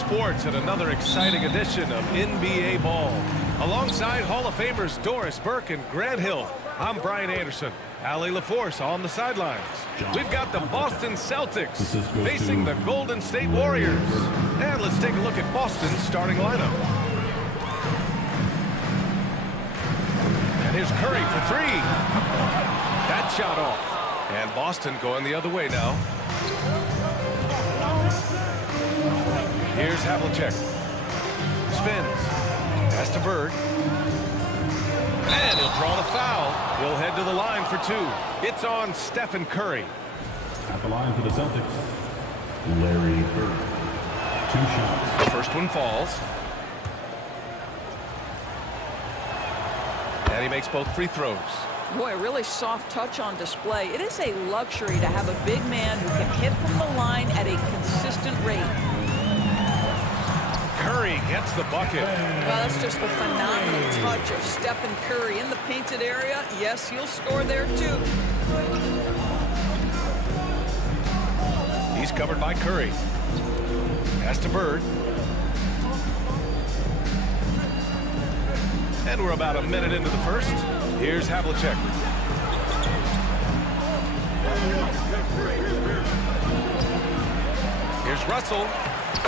sports and another exciting edition of NBA Ball. Alongside Hall of Famers Doris Burke and Grant Hill, I'm Brian Anderson. Allie LaForce on the sidelines. We've got the Boston Celtics facing the Golden State Warriors. And let's take a look at Boston's starting lineup. And here's Curry for three. That shot off. And Boston going the other way now. Here's Havlicek. Spins. Pass to Bird. And he'll draw the foul. He'll head to the line for two. It's on Stephen Curry. At the line for the Celtics, Larry Bird. 2 shots. The first one falls. And he makes both free throws. Boy, really soft touch on display. It is a luxury to have a big man who can hit from the line at a consistent rate. Curry gets the bucket. Well, that's just the phenomenal touch of Stephen Curry in the painted area. Yes, he'll score there too. He's covered by Curry. Pass to Bird. And we're about a minute into the first. Here's Havlicek. Here's Russell.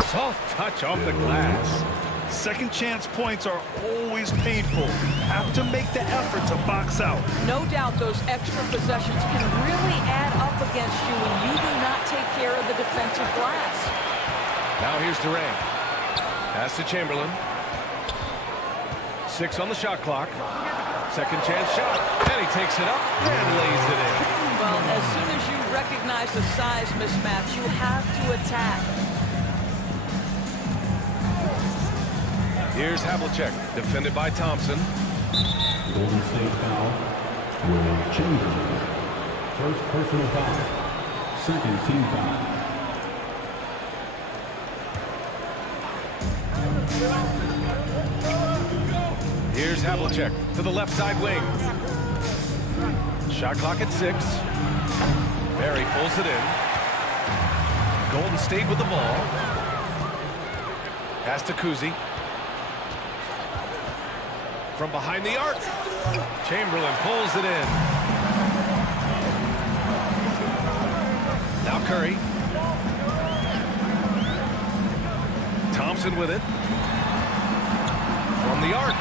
Soft touch off the glass. Second chance points are always painful. Have to make the effort to box out. No doubt those extra possessions can really add up against you when you do not take care of the defensive glass. Now here's Durant. Pass to Chamberlain. 6 on the shot clock. Second chance shot. And he takes it up and lays it in. Well, as soon as you recognize the size mismatch, you have to attack. Here's Havlicek, defended by Thompson. Golden State foul. Will Chamberlain. First personal foul. Second team foul. Here's Havlicek to the left side wing. Shot clock at 6. Barry pulls it in. Golden State with the ball. Pass to Kuzi. From behind the arc. Chamberlain pulls it in. Now Curry. Thompson with it. From the arc.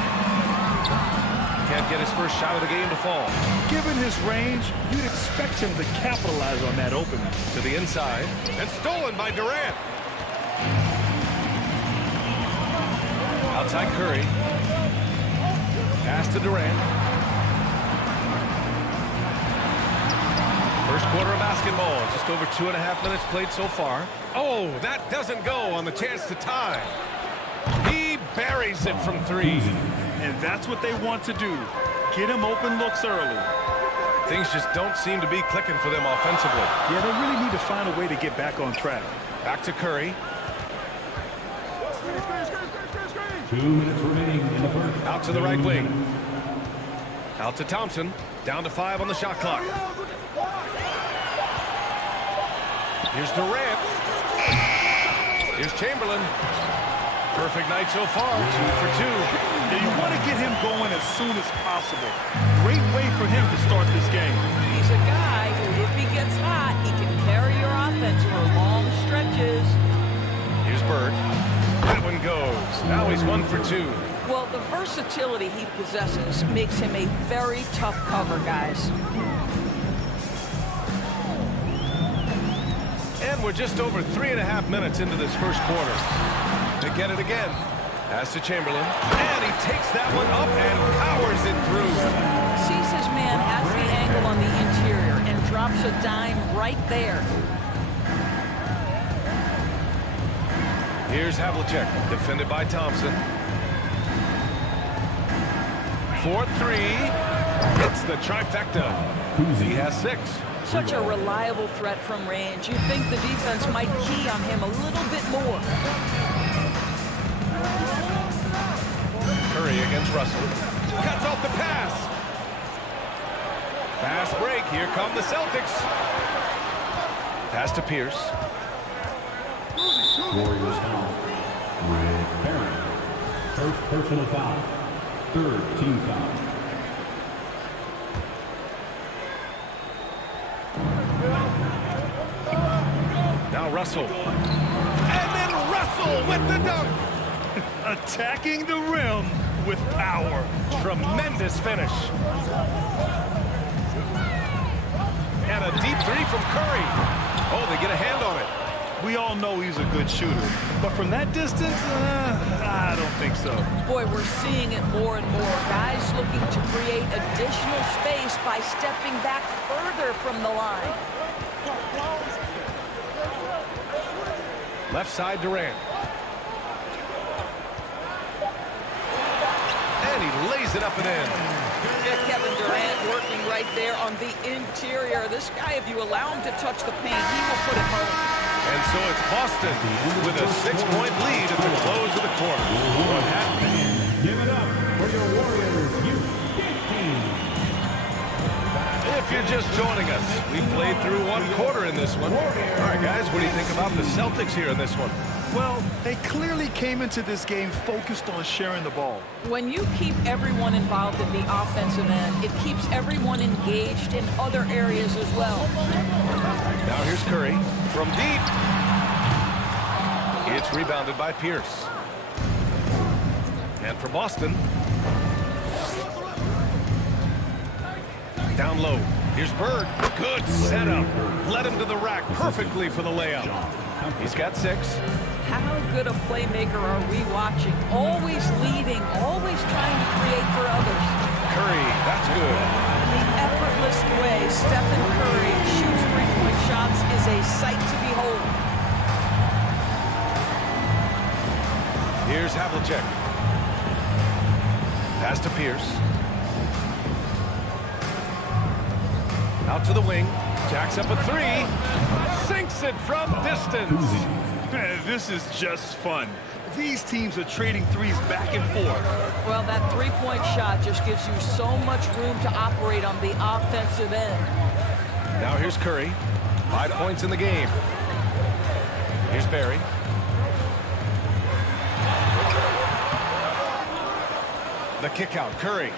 Can't get his first shot of the game to fall. Given his range, you'd expect him to capitalize on that opening. To the inside. And stolen by Durant. Outside Curry. Pass to Durant. First quarter of basketball. Just over 2.5 minutes played so far. Oh, that doesn't go on the chance to tie. He buries it from 3. And that's what they want to do. Get him open looks early. Things just don't seem to be clicking for them offensively. Yeah, they really need to find a way to get back on track. Back to Curry. 2 minutes remaining in the first. Out to the right wing. Out to Thompson. Down to 5 on the shot clock. Here's Durant. Here's Chamberlain. Perfect night so far. 2 for 2. Yeah, you want to get him going as soon as possible. Great way for him to start this game. He's a guy who, if he gets hot, he can carry your offense for long stretches. Here's Bird. That one goes. Now he's 1 for 2. Well, the versatility he possesses makes him a very tough cover, guys. And we're just over 3.5 minutes into this first quarter. To get it again. Pass to Chamberlain. And he takes that one up and powers it through. Sees his man at the angle on the interior and drops a dime right there. Here's Havlicek, defended by Thompson. 4-3. It's the trifecta. He has 6. Such a reliable threat from range. You'd think the defense might key on him a little bit more. Curry against Russell. Cuts off the pass. Fast break. Here come the Celtics. Pass to Pierce. Warriors foul. Rick Barron. First personal foul. Third team foul. Now Russell. And then Russell with the dunk. Attacking the rim with power. Tremendous finish. And a deep three from Curry. Oh, they get a hand on it. We all know he's a good shooter, but from that distance, I don't think so. Boy, we're seeing it more and more. Guys looking to create additional space by stepping back further from the line. Left side Durant. And he lays it up and in. Yeah, Kevin Durant working right there on the interior. This guy, if you allow him to touch the paint, he will put it home. And so it's Boston with a 6-point lead at the close of the quarter. What happened? Give it up for your Warriors U16. If you're just joining us, we played through one quarter in this one. All right, guys, what do you think about the Celtics here in this one? Well, they clearly came into this game focused on sharing the ball. When you keep everyone involved in the offensive end, it keeps everyone engaged in other areas as well. Now here's Curry from deep. It's rebounded by Pierce. And for Boston. Down low. Here's Bird. Good setup. Led him to the rack perfectly for the layup. He's got 6. How good a playmaker are we watching? Always leading, always trying to create for others. Curry, that's good. The effortless way Stephen Curry shoots three-point shots is a sight to behold. Here's Havlicek. Pass to Pierce. Out to the wing. Jacks up a 3. Sinks it from distance. Man, this is just fun. These teams are trading threes back and forth. Well, that three-point shot just gives you so much room to operate on the offensive end. Now here's Curry. 5 points in the game. Here's Barry. The kick out, Curry.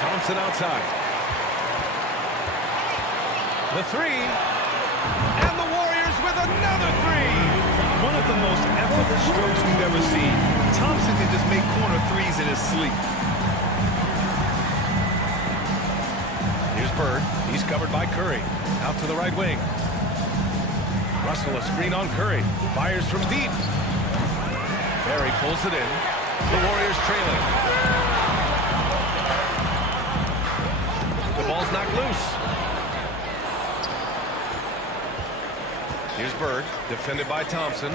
Thompson outside. The 3. And the Warriors with another 3. One of the most effortless strokes we've ever seen. Thompson can just make corner threes in his sleep. Here's Bird. He's covered by Curry. Out to the right wing. Russell, a screen on Curry. Fires from deep. Barry pulls it in. The Warriors trailing. The ball's knocked loose. Here's Bird, defended by Thompson.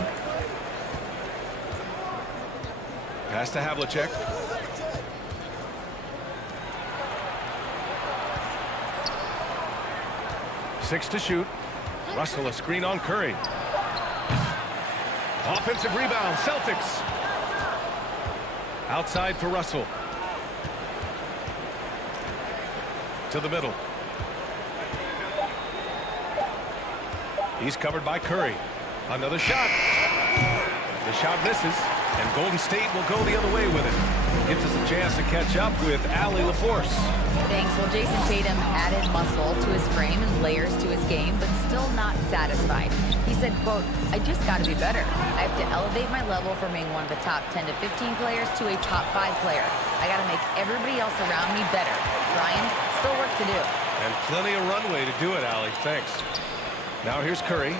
Pass to Havlicek. Six to shoot. Russell, a screen on Curry. Offensive rebound, Celtics. Outside for Russell. To the middle. He's covered by Curry. Another shot. The shot misses, and Golden State will go the other way with it. Gives us a chance to catch up with Allie LaForce. Thanks. Well, Jason Tatum added muscle to his frame and layers to his game, but still not satisfied. He said, quote, "I just got to be better. I have to elevate my level from being one of the top 10 to 15 players to a top 5 player. I got to make everybody else around me better. Brian, still work to do." And plenty of runway to do it, Allie. Thanks. Now here's Curry.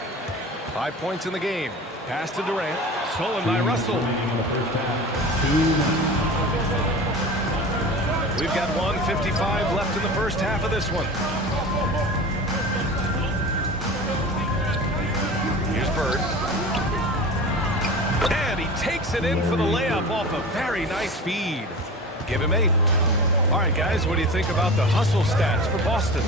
5 points in the game. Pass to Durant. Stolen by Russell. We've got 1:55 left in the first half of this one. Here's Bird. And he takes it in for the layup off a very nice feed. Give him 8. All right, guys, what do you think about the hustle stats for Boston?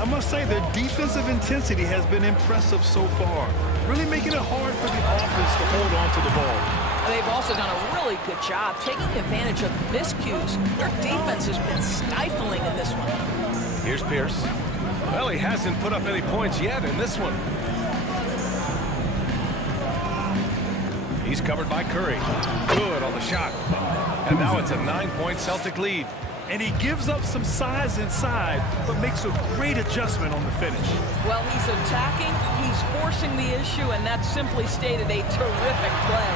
I must say their defensive intensity has been impressive so far, really making it hard for the offense to hold on to the ball. They've also done a really good job taking advantage of miscues. Their defense has been stifling in this one. Here's Pierce. Well, he hasn't put up any points yet in this one. He's covered by Curry. Good on the shot. And now it's a 9-point Celtic lead. And he gives up some size inside, but makes a great adjustment on the finish. Well, he's attacking, he's forcing the issue, and that simply stated a terrific play.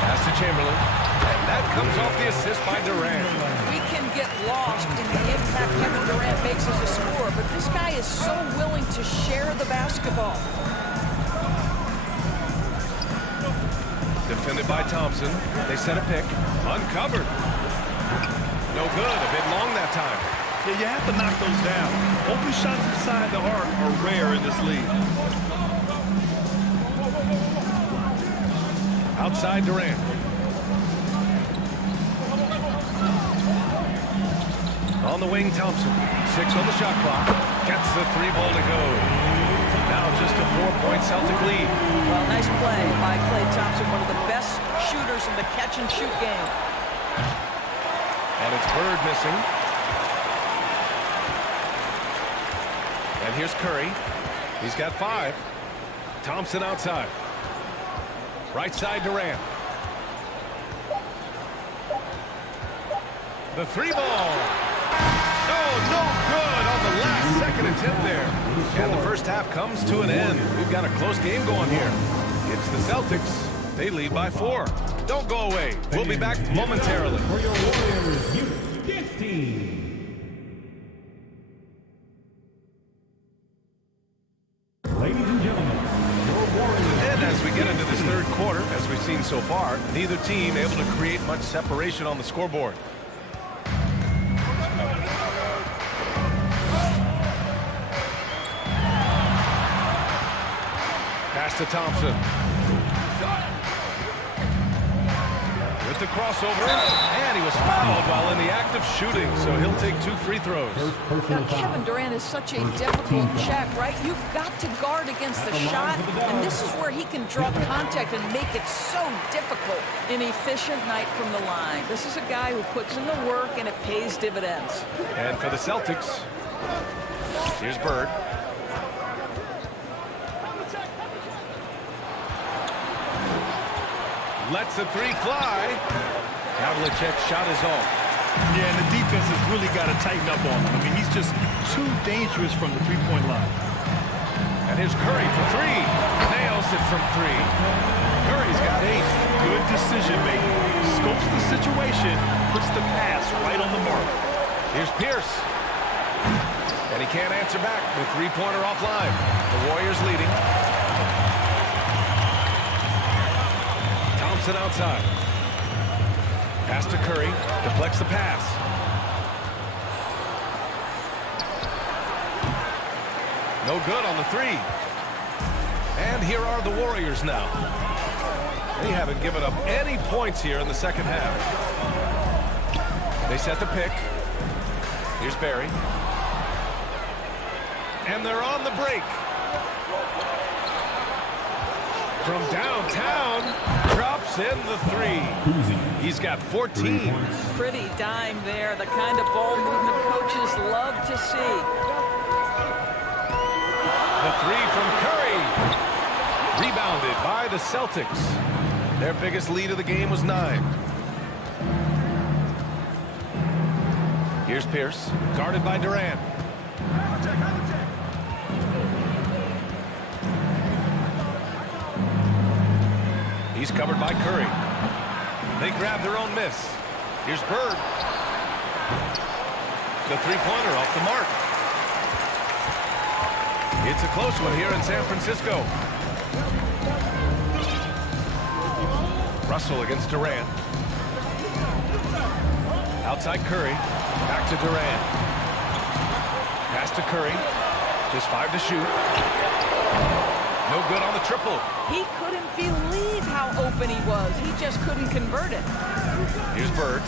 Pass to Chamberlain. And that comes off the assist by Durant. We can get lost in the impact Kevin Durant makes as a scorer, but this guy is so willing to share the basketball. Defended by Thompson. They set a pick. Uncovered. No good. A bit long that time. Yeah, you have to knock those down. Open shots inside the arc are rare in this league. Outside Durant. On the wing, Thompson. 6 on the shot clock. Gets the 3 ball to go. Now just a 4-point Celtic lead. Well, nice play by Klay Thompson, one of the best shooters in the catch-and-shoot game. And it's Bird missing. And here's Curry. He's got 5. Thompson outside. Right side Durant. The 3 ball. Oh, no good on the last second attempt there. And the first half comes to an end. We've got a close game going here. It's the Celtics. They lead by 4. Don't go away. We'll be back momentarily. For your Warriors Youth Dance Team. Ladies and gentlemen, your Warriors. And as we get into this third quarter, as we've seen so far, neither team able to create much separation on the scoreboard. Pass to Thompson. With the crossover, and he was fouled while in the act of shooting, so he'll take 2 free throws. Now, Kevin Durant is such a difficult check, right? You've got to guard against the shot, and this is where he can draw contact and make it so difficult. An efficient night from the line. This is a guy who puts in the work, and it pays dividends. And for the Celtics, here's Bird. Lets the 3 fly. Havlicek's shot is off. Yeah, and the defense has really got to tighten up on him. I mean, he's just too dangerous from the three-point line. And here's Curry for 3. Nails it from 3. Curry's got 8. Good decision-making. Scopes the situation, puts the pass right on the mark. Here's Pierce. And he can't answer back. The 3-pointer offline. The Warriors leading. Thompson outside. Pass to Curry. Deflects the pass. No good on the 3. And here are the Warriors now. They haven't given up any points here in the second half. They set the pick. Here's Barry. And they're on the break. From downtown, drops in the 3. He's got 14. Pretty dime there, the kind of ball movement coaches love to see. The 3 from Curry. Rebounded by the Celtics. Their biggest lead of the game was 9. Here's Pierce, guarded by Durant. He's covered by Curry. They grab their own miss. Here's Bird. The 3-pointer off the mark. It's a close one here in San Francisco. Russell against Durant. Outside Curry. Back to Durant. Pass to Curry. Just 5 to shoot. No good on the triple. He couldn't believe how open he was. He just couldn't convert it. Here's Bird.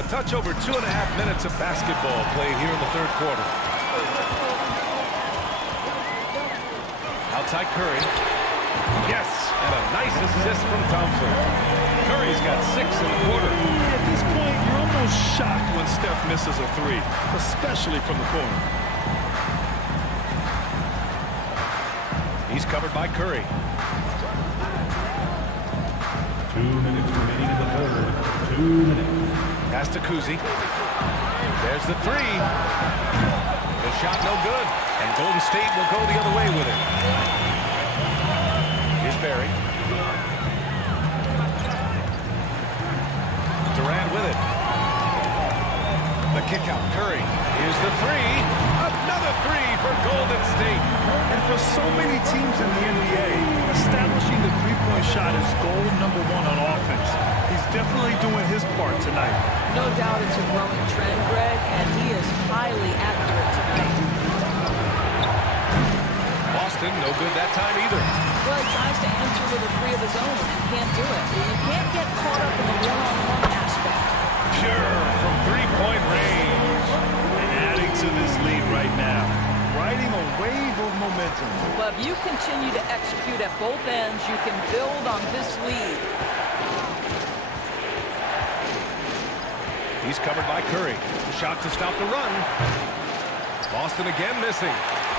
A touch over 2.5 minutes of basketball played here in the third quarter. Outside Curry. Yes, and a nice assist from Thompson. Curry's got 6 in the quarter. At this point, you're almost shocked when Steph misses a 3, especially from the corner. He's covered by Curry. 2 minutes remaining in the third. 2 minutes. Pass to Kuzi. There's the three. The shot no good. And Golden State will go the other way with it. Here's Barry. Durant with it. The kick out. Curry. Here's the three. Another three for Golden State. And for so many teams in the NBA, establishing the three-point shot is goal number one on offense. He's definitely doing his part tonight. No doubt it's a growing trend, Greg, and he is highly accurate tonight. Boston, no good that time either. Well, he tries to answer with a three of his own and can't do it. You can't get caught up in the one-on-one aspect. Pure from three-point range. And adding to this lead right now. Riding a wave of momentum. But if you continue to execute at both ends, you can build on this lead. He's covered by Curry. Shot to stop the run. Boston again missing.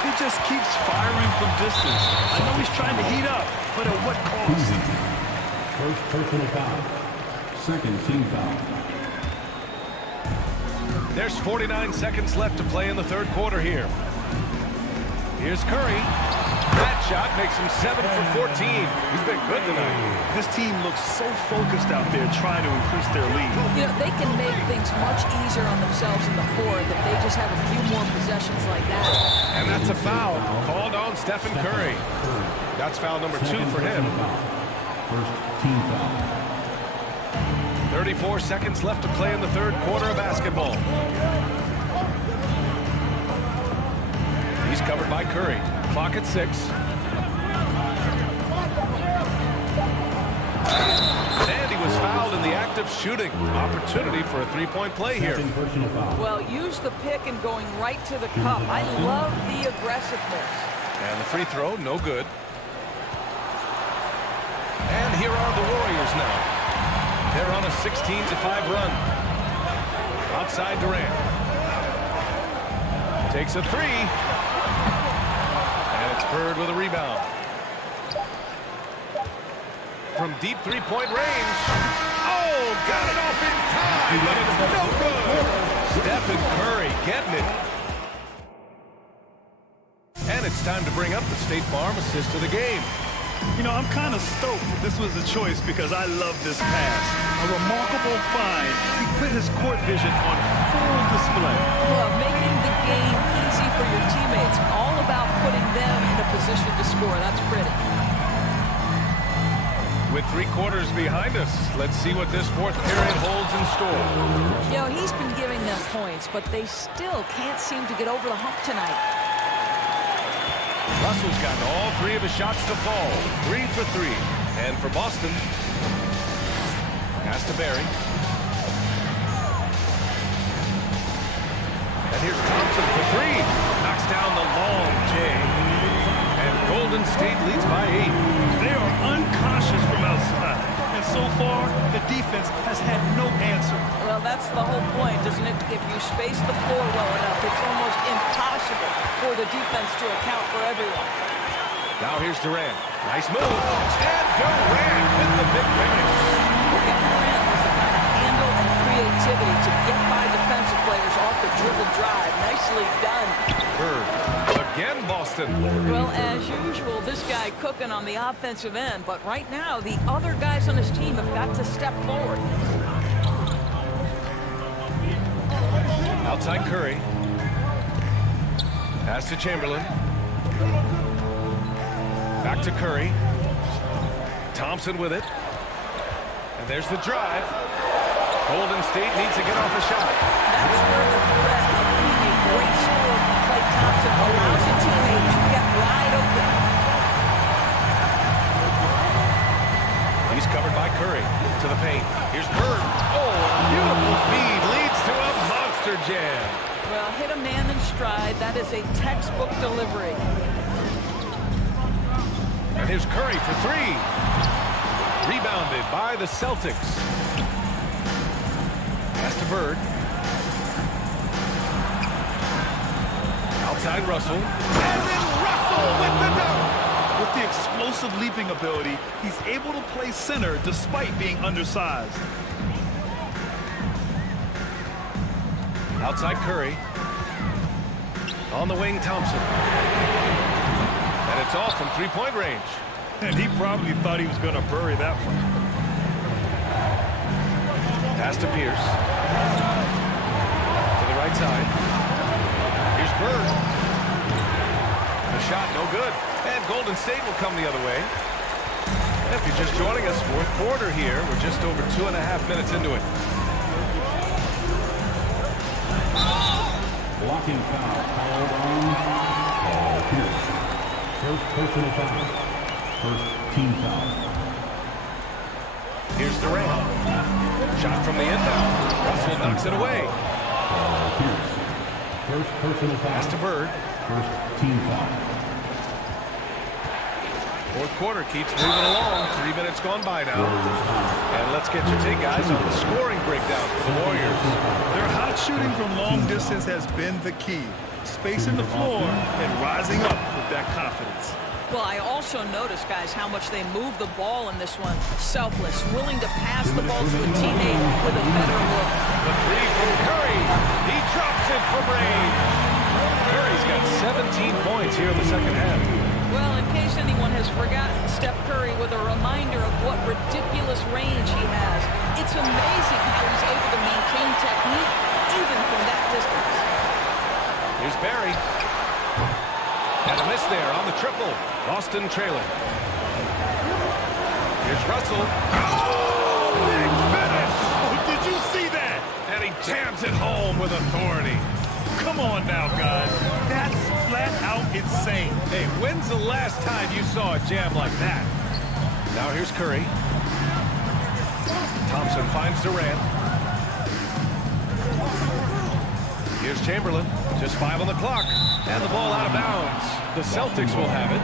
He just keeps firing from distance. I know he's trying to heat up, but at what cost? Kuzi. First personal foul. Second team foul. There's 49 seconds left to play in the third quarter here. Here's Curry. That shot makes him 7 for 14. He's been good tonight. This team looks so focused out there trying to increase their lead. You know, they can make things much easier on themselves in the fourth if they just have a few more possessions like that. And that's a foul called on Stephen Curry. That's foul number 2 for him. First team foul. 34 seconds left to play in the third quarter of basketball. He's covered by Curry. Clock at 6. And he was fouled in the act of shooting. Opportunity for a three-point play here. Second personal foul. Well, use the pick and going right to the cup. I love the aggressiveness. And the free throw, no good. And here are the Warriors now. They're on a 16-5 run. Outside Durant. Takes a three. And it's Bird with a rebound. From deep three-point range. Oh, got it off in time, but it's no good. Stephen Curry getting it. And it's time to bring up the State Farm assist of the game. You know, I'm kind of stoked that this was a choice because I love this pass. A remarkable find. He put his court vision on full display. Well, making the game easy for your teammates. All about putting them in a position to score. That's pretty. With 3 quarters behind us, let's see what this fourth period holds in store. You know, he's been giving them points, but they still can't seem to get over the hump tonight. Russell's gotten all 3 of his shots to fall. 3 for 3. And for Boston, pass to Barry. And here's Thompson for 3. Knocks down the long J. And Golden State leads by 8. They are unconscious from outside. And so far, the defense has had no answer. Well, that's the whole point, isn't it? If you space the floor well enough, it's almost impossible for the defense to account for everyone. Now here's Durant. Nice move. And Durant with the big finish. Kevin Durant has the kind of handle and creativity to get by defensive players off the dribble drive. Nicely done. Bird. Again, Boston. Well, as usual, this guy cooking on the offensive end, but right now, the other guys on his team have got to step forward. Outside Curry. Pass to Chamberlain. Back to Curry. Thompson with it. And there's the drive. Golden State needs to get off a shot. That's where the threat of being a great scorer from Klay Thompson allows a teammate to get wide open. He's covered by Curry. To the paint. Here's Bird. Oh, a beautiful feed leads to a monster jam. Well, hit a man in stride. That is a textbook delivery. And here's Curry for 3. Rebounded by the Celtics. Pass to Bird. Outside Russell. And then Russell with the dunk. With explosive leaping ability, he's able to play center despite being undersized. Outside Curry. On the wing, Thompson. And it's off from three-point range. And he probably thought he was going to bury that one. Pass to Pierce. To the right side. Here's Bird. The shot, no good. And Golden State will come the other way. If you're just joining us, fourth quarter here. We're just over 2.5 minutes into it. Blocking foul called on Paul Pierce. First personal foul. First team foul. Here's Durant. Shot from the inbound. Russell knocks it away. Paul Pierce. First personal foul. Pass to Bird. First team foul. Fourth quarter keeps moving along. 3 minutes gone by now. And let's get your take, guys, on the scoring breakdown for the Warriors. Their hot shooting from long distance has been the key. Spacing the floor and rising up with that confidence. Well, I also noticed, guys, how much they move the ball in this one. Selfless, willing to pass the ball to a teammate with a better look. The three from Curry. He drops it from range. Curry's got 17 points here in the second half. Well, in case anyone has forgotten, Steph Curry with a reminder of what ridiculous range he has. It's amazing how he's able to maintain technique even from that distance. Here's Barry. And a miss there on the triple. Boston trailing. Here's Russell. Oh, big finish! Oh, did you see that? And he jams it home with authority. Come on now, guys. That's flat out insane. Hey, when's the last time you saw a jam like that? Now here's Curry. Thompson finds Durant. Here's Chamberlain. Just 5 on the clock. And the ball out of bounds. The Celtics will have it.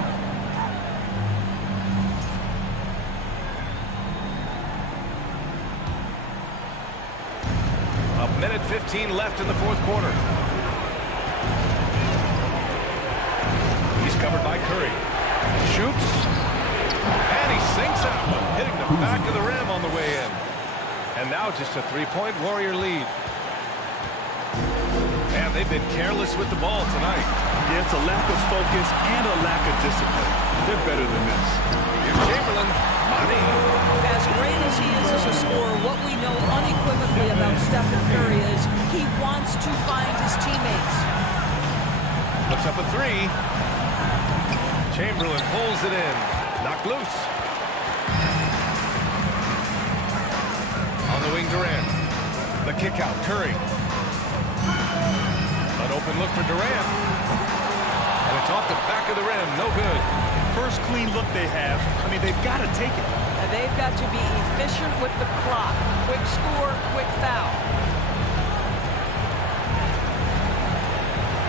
A minute 15 left in the fourth quarter. He's covered by Curry. Shoots. And he sinks that one, hitting the back of the rim on the way in. And now just a three-point Warrior lead. And they've been careless with the ball tonight. Yeah, it's a lack of focus and a lack of discipline. They're better than this. Here's Chamberlain. Money. As great as he is as a scorer, what we know unequivocally about Stephen Curry is he wants to find his teammates. Puts up a three. Chamberlain pulls it in. Knocked loose. On the wing, Durant. The kick out, Curry. An open look for Durant. And it's off the back of the rim. No good. First clean look they have. I mean, they've got to take it. And they've got to be efficient with the clock. Quick score, quick foul.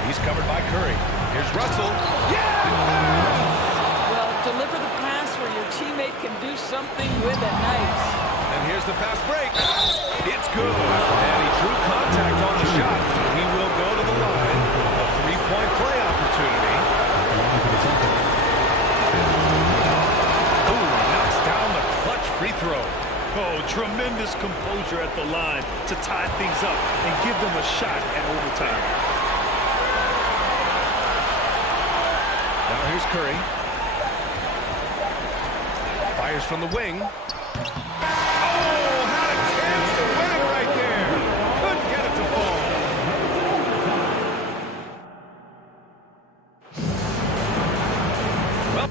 He's covered by Curry. Here's Russell. Yeah! Well, deliver the pass where your teammate can do something with it. Nice. And here's the fast break. It's good. And he drew contact on the shot. He will go to the line. A three-point play opportunity. Ooh, knocks down the clutch free throw. Oh, tremendous composure at the line to tie things up and give them a shot at overtime. Now here's Curry. Fires from the wing. Oh, had a chance to win it right there. Couldn't get it to fall. Well,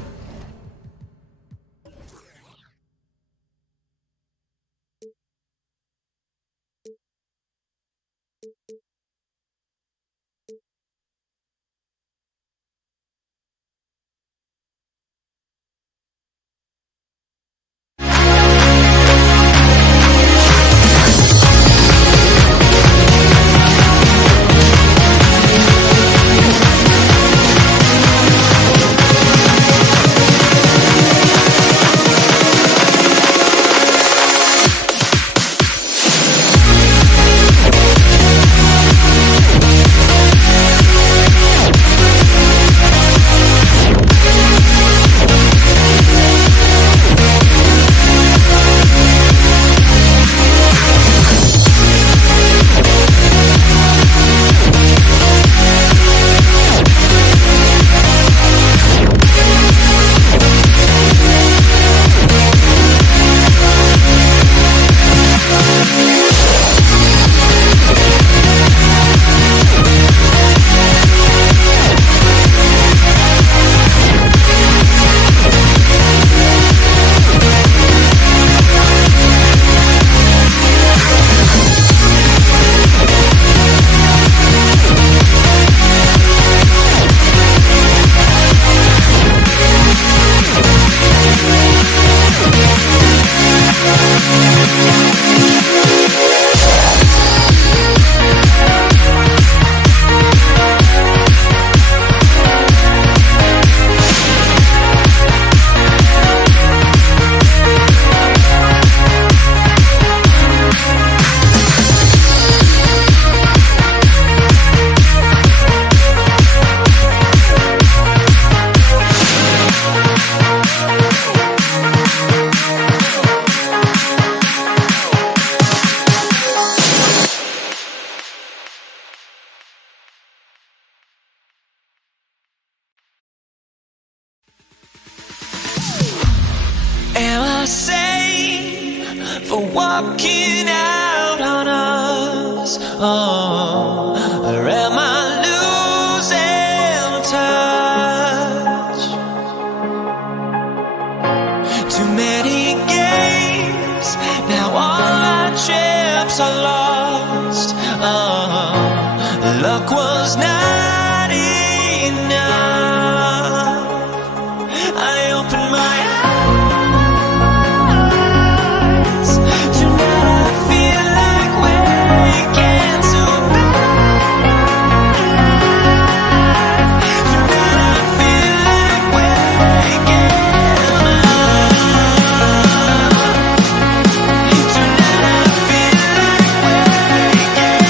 I sane for walking out on us? Oh, or am I losing touch? Too many games, now all our chips are lost. Oh, luck was not enough. I opened my eyes. Tonight I feel like waking to life. Tonight I feel like waking up. Tonight I feel like waking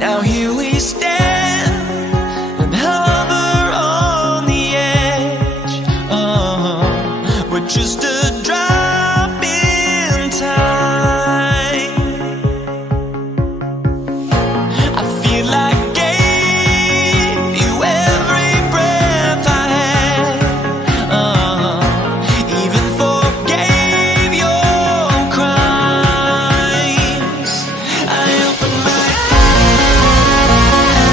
Now here we stand and hover on the edge. We're just a drop in time. I feel like I gave you every breath I had. Even forgave your crimes. I opened my eyes.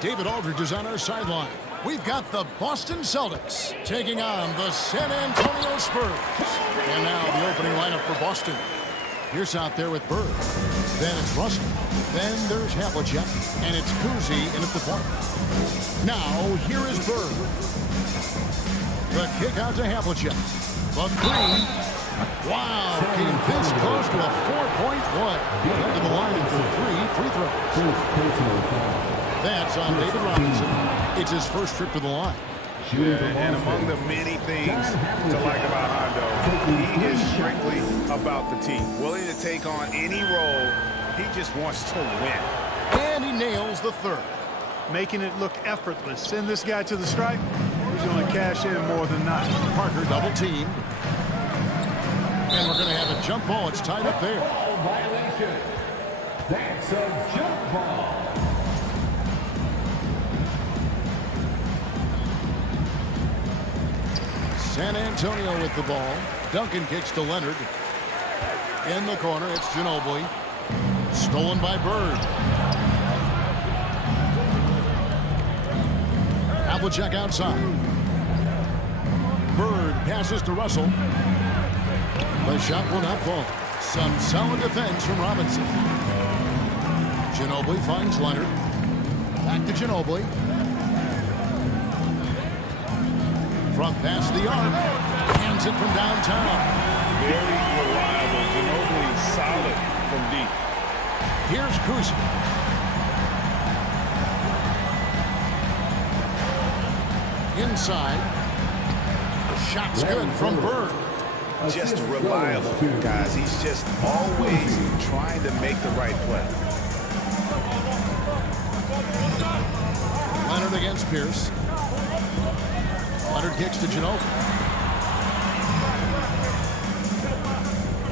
David Aldridge is on our sideline. We've got the Boston Celtics taking on the San Antonio Spurs. And now the opening lineup for Boston. Pierce out there with Bird. Then it's Russell. Then there's Havlicek. And it's Cousy in at the point. Now here is Bird. The kick out to Havlicek. The three. Wow, came this close to a 4-point play. Head to the line for 3 free throws. That's on David Robinson. It's his first trip to the line. And among the many things to like about Hondo, he is strictly about the team. Willing to take on any role. He just wants to win. And he nails the third. Making it look effortless. Send this guy to the stripe. He's going to cash in more than not. Parker double teamed. And we're going to have a jump ball. It's tied up there. Violation. That's a jump ball. San Antonio with the ball. Duncan kicks to Leonard. In the corner, it's Ginobili. Stolen by Bird. Havlicek outside. Bird passes to Russell. The shot will not fall. Some solid defense from Robinson. Ginobili finds Leonard. Back to Ginobili. Front past the arc. Hands it from downtown. Very reliable. Ginobili solid from deep. Here's Cousy. Inside. Shot's good from Bird. Just reliable, guys. He's just always trying to make the right play. Leonard against Pierce. Leonard kicks to Ginobili.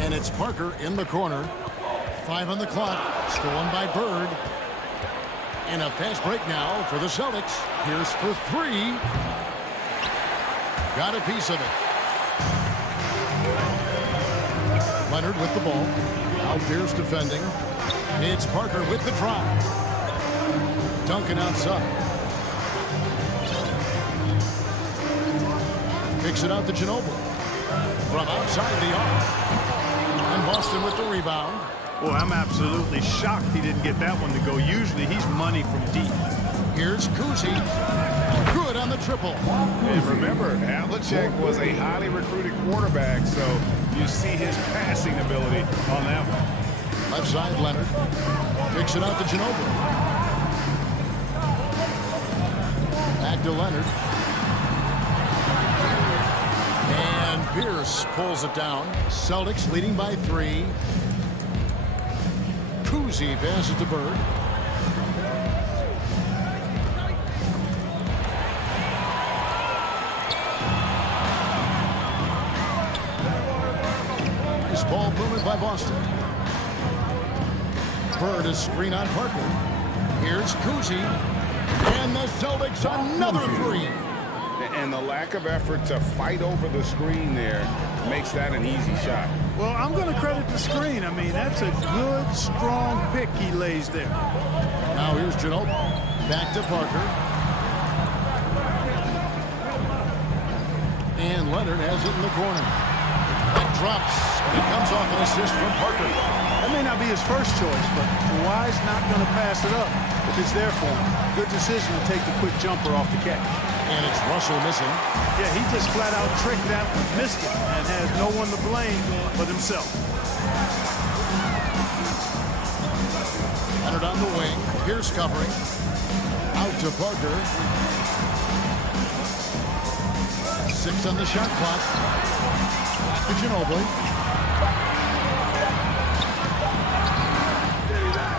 And it's Parker in the corner. 5 on the clock. Stolen by Bird. And a fast break now for the Celtics. Pierce for 3. Got a piece of it. Leonard with the ball. Now Pierce defending. It's Parker with the drive. Duncan outside. Kicks it out to Ginobili. From outside the arc. And Boston with the rebound. Boy, I'm absolutely shocked he didn't get that one to go. Usually he's money from deep. Here's Cousy. Good on the triple. And remember, Havlicek was a highly recruited quarterback, so you see his passing ability on that one. Left side, Leonard. Kicks it out to Ginobili. Back to Leonard. And Pierce pulls it down. Celtics leading by 3. Cousy passes to Bird. Nice ball movement by Boston. Bird is screen on Parker. Here's Cousy. And the Celtics another 3. And the lack of effort to fight over the screen there makes that an easy shot. Well, I'm going to credit the screen. I mean, that's a good, strong pick he lays there. Now here's Ginobili. Back to Parker. And Leonard has it in the corner. That drops. And it comes off an assist from Parker. That may not be his first choice, but Kawhi's not going to pass it up if it's there for him. Good decision to take the quick jumper off the catch. And it's Russell missing. Yeah, he just flat out tricked that one, missed it, and has no one to blame but himself. Leonard on the wing. Pierce covering. Out to Parker. 6 on the shot clock. Back to Ginobili.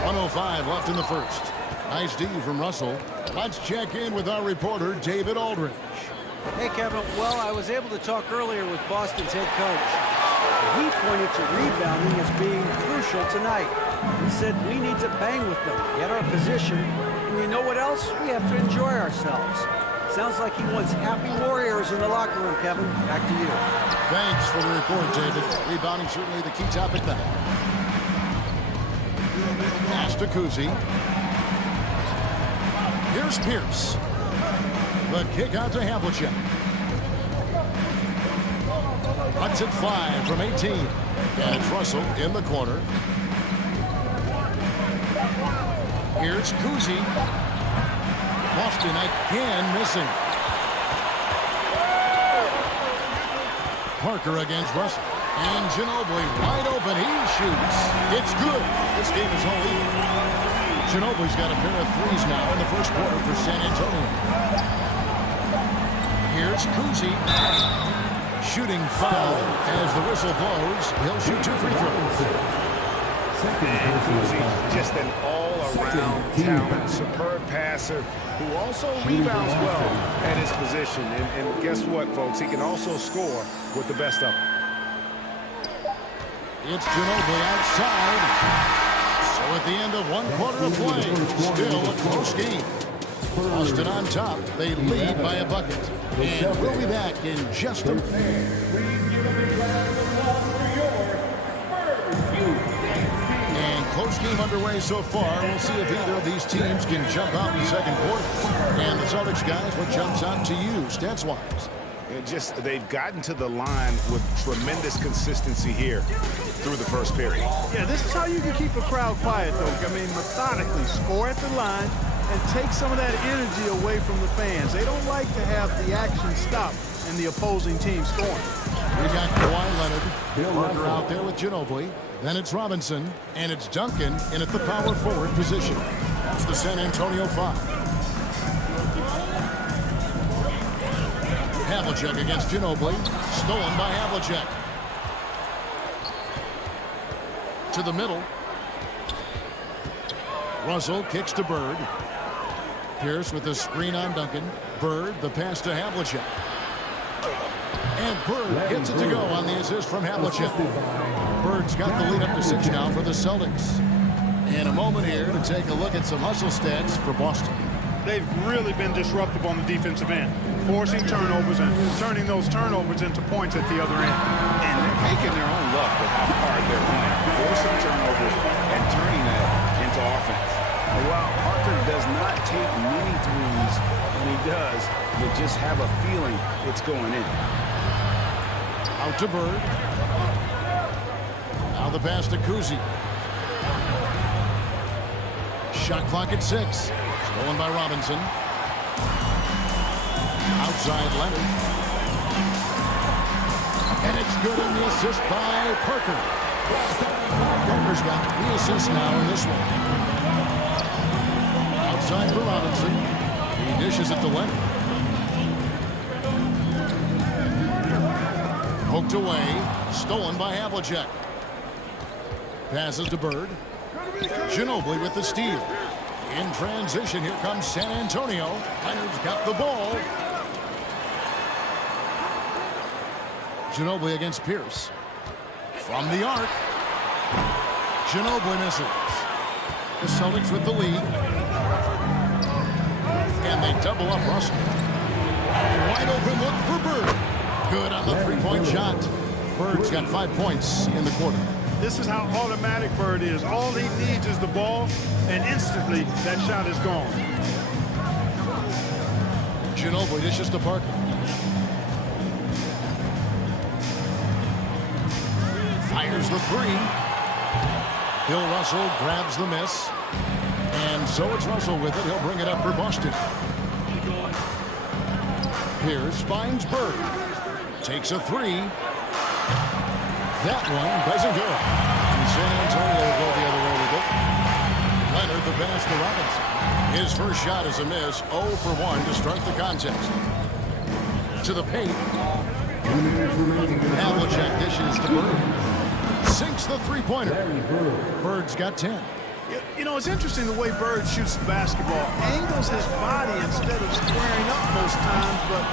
1:05 left in the first. Nice D from Russell. Let's check in with our reporter, David Aldridge. Hey, Kevin. Well, I was able to talk earlier with Boston's head coach. He pointed to rebounding as being crucial tonight. He said we need to bang with them, get our position, and you know what else? We have to enjoy ourselves. Sounds like he wants happy warriors in the locker room, Kevin. Back to you. Thanks for the report, David. Rebounding certainly the key topic tonight. Pass to Cousy. Here's Pierce. The kick out to Havlicek. Runs it 5 from 18. And it's Russell in the corner. Here's Kuzi. Boston again missing. Parker against Russell. And Ginobili wide open. He shoots. It's good. This game is all even. Ginobili's got a pair of threes now in the first quarter for San Antonio. Here's Kuzi. Shooting foul as the whistle blows. He'll shoot 2 free throws. And Kuzi, just an all-around talent, superb passer who also rebounds well at his position. And guess what, folks? He can also score with the best of them. It's Ginobili outside. So at the end of 1 quarter of play, still a close game. Boston on top. They lead by a bucket. And we'll be back in just a minute. And close game underway so far. We'll see if either of these teams can jump out in the second quarter. And the Celtics guys, what jumps out to you stats-wise? They've gotten to the line with tremendous consistency here through the first period. Yeah, this is how you can keep a crowd quiet, though. I mean, methodically score at the line and take some of that energy away from the fans. They don't like to have the action stop and the opposing team scoring. We got Kawhi Leonard, Parker out there with Ginobili. Then it's Robinson, and it's Duncan in at the power forward position. That's the San Antonio 5. Havlicek against Ginobili. Stolen by Havlicek. To the middle. Russell kicks to Bird. Pierce with the screen on Duncan. Bird, the pass to Havlicek. And Bird gets it to go on the assist from Havlicek. Bird's got the lead up to 6 now for the Celtics. And a moment here to take a look at some hustle stats for Boston. They've really been disruptive on the defensive end, forcing turnovers and turning those turnovers into points at the other end. And they're making their own luck with how hard they're playing, forcing turnovers and turning that into offense. And while Parker does not take many threes, when he does, you just have a feeling it's going in. Out to Bird. Now the pass to Kuzi. Shot clock at 6. Stolen by Robinson. Outside Leonard. And it's good on the assist by Parker. Parker's got the assist now in this one. Outside for Robinson. He dishes it to Leonard. Poked away. Stolen by Havlicek. Passes to Bird. Ginobili with the steal. In transition, here comes San Antonio. Leonard's got the ball. Ginobili against Pierce. From the arc. Ginobili misses. The Celtics with the lead. And they double up Russell. Wide open look for Bird. Good on the three-point shot. Bird's got 5 points in the quarter. This is how automatic Bird is. All he needs is the ball, and instantly that shot is gone. Ginobili dishes to Parker. Fires the 3. Bill Russell grabs the miss. And so it's Russell with it. He'll bring it up for Boston. Pierce finds Bird. Takes a 3. That one doesn't go. And San Antonio will go the other way with it. Leonard the pass to Robinson. His first shot is a miss. 0 for 1 to start the contest. To the paint. Havlicek dishes to Bird. Sinks the three-pointer. Bird's got 10. You know, it's interesting the way Bird shoots the basketball. Angles his body instead of squaring up most times, but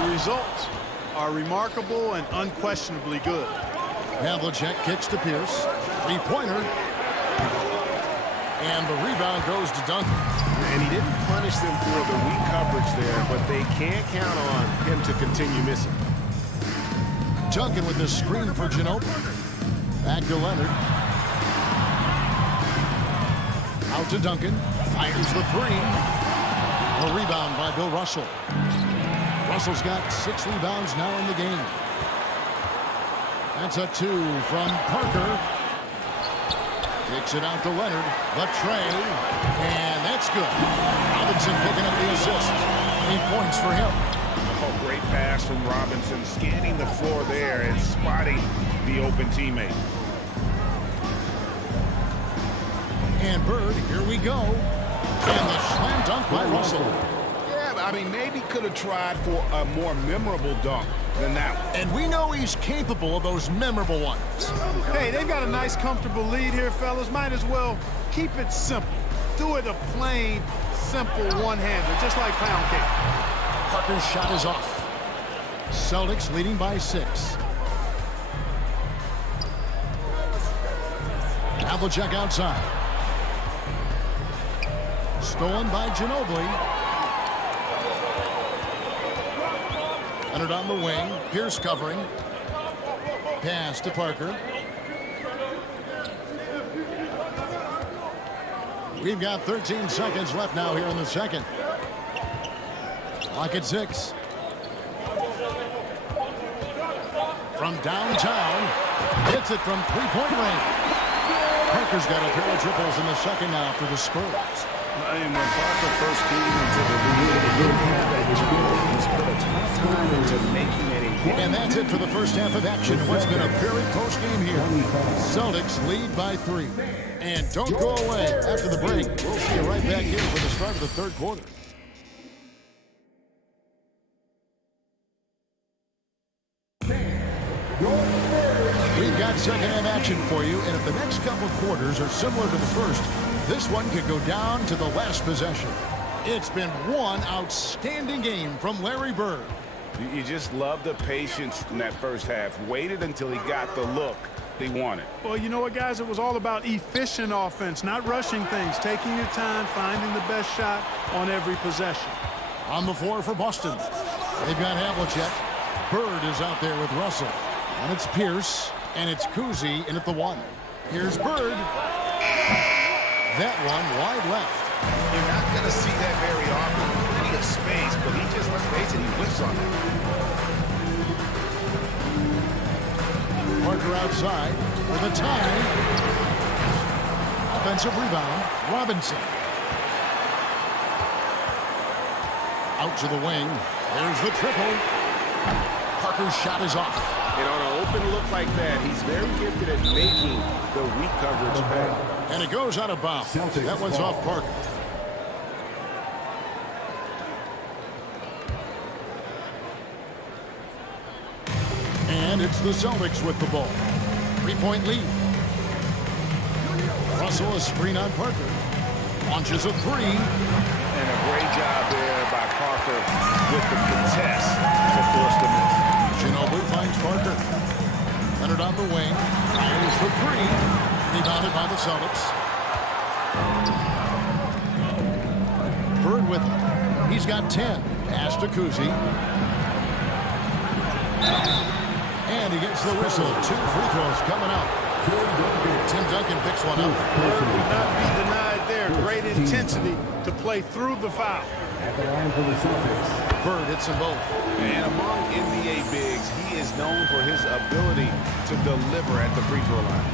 the results are remarkable and unquestionably good. Havlicek kicks to Pierce. Three-pointer. And the rebound goes to Duncan. And he didn't punish them for the weak coverage there, but they can't count on him to continue missing. Duncan with the screen for Ginobili. Back to Leonard. Out to Duncan. Fires the 3. Bill Russell. Russell's got 6 rebounds now in the game. That's a 2 from Parker. Kicks it out to Leonard. The tray. And that's good. Robinson picking up the assist. 8 points for him. Oh, great pass from Robinson. Scanning the floor there and spotting the open teammate. And Bird, here we go. And the slam dunk by Russell. Yeah, I mean, maybe could have tried for a more memorable dunk than that one. And we know he's capable of those memorable ones. Hey, they've got a nice, comfortable lead here, fellas. Might as well keep it simple. Do it a plain, simple one-hander, just like pound cake. Parker's shot is off. Celtics leading by 6. Havlicek outside. Stolen by Ginobili. Leonard on the wing. Pierce covering. Pass to Parker. We've got 13 seconds left now here in the second. Clock at 6. From downtown. Hits it from three-point range. Parker's got a pair of triples in the second now for the Spurs. And when Parker first came into the league, he didn't have that jump. He's put a ton of time into making it. And that's it for the first half of action. What's been a very close game here. Celtics lead by 3. And don't go away after the break. We'll see you right back here for the start of the third quarter. We've got second half action for you, and if the next couple quarters are similar to the first, this one could go down to the last possession. It's been one outstanding game from Larry Bird. You just love the patience in that first half. Waited until he got the look he wanted. Well, you know what, guys? It was all about efficient offense, not rushing things, taking your time, finding the best shot on every possession. On the floor for Boston. They've got Havlicek. Bird is out there with Russell. And it's Pierce, and it's Cousy in at the 1. Here's Bird. That one wide left. You're not going to see that very often. Plenty of space, but he just, let's face it, he whiffs on that. Parker outside for the tie. Offensive rebound. Robinson. Out to the wing. There's the triple. Parker's shot is off. And on an open look like that, he's very gifted at making the weak coverage pay. And it goes out of bounds. That one's off Parker. And it's the Celtics with the ball. 3-point lead. Russell a screen on Parker. Launches a 3. And a great job there by Parker with the contest to force the miss. Ginobili finds Parker. Leonard on the wing. Fires for 3. Rebounded by the Celtics. Bird with him. He's got 10. Pass to Cousy. And he gets the whistle. 2 free throws coming up. Tim Duncan picks one up. Bird would not be denied there. Great intensity to play through the foul. At the line for the Celtics. Bird hits them both. And among NBA bigs, he is known for his ability to deliver at the free throw line.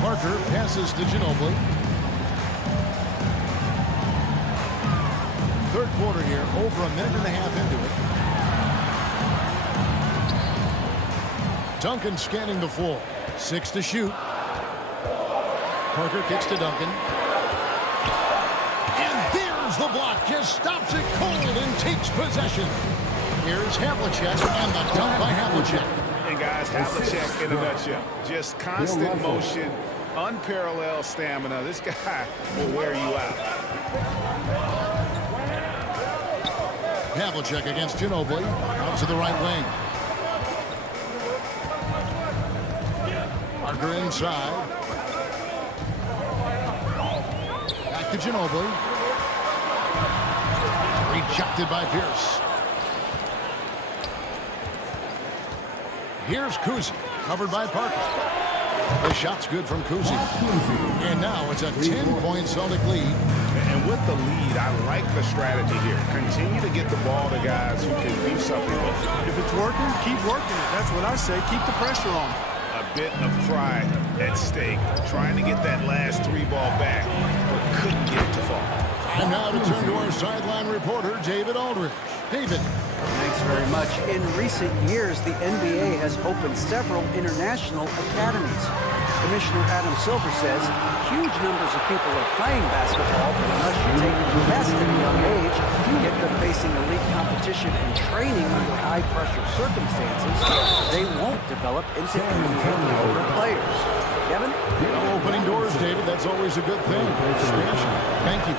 Parker passes to Ginobili. Third quarter here, over a minute and a half into it. Duncan scanning the floor. 6 to shoot. Parker kicks to Duncan. And there's the block. Just stops it cold and takes possession. Here's Havlicek and the dunk by Havlicek. And guys, Havlicek in a nutshell. Just constant motion, unparalleled stamina. This guy will wear you out. Havlicek against Ginobili. Out to the right wing. Parker inside. Back to Ginobili. Rejected by Pierce. Here's Cousy. Covered by Parker. The shot's good from Cousy. And now it's a 10-point Celtic lead. And And with the lead, I like the strategy here. Continue to get the ball to guys who can do something with it. If it's working, keep working it. That's what I say. Keep the pressure on. A bit of pride at stake. Trying to get that last 3 ball back, but couldn't get it to fall. And now to turn to our sideline reporter, David Aldridge. David. Thanks very much. In recent years, the NBA has opened several international academies. Commissioner Adam Silver says huge numbers of people are playing basketball, but unless you take the best at a young age, you get them facing elite competition and training under high-pressure circumstances, they won't develop into NBA-caliber players. Kevin? Well, opening doors, David, that's always a good thing. Expansion. Thank you.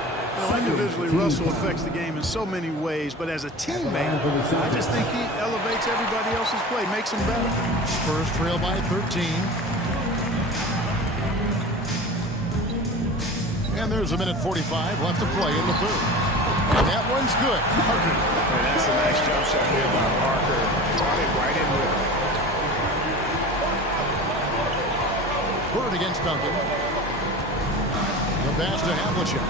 Individually, Russell affects the game in so many ways, but as a teammate, I just think he elevates everybody else's play, makes them better. Spurs trail by 13. And there's a minute 45 left to play in the third. And that one's good. Parker. And that's a nice jump shot here by Parker. Brought it right in with him. Bird against Duncan. The pass to Havlicek.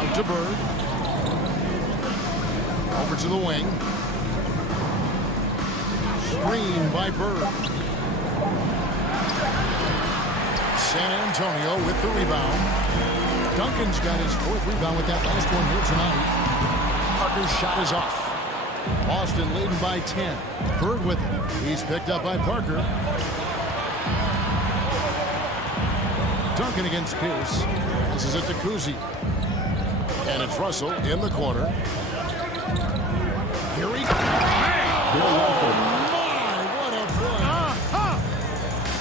Out to Bird. Over to the wing. Screen by Bird. San Antonio with the rebound. Duncan's got his 4th rebound with that last one here tonight. Parker's shot is off. Boston leading by 10. Bird with it. He's picked up by Parker. Duncan against Pierce. This is it to Kuzi. And it's Russell in the corner. Here he goes. What a play.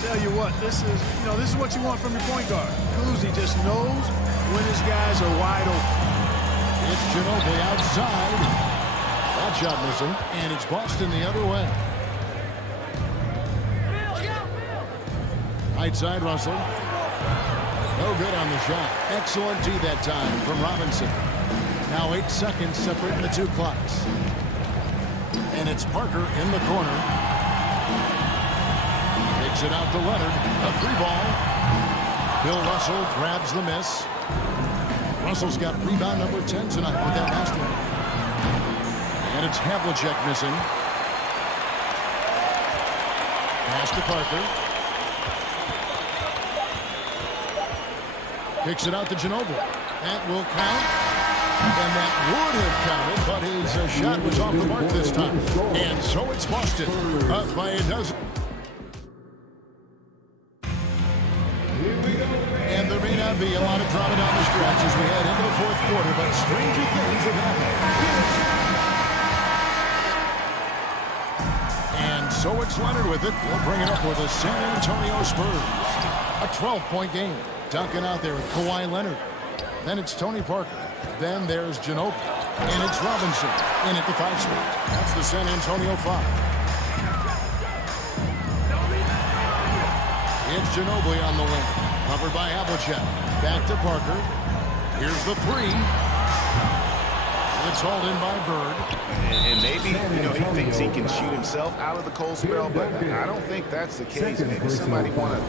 Tell you what, this is what you want from your point guard. Kuzi just knows when his guys are wide open. It's Ginobili outside. That shot missing. And it's Boston the other way. Right side, Russell. No good on the shot. Excellent D that time from Robinson. Now 8 seconds separating the 2 clocks. And it's Parker in the corner. Takes it out to Leonard. A 3 ball. Bill Russell grabs the miss. Russell's got rebound number 10 tonight with that last one. And it's Havlicek missing. Pass to Parker. Kicks it out to Ginobili. That will count. And that would have counted, but his shot was off the mark this time. And so it's Boston up by a dozen. And there may not be a lot of drama down the stretch as we head into the 4th quarter, but stranger things have happened. And so it's Leonard with it. We'll bring it up for the San Antonio Spurs. A 12-point game. Duncan out there with Kawhi Leonard. Then it's Tony Parker. Then there's Ginobili. And it's Robinson in at the 5 spot. That's the San Antonio 5. It's Ginobili on the wing. Covered by Havlicek. Back to Parker. Here's the 3. It's hauled in by Bird. And maybe, he thinks he can shoot himself out of the cold spell, but I don't think that's the case. Maybe somebody want to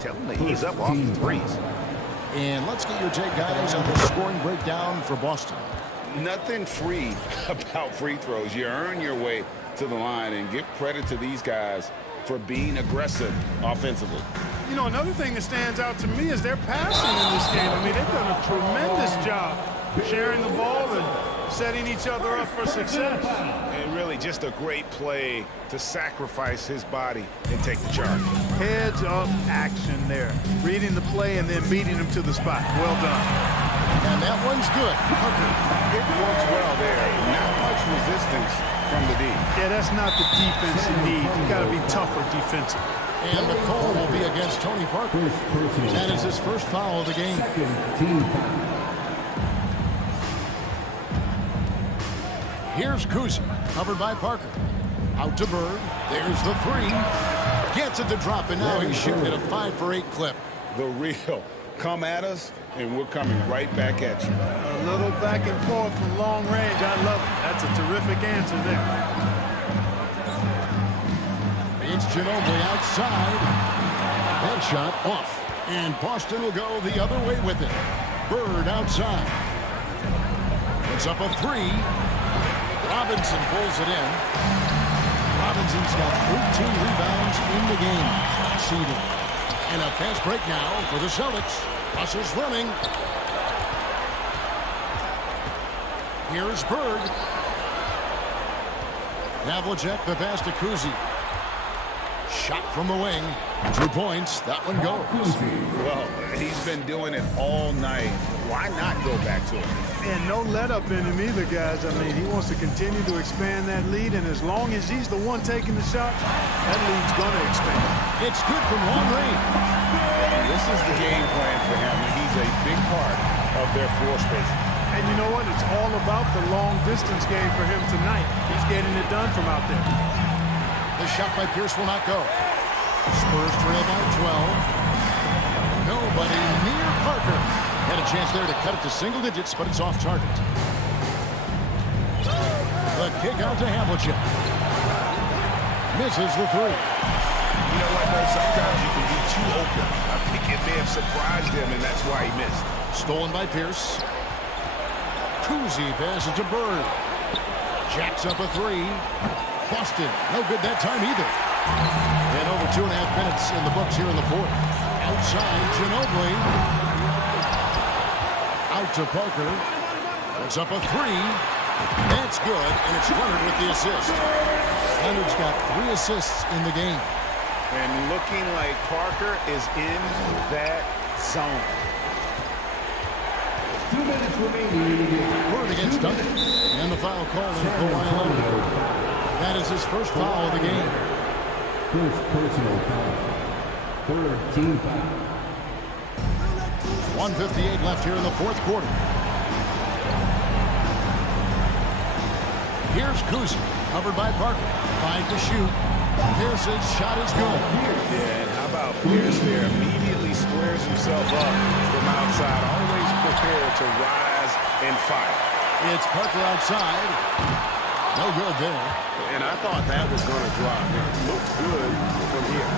tell him to ease up off the threes. And let's get your take, guys, on the scoring breakdown for Boston. Nothing free about free throws. You earn your way to the line, and give credit to these guys for being aggressive offensively. Another thing that stands out to me is their passing in this game. I mean, they've done a tremendous job sharing the ball and setting each other up for success. And really just a great play to sacrifice his body and take the charge. Heads up action there. Reading the play and then beating him to the spot. Well done. And that one's good. Parker. It works well there. Not much resistance from the D. Yeah, that's not the defense you need. You got to be tougher defensively. And the call will be against Tony Parker. That is his first foul of the game. Here's Kuzi, covered by Parker. Out to Bird. There's the 3. Gets it to drop, and now he's shooting at a 5-for-8 clip. The real. Come at us, and we're coming right back at you. A little back and forth from long range. I love it. That's a terrific answer there. It's Ginobili outside. That shot off. And Boston will go the other way with it. Bird outside. It's up a 3. Robinson pulls it in. Robinson's got 13 rebounds in the game. Seeded. And a fast break now for the Celtics. Russell's running. Here's Bird. Havlicek the pass to Kuzi. Shot from the wing. 2 points. That one goes. Well, he's been doing it all night. Why not go back to it? And no let up in him either, guys. I mean, he wants to continue to expand that lead, and as long as he's the one taking the shot, that lead's going to expand. It's good from long range. And this is the game plan for him. He's a big part of their floor space. And you know what? It's all about the long-distance game for him tonight. He's getting it done from out there. The shot by Pierce will not go. Spurs trail by 12. Nobody near Parker. Had a chance there to cut it to single digits, but it's off target. The kick out to Havlicek. Misses the 3. You know what, though? Sometimes you can be too open. I think it may have surprised him, and that's why he missed. Stolen by Pierce. Kuzi passes to Bird. Jacks up a 3. Boston, no good that time either. And over 2.5 minutes in the books here in the 4th. Outside, Ginobili. Out to Parker. Puts up a 3. That's good, and it's Leonard with the assist. Leonard's got 3 assists in the game. And looking like Parker is in that zone. 2 minutes remaining. Bird against Duncan. And the foul called in Kawhi Leonard. That is his first foul of the game. First personal foul. Third team foul. 1:58 left here in the 4th quarter. Here's Kuzi, covered by Parker. 5 to shoot. Pierce's shot is good. Yeah, and how about Pierce there? Immediately squares himself up from outside. Always prepared to rise and fire. It's Parker outside. No good there. And I thought that was going to drop. It looked good from here.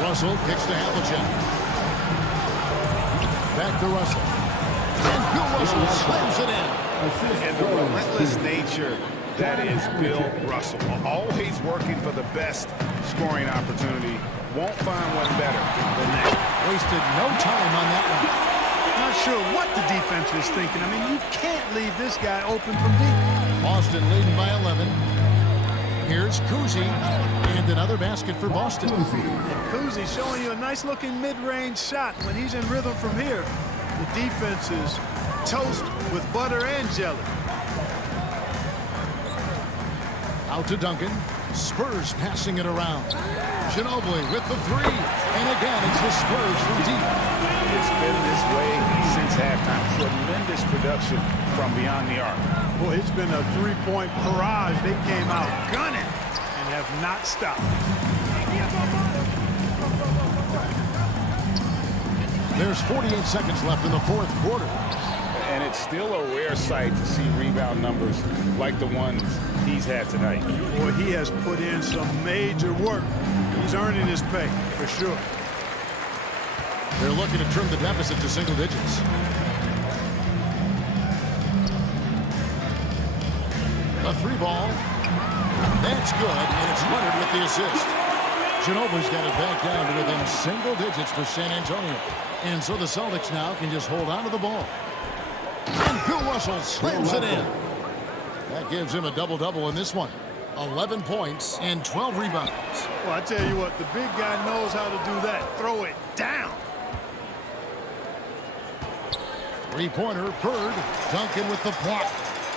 Russell kicks to Havlicek. Back to Russell. And Bill Russell slams it in. And the relentless nature that is Bill Russell. Always working for the best scoring opportunity. Won't find one better than that. Wasted no time on that one. Not sure what the defense was thinking. I mean, you can't leave this guy open from deep. Boston leading by 11. Here's Kuzi. And another basket for Boston. And Kuzi showing you a nice-looking mid-range shot. When he's in rhythm from here, the defense is toast with butter and jelly. Out to Duncan. Spurs passing it around. Ginobili with the 3. And again, it's the Spurs from deep. It's been this way since halftime. Tremendous production from beyond the arc. Boy, it's been a 3-point barrage. They came out gunning and have not stopped. There's 48 seconds left in the 4th quarter. And it's still a rare sight to see rebound numbers like the ones he's had tonight. Boy, he has put in some major work. He's earning his pay, for sure. They're looking to trim the deficit to single digits. A 3-ball. That's good, and it's Leonard with the assist. Ginobili's got it back down to within single digits for San Antonio. And so the Celtics now can just hold on to the ball. And Bill Russell slams it in. That gives him a double-double in this one. 11 points and 12 rebounds. Well, I tell you what, the big guy knows how to do that. Throw it down. 3-pointer, Bird. Duncan with the block.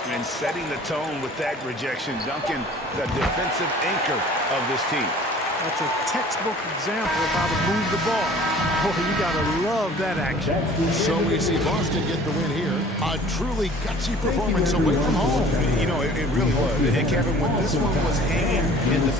And setting the tone with that rejection. Duncan, the defensive anchor of this team. That's a textbook example of how to move the ball. Boy, you got to love that action. So we see Boston get the win here. A truly gutsy performance away from home. You know, it really was. And Kevin, when this one was hanging in the...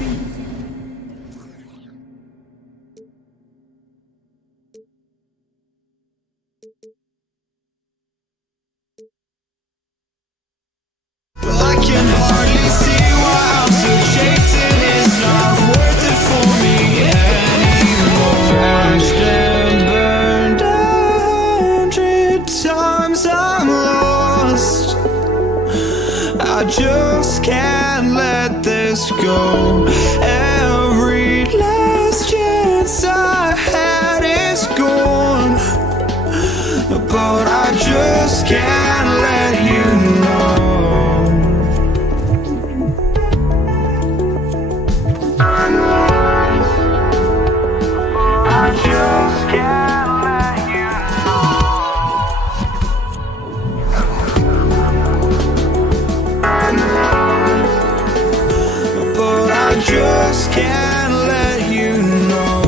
Well, I can hardly see why I'm so chasing. It's not worth it for me anymore. Sometimes I'm lost. I just can't let this go. Every last chance I had is gone, but I just can't let you know. I just can't let you know. But I just can't let you know.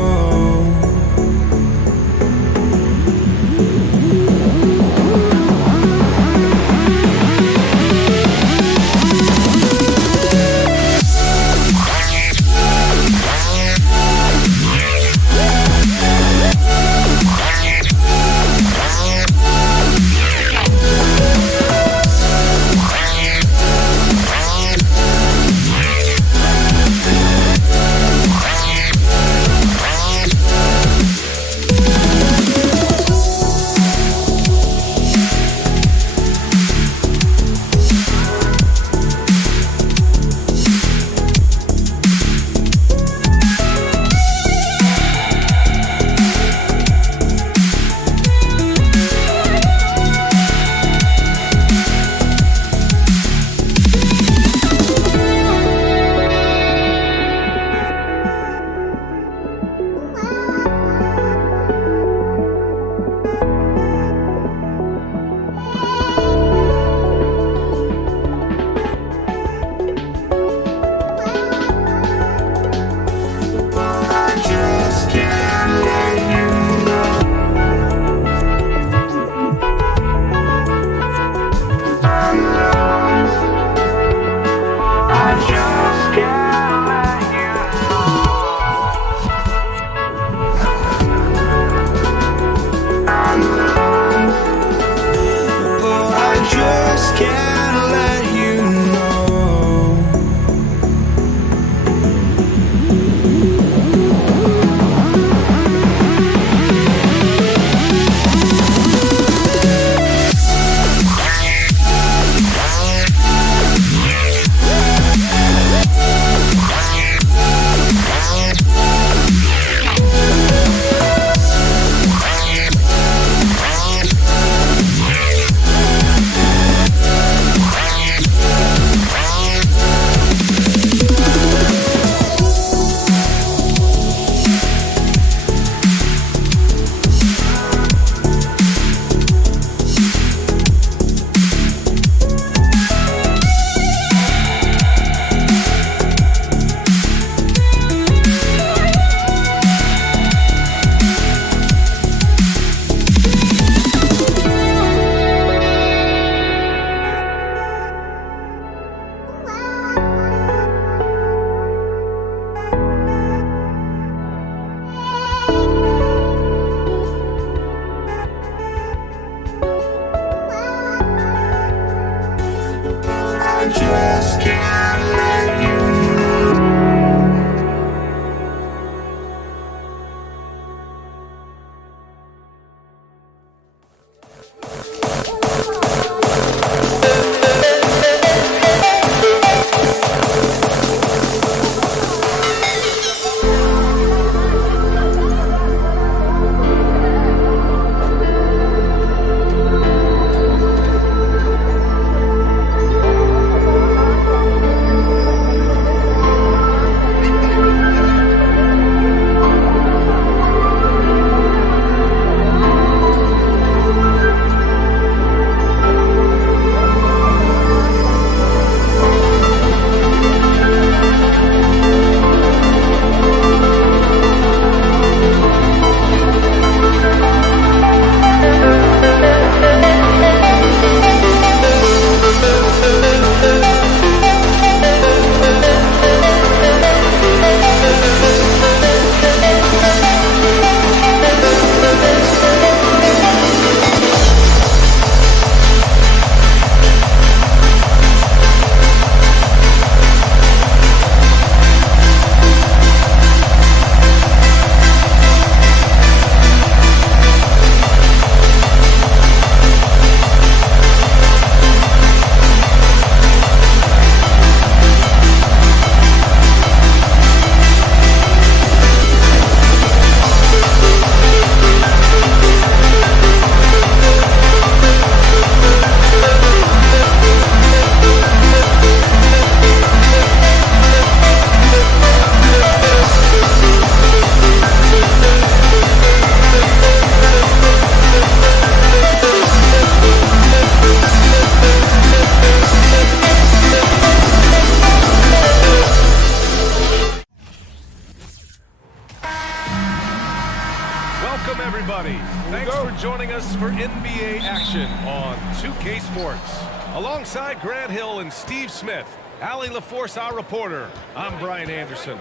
NBA action on 2K Sports. Alongside Grant Hill and Steve Smith, Allie LaForce, our reporter. I'm Brian Anderson.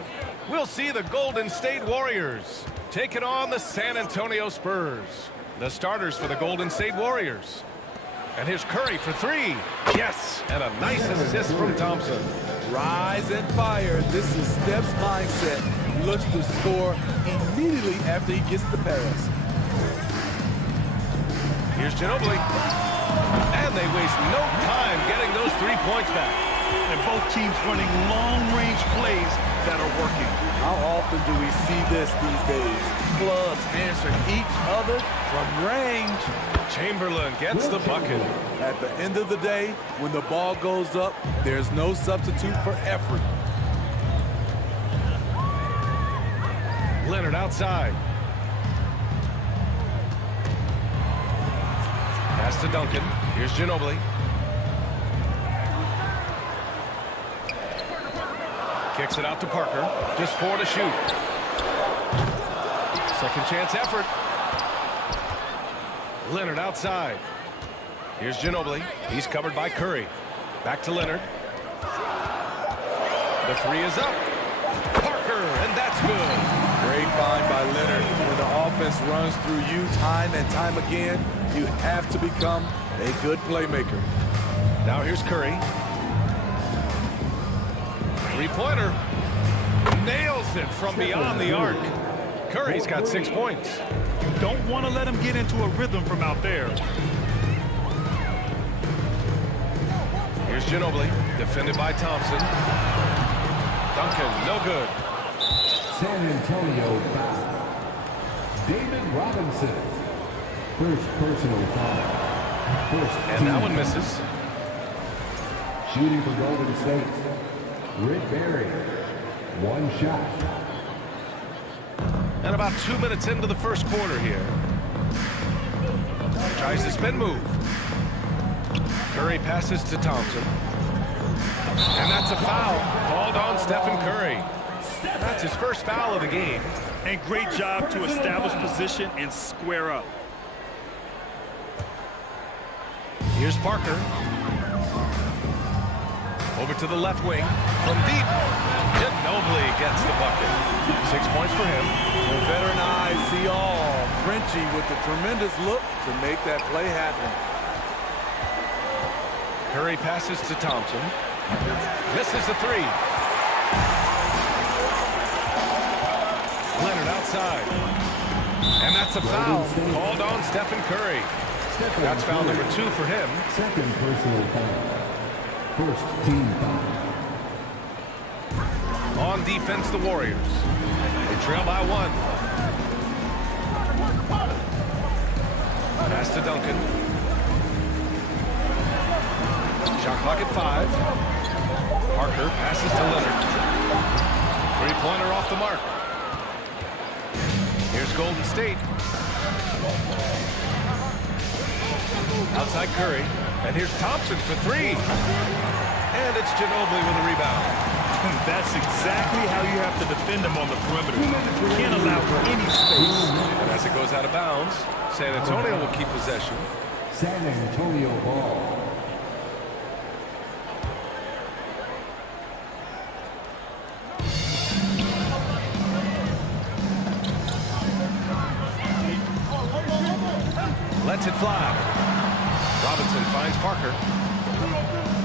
We'll see the Golden State Warriors taking on the San Antonio Spurs. The starters for the Golden State Warriors. And here's Curry for three. Yes, and a nice assist from Thompson. Rise and fire. This is Steph's mindset. He looks to score immediately after he gets the pass. Here's Ginobili. And they waste no time getting those 3 points back. And both teams running long-range plays that are working. How often do we see this these days? Clubs answering each other from range. Chamberlain gets the bucket. At the end of the day, when the ball goes up, there's no substitute for effort. Leonard outside. Pass to Duncan. Here's Ginobili. Kicks it out to Parker. Just 4 to shoot. Second chance effort. Leonard outside. Here's Ginobili. He's covered by Curry. Back to Leonard. The three is up. Parker, and that's good. Great find by Leonard. When the offense runs through you time and time again, you have to become a good playmaker. Now here's Curry. Three-pointer. Nails it from beyond the arc. Curry's got 6 points. You don't want to let him get into a rhythm from out there. Here's Ginobili, defended by Thompson. Duncan, no good. San Antonio foul. David Robinson. First personal foul. And that one misses. Shooting for Golden State. Rick Barry. One shot. And about 2 minutes into the first quarter here. Tries the spin move. Curry passes to Thompson. And that's a foul called on Stephen Curry. That's his first foul of the game. And great job to establish position and square up. Here's Parker. Over to the left wing. From deep. Ginobili gets the bucket. 6 points for him. The veteran eyes see all. Frenchie with a tremendous look to make that play happen. Curry passes to Thompson. Misses the three. Leonard outside. And that's a foul called on Stephen Curry. That's foul number 2 for him. Second personal foul. First team foul. On defense, the Warriors. They trail by 1. Pass to Duncan. Shot clock at 5. Parker passes to Leonard. Three-pointer off the mark. Here's Golden State. Outside Curry. And here's Thompson for 3. And it's Ginobili with a rebound. That's exactly how you have to defend him on the perimeter. You can't allow any space. And as it goes out of bounds, San Antonio will keep possession. San Antonio ball. Lets it fly. Robinson finds Parker.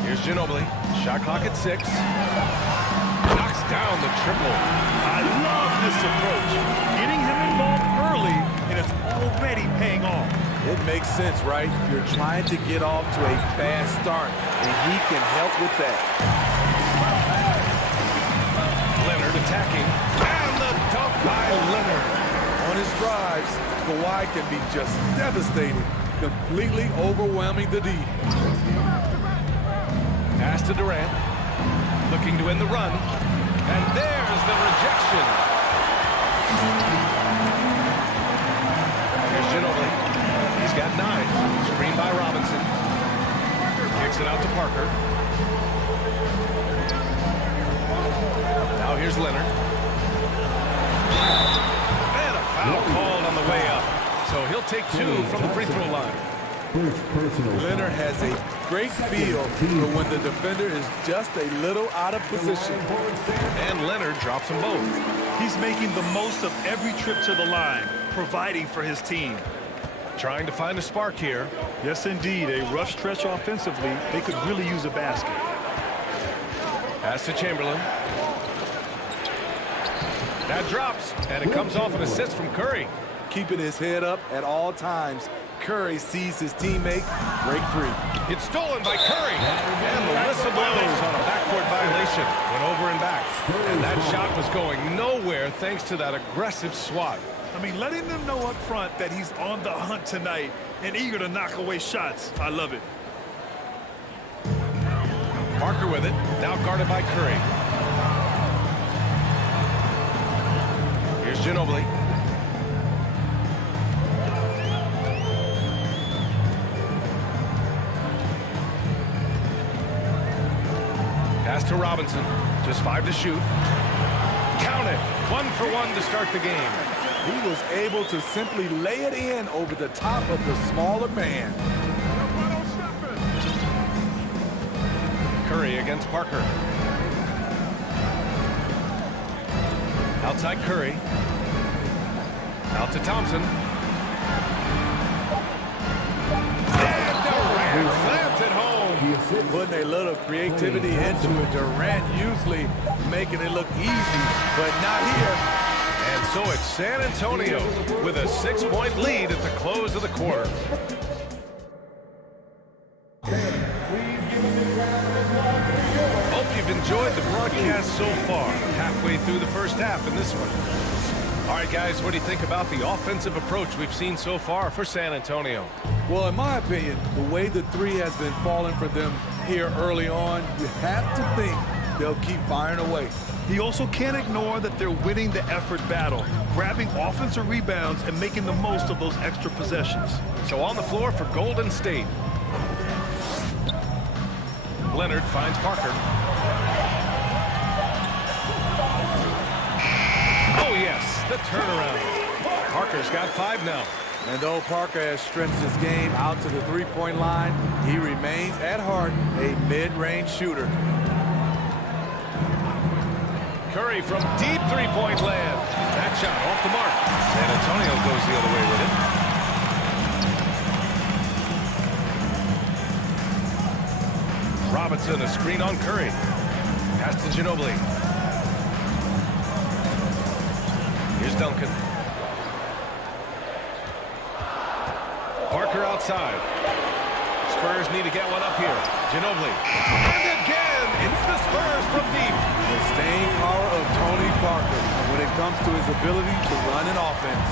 Here's Ginobili. Shot clock at 6. Knocks down the triple. I love this approach. Getting him involved early, and it's already paying off. It makes sense, right? You're trying to get off to a fast start, and he can help with that. Leonard attacking. And the dunk by Leonard. On his drives, Kawhi can be just devastating, completely overwhelming the D. Pass to Durant. Looking to end the run. And there's the rejection. Here's Ginobili. He's got 9. Screened by Robinson. Kicks it out to Parker. Now here's Leonard. And a foul called on the way up. So he'll take 2 from the free throw line. First personal Leonard foul. has a great feel for when the defender is just a little out of position. And Leonard drops them both. He's making the most of every trip to the line, providing for his team. Trying to find a spark here. Yes, indeed. A rough stretch offensively. They could really use a basket. Pass to Chamberlain. That drops, and it comes off an assist from Curry. Keeping his head up at all times. Curry sees his teammate break free. It's stolen by Curry. And the whistle blows on a backcourt violation. Went over and back. And that shot was going nowhere thanks to that aggressive swat. I mean, letting them know up front that he's on the hunt tonight and eager to knock away shots. I love it. Parker with it. Now guarded by Curry. Here's Ginobili. Pass to Robinson. Just 5 to shoot. Count it. 1 for 1 to start the game. He was able to simply lay it in over the top of the smaller man. Curry against Parker. Outside Curry. Out to Thompson. And Durant slams it home. Putting a little creativity into it. Durant usually making it look easy, but not here. And so it's San Antonio with a 6-point lead at the close of the quarter. Hope you've enjoyed the broadcast so far. Halfway through the first half in this one. All right, guys, what do you think about the offensive approach we've seen so far for San Antonio? Well, in my opinion, the way the three has been falling for them here early on, you have to think they'll keep firing away. He also can't ignore that they're winning the effort battle, grabbing offensive rebounds and making the most of those extra possessions. So on the floor for Golden State. Leonard finds Parker. Oh, yes, the turnaround. Parker's got 5 now. And though Parker has stretched his game out to the three-point line, he remains at heart a mid-range shooter. Curry from deep three-point land. That shot off the mark. San Antonio goes the other way with it. Robinson, a screen on Curry. Pass to Ginobili. Here's Duncan. Parker outside. Spurs need to get one up here. Ginobili. And again, it's the Spurs from deep. The staying power of Tony Parker when it comes to his ability to run an offense.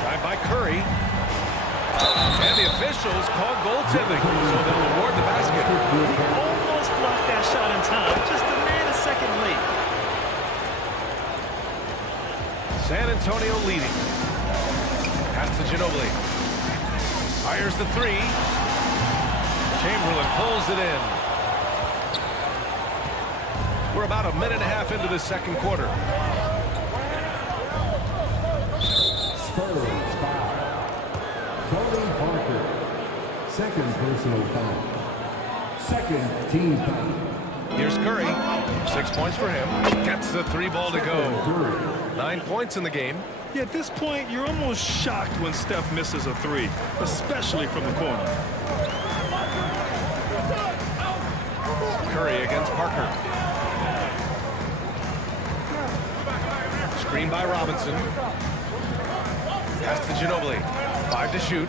Drive by Curry. And the officials call goaltending, so they'll award the basket. Almost blocked that shot in time, just a nanosecond late. San Antonio leading. Pass to Ginobili. Fires the 3. Chamberlain pulls it in. We're about a minute and a half into the second quarter. Spurs foul. Tony Parker. Second personal foul. Second team foul. Here's Curry. 6 points for him. Gets the 3 ball to go. 9 points in the game. Yeah, at this point, you're almost shocked when Steph misses a 3, especially from the corner. Curry against Parker. Screen by Robinson. Pass to Ginobili. 5 to shoot.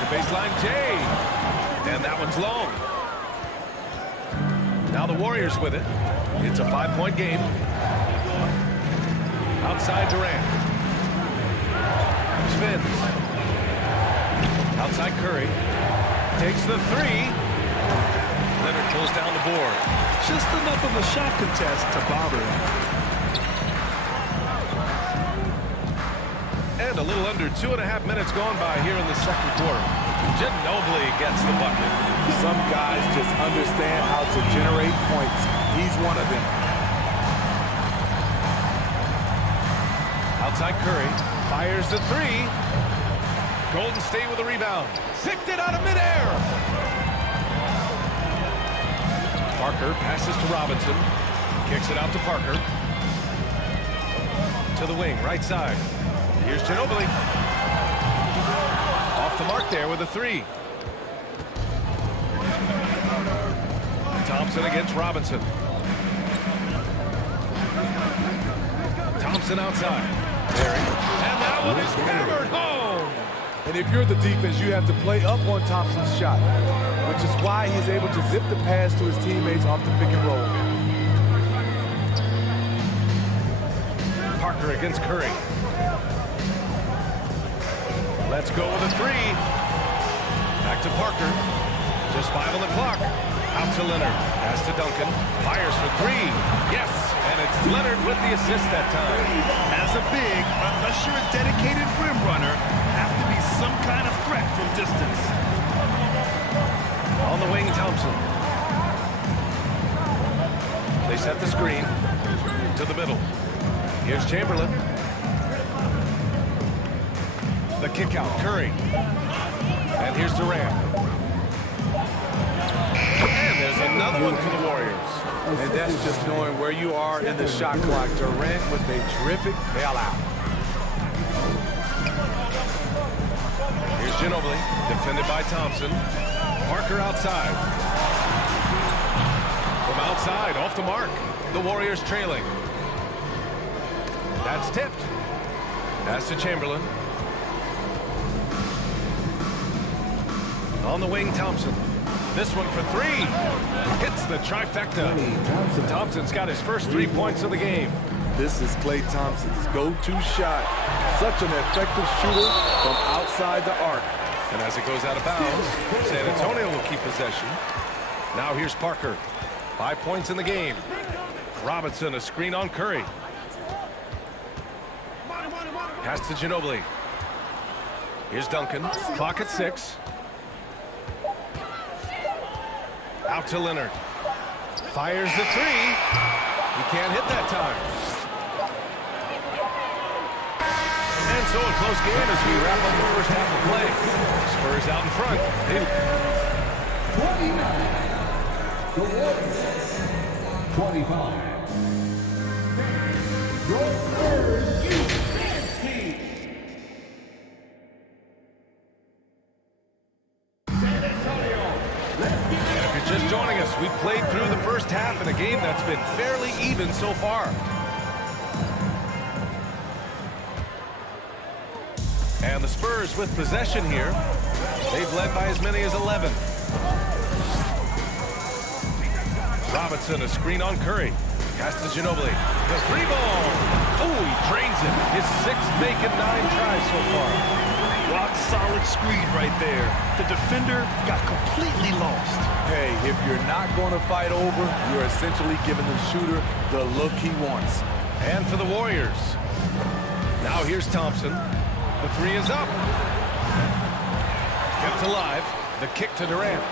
The baseline Jay. And that one's long. Now the Warriors with it. It's a 5-point game. Outside Durant. Spins. Outside Curry. Takes the 3. Leonard pulls down the board. Just enough of a shot contest to bother him. And a little under 2.5 minutes gone by here in the second quarter. Ginobili gets the bucket. Some guys just understand how to generate points. He's one of them. Outside Curry. Fires the three. Golden State with a rebound. Picked it out of midair. Parker passes to Robinson. Kicks it out to Parker. To the wing, right side. Here's Ginobili. Off the mark there with a three. Thompson against Robinson. Thompson outside. Barry. And that one is hammered home. And if you're the defense, you have to play up on Thompson's shot, which is why he's able to zip the pass to his teammates off the pick and roll. Parker against Curry. Let's go with a three. Back to Parker. Just 5 on the clock. Out to Leonard. Pass to Duncan. Fires for three. Yes, and it's Leonard with the assist that time. As a big, unless you're a dedicated rim runner, have to be some kind of threat from distance. On the wing, Thompson. They set the screen to the middle. Here's Chamberlain. The kick out, Curry. And here's Durant. And there's another one for the Warriors. And that's just knowing where you are in the shot clock. Durant with a terrific bailout. Here's Ginobili, defended by Thompson. Parker outside. From outside, off the mark. The Warriors trailing. That's tipped. Pass to Chamberlain. On the wing, Thompson. This one for three. Hits the trifecta. Thompson's got his first 3 points of the game. This is Klay Thompson's go-to shot. Such an effective shooter from outside the arc. And as it goes out of bounds, San Antonio will keep possession. Now here's Parker. 5 points in the game. Robinson, a screen on Curry. Pass to Ginobili. Here's Duncan. Clock at 6. Out to Leonard. Fires the three. He can't hit that time. And so a close game as we wrap up the first half of play. Spurs out in front. 29. 25. Your Spurs, you team. San Antonio. And if you're just joining us, we've played through the first half in a game that's been fairly even so far. And the Spurs with possession here. They've led by as many as 11. Robinson, a screen on Curry. Pass to Ginobili. The three ball. Oh, he drains it. His 6th making 9 tries so far. Rock solid screen right there. The defender got completely lost. Hey, if you're not going to fight over, you're essentially giving the shooter the look he wants. And for the Warriors. Now here's Thompson. The three is up. Kept alive. The kick to Durant.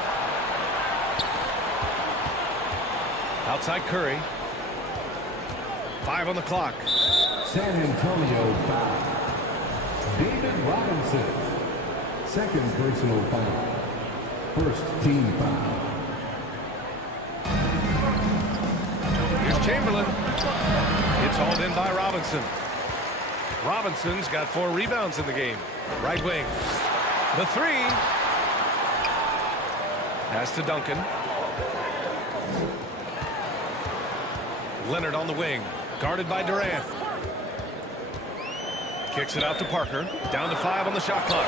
Outside Curry. 5 on the clock. San Antonio foul. David Robinson. Second personal foul. First team foul. Here's Chamberlain. It's hauled in by Robinson. Robinson's got 4 rebounds in the game. Right wing. The three. Pass to Duncan. Leonard on the wing. Guarded by Durant. Kicks it out to Parker. Down to 5 on the shot clock.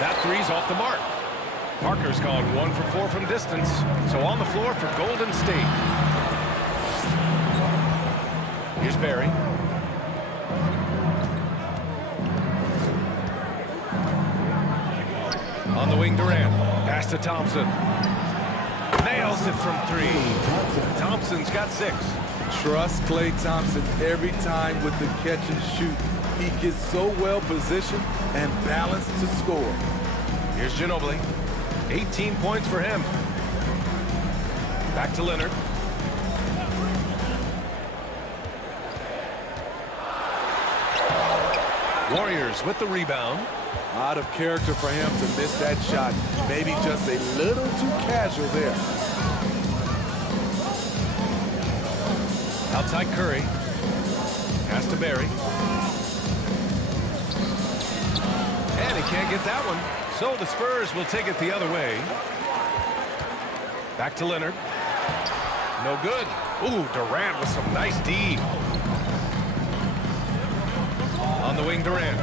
That three's off the mark. Parker's gone 1 for 4 from distance. So on the floor for Golden State. Here's Barry. On the wing, Durant. Pass to Thompson. Nails it from 3. Thompson's got 6. Trust Klay Thompson every time with the catch and shoot. He gets so well positioned and balanced to score. Here's Ginobili. 18 points for him. Back to Leonard. Warriors with the rebound. Out of character for him to miss that shot. Maybe just a little too casual there. Outside Curry. Pass to Barry. And he can't get that one. So the Spurs will take it the other way. Back to Leonard. No good. Ooh, Durant with some nice D. On the wing, Durant.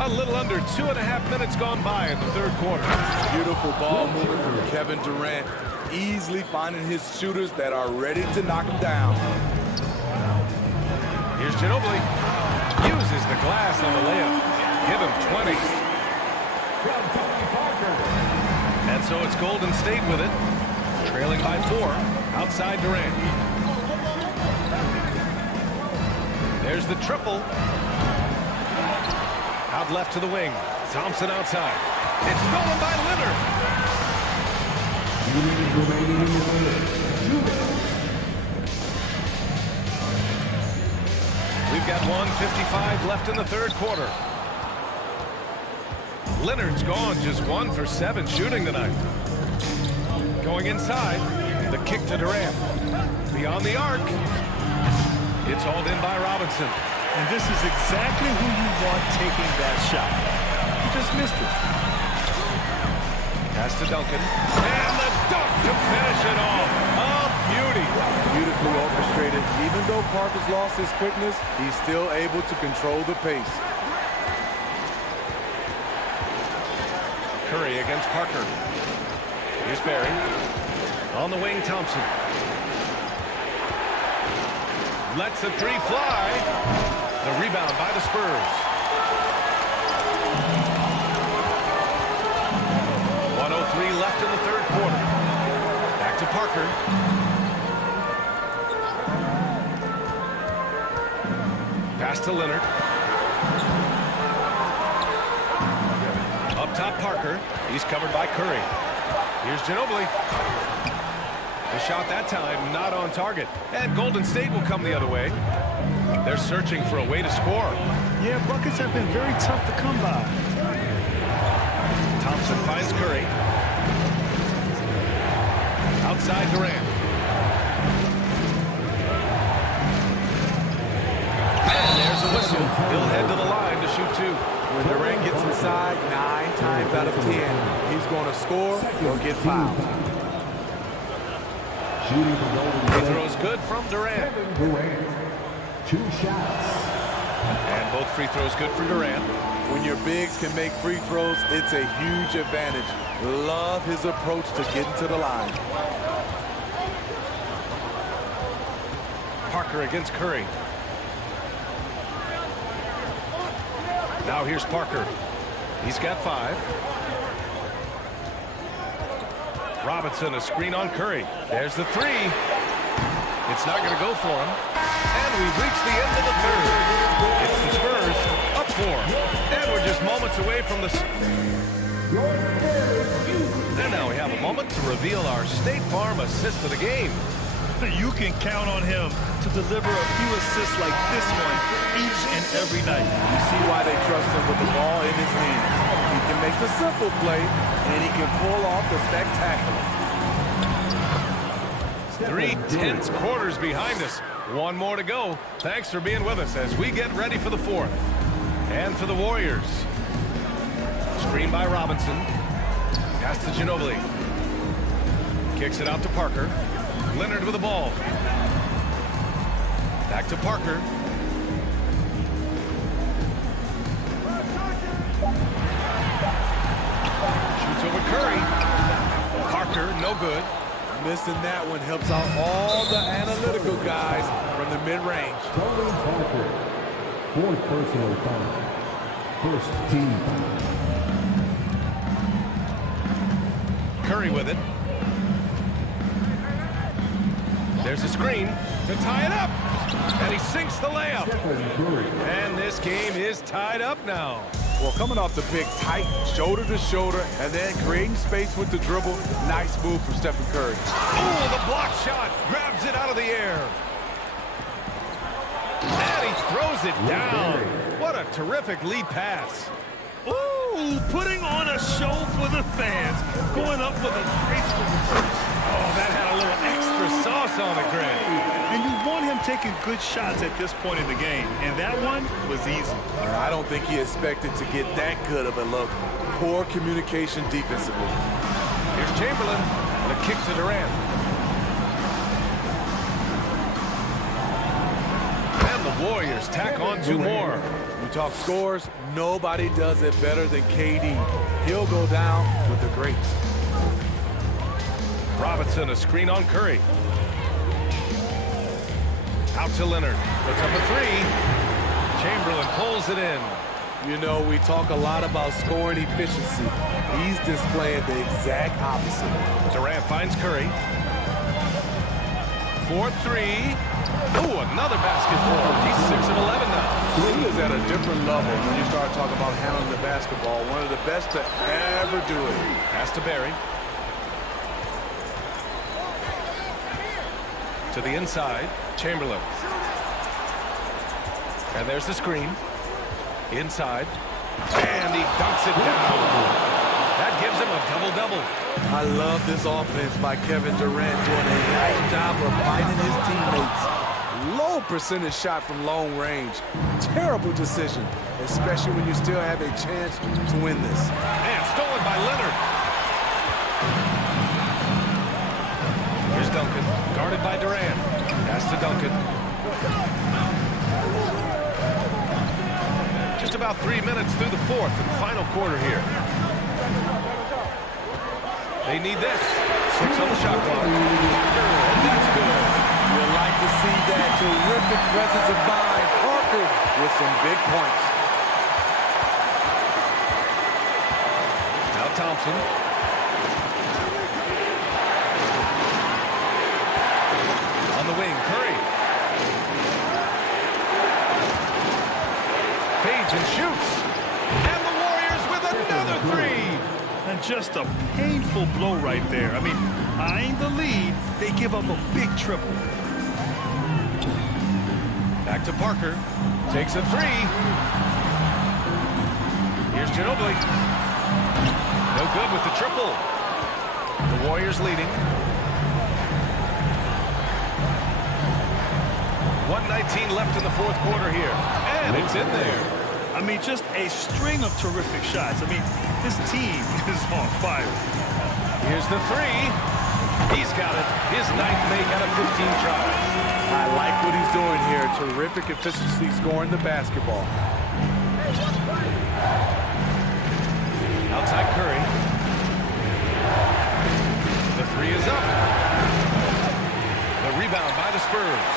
A little under 2.5 minutes gone by in the third quarter. Beautiful ball movement from Kevin Durant. Easily finding his shooters that are ready to knock him down. Here's Ginobili. Uses the glass on the layup. Give him 20. And so it's Golden State with it. Trailing by 4. Outside Durant. There's the triple. Out left to the wing. Thompson outside. It's stolen by Leonard. We've got 1:55 left in the third quarter. Leonard's gone just 1 for 7 shooting tonight. Going inside. The kick to Durant. Beyond the arc. It's hauled in by Robinson. And this is exactly who you want taking that shot. He just missed it. Pass to Duncan. And the dunk to finish it off. A beauty. Beautifully orchestrated. Even though Parker's lost his quickness, he's still able to control the pace. Curry against Parker. Here's Barry. On the wing, Thompson. Lets the three fly. The rebound by the Spurs. 1:03 left in the third quarter. Back to Parker. Pass to Leonard. Up top, Parker. He's covered by Curry. Here's Ginobili. The shot that time not on target. And Golden State will come the other way. They're searching for a way to score. Yeah, buckets have been very tough to come by. Thompson finds Curry. Outside Durant. And there's a whistle. He'll head to the line to shoot 2. When Durant gets inside, 9 times out of 10, he's going to score or get fouled. Free throws good from Durant. Durant, 2 shots. And both free throws good for Durant. When your bigs can make free throws, it's a huge advantage. Love his approach to getting to the line. Parker against Curry. Now here's Parker. He's got 5. Robinson, a screen on Curry. There's the 3. It's not going to go for him. And we've reached the end of the third. It's the Spurs up 4. And we're just moments away from the... And now we have a moment to reveal our State Farm assist of the game. You can count on him to deliver a few assists like this one each and every night. You see why they trust him with the ball in his hands. He can make the simple play, and he can pull off the spectacular. 3 tense quarters behind us. 1 more to go. Thanks for being with us as we get ready for the 4th. And for the Warriors. Screen by Robinson. Pass to Ginobili. Kicks it out to Parker. Leonard with the ball. Back to Parker. Shoots over Curry. Parker, no good. Missing that one helps out all the analytical guys from the mid-range. Tony Parker, 4th personal foul. 1st team foul. Curry with it. There's a screen to tie it up. And he sinks the layup. And this game is tied up now. Well, coming off the pick, tight, shoulder to shoulder, and then creating space with the dribble. Nice move from Stephen Curry. Oh, the block shot grabs it out of the air. And he throws it down. What a terrific lead pass. Ooh, putting on a show for the fans. Going up with a graceful return. Oh, that had a little extra sauce on it, Greg. And you want him taking good shots at this point in the game. And that one was easy. I don't think he expected to get that good of a look. Poor communication defensively. Here's Chamberlain. The kick to Durant. And the Warriors tack on 2 more. You talk scores, nobody does it better than KD. He'll go down with the greats. Robinson, a screen on Curry. Out to Leonard. Puts up a 3. Chamberlain pulls it in. You know, we talk a lot about scoring efficiency. He's displaying the exact opposite. Durant finds Curry. 4-3. Ooh, another basket for him. He's 6 of 11 now. He is at a different level when you start talking about handling the basketball. One of the best to ever do it. Pass to Barry. To the inside, Chamberlain. And there's the screen. Inside. And he dunks it down. That gives him a double-double. I love this offense by Kevin Durant doing a nice job of finding his teammates. Low percentage shot from long range. Terrible decision, especially when you still have a chance to win this. And stolen by Leonard. Here's Duncan, guarded by Durant. Pass to Duncan. Just about 3 minutes through the 4th and final quarter here. They need this. 6 on the shot clock. And that's good. You'll like to see that terrific presence of mind. Parker with some big points. Now Thompson. On the wing, Curry. Fades and shoots. And the Warriors with another 3. And just a painful blow right there. I mean, eyeing the lead, they give up a big triple. Back to Parker. Takes a 3. Here's Ginobili. No good with the triple. The Warriors leading. 1:19 left in the 4th quarter here. And it's in there. I mean, just a string of terrific shots. I mean, this team is on fire. Here's the 3. He's got it. His 9th make out of 15 tries. I like what he's doing here. Terrific efficiency scoring the basketball. Outside Curry. The 3 is up. The rebound by the Spurs.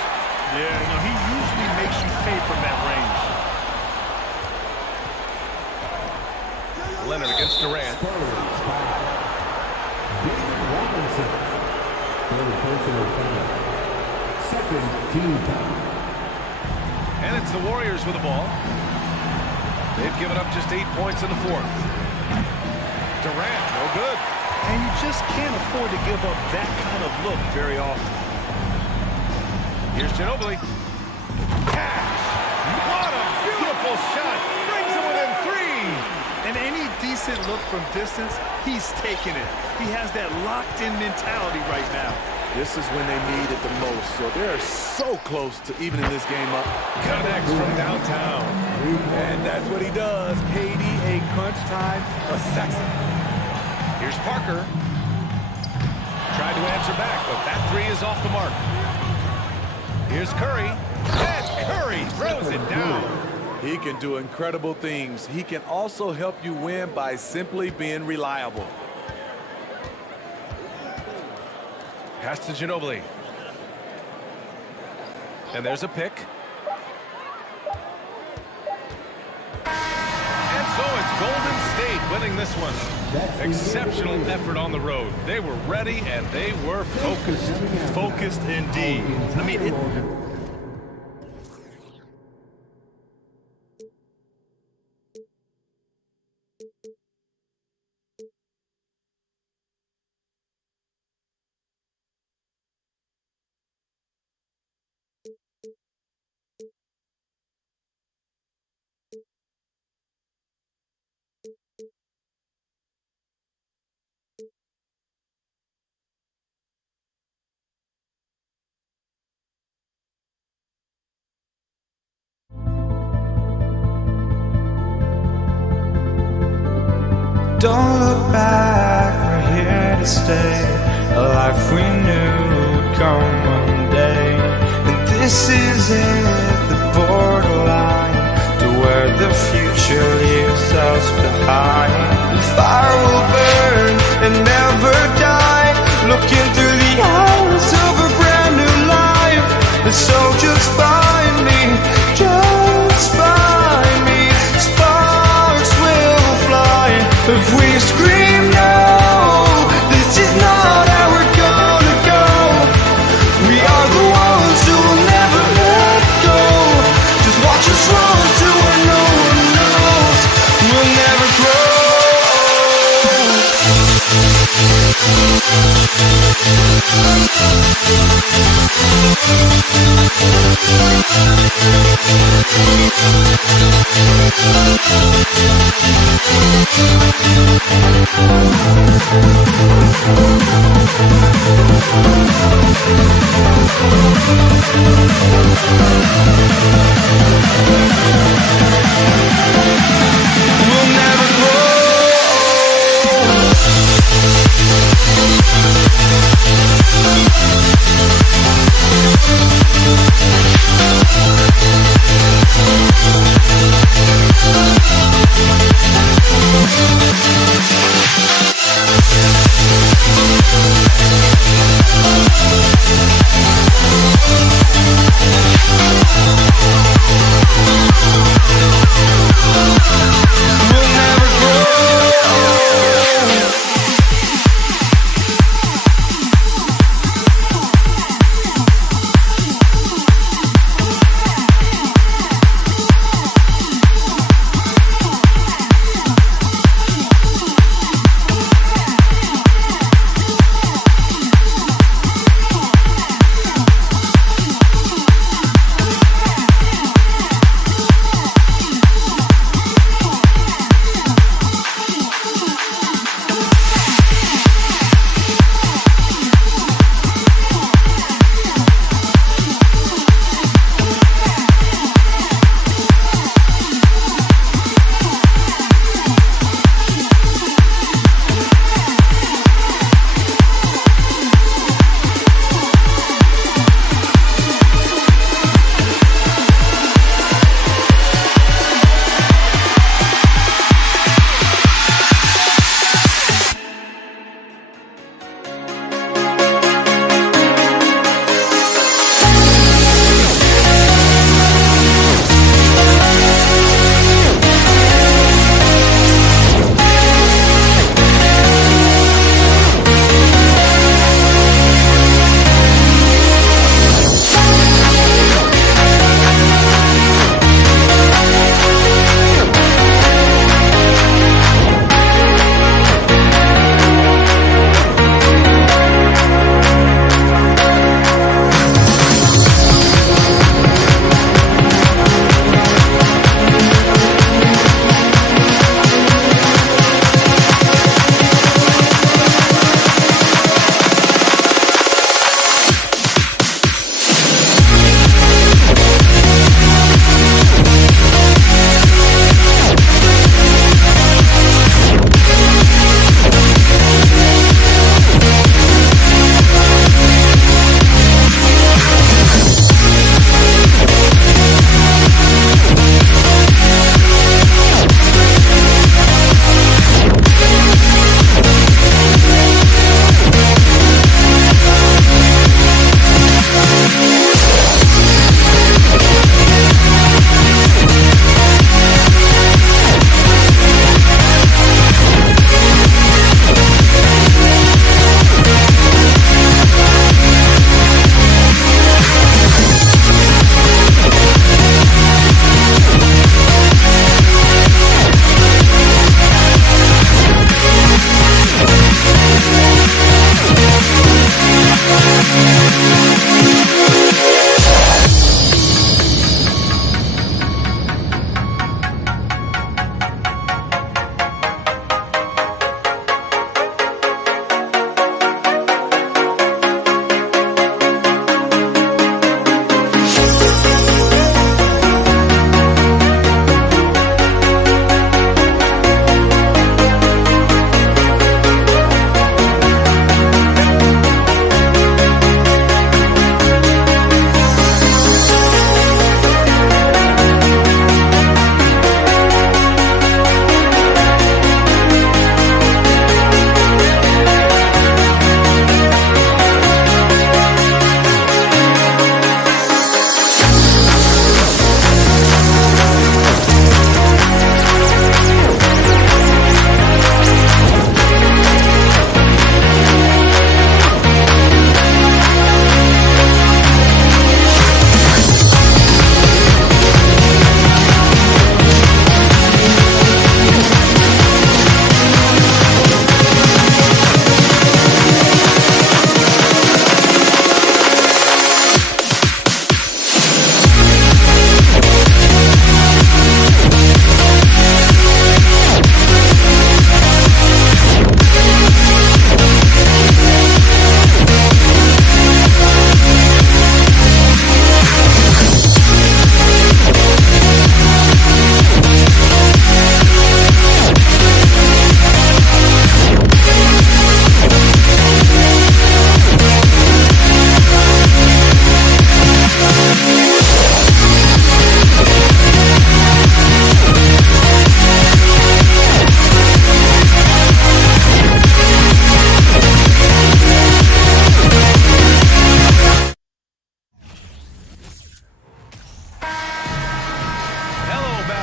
Yeah, you know, he usually makes you pay from that range. Leonard against Durant. Second team foul. And it's the Warriors with the ball. They've given up just 8 points in the 4th. Durant, no good. And you just can't afford to give up that kind of look very often. Here's Ginobili. Cash. What a beautiful shot. Brings him within 3. And any decent look from distance, he's taking it. He has that locked-in mentality right now. This is when they need it the most, so they're so close to evening this game up. Connects from downtown. And that's what he does. KD, a crunch time assassin. Here's Parker. Tried to answer back, but that 3 is off the mark. Here's Curry. And Curry throws it down. He can do incredible things. He can also help you win by simply being reliable. Pass to Ginobili. And there's a pick. And so it's Golden State winning this one. Exceptional effort on the road. They were ready and they were focused. Focused indeed. I mean, Don't look back, we're here to stay. A life we knew would come one day. And this is it, the borderline to where the future leaves us behind. The fire will burn and never die, looking through the eyes of a brand new life. And so just find me, just find me. Sparks will fly if we scream no. This is not how we're gonna go. We are the ones who will never let go.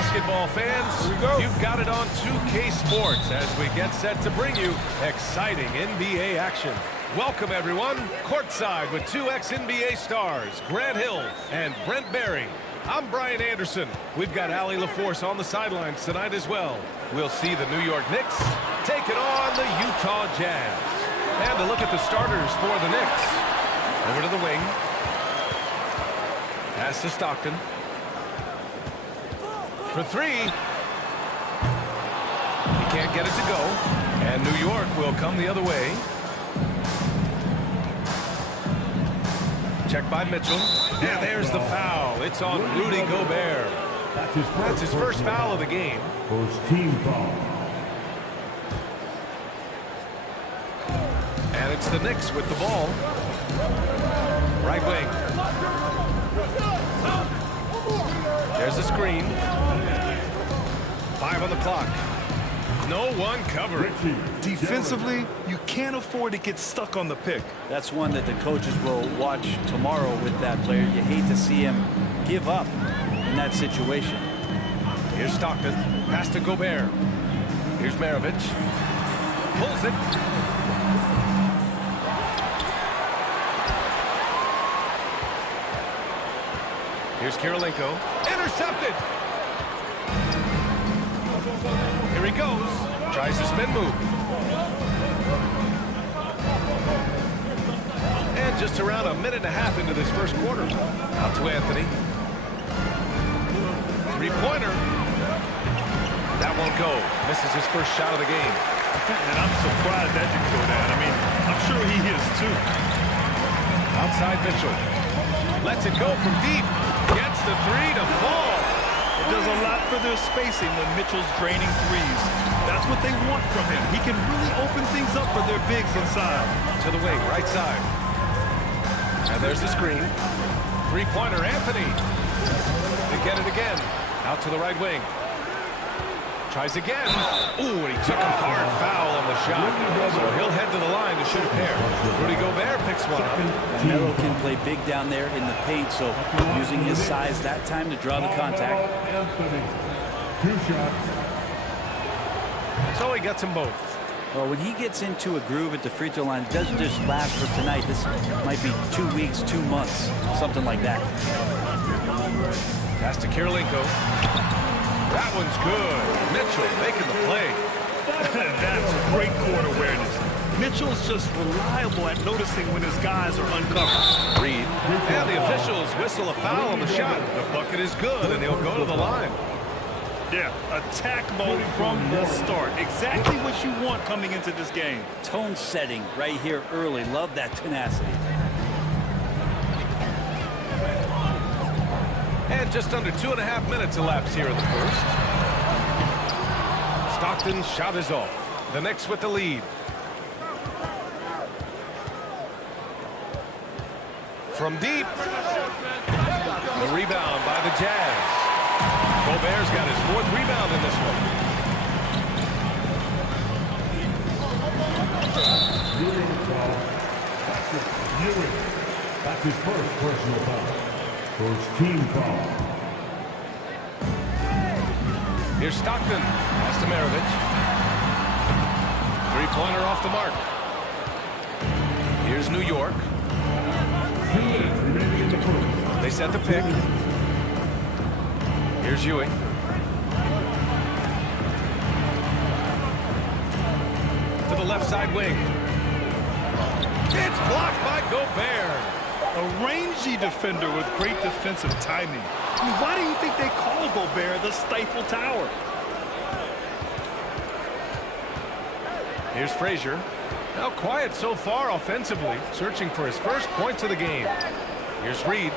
basketball fans, you've got it on 2K Sports as we get set to bring you exciting NBA action. Welcome, everyone, courtside with two ex-NBA stars, Grant Hill and Brent Barry. I'm Brian Anderson. We've got Allie LaForce on the sidelines tonight as well. We'll see the New York Knicks taking on the Utah Jazz. And a look at the starters for the Knicks. Over to the wing. Pass to Stockton. For three. He can't get it to go. And New York will come the other way. Check by Mitchell. And there's the foul. It's on Rudy Gobert. That's his first foul of the game. First team foul. And it's the Knicks with the ball. Right wing. There's the screen. 5 on the clock. No one covering. Defensively, you can't afford to get stuck on the pick. That's one that the coaches will watch tomorrow with that player. You hate to see him give up in that situation. Here's Stockton. Pass to Gobert. Here's Maravich. Pulls it. Here's Kirilenko. Intercepted. Here he goes. Tries to spin move. And just around a minute and a half into this first quarter. Out to Anthony. Three-pointer. That won't go. Misses his first shot of the game. And I'm surprised that didn't go down. I mean, I'm sure he is too. Outside Mitchell. Lets it go from deep. Gets the three to fall. It does a lot for their spacing when Mitchell's draining threes. That's what they want from him. He can really open things up for their bigs inside. To the wing, right side. And there's the screen. Three-pointer, Anthony. They get it again. Out to the right wing. Tries again. Ooh, and he took a hard foul on the shot. So he'll head to the line to shoot a pair. Rudy Gobert picks one up. Melo can play big down there in the paint, so using his size that time to draw the contact. Anthony. 2 shots. So he gets them both. Well, when he gets into a groove at the free throw line, it doesn't just last for tonight. This might be 2 weeks, 2 months, something like that. Pass to Kirilenko. That one's good. Mitchell making the play. That's great court awareness. Mitchell's just reliable at noticing when his guys are uncovered. Reed. And the officials whistle a foul on the shot. The bucket is good, and he'll go to the line. Yeah, attack mode from the start. Exactly what you want coming into this game. Tone setting right here early. Love that tenacity. And just under 2.5 minutes elapsed here in the first. Stockton's shot is off. The Knicks with the lead. From deep. The rebound by the Jazz. Gobert's got his 4th rebound in this one. Ewing. That's his first personal foul. First team foul. Here's Stockton. Pass to Maravich. Three-pointer off the mark. Here's New York. 2 minutes remaining in the first. They set the pick. Here's Ewing. To the left side wing. It's blocked by Gobert. A rangy defender with great defensive timing. I mean, why do you think they call Gobert the Stifle Tower? Here's Frazier. Now quiet so far offensively, searching for his first points of the game. Here's Reed.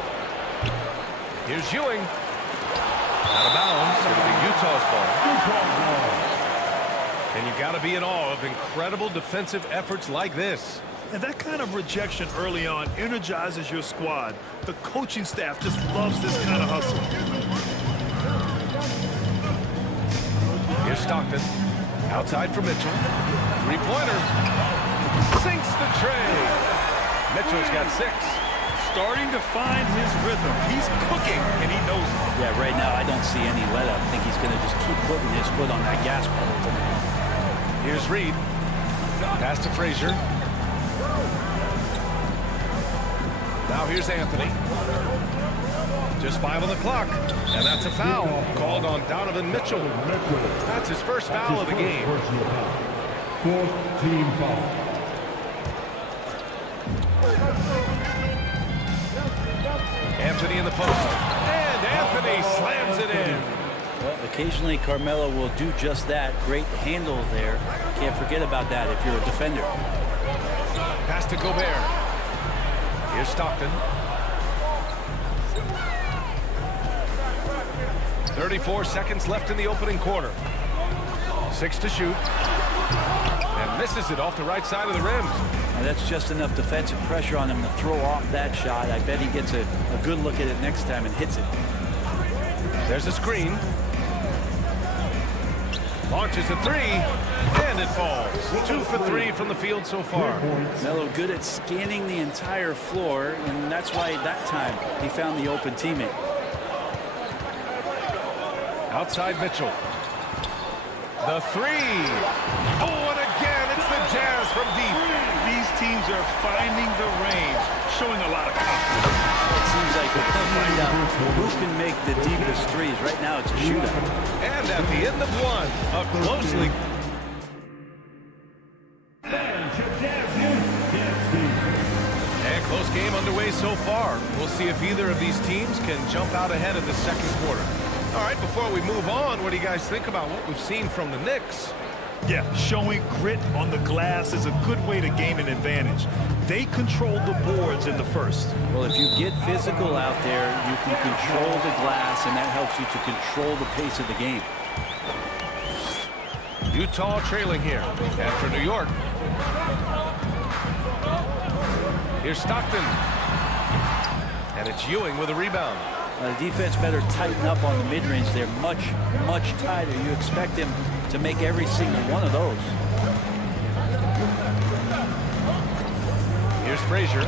Here's Ewing. Out of bounds. It'll be Utah's ball. And you got to be in awe of incredible defensive efforts like this. And that kind of rejection early on energizes your squad. The coaching staff just loves this kind of hustle. Here's Stockton. Outside for Mitchell. Three-pointer. Sinks the tray. Mitchell's got 6. starting to find his rhythm. He's cooking, and he knows it. Yeah, right now I don't see any let up. I think he's going to just keep putting his foot on that gas pedal tonight. Here's Reed. Pass to Frazier. Now here's Anthony. Just 5 on the clock. And that's a foul called on Donovan Mitchell. That's his first foul of the game. Fourth team foul. Anthony in the post. And Anthony slams it in. Well, occasionally Carmelo will do just that. Great handle there. Can't forget about that if you're a defender. Pass to Gobert. Here's Stockton. 34 seconds left in the opening quarter. 6 to shoot. And misses it off the right side of the rim. Now that's just enough defensive pressure on him to throw off that shot. I bet he gets a good look at it next time and hits it. There's a screen. Launches a 3, and it falls. 2 for 3 from the field so far. Melo good at scanning the entire floor, and that's why that time he found the open teammate. Outside Mitchell. The 3. Oh, and again, it's the Jazz from deep. These teams are finding the range, showing a lot of confidence. It seems like we're going to find out who can make the deepest threes. Right now, it's a shootout. And at the end of one, a closely... And close game underway so far. We'll see if either of these teams can jump out ahead in the second quarter. All right, before we move on, what do you guys think about what we've seen from the Knicks? Yeah, showing grit on the glass is a good way to gain an advantage. They controlled the boards in the first. Well, if you get physical out there, you can control the glass, and that helps you to control the pace of the game. Utah trailing here. And for New York, here's Stockton. And it's Ewing with a rebound. The defense better tighten up on the mid-range. They're much, much tighter. You expect him to make every single one of those. Here's Frazier,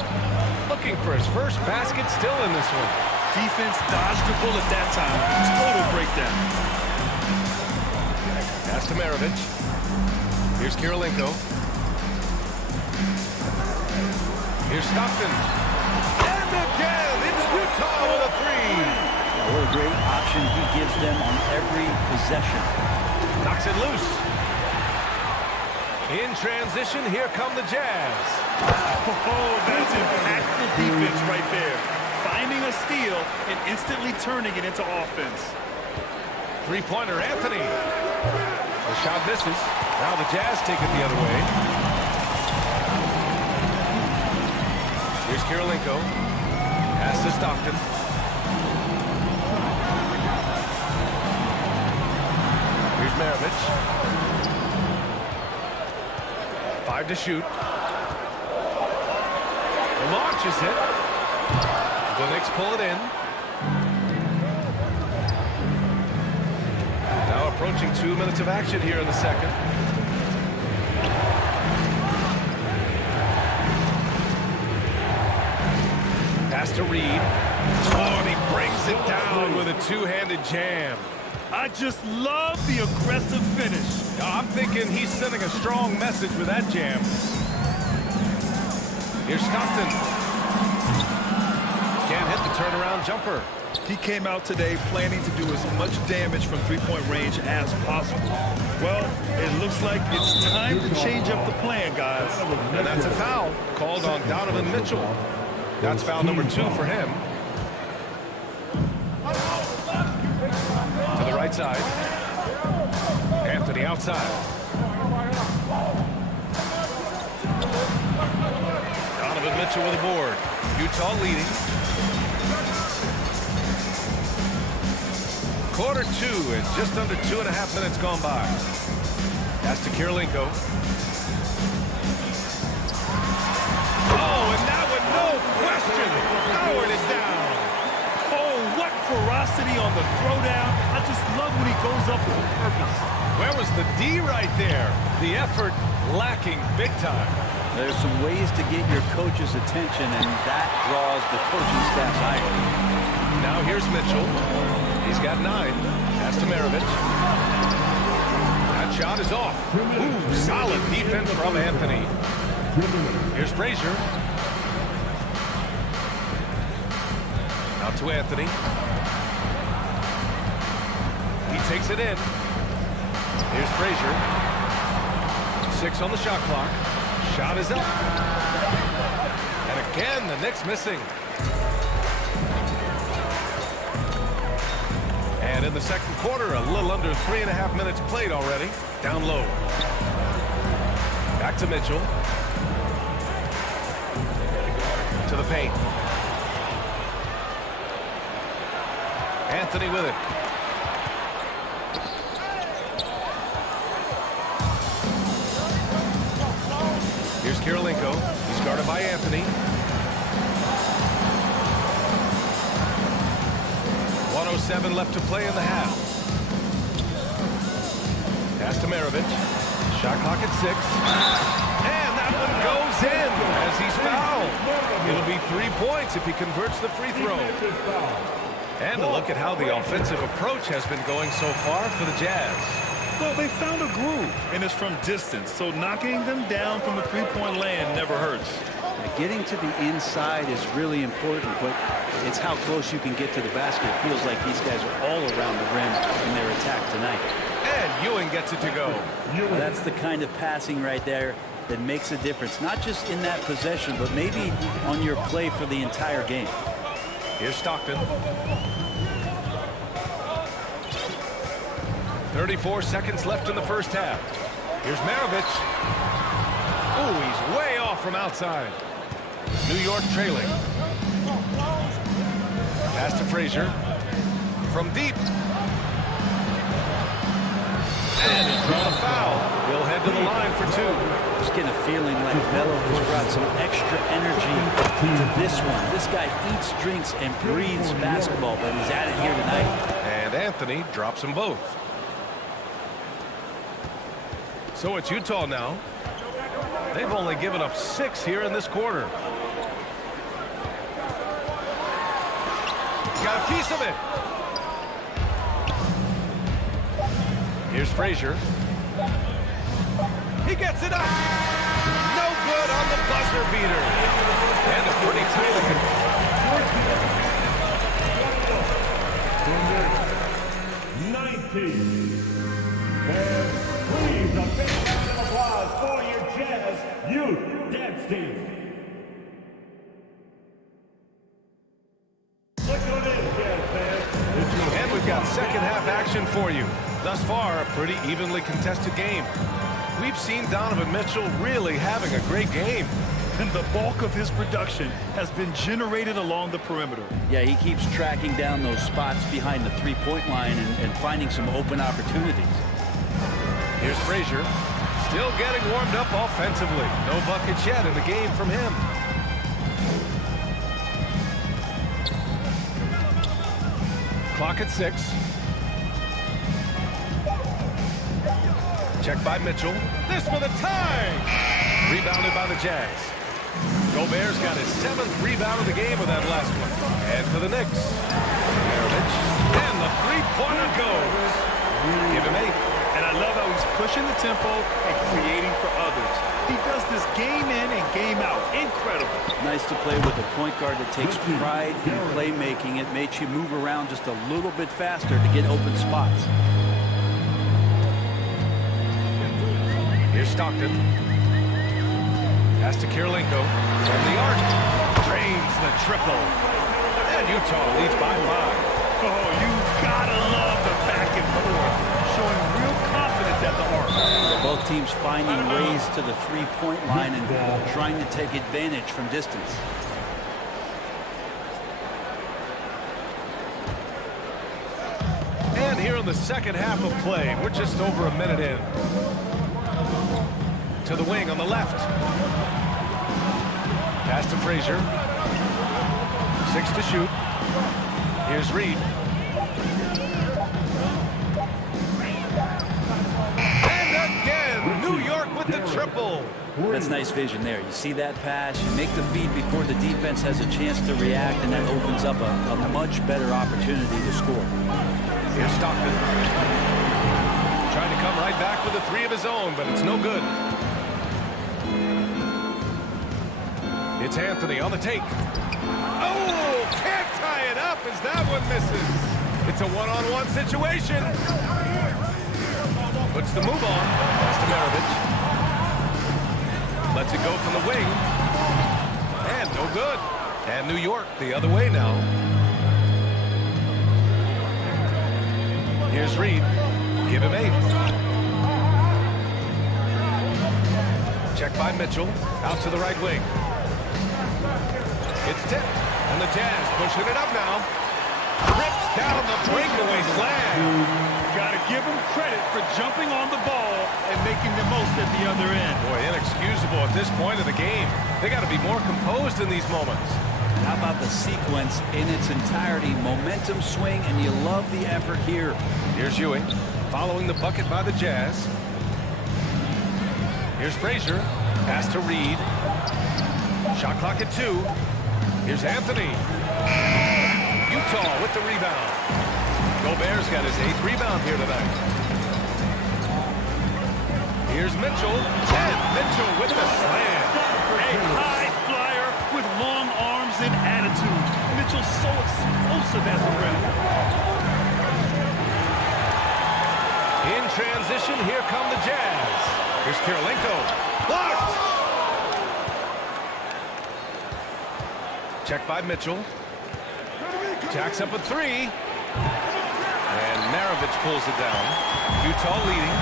looking for his first basket, still in this one. Defense dodged the bullet that time. Total breakdown. Pass to Maravich. Here's Kirilenko. Here's Stockton. And again, it's Utah with a 3. What a great option he gives them on every possession. Knocks it loose. In transition, here come the Jazz. Oh, that's impactful defense right there. Finding a steal and instantly turning it into offense. Three-pointer, Anthony. The shot misses. Now the Jazz take it the other way. Here's Kirilenko. Pass to Stockton. Here's Maravich. 5 to shoot. Launches it. The Knicks pull it in. Now approaching 2 minutes of action here in the second. Pass to Reed. Oh, and he brings it down with a two-handed jam. I just love the aggressive finish. I'm thinking he's sending a strong message with that jam. Here's Stockton. Can't hit the turnaround jumper. He came out today planning to do as much damage from three-point range as possible. Well, it looks like it's time to change up the plan, guys. And that's a foul called on Donovan Mitchell. That's foul number 2 for him. To the right side. Anthony outside. Donovan Mitchell with a board. Utah leading. Quarter 2 and just under 2.5 minutes gone by. Pass to Kirilenko. Oh, and that one, no question, powered it down. Oh, what ferocity on the throwdown. I just love when he goes up with a purpose. Where was the D right there? The effort lacking big time. There's some ways to get your coach's attention, and that draws the coaching staff's ire. Now here's Mitchell. He's got 9. Pass to Maravich. That shot is off. Ooh, solid defense from Anthony. Here's Frazier. Out to Anthony. He takes it in. Here's Frazier. 6 on the shot clock. Shot is up. And again, the Knicks missing. And in the second quarter, a little under 3.5 minutes played already. Down low. Back to Mitchell. To the paint. Anthony with it. Here's Kirilenko. He's guarded by Anthony. 1:07 left to play in the half. Pass to Maravich. Shot clock at 6. And that one goes in as he's fouled. It'll be 3 points if he converts the free throw. And a look at how the offensive approach has been going so far for the Jazz. Well, they found a groove, and it's from distance, so knocking them down from the three-point land never hurts. Getting to the inside is really important, but it's how close you can get to the basket. It feels like these guys are all around the rim in their attack tonight. And Ewing gets it to go. Well, that's the kind of passing right there that makes a difference, not just in that possession, but maybe on your play for the entire game. Here's Stockton. 34 seconds left in the first half. Here's Maravich. Oh, he's way off from outside. New York trailing. Pass to Frazier. From deep. And he's drawn a foul. He'll head to the line for 2. Just getting a feeling like Melo has brought some extra energy to this one. This guy eats, drinks, and breathes basketball, but he's at it here tonight. And Anthony drops them both. So it's Utah now. They've only given up 6 here in this quarter. Got a piece of it. Here's Frazier. He gets it up. No good on the buzzer beater. And a pretty tightly. 19. And please, a big round of applause for your Jazz Youth Dance Team. Look at this, Jazz fans. And we've got second half action for you. Thus far, a pretty evenly contested game. We've seen Donovan Mitchell really having a great game. And the bulk of his production has been generated along the perimeter. Yeah, he keeps tracking down those spots behind the three-point line and finding some open opportunities. Here's Frazier. Still getting warmed up offensively. No buckets yet in the game from him. Clock at 6. Check by Mitchell. This for the tie! Rebounded by the Jazz. Gobert's got his 7th rebound of the game with that last one. And for the Knicks. Maravich. And the three-pointer goes. Give him 8. And I love how he's pushing the tempo and creating for others. He does this game in and game out. Incredible. Nice to play with a point guard that takes pride in playmaking. It makes you move around just a little bit faster to get open spots. Here's Stockton. Pass to Kirilenko. From the arc. Drains the triple. And Utah leads by 5. Oh, you gotta love the back and forth. Showing real confidence at the arc. Both teams finding ways to the three-point line and trying to take advantage from distance. And here in the second half of play, we're just over a minute in. To the wing on the left. Pass to Frazier. 6 to shoot. Here's Reed. And again, New York with the triple. That's nice vision there. You see that pass, you make the feed before the defense has a chance to react, and that opens up a much better opportunity to score. Here's Stockton. Trying to come right back with a three of his own, but it's no good. It's Anthony on the take. Oh, can't tie it up as that one misses. It's a one-on-one situation. Puts the move on. Pass to Maravich. Lets it go from the wing. And no good. And New York the other way now. Here's Reed. Give him 8. Check by Mitchell. Out to the right wing. It's tipped. And the Jazz pushing it up now. Rips down the breakaway slam. Got to give him credit for jumping on the ball and making the most at the other end. Boy, inexcusable at this point of the game. They got to be more composed in these moments. How about the sequence in its entirety? Momentum swing, and you love the effort here. Here's Ewing, following the bucket by the Jazz. Here's Frazier. Pass to Reed. Shot clock at 2. Here's Anthony. Utah with the rebound. Gobert's got his 8th rebound here tonight. Here's Mitchell. And Mitchell with the slam. A high flyer with long arms and attitude. Mitchell's so explosive at the rim. In transition, here come the Jazz. Here's Kirilenko. Blocked! Check by Mitchell. Jacks up a 3. And Maravich pulls it down. Utah leading.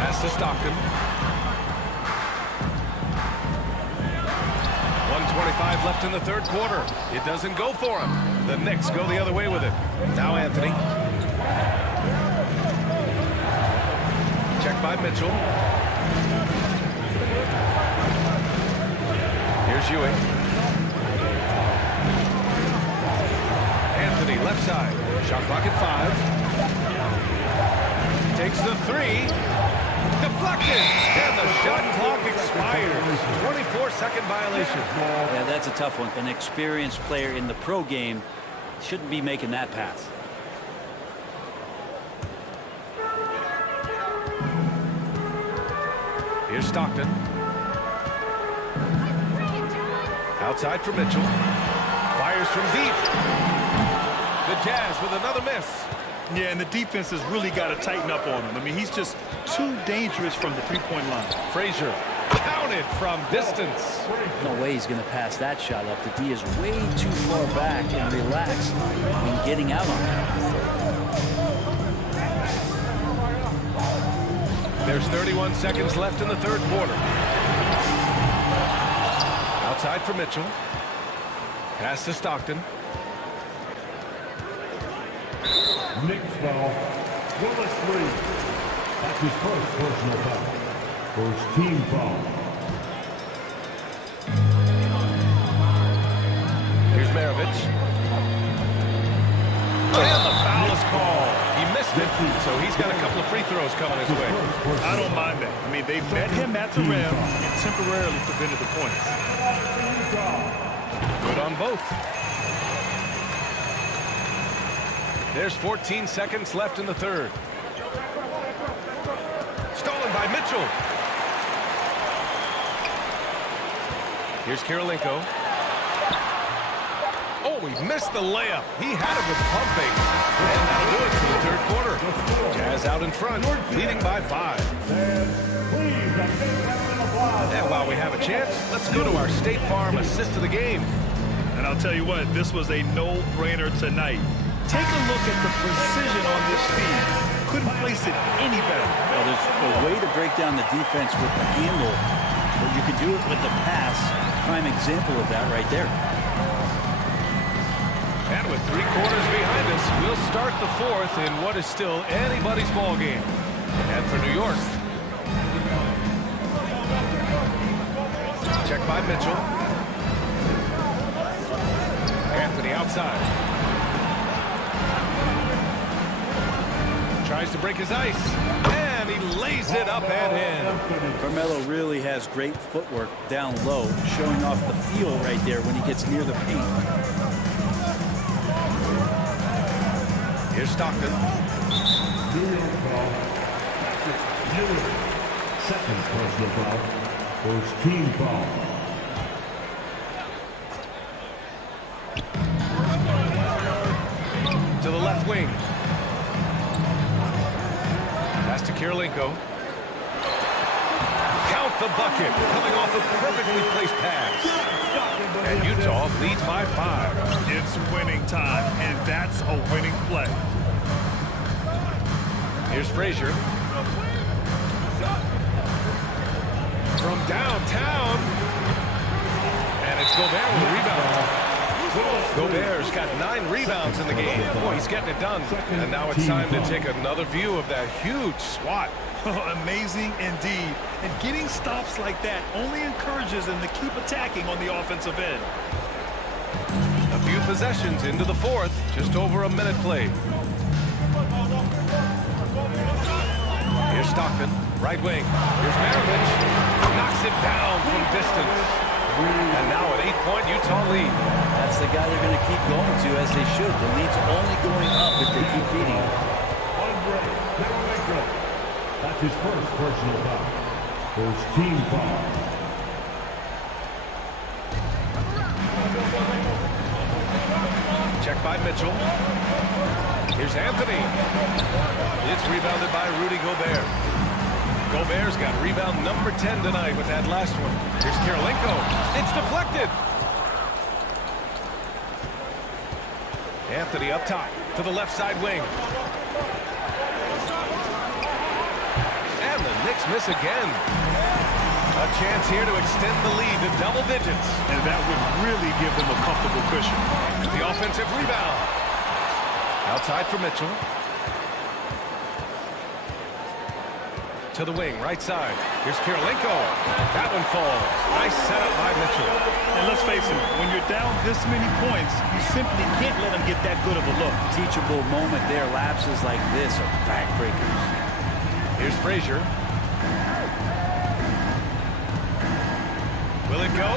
Pass to Stockton. 1:25 left in the third quarter. It doesn't go for him. The Knicks go the other way with it. Now Anthony. Check by Mitchell. Here's Ewing. Anthony, left side. Shot clock at 5. Takes the 3. Deflected. And the shot clock expires. 24-second violation. Yeah, that's a tough one. An experienced player in the pro game shouldn't be making that pass. Here's Stockton. Outside for Mitchell. Fires from deep. The Jazz with another miss. Yeah, and the defense has really got to tighten up on him. I mean, he's just too dangerous from the three-point line. Frazier counted from distance. No way he's going to pass that shot up. The D is way too far back and relaxed in getting out on it. There's 31 seconds left in the third quarter. Outside for Mitchell. Pass to Stockton. Knicks foul. Willis Reed. That's his first personal foul. First team foul. Here's Maravich. And the foul is called. He missed it, so he's got a couple of free throws coming his way. I don't mind that. I mean, they met him at the rim and temporarily prevented the points. Good on both. There's 14 seconds left in the third. Stolen by Mitchell. Here's Kirilenko. Oh, he missed the layup. He had it with pump fake. And that'll do it for the third quarter. Jazz out in front, leading by 5. And while we have a chance, let's go to our State Farm assist of the game. And I'll tell you what, this was a no-brainer tonight. Take a look at the precision on this feed. Couldn't place it any better. Well, there's a way to break down the defense with the handle, but you can do it with the pass. Prime example of that right there. And with 3 quarters behind us, we'll start the fourth in what is still anybody's ball game. And for New York. Check by Mitchell. Anthony outside. Tries to break his ice. And he lays it up and in. Carmelo really has great footwork down low, showing off the feel right there when he gets near the paint. Here's Stockton. Second personal foul. First team foul. To the left wing. Pass to Kirilenko. Count the bucket. Coming off a perfectly placed pass. And Utah leads by 5. It's winning time, and that's a winning play. Here's Frazier. From downtown. And it's Gobert with a rebound. Gobert's got 9 rebounds in the game. Boy, he's getting it done. And now it's time to take another view of that huge swat. Amazing indeed. And getting stops like that only encourages them to keep attacking on the offensive end. A few possessions into the 4th. Just over a minute played. Here's Stockton. Right wing. Here's Maravich. Knocks it down from distance. And now an 8-point Utah lead. That's the guy they're going to keep going to, as they should. The lead's only going up if they keep feeding him. That's his first personal foul. First team foul. Check by Mitchell. Here's Anthony. It's rebounded by Rudy Gobert. Gobert's got rebound number 10 tonight with that last one. Here's Kirilenko. It's deflected. Anthony up top to the left side wing. And the Knicks miss again. A chance here to extend the lead to double digits. And that would really give them a comfortable cushion. The offensive rebound. Outside for Mitchell. To the wing, right side. Here's Kirilenko. That one falls. Nice setup by Mitchell. And let's face it, when you're down this many points, you simply can't let them get that good of a look. Teachable moment there. Lapses like this are backbreakers. Here's Frazier. Will it go?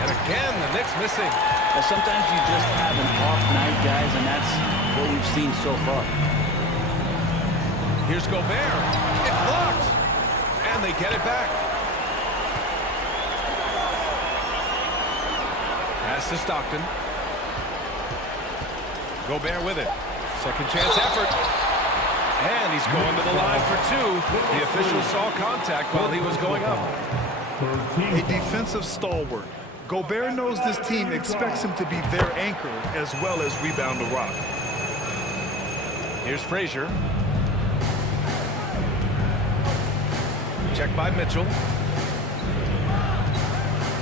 And again, the Knicks missing. Well, sometimes you just have an off night, guys, and that's what we've seen so far. Here's Gobert. It's blocked. And they get it back. Pass to Stockton. Gobert with it. Second chance effort. And he's going to the line for 2. The official saw contact while he was going up. A defensive stalwart. Gobert knows this team expects him to be their anchor as well as rebound the rock. Here's Frazier. Check by Mitchell.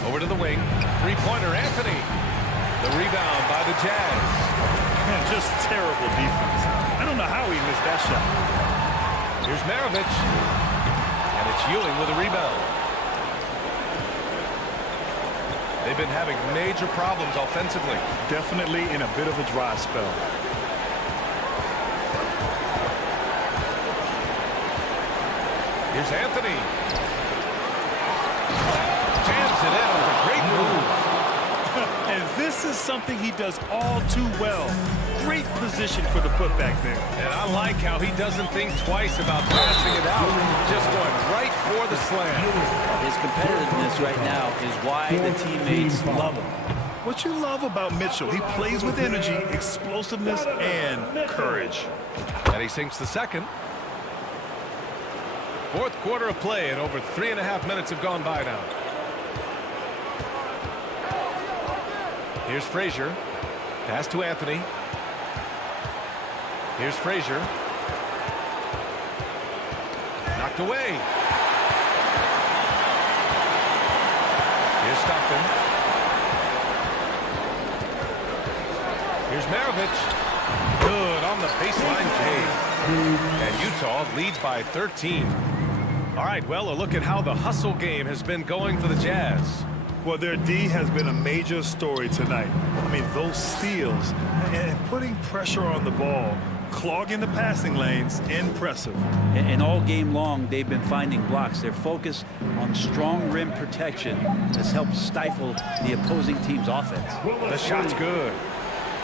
Over to the wing. Three-pointer, Anthony. The rebound by the Jazz. Man, just terrible defense. I don't know how he missed that shot. Here's Maravich. And it's Ewing with a rebound. They've been having major problems offensively. Definitely in a bit of a dry spell. Here's Anthony. Jams it in with a great move. And this is something he does all too well. Great position for the putback there. And I like how he doesn't think twice about passing it out. Just going right for the slam. His competitiveness right now is why the teammates love him. What you love about Mitchell, he plays with energy, explosiveness, and courage. And he sinks the second. 4th quarter of play, and over 3.5 minutes have gone by now. Here's Frazier. Pass to Anthony. Here's Frazier. Knocked away. Here's Stockton. Here's Maravich. Good on the baseline J. And Utah leads by 13. All right, well, a look at how the hustle game has been going for the Jazz. Well, their D has been a major story tonight. I mean, those steals and putting pressure on the ball clogging the passing lanes, impressive. And all game long, they've been finding blocks. Their focus on strong rim protection has helped stifle the opposing team's offense. The shot's good.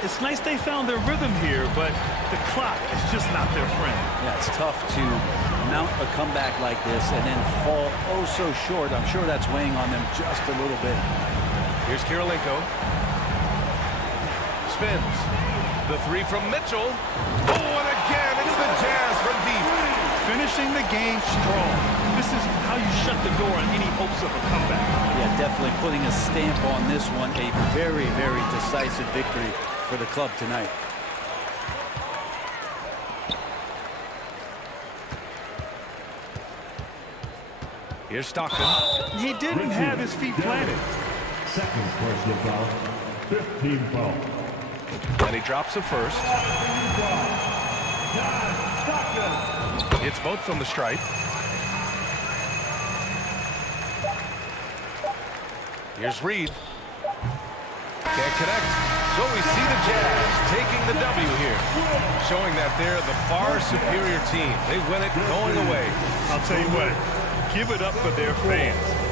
It's nice they found their rhythm here, but the clock is just not their friend. Yeah, it's tough to mount a comeback like this and then fall oh so short. I'm sure that's weighing on them just a little bit. Here's Kirilenko. Spins. The three from Mitchell. Oh, and again, it's the Jazz from deep. Finishing the game strong. This is how you shut the door on any hopes of a comeback. Yeah, definitely putting a stamp on this one. A very, very decisive victory for the club tonight. Here's Stockton. He didn't have his feet planted. Second personal foul. 15 foul. And he drops it first. It's both from the stripe. Here's Reed. Can't connect. So we see the Jazz taking the W here, showing that they're the far superior team. They win it going away. I'll tell you what, give it up for their fans.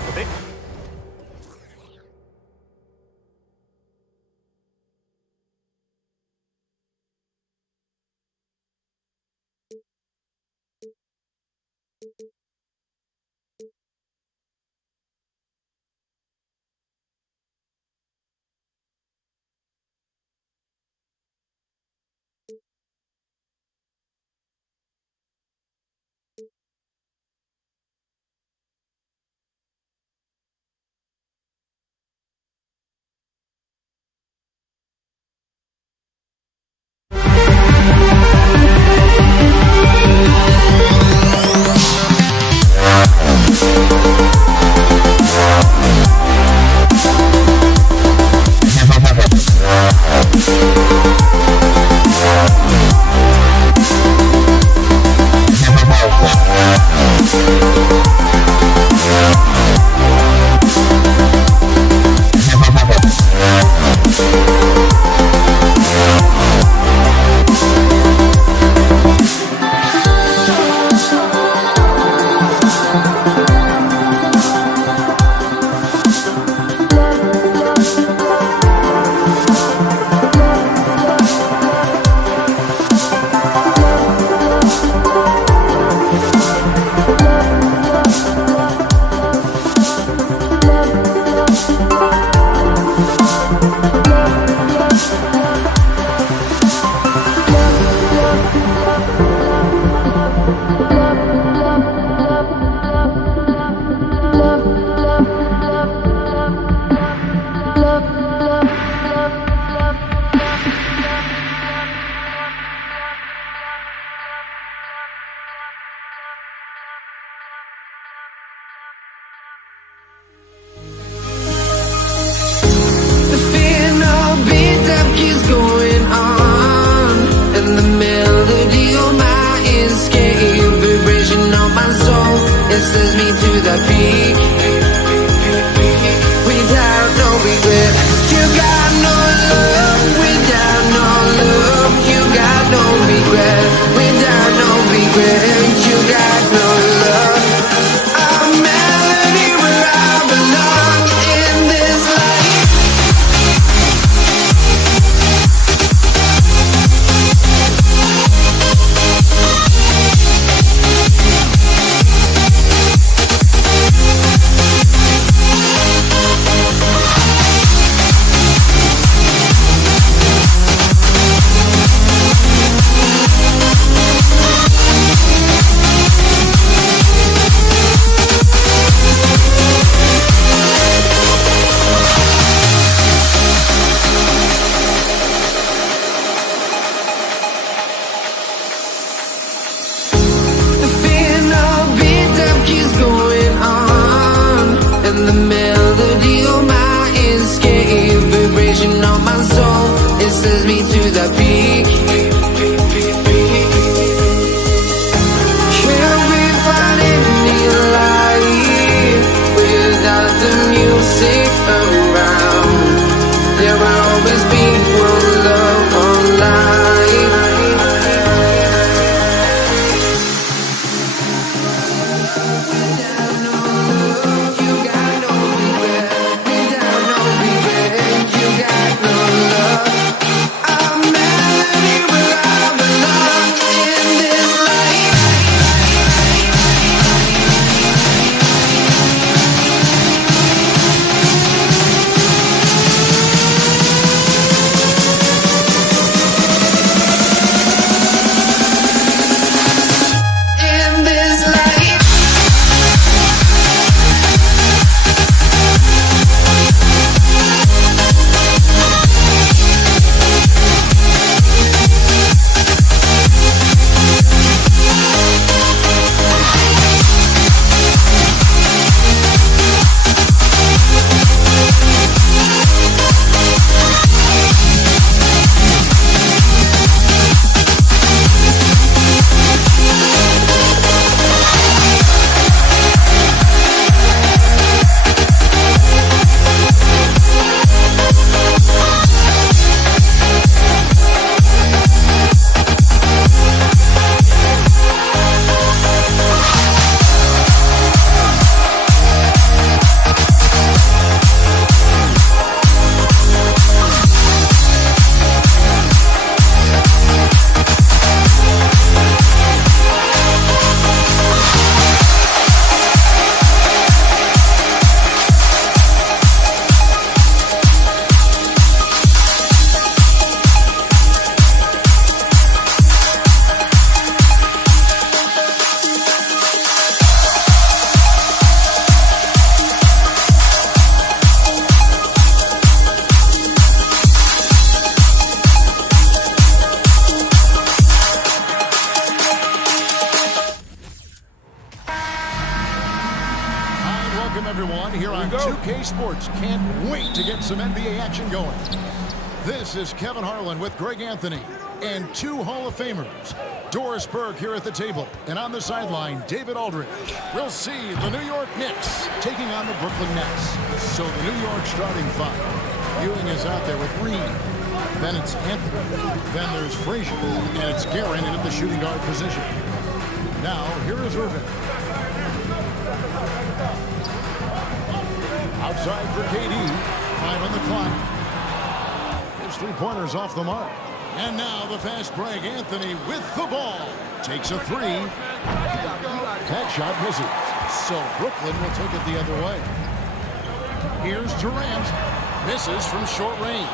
There will always be one love on life. on 2K Sports. Can't wait to get some NBA action going. This is Kevin Harlan with Greg Anthony and 2 Hall of Famers. Doris Burke here at the table, and on the sideline, David Aldridge. We'll see the New York Knicks taking on the Brooklyn Nets. So the New York starting 5. Ewing is out there with Reed. Then it's Anthony. Then there's Frazier. And it's Guerin in at the shooting guard position. Now, here is Irvin. Outside for KD. 5 on the clock. His 3-pointers off the mark. And now the fast break. Anthony with the ball. Takes a 3. That shot misses. So Brooklyn will take it the other way. Here's Durant. Misses from short range.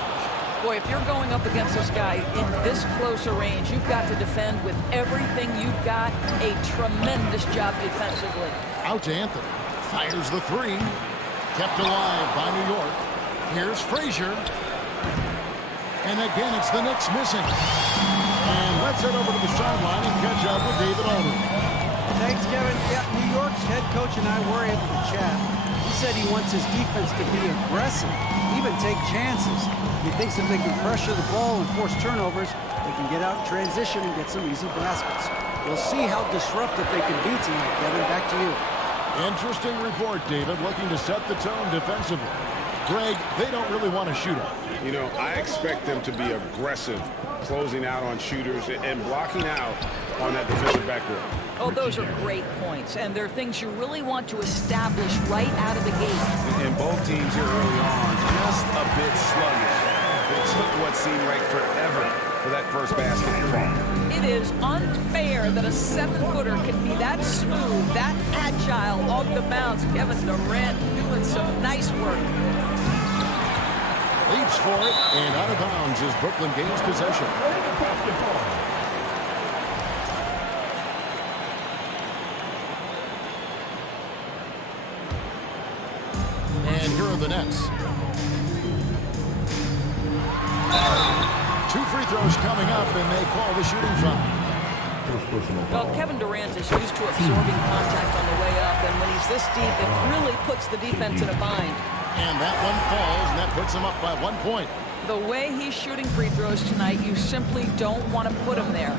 Boy, if you're going up against this guy in this close a range, you've got to defend with everything you've got. A tremendous job defensively. Out to Anthony. Fires the 3. Kept alive by New York. Here's Frazier. And again, it's the Knicks missing. And let's head over to the sideline and catch up with David Aldridge. Thanks, Kevin. Yeah, New York's head coach and I were able to chat. He said he wants his defense to be aggressive, even take chances. He thinks if they can pressure the ball and force turnovers, they can get out in transition and get some easy baskets. We'll see how disruptive they can be tonight, Kevin. Back to you. Interesting report, David, looking to set the tone defensively. Greg, they don't really want to shoot up. You know, I expect them to be aggressive, closing out on shooters and blocking out on that defensive backboard. Oh, those are great points, and they're things you really want to establish right out of the gate. And both teams here early on, just a bit sluggish. It took what seemed like forever for that first basket to fall. It is unfair that a 7-footer can be that smooth, that agile off the bounce. Kevin Durant doing some nice work. Leaps for it, and out of bounds as Brooklyn gains possession. And here are the Nets. 2 free throws coming up, and they call the shooting foul. Well, Kevin Durant is used to absorbing contact on the way up, and when he's this deep, it really puts the defense in a bind. And that one falls, and that puts him up by 1 point. The way he's shooting free throws tonight, you simply don't want to put him there.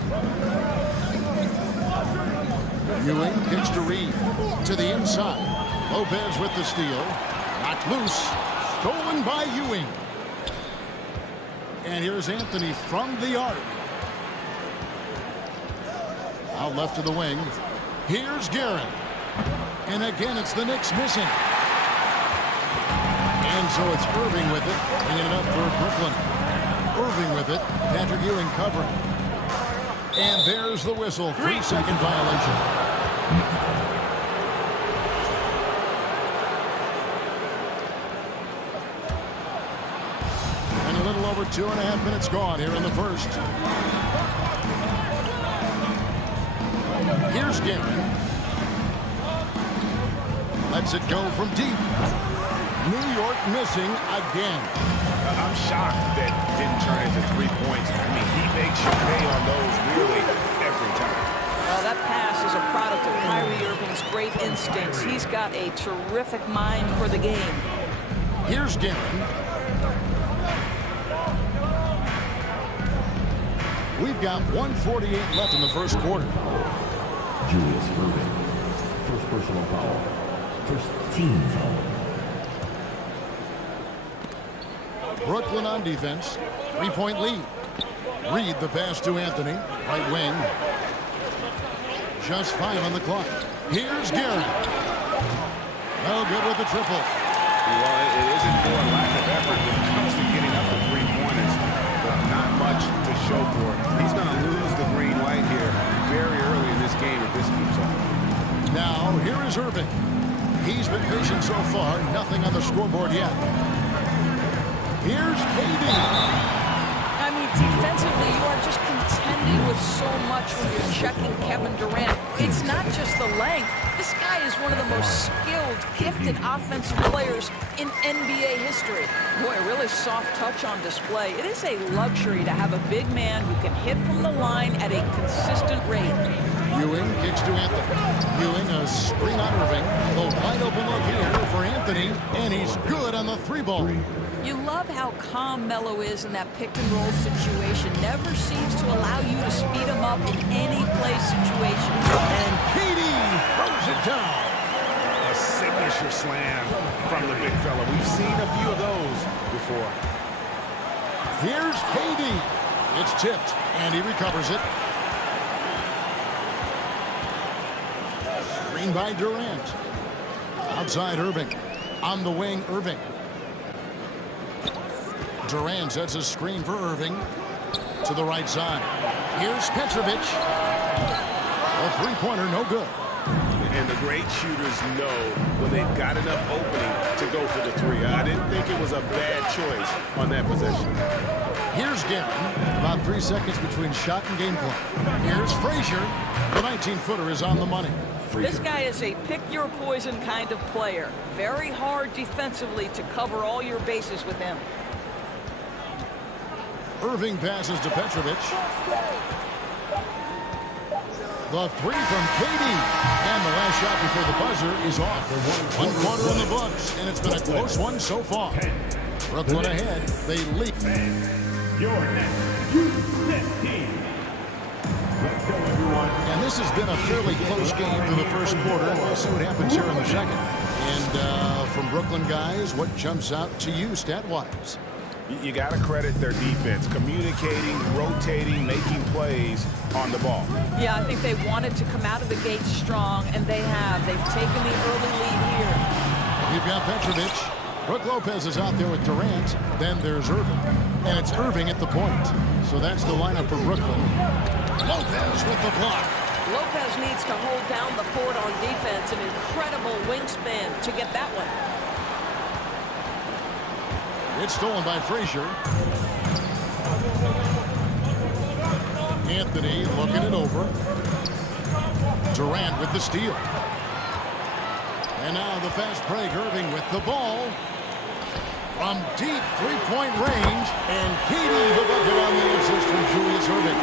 Ewing kicks to Reed. To the inside. Lopez with the steal. Knocked loose. Stolen by Ewing. And here's Anthony from the arc. Out left to the wing. Here's Guerin. And again, it's the Knicks missing. And so it's Irving with it, bringing it up for Brooklyn. Irving with it, Patrick Ewing covering. And there's the whistle, 3-second violation. And a little over 2.5 minutes gone here in the first. Here's Guerin. Lets it go from deep. New York missing again. I'm shocked that didn't turn into 3 points. I mean, he makes you pay on those really every time. Well, that pass is a product of Kyrie Irving's great instincts. He's got a terrific mind for the game. Here's Guerin. We've got 1:48 left in the first quarter. Julius Irving. First personal foul. First team foul. Brooklyn on defense. 3-point lead. Reed the pass to Anthony. Right wing. Just 5 on the clock. Here's Guerin. No good with the triple. Well, it isn't for a lack of effort when it comes to getting up to 3-pointers, but not much to show for it. He's going to lose the green light here very early in this game if this keeps up. Now, here is Irving. He's been patient so far. Nothing on the scoreboard yet. Here's KD. I mean, defensively, you are just contending with so much when you're checking Kevin Durant. It's not just the length. This guy is one of the most skilled, gifted offensive players in NBA history. Boy, really soft touch on display. It is a luxury to have a big man who can hit from the line at a consistent rate. Ewing kicks to Anthony. Ewing, a screen on Irving. The wide open look here for Anthony, and he's good on the 3-ball. You love how calm Melo is in that pick-and-roll situation. Never seems to allow you to speed him up in any play situation. And KD throws it down. A signature slam from the big fella. We've seen a few of those before. Here's KD. It's tipped, and he recovers it. Screen by Durant. Outside Irving. On the wing, Irving. Durant sets a screen for Irving to the right side. Here's Petrovic. A three-pointer, no good. And the great shooters know when they've got enough opening to go for the three. I didn't think it was a bad choice on that possession. Here's Gavin. About 3 seconds between shot and game play. Here's Frazier. The 19-footer is on the money. This guy is a pick-your-poison kind of player. Very hard defensively to cover all your bases with him. Irving passes to Petrovic. The three from KD. And the last shot before the buzzer is off. 1 quarter in the books, and it's been a close one so far. Brooklyn ahead. They lead. Your next U.S. team. Let's go, everyone. And this has been a fairly close game through the first quarter. We'll see what happens here in the second. And from Brooklyn guys, what jumps out to you stat-wise? You got to credit their defense, communicating, rotating, making plays on the ball. Yeah, I think they wanted to come out of the gate strong, and they have. They've taken the early lead here. You've got Petrovic. Brook Lopez is out there with Durant. Then there's Irving. And it's Irving at the point. So that's the lineup for Brooklyn. Lopez with the block. Lopez needs to hold down the fort on defense. An incredible wingspan to get that one. It's stolen by Frazier. Anthony looking it over. Durant with the steal. And now the fast break. Irving with the ball. From deep three-point range. And KD the bucket on the assist from Julius Irving.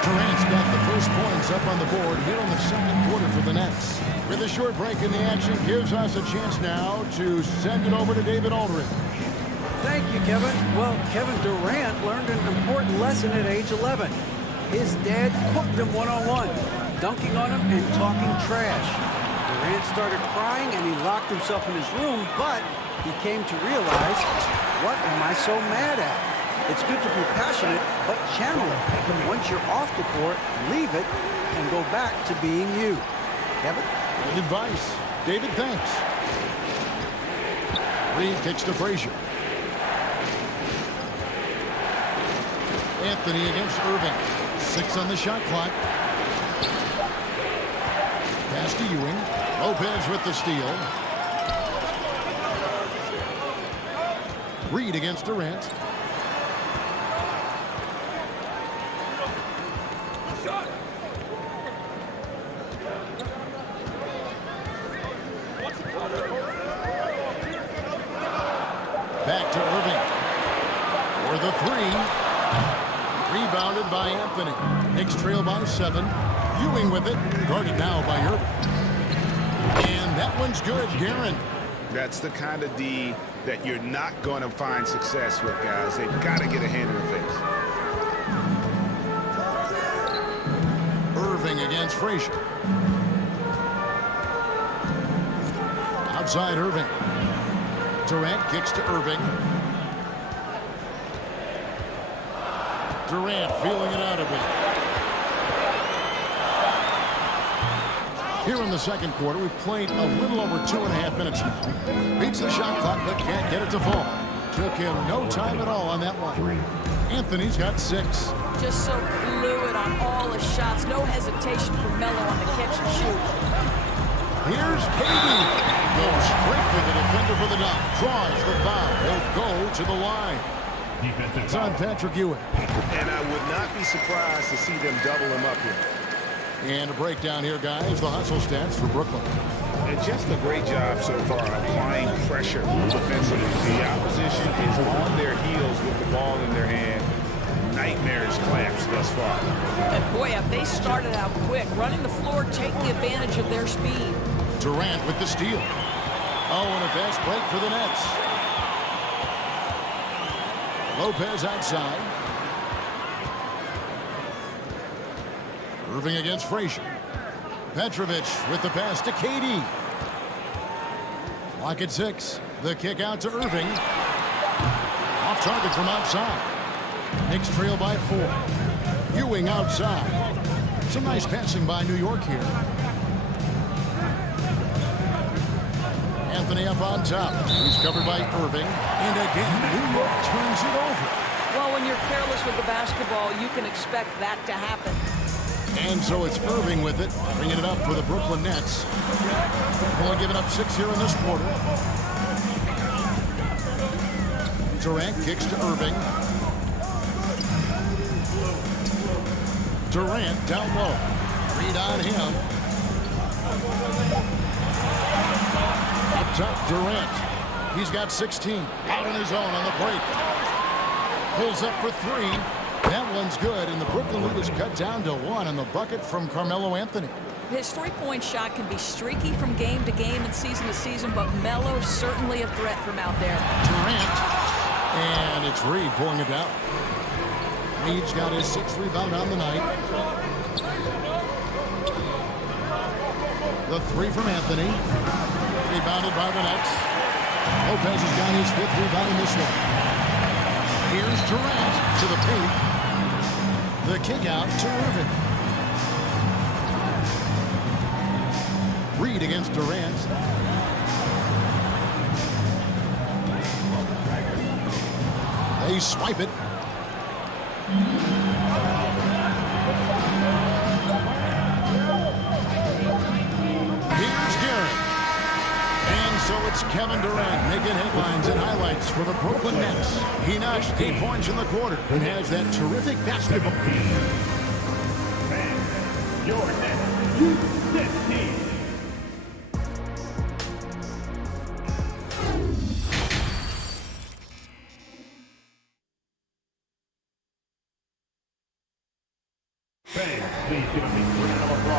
Durant's got the first points up on the board here in the second quarter for the Nets. With a short break in the action, gives us a chance now to send it over to David Aldridge. Thank you, Kevin. Well, Kevin Durant learned an important lesson at age 11. His dad cooked him one-on-one, dunking on him and talking trash. Durant started crying and he locked himself in his room, but he came to realize, what am I so mad at? It's good to be passionate, but channel it. Once you're off the court, leave it and go back to being you. Kevin? Good advice. David, thanks. Reed kicks to Frazier. Anthony against Irving. 6 on the shot clock. Pass to Ewing. Lopez with the steal. Reed against Durant. Back to Irving. For the three. Rebounded by Anthony. Knicks trail by 7. Ewing with it. Guarded now by Irving. And that one's good. Guerin. That's the kind of D that you're not going to find success with, guys. They've got to get a hand in the face. Irving against Frazier. Outside Irving. Durant kicks to Irving. Durant feeling it out a bit. Here in the second quarter, we've played a little over 2.5 minutes now. Beats the shot clock, but can't get it to fall. Took him no time at all on that one. Anthony's got 6. Just so fluid on all his shots. No hesitation for Melo on the catch and shoot. Here's KD. Goes straight to the defender for the dunk. Draws the foul. He'll go to the line. It's on Patrick Ewing. And I would not be surprised to see them double him up here. And a breakdown here, guys. The hustle stats for Brooklyn. And just a great job so far applying pressure defensively. The opposition is on their heels with the ball in their hand night nightmarish clamps thus far. And boy, have they started out quick, running the floor, taking advantage of their speed. Durant with the steal. Oh, and a fast break for the Nets. Lopez outside. Irving against Frazier. Petrovic with the pass to KD. Clock at 6. The kick out to Irving. Off target from outside. Knicks trail by 4. Ewing outside. Some nice passing by New York here. Anthony up on top. He's covered by Irving. And again, New York turns it over. Well, when you're careless with the basketball, you can expect that to happen. And so it's Irving with it, bringing it up for the Brooklyn Nets. Only giving up 6 here in this quarter. Durant kicks to Irving. Durant down low. Read on him. Up top, Durant. He's got 16. Out on his own on the break. Pulls up for 3. That one's good, and the Brooklyn lead is cut down to 1 on the bucket from Carmelo Anthony. His three-point shot can be streaky from game to game and season to season, but Melo's certainly a threat from out there. Durant, and it's Reed pulling it down. Reed's got his 6th rebound on the night. The 3 from Anthony. Rebounded by the Nets. Lopez has got his 5th rebound in this one. Here's Durant to the paint. The kick out to Irving. Reed against Durant. They swipe it. Here's Garrett. And so it's Kevin Durant making headlines and highlights for the Brooklyn Nets. He notched 8 points in the quarter and has that terrific basketball. Your Nets, U16.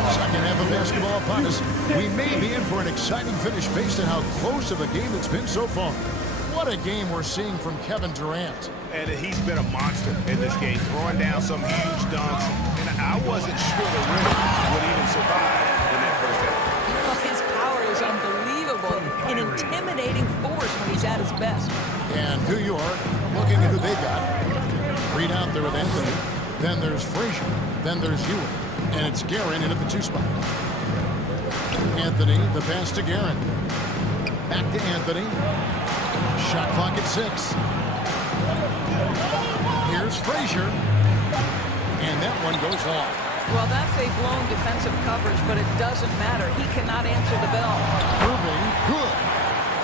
Second half of basketball upon us. We may be in for an exciting finish based on how close of a game it's been so far. What a game we're seeing from Kevin Durant. And he's been a monster in this game, throwing down some huge dunks. And I wasn't sure the rim would even survive in that first half. His power is unbelievable, an intimidating force when he's at his best. And New York, looking at who they got. Reed out there with Anthony. Then there's Frazier. Then there's Ewing. And it's Guerin in at the 2 spot. Anthony, the pass to Guerin. Back to Anthony. Shot clock at 6. Here's Frazier. And that one goes off. Well, that's a blown defensive coverage, but it doesn't matter. He cannot answer the bell. Irving, good.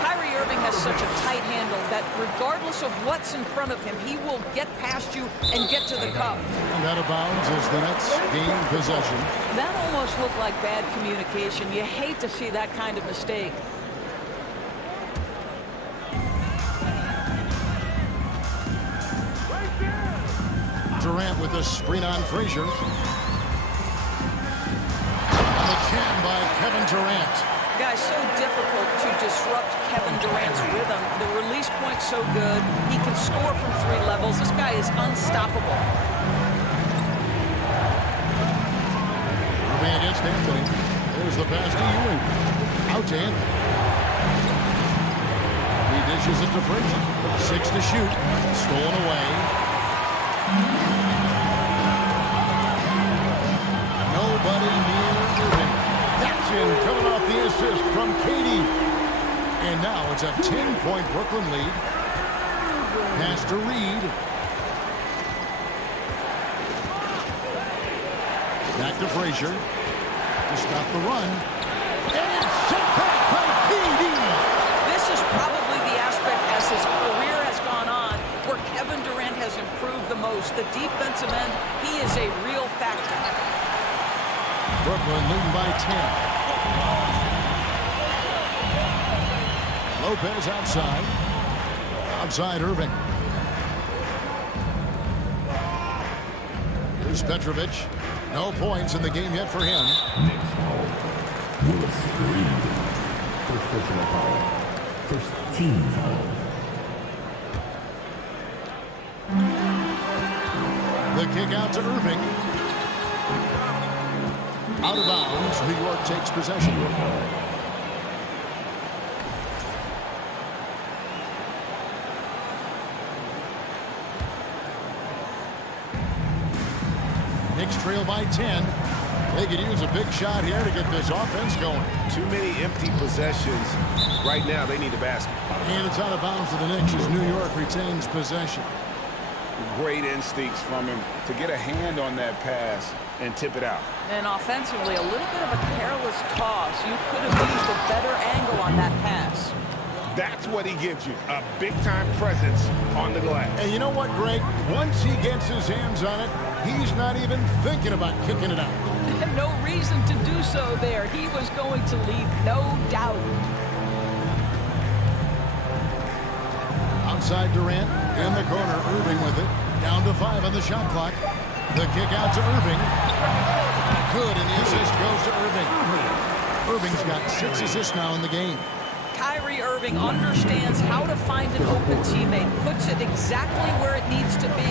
Kyrie Irving has such a tight handle that regardless of what's in front of him, he will get past you and get to the cup. And out of bounds as the Nets gain possession. That almost looked like bad communication. You hate to see that kind of mistake. Durant with the screen on Frazier. On the jam by Kevin Durant. Guys, so difficult to disrupt Kevin Durant's rhythm. The release point's so good. He can score from 3 levels. This guy is unstoppable. Irving against Anthony. There's the pass to Ewing. Out to Anthony. He dishes it to Frazier. 6 to shoot. Stolen away. Nobody near Irving. That's in, coming off the assist from KD. And now it's a 10-point Brooklyn lead. Pass to Reed. Back to Frazier to stop the run. And it's sent back by KD. This is probably the aspect as his career has gone on where Kevin Durant has improved the most. The defensive end, he is a real factor. Brooklyn leading by 10. Lopez outside. Outside Irving. Here's Petrovic. No points in the game yet for him. Next foul. Willis Reed. First personal foul. First team foul. The kick out to Irving. Out of bounds. New York takes possession. Knicks trail by 10. They could use a big shot here to get this offense going. Too many empty possessions. Right now, they need a basket. And it's out of bounds to the Knicks as New York retains possession. Great instincts from him to get a hand on that pass and tip it out. And offensively, a little bit of a careless toss. You could have used a better angle on that pass. That's what he gives you, a big-time presence on the glass. And you know what, Greg? Once he gets his hands on it, he's not even thinking about kicking it out. No reason to do so there. He was going to leave, no doubt. Outside Durant, in the corner, Irving with it. Down to 5 on the shot clock. The kick out to Irving. Good, and the assist goes to Irving. Irving's got 6 assists now in the game. Kyrie Irving understands how to find an open teammate, puts it exactly where it needs to be.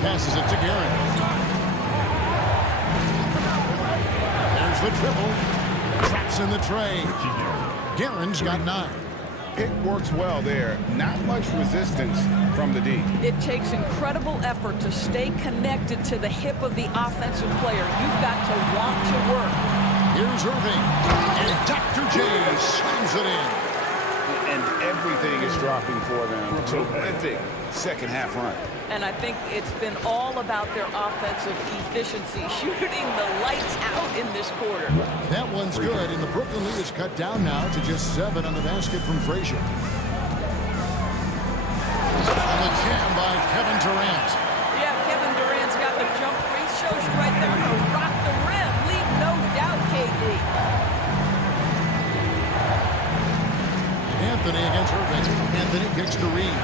Passes it to Guerin. There's the dribble. Traps in the tray. Guerin's got 9. Pick works well there. Not much resistance from the D. It takes incredible effort to stay connected to the hip of the offensive player. You've got to want to work. Here's Irving. And Dr. J slams it in. And everything is dropping for them. Terrific second half run. And I think it's been all about their offensive efficiency, shooting the lights out in this quarter. That one's good, and the Brooklyn lead is cut down now to just 7 on the basket from Frazier. And the jam by Kevin Durant. Yeah, Kevin Durant's got the jumper. He shows you right there to rock the rim. Leave no doubt, KD. Anthony against Irving. Anthony kicks to Reed.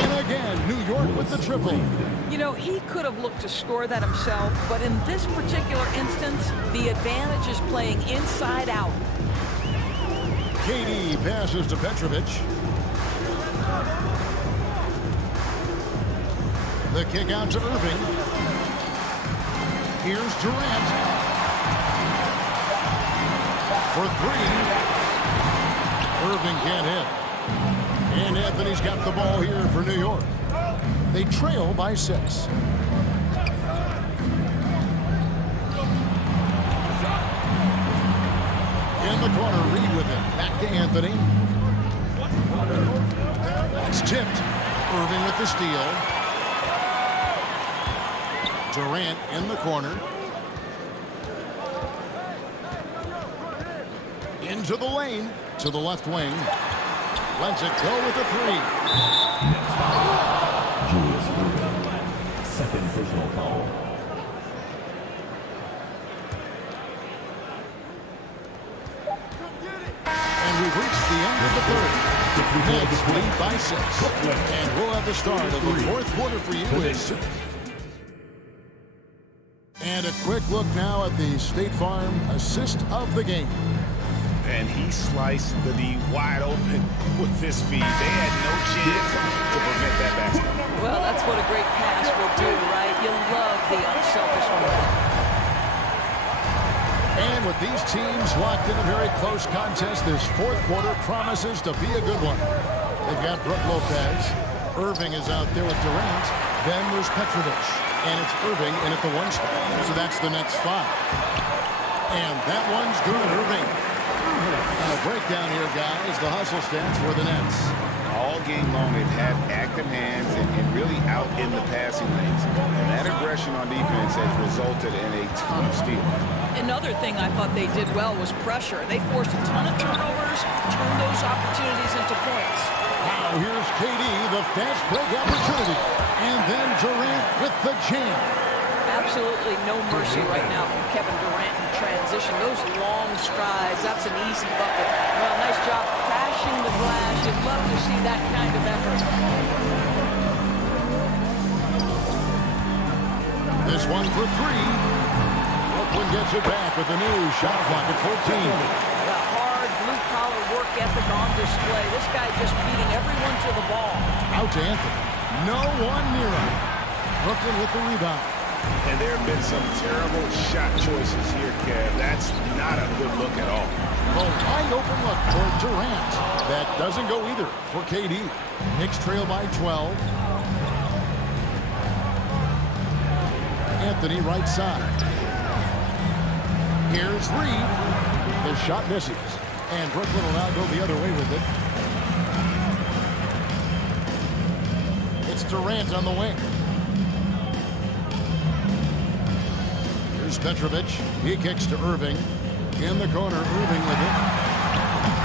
And again, New York with the triple. You know, he could have looked to score that himself, but in this particular instance, the advantage is playing inside out. KD passes to Petrovic. The kick out to Irving. Here's Durant. For 3. Irving can't hit. And Anthony's got the ball here for New York. They trail by 6. In the corner, Reed with it. Back to Anthony. That's tipped. Irving with the steal. Durant in the corner. Into the lane. To the left wing. Lets it go with the 3. Julius Irving. Second personal foul. And we've reached the end of the third. Nets lead by 6. And we'll have the start of the fourth quarter for you. And a quick look now at the State Farm assist of the game. And he sliced the D wide open with this feed. They had no chance to prevent that basket. Well, that's what a great pass will do, right? You love the unselfish move. And with these teams locked in a very close contest, this fourth quarter promises to be a good one. They've got Brook Lopez. Irving is out there with Durant. Then there's Petrovic. And it's Irving in at the 1 spot. So that's the Nets 5. And that one's good, Irving. And a breakdown here, guys. The hustle stats for the Nets. All game long, they've had active hands and really out in the passing lanes. And that aggression on defense has resulted in a ton of steals. Another thing I thought they did well was pressure. They forced a ton of turnovers, turned those opportunities into points. Now here's KD, the fast break opportunity. And then Durant with the jam. Absolutely no mercy right now from Kevin Durant in transition. Those long strides, that's an easy bucket. Well, nice job crashing the glass. You'd love to see that kind of effort. This one for three. Brooklyn gets it back with the new shot clock at 14. The hard blue-collar work ethic on display. This guy just beating everyone to the ball. Out to Anthony. No one near him. Brooklyn with the rebound. And there have been some terrible shot choices here, Kev. That's not a good look at all. A wide open look for Durant. That doesn't go either for KD. Knicks trail by 12. Anthony right side. Here's Reed. The shot misses. And Brooklyn will now go the other way with it. It's Durant on the wing. Here's Petrovic. He kicks to Irving. In the corner, Irving with it.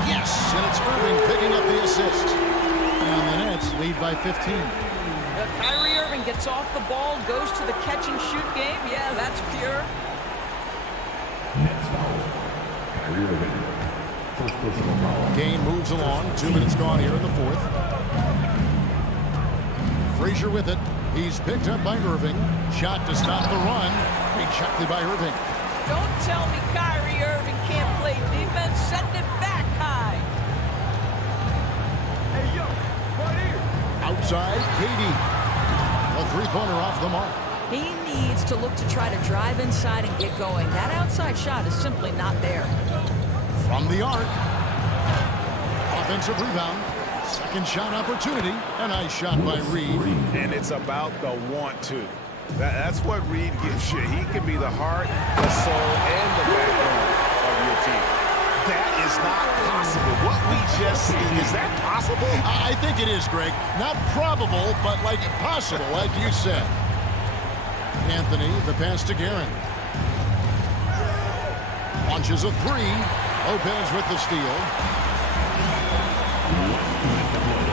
Yes, and it's Irving picking up the assist. And the Nets lead by 15. Kyrie Irving gets off the ball, goes to the catch-and-shoot game. Yeah, that's pure. Next foul. Kyrie Irving. First personal foul. Game moves along. 2 minutes gone here in the fourth. Frazier with it. He's picked up by Irving. Shot to stop the run. Rejected by Irving. Don't tell me Kyrie Irving can't play defense. Send it back, Kai. Hey, yo, right here. Outside, KD. A three-pointer off the mark. He needs to look to try to drive inside and get going. That outside shot is simply not there. From the arc. Offensive rebound. Second shot opportunity. A nice shot by Reed. And it's about the want to. That's what Reed gives you. He can be the heart, the soul, and the backbone of your team. That is not possible. What we just seen, is that possible? I think it is, Greg. Not probable, but like possible, like you said. Anthony, the pass to Guerin. Launches a three. Lopez with the steal.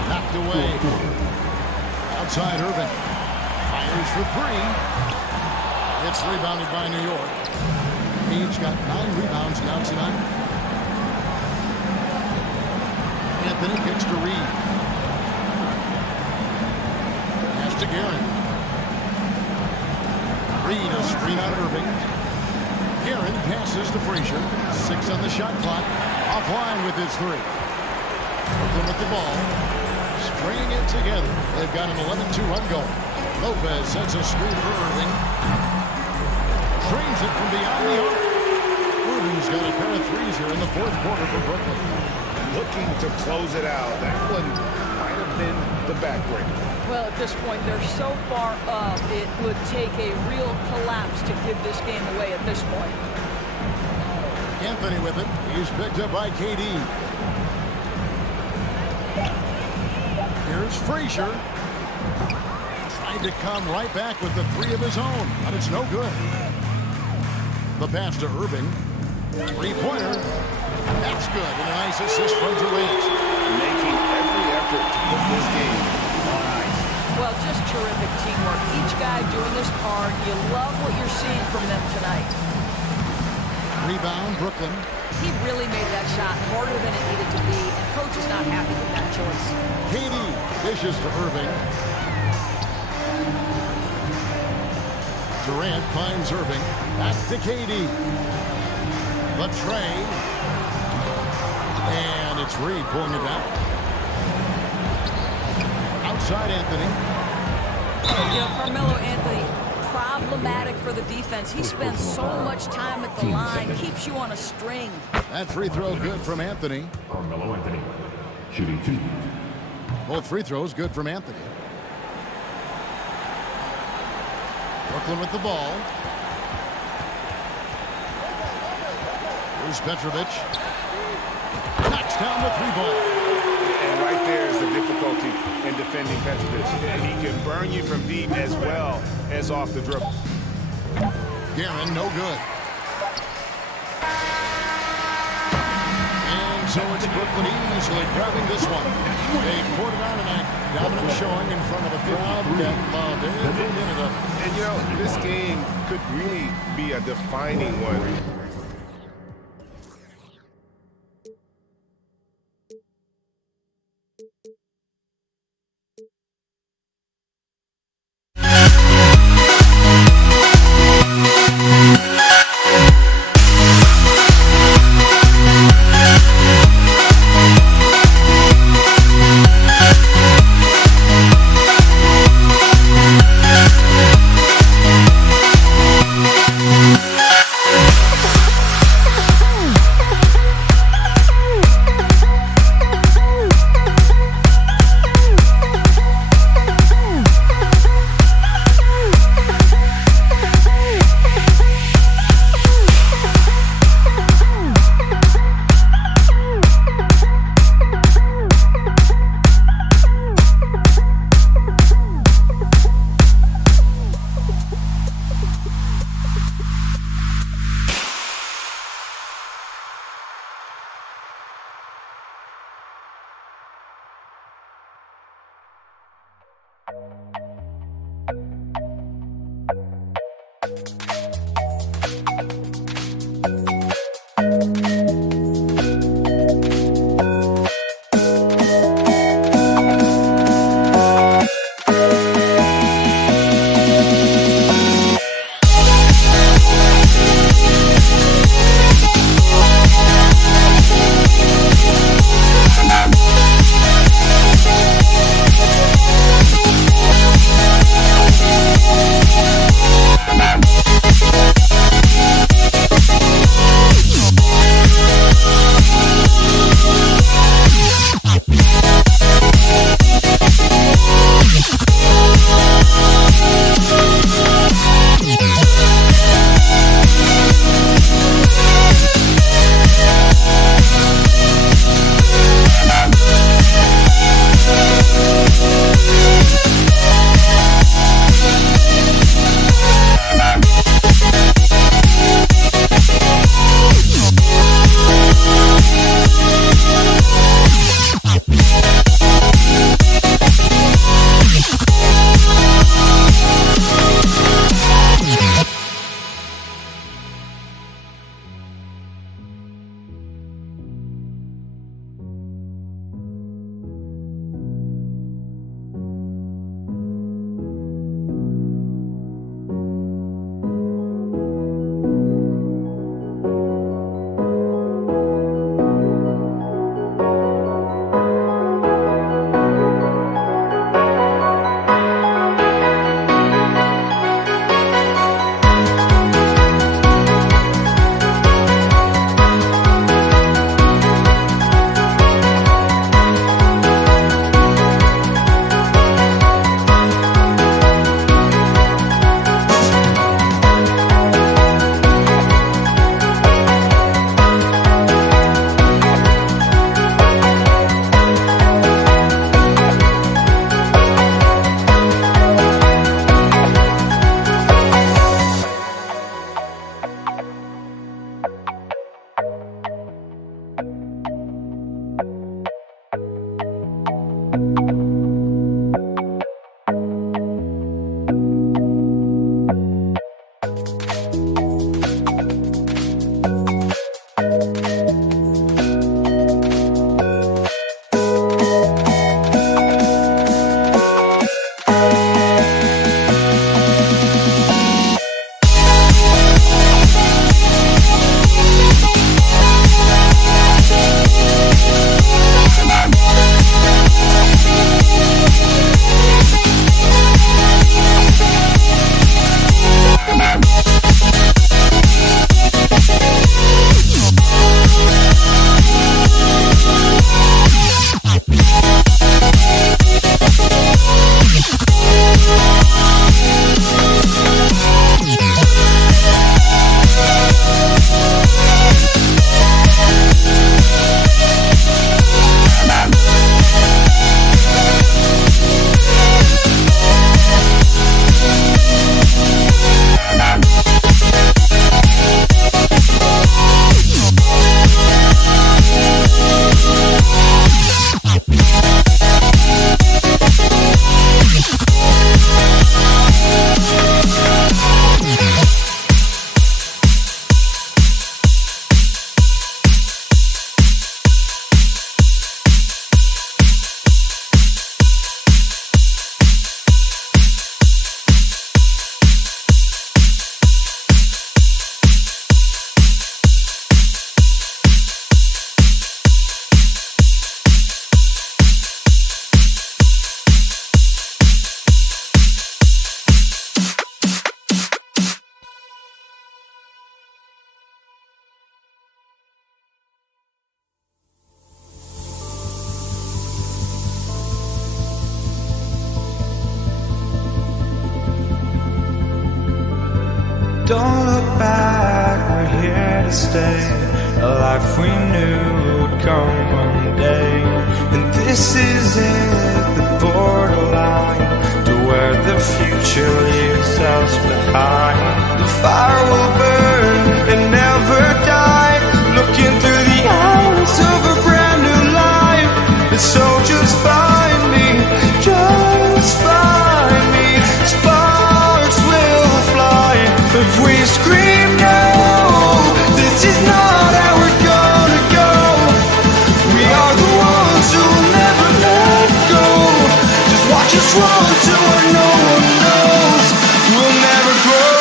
Knocked away. Outside Irving. Fires for three. It's rebounded by New York. Page got 9 rebounds now tonight. Anthony kicks to Reed. Pass to Guerin. Reed a screen on Irving. Guerin passes to Frazier. 6 on the shot clock. Offline with his three. Brooklyn with the ball. Stringing it together. They've got an 11-2 run goal. Lopez sets a screen for Irving. Drains it from beyond the arc. Irving's got a pair of threes here in the fourth quarter for Brooklyn. Looking to close it out. That one might have been the backbreaker. Well, at this point, they're so far up, it would take a real collapse to give this game away at this point. Anthony with it. He's picked up by KD. Here's Frazier. Tried to come right back with the three of his own, but it's no good. The pass to Irving. Three-pointer. That's good. And a nice assist from Durant. Making every effort to put this game on ice. Well, just terrific teamwork. Each guy doing his part. You love what you're seeing from them tonight. Rebound, Brooklyn. He really made that shot harder than it needed to be, and coach is not happy with that choice. KD dishes to Irving. Durant finds Irving. Back to KD. The tray. And it's Reed pulling it down. Outside Anthony. You know, Carmelo Anthony, problematic for the defense. He spends so much time at the line, keeps you on a string. That free throw good from Anthony. Carmelo Anthony. Shooting 2. Both free throws good from Anthony. Brooklyn with the ball. Here's Petrovic. Knocks down the three ball. And right there is the difficulty in defending Petrovic. He can burn you from deep as well as off the dribble. Guerin, no good. And so it's Brooklyn easily grabbing this one. They poured it on tonight. Dominant showing in front of a crowd that loved every minute of it. And you know, this game could really be a defining one. Don't look back, we're here to stay. A life we knew would come one day. And this is it, the borderline to where the future leaves us behind. The fire will burn and never die, looking through the eyes of a brand new life. And so just find me, just find me. Sparks will fly if we scream no. This is not how we're gonna go. We are the ones who'll never let go. Just watch us run to where no one knows. We'll never grow.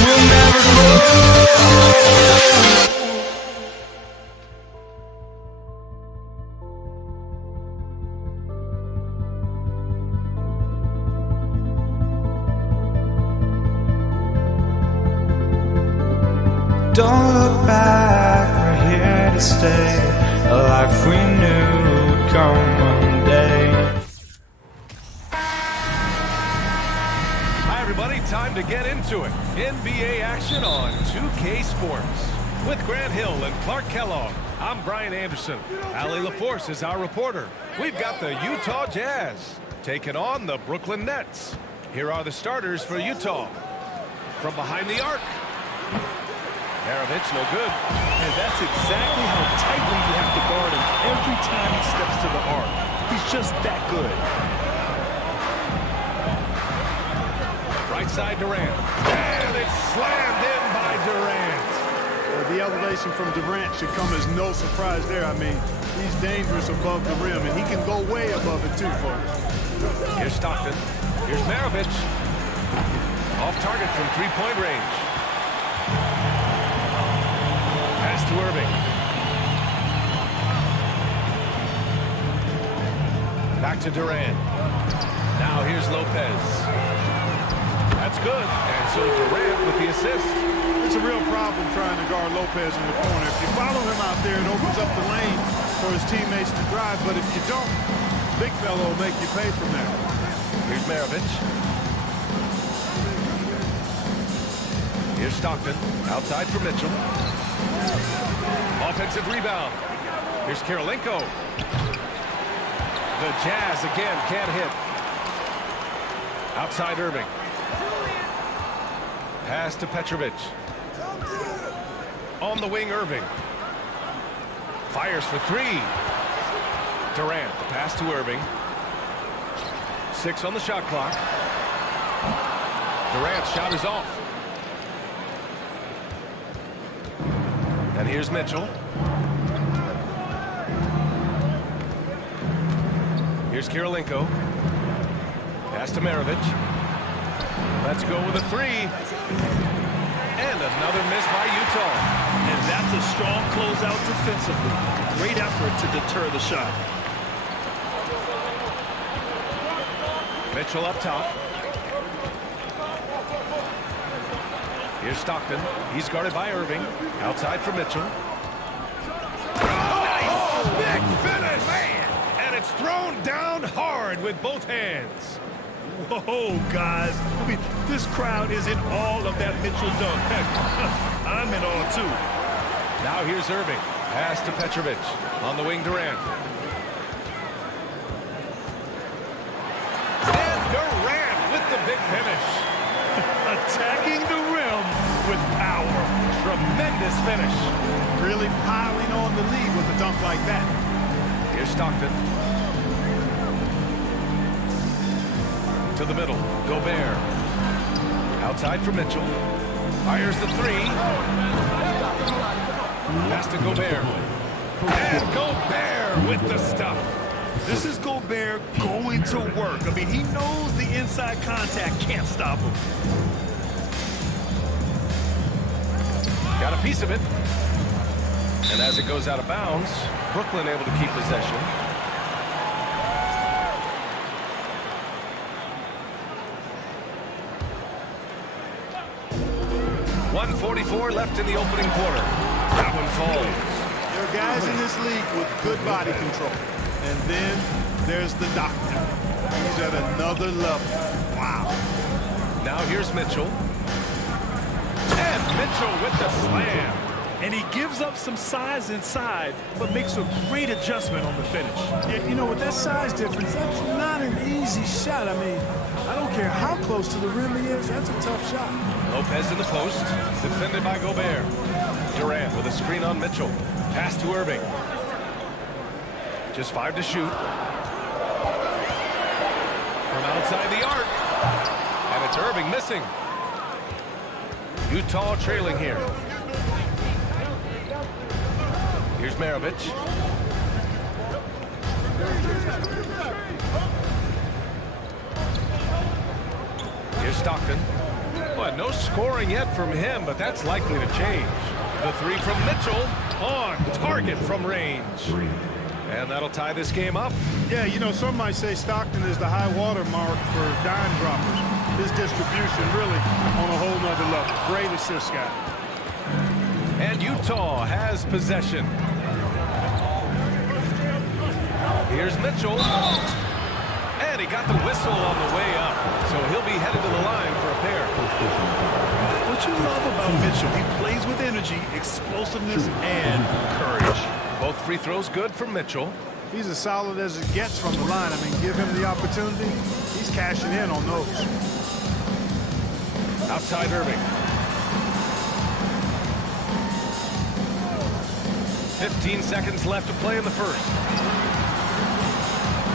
We'll never grow. Don't look back, we're here to stay. A life we knew would come one day. Hi, everybody. Time to get into it. NBA action on 2K Sports. With Grant Hill and Clark Kellogg, I'm Brian Anderson. Allie LaForce is our reporter. We've got the Utah Jazz taking on the Brooklyn Nets. Here are the starters for Utah. From behind the arc, Maravich, no good. And that's exactly how tightly you have to guard him every time he steps to the arc. He's just that good. Right side Durant. And it's slammed in by Durant. The elevation from Durant should come as no surprise there. I mean, he's dangerous above the rim, and he can go way above it too, folks. Here's Stockton. Here's Maravich. Off target from three-point range. Pass to Irving. Back to Durant. Now here's Lopez. That's good. And so Durant with the assist. It's a real problem trying to guard Lopez in the corner. If you follow him out there, it opens up the lane for his teammates to drive. But if you don't, big fellow will make you pay from that. Here's Maravich. Here's Stockton. Outside for Mitchell. Offensive rebound. Here's Karolinko. The Jazz again can't hit. Outside Irving. Pass to Petrovic. On the wing, Irving. Fires for three. Durant, the pass to Irving. 6 on the shot clock. Durant's shot is off. And here's Mitchell. Here's Karolinko. Pass to Maravich. Let's go with a three. And another miss by Utah. And that's a strong closeout defensively. Great effort to deter the shot. Mitchell up top. Here's Stockton. He's guarded by Irving. Outside for Mitchell. Nice! Big finish! Man! And it's thrown down hard with both hands. Whoa, guys. I mean, this crowd is in awe of that Mitchell dunk. Heck, I'm in awe, too. Now here's Irving. Pass to Petrovic. On the wing, Durant. And Durant with the big finish. Attacking the rim with power. Tremendous finish. Really piling on the lead with a dunk like that. Here's Stockton. To the middle. Gobert. Outside for Mitchell. Fires the three. Pass to Gobert. And Gobert with the stuff. This is Gobert going to work. I mean, he knows the inside contact can't stop him. Got a piece of it. And as it goes out of bounds, Brooklyn able to keep possession. .144 left in the opening quarter. That one falls. There are guys in this league with good body control. And then there's the doctor. He's at another level. Wow. Now here's Mitchell. And Mitchell with the slam. And he gives up some size inside, but makes a great adjustment on the finish. Yeah, you know, with that size difference, that's not an easy shot. I mean, I don't care how close to the rim he is. That's a tough shot. Lopez in the post. Defended by Gobert. Durant with a screen on Mitchell. Pass to Irving. Just 5 to shoot. From outside the arc. And it's Irving missing. Utah trailing here. Here's Maravich. Here's Stockton. Well, no scoring yet from him, but that's likely to change. The three from Mitchell on target from range. And that'll tie this game up. Yeah, you know, some might say Stockton is the high water mark for dime droppers. His distribution really on a whole nother level. Great assist guy. And Utah has possession. Here's Mitchell. And he got the whistle on the way up. So he'll be headed to the line for a pair. What you love about Mitchell, he plays with energy, explosiveness, and courage. Both free throws good for Mitchell. He's as solid as it gets from the line. I mean, give him the opportunity. He's cashing in on those. Outside Irving. 15 seconds left to play in the first.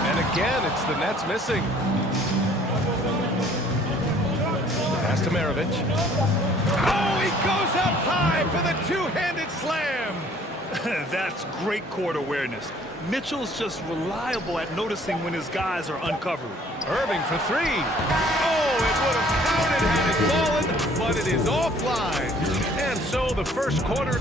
And again, it's the Nets missing. Pass to Maravich. Oh, he goes up high for the two-handed slam. That's great court awareness. Mitchell's just reliable at noticing when his guys are uncovered. Irving for three. Oh, it would have counted had it fallen, but it is offline. And so the first quarter.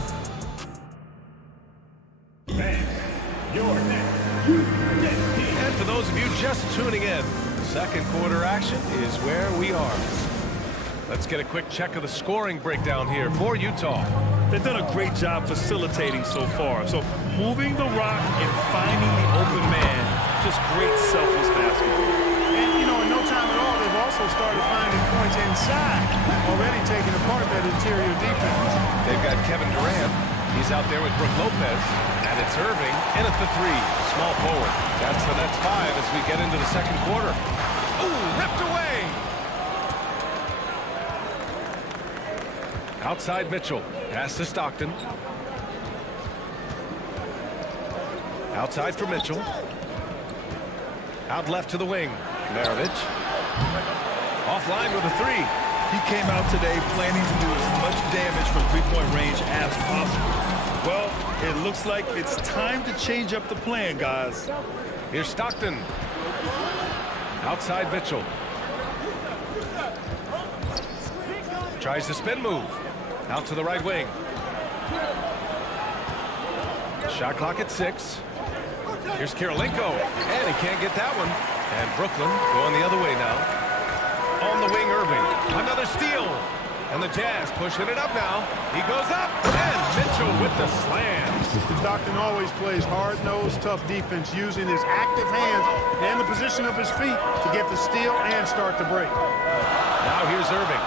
And for those of you just tuning in, second quarter action is where we are. Let's get a quick check of the scoring breakdown here for Utah. They've done a great job facilitating so far. So moving the rock and finding the open man, just great selfless basketball. And, you know, in no time at all, they've also started finding points inside, already taking apart that interior defense. They've got Kevin Durant. He's out there with Brook Lopez. And it's Irving in at the three. Small forward. That's the Nets 5 as we get into the second quarter. Ooh, ripped away. Outside Mitchell. Pass to Stockton. Outside for Mitchell. Out left to the wing. Maravich. Offline with a three. He came out today planning to do as much damage from three-point range as possible. Well, it looks like it's time to change up the plan, guys. Here's Stockton. Outside Mitchell. Tries the spin move. Out to the right wing. Shot clock at 6. Here's Kirilenko. And he can't get that one. And Brooklyn going the other way now. On the wing, Irving. Another steal. And the Jazz pushing it up now. He goes up. And Mitchell with the slam. Stockton always plays hard-nosed, tough defense, using his active hands and the position of his feet to get the steal and start the break. Now here's Irving.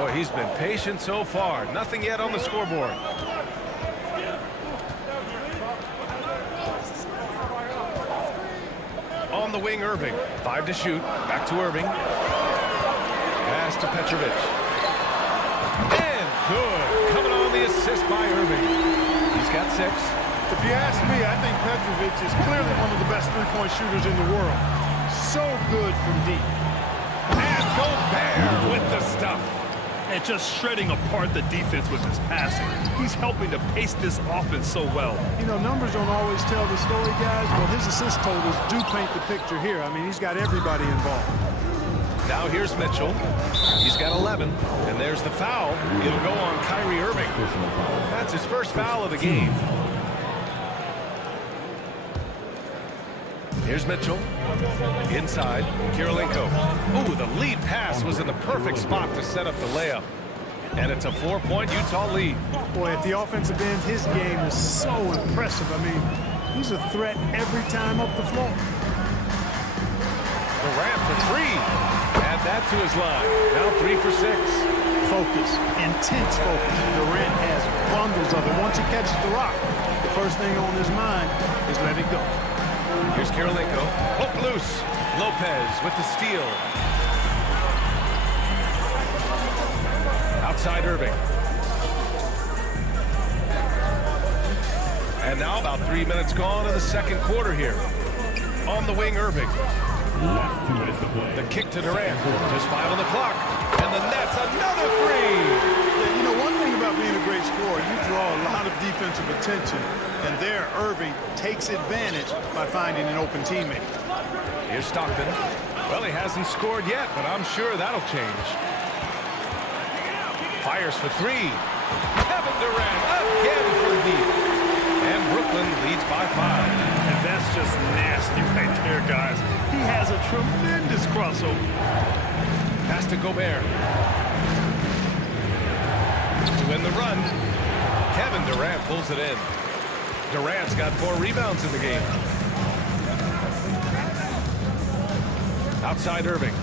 Boy, he's been patient so far. Nothing yet on the scoreboard. On the wing, Irving. 5 to shoot. Back to Irving. Pass to Petrovic. And good. Coming on the assist by Irving. He's got 6. If you ask me, I think Petrovic is clearly one of the best three-point shooters in the world. So good from deep. And Gobert with the stuff. And just shredding apart the defense with his passing. He's helping to pace this offense so well. You know, numbers don't always tell the story, guys, but his assist totals do paint the picture here. I mean, he's got everybody involved. Now here's Mitchell. He's got 11. And there's the foul. It'll go on Kyrie Irving. That's his first foul of the game. Here's Mitchell. Inside. Kirilenko. Ooh, the lead pass was in the perfect spot to set up the layup. And it's a 4-point Utah lead. Boy, at the offensive end, his game is so impressive. I mean, he's a threat every time up the floor. Durant for 3. Add that to his line. Now 3 for 6. Focus. Intense focus. Durant has bundles of it. Once he catches the rock, the first thing on his mind is let it go. Here's Kirilenko. Hook loose. Lopez with the steal. Outside Irving. And now about 3 minutes gone in the second quarter here. On the wing, Irving. The kick to Durant. Just 5 on the clock. And the Nets, another 3. Yeah, you know, one thing about being a great scorer, you draw a lot of defensive attention. And there, Irving takes advantage by finding an open teammate. Here's Stockton. Well, he hasn't scored yet, but I'm sure that'll change. Fires for 3. Kevin Durant again for deep. And Brooklyn leads by 5. And that's just nasty right there, guys. He has a tremendous crossover. Pass to Gobert. To win the run. Kevin Durant pulls it in. Durant's got 4 rebounds in the game. Outside Irving.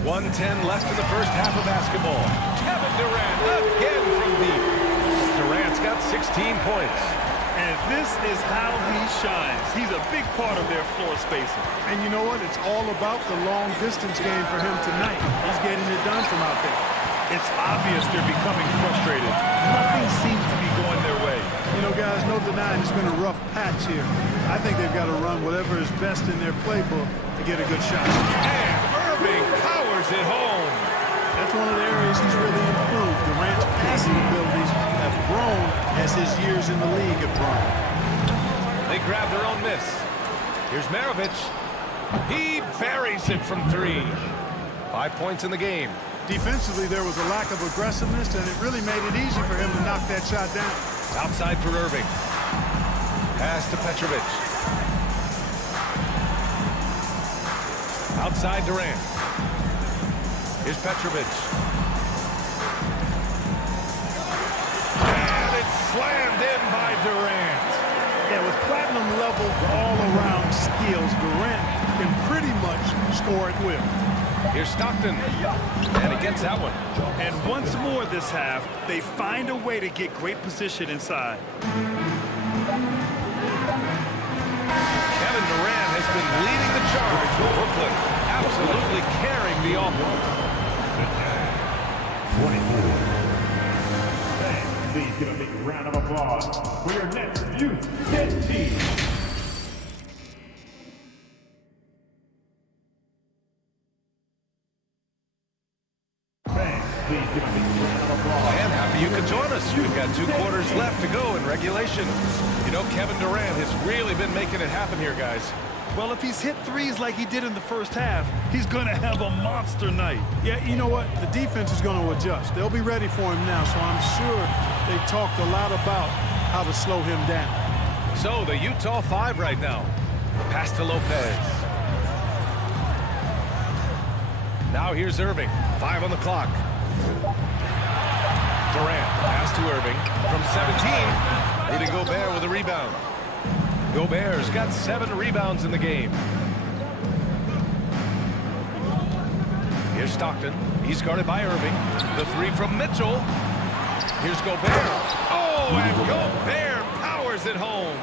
1:10 left in the first half of basketball. Kevin Durant again from deep. Durant's got 16 points. And this is how he shines. He's a big part of their floor spacing. And you know what? It's all about the long distance game for him tonight. He's getting it done from out there. It's obvious they're becoming frustrated. Nothing seems to be going their way. You know, guys, no denying it's been a rough patch here. I think they've got to run whatever is best in their playbook to get a good shot. And Irving powers it home. That's one of the areas he's really improved. Durant's passing abilities have grown as his years in the league have grown. They grab their own miss. Here's Maravich. He buries it from 3. 5 points in the game. Defensively, there was a lack of aggressiveness, and it really made it easy for him to knock that shot down. Outside for Irving. Pass to Petrovic. Outside Durant. Here's Petrovic. And it's slammed in by Durant. Yeah, with platinum level all-around skill. steals, Durant can pretty much score at will. Here's Stockton, and he gets that one. And once more this half, they find a way to get great position inside. Kevin Durant has been leading the charge for Brooklyn, absolutely carrying the offense. 24. Please give a big round of applause for your next youth 10 team. Please give a big round of applause. And happy you could join us. We've got 2 quarters left to go in regulation. You know, Kevin Durant has really been making it happen here, guys. Well, if he's hit threes like he did in the first half, he's going to have a monster night. Yeah, you know what? The defense is going to adjust. They'll be ready for him now, so I'm sure they talked a lot about how to slow him down. So the Utah 5 right now. Pass to Lopez. Now here's Irving. 5 on the clock. Durant, pass to Irving from 17. Rudy Gobert with a rebound. Gobert's got 7 rebounds in the game. Here's Stockton. He's guarded by Irving. The 3 from Mitchell. Here's Gobert. Oh, and Gobert powers it home.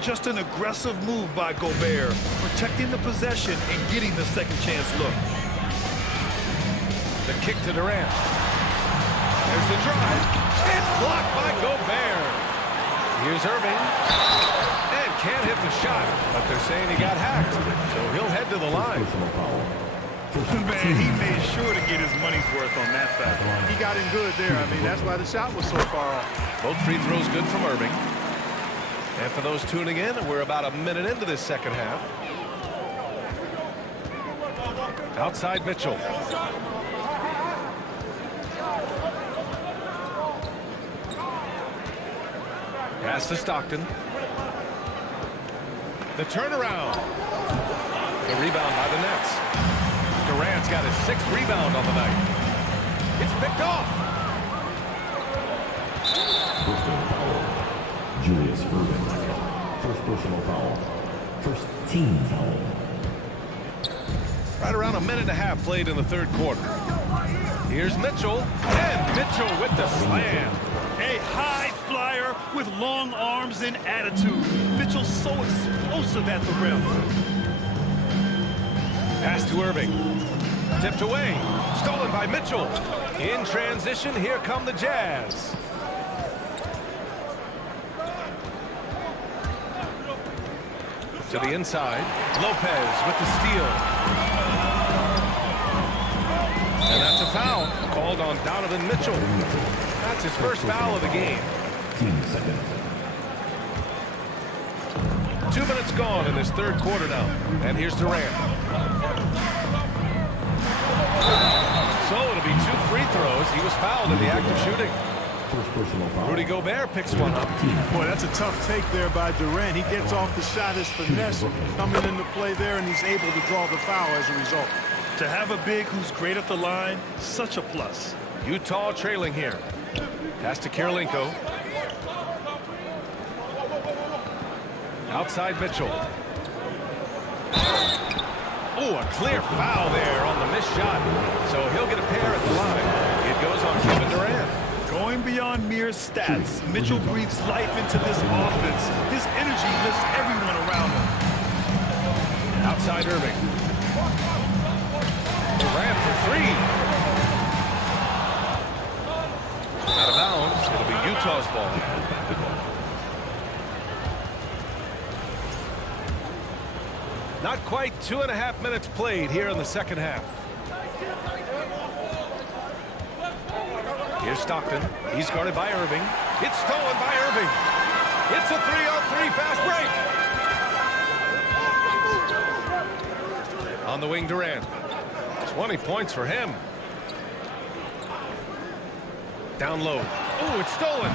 Just an aggressive move by Gobert, protecting the possession and getting the second chance look. The kick to Durant. There's the drive. It's blocked by Gobert. Here's Irving. And can't hit the shot, but they're saying he got hacked, so he'll head to the line. Man, he made sure to get his money's worth on that fact. He got him good there. I mean, that's why the shot was so far off. Both free throws good from Irving. And for those tuning in, we're about a minute into this second half. Outside Mitchell. Pass to Stockton. The turnaround. The rebound by the Nets. Durant's got his 6th rebound on the night. It's picked off. Julius Irving. First personal foul. First team foul. Right around a minute and a half played in the 3rd quarter. Here's Mitchell. And Mitchell with the slam. A high flyer with long arms and attitude. Mitchell's so explosive at the rim. Pass to Irving. Tipped away. Stolen by Mitchell. In transition, here come the Jazz. To the inside. Lopez with the steal. And that's a foul called on Donovan Mitchell. That's his first foul of the game. 10 seconds. 2 minutes gone in this 3rd quarter now. And here's Durant. So it'll be 2 free throws. He was fouled in the act of shooting. First personal foul. Rudy Gobert picks one up. Boy, that's a tough take there by Durant. He gets off the shot, his finesse coming into play there, and he's able to draw the foul as a result. To have a big who's great at the line, such a plus. Utah trailing here. Pass to Kirilenko. Outside Mitchell. Oh, a clear foul there on the missed shot. So he'll get a pair at the line. It goes on Kevin Durant. Going beyond mere stats, Mitchell breathes life into this offense. His energy lifts everyone around him. Outside Irving. Durant for 3. Out of bounds. It'll be Utah's ball. Not quite 2.5 minutes played here in the second half. Here's Stockton. He's guarded by Irving. It's stolen by Irving. It's a 3-on-3 fast break. On the wing, Durant. 20 points for him. Down low. Oh, it's stolen.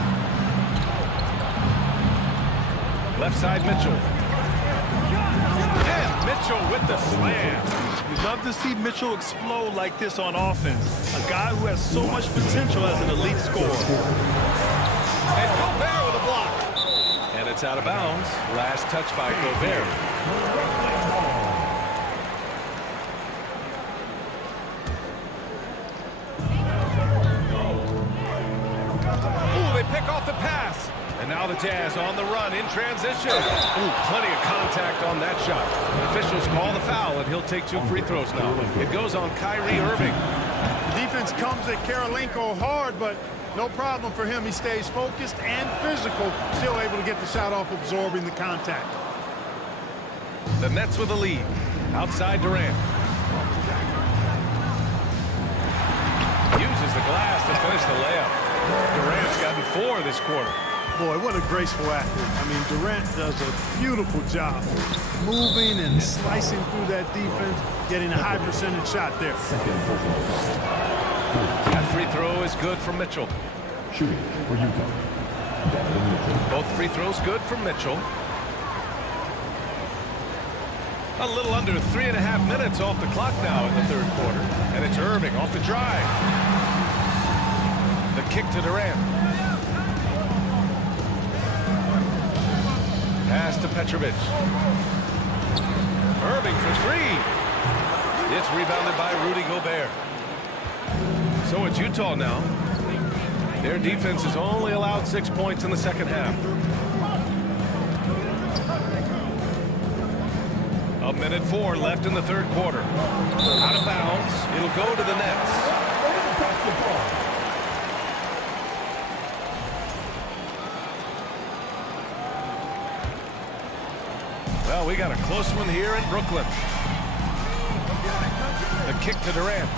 Left side, Mitchell. And Mitchell with the slam. You'd love to see Mitchell explode like this on offense. A guy who has so much potential as an elite scorer. And Gobert with a block. And it's out of bounds. Last touch by Gobert. Ooh, they pick off the pass. And now the Jazz on the run in transition. Ooh, plenty of contact on that shot. The officials call the foul, and he'll take 2 free throws now. It goes on Kyrie Irving. The defense comes at Karolinko hard, but no problem for him. He stays focused and physical, still able to get the shot off, absorbing the contact. The Nets with the lead. Outside Durant. Uses the glass to finish the layup. Durant's gotten 4 this quarter. Boy, what a graceful athlete. I mean, Durant does a beautiful job moving and slicing through that defense, getting a high percentage shot there. That free throw is good from Mitchell. Shooting for Utah. Both free throws good from Mitchell. A little under 3.5 minutes off the clock now in the third quarter. And it's Irving off the drive. The kick to Durant. Pass to Petrovic. Irving for 3. It's rebounded by Rudy Gobert. So it's Utah now. Their defense has only allowed 6 points in the second half. A minute 4 left in the third quarter. Out of bounds. It'll go to the Nets. Well, we got a close one here in Brooklyn. The kick to Durant.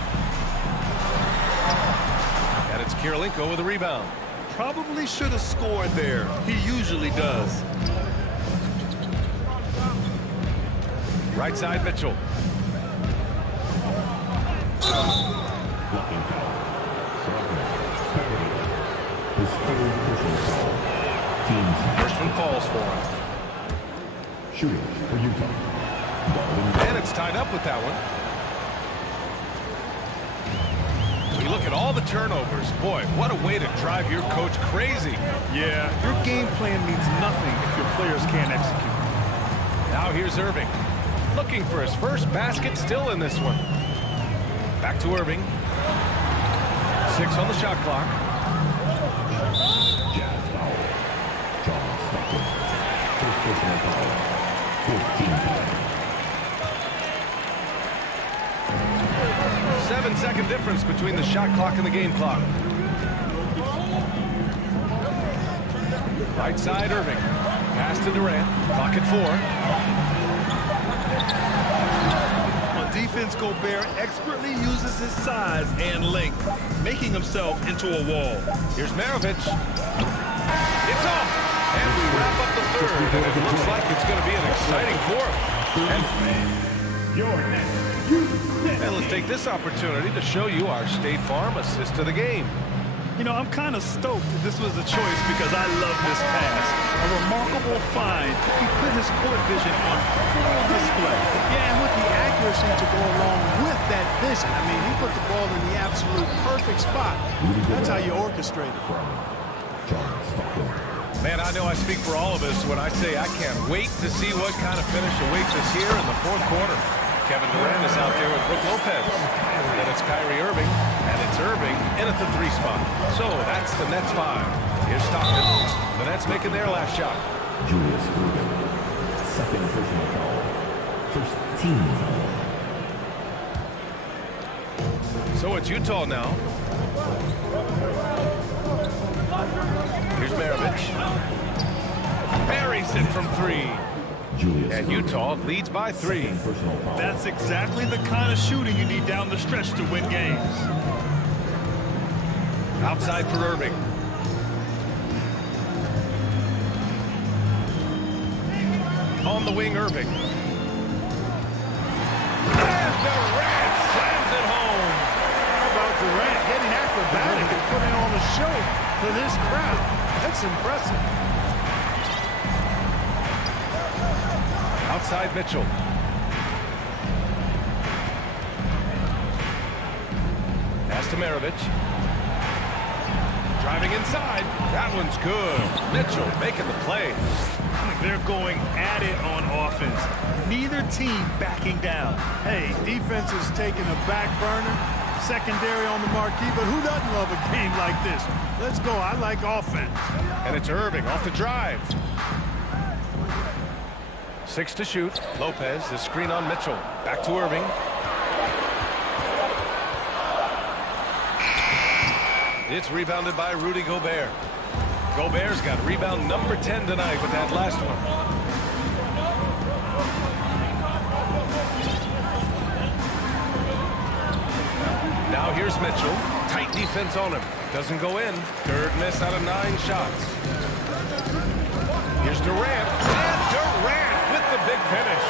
And it's Karolinko with a rebound. Probably should have scored there. He usually does. Right side Mitchell. Blocking foul. His third personal foul. Team's First one falls for him. shooting for Utah. And it's tied up with that one. We look at all the turnovers. Boy, what a way to drive your coach crazy. Yeah, your game plan means nothing if your players can't execute. Now here's Irving. Looking for his first basket, still in this one. Back to Irving. 6 on the shot clock. Jazz foul. John Stockton. First personal foul. 14 foul. 7-second difference between the shot clock and the game clock. Right side Irving. Pass to Durant. Clock at 4. On defense, Gobert expertly uses his size and length, making himself into a wall. Here's Maravich. It's off. And we wrap up the third. And it looks like it's going to be an exciting fourth. And let's take this opportunity to show you our State Farm assist to the game. You know, I'm kind of stoked that this was a choice because I love this pass. A remarkable find. He put his court vision on full display. Yeah, and with the accuracy to go along with that vision. I mean, he put the ball in the absolute perfect spot. That's how you orchestrate it. John Stockton. Man, I know I speak for all of us when I say I can't wait to see what kind of finish awaits us here in the fourth quarter. Kevin Durant is out there with Brook Lopez. And then it's Kyrie Irving, and it's Irving in at the 3 spot. So that's the Nets 5. Here's Stockton. The Nets making their last shot. Julius Irving. Second personal foul. First team foul. So it's Utah now. Here's Maravich. Buries it from 3. And Utah leads by 3. That's exactly the kind of shooting you need down the stretch to win games. Outside for Irving. On the wing, Irving. And Durant slams it home. How about Durant getting acrobatic and putting on a show for this crowd? That's impressive. Outside Mitchell. Pass to Maravich. Driving inside. That one's good. Mitchell making the play. They're going at it on offense. Neither team backing down. Hey, defense is taking a back burner. Secondary on the marquee, but who doesn't love a game like this? Let's go. I like offense. And it's Irving off the drive. 6 to shoot. Lopez, the screen on Mitchell. Back to Irving. It's rebounded by Rudy Gobert. Gobert's got rebound number 10 tonight with that last one. Now here's Mitchell. Tight defense on him. Doesn't go in. Third miss out of 9 shots. Here's Durant. And Durant with the big finish.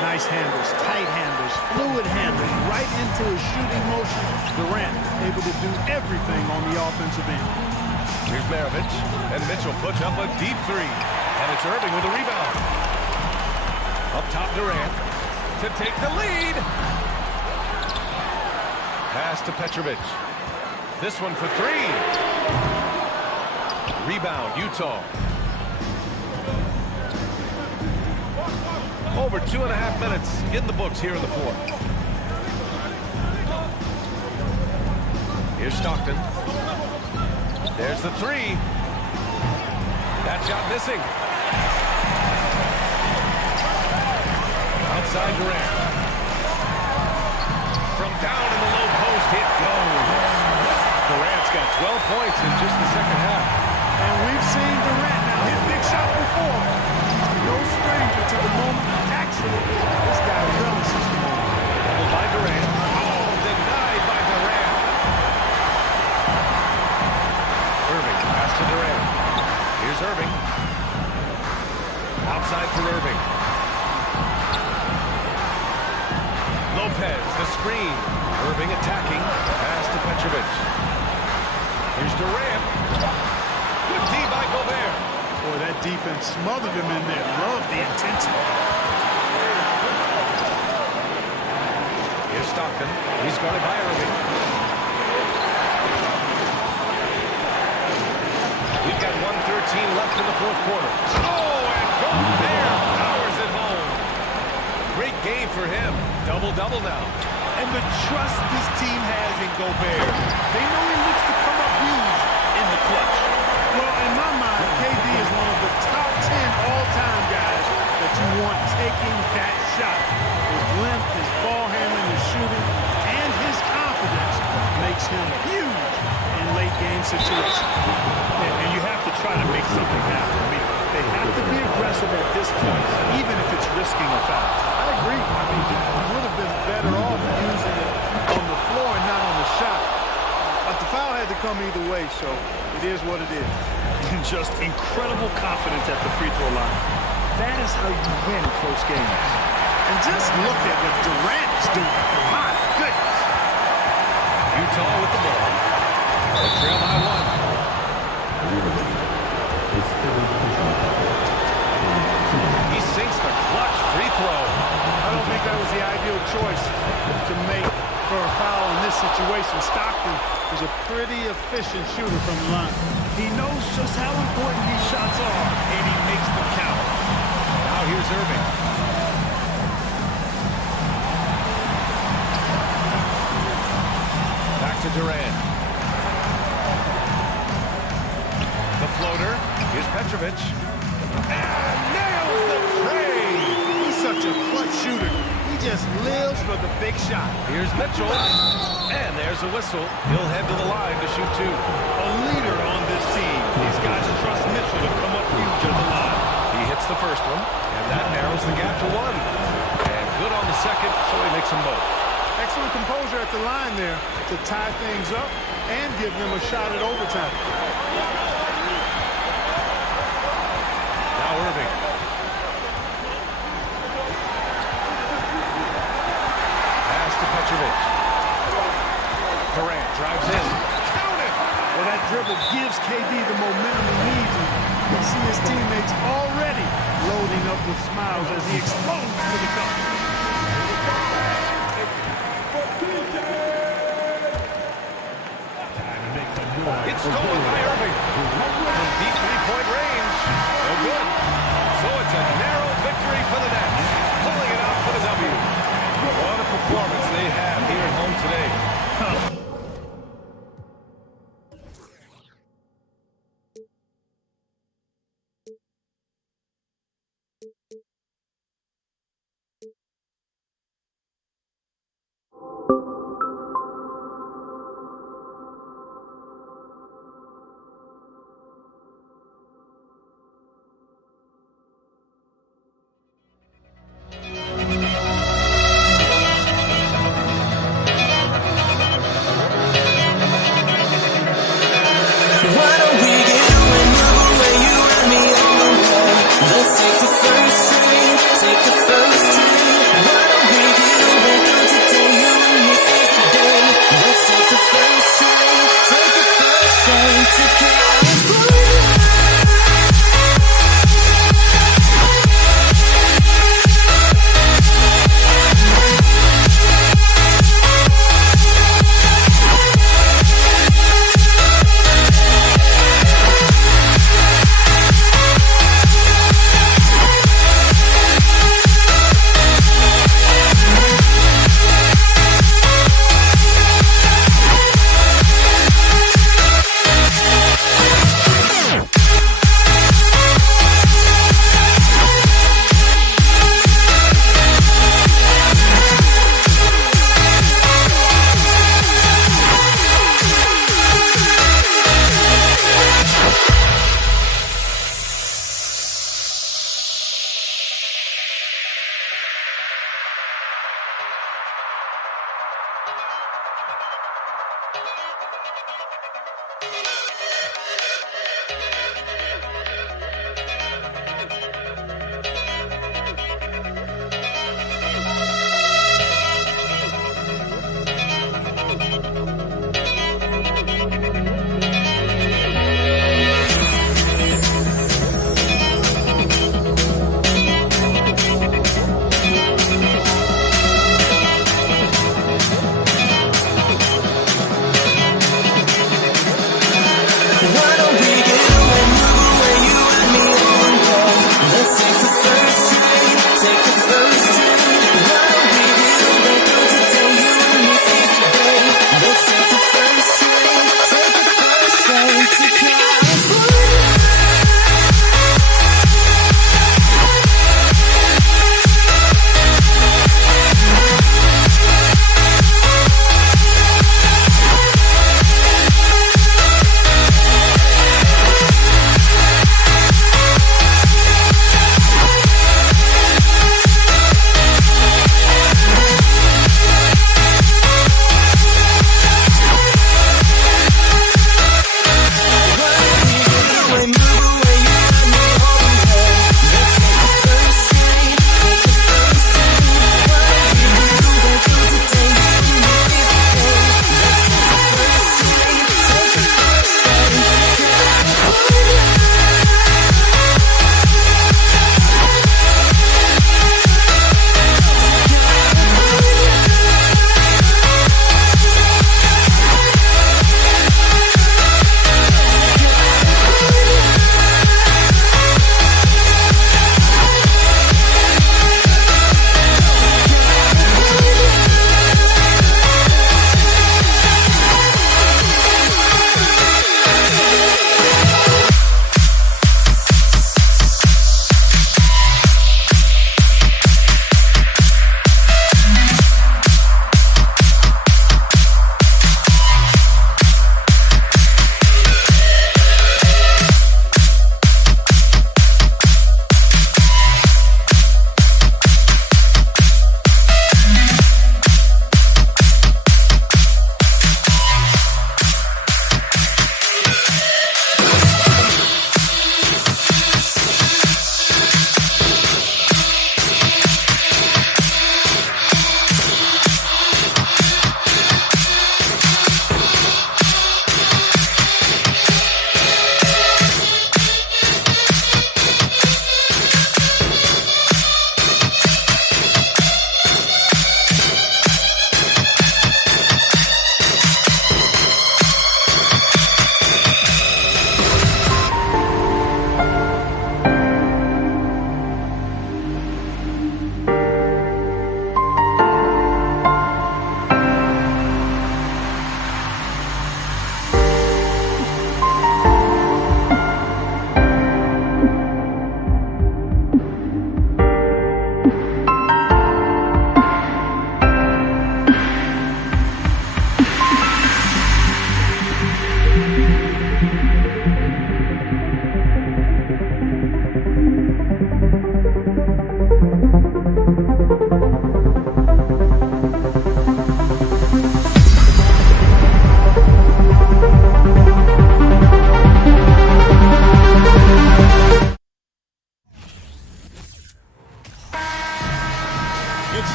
Nice handles, tight handles, fluid handles, right into his shooting motion. Durant able to do everything on the offensive end. Here's Maravich, and Mitchell puts up a deep 3. And it's Irving with a rebound. Up top, Durant to take the lead. Pass to Petrovic. This one for 3. Rebound, Utah. Over 2.5 minutes in the books here in the fourth. Here's Stockton. There's the 3. That shot missing. Outside Durant. From down in the low post, it goes. Durant's got 12 points in just the second half. And we've seen Durant now hit big shots before. No stranger to the moment. Actually, this guy relishes the moment. Double by Durant. Oh, denied by Durant. Irving, pass to Durant. Here's Irving. Outside for Irving. Lopez, the screen. Irving attacking. Pass to Petrovic. Here's Durant. Good D by Gobert. Boy, that defense smothered him in there. Love the intensity. Here's Stockton. He's guarded by Irving. We've got 1:13 left in the fourth quarter. Oh, and Gobert powers it home. Great game for him. Double-double now. And the trust this team has in Gobert. They know he looks to come up huge in the clutch. Well, in my mind, KD is one of the top 10 all-time guys that you want taking that shot. His length, his ball handling, his shooting, and his confidence makes him huge in late-game situations. And you have to try to make something happen. I mean, they have to be aggressive at this point, even if it's risking a foul. I agree. I mean, he would have been better off using it on the floor and not on the shot. But the foul had to come either way, so it is what it is. And just incredible confidence at the free throw line. That is how you win close games. And just look at what Durant is doing. My goodness. Utah with the ball. They trail by 1. He sinks the clutch free throw. I don't think that was the ideal choice to make for a foul in this situation. Stockton is a pretty efficient shooter from the line. He knows just how important these shots are, and he makes them count. Now here's Irving. Back to Durant. The floater. Here's Petrovic. And nails the tray. He's such a clutch shooter. He just lives for the big shot. Here's Mitchell. And there's a whistle. He'll head to the line to shoot 2. A leader on this team. These guys trust Mitchell to come up huge at the line. He hits the first one, and that narrows the gap to 1. And good on the second, so he makes them both. Excellent composure at the line there to tie things up and give them a shot at overtime. Now Irving. Pass to Petrovic. Durant drives in. Count it! Well, that dribble gives KD the momentum he needs. You can see his teammates already loading up with smiles as he explodes to the cup. Time to make It's stolen by Irving. From deep three-point range. No good. So it's a narrow victory for the Nets. Pulling it out for the W. What a performance they have here at home today. Why don't we get you another way you and me on the way? Let's take the first trip.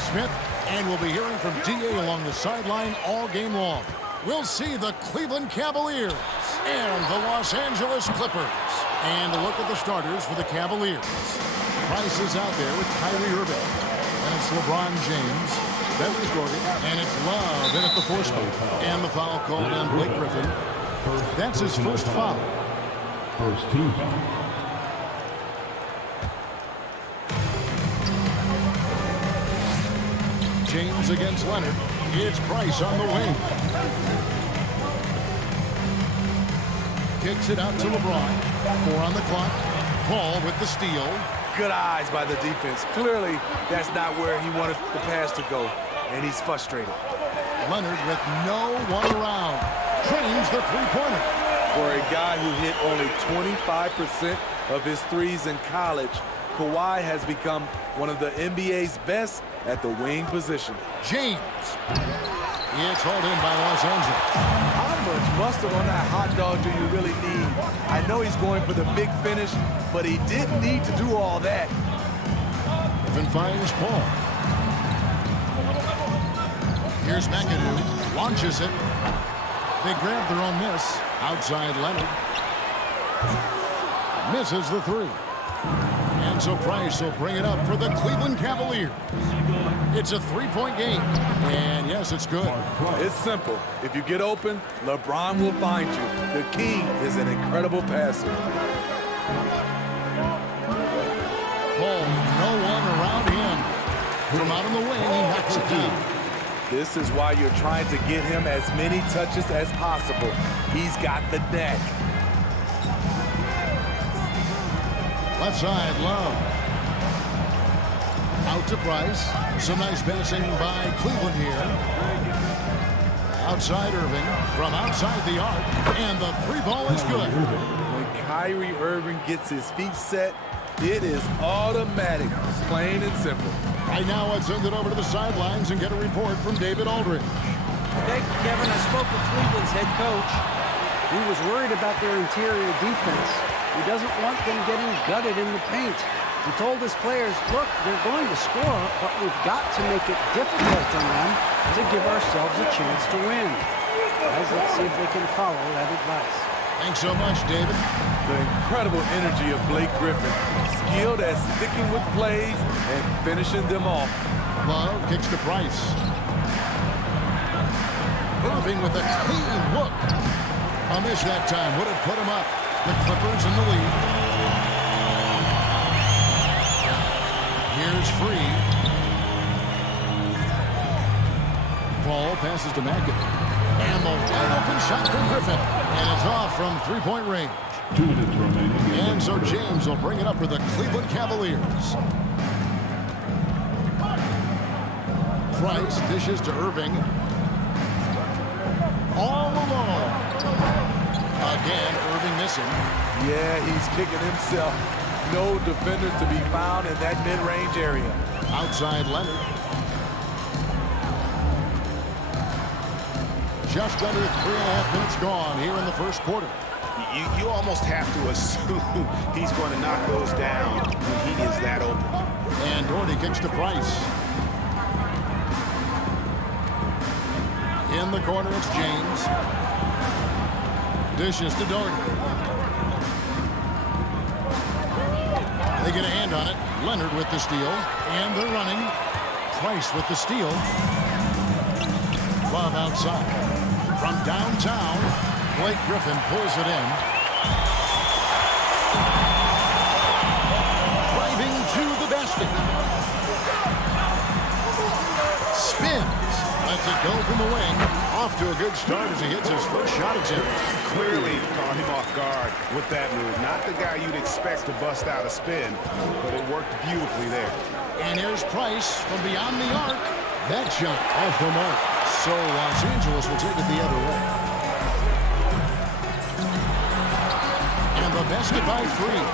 Smith, and we'll be hearing from D.A. along the sideline all game long. We'll see the Cleveland Cavaliers and the Los Angeles Clippers. And a look at the starters for the Cavaliers. Price is out there with Kyrie Irving. And it's LeBron James. That was Gordon. And it's Love in at the force spot. And the foul called on Blake Griffin. That's his first foul. First team foul. James against Leonard. It's Price on the wing. Kicks it out to LeBron. 4 on the clock. Paul with the steal. Good eyes by the defense. Clearly, that's not where he wanted the pass to go, and he's frustrated. Leonard with no one around. Trains the three-pointer. For a guy who hit only 25% of his threes in college, Kawhi has become one of the NBA's best at the wing position. James. It's hauled in by Los Angeles. How much mustard on that hot dog do you really need? I know he's going for the big finish, but he didn't need to do all that. Griffin fires Paul. Here's McAdoo. Launches it. They grab their own miss. Outside Leonard. Misses the three. And so Price will bring it up for the Cleveland Cavaliers. It's a three-point game. And yes, it's good. It's simple. If you get open, LeBron will find you. The king is an incredible passer. Paul, no one around him. From out on the wing, he knocks it down. This is why you're trying to get him as many touches as possible. He's got the neck. Left side, Love. Out to Price. Some nice passing by Cleveland here. Outside Irving. From outside the arc. And the three ball is good. When Kyrie Irving gets his feet set, it is automatic. Plain and simple. Right now, let's send it over to the sidelines and get a report from David Aldridge. Thank you, Kevin. I spoke with Cleveland's head coach. He was worried about their interior defense. He doesn't want them getting gutted in the paint. He told his players, look, they're going to score, but we've got to make it difficult on them to give ourselves a chance to win. Guys, let's see if they can follow that advice. Thanks so much, David. The incredible energy of Blake Griffin. Skilled at sticking with plays and finishing them off. Love kicks to Price. Irving with a clean look. A miss that time would have put him up. The Clippers in the lead. Here's Free. Paul passes to McAdoo. And the wide open shot from Griffin. And it's off from three-point range. 2 minutes remaining. And so James will bring it up for the Cleveland Cavaliers. Price dishes to Irving. All alone. Again, Irving missing. Yeah, he's kicking himself. No defenders to be found in that mid-range area. Outside Leonard. Just under 3.5 minutes gone here in the first quarter. You almost have to assume he's going to knock those down when he is that open. And Doherty kicks to Price. In the corner, it's James. Dishes to Doherty. They get a hand on it. Leonard with the steal. And they're running. Price with the steal. Love outside. From downtown, Blake Griffin pulls it in. Driving to the basket. Spins. Lets it go from the wing. Off to a good start as he hits his first shot attempt. Clearly caught him off guard with that move. Not the guy you'd expect to bust out a spin, but it worked beautifully there. And here's Price from beyond the arc. That shot off the mark. So Los Angeles will take it the other way. And the basket by Free.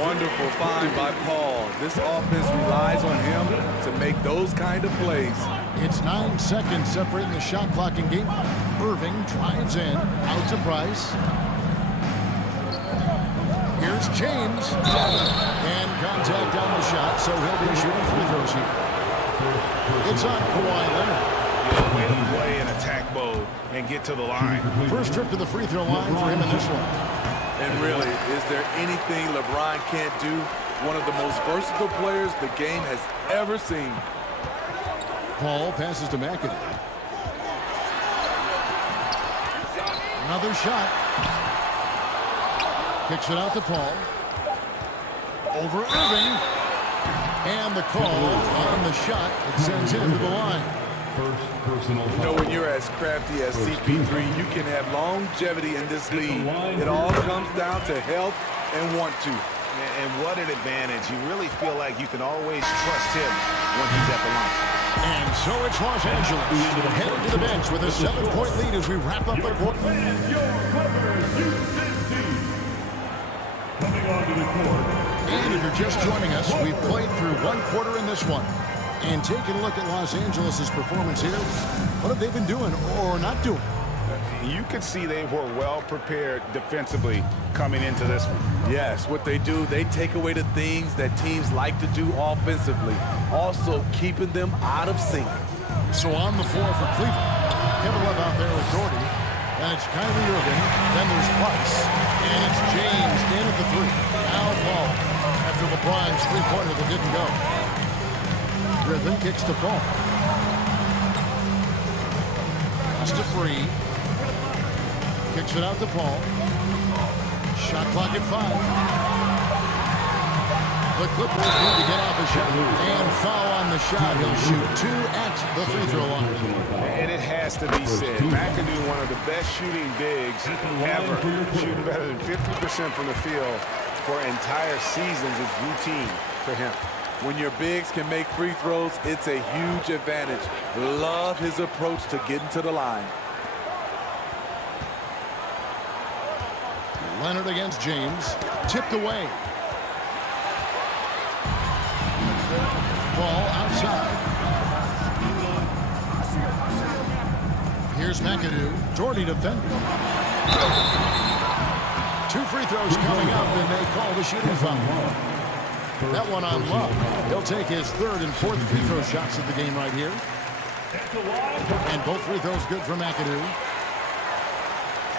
Wonderful find by Paul. This offense relies on him to make those kind of plays. It's 9 seconds separating the shot clock and game. Irving drives in. Out to Price. Here's James. And contact on the shot, so he'll be shooting free throws here. It's on Kawhi Leonard. Yeah, way to play in attack mode and get to the line. First trip to the free throw line for him in this one. And really, is there anything LeBron can't do? One of the most versatile players the game has ever seen. Paul passes to McAdoo. Another shot. Kicks it out to Paul. Over Irving. And the call on the shot that sends him to the line. First personal You know, when you're as crafty as CP3, you can have longevity in this league. It all comes down to health and want to. And what an advantage. You really feel like you can always trust him when he's at the line. And so it's Los Angeles headed to the bench with a 7-point lead as we wrap up the quarter. And if you're just joining us, we've played through one quarter in this one. And taking a look at Los Angeles' performance here, what have they been doing or not doing? You could see they were well prepared defensively coming into this one. Yes, what they do, they take away the things that teams like to do offensively, also keeping them out of sync. So on the floor for Cleveland, Kevin Love out there with Doherty, and it's Kyrie Irving, then there's Price, and it's James in at the three. Now Paul, after LeBron's three-pointer that didn't go. Griffin kicks to Paul. Pass to Free. Kicks it out to Paul. Shot clock at 5. The Clippers need to get off a shot. And foul on the shot. He'll shoot 2 at the free throw line. And it has to be said, McAdoo, one of the best shooting bigs ever, shooting better than 50% from the field for entire seasons is routine for him. When your bigs can make free throws, it's a huge advantage. Love his approach to getting to the line. Leonard against James. Tipped away. Ball outside. Here's McAdoo. Doherty defending. 2 free throws coming up, and they call the shooting foul. That one on Love. He'll take his 3rd and 4th free throw shots of the game right here. And both free throws good for McAdoo.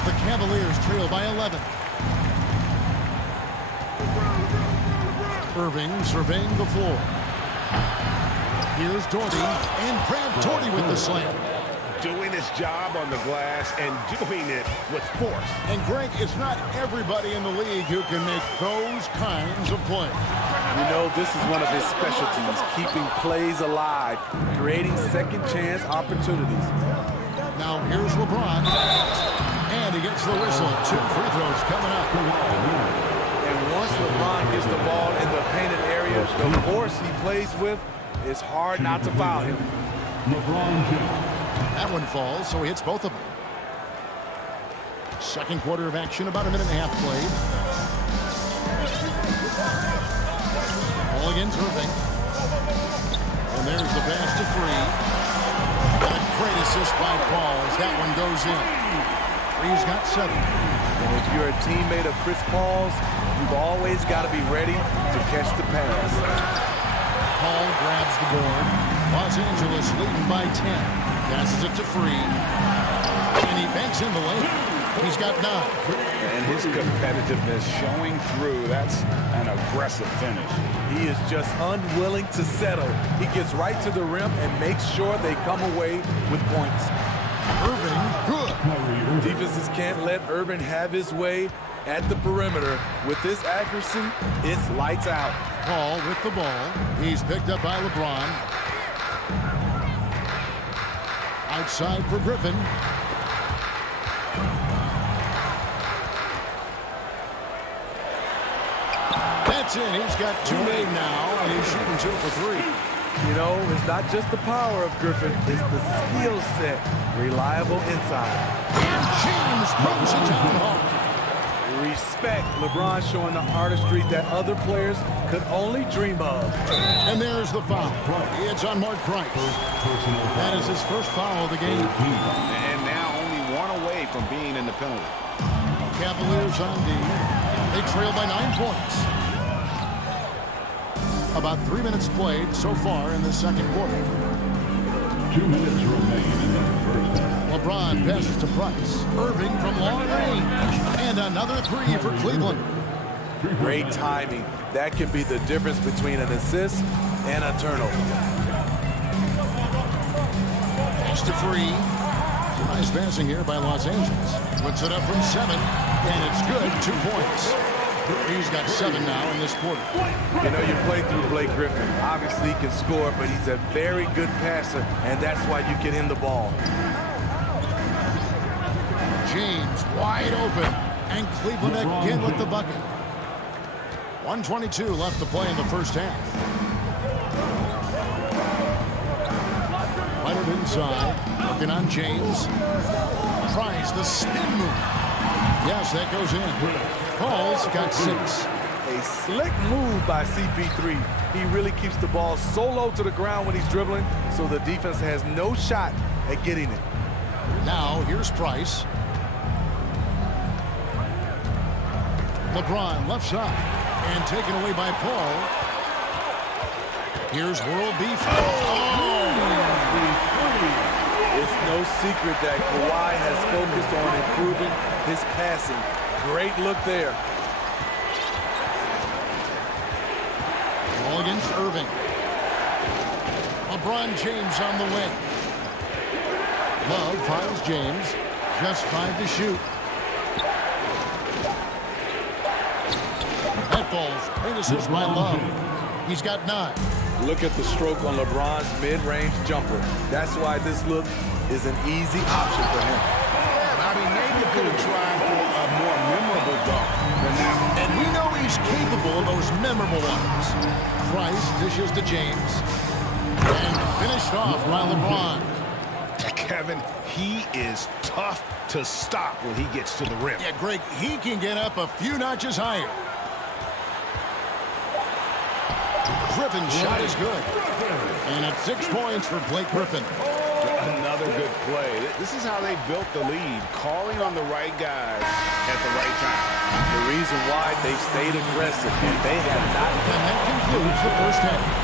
The Cavaliers trail by 11. Irving surveying the floor. Here's Doherty, and Grant Doherty with the slam. Doing his job on the glass and doing it with force. And Greg, it's not everybody in the league who can make those kinds of plays. You know, this is one of his specialties, keeping plays alive, creating second chance opportunities. Now here's LeBron, and he gets the whistle. 2 free throws coming up. And once LeBron gets the ball in the painted area, the force he plays with, it's hard not to foul him. LeBron James. That one falls, so he hits both of them. Second quarter of action, about a minute and a half played. Ball against Irving. And there's the pass to Free. And a great assist by Paul as that one goes in. Free's got 7. And if you're a teammate of Chris Paul's, you've always got to be ready to catch the pass. Paul grabs the board. Los Angeles leading by 10. Passes it to Free. And he banks in the lane. He's got 9. And his competitiveness showing through. That's an aggressive finish. He is just unwilling to settle. He gets right to the rim and makes sure they come away with points. Irving, good. Defenses can't let Irving have his way at the perimeter. With this accuracy, it's lights out. Paul with the ball. He's picked up by LeBron. Outside for Griffin. That's it. He's got 2 made now, and he's shooting 2 for 3. You know, it's not just the power of Griffin, it's the skill set. Reliable inside. And James throws it down hard. Respect. LeBron showing the artistry that other players could only dream of. And there's the foul. It's on Mark Price. That is his first foul of the game. And now only 1 away from being in the penalty. Cavaliers on D. They trail by 9 points. About 3 minutes played so far in the second quarter. 2 minutes remain in the first half. LeBron passes to Price. Irving from long range. And another three for Cleveland. Great timing. That can be the difference between an assist and a turnover. Pass to Free. Nice passing here by Los Angeles. Puts it up from 7, and it's good. 2 points. He's got 7 now in this quarter. You know, you play through Blake Griffin. Obviously, he can score, but he's a very good passer, and that's why you get him the ball. James wide open, and Cleveland again with the bucket. 1:22 left to play in the first half. Leonard inside, working on James. Tries the spin move. Yes, that goes in. Paul's got 6. A slick move by CP3. He really keeps the ball so low to the ground when he's dribbling, so the defense has no shot at getting it. Now, here's Price. LeBron left side, and taken away by Paul. Here's World Beef. It's no secret that Kawhi has focused on improving his passing. Great look there. Ball against Irving. LeBron James on the wing. Love finds James. Just 5 to shoot. That ball's great assist by Love. He's got 9. Look at the stroke on LeBron's mid-range jumper. That's why this look is an easy option for him. I mean, maybe you could have tried for a more memorable dunk than that. And we know he's capable of those memorable ones. Price dishes to James. And finished off by LeBron. Kevin, he is tough to stop when he gets to the rim. Yeah, Greg, he can get up a few notches higher. Griffin's shot is good. And it's 6 points for Blake Griffin. Another good play. This is how they built the lead, calling on the right guys at the right time. The reason why they stayed aggressive, and they have not. And that concludes the first half.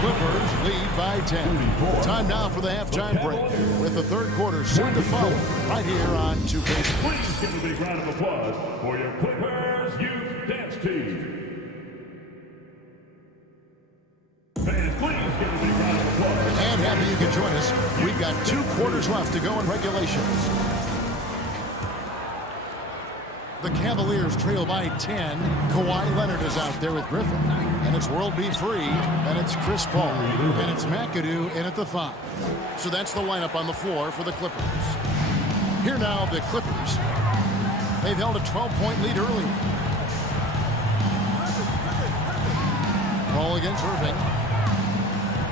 Clippers lead by 10. Time now for the halftime break, with the third quarter soon to follow right here on 2K. Please give a big round of applause for your Clippers Youth Dance Team. Fans, please give a big round of applause. And happy you can join us. We've got 2 quarters left to go in regulations. The Cavaliers trail by 10. Kawhi Leonard is out there with Griffin. And it's World Be Free. And it's Chris Paul. And it's McAdoo in at the 5. So that's the lineup on the floor for the Clippers. Here now, the Clippers. They've held a 12-point lead earlier. Paul against Irving.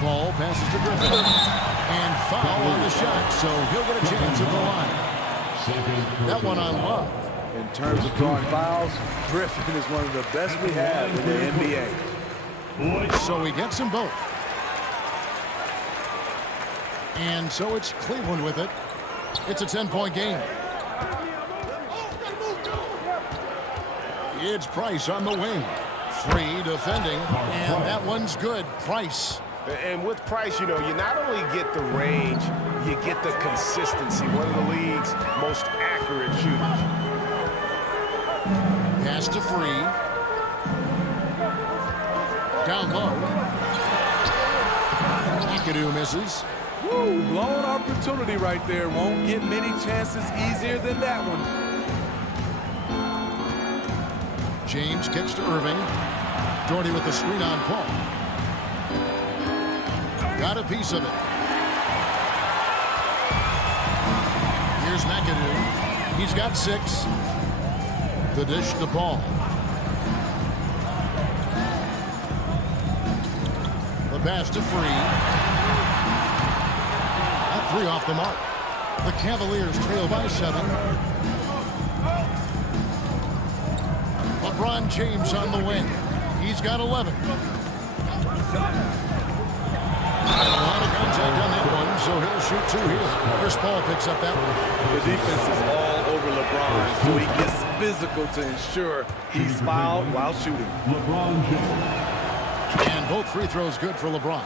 Paul passes to Griffin. And foul on the shot, so he'll get a chance at the line. That one on Love. In terms of drawing fouls, Griffin is one of the best we have in the NBA. So he gets them both. And so it's Cleveland with it. It's a 10-point game. It's Price on the wing. Free defending, and that one's good. Price. And with Price, you know, you not only get the range, you get the consistency. One of the league's most accurate shooters. Pass to Free. Down low. McAdoo misses. Woo, blown opportunity right there. Won't get many chances easier than that one. James kicks to Irving. Doherty with the screen on Paul. Got a piece of it. Here's McAdoo. He's got 6. The dish to Paul. The pass to Free. That 3 off the mark. The Cavaliers trail by 7. LeBron James on the wing. He's got 11. A lot of contact on that one, so he'll shoot 2 here. Chris Paul picks up that one. The defense is all over LeBron, so he gets physical to ensure he's fouled while shooting. LeBron James. And both free throws good for LeBron.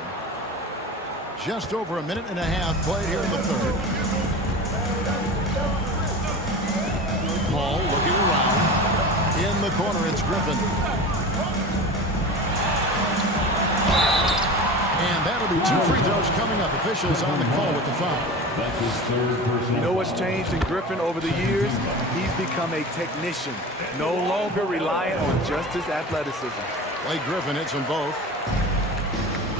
Just over a minute and a half played here in the third. Paul looking around. In the corner, it's Griffin. And that'll be 2 free throws coming up. Officials on the call with the foul. That's his third personal. You know what's changed in Griffin over the years? He's become a technician, no longer reliant on just his athleticism. Blake Griffin hits them both.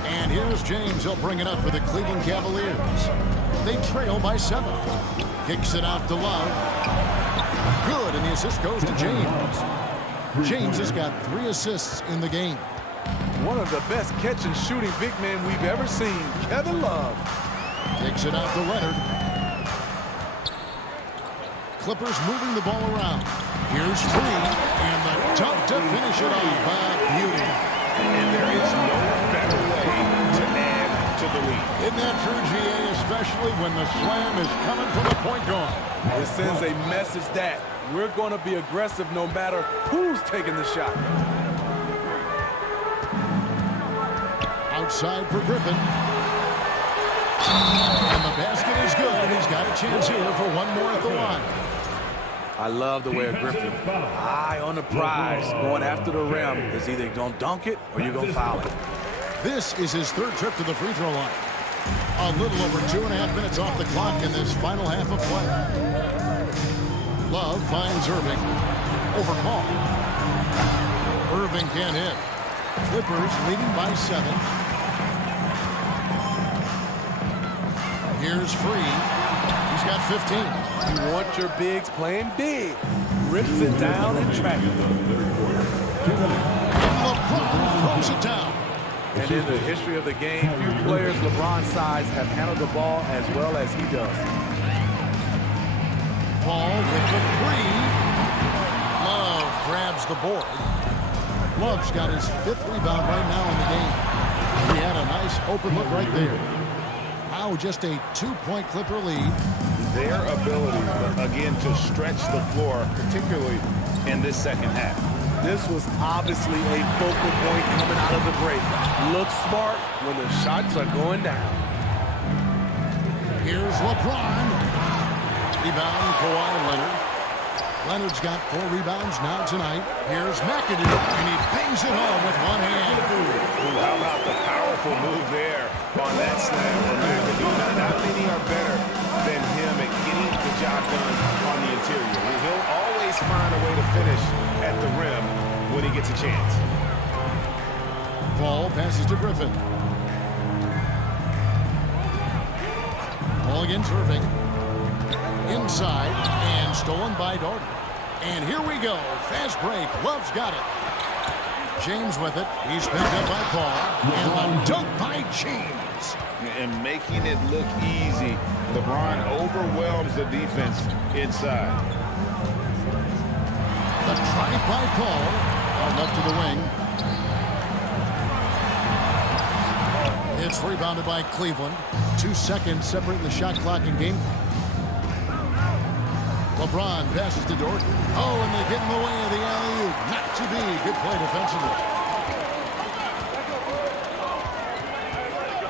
And here's James. He'll bring it up for the Cleveland Cavaliers. They trail by 7. Kicks it out to Love. Good, and the assist goes to James. James has got 3 assists in the game. One of the best catch and shooting big men we've ever seen, Kevin Love. Kicks it out to Leonard. Clippers moving the ball around. Here's Free, and the dunk to finish it off. Beauty. And there is no better way to add to the lead. Isn't that true, GA, especially when the slam is coming from the point guard? It sends a message that we're going to be aggressive no matter who's taking the shot. Outside for Griffin. And the basket is good, and he's got a chance here for one more at the line. I love the way of Griffin. Eye on the prize, going after the rim. Is either going to dunk it or you're going to foul it. This is his 3rd trip to the free throw line. A little over 2.5 minutes off the clock in this final half of play. Love finds Irving. Over call. Irving can't hit. Clippers leading by 7. Here's Free. He's got 15. You want your bigs playing big. Rips it down in traffic. LeBron throws it down. And in the history of the game, few players LeBron's size have handled the ball as well as he does. Paul with the 3. Love grabs the board. Love's got his 5th rebound right now in the game. He had a nice open look right there. Now just a 2-point Clipper lead. Their ability, again, to stretch the floor, particularly in this second half. This was obviously a focal point coming out of the break. Look smart when the shots are going down. Here's LeBron. Rebound, Kawhi Leonard. Leonard's got 4 rebounds now tonight. Here's McAdoo, and he bangs it home with one hand. Ooh, how about the powerful move there on that slam from McAdoo? Not many are better than him at getting the job done on the interior. He'll always find a way to finish at the rim when he gets a chance. Paul passes to Griffin. Ball against Irving. Inside, and stolen by Doherty. And here we go. Fast break. Love's got it. James with it. He's picked up by Paul. And the dunk by James. And making it look easy. LeBron overwhelms the defense inside. The drive by Paul. Left to the wing. It's rebounded by Cleveland. 2 seconds separating the shot clock and game. LeBron passes to Doherty. Oh, and they get in the way of the alley-oop. Not to be. Good play defensively.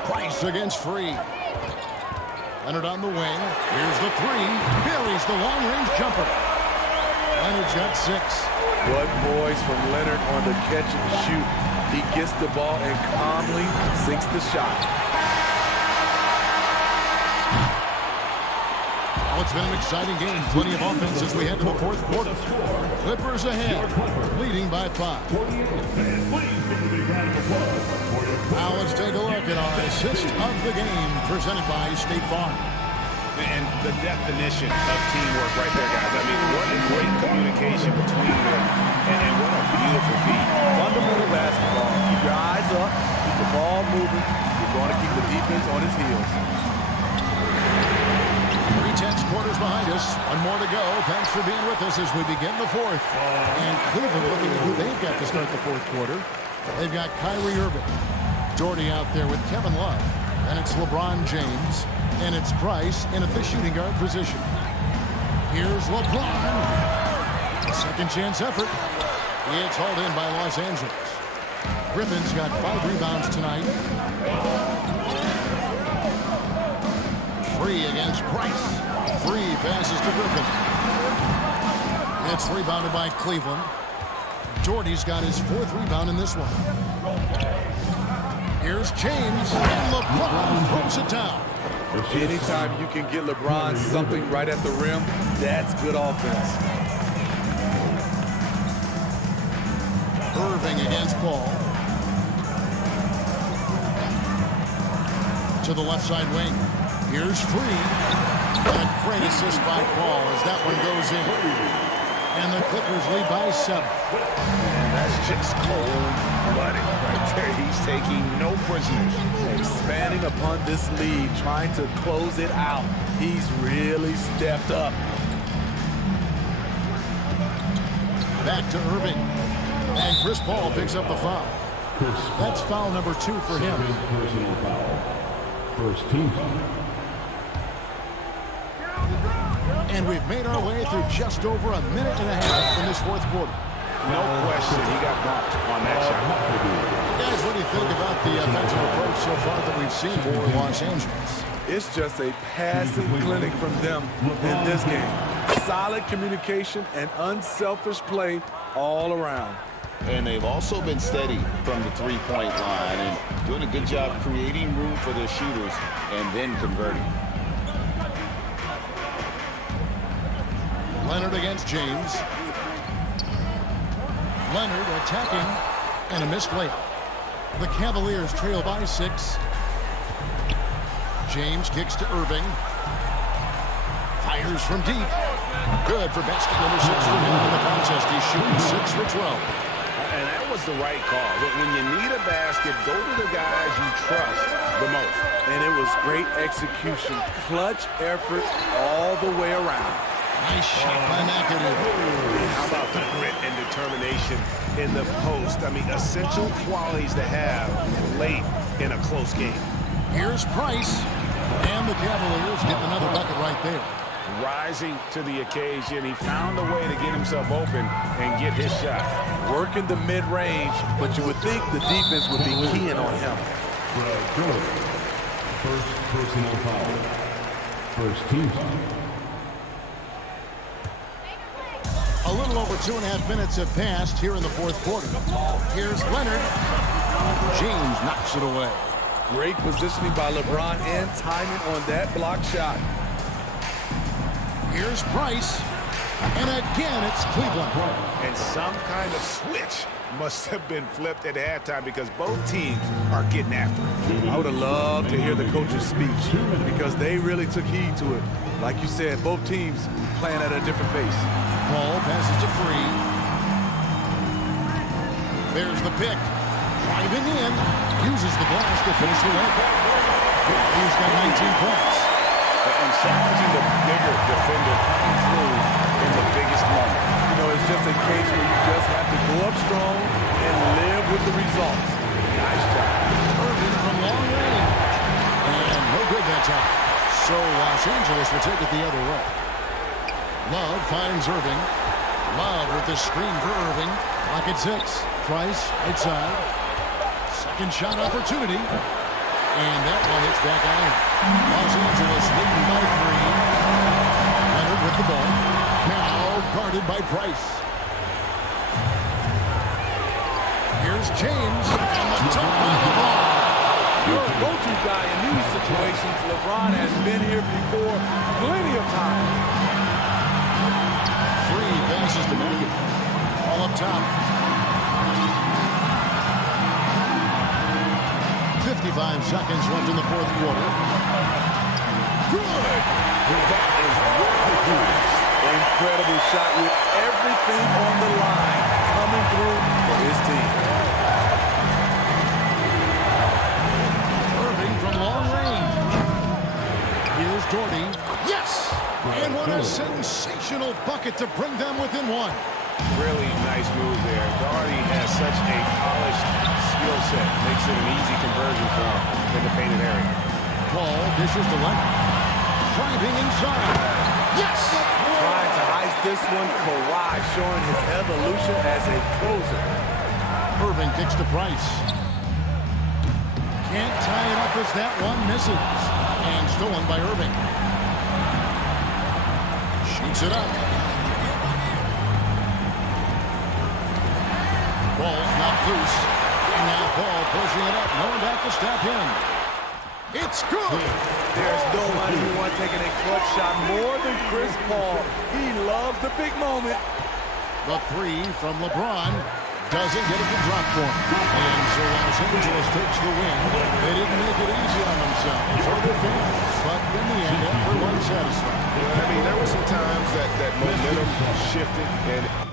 Price against Free. Leonard on the wing. Here's the 3. Buries the long-range jumper. Leonard's got 6. What boys from Leonard on the catch and shoot. He gets the ball and calmly sinks the shot. Well, it's been an exciting game. Plenty of offense as we head to the 4th quarter. Clippers ahead, leading by 5. Now let's take a look at our assist of the game, presented by State Farm. And the definition of teamwork right there, guys. I mean, what a great communication between them. And what a beautiful feat. Fundamental basketball. Keep your eyes up. Keep the ball moving. You're going to keep the defense on its heels. 3 tenths quarters behind us. One more to go. Thanks for being with us as we begin the 4th. And Cleveland looking at who they've got to start the 4th quarter. They've got Kyrie Irving. Doherty out there with Kevin Love. And it's LeBron James. And it's Price in at the shooting guard position. Here's LeBron. Second chance effort. It's hauled in by Los Angeles. Griffin's got 5 rebounds tonight. Free against Price. Free passes to Griffin. It's rebounded by Cleveland. Doherty's got his 4th rebound in this one. Here's James, and LeBron throws it down. Anytime you can get LeBron something right at the rim, that's good offense. Irving against Paul. To the left side wing. Here's Free. And a great assist by Paul as that one goes in. And the Clippers lead by 7. And that's just cold-blooded right there. He's taking no prisoners. Expanding upon this lead, trying to close it out. He's really stepped up. Back to Irving. And Chris Paul picks up the foul. That's foul number 2 for him. Personal foul. First team foul. And we've made our way through just over a minute and a half in this 4th quarter. No question, he got bumped on that shot. Guys, what do you think about the offensive approach so far that we've seen for Los Angeles? It's just a passing clinic from them in this game. Solid communication and unselfish play all around. And they've also been steady from the three-point line and doing a good job creating room for their shooters and then converting. Leonard against James. Leonard attacking, and a missed layup. The Cavaliers trail by 6. James kicks to Irving. Fires from deep. Good for basket number 6 for him in the contest. He's shooting 6 for 12. And that was the right call. When you need a basket, go to the guys you trust the most. And it was great execution. Clutch effort all the way around. Nice shot by McAdoo. How about the grit and determination in the post? I mean, essential qualities to have late in a close game. Here's Price. And the Cavaliers getting another bucket right there. Rising to the occasion. He found a way to get himself open and get his shot. Working the mid-range, but you would think the defense would be keying on him. First personal foul. First team foul. A little over 2.5 minutes have passed here in the 4th quarter. Here's Leonard. James knocks it away. Great positioning by LeBron and timing on that block shot. Here's Price. And again, it's Cleveland. And some kind of switch must have been flipped at halftime because both teams are getting after it. I would have loved to hear the coach's speech because they really took heed to it. Like you said, both teams playing at a different pace. Paul passes to Free. There's the pick. Driving in. Uses the glass to finish the layup. He's got 19 points. And challenging the bigger defender coming through in the biggest moment. You know, it's just a case where you just have to go up strong and live with the results. Nice job. Irving from long range. And no good that time. So Los Angeles will take it the other way. Love finds Irving. Love with the screen for Irving. Clock at 6. Price outside. Second shot opportunity. And that one hits back iron. Los Angeles leading by 3. Leonard with the ball. Now guarded by Price. Here's James. And the top by the ball. Your go-to guy in these situations, LeBron has been here before plenty of times. Free passes to Morgan. All up top. 55 seconds left in the 4th quarter. Good. That is really good. Incredible shot with everything on the line coming through for his team. Irving from long range. Here's Doherty. Yes! And what a sensational bucket to bring them within 1. Really nice move there. Doherty has such a polished skill set. Makes it an easy conversion for him in the painted area. Paul dishes to Leonard. Driving inside. Yes! Trying to ice this one. Kawhi showing his evolution as a closer. Irving kicks to Price. Can't tie it up as that one misses. And stolen by Irving. Shoots it up. Ball's not loose. And now Paul pushing it up. No one back to stop him. It's good. There's nobody who wants taking a clutch shot more than Chris Paul. He loves the big moment. The three from LeBron doesn't get a good drop for him. And so Los Angeles takes the win. They didn't make it easy on themselves or their fans. But in the end, everyone's satisfied. I mean, there were some times that momentum shifted and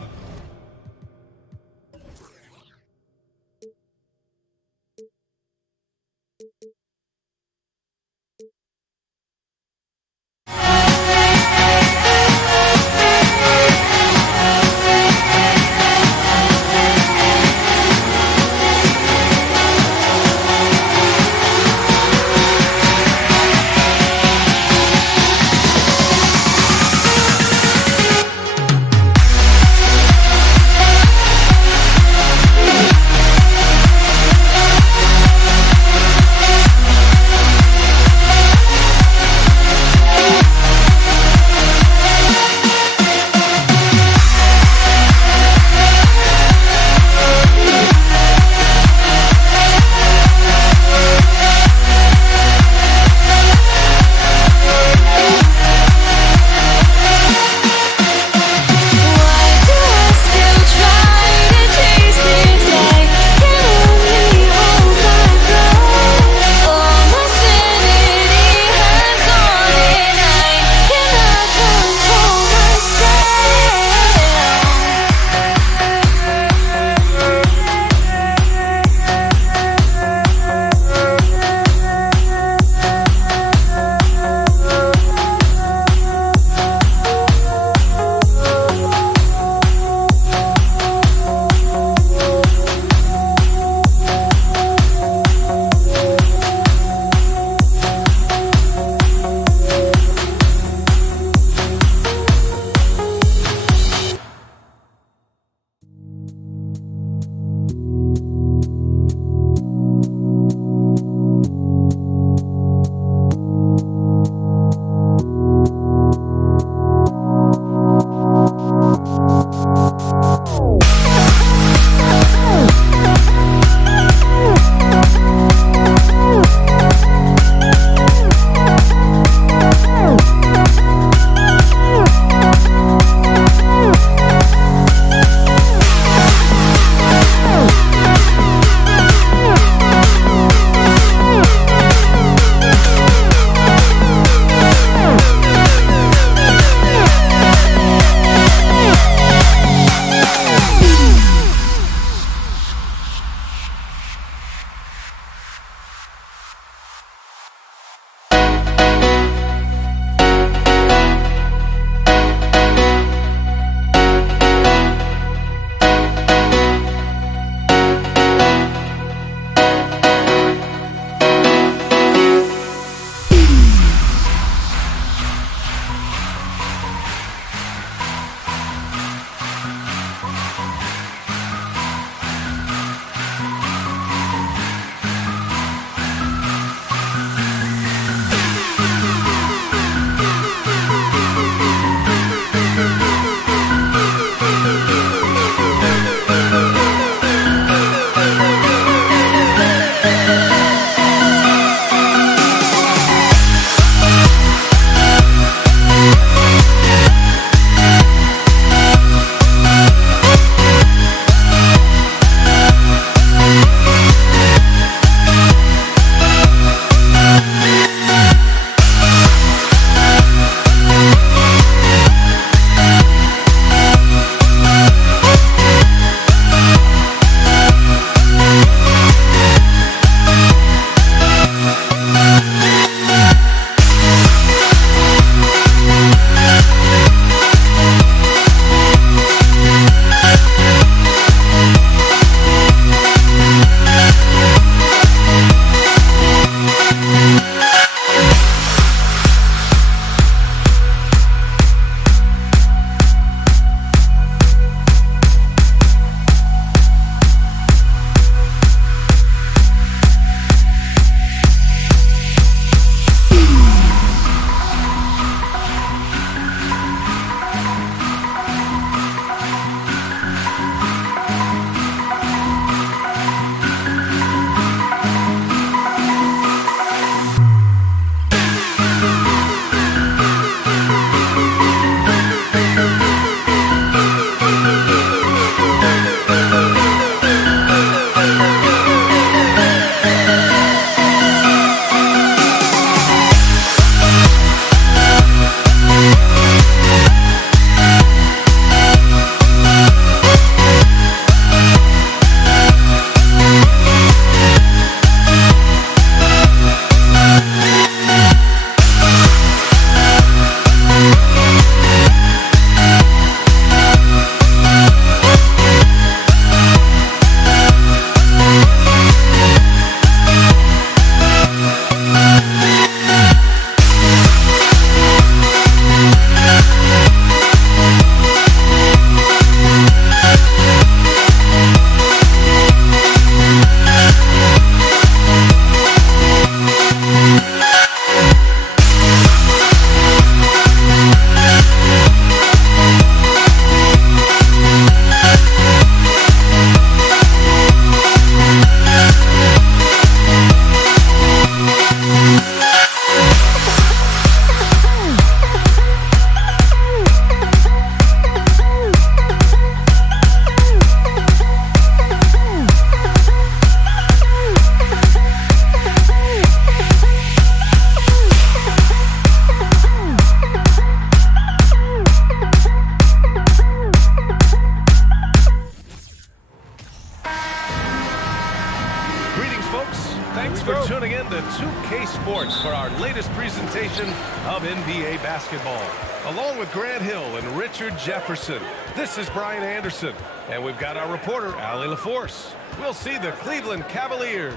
NBA basketball. Along with Grant Hill and Richard Jefferson, this is Brian Anderson. And we've got our reporter, Allie LaForce. We'll see the Cleveland Cavaliers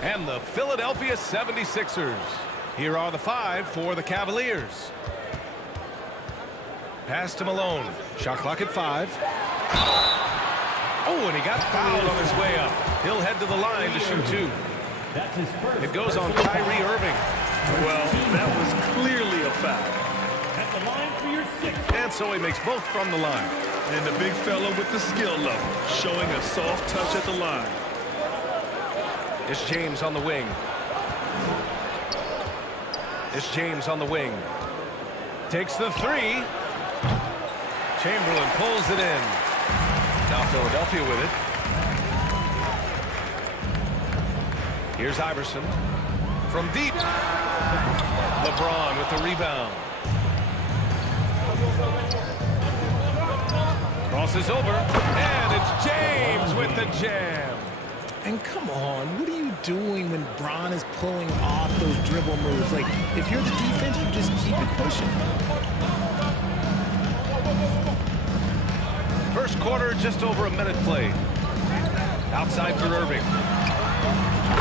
and the Philadelphia 76ers. Here are the 5 for the Cavaliers. Pass to Malone. Shot clock at 5. Oh, and he got fouled on his way up. He'll head to the line to shoot 2. It goes on Kyrie Irving. Well, that was clearly a foul. At the line for your 6th. And so he makes both from the line. And the big fella with the skill level, showing a soft touch at the line. It's James on the wing. It's James on the wing. Takes the 3. Chamberlain pulls it in. Now Philadelphia with it. Here's Iverson. From deep. LeBron with the rebound. Crosses over. And it's James with the jam. And come on, what are you doing when Bron is pulling off those dribble moves? Like, if you're the defense, you just keep it pushing. First quarter, just over a minute played. Outside for Irving.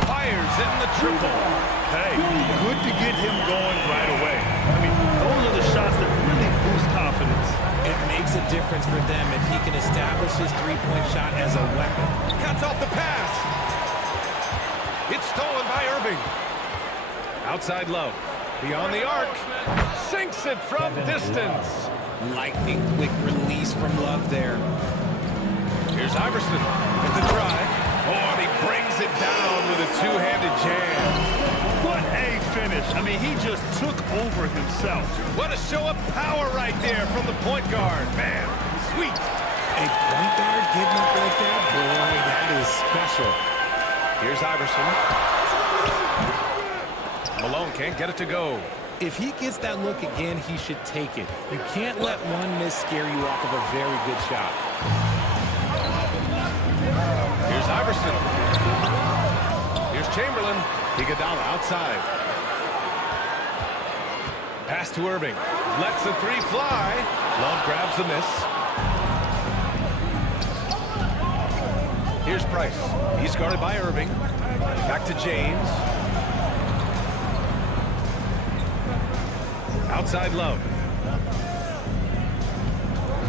Fires in the triple. Hey, good to get him going right away. I mean, those are the shots that really boost confidence. It makes a difference for them if he can establish his three-point shot as a weapon. Cuts off the pass. It's stolen by Irving. Outside Love. Beyond the arc. Sinks it from distance. Lightning quick release from Love there. Here's Iverson with the drive. Oh, and he brings it down with a two-handed jam. What a finish. I mean, he just took over himself. What a show of power right there from the point guard. Man, sweet. A point guard getting up like that? Boy, that is special. Here's Iverson. Malone can't get it to go. If he gets that look again, he should take it. You can't let one miss scare you off of a very good shot. Here's Iverson. Here's Chamberlain. Iguodala outside. Pass to Irving. Lets the 3 fly. Love grabs the miss. Here's Price. He's guarded by Irving. Back to James. Outside Love.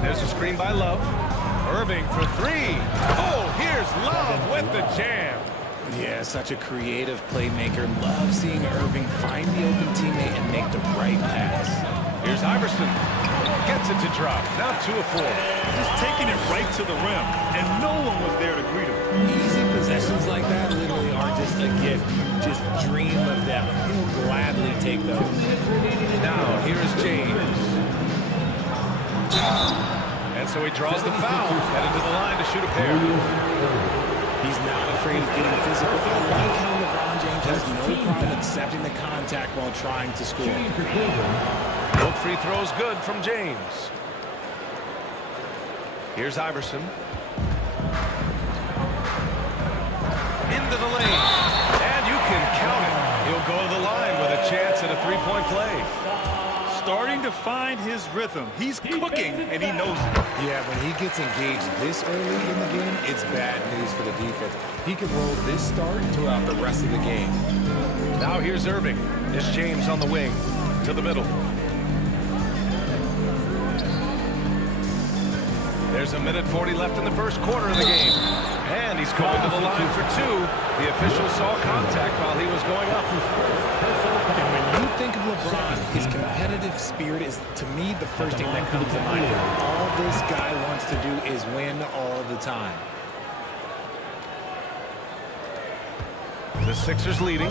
There's a screen by Love. Irving for 3. Oh, here's Love with the jam. Yeah, such a creative playmaker. Love seeing Irving find the open teammate and make the right pass. Here's Iverson. Gets it to drop. Now 2 of 4. Just taking it right to the rim, and no one was there to greet him. Easy possessions like that literally aren't just a gift. You just dream of them. He'll gladly take those. Now, here is James. And so he draws the foul. Headed to the line to shoot a pair. He's not afraid of getting physical. I like how LeBron James has no problem accepting the contact while trying to score. Both free throws good from James. Here's Iverson. Into the lane. And you can count it. He'll go to the line with a chance at a three-point play. Starting to find his rhythm. He's cooking, and he knows it. Yeah, when he gets engaged this early in the game, it's bad news for the defense. He can roll this start throughout the rest of the game. Now here's Irving. It's James on the wing. To the middle. There's a minute 40 left in the first quarter of the game. And he's going to the line for 2. The official saw contact while he was going up. And when you think of LeBron, his competitive spirit is, to me, the first thing that comes to mind. All this guy wants to do is win all the time. The Sixers leading.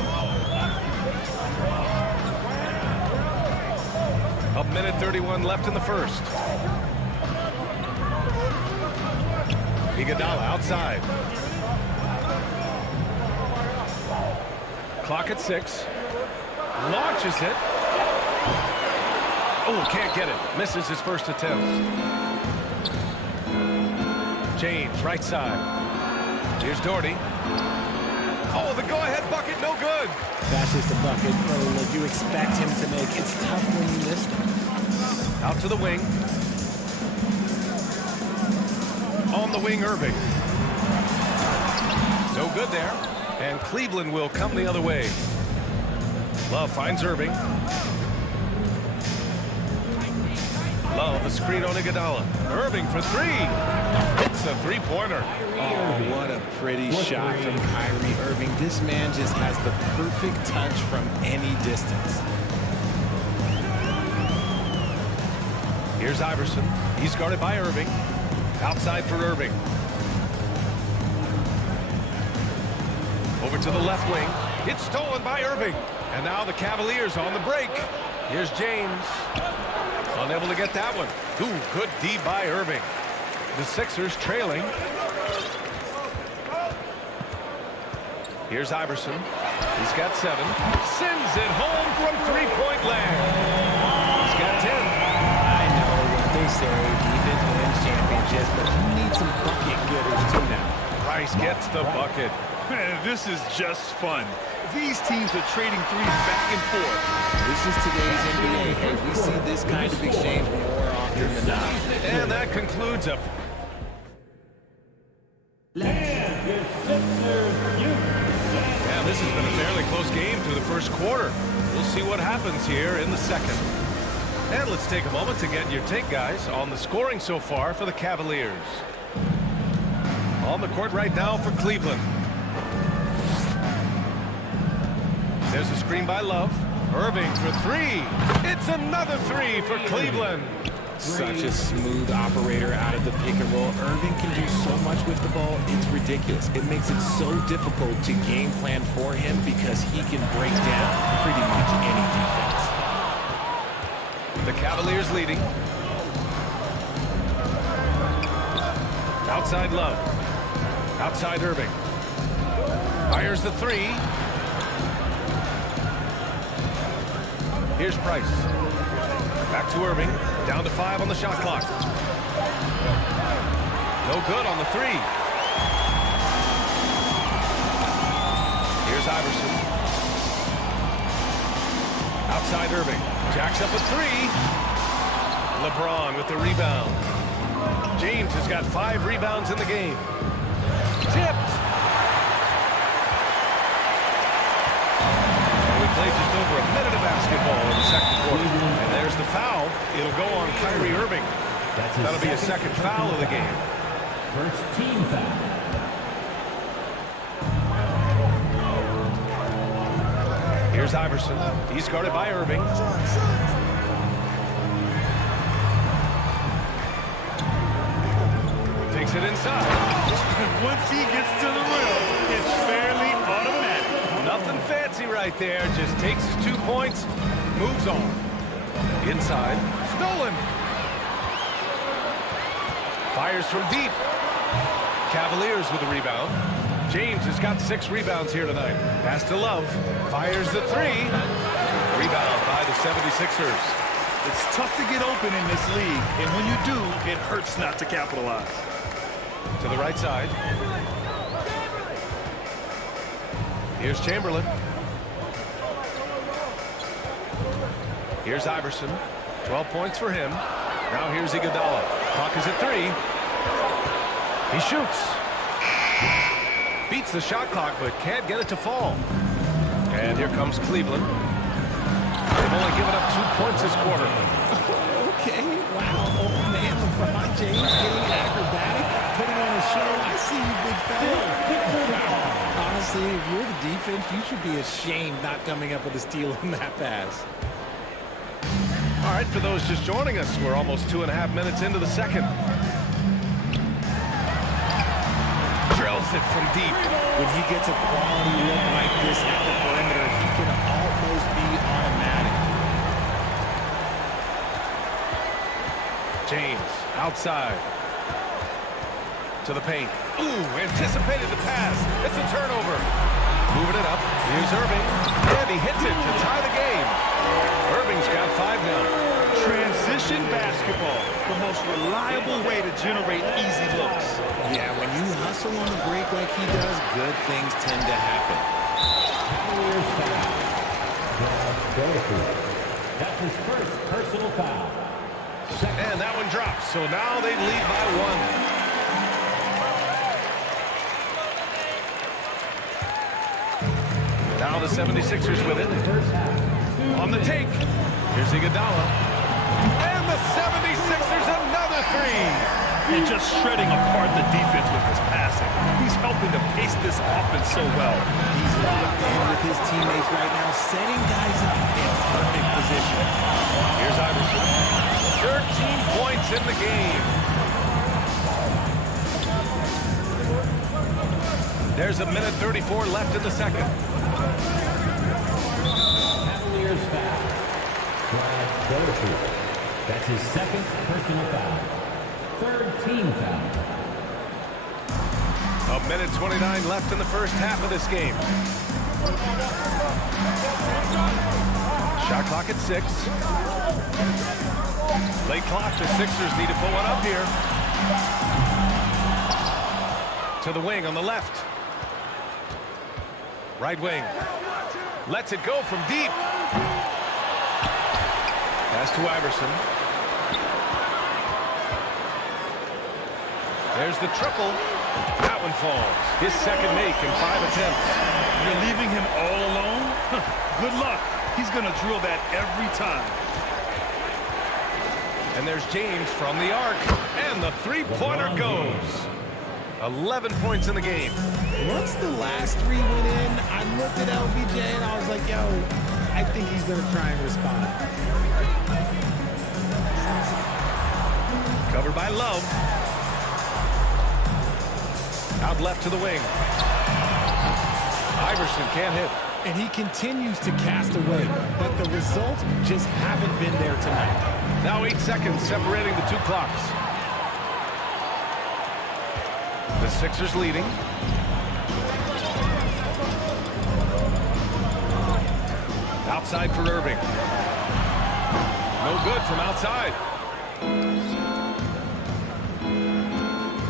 A minute 31 left in the first. Iguodala outside. Clock at 6. Launches it. Oh, can't get it. Misses his first attempt. James, right side. Here's Doherty. Oh, the go-ahead bucket, no good. That's just a bucket that you expect him to make. It's tough when you miss them. Out to the wing. On the wing, Irving. No good there. And Cleveland will come the other way. Love finds Irving. Love, the screen on Iguodala. Irving for three. It's a three-pointer. Oh, what a pretty shot from Kyrie Irving. This man just has the perfect touch from any distance. Here's Iverson. He's guarded by Irving. Outside for Irving. Over to the left wing. It's stolen by Irving. And now the Cavaliers on the break. Here's James. Unable to get that one. Ooh, good D by Irving. The Sixers trailing. Here's Iverson. He's got 7. Sends it home from three-point land. He's got 10. I know what they say, defense wins championships, but you need some bucket getters too now. Price gets the bucket. Man, this is just fun. These teams are trading threes back and forth. This is today's NBA. We see this kind of exchange more often than not. And that concludes a... Yeah, this has been a fairly close game through the first quarter. We'll see what happens here in the second. And let's take a moment to get your take, guys, on the scoring so far for the Cavaliers. On the court right now for Cleveland. There's a screen by Love. Irving for three. It's another three for Cleveland. Such a smooth operator out of the pick and roll. Irving can do so much with the ball. It's ridiculous. It makes it so difficult to game plan for him because he can break down pretty much any defense. The Cavaliers leading. Outside Love. Outside Irving. Fires the three. Here's Price. Back to Irving. Down to 5 on the shot clock. No good on the three. Here's Iverson. Outside Irving. Jacks up a three. LeBron with the rebound. James has got 5 rebounds in the game. Tipped. We played just over a minute of basketball in the second quarter. And there's the foul. It'll go on Kyrie Irving. That'll be a second foul of the game. First team foul. Here's Iverson. He's guarded by Irving. Takes it inside. Once he gets to the rim, it's fairly automatic. Nothing fancy right there. Just takes his 2 points, moves on. Inside. Stolen. Fires from deep. Cavaliers with the rebound. James has got 6 rebounds here tonight. Pass to Love. Fires the three. Rebound by the 76ers. It's tough to get open in this league, and when you do, it hurts not to capitalize. To the right side. Here's Chamberlain. Here's Iverson. 12 points for him. Now here's Iguodala. Clock is at 3. He shoots. Beats the shot clock, but can't get it to fall. And here comes Cleveland. They've only given up 2 points this quarter. Okay, wow. Oh, man, LeBron James getting acrobatic, putting on a show. I see you, big fella. Honestly, if you're the defense, you should be ashamed not coming up with a steal on that pass. All right, for those just joining us, we're almost 2.5 minutes into the second. Drills it from deep. When he gets a quality look like this at the perimeter, he can almost be automatic. James outside. To the paint. Ooh, anticipated the pass. It's a turnover. Moving it up. Here's Irving. And he hits it to tie the game. Irving's got 5 now. Transition basketball. basketball, the most reliable way to generate easy looks. Yeah, when you hustle on the break like he does, good things tend to happen. That's his first personal foul. And that one drops, so now they lead by 1. Now the 76ers with it. On the take. Here's Iguodala. And the 76ers another three. And just shredding apart the defense with his passing. He's helping to pace this offense so well. He's locked in with his teammates right now, setting guys up in perfect position. Here's Iverson. 13 points in the game. There's a minute 34 left in the second. Cavaliers foul. Brad Butterfield. That's his second personal foul. Third team foul. A minute 29 left in the first half of this game. Shot clock at 6. Late clock, the Sixers need to put one up here. To the wing on the left. Right wing. Lets it go from deep. Pass to Iverson. There's the triple. That one falls. His second make in 5 attempts. You're leaving him all alone? Good luck. He's going to drill that every time. And there's James from the arc. And the three-pointer goes. 11 points in the game. Once the last three went in, I looked at LBJ and I was like, yo, I think he's going to try and respond. Covered by Love. Out left to the wing. Iverson can't hit. And he continues to cast away, but the results just haven't been there tonight. Now 8 seconds separating the two clocks. The Sixers leading. Outside for Irving. No good from outside.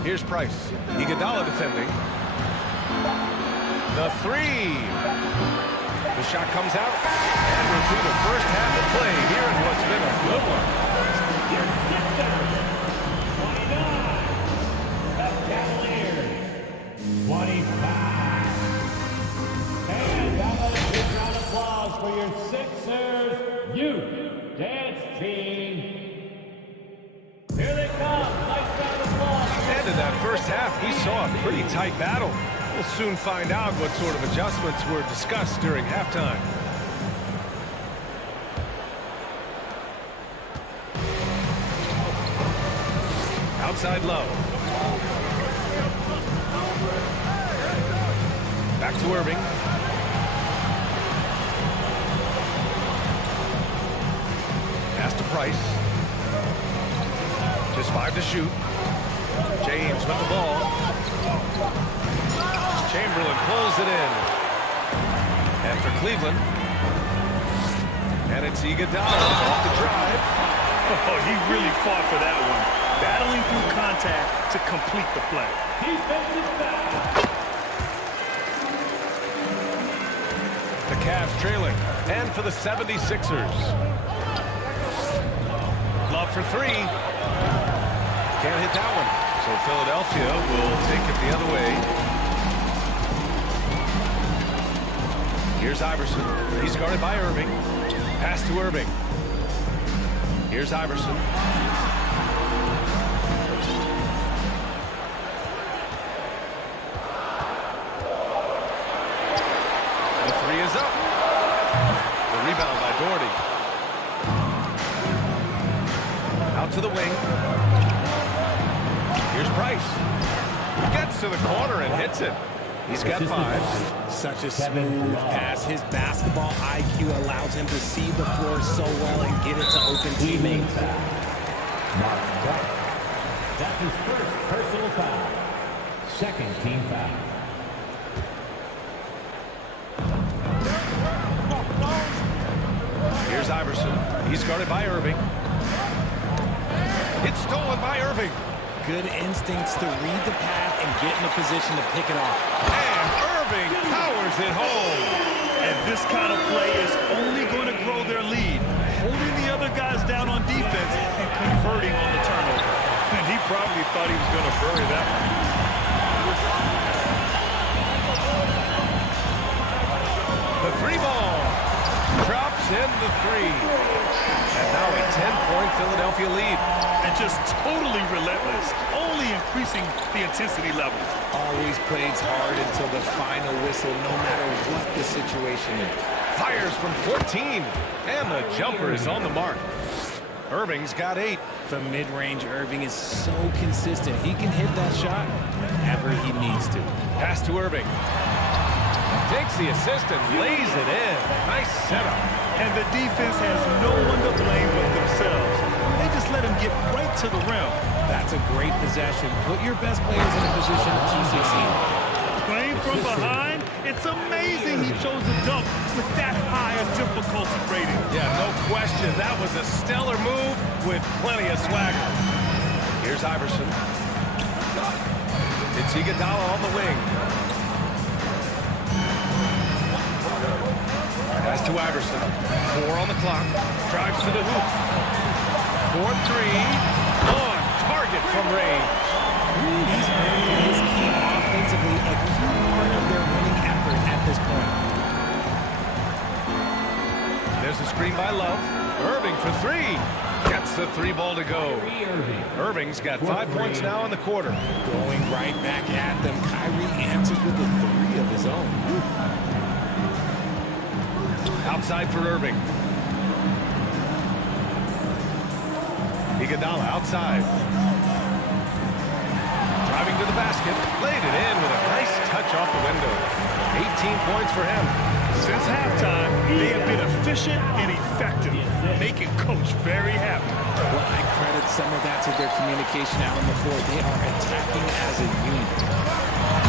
Here's Price. Iguodala defending. The three. The shot comes out. And we're through the first half of play here in what's been a good one. Your Sixers, 29. The Cavaliers, 25. And now let's give a round of applause for your Sixers Youth Dance Team. Here they come. Nice round of applause. And in that first half, we saw a pretty tight battle. We'll soon find out what sort of adjustments were discussed during halftime. Outside Love. Back to Irving. Pass to Price. Just 5 to shoot. James with the ball. Chamberlain pulls it in. And for Cleveland. And it's Iguodala off the drive. Oh, he really fought for that one. Battling through contact to complete the play. Defensive foul. The Cavs trailing. And for the 76ers. Love for three. Can't hit that one. So Philadelphia will take it the other way. Here's Iverson. He's guarded by Irving. Pass to Irving. Here's Iverson. The three is up. The rebound by Doherty. Out to the wing. Here's Price. Gets to the corner and hits it. He's got 5. Such a smooth pass. His basketball IQ allows him to see the floor so well and get it to open teammates. Mark White. That's his first personal foul. Second team foul. Here's Iverson. He's guarded by Irving. It's stolen by Irving. Good instincts to read the path and get in a position to pick it off. And Irving powers it home. And this kind of play is only going to grow their lead, holding the other guys down on defense and converting on the turnover. And he probably thought he was going to bury that one. The three ball drops in the three. And now a 10-point Philadelphia lead. And just totally relentless, only increasing the intensity level. Always plays hard until the final whistle, no matter what the situation is. Fires from 14. And the jumper is on the mark. Irving's got 8. From mid-range, Irving is so consistent. He can hit that shot whenever he needs to. Pass to Irving. Takes the assist and lays it in. Nice setup. And the defense has no one to blame but themselves. They just let him get right to the rim. That's a great possession. Put your best players in a position to succeed. Playing from behind, it's amazing he chose to dunk with that high a difficulty rating. Yeah, no question. That was a stellar move with plenty of swagger. Here's Iverson. It's Iguodala on the wing. Pass to Iverson. 4 on the clock. Drives to the hoop. 4-3. On target from range. He's earning his key offensively, a key part of their winning effort at this point. There's a screen by Love. Irving for 3. Gets the 3 ball to go. Irving's got 5 points now in the quarter. Going right back at them. Kyrie answers with a 3 of his own. Outside for Irving. Iguodala outside. Driving to the basket. Laid it in with a nice touch off the window. 18 points for him. Since halftime, they have been efficient and effective, making Coach very happy. Well, I credit some of that to their communication out on the floor. They are attacking as a unit.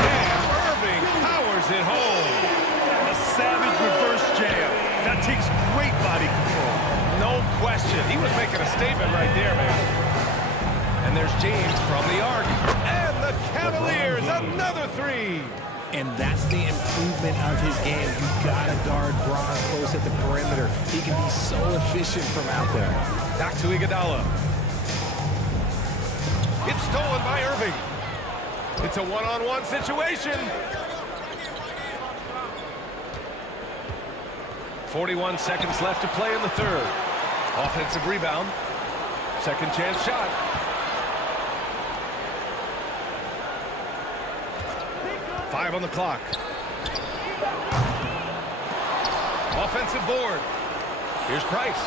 And Irving powers it home. A savage reverse jam. That takes great body control. No question. He was making a statement right there, man. And there's James from the arc. And the Cavaliers, another 3. And that's the improvement of his game. You've got to guard Bron close at the perimeter. He can be so efficient from out there. Back to Iguodala. It's stolen by Irving. It's a one-on-one situation. 41 seconds left to play in the third. Offensive rebound. Second chance shot. Five on the clock. Offensive board. Here's Price.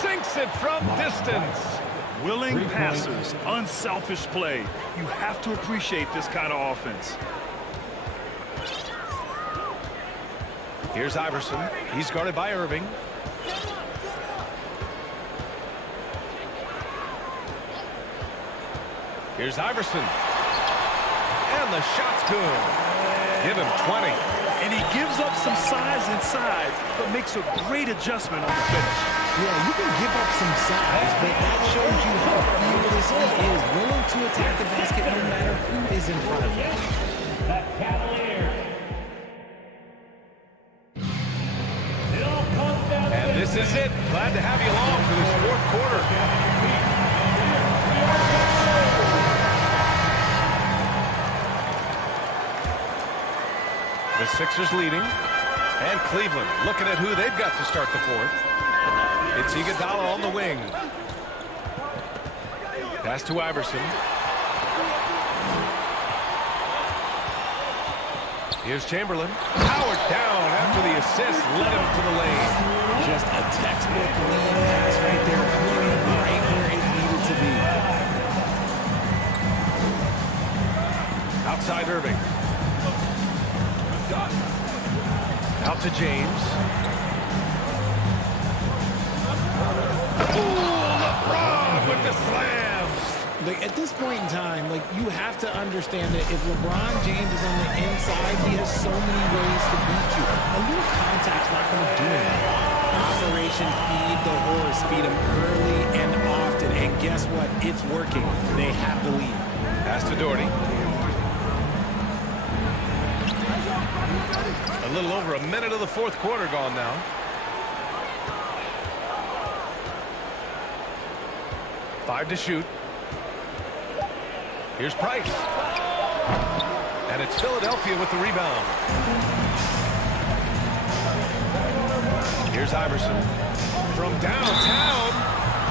Sinks it from distance. Willing passers, unselfish play. You have to appreciate this kind of offense. Here's Iverson. He's guarded by Irving. Here's Iverson. And the shot's good. Give him 20. And he gives up some size inside, but makes a great adjustment on the finish. Yeah, you can give up some size, but that shows you how fearless he is, willing to attack the basket no matter who is in front of him. The Cavaliers. It all comes down to And this is it. Glad to have you along for this fourth quarter. The Sixers leading. And Cleveland looking at who they've got to start the fourth. It's Iguodala on the wing. Pass to Iverson. Here's Chamberlain. Powered down after the assist. Led him to the lane. Just a textbook lead pass right there. Pointing right where it needed to be. Outside Irving. Out to James. Ooh, LeBron with the slam. Like, at this point in time, like, you have to understand that if LeBron James is on the inside, he has so many ways to beat you. A little contact's not going to do anything. Operation Feed the Horse. Feed him early and often and guess what? It's working. They have the lead. Pass to Doherty. A little over a minute of the fourth quarter gone now. Five to shoot. Here's Price. And it's Philadelphia with the rebound. Here's Iverson. From downtown.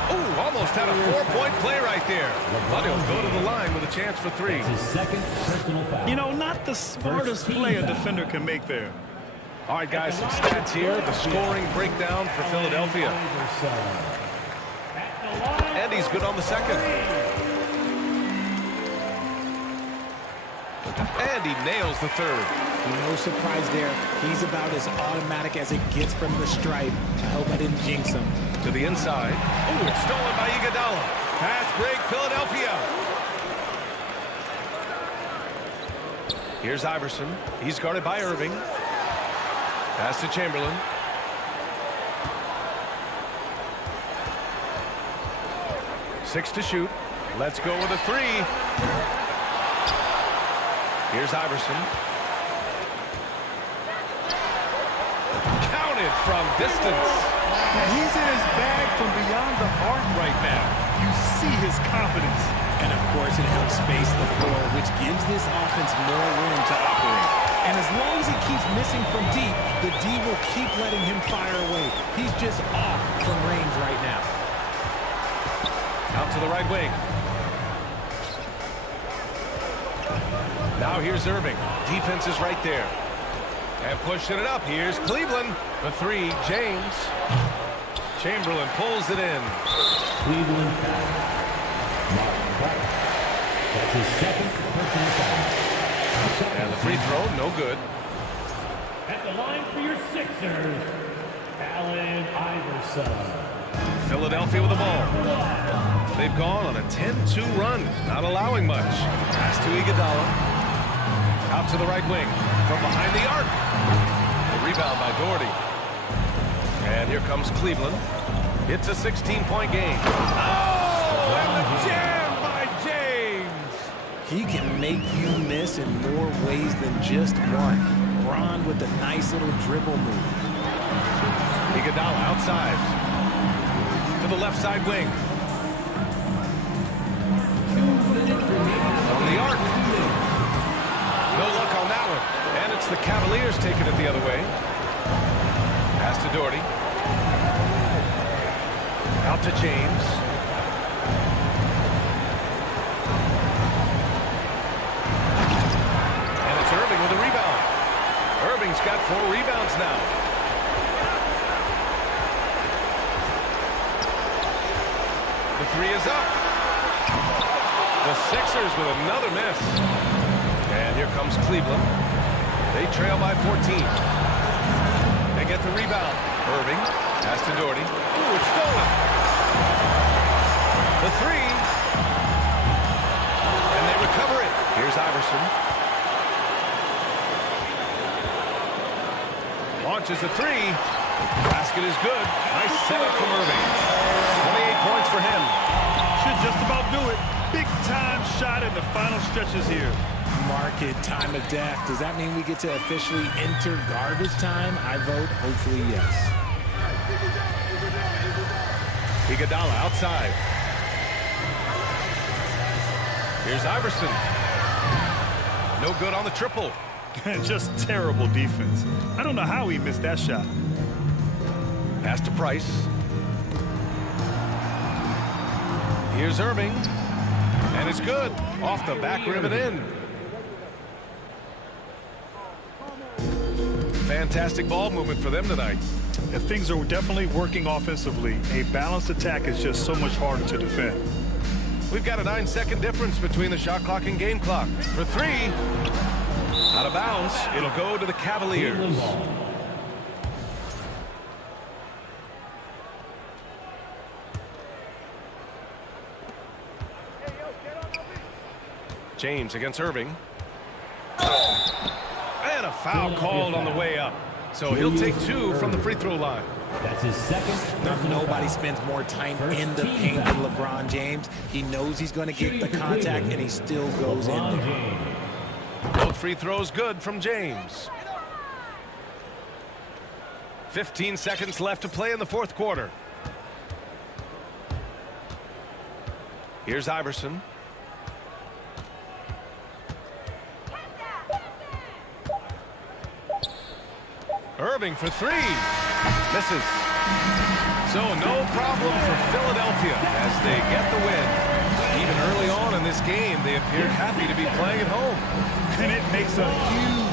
Ooh, almost had a 4-point play right there. But he'll go to the line with a chance for three. His second personal foul. You know, not the smartest play a defender can make there. All right, guys, some stats here. The scoring breakdown for Philadelphia. And he's good on the second. And he nails the third. No surprise there. He's about as automatic as it gets from the stripe. I hope I didn't jinx him. To the inside. Oh, it's stolen by Iguodala. Fast break, Philadelphia. Here's Iverson. He's guarded by Irving. Pass to Chamberlain. Six to shoot. Let's go with a three. Here's Iverson. Counted from distance. He's in his bag from beyond the arc right now. You see his confidence. And of course, it helps space the floor, which gives this offense more room to operate. And as long as he keeps missing from deep, the D will keep letting him fire away. He's just off from range right now. Out to the right wing. Now here's Irving. Defense is right there. And pushing it up. Here's Cleveland. The three, James. Chamberlain pulls it in. Cleveland foul. Martin Price. That's his second personal foul. And the free throw, no good. At the line for your Sixers, Allen Iverson. Philadelphia with the ball. They've gone on a 10-2 run, not allowing much. Pass to Iguodala. Out to the right wing. From behind the arc. The rebound by Doherty. And here comes Cleveland. It's a 16-point game. Oh, and the jam by James. He can make you miss in more ways than just one. Bron with a nice little dribble move. Iguodala outside. To the left side wing. From the arc. No luck on that one. And it's the Cavaliers taking it the other way. Pass to Doherty. Out to James. And it's Irving with a rebound. Irving's got 4 rebounds now. The three is up. The Sixers with another miss. And here comes Cleveland. They trail by 14. They get the rebound. Irving. Pass to Doherty. Ooh, it's stolen. The three. And they recover it. Here's Iverson. Launches a three. Basket is good. Nice setup from Irving. 28 points for him. Should just about do it. Big time shot in the final stretches here. Market time of death. Does that mean we get to officially enter garbage time? I vote hopefully yes. Iguodala outside. Here's Iverson. No good on the triple. Just terrible defense. I don't know how he missed that shot. Pass to Price. Here's Irving. And it's good. Off the back rim and in. Fantastic ball movement for them tonight. And things are definitely working offensively. A balanced attack is just so much harder to defend. We've got a 9-second difference between the shot clock and game clock. For three. Out of bounds. It'll go to the Cavaliers. James against Irving. And a foul called on the way up. so he'll take 2 from the free throw line. That's his second. Nobody spends more time in the paint than LeBron James. He knows he's going to get the contact, and he still goes in there. Both free throws good from James. 15 seconds left to play in the fourth quarter. Here's Iverson. Irving for 3. Misses. So no problem for Philadelphia as they get the win. Even early on in this game, they appeared happy to be playing at home. And it makes a huge...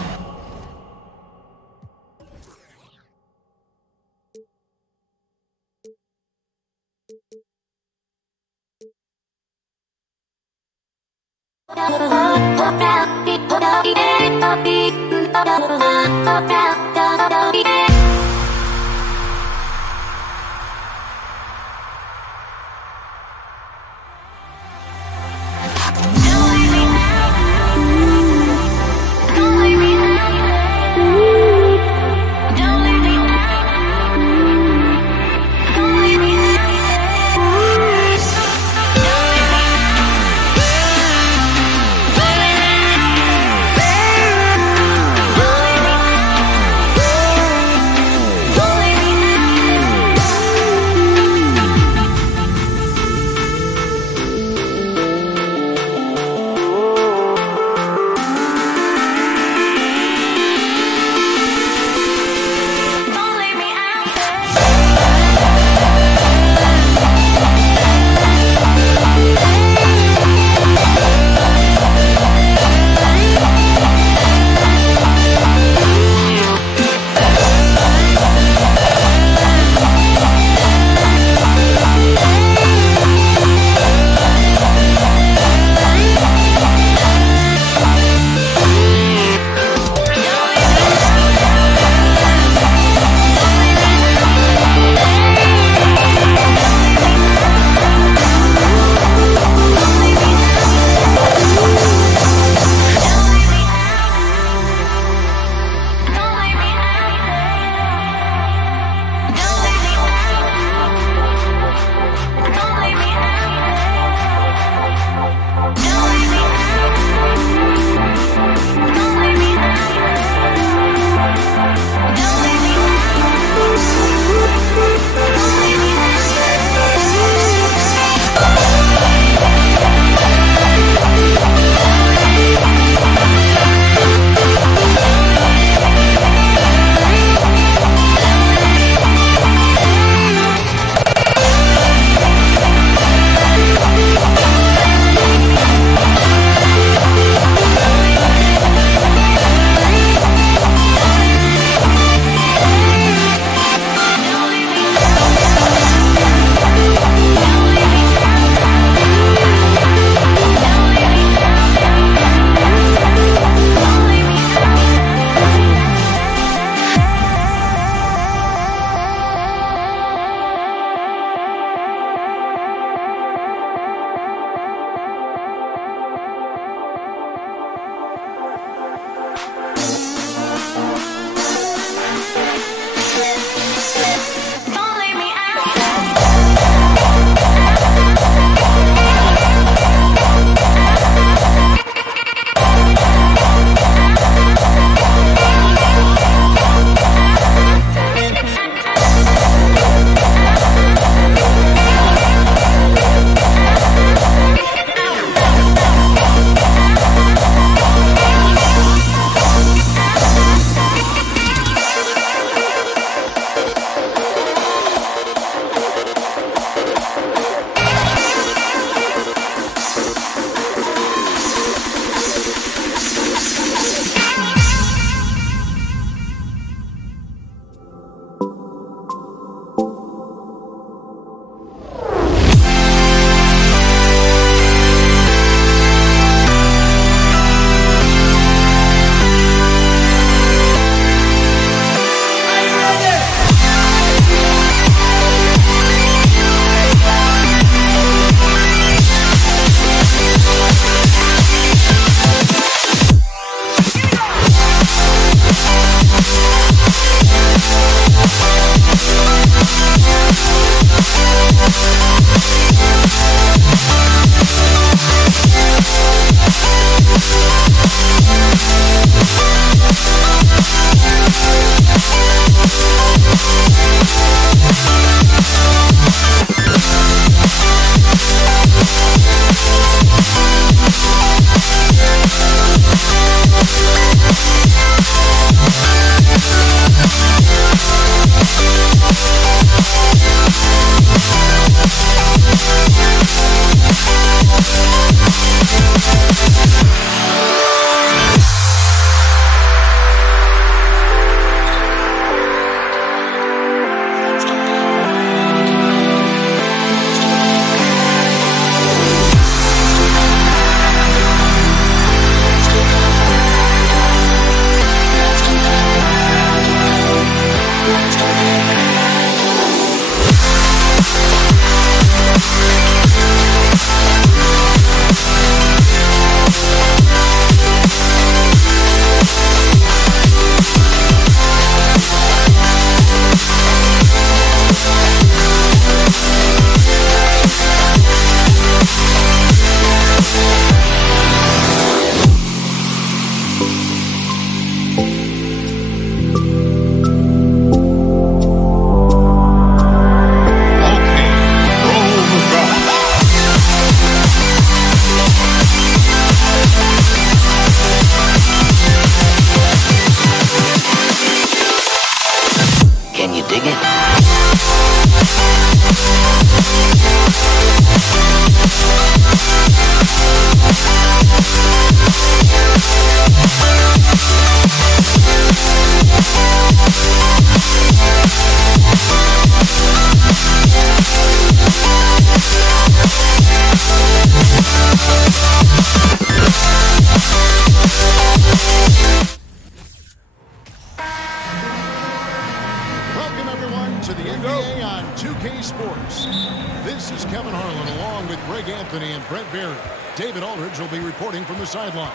Along with Greg Anthony and Brent Barry, David Aldridge will be reporting from the sideline.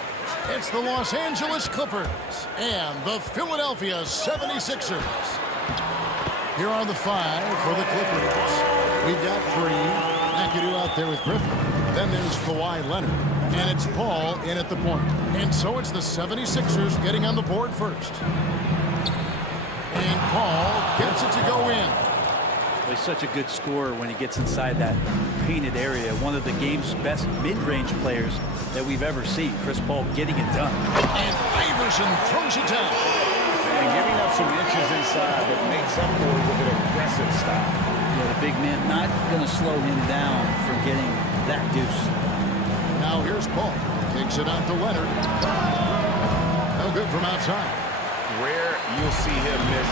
It's the Los Angeles Clippers and the Philadelphia 76ers. Here are the 5 for the Clippers. We've got 3. McAdoo out there with Griffin. Then there's Kawhi Leonard. And it's Paul in at the point. And so it's the 76ers getting on the board first. And Paul gets it to go in. He's such a good scorer when he gets inside that painted area. One of the game's best mid-range players that we've ever seen. Chris Paul getting it done. And Iverson throws it down. And giving up some inches inside that makes up for it with an aggressive style. Yeah, the big man not going to slow him down from getting that deuce. Now here's Paul. Takes it out to Leonard. No good from outside. Rare you'll see him miss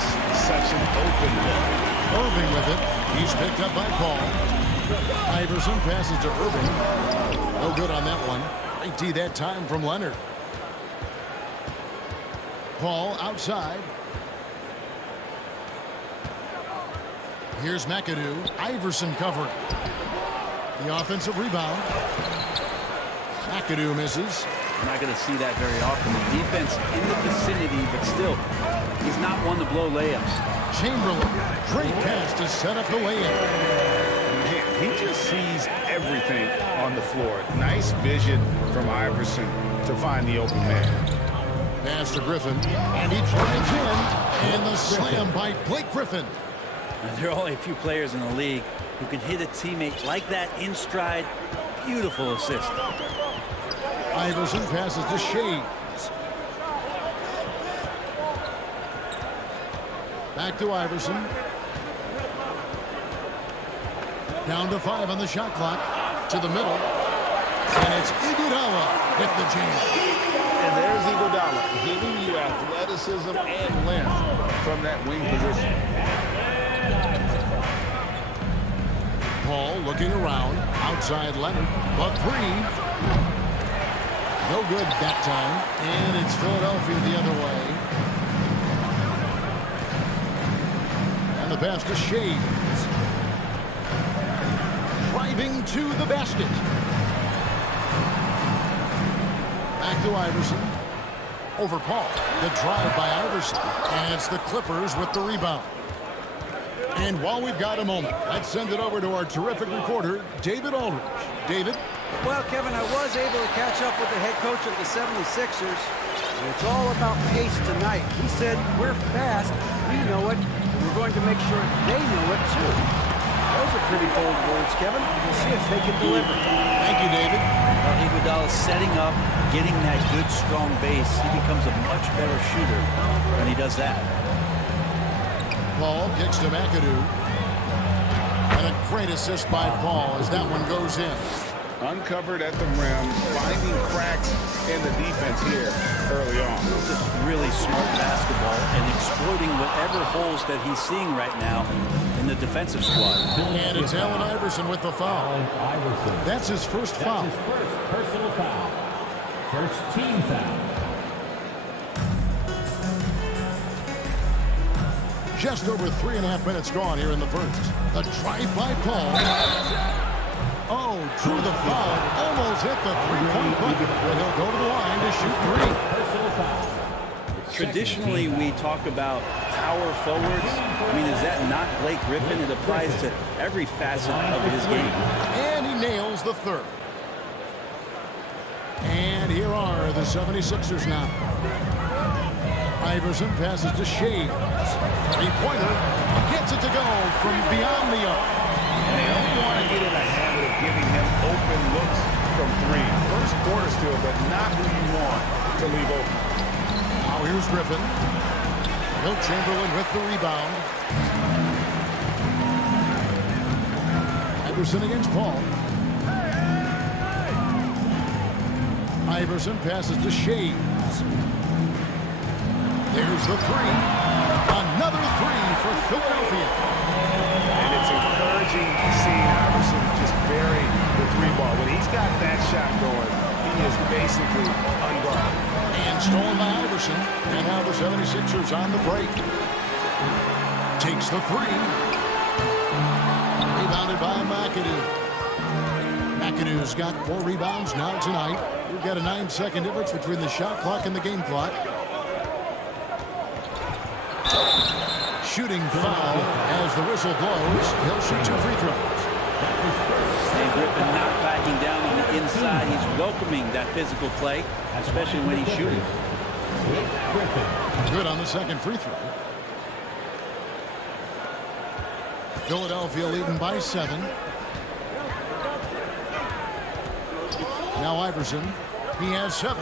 such an open look. Irving with it. He's picked up by Paul. Iverson passes to Irving. No good on that one. Great D that time from Leonard. Paul outside. Here's McAdoo. Iverson covering. The offensive rebound. McAdoo misses. You're not going to see that very often. The defense in the vicinity, but still, he's not one to blow layups. Chamberlain. Great pass to set up the lay-in. He just sees everything on the floor. Nice vision from Iverson to find the open man. Pass to Griffin, and he drives in, and the slam by Blake Griffin. There are only a few players in the league who can hit a teammate like that in stride. Beautiful assist. Iverson passes to Shades. Back to Iverson. Down to 5 on the shot clock. To the middle. And it's Iguodala with the jam. And there's Iguodala giving you athleticism and length from that wing position. Paul looking around. Outside Leonard. But 3. No good that time. And it's Philadelphia the other way. And the pass to Shades. Driving to the basket. Back to Iverson. Over Paul. The drive by Iverson. And it's the Clippers with the rebound. And while we've got a moment, let's send it over to our terrific reporter, David Aldridge. David? Well, Kevin, I was able to catch up with the head coach of the 76ers. And it's all about pace tonight. He said, we're fast, we know it, and we're going to make sure they know it too. Those are pretty bold words, Kevin. We'll see if they can deliver. Thank you, David. Well, Iguodala setting up, getting that good, strong base. He becomes a much better shooter when he does that. Paul kicks to McAdoo. And a great assist by Paul as that one goes in. Uncovered at the rim, finding cracks in the defense here early on. Just really smart basketball and exploiting whatever holes that he's seeing right now in the defensive squad. And it's Allen Iverson with the foul. That's his first foul. That's his first personal foul. First team foul. Just over 3.5 minutes gone here in the first. The drive by Paul. Oh, drew the foul. Almost hit the three-point bucket. But he'll go to the line to shoot 3. Traditionally, we talk about power forwards. I mean, is that not Blake Griffin? It applies to every facet of his game. And he nails the third. And here are the 76ers now. Iverson passes to Shades. Three-pointer gets it to go from beyond the arc. And they don't want to get in a habit of giving him open looks from 3. First quarter still, but not who you want to leave open. Now here's Griffin. Wilt Chamberlain with the rebound. Iverson against Paul. Iverson passes to Shades. There's the 3. Another 3 for Philadelphia. And it's encouraging seeing Iverson just bury the 3-ball. When he's got that shot going, he is basically unguarded. And stolen by Iverson. And now the 76ers on the break. Takes the 3. Rebounded by McAdoo. McAdoo's got 4 rebounds now tonight. We've got a 9-second difference between the shot clock and the game clock. Shooting foul as the whistle blows. He'll shoot 2 free throws. And Griffin not backing down on the inside. He's welcoming that physical play, especially when he's shooting. Good on the second free throw. Philadelphia leading by 7. Now Iverson. He has 7.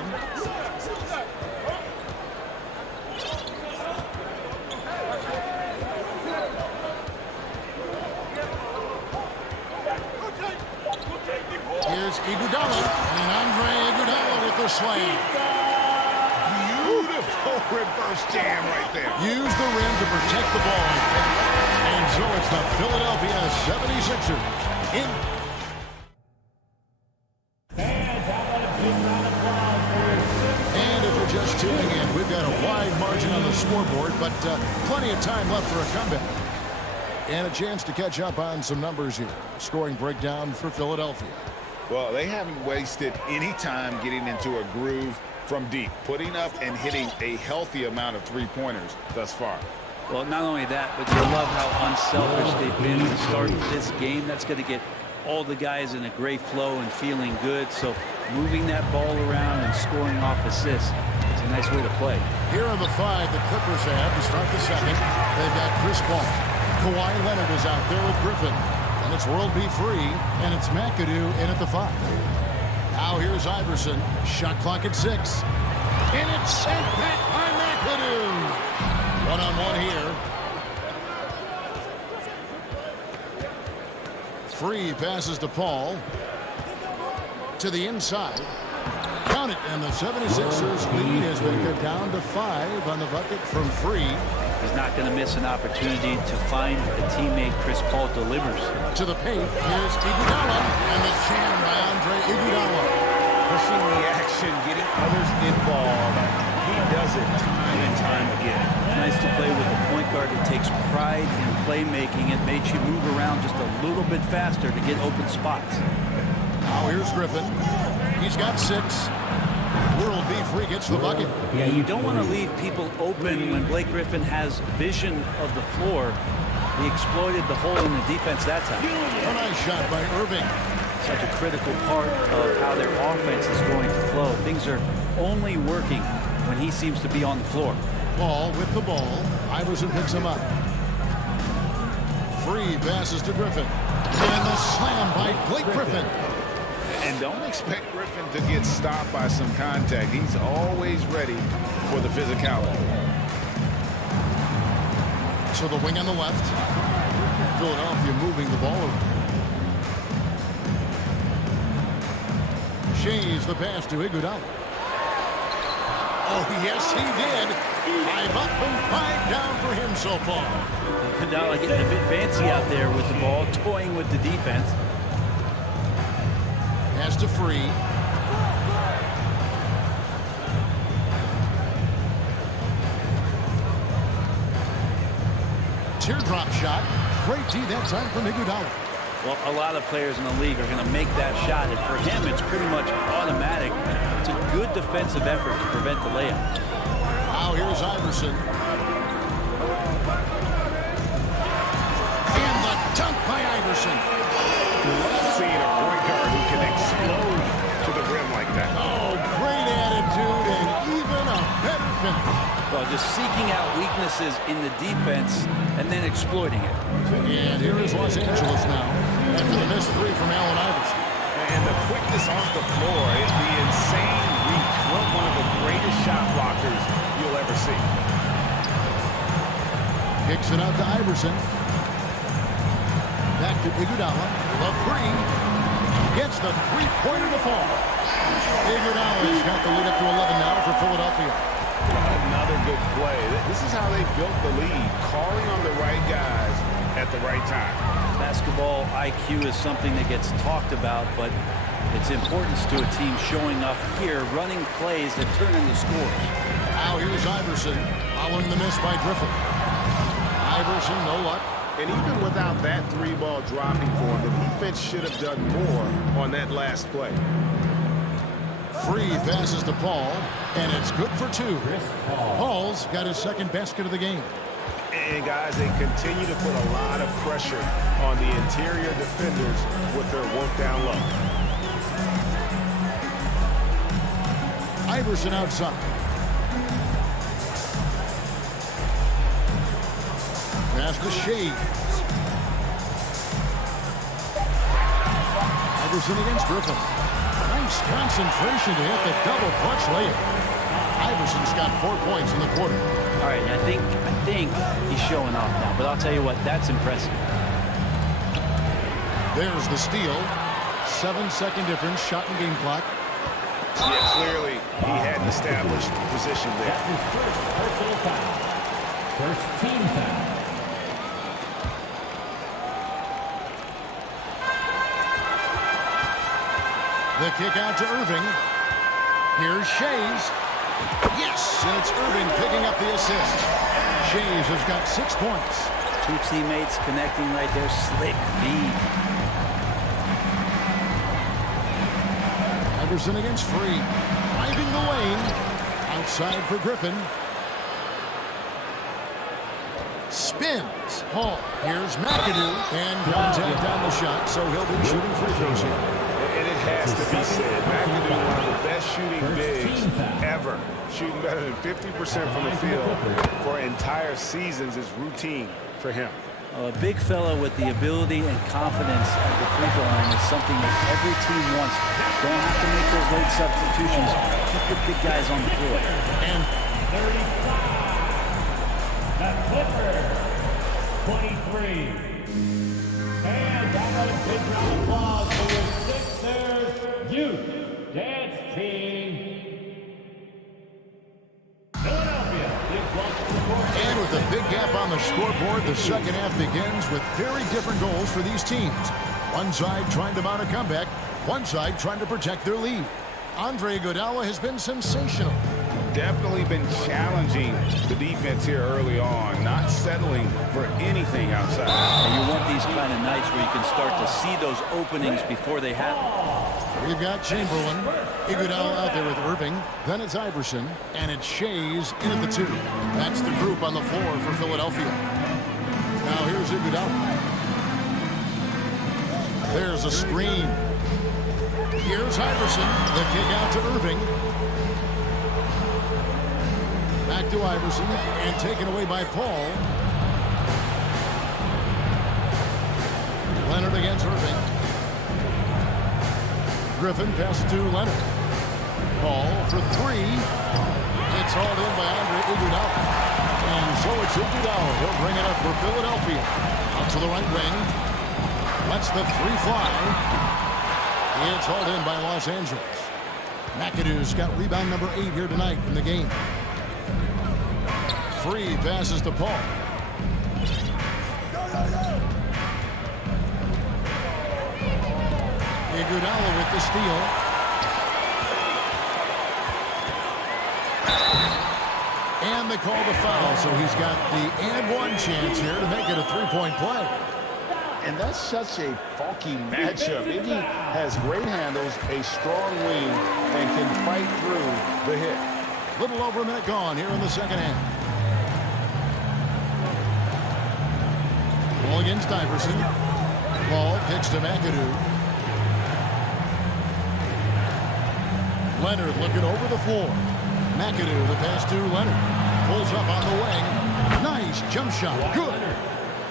Here's Iguodala, and Andre Iguodala with the slam. Beautiful reverse jam right there. Use the rim to protect the ball. And so it's the Philadelphia 76ers in. And if you're just tuning in, we've got a wide margin on the scoreboard, but plenty of time left for a comeback. And a chance to catch up on some numbers here. Scoring breakdown for Philadelphia. Well, they haven't wasted any time getting into a groove from deep, putting up and hitting a healthy amount of three-pointers thus far. Well, not only that, but you love how unselfish they've been to start this game. That's going to get all the guys in a great flow and feeling good. So moving that ball around and scoring off assists, it's a nice way to play. Here are the 5 the Clippers have to start the second. They've got Chris Paul. Kawhi Leonard is out there with Griffin. And it's World B. Free, and it's McAdoo in at the 5. Now here's Iverson. Shot clock at 6. And it's sent back by McAdoo. One-on-one here. Free passes to Paul. To the inside. Count it, and the 76ers lead has been cut down to 5 on the bucket from Free. He's not going to miss an opportunity to find a teammate. Chris Paul delivers. To the paint, here's Iguodala, and the jam by Andre Iguodala. Pushing the action, getting others involved. He does it time and time again. Nice to play with a point guard that takes pride in playmaking. It makes you move around just a little bit faster to get open spots. Now here's Griffin. He's got 6. World B. Free gets the bucket. Yeah, you don't want to leave people open when Blake Griffin has vision of the floor. He exploited the hole in the defense that time. A nice shot by Irving. Such a critical part of how their offense is going to flow. Things are only working when he seems to be on the floor. Paul with the ball. Iverson picks him up. Free passes to Griffin. And the slam by Blake Griffin. And don't expect Griffin to get stopped by some contact. He's always ready for the physicality. So the wing on the left. Philadelphia moving the ball around. Shays the pass to Iguodala. Oh, yes, he did. 5 up and 5 down for him so far. Iguodala getting a bit fancy out there with the ball, toying with the defense. Pass to Free. Teardrop shot. Great tee that time from Iguodala. Well, a lot of players in the league are going to make that shot, and for him, it's pretty much automatic. It's a good defensive effort to prevent the layup. Now here's Iverson. And the dunk by Iverson. Love seeing a point guard who can explode to the rim like that. Oh, great attitude and even a better finish. Well, just seeking out weaknesses in the defense and then exploiting it. And here is Los Angeles now after the missed 3 from Allen Iverson. And the quickness off the floor is the insane reach. What one of the greatest shot blockers you'll ever see. Kicks it out to Iverson. Back to Iguodala. The 3. Gets the 3-pointer to fall. Iguodala's got the lead up to 11 now for Philadelphia. Another good play. This is how they built the lead, calling on the right guys at the right time. Basketball IQ is something that gets talked about, but its importance to a team showing up here, running plays that turn into scores. Now here's Iverson, following the miss by Griffin. Iverson, no luck. And even without that 3-ball dropping for him, the defense should have done more on that last play. Free passes to Paul, and it's good for 2. Paul's got his second basket of the game. And guys, they continue to put a lot of pressure on the interior defenders with their work down low. Iverson outside. Pass to Shades. Iverson against Griffin. Nice concentration to hit the double clutch layup. Iverson's got 4 points in the quarter. All right, I think he's showing off now, but I'll tell you what, that's impressive. There's the steal. 7-second difference, shot and game clock. Yeah, clearly he had an established position there. That's his first personal foul. First team foul. The kick out to Irving. Here's Shays. Yes, and it's Irving picking up the assist. Shays has got 6 points. 2 teammates connecting right there. Slick feed. Iverson against Free. Driving the lane. Outside for Griffin. Spins. Hall. Here's McAdoo. And contact on the shot, so he'll be shooting free throws here. And it has to be said, McAdoo, one of the best shooting bigs ever. Shooting better than 50% from the field for entire seasons is routine for him. A big fellow with the ability and confidence at the free throw line is something that every team wants. Don't have to make those late substitutions. Keep your big guys on the floor. And 35. The Clippers, 23. And another big round of applause for your Sixers Youth Dance Team. Philadelphia is welcome to the court. And with a big gap on the scoreboard, the second half begins with very different goals for these teams. One side trying to mount a comeback, one side trying to protect their lead. Andre Iguodala has been sensational. Definitely been challenging the defense here early on, not settling for anything outside. And you want these kind of nights where you can start to see those openings before they happen. We've got Chamberlain, Iguodala out there with Irving, then it's Iverson, and it's Shays in at the 2. That's the group on the floor for Philadelphia. Now here's Iguodala. There's a screen. Here's Iverson, the kick out to Irving. Back to Iverson, and taken away by Paul. Leonard against Irving. Griffin passes to Leonard. Paul for 3. It's hauled in by Andre Iguodala. And so it's Iguodala. He'll bring it up for Philadelphia. Out to the right wing. Lets the 3 fly. It's hauled in by Los Angeles. McAdoo's got rebound number 8 here tonight in the game. Free passes to Paul. Iguodala with the steal. And they call the foul, so he's got the and 1 chance here to make it a 3-point play. And that's such a funky matchup. Iggy has great handles, a strong wing, and can fight through the hit. Little over a minute gone here in the second half. Ball against Iverson. Paul pitch to McAdoo. Leonard looking over the floor. McAdoo, the pass to Leonard. Pulls up on the wing. Nice jump shot. Good.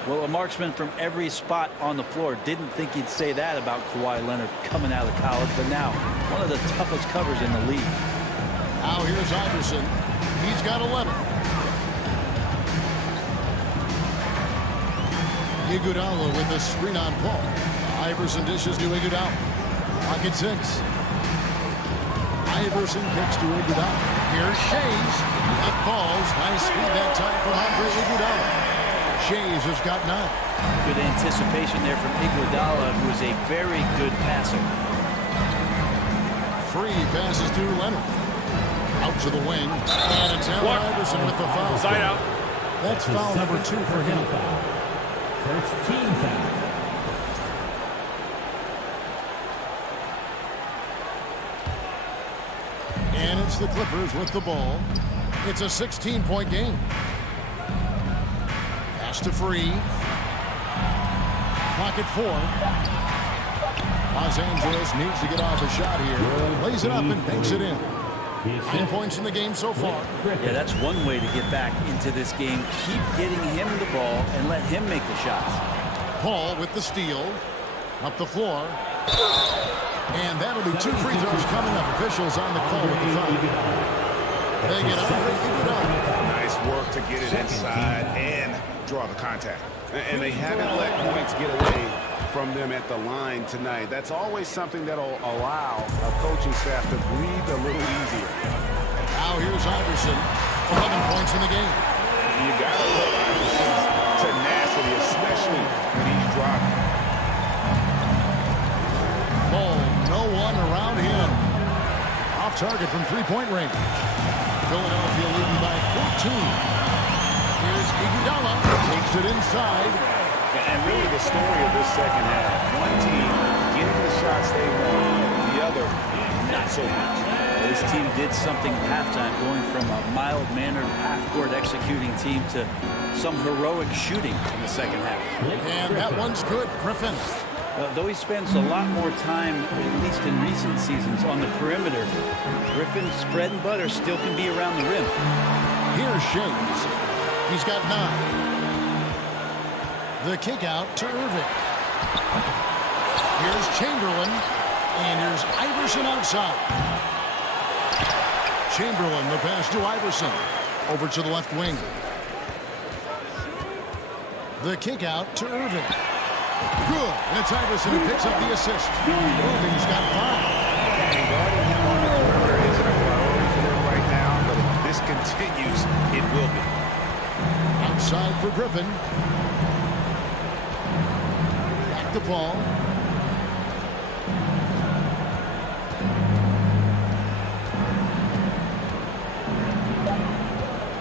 Well, a marksman from every spot on the floor. Didn't think he'd say that about Kawhi Leonard coming out of college, but now one of the toughest covers in the league. Now here's Iverson. He's got 11. Iguodala with the screen on Paul. Iverson dishes to Iguodala. Pocket 6. Iverson kicks to Iguodala. Here's Shays. That falls. Nice speed that time from Andre Iguodala. Shays has got 9. Good anticipation there from Iguodala, who is a very good passer. Free passes to Leonard. Out to the wing. And it's Allen Iverson with the foul. Side out. That's foul number 2 for him. First team foul. And it's the Clippers with the ball. It's a 16-point game. Pass to Free. Clock at 4. Los Angeles needs to get off a shot here. Lays it up and banks it in. 9 points in the game so far. Yeah, that's one way to get back into this game. Keep getting him the ball and let him make the shots. Paul with the steal. Up the floor. And that'll be 2 free throws coming up. Officials on the call with the foul. They get up. Nice work to get it inside and draw the contact. And they haven't let points get away from them at the line tonight. That's always something that'll allow a coaching staff to breathe a little easier. Now here's Iverson. 11 points in the game. You got to love Iverson's tenacity, especially when he's driving. Ball, no one around him. Off target from three-point range. Philadelphia leading by 14. Here's Iguodala. Takes it inside. And really the story of this second half. One team getting the shots they want, the other not so much. This team did something at halftime, going from a mild-mannered half-court executing team to some heroic shooting in the second half. And that one's good. Griffin. Though he spends a lot more time, at least in recent seasons, on the perimeter, Griffin's bread and butter still can be around the rim. Here's Shades. He's got 9. The kick out to Irving. Here's Chamberlain. And here's Iverson outside. Chamberlain, the pass to Iverson. Over to the left wing. The kick out to Irving. Good. And it's Iverson who picks up the assist. Irving's got 5. And guarding him on the perimeter isn't a priority for them right now, but if this continues, it will be. Outside for Griffin. Back to Paul.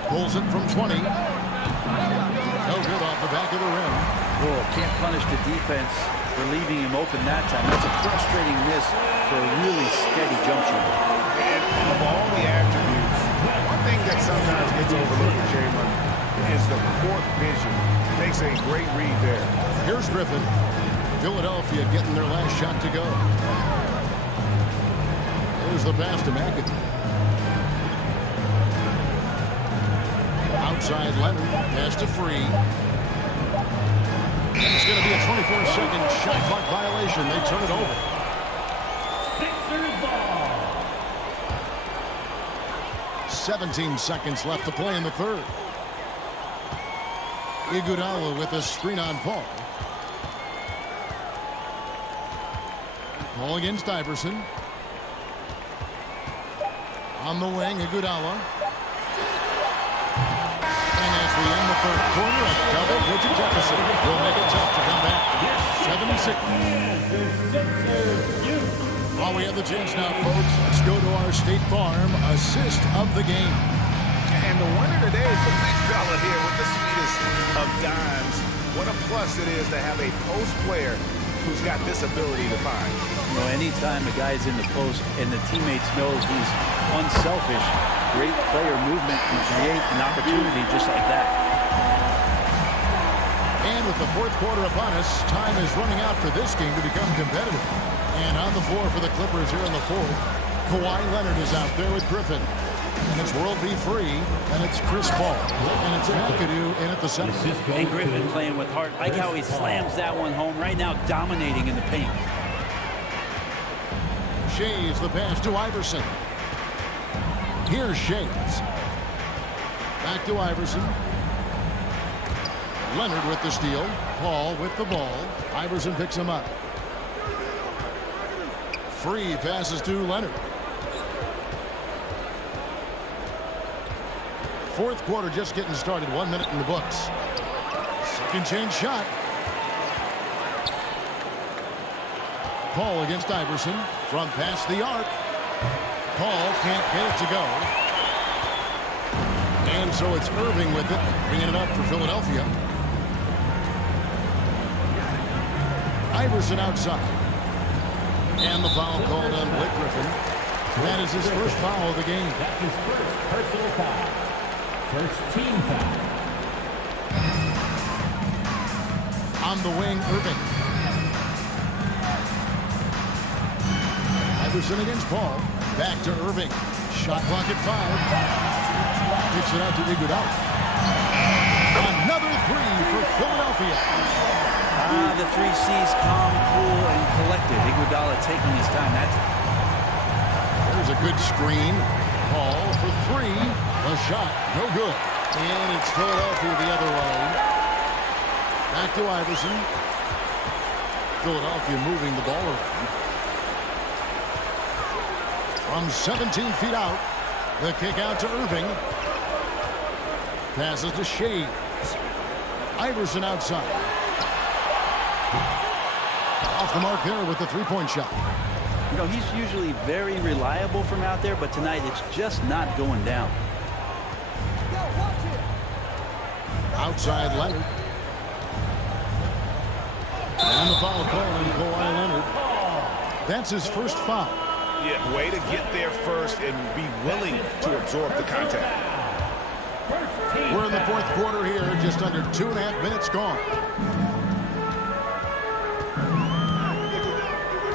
Pulls it from 20. No good off the back of the rim. Oh, can't punish the defense for leaving him open that time. That's a frustrating miss for a really steady jump shot. And of all the attributes, one thing that sometimes gets overlooked with Chamberlain is the court vision. Makes a great read there. Here's Griffin. Philadelphia getting their last shot to go. Here's the pass to McAdoo. Outside Leonard. Pass to Free. It's going to be a 24-second shot clock violation. They turn it over. Sixers ball. 17 seconds left to play in the third. Iguodala with a screen on Paul. Paul against Iverson. On the wing, Iguodala. And as we end the third quarter, a double-digit deficit will make it tough to come back. 76. While we have the chance now, folks, let's go to our State Farm assist of the game. And the winner today is the big fella here with the sweetest of dimes. What a plus it is to have a post player who's got this ability to find. You know, anytime a guy's in the post and the teammates know he's unselfish, great player movement can create an opportunity just like that. And with the fourth quarter upon us, time is running out for this game to become competitive. And on the floor for the Clippers here in the fourth, Kawhi Leonard is out there with Griffin. And it's World B. Free, and it's Chris Paul. And it's McAdoo in at the center. And Griffin playing with heart. Like how he slams that one home right now, dominating in the paint. Shays the pass to Iverson. Here's Shays. Back to Iverson. Leonard with the steal. Paul with the ball. Iverson picks him up. Free passes to Leonard. Fourth quarter just getting started. 1 minute in the books. Second change shot. Paul against Iverson from past the arc. Paul can't get it to go. And so it's Irving with it, bringing it up for Philadelphia. Iverson outside. And the foul called on Blake Griffin. That is his first foul of the game. That's his first personal foul. First team foul. On the wing, Irving. Iverson against Paul. Back to Irving. Shot clock at 5. Kicks it out to Iguodala. Another three for Philadelphia. The 3 C's, calm, cool, and collected. Iguodala taking his time. There's a good screen. Paul for 3. A shot. No good. And it's Philadelphia the other way. Back to Iverson. Philadelphia moving the ball around. From 17 feet out. The kick out to Irving. Passes to Shea. Iverson outside. Off the mark there with the three-point shot. You know, he's usually very reliable from out there, but tonight it's just not going down. Outside Leonard. And the foul call on Kawhi Leonard. That's his first foul. Yeah, way to get there first and be willing to absorb the contact. We're in the fourth quarter here, just under 2.5 minutes gone.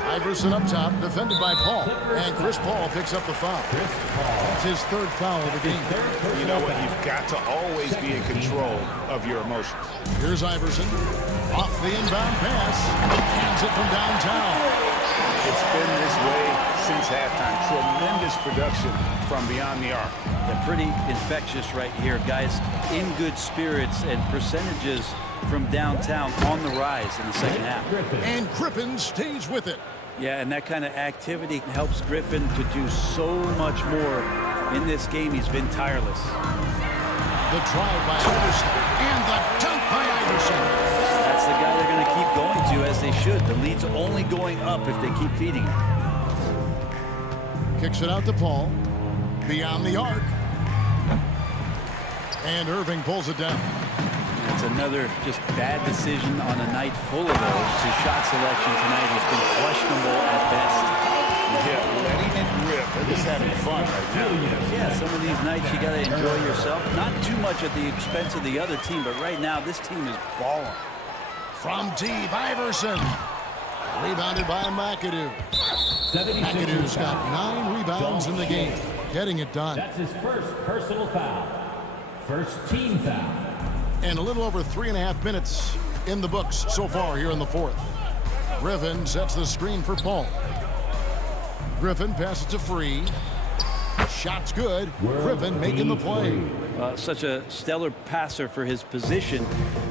Iverson up top, defended by Paul. And Chris Paul picks up the foul. That's his third foul of the game. You know what? You've got to always be in control of your emotions. Here's Iverson. Off the inbound pass. Hands it from downtown. It's been this way since halftime. Tremendous production from beyond the arc. They're pretty infectious right here. Guys in good spirits and percentages from downtown on the rise in the second half. And Griffin stays with it. Yeah, and that kind of activity helps Griffin to do so much more in this game. He's been tireless. The drive by Iverson and the dunk by Iverson. That's the guy they're going to keep going to, as they should. The lead's only going up if they keep feeding him. Kicks it out to Paul. Beyond the arc. And Irving pulls it down. It's another just bad decision on a night full of those. His shot selection tonight has been questionable at best. Yeah, letting it rip. They're just having fun right now. Yeah, some of these nights you got to enjoy yourself. Not too much at the expense of the other team, but right now this team is balling. From deep, Iverson. Rebounded by McAdoo. McAdoo's got 9 rebounds in the game. Getting it done. That's his first personal foul. First team foul. And a little over 3.5 minutes in the books so far here in the fourth. Griffin sets the screen for Paul. Griffin passes to Free. Shot's good. Griffin making the play. Such a stellar passer for his position.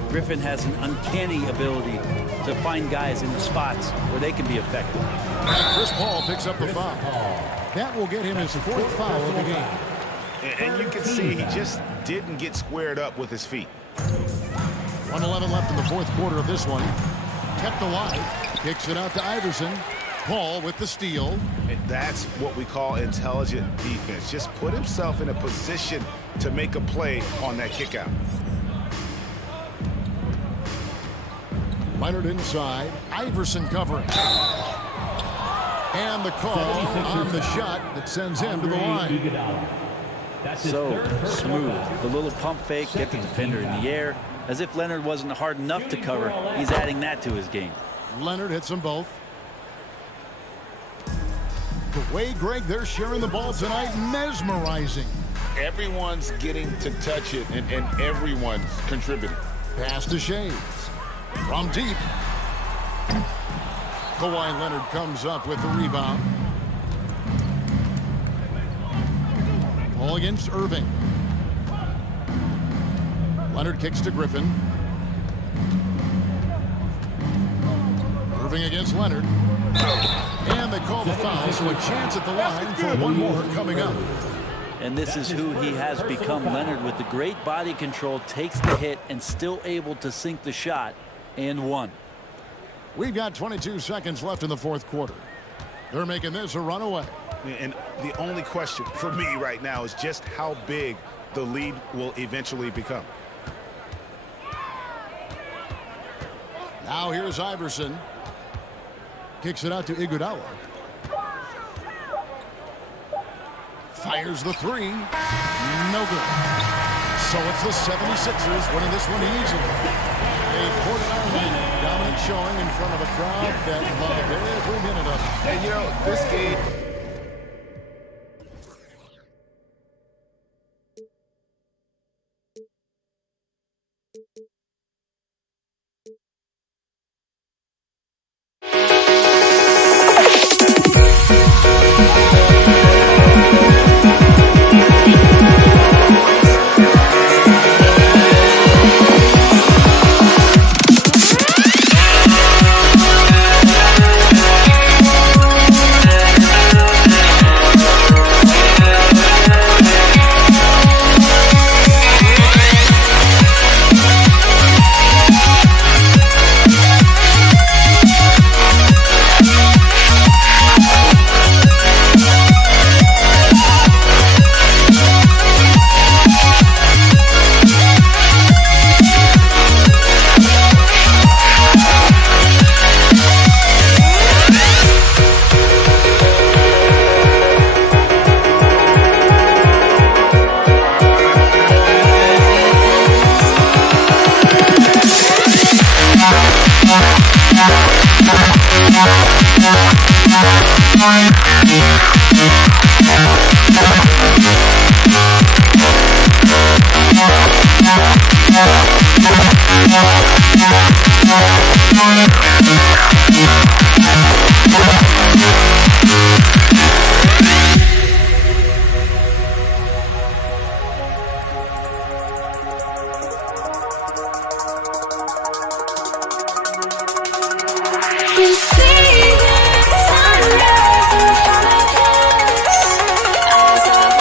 Griffin has an uncanny ability to find guys in the spots where they can be effective. And Chris Paul picks up the foul. That will get him his 4th foul of the game. And you can see he just didn't get squared up with his feet. 1:11 left in the fourth quarter of this one. Kept alive. Kicks it out to Iverson. Paul with the steal. And that's what we call intelligent defense. Just put himself in a position to make a play on that kick out. Leonard inside. Iverson covering. And the call on the shot that sends him to the line. So smooth. The little pump fake, get the defender in the air. As if Leonard wasn't hard enough to cover, he's adding that to his game. Leonard hits them both. The way, Greg, they're sharing the ball tonight, mesmerizing. Everyone's getting to touch it, and everyone's contributing. Pass to Shades. From deep. Kawhi Leonard comes up with the rebound. Ball against Irving. Leonard kicks to Griffin. Irving against Leonard. And they call the foul, so a chance at the line for one more coming up. And this is who he has become. Leonard, with the great body control, takes the hit and still able to sink the shot, and one. We've got 22 seconds left in the fourth quarter. They're making this a runaway. And the only question for me right now is just how big the lead will eventually become. Now here's Iverson. Kicks it out to Iguodala. Fires the three. No good. So it's the 76ers winning this one easily. A Portland dominant showing in front of a crowd that loved every minute of it. And you know, this game... See the sunrise in front of us as our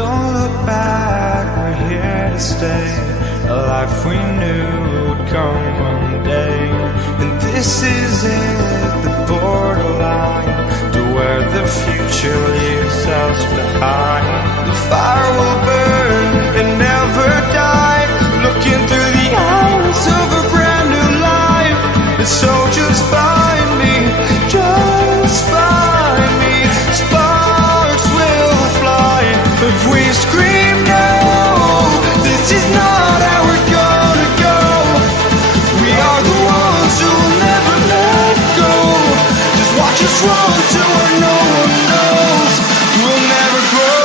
Don't look back, we're here to stay. A life we knew would come one day. And this is it, the borderline to where the future leaves us behind. The fire will burn and never die, looking through the eyes of a brand new life. And so just find me, just find me. Sparks will fly if we scream no. This is not how we're gonna go. We are the ones who will never let go. Just watch us run to where no one knows. We'll never grow.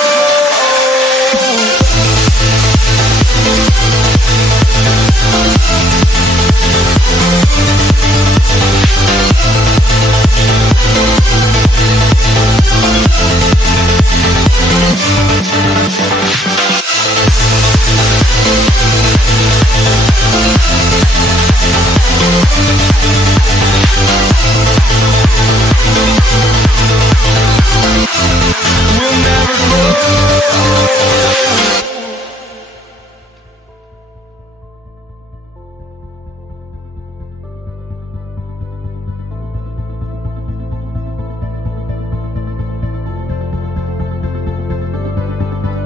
We'll never grow.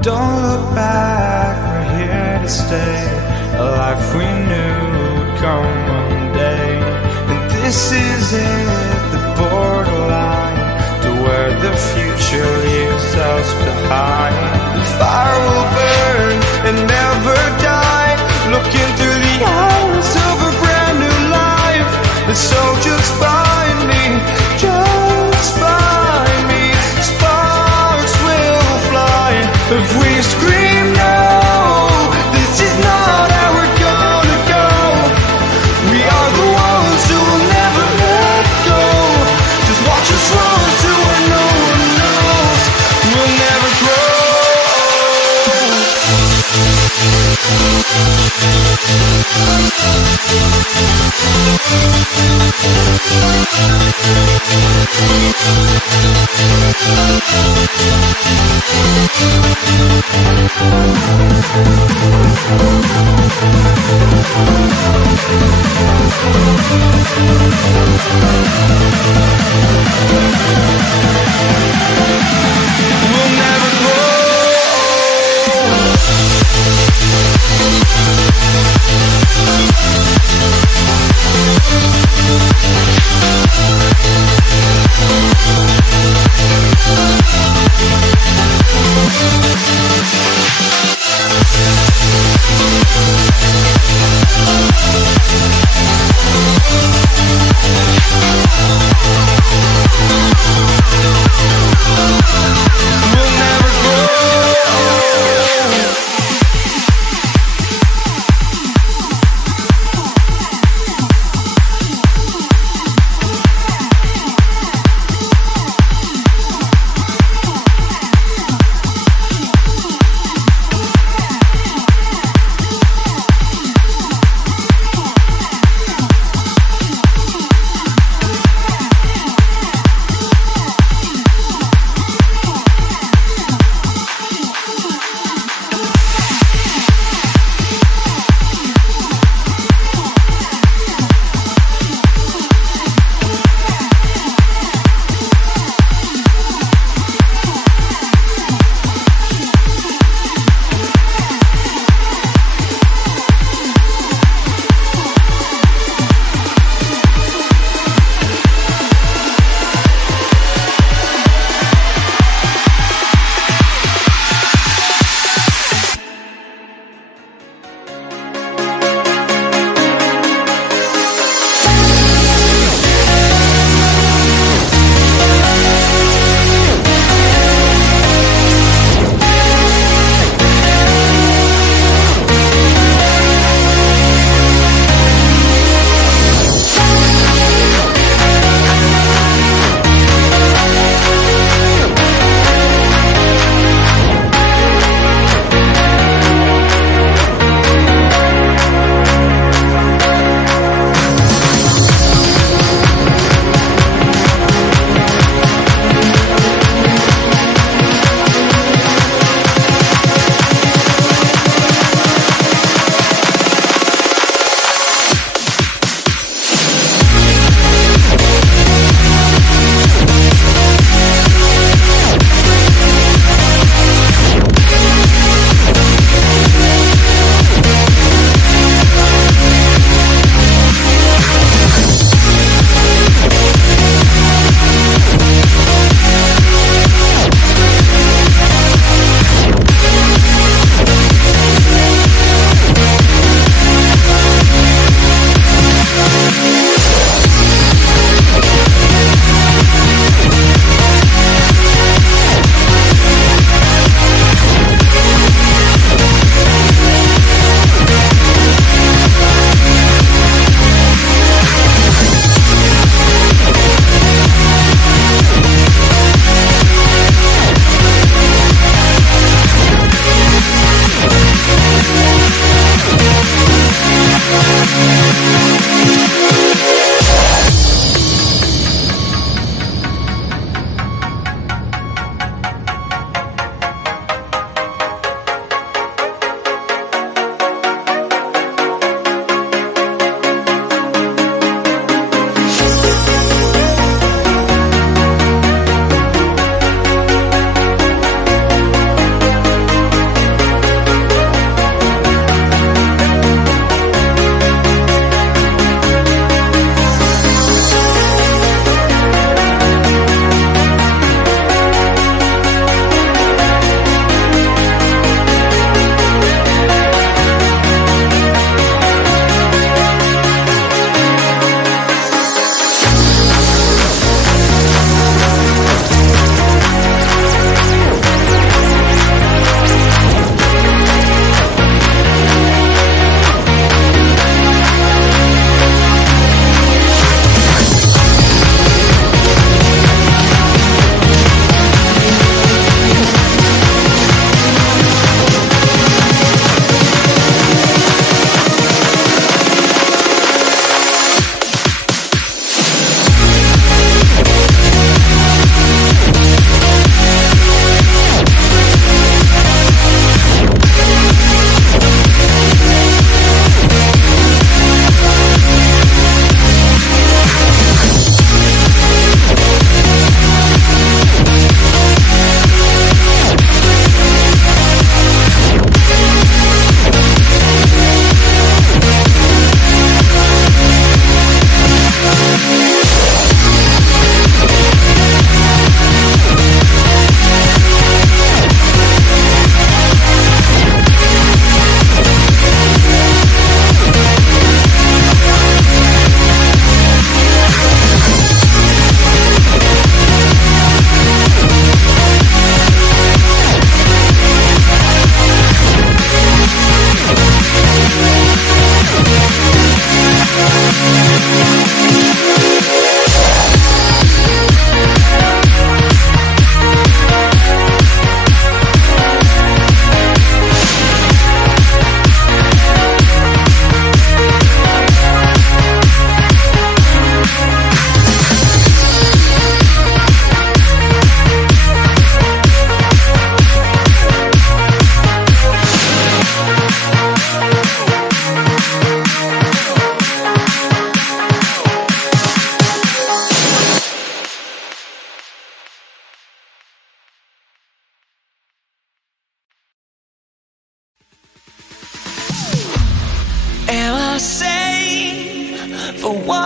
Don't look back, we're here to stay. A life we knew would come one day. And this is it, the borderline to where the future leaves us behind. The fire will burn and never die, looking through the eyes of a brand new life. And so just find me, just find me. Sparks will fly if we scream no. This is not how we're gonna go. We are the ones who will never let go. Just watch us run to where no one knows. We'll never grow. We'll never grow.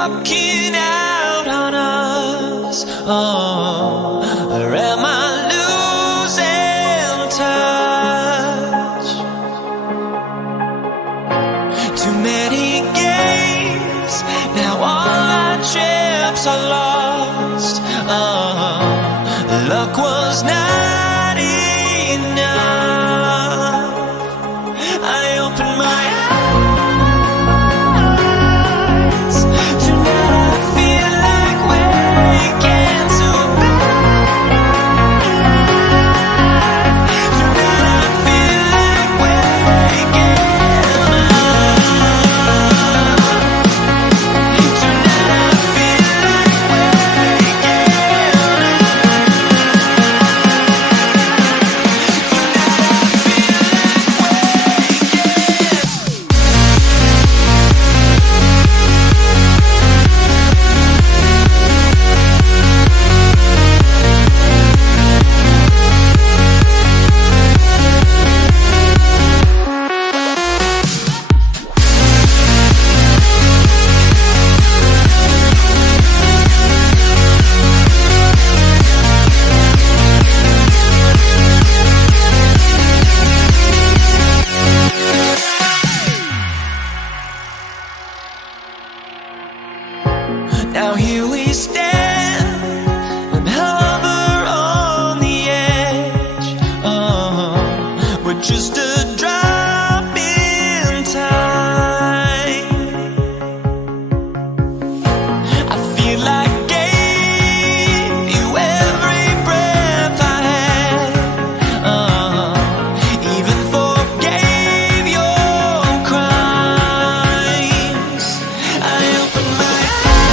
walking out on us? Oh, or am I losing touch? Too many games, now all our chips are lost. Oh, luck was not enough. I opened my eyes. Tonight I feel like waking to life. Tonight I feel like waking up. Tonight I feel like now here we stand and hover on the edge. Oh, we're just a drop in time. I feel like gave you every breath I had. Oh, even forgave your crimes. I opened my eyes.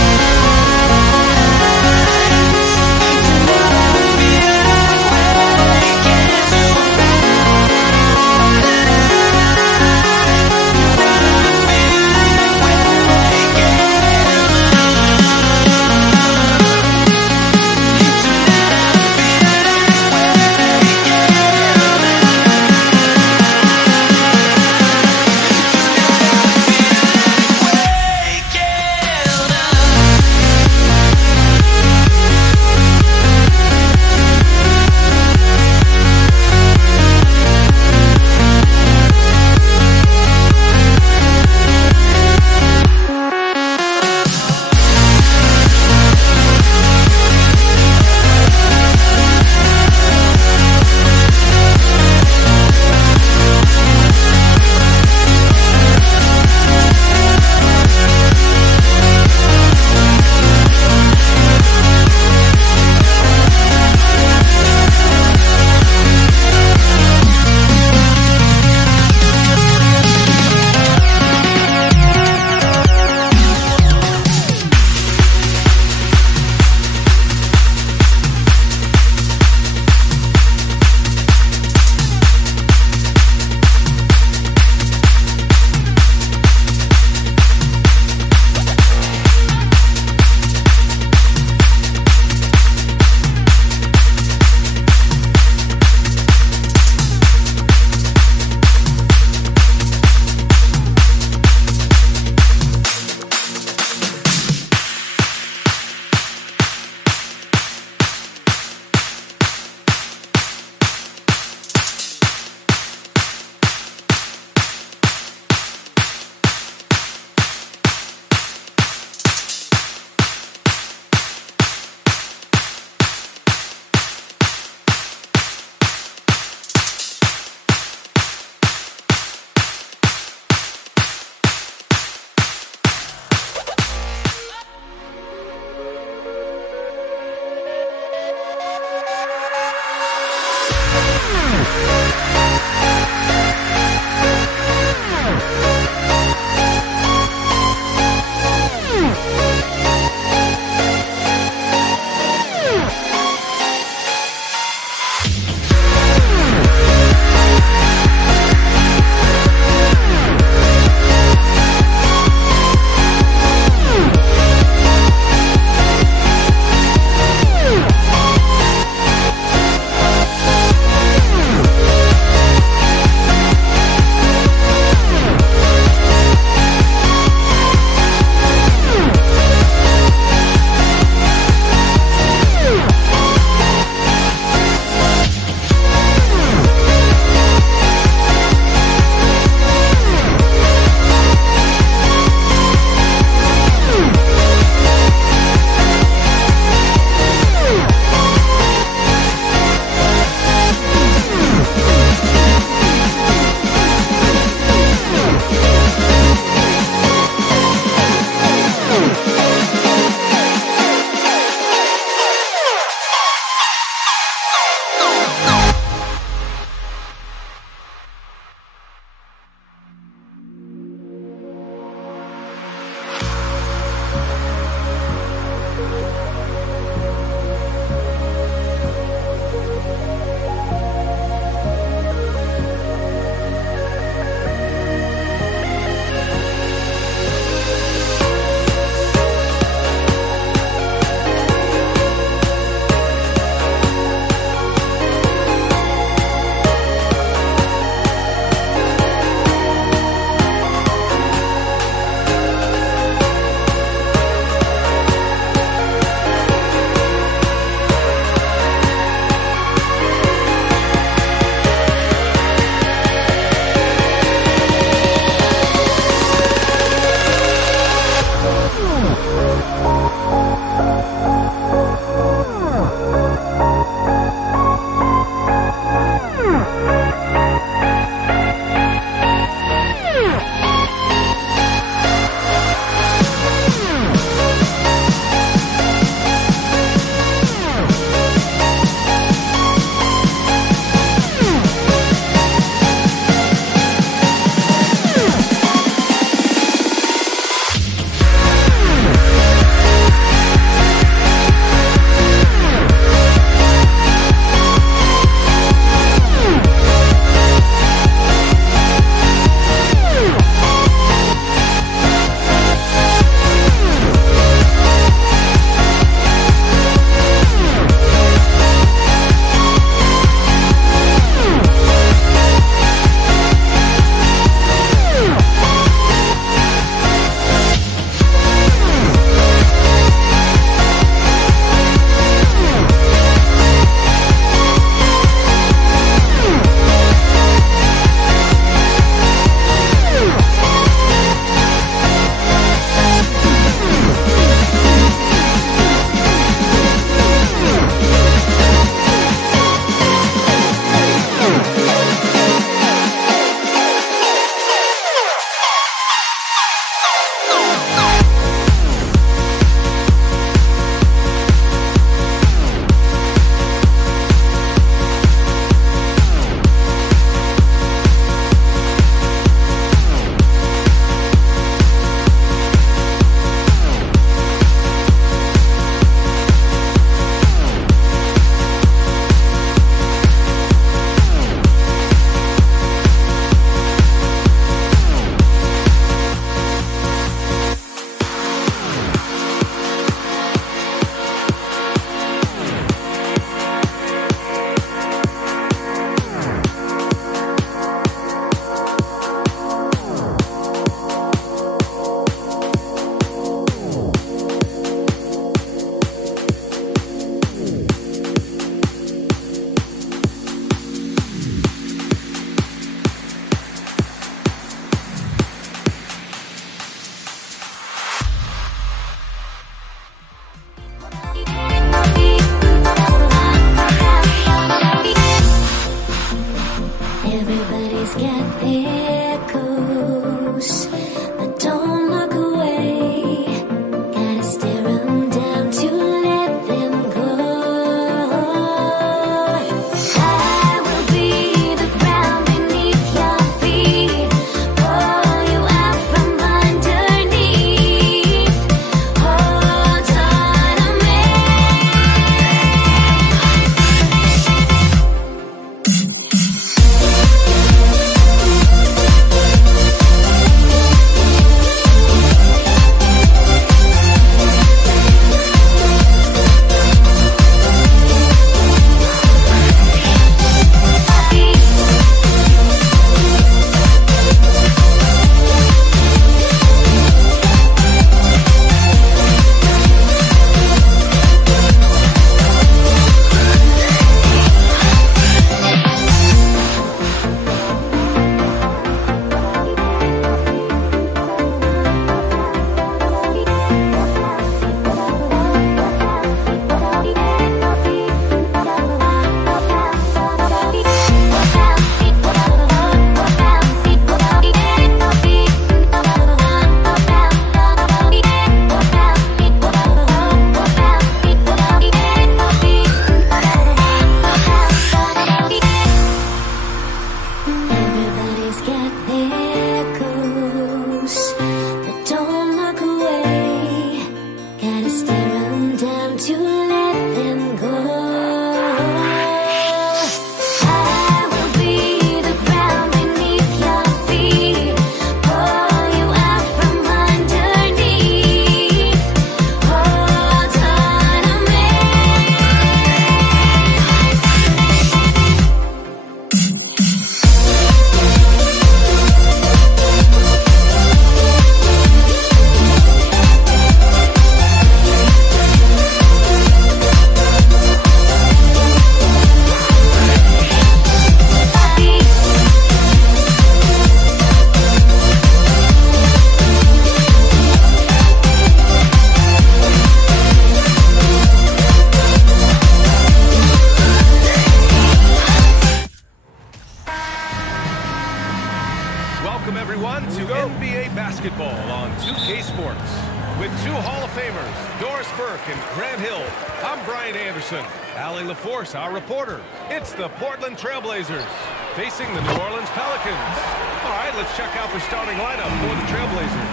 12. I'm Brian Anderson. Allie LaForce, our reporter. It's the Portland Trailblazers facing the New Orleans Pelicans. All right, let's check out the starting lineup for the Trailblazers.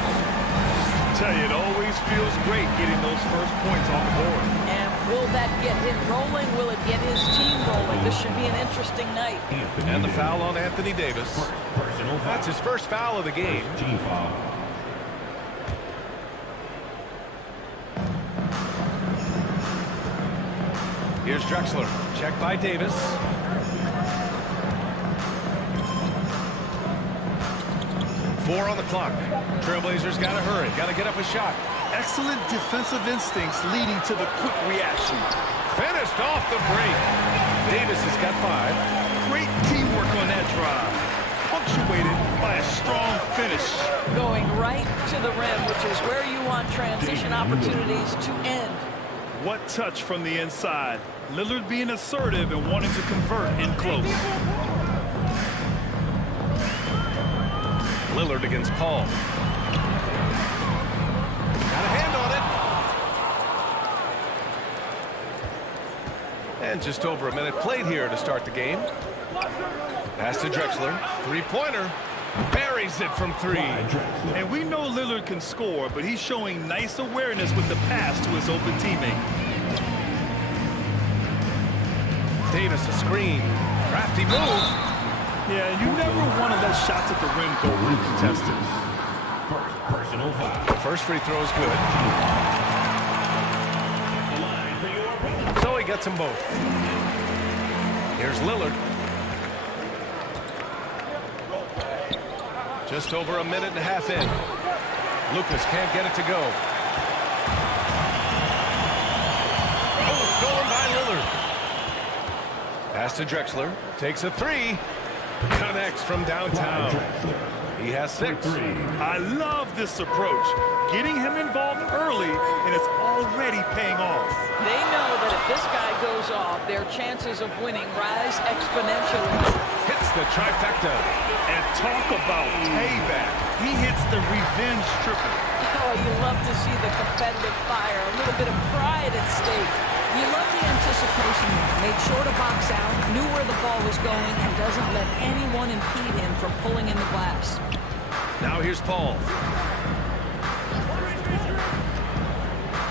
Tell you, it always feels great getting those first points on the board. And will that get him rolling? Will it get his team rolling? This should be an interesting night. And the foul on Anthony Davis. That's his first foul of the game. Team foul. Here's Drexler. Checked by Davis. Four on the clock. Trailblazers got to hurry. Got to get up a shot. Excellent defensive instincts leading to the quick reaction. Finished off the break. Davis has got 5. Great teamwork on that drive. Punctuated by a strong finish. Going right to the rim, which is where you want transition opportunities to end. What touch from the inside. Lillard being assertive and wanting to convert in close. Lillard against Paul. Got a hand on it. And just over a minute played here to start the game. Pass to Drexler. Three-pointer. Buries it from 3. And we know Lillard can score, but he's showing nice awareness with the pass to his open teammate. Davis a screen. Crafty move. Yeah, you never want to let shots at the rim go uncontested. Personal foul. The first free throw is good. So he gets them both. Here's Lillard. Just over a minute and a half in. Lucas can't get it to go. Oh, stolen by Lillard. Pass to Drexler. Takes a 3. Connects from downtown. He has 6. I love this approach. Getting him involved early, and it's already paying off. They know that if this guy goes off, their chances of winning rise exponentially. Hits the trifecta. And talk about payback. He hits the revenge triple. Oh, you love to see the competitive fire, a little bit of pride at stake. You love the anticipation. Made sure to box out, knew where the ball was going, and doesn't let anyone impede him from pulling in the glass. Now here's Paul.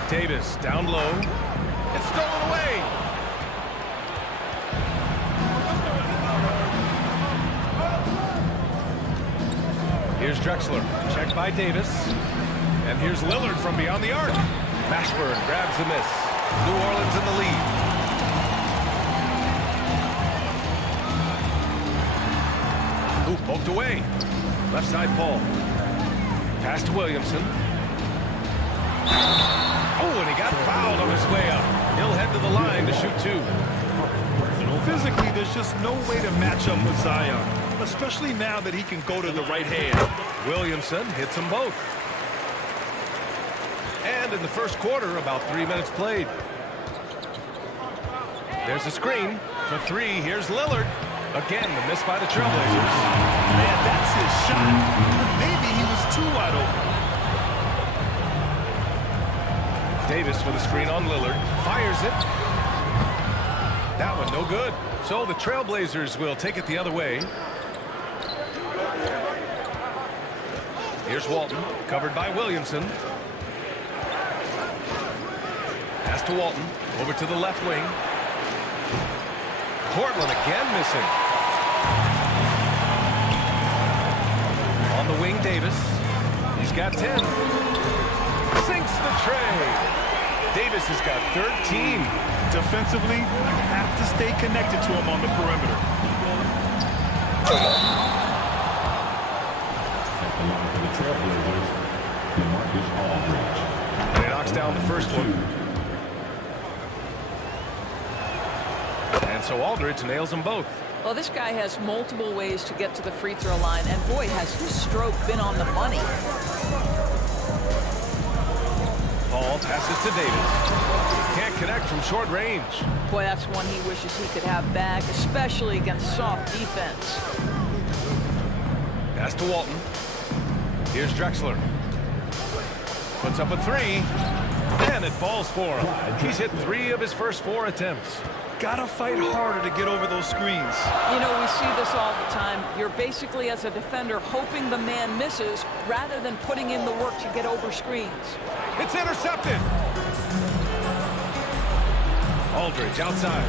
Davis down low. It's stolen away. Here's Drexler. Checked by Davis. And here's Lillard from beyond the arc. Mashburn grabs the miss. New Orleans in the lead. Ooh, poked away. Left side Paul. Pass to Williamson. Oh, and he got fouled on his way up. He'll head to the line to shoot 2. Physically, there's just no way to match up with Zion, especially now that he can go to the right hand. Williamson hits them both. And in the first quarter, about 3 minutes played. There's a screen for 3. Here's Lillard. Again, the miss by the Trailblazers. Man, that's his shot. Maybe he was too wide open. Davis with a screen on Lillard. Fires it. That one no good. So the Trailblazers will take it the other way. Here's Walton, covered by Williamson. Pass to Walton, over to the left wing. Portland again missing. On the wing, Davis. He's got 10. Sinks the tray. Davis has got 13. Defensively, you have to stay connected to him on the perimeter. For the Trailblazers, DeMarcus Aldridge. And he knocks down the first one. And so Aldridge nails them both. Well, this guy has multiple ways to get to the free throw line, and boy, has his stroke been on the money. Paul passes to Davis. Can't connect from short range. Boy, that's one he wishes he could have back, especially against soft defense. Pass to Walton. Here's Drexler. Puts up a 3. And it falls for him. He's hit 3 of his first 4 attempts. Gotta fight harder to get over those screens. You know, we see this all the time. You're basically, as a defender, hoping the man misses rather than putting in the work to get over screens. It's intercepted. Aldridge outside.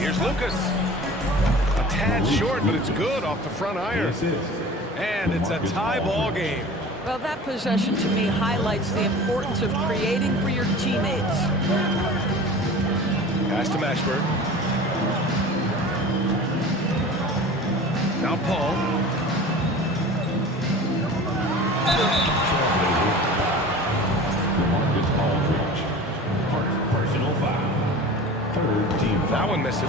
Here's Lucas. A tad short, but it's good off the front iron. And it's a tie ball game. Well, that possession to me highlights the importance of creating for your teammates. Pass to Mashburn. Now Paul. Personal foul. Third team foul. That one misses.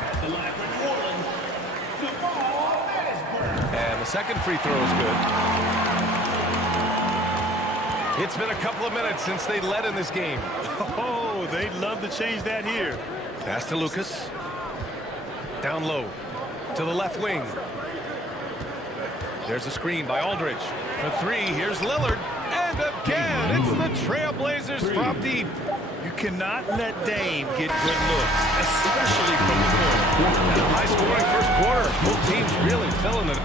At the line for New Orleans, Jamal Mashburn. And the second free throw is good. It's been a couple of minutes since they led in this game. Oh, they'd love to change that here. Pass to Lucas. Down low. To the left wing. There's a screen by Aldridge. For 3, here's Lillard. And again, it's the Trailblazers from deep. You cannot let Dame get good looks, especially from the corner. High-scoring first quarter. Both teams really filling it.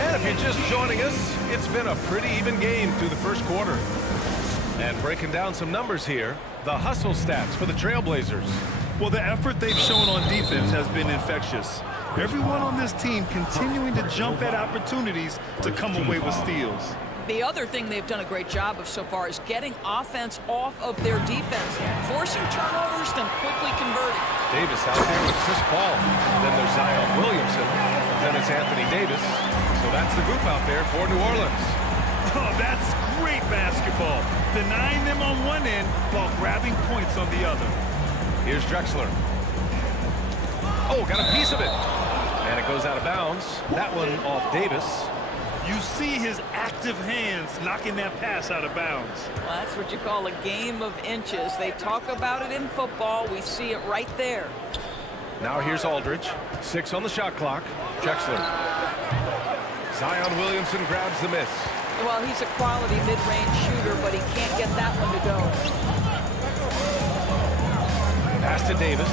And if you're just joining us, it's been a pretty even game through the first quarter. And breaking down some numbers here, the hustle stats for the Trailblazers. Well, the effort they've shown on defense has been infectious. Everyone on this team continuing to jump at opportunities to come away with steals. The other thing they've done a great job of so far is getting offense off of their defense, forcing turnovers, then quickly converting. Davis out there with Chris Paul. Then there's Zion Williamson. Then it's Anthony Davis. So that's the group out there for New Orleans. Oh, that's great basketball. Denying them on one end while grabbing points on the other. Here's Drexler. Oh, got a piece of it. And it goes out of bounds. That one off Davis. You see his active hands knocking that pass out of bounds. Well, that's what you call a game of inches. They talk about it in football. We see it right there. Now here's Aldridge. 6 on the shot clock. Drexler. Zion Williamson grabs the miss. Well, he's a quality mid-range shooter, but he can't get that one to go. Pass to Davis.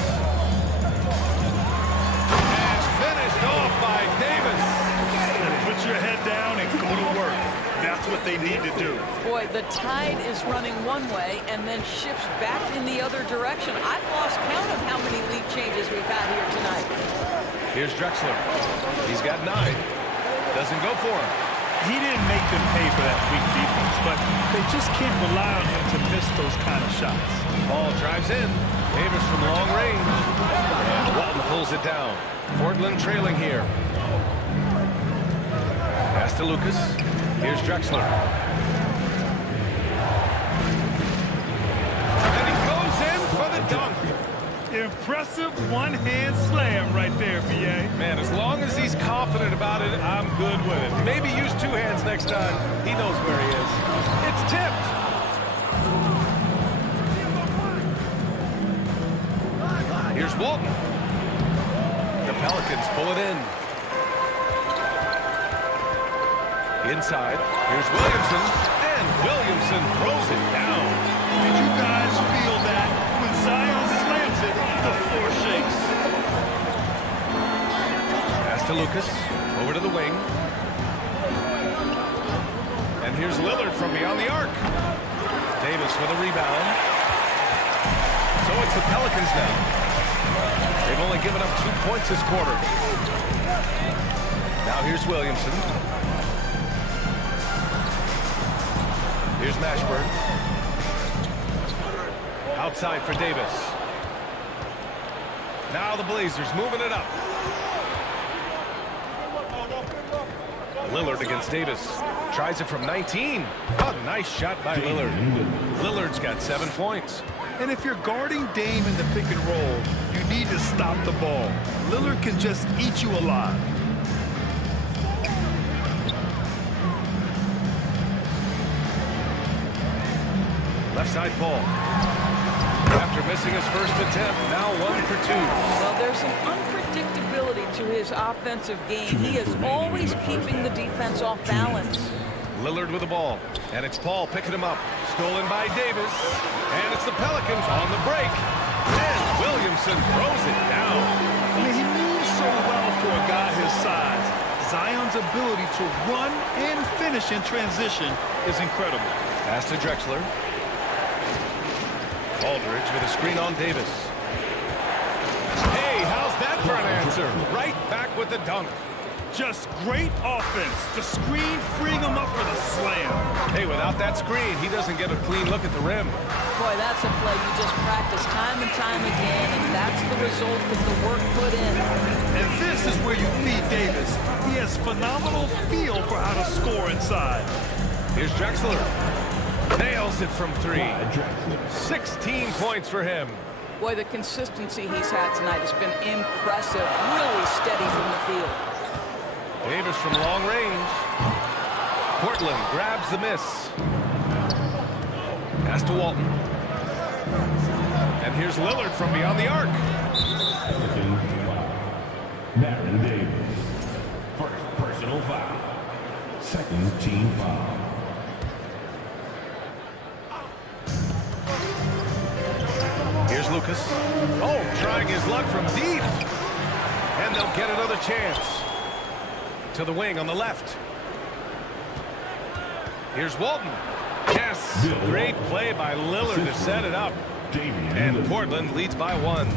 And finished off by Davis. Put your head down and go to work. That's what they need to do. Boy, the tide is running one way and then shifts back in the other direction. I've lost count of how many lead changes we've had here tonight. Here's Drexler. He's got 9. Doesn't go for him. He didn't make them pay for that weak defense, but they just can't rely on him to miss those kind of shots. Ball drives in. Davis from long range. And Walton pulls it down. Portland trailing here. Pass to Lucas. Here's Drexler. And he goes in for the dunk. Impressive one-hand slam right there, B.A. Man, as long as he's confident about it, I'm good with it. Maybe use 2 hands next time. He knows where he is. It's tipped. Here's Walton. The Pelicans pull it in. Inside, here's Williamson, and Williamson throws it down. Did you guys feel that? When Zion slams it, the floor shakes. Pass to Lucas, over to the wing. And here's Lillard from beyond the arc. Davis with a rebound. So it's the Pelicans now. They've only given up 2 points this quarter. Now here's Williamson. Here's Mashburn. Outside for Davis. Now the Blazers moving it up. Lillard against Davis. Tries it from 19. A nice shot by Lillard. Lillard's got 7 points. And if you're guarding Dame in the pick and roll, you need to stop the ball. Lillard can just eat you alive. Left side Paul. After missing his first attempt, now 1 for 2. Well, there's an unpredictability versatility to his offensive game. He is always keeping the defense off balance. Lillard with the ball, and it's Paul picking him up. Stolen by Davis, and it's the Pelicans on the break. And Williamson throws it down. I mean, he moves so well for a guy his size. Zion's ability to run and finish in transition is incredible. Pass to Drexler. Aldridge with a screen on Davis. Hey, how's that for an answer? Right back with the dunk. Just great offense. The screen freeing him up for the slam. Hey, without that screen, he doesn't get a clean look at the rim. Boy, that's a play you just practice time and time again, and that's the result of the work put in. And this is where you feed Davis. He has phenomenal feel for how to score inside. Here's Drexler. Nails it from 3. 16 points for him. Boy, the consistency he's had tonight has been impressive. Really steady from the field. Davis from long range. Portland grabs the miss. Pass to Walton. And here's Lillard from beyond the arc. Baron Davis. First personal foul. Second team foul. Here's Lucas. Oh, trying his luck from deep. And they'll get another chance. To the wing on the left. Here's Walton. Yes, great play by Lillard to set it up. And Portland leads by 1.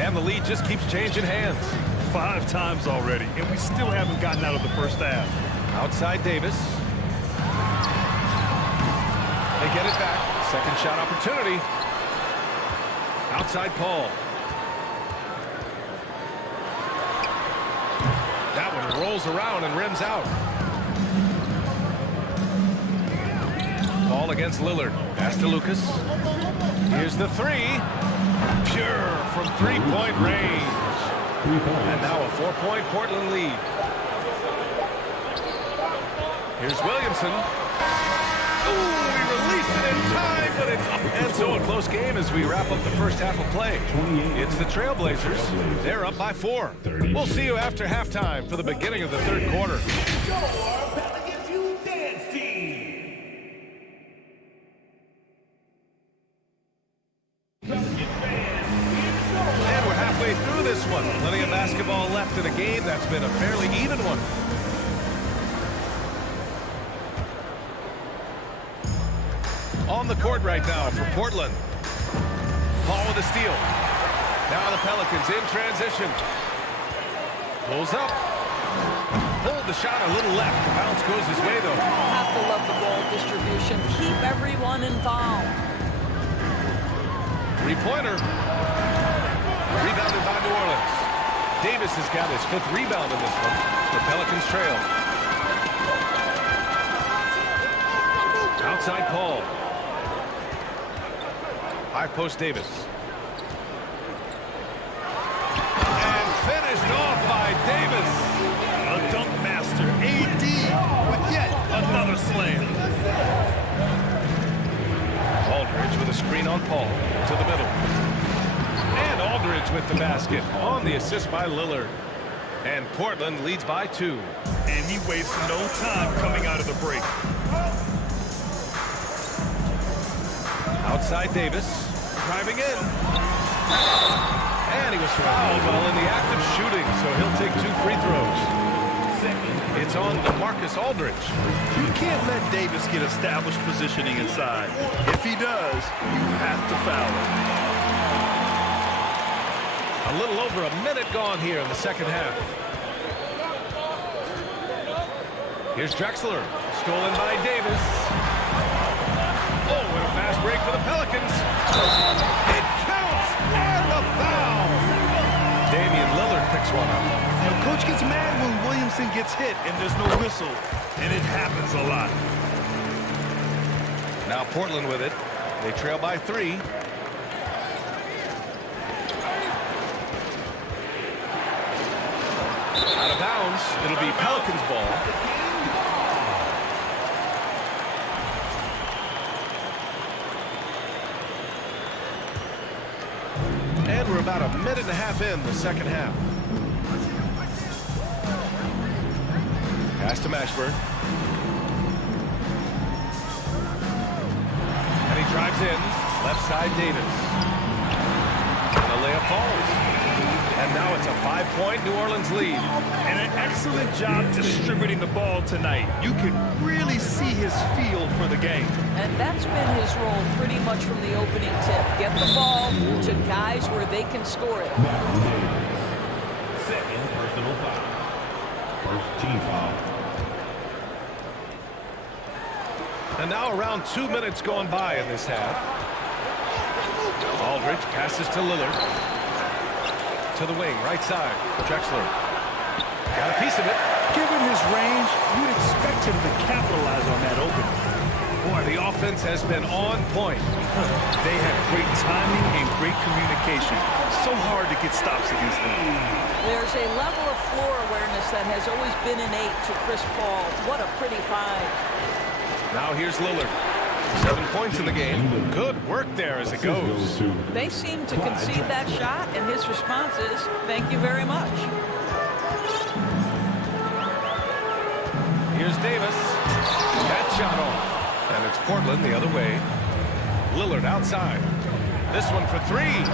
And the lead just keeps changing hands. 5 times already, and we still haven't gotten out of the first half. Outside Davis. They get it back. Second shot opportunity. Outside Paul. That one rolls around and rims out. Paul against Lillard. Pass to Lucas. Here's the 3. Pure from 3-point range. And now a 4-point Portland lead. Here's Williamson. Ooh, we released it in time, but it's up. And so a close game as we wrap up the first half of play. It's the Trailblazers. They're up by 4. We'll see you after halftime for the beginning of the third quarter. And we're halfway through this one. Plenty of basketball left in a game that's been a fairly even one. On the court right now for Portland. Paul with a steal. Now the Pelicans in transition. Pulls up. Pulled the shot a little left. The bounce goes his way, though. Have to love the ball distribution. Keep everyone involved. Three-pointer. Rebounded by New Orleans. Davis has got his 5th rebound in this one. The Pelicans trail. Outside Paul. High post Davis. And finished off by Davis. A dunk master, AD, with yet another slam. Aldridge with a screen on Paul to the middle. And Aldridge with the basket on the assist by Lillard. And Portland leads by 2. And he wastes no time coming out of the break. Outside Davis, driving in. And he was fouled while in the act of shooting, so he'll take 2 free throws. It's on DeMarcus Aldridge. You can't let Davis get established positioning inside. If he does, you have to foul him. A little over a minute gone here in the second half. Here's Drexler, stolen by Davis. Oh, what a fast break for the Pelicans. It counts, and the foul. Damian Lillard picks one up. Now, coach gets mad when Williamson gets hit and there's no whistle, and it happens a lot. Now Portland with it. They trail by 3. Out of bounds. It'll be Pelicans ball. And we're about a minute and a half in the second half. Pass to Mashburn. And he drives in. Left side, Davis. And the layup falls. And now it's a 5-point New Orleans lead. And an excellent job distributing the ball tonight. You can really see his feel for the game. And that's been his role pretty much from the opening tip. Get the ball to guys where they can score it. Second personal foul. First team foul. And now around 2 minutes going by in this half. Aldridge passes to Lillard. To the wing, right side. Drexler. Got a piece of it. Given his range, you'd expect him to capitalize on that opening. Boy, the offense has been on point. They have great timing and great communication. So hard to get stops against them. There's a level of floor awareness that has always been innate to Chris Paul. What a pretty find. Now here's Lillard. 7 points in the game. Good work there as it goes. They seem to concede that shot, and his response is, thank you very much. Here's Davis. That shot off. And it's Portland the other way. Lillard outside. This one for three.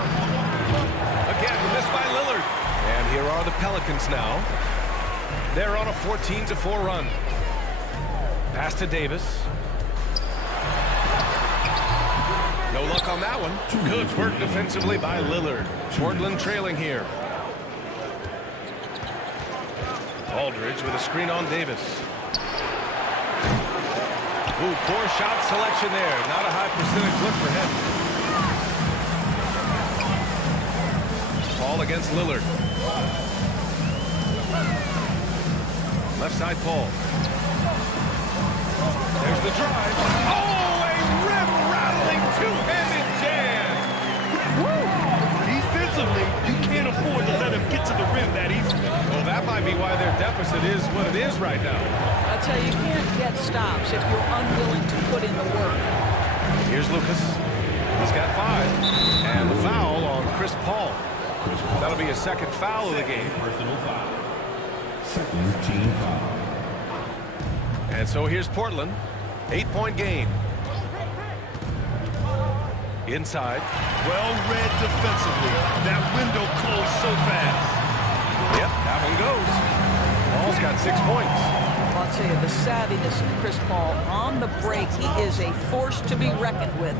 Again, missed by Lillard. And here are the Pelicans now. They're on a 14-4 run. Pass to Davis. No luck on that one. Good work defensively by Lillard. Portland trailing here. Aldridge with a screen on Davis. Ooh, poor shot selection there. Not a high percentage look for him. Paul against Lillard. Left side, Paul. There's the drive. Oh, a rim-rattling two-handed jam. Woo! Defensively, you can't afford to let him get to the rim that easily. Well, that might be why their deficit is what it is right now. I tell you, you can't get stops if you're unwilling to put in the work. Here's Lucas. He's got 5. And the foul on Chris Paul. That'll be his second foul of the game. Personal foul. Second team foul. And so here's Portland. 8-point game. Inside. Well read defensively. That window closed so fast. Yep, that one goes. Paul's got 6 points. I'll tell you, the savviness of Chris Paul on the break, he is a force to be reckoned with.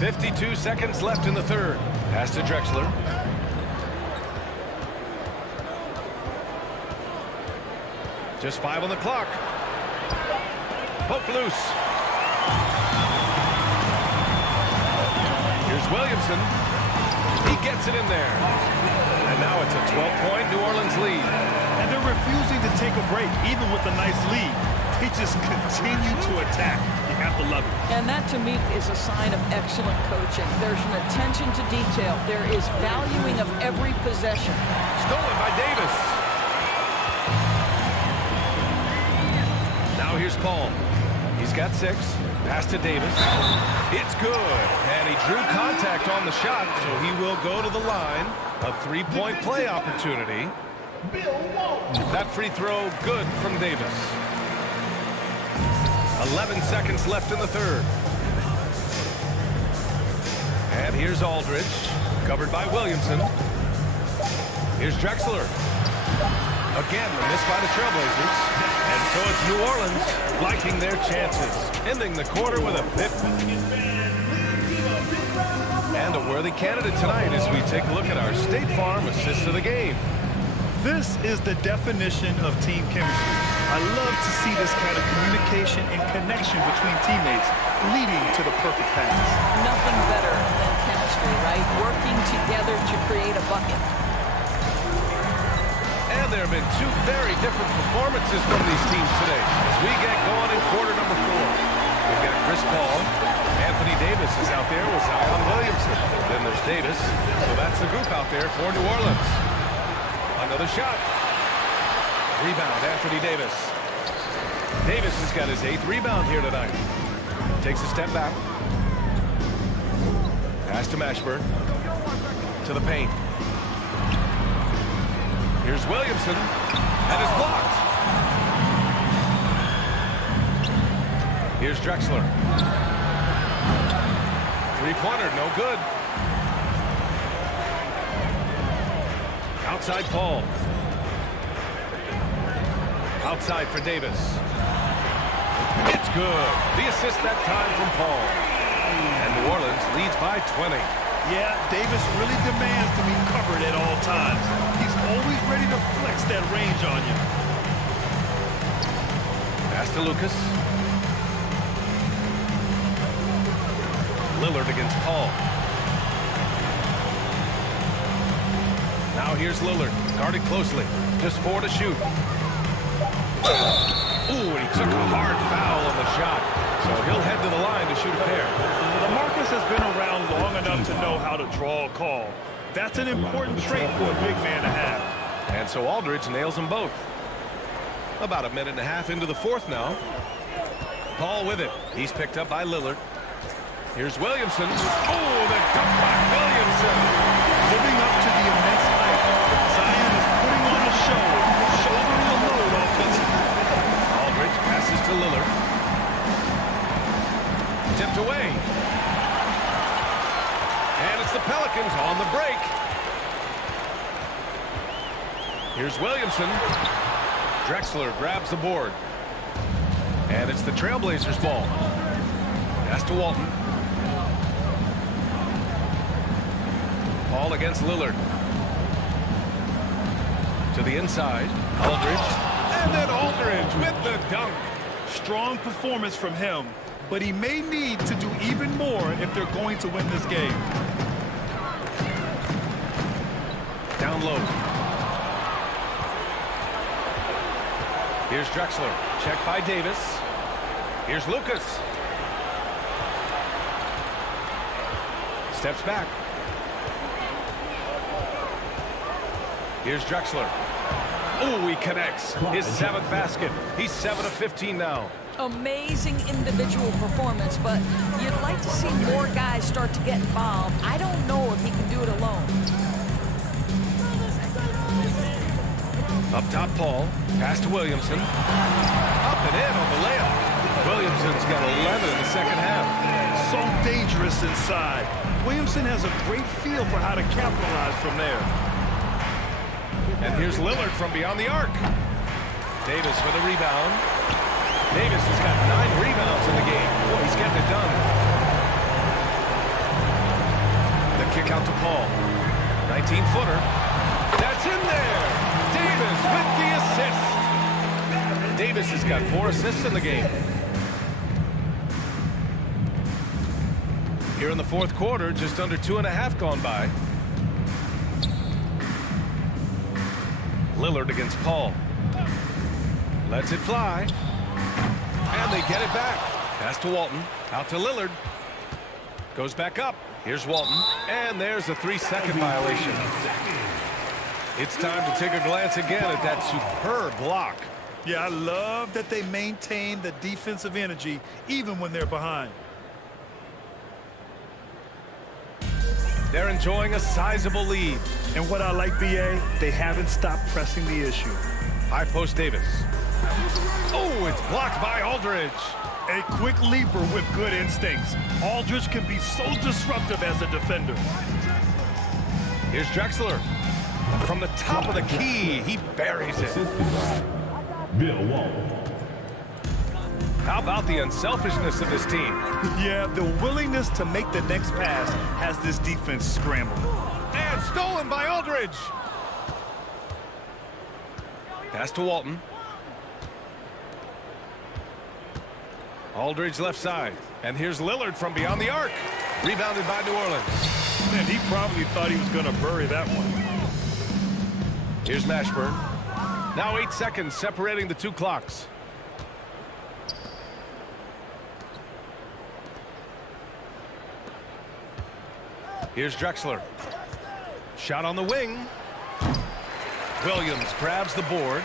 52 seconds left in the third. Pass to Drexler. Just 5 on the clock. Poke loose. Here's Williamson. He gets it in there. And now it's a 12-point New Orleans lead. And they're refusing to take a break, even with a nice lead. They just continue to attack. You have to love it. And that, to me, is a sign of excellent coaching. There's an attention to detail. There is valuing of every possession. Stolen by Davis. Now here's Paul. He's got 6. Pass to Davis. It's good. And he drew contact on the shot, so he will go to the line. A 3-point play opportunity. That free throw good from Davis. 11 seconds left in the third. And here's Aldridge, covered by Williamson. Here's Drexler. Again, the miss by the Trailblazers. And so it's New Orleans liking their chances, ending the quarter with a 50. And a worthy candidate tonight as we take a look at our State Farm assist of the game. This is the definition of team chemistry. I love to see this kind of communication and connection between teammates leading to the perfect pass. Nothing better than chemistry, right? Working together to create a bucket. And there have been 2 very different performances from these teams today as we get going in quarter number 4. We've got Chris Paul. Anthony Davis is out there with Zion Williamson. Then there's Davis. So that's the group out there for New Orleans. Another shot. Rebound, Anthony Davis. Davis has got his 8th rebound here tonight. Takes a step back. Pass to Mashburn. To the paint. Here's Williamson, and it's blocked. Here's Drexler. Three-pointer, no good. Outside Paul. Outside for Davis. It's good. The assist that time from Paul. And New Orleans leads by 20. Yeah, Davis really demands to be covered at all times. He's always ready to flex that range on you. Pass to Lucas. Lillard against Paul. Now here's Lillard, guarded closely. Just 4 to shoot. Ooh, and he took a hard foul on the shot. So he'll head to the line to shoot a pair. LaMarcus has been around long enough to know how to draw a call. That's an important trait for a big man to have. And so Aldridge nails them both. About a minute and a half into the fourth now. Paul with it. He's picked up by Lillard. Here's Williamson. Oh, the dunk by Williamson. Living up to the immense hype, Zion is putting on a show, shouldering the load offensively. Aldridge passes to Lillard. Tipped away. And it's the Pelicans on the break. Here's Williamson. Drexler grabs the board. And it's the Trailblazers' ball. Pass to Walton. Paul against Lillard. To the inside. Aldridge. And then Aldridge with the dunk. Strong performance from him, but he may need to do even more if they're going to win this game. Down low. Here's Drexler. Checked by Davis. Here's Lucas. Steps back. Here's Drexler. Oh, he connects. His 7th basket. He's 7 of 15 now. Amazing individual performance, but you'd like to see more guys start to get involved. I don't know if he can do it alone. Up top, Paul. Pass to Williamson. Up and in on the layup. Williamson's got 11 in the second half. So dangerous inside. Williamson has a great feel for how to capitalize from there. And here's Lillard from beyond the arc. Davis with a rebound. Davis has got 9 rebounds in the game. Boy, he's getting it done. The kick out to Paul. 19-footer. That's in there. Davis with the assist. Davis has got 4 assists in the game. Here in the fourth quarter, just under 2.5 gone by. Lillard against Paul. Lets it fly. And they get it back. Pass to Walton. Out to Lillard. Goes back up. Here's Walton. And there's a 3-second violation. It's time to take a glance again at that superb block. Yeah, I love that they maintain the defensive energy even when they're behind. They're enjoying a sizable lead. And what I like, BA, they haven't stopped pressing the issue. High post Davis. Oh, it's blocked by Aldridge. A quick leaper with good instincts. Aldridge can be so disruptive as a defender. Here's Drexler. From the top of the key, he buries it. Bill Walton. How about the unselfishness of this team? Yeah, the willingness to make the next pass has this defense scrambled. And stolen by Aldridge. Pass to Walton. Aldridge left side. And here's Lillard from beyond the arc. Rebounded by New Orleans. Man, he probably thought he was going to bury that one. Here's Mashburn. Now 8 seconds separating the 2 clocks. Here's Drexler. Shot on the wing. Williams grabs the board.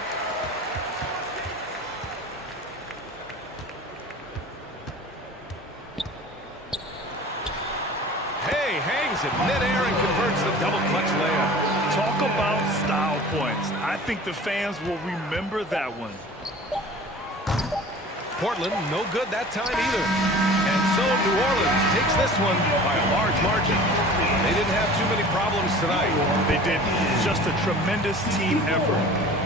Hey, hangs it midair and converts the double clutch layup. Talk about style points. I think the fans will remember that one. Portland, no good that time either. And so New Orleans takes this one by a large margin. They didn't have too many problems tonight. They did. Just a tremendous team effort.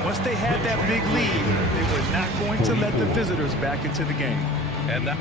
Once they had that big lead, they were not going to let the visitors back into the game. And that...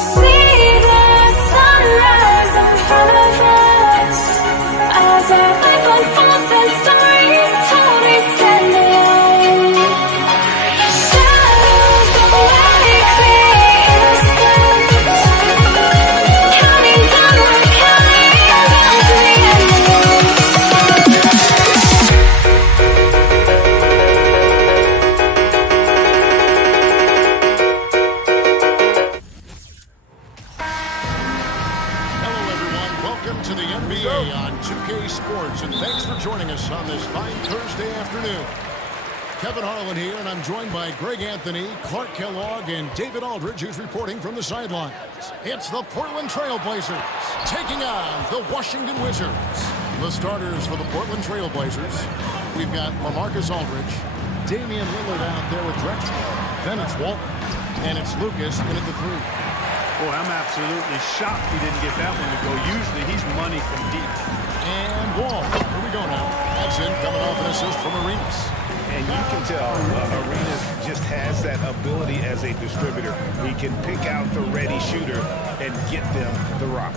see the sunrise in front of us. As our life unfolds and stories told, we stand alone. Shadows of likely innocence, counting down to the end of Hello, everyone. Welcome to the NBA on 2K Sports, and thanks for joining us on this fine Thursday afternoon. Kevin Harlan here, and I'm joined by Greg Anthony, Clark Kellogg, and David Aldridge, who's reporting from the sidelines. It's the Portland Trailblazers taking on the Washington Wizards. The starters for the Portland Trailblazers, we've got LaMarcus Aldridge, Damian Lillard out there with Drexler, then it's Walton, and it's Lucas in at the three. Boy, I'm absolutely shocked he didn't get that one to go. Usually he's money from deep. And Wall. Here we go now. That's in, coming off an assist from Arenas. And you can tell Arenas just has that ability as a distributor. He can pick out the ready shooter and get them the rock.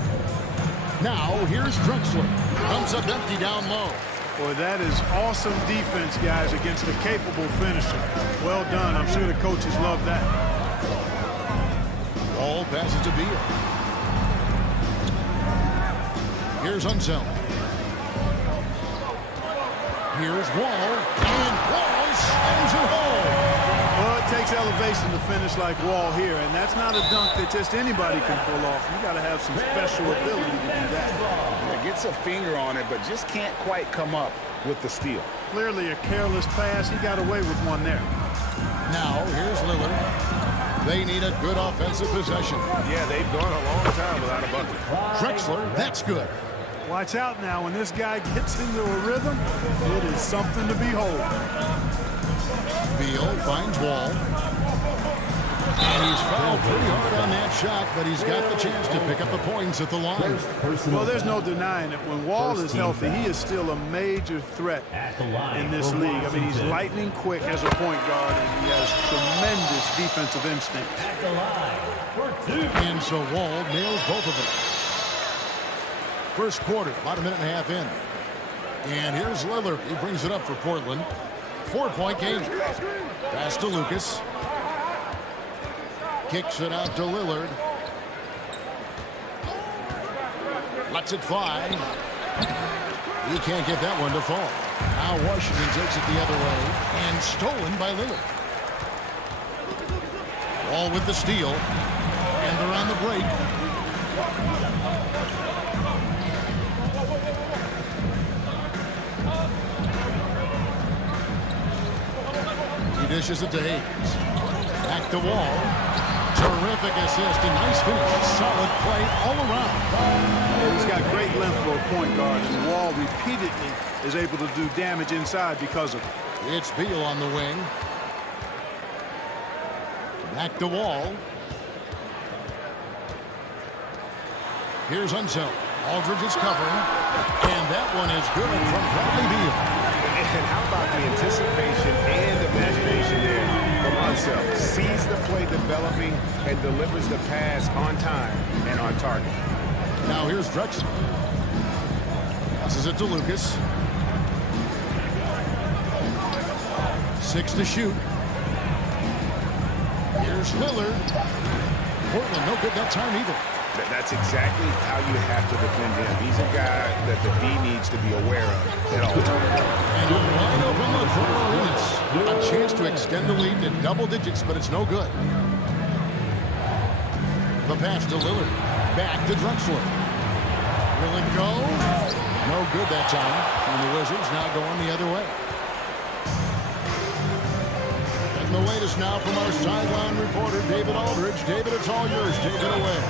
Now, here's Drexler. Comes up empty down low. Boy, that is awesome defense, guys, against a capable finisher. Well done. I'm sure the coaches love that. Wall passes to Beal. Here's Unseld. Here's Wall. And Wall slams it home. Well, it takes elevation to finish like Wall here, and that's not a dunk that just anybody can pull off. You got to have some special ability to do that. Yeah, gets a finger on it, but just can't quite come up with the steal. Clearly a careless pass. He got away with one there. Now, here's Lillard. They need a good offensive possession. Yeah, they've gone a long time without a bucket. Drexler, that's good. Watch out now. When this guy gets into a rhythm, it is something to behold. Beal finds Wall. And he's fouled pretty hard on that shot, but he's got the chance to pick up the points at the line. Well, there's no denying it. When Wall is healthy, he is still a major threat in this league. I mean, he's lightning quick as a point guard, and he has tremendous defensive instinct. And so Wall nails both of them. First quarter, about a minute and a half in. And here's Lillard. He brings it up for Portland. 4-point game. Pass to Lucas. Kicks it out to Lillard. Lets it fly. He can't get that one to fall. Now Washington takes it the other way. And stolen by Lillard. Wall with the steal. And they're on the break. He dishes it to Hayes. Back to Wall. Terrific assist and nice finish. Solid play all around. He's got great length for a point guard, and Wall repeatedly is able to do damage inside because of it. It's Beal on the wing. Back to Wall. Here's Unseld. Aldridge is covering. And that one is good from Bradley Beal. And how about the anticipation and imagination there from Unseld? Sees the play developing and delivers the pass on time and on target. Now here's Drexler. Passes it to Lucas. 6 to shoot. Here's Lillard. Portland no good that time either. That's exactly how you have to defend him. He's a guy that the D needs to be aware of at all times. And a wide open look for Arenas. A chance to extend the lead to double digits, but it's no good. The pass to Lillard. Back to Drexler. Will it go? No good that time. And the Wizards now going the other way. And the latest now from our sideline reporter, David Aldridge. David, it's all yours. Take it away.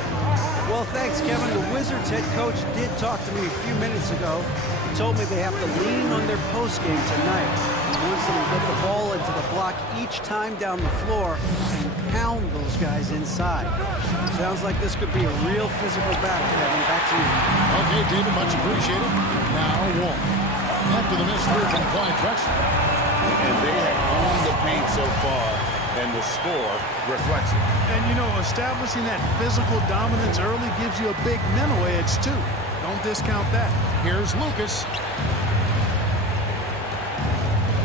Well, thanks, Kevin. The Wizards head coach did talk to me a few minutes ago. He told me they have to lean on their postgame tonight. He wants them to get the ball into the block each time down the floor and pound those guys inside. Sounds like this could be a real physical battle, Kevin. Back to you. Okay, David, much appreciated. Now, Wall. After the miss three from Clyde Drexler. And they have owned the paint so far. and the score reflects it. And, you know, establishing that physical dominance early gives you a big mental edge, too. Don't discount that. Here's Lucas.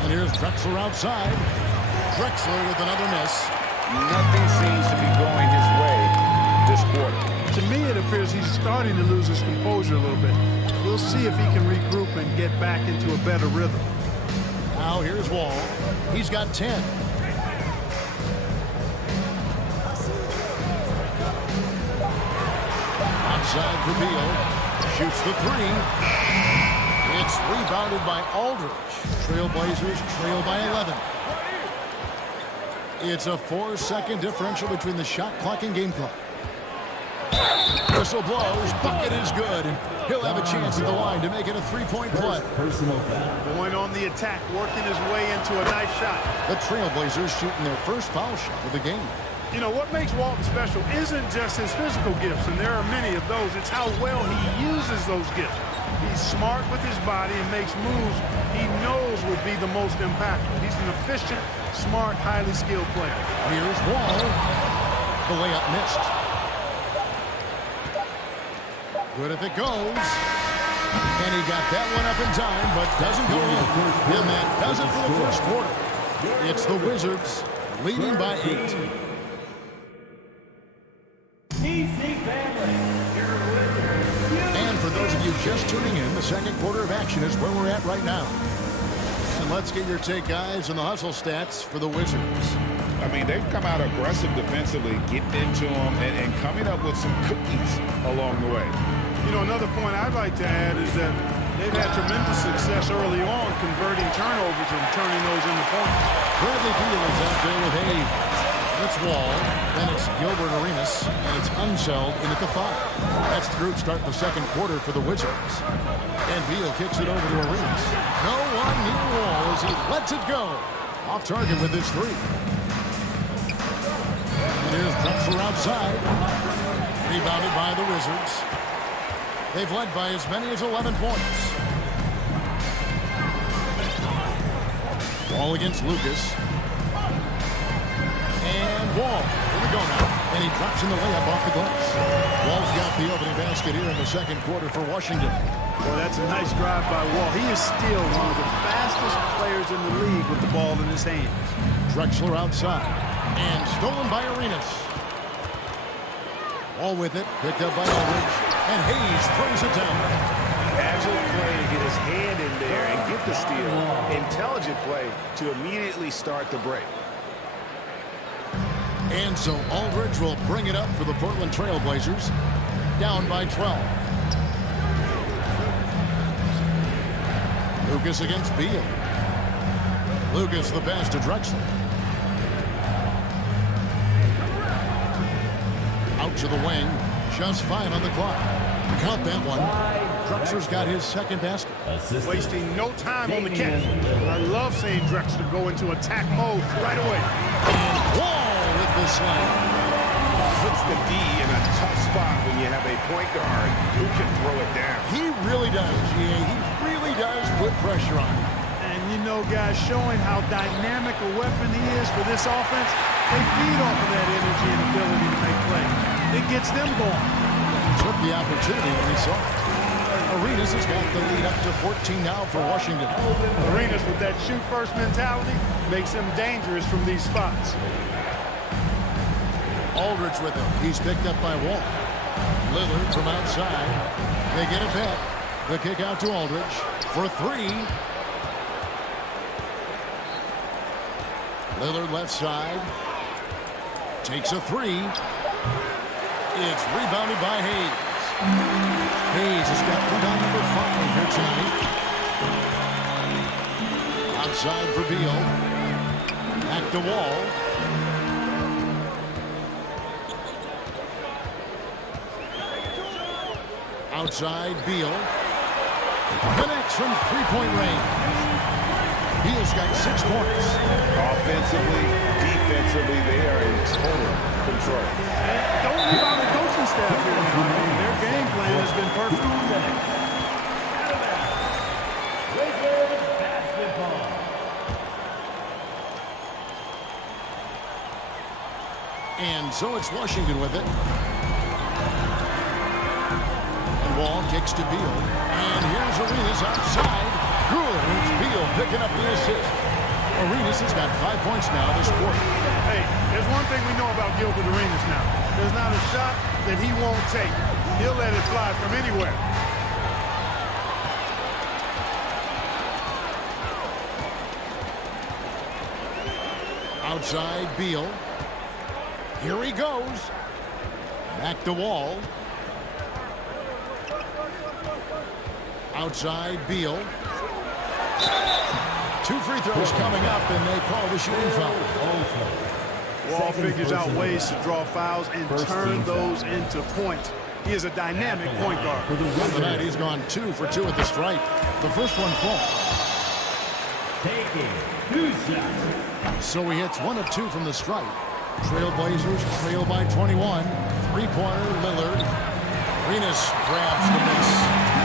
And here's Drexler outside. Drexler with another miss. Nothing seems to be going his way this quarter. To me, it appears he's starting to lose his composure a little bit. We'll see if he can regroup and get back into a better rhythm. Now here's Wall. He's got 10. Outside for Beal. Shoots the three. It's rebounded by Aldridge. Trailblazers trail by 11. It's a 4-second differential between the shot clock and game clock. Whistle blows. Bucket is good. And he'll have a chance at the line to make it a three-point play. Going on the attack, working his way into a nice shot. The Trailblazers shooting their first foul shot of the game. You know, what makes Walton special isn't just his physical gifts, and there are many of those. It's how well he uses those gifts. He's smart with his body and makes moves he knows would be the most impactful. He's an efficient, smart, highly skilled player. Here's Wall. The layup missed. Good if it goes. And he got that one up in time, but doesn't go in. And that does it for the first quarter. It's the Wizards leading by 8. And for those of you just tuning in, the second quarter of action is where we're at right now. And let's get your take, guys, on the hustle stats for the Wizards. I mean, they've come out aggressive defensively, getting into them, and coming up with some cookies along the way. You know, another point I'd like to add is that they've had tremendous success early on converting turnovers and turning those into points. Bradley Beal is out there with Hayes. It's Wall, then it's Gilbert Arenas, and it's Unseld in at the 5. That's the group starting the second quarter for the Wizards. And Beal kicks it over to Arenas. No one near Wall as he lets it go. Off target with his 3. And here's Drexler outside. Rebounded by the Wizards. They've led by as many as 11 points. Wall against Lucas. And Wall. Here we go now. And he drops in the layup off the glass. Wall's got the opening basket here in the second quarter for Washington. Well, that's a nice drive by Wall. He is still one of the fastest players in the league with the ball in his hands. Drexler outside. And stolen by Arenas. Wall with it. Picked up by Aldridge. And Hayes throws it down. Agile play to get his hand in there and get the steal. Intelligent play to immediately start the break. And so Aldridge will bring it up for the Portland Trailblazers. Down by 12. Lucas against Beal. Lucas the pass to Drexler. Out to the wing. Just 5 on the clock. Count that one. Drexler's got his second basket. Wasting no time on the catch. I love seeing Drexler go into attack mode right away. And Wall with the slam. Puts the D in a tough spot when you have a point guard who can throw it down. He really does, G.A. He really does put pressure on him. And you know, guys, showing how dynamic a weapon he is for this offense, they feed off of that energy and ability to make plays. It gets them going. Took the opportunity when he saw it. Arenas has got the lead up to 14 now for Washington. Arenas with that shoot-first mentality makes him dangerous from these spots. Aldridge with him. He's picked up by Wall. Lillard from outside. They get it back. The kick out to Aldridge for 3. Lillard left side. Takes a 3. It's rebounded by Hayes. Hayes has got rebound number 5 here tonight. Outside for Beal. Back to Wall. Outside, Beal. Connects from three-point range. Beal's got 6 points. Offensively, defensively, they are in total control. And don't leave out the coaching staff here now. I mean, their game plan has been perfect. Wizards basketball. And so it's Washington with it. And Wall kicks to Beal. And here's Arenas outside. Good. It's Beal picking up the assist. Arenas has got 5 points now this quarter. Hey, there's one thing we know about Gilbert Arenas now. There's not a shot that he won't take. He'll let it fly from anywhere. Outside Beal. Here he goes. Back to Wall. Outside Beal. 2 free throws coming up, and they call the shooting foul. Wall figures out ways to draw fouls and turn those into points. He is a dynamic point guard. On the night, he's gone 2 for 2 at the stripe. The first one falls. Taking 2 shots. So he hits 1 of 2 from the stripe. Trailblazers trail by 21. Three-pointer, Lillard. Arenas grabs the miss.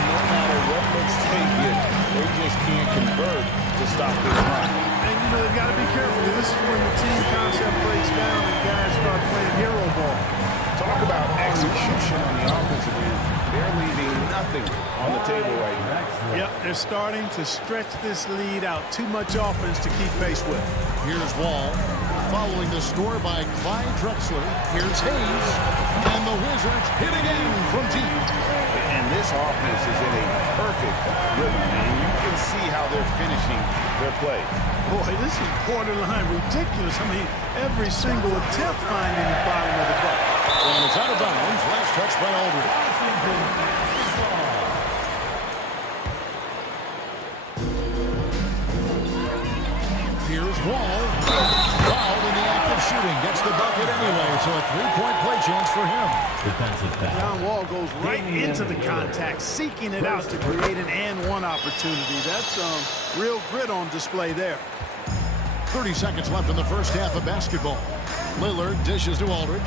No matter what looks they get, they just can't convert to stop this run. And, you know, they've got to be careful. This is when the team concept breaks down and guys start playing hero ball. Talk about execution on the offensive end. They're leaving nothing on the table right now. Yep, they're starting to stretch this lead out. Too much offense to keep pace with. Here's Wall. Following the score by Clyde Drexler. Here's Hayes. And the Wizards hit again from deep. And this offense is in a perfect rhythm, and you can see how they're finishing their play. Boy, this is borderline ridiculous. I mean, every single attempt finding the bottom of the bucket. And it's out of bounds. Last touch by Aldridge. Here's Wall. Fouled in the act of shooting. Gets the bucket anyway, so a 3-point play chance for him. Defensive foul. John Wall goes right into the contact, seeking it out to create an and-one opportunity. That's real grit on display there. 30 seconds left in the first half of basketball. Lillard dishes to Aldridge.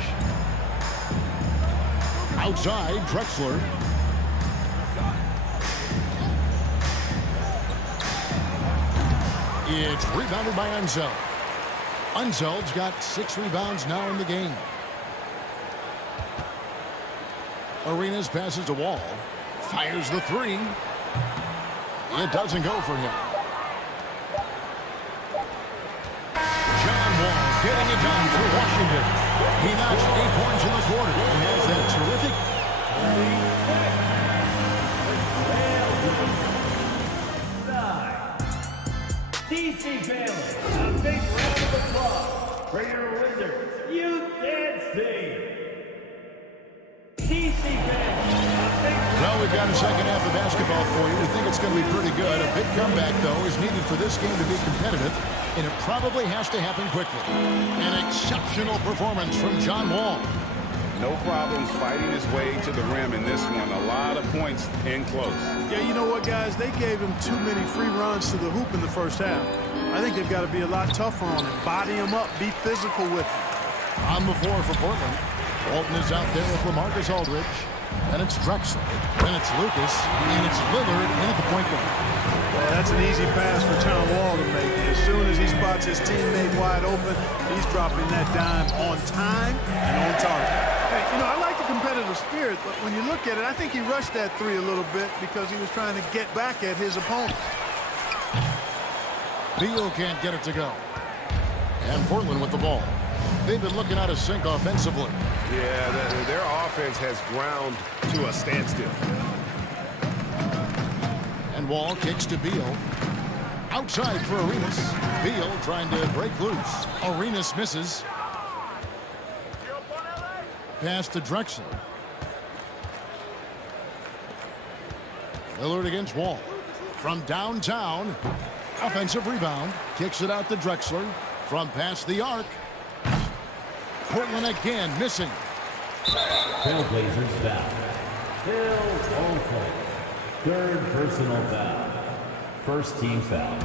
Outside, Drexler. It's rebounded by Unseld. Unseld's got 6 rebounds now in the game. Arenas passes to Wall. Fires the 3. It doesn't go for him. John Wall getting it done for Washington. He notched 8 points in the quarter and has that terrific. TC family, a big round of applause for your Wizards Youth Dance Team. TC family, a big Well, we've got a second half of basketball for you. We think it's going to be pretty good. A big comeback, though, is needed for this game to be competitive, and it probably has to happen quickly. An exceptional performance from John Wall. No problems fighting his way to the rim in this one. A lot of points in close. Yeah, you know what, guys? They gave him too many free runs to the hoop in the first half. I think they've got to be a lot tougher on him. Body him up. Be physical with him. On the floor for Portland. Walton is out there with LaMarcus Aldridge. Then it's Drexler. Then it's Lucas. And it's Lillard in at the point guard. Well, that's an easy pass for John Wall to make. As soon as he spots his teammate wide open, he's dropping that dime on time and on target. Hey, you know, I like the competitive spirit, but when you look at it, I think he rushed that 3 a little bit because he was trying to get back at his opponent. Beal can't get it to go. And Portland with the ball. They've been looking out of sync offensively. Yeah, their offense has ground to a standstill. And Wall kicks to Beal. Outside for Arenas. Beal trying to break loose. Arenas misses. Pass to Drexler. Lillard against Wall. From downtown. Offensive rebound. Kicks it out to Drexler. From past the arc. Portland again missing. Trailblazers foul. Bill Olcott. 3rd personal foul. First team foul.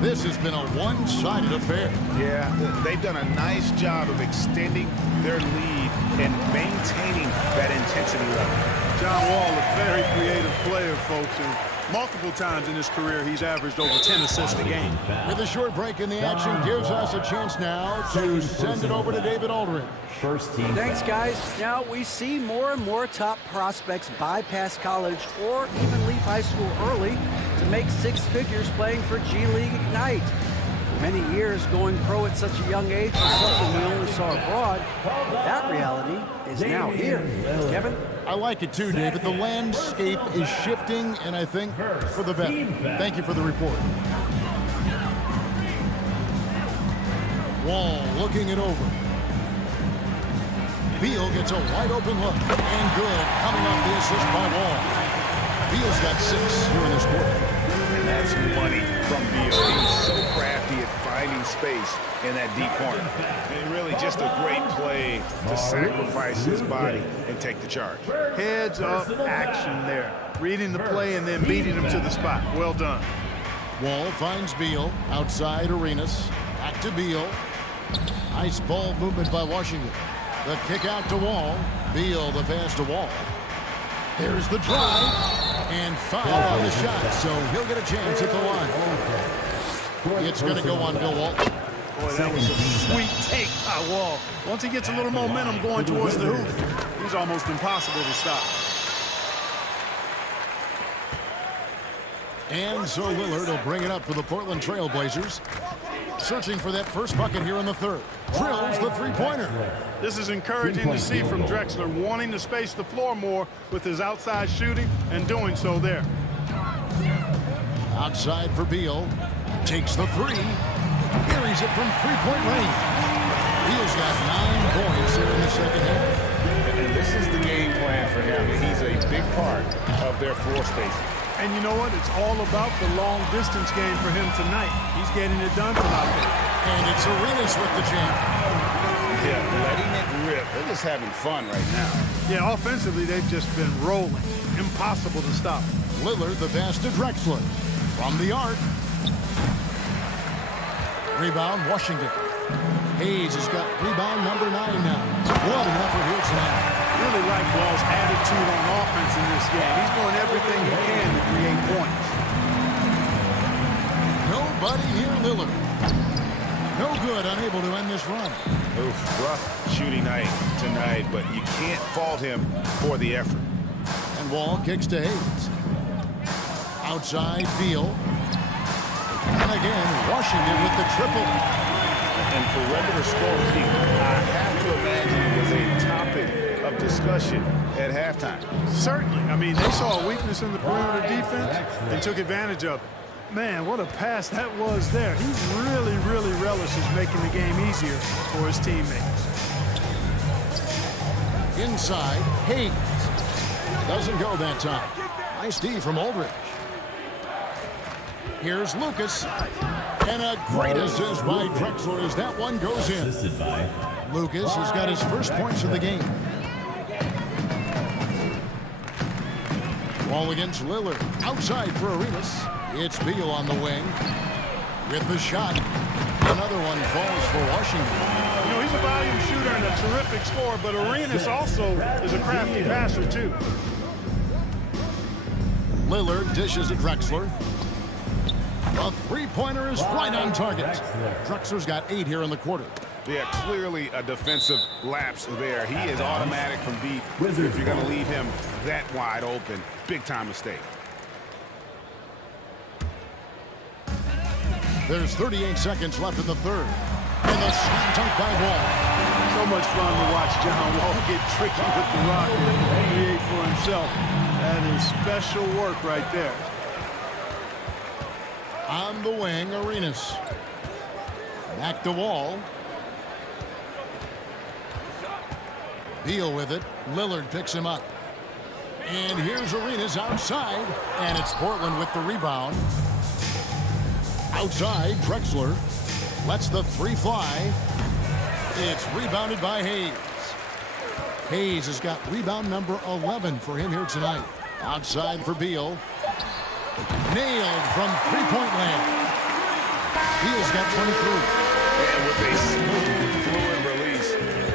This has been a one-sided affair. Yeah, they've done a nice job of extending their lead and maintaining that intensity level. John Wall, a very creative player, folks, and Multiple times in his career, he's averaged over 10 assists a game. With a short break in the action, gives us a chance now to send it over to David Aldridge. First team. Thanks, guys. Now we see more and more top prospects bypass college or even leave high school early to make six figures playing for G League Ignite. For many years, going pro at such a young age was something we only saw abroad. But that reality is now here. Kevin? I like it too, David. The landscape is shifting, and I think for the better. Thank you for the report. Wall looking it over. Beal gets a wide open look, and good, coming off the assist by Wall. Beal's got 6 here in this quarter. And that's money from Beal. He's so crafty at finding space in that deep corner. And really just a great play to sacrifice his body and take the charge. Heads up action there. Reading the play and then beating him to the spot. Well done. Wall finds Beal outside Arenas. Back to Beal. Nice ball movement by Washington. The kick out to Wall. Beal the pass to Wall. There's the drive. And foul on the shot, so he'll get a chance at the line. It's going to go on Bill Walton. Boy, that was a sweet take by Wall. Once he gets a little momentum going towards the hoop, he's almost impossible to stop. And so Lillard will bring it up for the Portland Trail Blazers. Searching for that first bucket here in the third. Drills the three-pointer. This is encouraging to see from Drexler, wanting to space the floor more with his outside shooting and doing so there. Outside for Beal. Takes the three. Carries it from three-point range. Beal's got 9 points here in the second half. And this is the game plan for him. He's a big part of their floor spacing. And you know what? It's all about the long-distance game for him tonight. He's getting it done from out there. And it's Arenas with the jam. Yeah, letting it rip. They're just having fun right now. Yeah, offensively, they've just been rolling. Impossible to stop. Lillard, the pass to Drexler. From the arc. Rebound, Washington. Hayes has got rebound number 9 now. What an effort here tonight. Really like Wall's attitude on offense in this game. He's doing everything he can to create points. Nobody near Lillard. No good, unable to end this run. Oof, rough shooting night tonight, but you can't fault him for the effort. And Wall kicks to Hayes. Outside, Beal. And again, Washington with the triple. And for regular scoring, I have to imagine it was a topic of discussion at halftime. Certainly. I mean, they saw a weakness in the perimeter defense and took advantage of it. Man, what a pass that was there. He really, really relishes making the game easier for his teammates. Inside, Hayes. Doesn't go that time. Nice D from Aldridge. Here's Lucas. And a great assist by Drexler as that one goes in. Lucas has got his first points of the game. Wall against Lillard. Outside for Arenas. It's Beal on the wing. With the shot. Another one falls for Washington. You know, he's a volume shooter and a terrific scorer, but Arenas also is a crafty passer, too. Lillard dishes at Drexler. The three-pointer is right on target. Drexler's got 8 here in the quarter. Yeah, clearly a defensive lapse there. He is automatic from deep if you're going to leave him that wide open. Big-time mistake. There's 38 seconds left in the third. And the slam dunk by Wall. So much fun to watch John Wall get tricky with the rock and create for himself. That is special work right there. On the wing, Arenas. Back to Wall. Beal with it. Lillard picks him up. And here's Arenas outside. And it's Portland with the rebound. Outside, Drexler lets the three fly. It's rebounded by Hayes. Hayes has got rebound number 11 for him here tonight. Outside for Beal. Nailed from three-point land. Beal's got 23. And with a smooth, fluid release,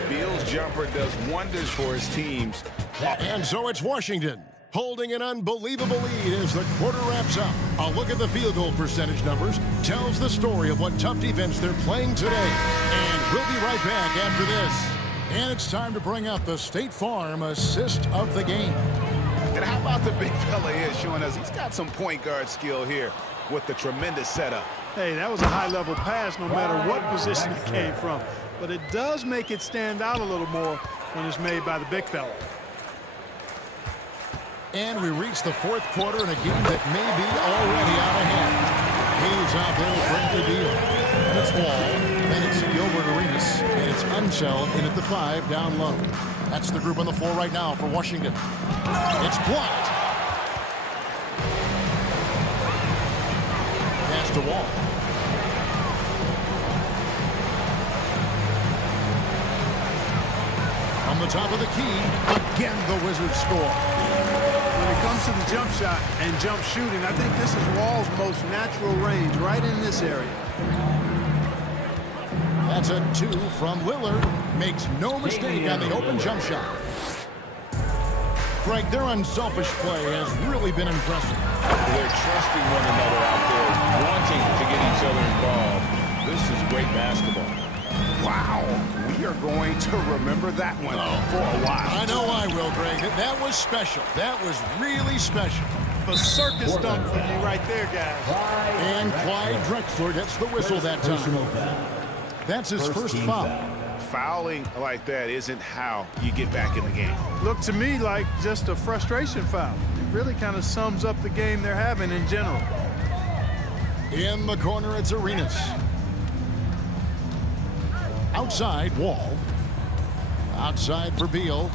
Beal's jumper does wonders for his teams. And so it's Washington holding an unbelievable lead as the quarter wraps up. A look at the field goal percentage numbers tells the story of what tough defense they're playing today. And we'll be right back after this. And it's time to bring out the State Farm assist of the game. And how about the big fella here showing us he's got some point guard skill here with the tremendous setup. Hey, that was a high-level pass no matter what position it came from. But it does make it stand out a little more when it's made by the big fella. And we reach the fourth quarter in a game that may be already out of hand. He's out there with Bradley Beal. And it's Wall. Then it's Gilbert Arenas. And it's Unseld in at the 5 down low. That's the group on the floor right now for Washington. It's blocked. Pass to Wall. From the top of the key, again the Wizards score. When it comes to the jump shot and jump shooting, I think this is Wall's most natural range, right in this area. That's a 2 from Lillard. Makes no mistake on the open jump shot. Greg, their unselfish play has really been impressive. They're trusting one another out there, wanting to get each other involved. This is great basketball. Wow, we are going to remember that one for a while. I know I will, Greg. That was special. That was really special. A circus dunk for you right there, guys. And Clyde Drexler gets the whistle that time. That's his first foul. Fouling like that isn't how you get back in the game. Looked to me like just a frustration foul. It really kind of sums up the game they're having in general. In the corner, it's Arenas. Outside, Wall. Outside for Beal.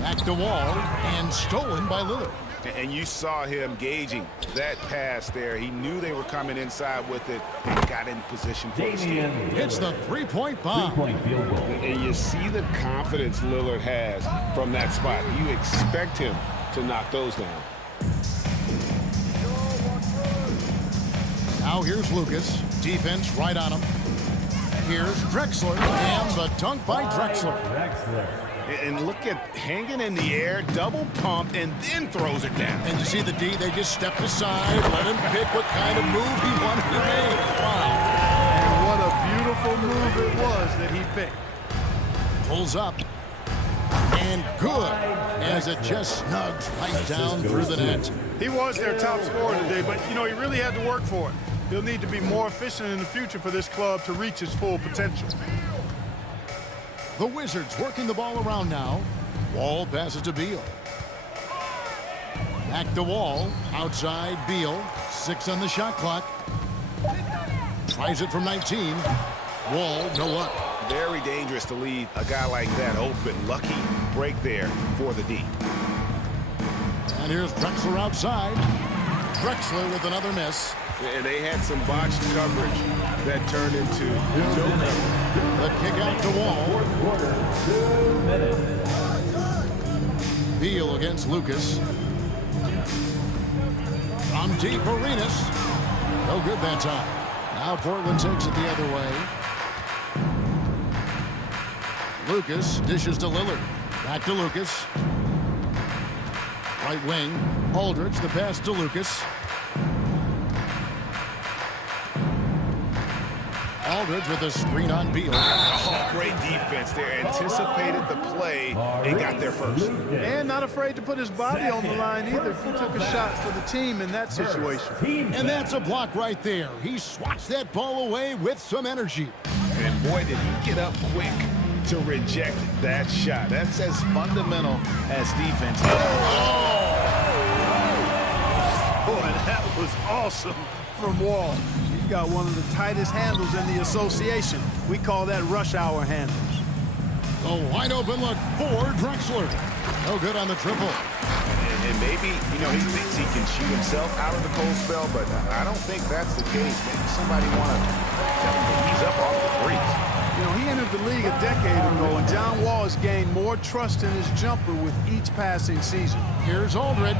Back to Wall, and stolen by Lillard. And you saw him gauging that pass there. He knew they were coming inside with it and got in position for the steal. It's the three-point bomb. And you see the confidence Lillard has from that spot. You expect him to knock those down. Now here's Lucas. Defense right on him. Here's Drexler, and the dunk by Drexler. And look at hanging in the air, double pump, and then throws it down. And you see the D, they just stepped aside, let him pick what kind of move he wanted to make. Wow. And what a beautiful move it was that he picked. Pulls up. And good, as it just snugs right down through the net. He was their top scorer today, but, you know, he really had to work for it. He'll need to be more efficient in the future for this club to reach its full potential. The Wizards working the ball around now. Wall passes to Beal. Back to Wall. Outside Beal. 6 on the shot clock. Tries it from 19. Wall, no luck. Very dangerous to leave a guy like that open. Lucky break there for the D. And here's Drexler outside. Drexler with another miss. And they had some botched coverage that turned into no coverage. The kick out to Wall. 2 minutes. Beal against Lucas. From deep, Arenas. No good that time. Now Portland takes it the other way. Lucas dishes to Lillard. Back to Lucas. Right wing. Aldridge, the pass to Lucas. Aldridge with a screen on Beal. Oh, great defense there. Anticipated the play and got there first. And not afraid to put his body on the line either. He took a shot for the team in that situation. And that's a block right there. He swats that ball away with some energy. And boy, did he get up quick to reject that shot. That's as fundamental as defense. Boy, that was awesome from Wall. He's got one of the tightest handles in the association. We call that rush hour handle. A wide open look for Drexler. No good on the triple. And maybe, you know, he thinks he can shoot himself out of the cold spell, but I don't think that's the case. Maybe somebody want to tell him that he's up off the threes. You know, he entered the league a decade ago, and John Wall has gained more trust in his jumper with each passing season. Here's Aldridge.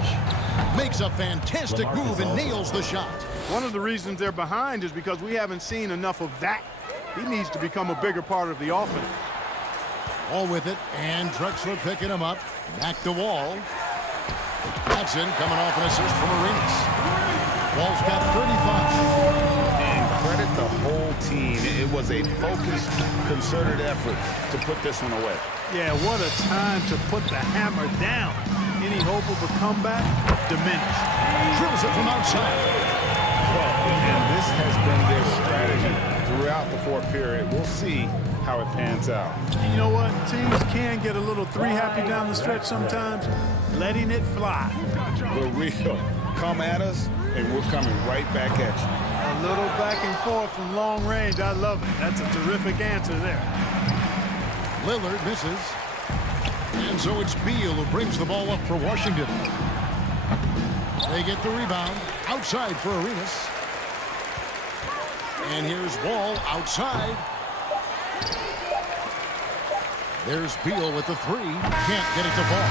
Makes a fantastic move and nails the shot. One of the reasons they're behind is because we haven't seen enough of that. He needs to become a bigger part of the offense. All with it, and Drexler picking him up. Back to Wall. That's in, coming off an assist from Arenas. Wall's got 35. And credit the whole team. It was a focused, concerted effort to put this one away. Yeah, what a time to put the hammer down. Any hope of a comeback? Diminished. Drills it from outside. Well, and this has been their strategy throughout the fourth period. We'll see how it pans out. You know what? Teams can get a little three-happy down the stretch sometimes. Letting it fly. The real. Come at us, and we're coming right back at you. A little back and forth from long range. I love it. That's a terrific answer there. Lillard misses. And so it's Beal who brings the ball up for Washington. They get the rebound. Outside for Arenas. And here's Wall outside. There's Beal with the three. Can't get it to fall.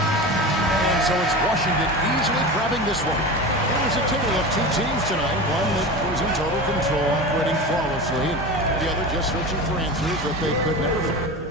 And so it's Washington easily grabbing this one. It was a tale of two teams tonight. One that was in total control, operating flawlessly. The other just searching for answers that they could never find.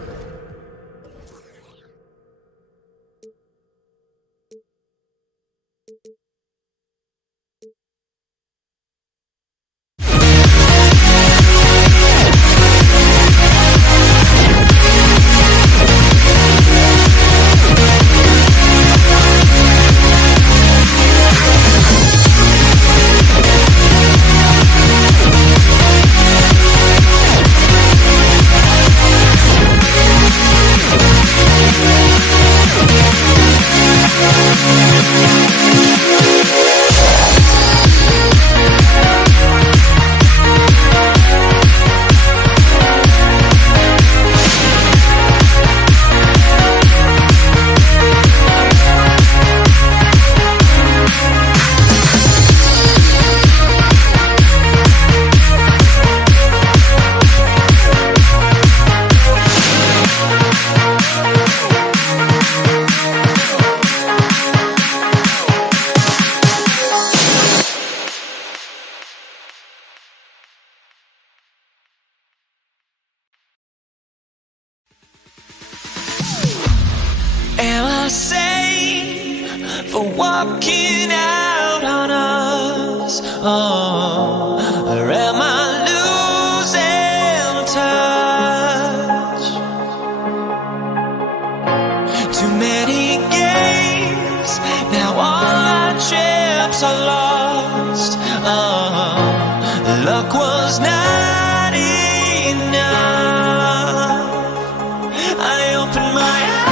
Am I sane for walking out on us? Oh, or am I losing touch? Too many games, now all our chips are lost. Oh, luck was not enough. I opened my eyes.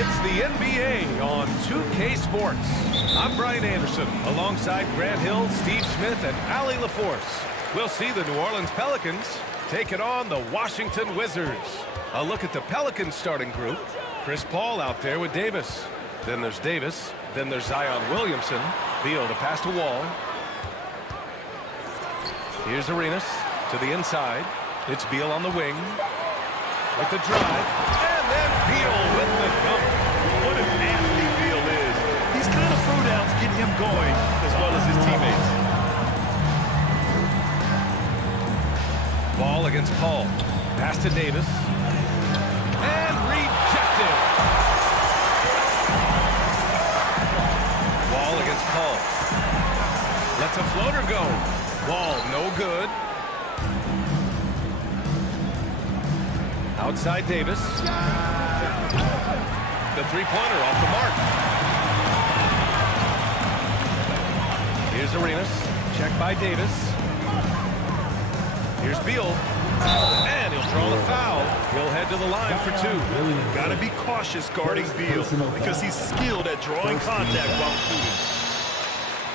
It's the NBA on 2K Sports. I'm Brian Anderson, alongside Grant Hill, Steve Smith, and Allie LaForce. We'll see the New Orleans Pelicans taking on the Washington Wizards. A look at the Pelicans starting group. Chris Paul out there with Davis. Then there's Davis. Then there's Zion Williamson. Beal to pass to Wall. Here's Arenas to the inside. It's Beal on the wing with the drive. And then Beal with the dunk. What an athlete Beal is. These kind of throwdowns get him going as well as his teammates. Ball against Paul. Pass to Davis. And rejected. Ball against Paul. Lets a floater go. Wall no good. Outside Davis. The three-pointer off the mark. Here's Arenas. Check by Davis. Here's Beal. And he'll draw the foul. He'll head to the line for two. Got to be cautious guarding Beal because he's skilled at drawing contact while shooting.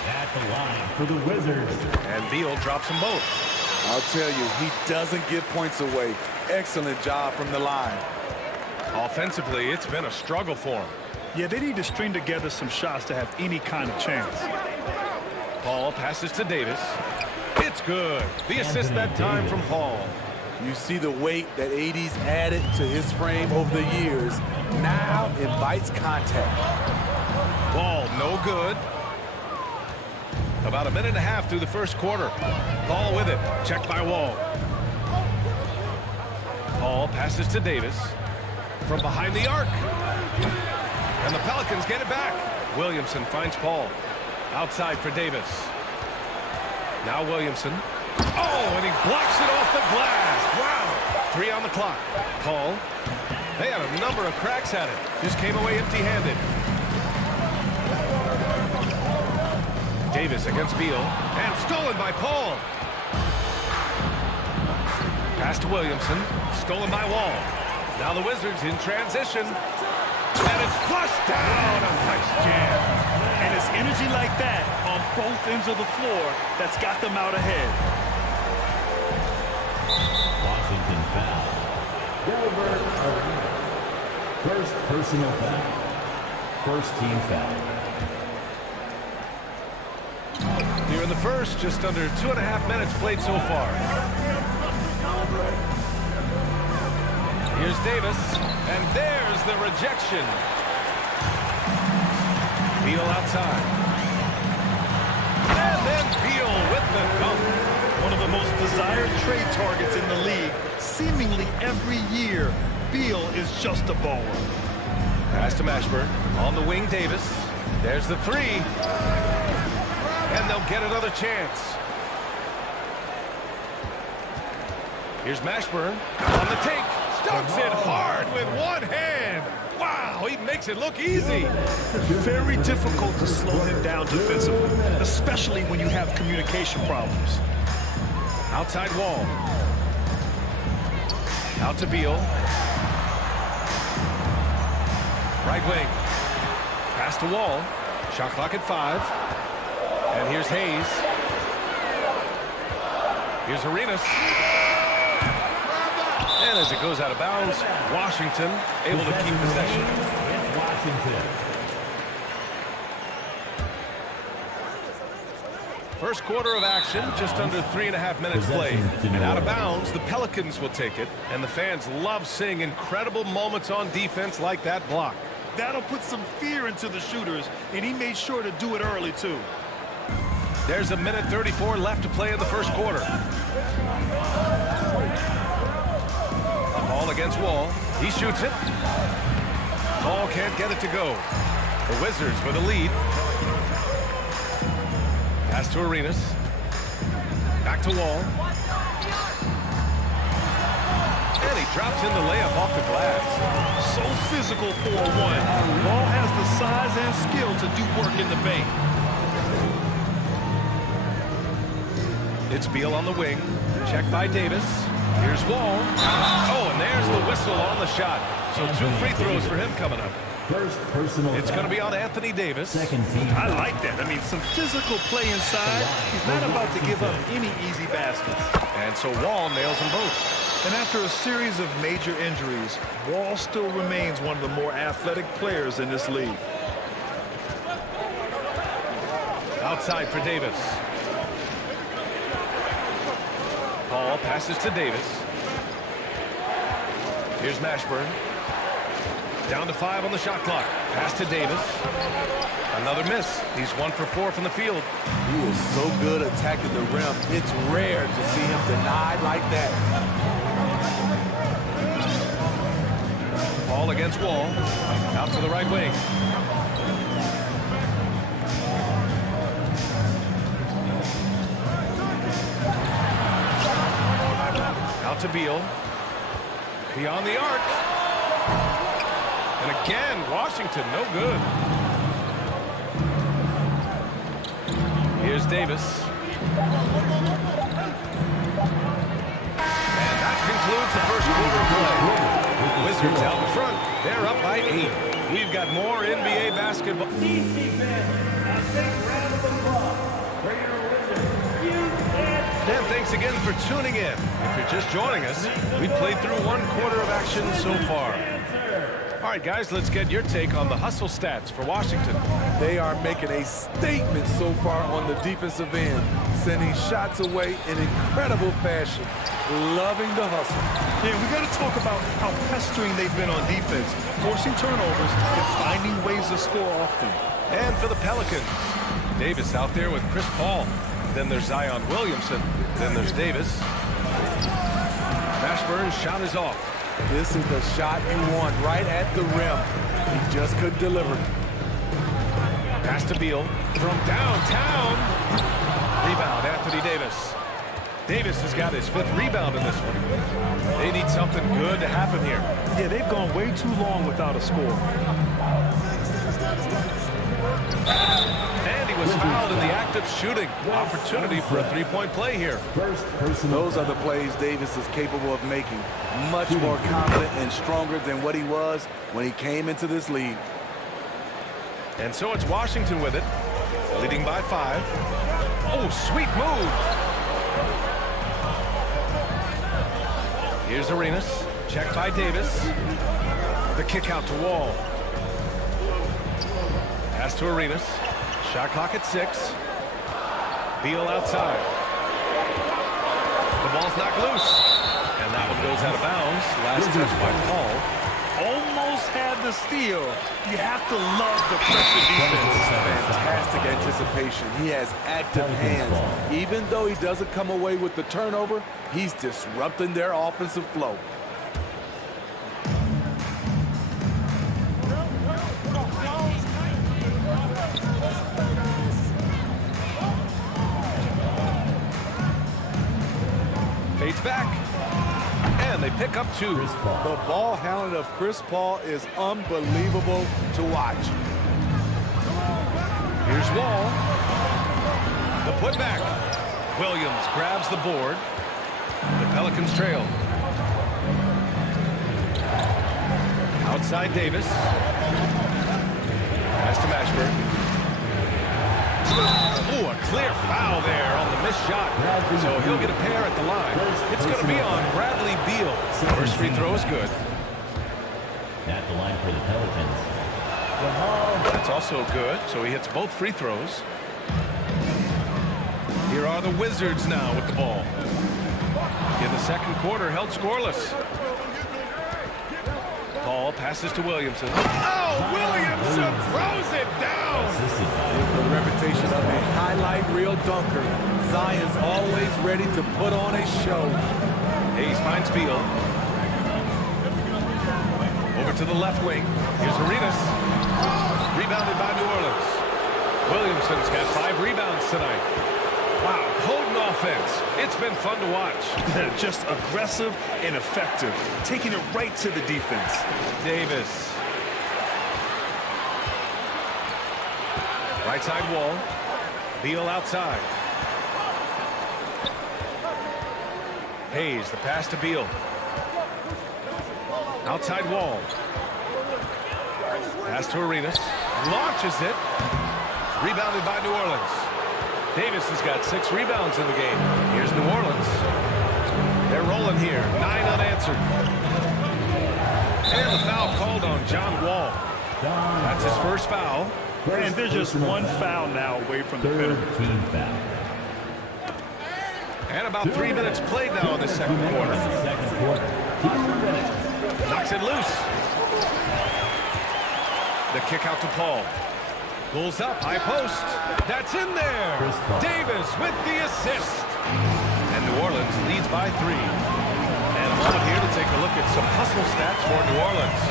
At the line for the Wizards. And Beal drops them both. I'll tell you, he doesn't give points away. Excellent job from the line. Offensively, it's been a struggle for him. Yeah, they need to string together some shots to have any kind of chance. Paul passes to Davis. It's good. The assist that time from Paul. You see the weight that AD's added to his frame over the years. Now invites contact. Ball no good. About a minute and a half through the first quarter. Paul with it. Checked by Wall. Paul passes to Davis. From behind the arc. And the Pelicans get it back. Williamson finds Paul. Outside for Davis. Now Williamson. Oh, and he blocks it off the glass. Wow. 3 on the clock. Paul. They had a number of cracks at it. Just came away empty-handed. Davis against Beal. And stolen by Paul. Pass to Williamson. Stolen by Wall. Now the Wizards in transition. And it's flushed down. A nice jam. And it's energy like that on both ends of the floor that's got them out ahead. Washington foul. Gilbert Arenas. First personal foul. First team foul. Here in the first, just under 2.5 minutes played so far. Here's Davis, and there's the rejection. Beal outside. And then Beal with the dunk. One of the most desired trade targets in the league. Seemingly every year, Beal is just a baller. Pass to Mashburn. On the wing, Davis. There's the three. And they'll get another chance. Here's Mashburn on the take. Dunks it hard with one hand. Wow, he makes it look easy. Very difficult to slow him down defensively, especially when you have communication problems. Outside Wall. Out to Beal. Right wing. Pass to Wall. Shot clock at 5. And here's Hayes. Here's Arenas. And as it goes out of bounds, Washington able to keep possession. Washington. First quarter of action, just under 3.5 minutes played. And out of bounds, the Pelicans will take it. And the fans love seeing incredible moments on defense like that block. That'll put some fear into the shooters, and he made sure to do it early, too. There's a minute 34 left to play in the first quarter. Ball against Wall. He shoots it. Ball can't get it to go. The Wizards with a lead. Pass to Arenas. Back to Wall. And he drops in the layup off the glass. So physical for a one. Wall has the size and skill to do work in the paint. It's Beal on the wing. Check by Davis. Here's Wall. Oh, and there's the whistle on the shot. So 2 free throws for him coming up. First personal It's going to be on Anthony Davis. Second team. I like that. I mean, some physical play inside. He's not about to give up any easy baskets. And so Wall nails them both. And after a series of major injuries, Wall still remains one of the more athletic players in this league. Outside for Davis. Paul passes to Davis. Here's Mashburn. Down to 5 on the shot clock. Pass to Davis. Another miss. He's 1 for 4 from the field. He is so good attacking the rim. It's rare to see him denied like that. Ball against Wall. Out to the right wing. Out to Beal. Beyond the arc. And again, Washington, no good. Here's Davis. And that concludes the first quarter of play. Wizards out in front. They're up by 8. We've got more NBA basketball. Dan, thanks again for tuning in. If you're just joining us, we've played through 1 quarter of action so far. All right, guys, let's get your take on the hustle stats for Washington. They are making a statement so far on the defensive end, sending shots away in incredible fashion. Loving the hustle. Yeah, we got to talk about how pestering they've been on defense, forcing turnovers and finding ways to score often. And for the Pelicans, Davis out there with Chris Paul. Then there's Zion Williamson. Then there's Davis. Mashburn's shot is off. This is the shot you want right at the rim. He just couldn't deliver. Pass to Beal from downtown. Rebound, Anthony Davis. Davis has got his 5th rebound in this one. They need something good to happen here. Yeah, they've gone way too long without a score. And he was fouled in the act of shooting. Opportunity for a 3-point play here. Those are the plays Davis is capable of making. Much more confident and stronger than what he was when he came into this league. And so it's Washington with it, leading by 5. Oh, sweet move. Here's Arenas. Checked by Davis. The kick out to Wall. Pass to Arenas. Shot clock at 6. Beal outside. The ball's knocked loose. And that one goes out of bounds. Last touch by Paul. Almost had the steal. You have to love the pressure defense. Fantastic anticipation. He has active hands. Even though he doesn't come away with the turnover, he's disrupting their offensive flow. Fades back. And they pick up 2. The ball handling of Chris Paul is unbelievable to watch. Here's Wall. The putback. Williams grabs the board. The Pelicans trail. Outside Davis. Pass to Mashburn. Oh, a clear foul there on the missed shot. So he'll get a pair at the line. It's going to be on Bradley Beal. First free throw is good. At the line for the Pelicans. That's also good. So he hits both free throws. are the Wizards now with the ball. In the second quarter, held scoreless. Ball passes to Williamson. Oh, Williamson throws it down. The reputation of a highlight reel dunker. Zion's always ready to put on a show. Hayes finds Beal. Over to the left wing. Here's Arenas. Rebounded by New Orleans. Williamson's got 5 rebounds tonight. Wow, potent offense. It's been fun to watch. Just aggressive and effective, taking it right to the defense. Davis. Right side wall. Beal outside. Hayes, the pass to Beal. Outside wall. Pass to Arenas. Launches it. Rebounded by New Orleans. Davis has got 6 rebounds in the game. Here's New Orleans. They're rolling here. 9 unanswered. And the foul called on John Wall. That's his first foul. And they're just 1 foul now away from the penalty. And about 3 minutes played now in the second quarter. Knocks it loose. The kick out to Paul. Pulls up, high post. That's in there. Davis with the assist. And New Orleans leads by 3. And a moment here to take a look at some hustle stats for New Orleans.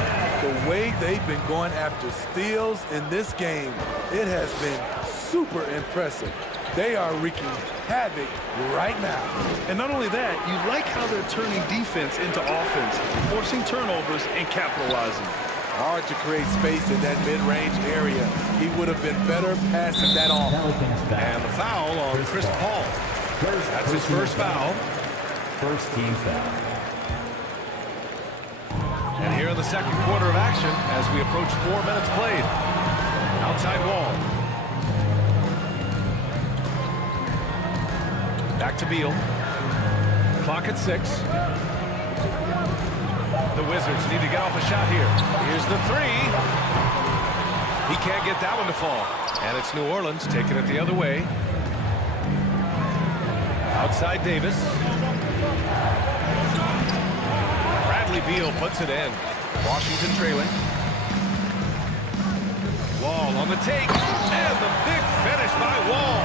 The way they've been going after steals in this game, it has been super impressive. They are wreaking havoc right now. And not only that, you like how they're turning defense into offense, forcing turnovers and capitalizing. Hard to create space in that mid-range area. He would have been better passing that off. And the foul on Chris Paul. That's his first foul. First team foul. And here in the second quarter of action as we approach 4 minutes played. Outside wall. Back to Beal. Clock at 6. The Wizards need to get off a shot here. Here's the 3. He can't get that one to fall. And it's New Orleans taking it the other way. Outside Davis. Bradley Beal puts it in. Washington trailing. Wall on the take. And the big finish by Wall.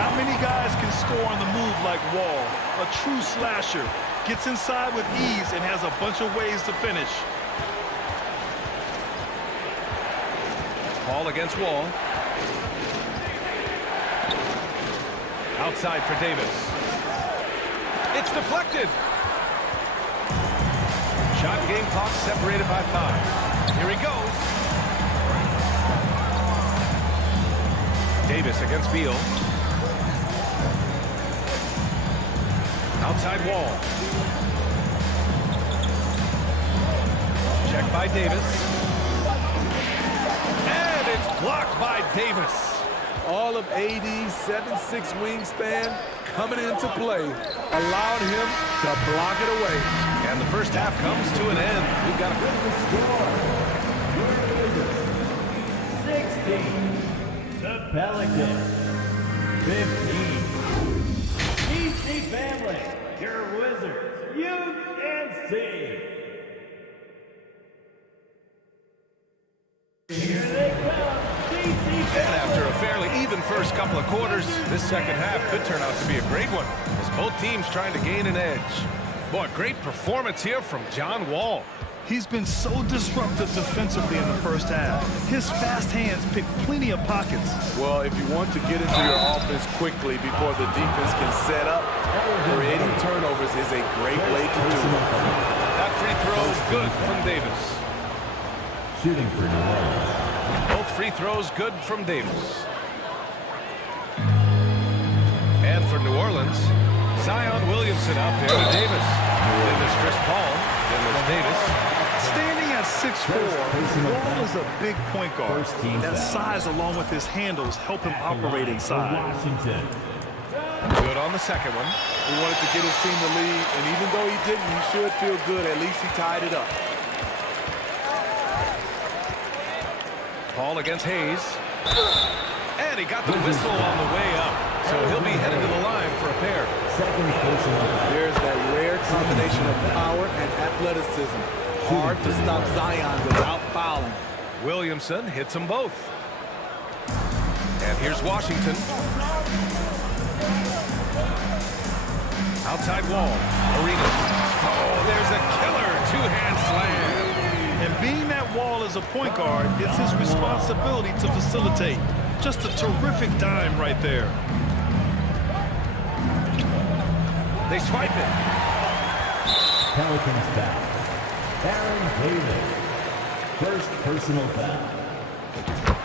Not many guys can score on the move like Wall. A true slasher. Gets inside with ease and has a bunch of ways to finish. Paul against Wall. Outside for Davis. It's deflected. Shot game clock separated by 5. Here he goes. Davis against Beal. Outside Wall. Check by Davis. And it's blocked by Davis. All of AD's 7'6" wingspan coming into play allowed him to block it away. And the first half comes to an end. We've got a 16. The Pelicans. 15. DC family. Your Wizards. UNC. Here they come. And after a fairly even first couple of quarters, this second half could turn out to be a great one as both teams trying to gain an edge. Boy, great performance here from John Wall. He's been so disruptive defensively in the first half. His fast hands pick plenty of pockets. Well, if you want to get into your offense quickly before the defense can set up, creating turnovers is a great way to do it. That free throw is good from Davis. Shooting for New Orleans. Both free throws good from Davis. And for New Orleans, Zion Williamson out there with Davis. Then there's Chris Paul. Then there's Davis. Standing at 6'4", Wall is a big point guard. That size along with his handles help him operate inside. Washington. Good on the second one. He wanted to get his team the lead, and even though he didn't, he should feel good. At least he tied it up. Paul against Hayes. And he got the whistle on the way up. So he'll be headed to the line There's that rare combination of power and athleticism. Hard to stop Zion without fouling. Williamson hits them both. And here's Washington. Outside wall. Arenas. Oh, there's a killer two-hand slam. And being that wall as a point guard, it's his responsibility to facilitate. Just a terrific dime right there. They swipe it. Pelicans foul. Aaron Davis. First personal foul.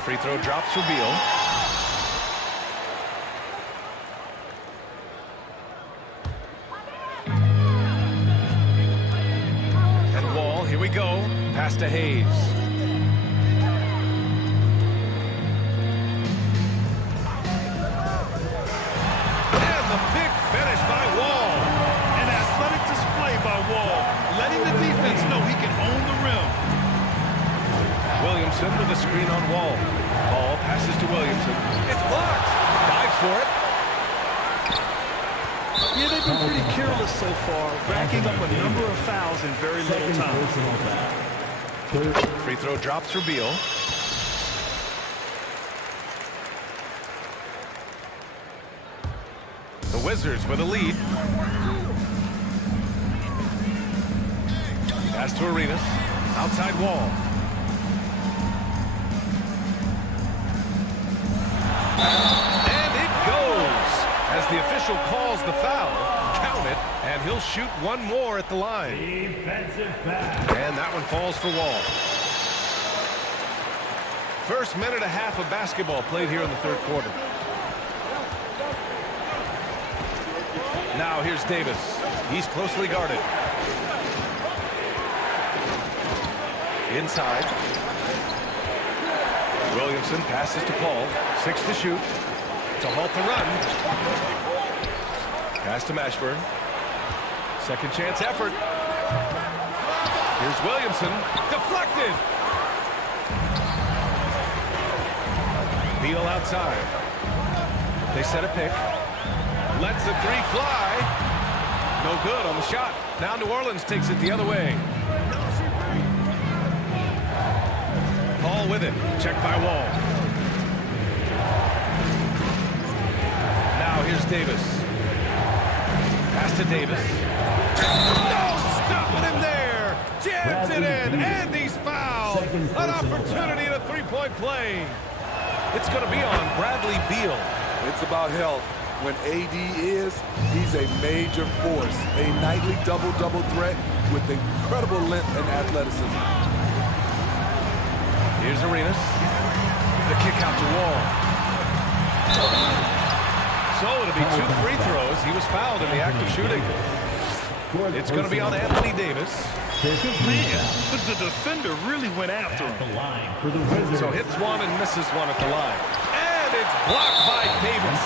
Free throw drops for Beal. And Wall, here we go. Pass to Hayes. And the big finish by Wall. An athletic display by Wall, letting the defense know he can own the rim. Williamson with a screen on Wall. Ball passes to Williamson. It's blocked. Dives for it. Yeah, they've been pretty careless so far, racking up a number of fouls in very little time. Free throw drops for Beal. The Wizards with a lead. Pass to Arenas. Outside Wall. And it goes. As the official calls the foul, count it, and he'll shoot one more at the line. Defensive foul. And that one falls for Wall. First minute and a half of basketball played here in the third quarter. Now here's Davis. He's closely guarded. Inside. Williamson passes to Paul. 6 to shoot. To halt the run. Pass to Mashburn. Second chance effort. Here's Williamson. Deflected. Beal outside. They set a pick. Lets the three fly. No good on the shot. Now New Orleans takes it the other way. Paul with it. Checked by Wall. Now here's Davis. Pass to Davis. No, stopping him there. Jams it in, and he's fouled. An opportunity at a three-point play. It's going to be on Bradley Beal. It's about health. When AD is, he's a major force. A nightly double-double threat with incredible length and athleticism. Here's Arenas. The kick out to Wall. So it'll be 2 free throws. He was fouled in the act of shooting. It's going to be on Anthony Davis. Man, but the defender really went after him. So hits one and misses one at the line. And it's blocked by Davis.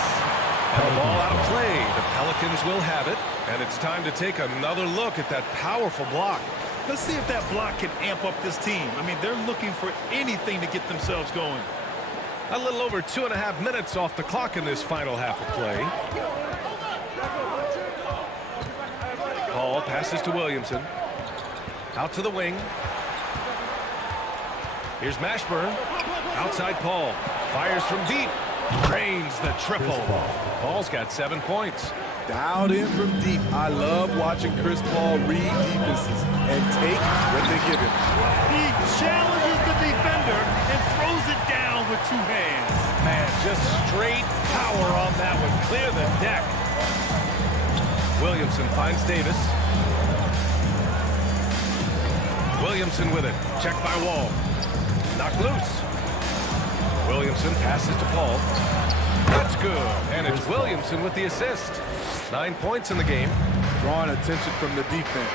And the ball out of play. The Pelicans will have it. And it's time to take another look at that powerful block. Let's see if that block can amp up this team. I mean, they're looking for anything to get themselves going. A little over 2.5 minutes off the clock in this final half of play. Paul passes to Williamson. Out to the wing. Here's Mashburn. Outside Paul. Fires from deep. Drains the triple. Paul's got 7 points. Dialed in from deep. I love watching Chris Paul read defenses and take what they give him. He challenges the defender and throws it down with 2 hands. Man, just straight power on that one. Clear the deck. Williamson finds Davis. Williamson with it. Checked by Wall. Knocked loose. Williamson passes to Paul. That's good. And it's Williamson with the assist. 9 points in the game. Drawing attention from the defense.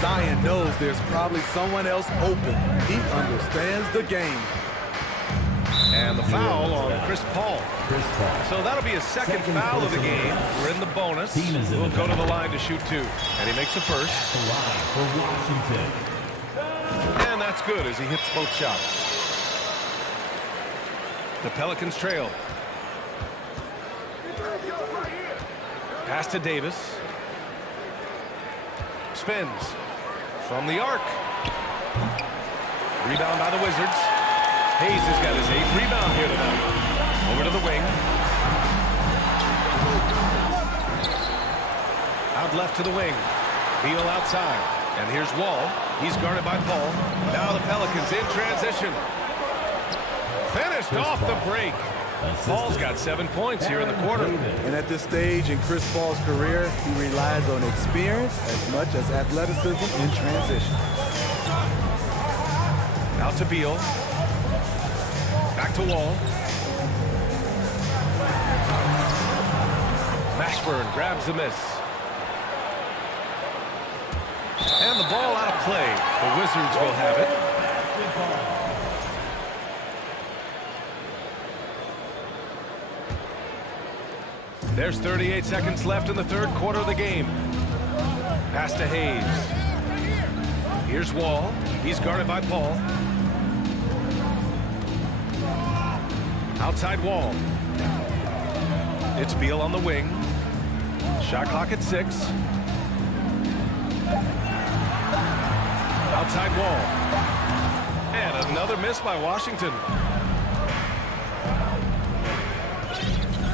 Zion knows there's probably someone else open. He understands the game. And the foul on Chris Paul. So that'll be his second foul of the game. We're in the bonus. We'll go to the line to shoot 2. And he makes the first. And that's good as he hits both shots. The Pelicans trail. Pass to Davis. Spins. From the arc. Rebound by the Wizards. Hayes has got his 8th rebound here tonight. Over to the wing. Out left to the wing. Beal outside. And here's Wall. He's guarded by Paul. Now the Pelicans in transition. Finished off the break. Paul's got 7 points here in the quarter. And at this stage in Chris Paul's career, he relies on experience as much as athleticism in transition. Out to Beal. Back to Wall. Mashburn grabs the miss. And the ball out of play. The Wizards will have it. There's 38 seconds left in the third quarter of the game. Pass to Hayes. Here's Wall. He's guarded by Paul. Outside Wall. It's Beal on the wing. Shot clock at 6. Outside Wall. And another miss by Washington.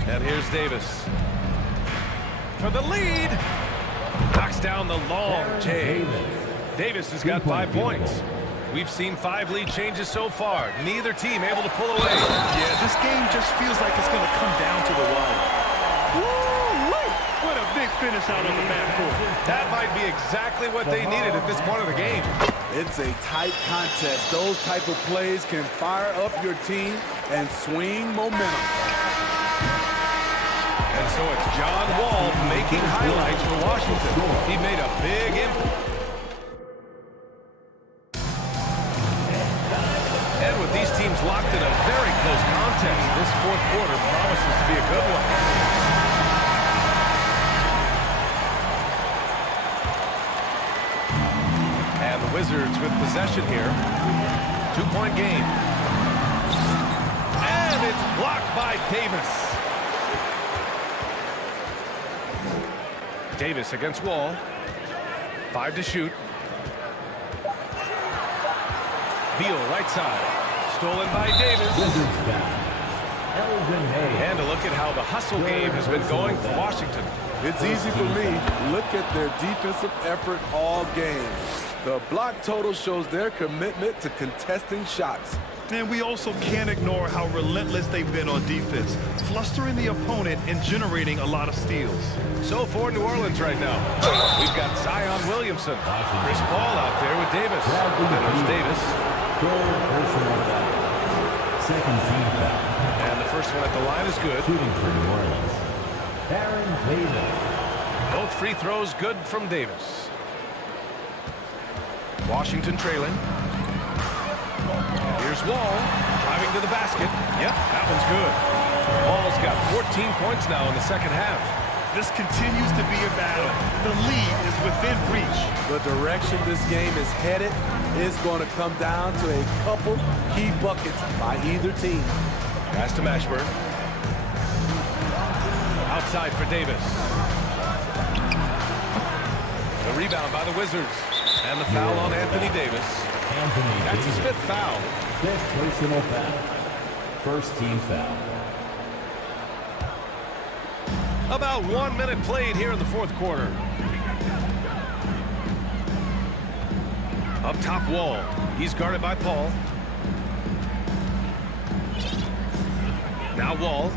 And here's Davis. For the lead. Knocks down the long J. Davis has got 5 points. We've seen 5 lead changes so far. Neither team able to pull away. Yeah, this game just feels like it's going to come down to the wire. Woo-wee! What a big finish out of the backcourt. That might be exactly what they needed at this point of the game. It's a tight contest. Those type of plays can fire up your team and swing momentum. And so it's John Wall making highlights for Washington. He made a big impact. And with these teams locked in a very close contest, this fourth quarter promises to be a good one. And the Wizards with possession here. 2-point game. And it's blocked by Davis. Davis against Wall. 5 to shoot. Beal right side. Stolen by Davis. And a look at how the hustle game has been going for Washington. It's easy for me. Look at their defensive effort all game. The block total shows their commitment to contesting shots. And we also can't ignore how relentless they've been on defense, flustering the opponent and generating a lot of steals. So for New Orleans right now, we've got Zion Williamson. Chris Paul out there with Davis. Then there's Davis. Second team foul. And the first one at the line is good. Shooting for New Orleans. Baron Davis. Both free throws good from Davis. Washington trailing. Here's Wall, driving to the basket. Yep, that one's good. Wall's got 14 points now in the second half. This continues to be a battle. The lead is within reach. The direction this game is headed is going to come down to a couple key buckets by either team. Pass to Mashburn. Outside for Davis. The rebound by the Wizards. And the foul on Anthony Davis. That's his 5th foul. 5th personal foul. First team foul. About 1 minute played here in the fourth quarter. Up top Wall. He's guarded by Paul. Now Wall.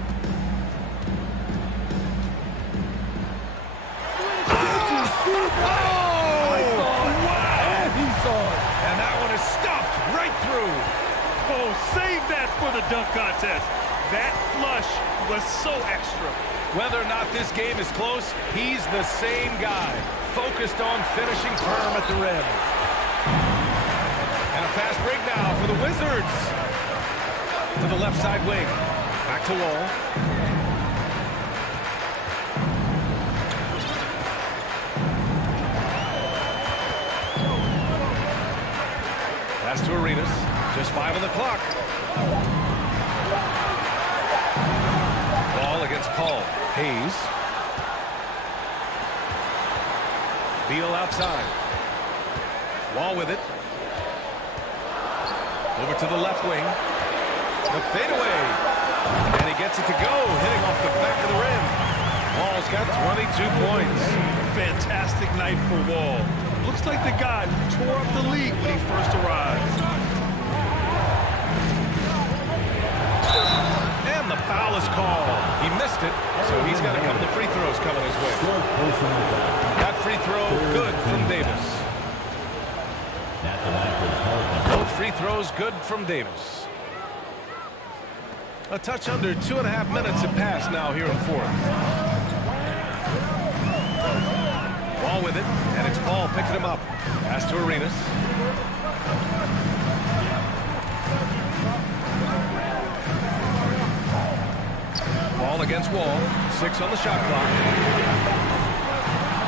And that one is stuffed right through. Oh, save that for the dunk contest. That flush was so extra. Whether or not this game is close, he's the same guy, focused on finishing firm at the rim. And a fast break now for the Wizards. To the left side wing. Back to Wall. Pass to Arenas. Just 5 on the clock. Ball against Paul. Hayes. Beal outside. Wall with it. Over to the left wing. The fadeaway. And he gets it to go, hitting off the back of the rim. Wall's got 22 points. Fantastic night for Wall. Looks like the guy who tore up the league when he first arrived. And the foul is called. He missed it, so he's got a couple of free throws coming his way. That free throw good from Davis. Both free throws good from Davis. A touch under 2.5 minutes have passed now here in fourth. Ball with it, and it's Paul picking him up. Pass to Arenas. Ball against Wall. 6 on the shot clock.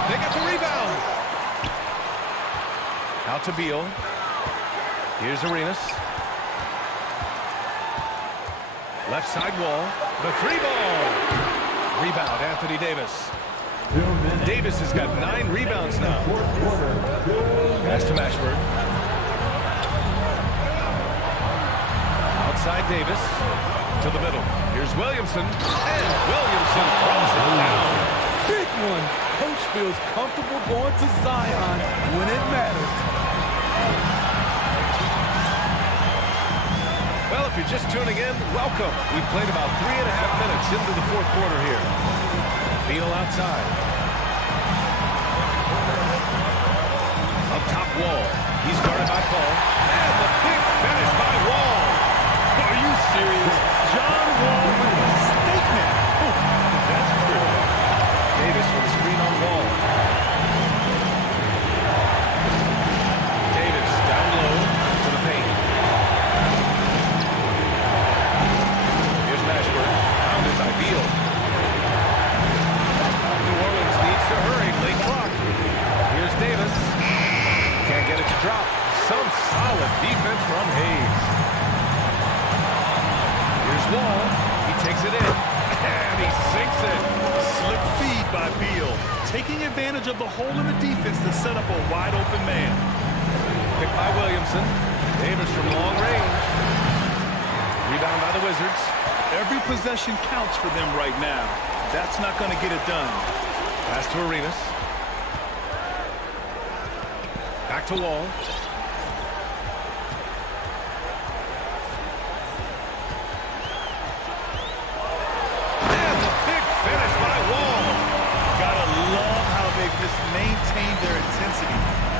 They get the rebound. Out to Beal. Here's Arenas. Left side Wall. The 3 ball. Rebound, Anthony Davis. Davis has got 9 rebounds now. Pass to Mashburn. Outside Davis. To the middle. Here's Williamson. And Williamson throws it down. Big one. Coach feels comfortable going to Zion when it matters. Well, if you're just tuning in, welcome. We've played about 3.5 minutes into the fourth quarter here. Beal outside. Up top Wall. He's guarded by Paul. And the big finish by Wall. Are you serious? John Wall with a statement. Oh, that's true. Davis with a screen on Wall. Davis down low to the paint. Here's Mashburn. Pounded by Beal. New Orleans needs to hurry. Late clock. Here's Davis. Can't get it to drop. Some solid defense from Hayes. Here's Wall. He takes it in. And he sinks it. Slick feed by Beal. Taking advantage of the hole in the defense to set up a wide open man. Picked by Williamson. Davis from long range. Rebound by the Wizards. Every possession counts for them right now. That's not going to get it done. Pass to Arenas. Back to Wall. And the big finish by Wall. Gotta love how they've just maintained their intensity,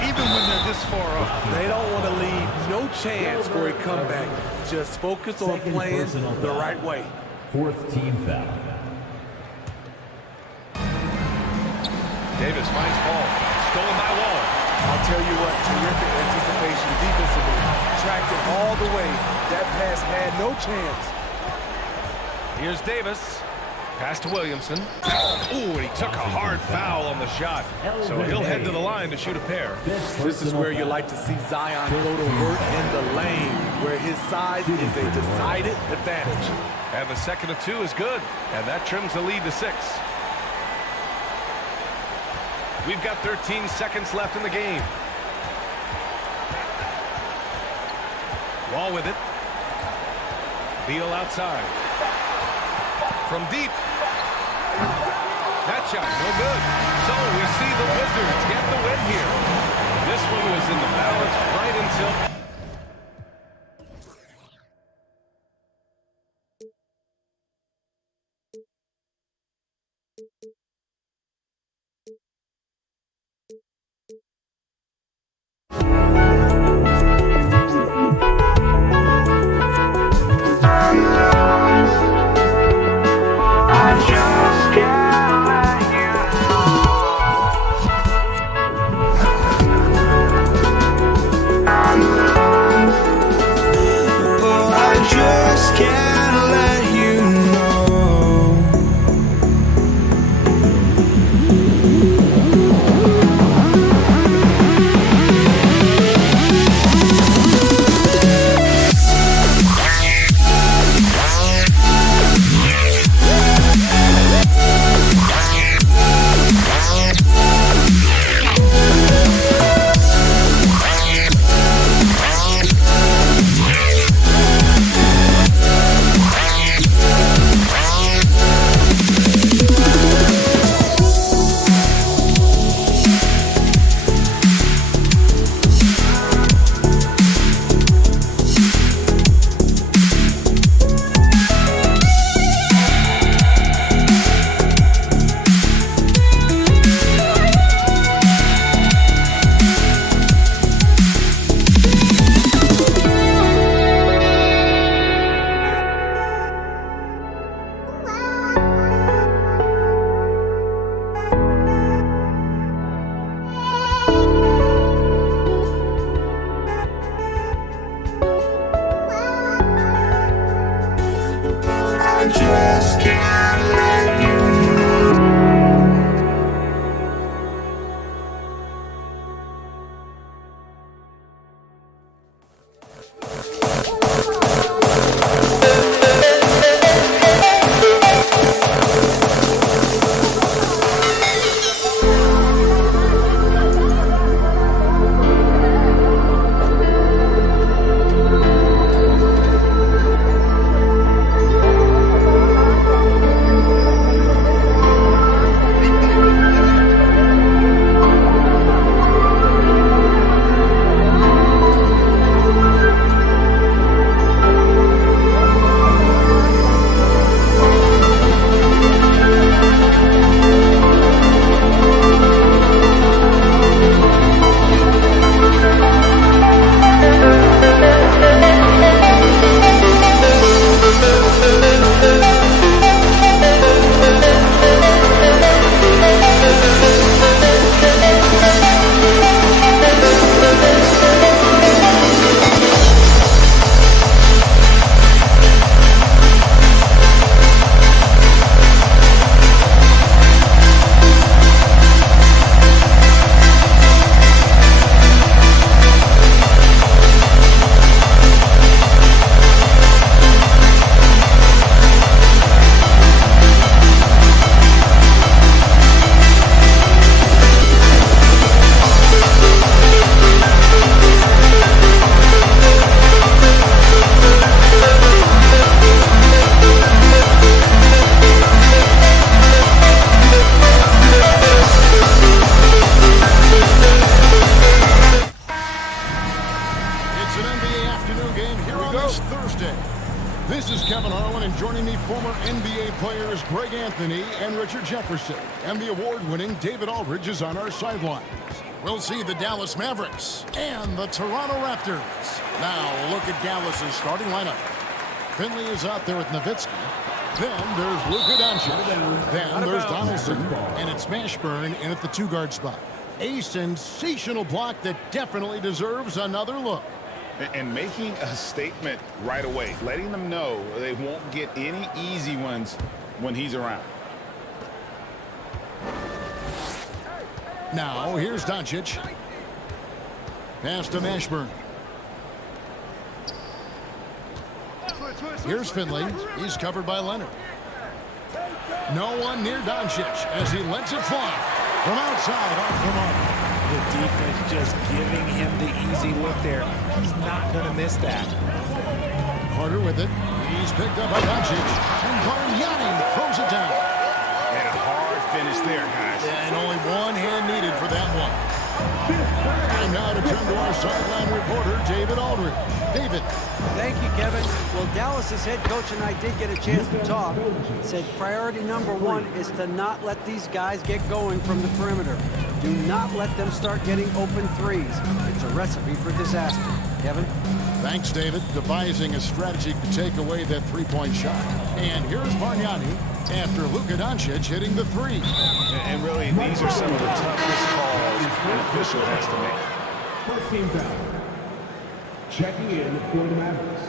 even when they're this far up. They don't want to leave no chance for a comeback. Just focus on playing the right way. 4th team foul. Davis finds Paul. Stolen by Wall. I'll tell you what, terrific anticipation defensively. Tracked it all the way. That pass had no chance. Here's Davis. Pass to Williamson. Ooh, and he took a hard foul on the shot. So he'll head to the line to shoot a pair. This is where you like to see Zion go to work in the lane, where his size is a decided advantage. And the second of 2 is good. And that trims the lead to 6. We've got 13 seconds left in the game. Wall with it. Beal outside. From deep. That shot, no good. So we see the Wizards get the win here. This one was in the balance right until... I Jefferson, and the award-winning David Aldridge is on our sidelines. We'll see the Dallas Mavericks and the Toronto Raptors. Now, look at Dallas's starting lineup. Finley is out there with Nowitzki. Then there's Luka Doncic. Then there's Donaldson. And it's Mashburn in at the 2-guard spot. A sensational block that definitely deserves another look. And making a statement right away, letting them know they won't get any easy ones when he's around. Now, here's Doncic. Pass to Mashburn. Here's Finley. He's covered by Leonard. No one near Doncic as he lets it fly. From outside, off the mark. The defense just giving him the easy look there. He's not going to miss that. Carter with it. He's picked up by Doncic. And Bargnani throws it down. And a hard finish there, guys. And only one hand needed for that one. And now to turn to our sideline reporter, David Aldridge. David. Thank you, Kevin. Well, Dallas's head coach and I did get a chance to talk. Said priority number one is to not let these guys get going from the perimeter. Do not let them start getting open threes. It's a recipe for disaster. Kevin? Thanks, David. Devising a strategy to take away that three-point shot. And here's Bargnani after Luka Doncic hitting the three. And really, these are some of the toughest calls an official has to make. First team foul. Checking in for the Mavericks,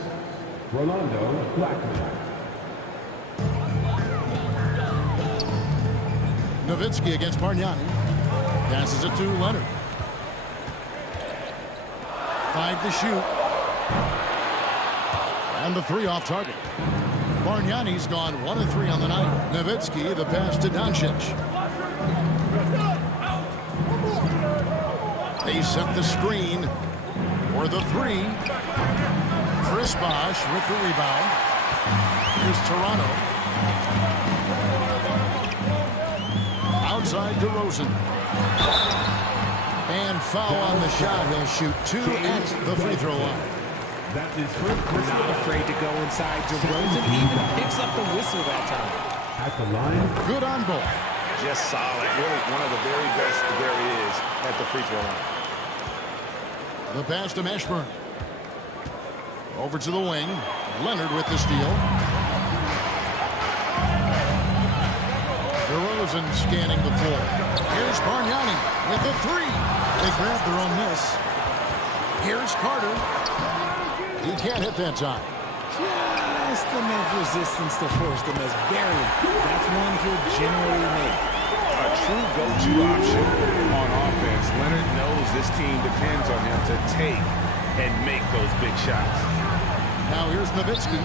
Rolando Blackman. Nowitzki against Bargnani. Passes it to Leonard. 5 to shoot. And the three off target. Bargnani's gone 1 of 3 on the night. Nowitzki, the pass to Doncic. They set the screen for the three. Chris Bosh with the rebound. Here's Toronto. Outside to Rosen. And foul on the shot. He'll shoot 2 at the free throw line. That is not afraid to go inside to Rosen. Even picks up the whistle that time. At the line. Good on both. Just solid. Really one of the very best there is at the free throw line. The pass to Mashburn. Over to the wing. Leonard with the steal. DeRozan scanning the floor. Here's Bargnani with the three. They grab their own miss. Here's Carter. He can't hit that time. Just enough resistance to force them as barely. That's one he'll generally make. A true go-to option on offense. Leonard knows this team depends on him to take and make those big shots. Now here's Nowitzki.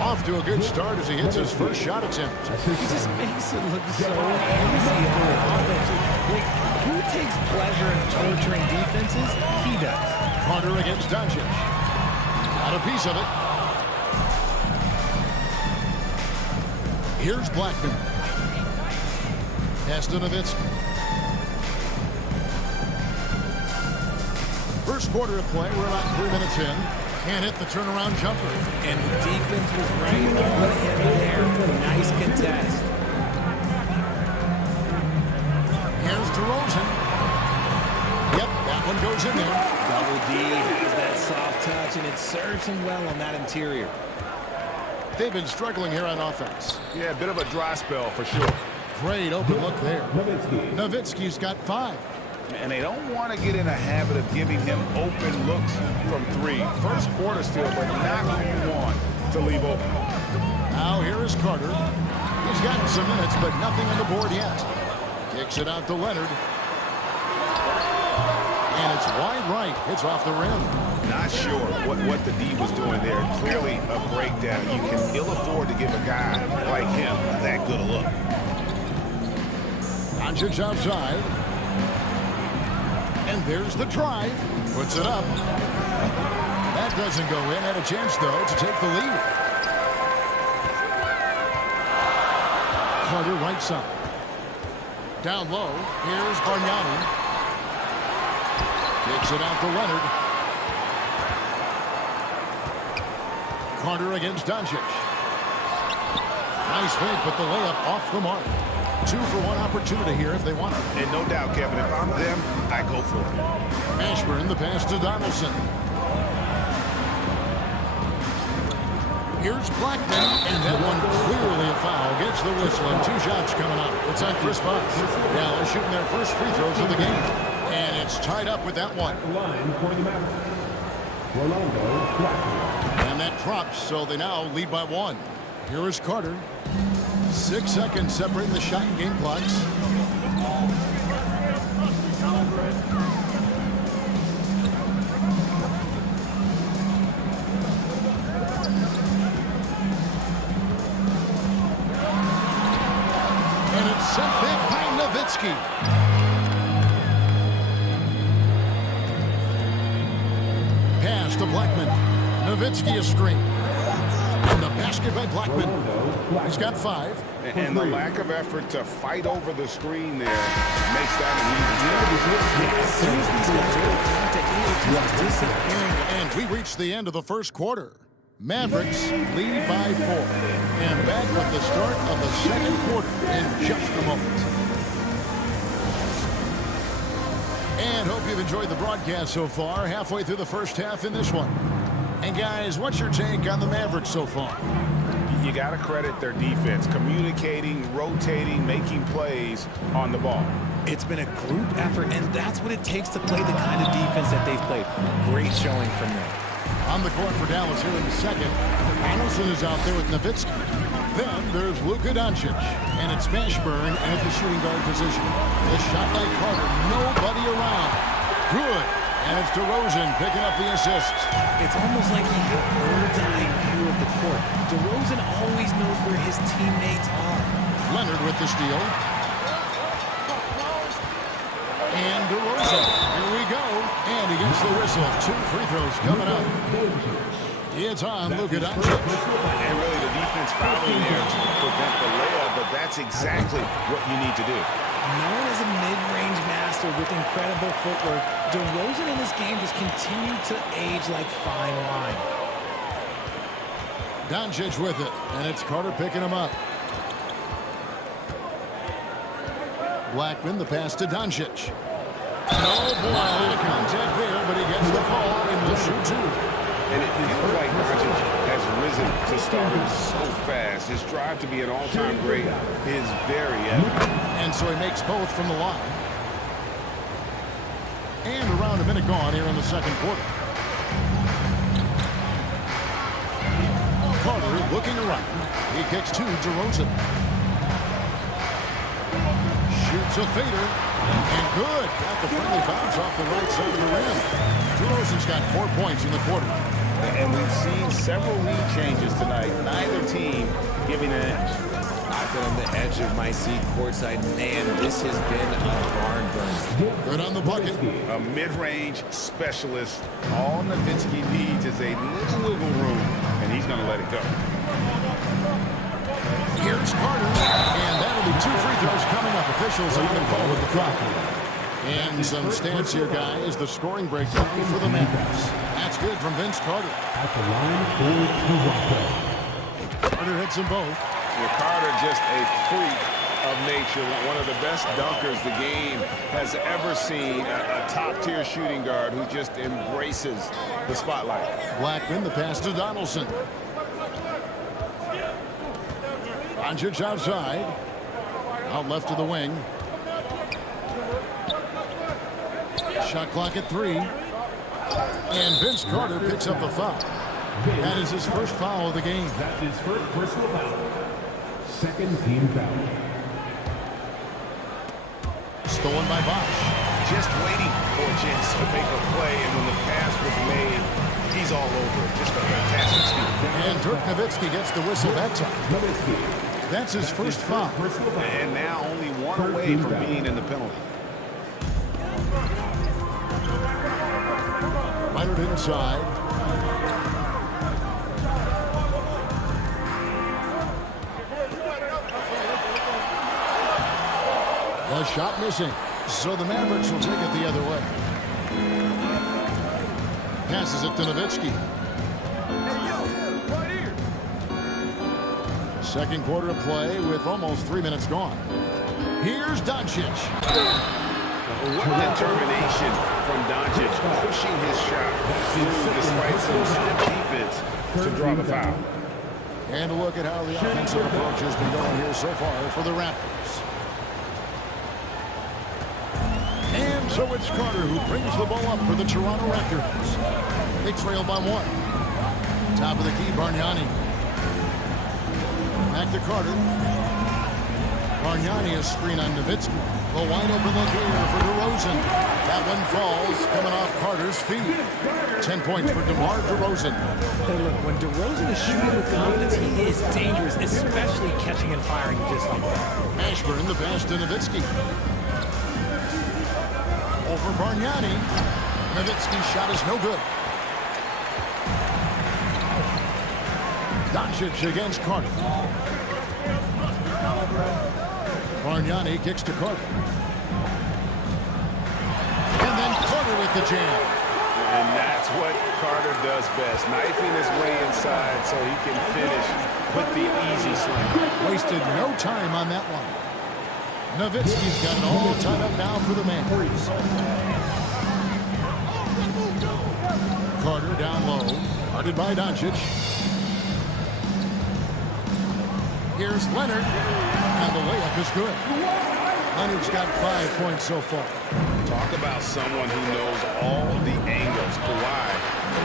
Off to a good start as he hits his first shot attempt. He just makes it look so easy on offense. Like, who takes pleasure in torturing defenses? He does. Carter against Doncic. Got a piece of it. Here's Blackman. Pass to Nowitzki. First quarter of play. We're about 3 minutes in. Can't hit the turnaround jumper. And the defense was right on him there. Nice contest. Here's DeRozan. Yep, that one goes in there. Double D has that soft touch, and it serves him well on that interior. They've been struggling here on offense. Yeah, a bit of a dry spell for sure. Great open look there. Nowitzki's got 5. And they don't want to get in a habit of giving him open looks from 3. First quarter still, but not who you want to leave open. Now here is Carter. He's gotten some minutes, but nothing on the board yet. Kicks it out to Leonard. And it's wide right. It's off the rim. Not sure what the D was doing there. Clearly a breakdown. You can ill afford to give a guy like him that good a look. Doncic outside. And there's the drive. Puts it up. That doesn't go in. Had a chance, though, to take the lead. Carter right side. Down low. Here's Bargnani. Kicks it out to Leonard. Carter against Doncic. Nice fake, but the layup off the mark. 2-for-1 opportunity here if they want it. And no doubt, Kevin, if I'm them, I go for it. Mashburn, the pass to Donaldson. Here's Blackman, and that one clearly a foul. Gets the whistle, and 2 shots coming up. It's on Chris Bosh. Dallas shooting their first free throws of the game. And it's tied up with that one. And that drops, so they now lead by 1. Here is Carter. 6 seconds separating the shot and game clocks. And it's sent back by Nowitzki. Pass to Blackman. Nowitzki a screen. And the basket by Blackman. He's got 5. And the lack of effort to fight over the screen there makes that an easy shot. And we reach the end of the first quarter. Mavericks lead by 4. And back with the start of the second quarter in just a moment. And hope you've enjoyed the broadcast so far. Halfway through the first half in this one. And guys, what's your take on the Mavericks so far? You got to credit their defense, communicating, rotating, making plays on the ball. It's been a group effort, and that's what it takes to play the kind of defense that they've played. Great showing from them. On the court for Dallas here in the second. Donaldson is out there with Nowitzki. Then there's Luka Doncic, and it's Mashburn at the shooting guard position. The shot by Carter, nobody around. Good. And it's DeRozan picking up the assist. It's almost like he had a bird's-eye view of the court. DeRozan always knows where his teammates are. Leonard with the steal. And DeRozan, here we go. And he gets the whistle. 2 free throws coming up. It's on Luka Doncic. And really the defense fouling there to prevent the layup, but that's exactly what you need to do. Known as a mid-range master with incredible footwork, DeRozan in this game just continued to age like fine wine. Doncic with it, and it's Carter picking him up. Blackman, the pass to Doncic. Oh, boy, a little contact there, but he gets the call, and will shoot 2. And it feels like Doncic has risen to stardom so fast. His drive to be an all-time great is very evident. And so he makes both from the line. And around a minute gone here in the second quarter. Carter looking around. He kicks to DeRozan. Shoots a fader. And good. Got the friendly bounce off the right side of the rim. DeRozan's got 4 points in the quarter. And we've seen several lead changes tonight. Neither team giving an edge. I've been on the edge of my seat courtside. Man, this has been a barn burner. Good on the bucket. A mid-range specialist. All Nowitzki needs is a little wiggle room, and he's going to let it go. Here's Carter. And that'll be 2 free throws coming up. Officials on the call with the foul. And some stats here, guys. The scoring breakdown for the Mavericks. That's good from Vince Carter. At the line for Toronto. Carter hits them both. Well, Carter just a freak of nature. One of the best dunkers the game has ever seen. A top-tier shooting guard who just embraces the spotlight. Blackman, the pass to Donaldson. Doncic outside. Out left to the wing. Shot clock at 3. And Vince Carter picks up the foul. That is his first foul of the game. That's his first personal foul. Second team foul. Stolen by Bosh. Just waiting for a chance to make a play, and when the pass was made, he's all over it. Just a fantastic steal. And Dirk Nowitzki gets the whistle that time. That's his first foul. And now only 1 away from being in the penalty. Leonard inside. The shot missing. So the Mavericks will take it the other way. Passes it to Nowitzki. Second quarter of play with almost 3 minutes gone. Here's Doncic. What determination from Doncic, pushing his shot through despite some stiff defense to draw the foul. And a look at how the offensive approach has been going here so far for the Raptors. And so it's Carter who brings the ball up for the Toronto Raptors. They trail by 1. Top of the key, Bargnani. Back to Carter. Bargnani is screen on Nowitzki. A wide open look here for DeRozan. That one falls, coming off Carter's feet. 10 points for DeMar DeRozan. Hey, look, when DeRozan is shooting with confidence, he is dangerous, especially catching and firing just like that. Ashburn, the pass to Nowitzki. Over Bargnani. Nowitzki's shot is no good. Doncic against Carter. Bargnani kicks to Carter. And then Carter with the jam. And that's what Carter does best, knifing his way inside so he can finish with the easy slam. Wasted no time on that one. Nowitzki's got it all tied up now for the Mavericks. Carter down low, guarded by Doncic. Here's Leonard, and the layup is good. Leonard's got 5 points so far. Talk about someone who knows all the angles. Kawhi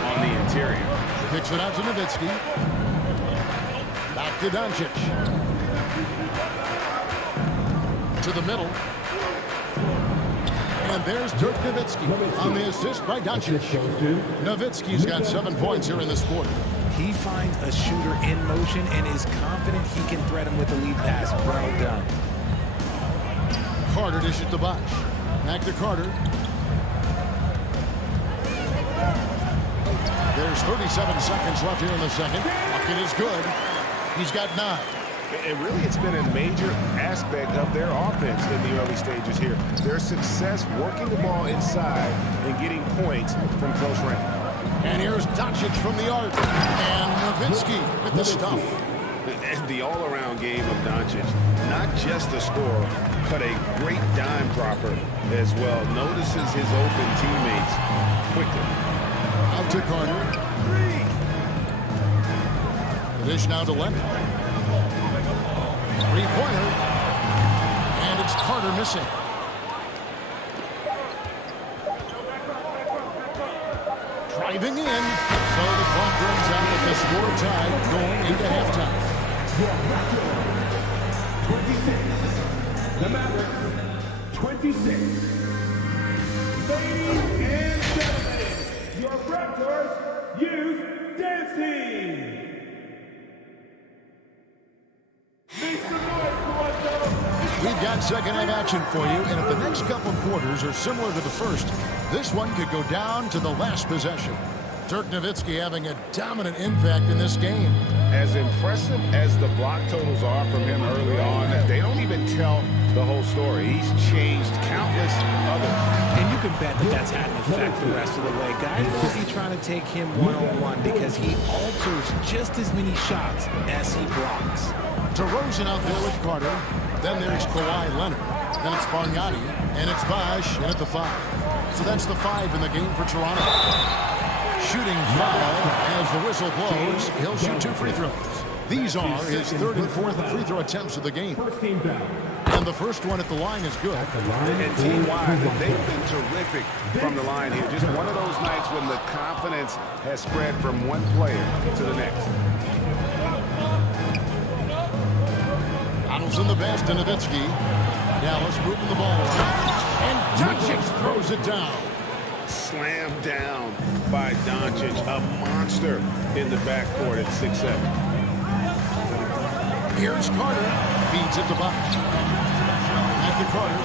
on the interior. Kicks it out to Nowitzki. Back to Doncic. To the middle. And there's Dirk Nowitzki on the assist by Doncic. Nowitzki's got 7 points here in this quarter. He finds a shooter in motion and is confident he can thread him with a lead pass. Well done. Carter dishes to Bosh. Back to Carter. There's 37 seconds left here in the second. Bucket is good. He's got 9. And really, it's been a major aspect of their offense in the early stages here. Their success working the ball inside and getting points from close range. And here's Doncic from the arc. And Nowitzki with the stuff. And the all-around game of Doncic, not just a scorer, but a great dime dropper as well. Notices his open teammates quickly. Out to Carter. The dish now to Leonard. Three-pointer. And it's Carter missing. Driving in. So the clock runs out with the score tied going into halftime. 26. The Mavericks, 26. Ladies and gentlemen, your Raptors Youth Dance Team. Make some noise for one, fellas. We've got second half action for you, and if the next couple quarters are similar to the first, this one could go down to the last possession. Dirk Nowitzki having a dominant impact in this game. As impressive as the block totals are from him early on, they don't even tell the whole story. He's changed countless others. And you can bet that that's had an effect the rest of the way. Guys will be trying to take him one-on-one because he alters just as many shots as he blocks. DeRozan out there with Carter. Then there's Kawhi Leonard. Then it's Bargnani. And it's Bosh in at the 5. So that's the 5 in the game for Toronto. Shooting foul as the whistle blows. He'll shoot 2 free throws. These are his 3rd and 4th free throw attempts of the game. And the first one at the line is good. And team-wide, they've been terrific from the line here. Just one of those nights when the confidence has spread from one player to the next. Donaldson the best to Nowitzki. Dallas moving the ball around. And Doncic throws it down. Slammed down by Doncic, a monster in the backcourt at 6'7". Here's Carter. Feeds it to Bosh. Back to Carter.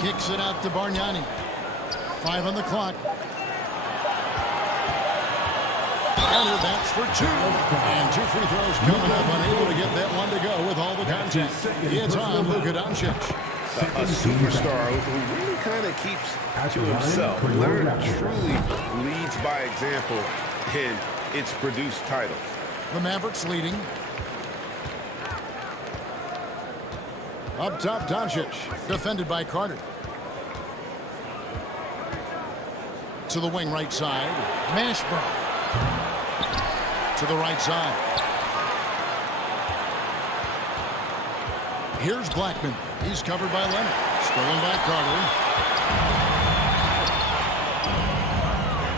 Kicks it out to Bargnani. 5 on the clock. Leonard, that's for 2. And 2 free throws coming up. Unable to get that one to go with all the contact. It's on Luka Doncic. A superstar who really kind of keeps to himself. Leonard truly leads by example, and it's produced titles. The Mavericks leading. Up top, Doncic. Defended by Carter. To the wing right side. Mashburn. To the right side. Here's Blackman. He's covered by Leonard. Stolen by Carter.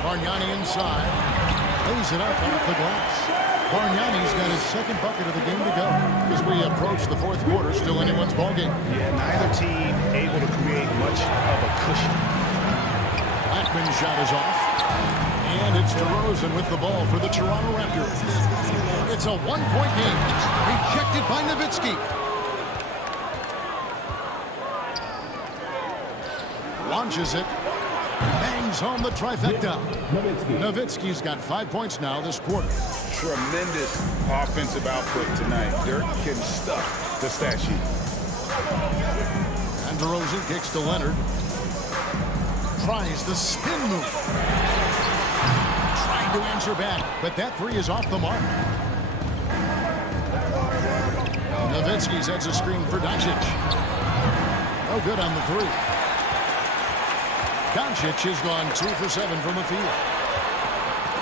Bargnani inside. Lays it up off the glass. Bargnani's got his second bucket of the game to go. As we approach the fourth quarter, still anyone's ballgame. Yeah, neither team able to create much of a cushion. Blackman's shot is off. And it's DeRozan with the ball for the Toronto Raptors. It's a one-point game. Rejected by Nowitzki. Launches it. Bangs home the trifecta. Nowitzki's got 5 points now this quarter. Tremendous offensive output tonight. Dirk can stuff the stat sheet. And DeRozan kicks to Leonard. Tries the spin move. Trying to answer back, but that three is off the mark. Nowitzki sets a screen for Doncic. No good on the three. Doncic has gone 2 for 7 from the field.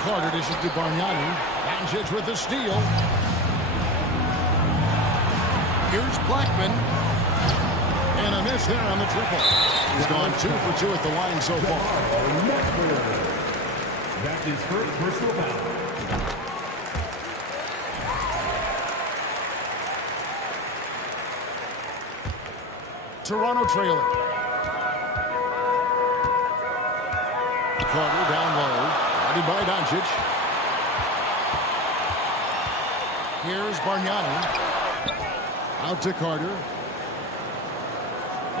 Carter dishes to Bargnani. Doncic with the steal. Here's Blackman. And a miss there on the triple. He's gone 2 for 2 at the line so far. That's his first personal foul. Toronto trailing. Carter down low. Guarded by Doncic. Here's Bargnani. Out to Carter.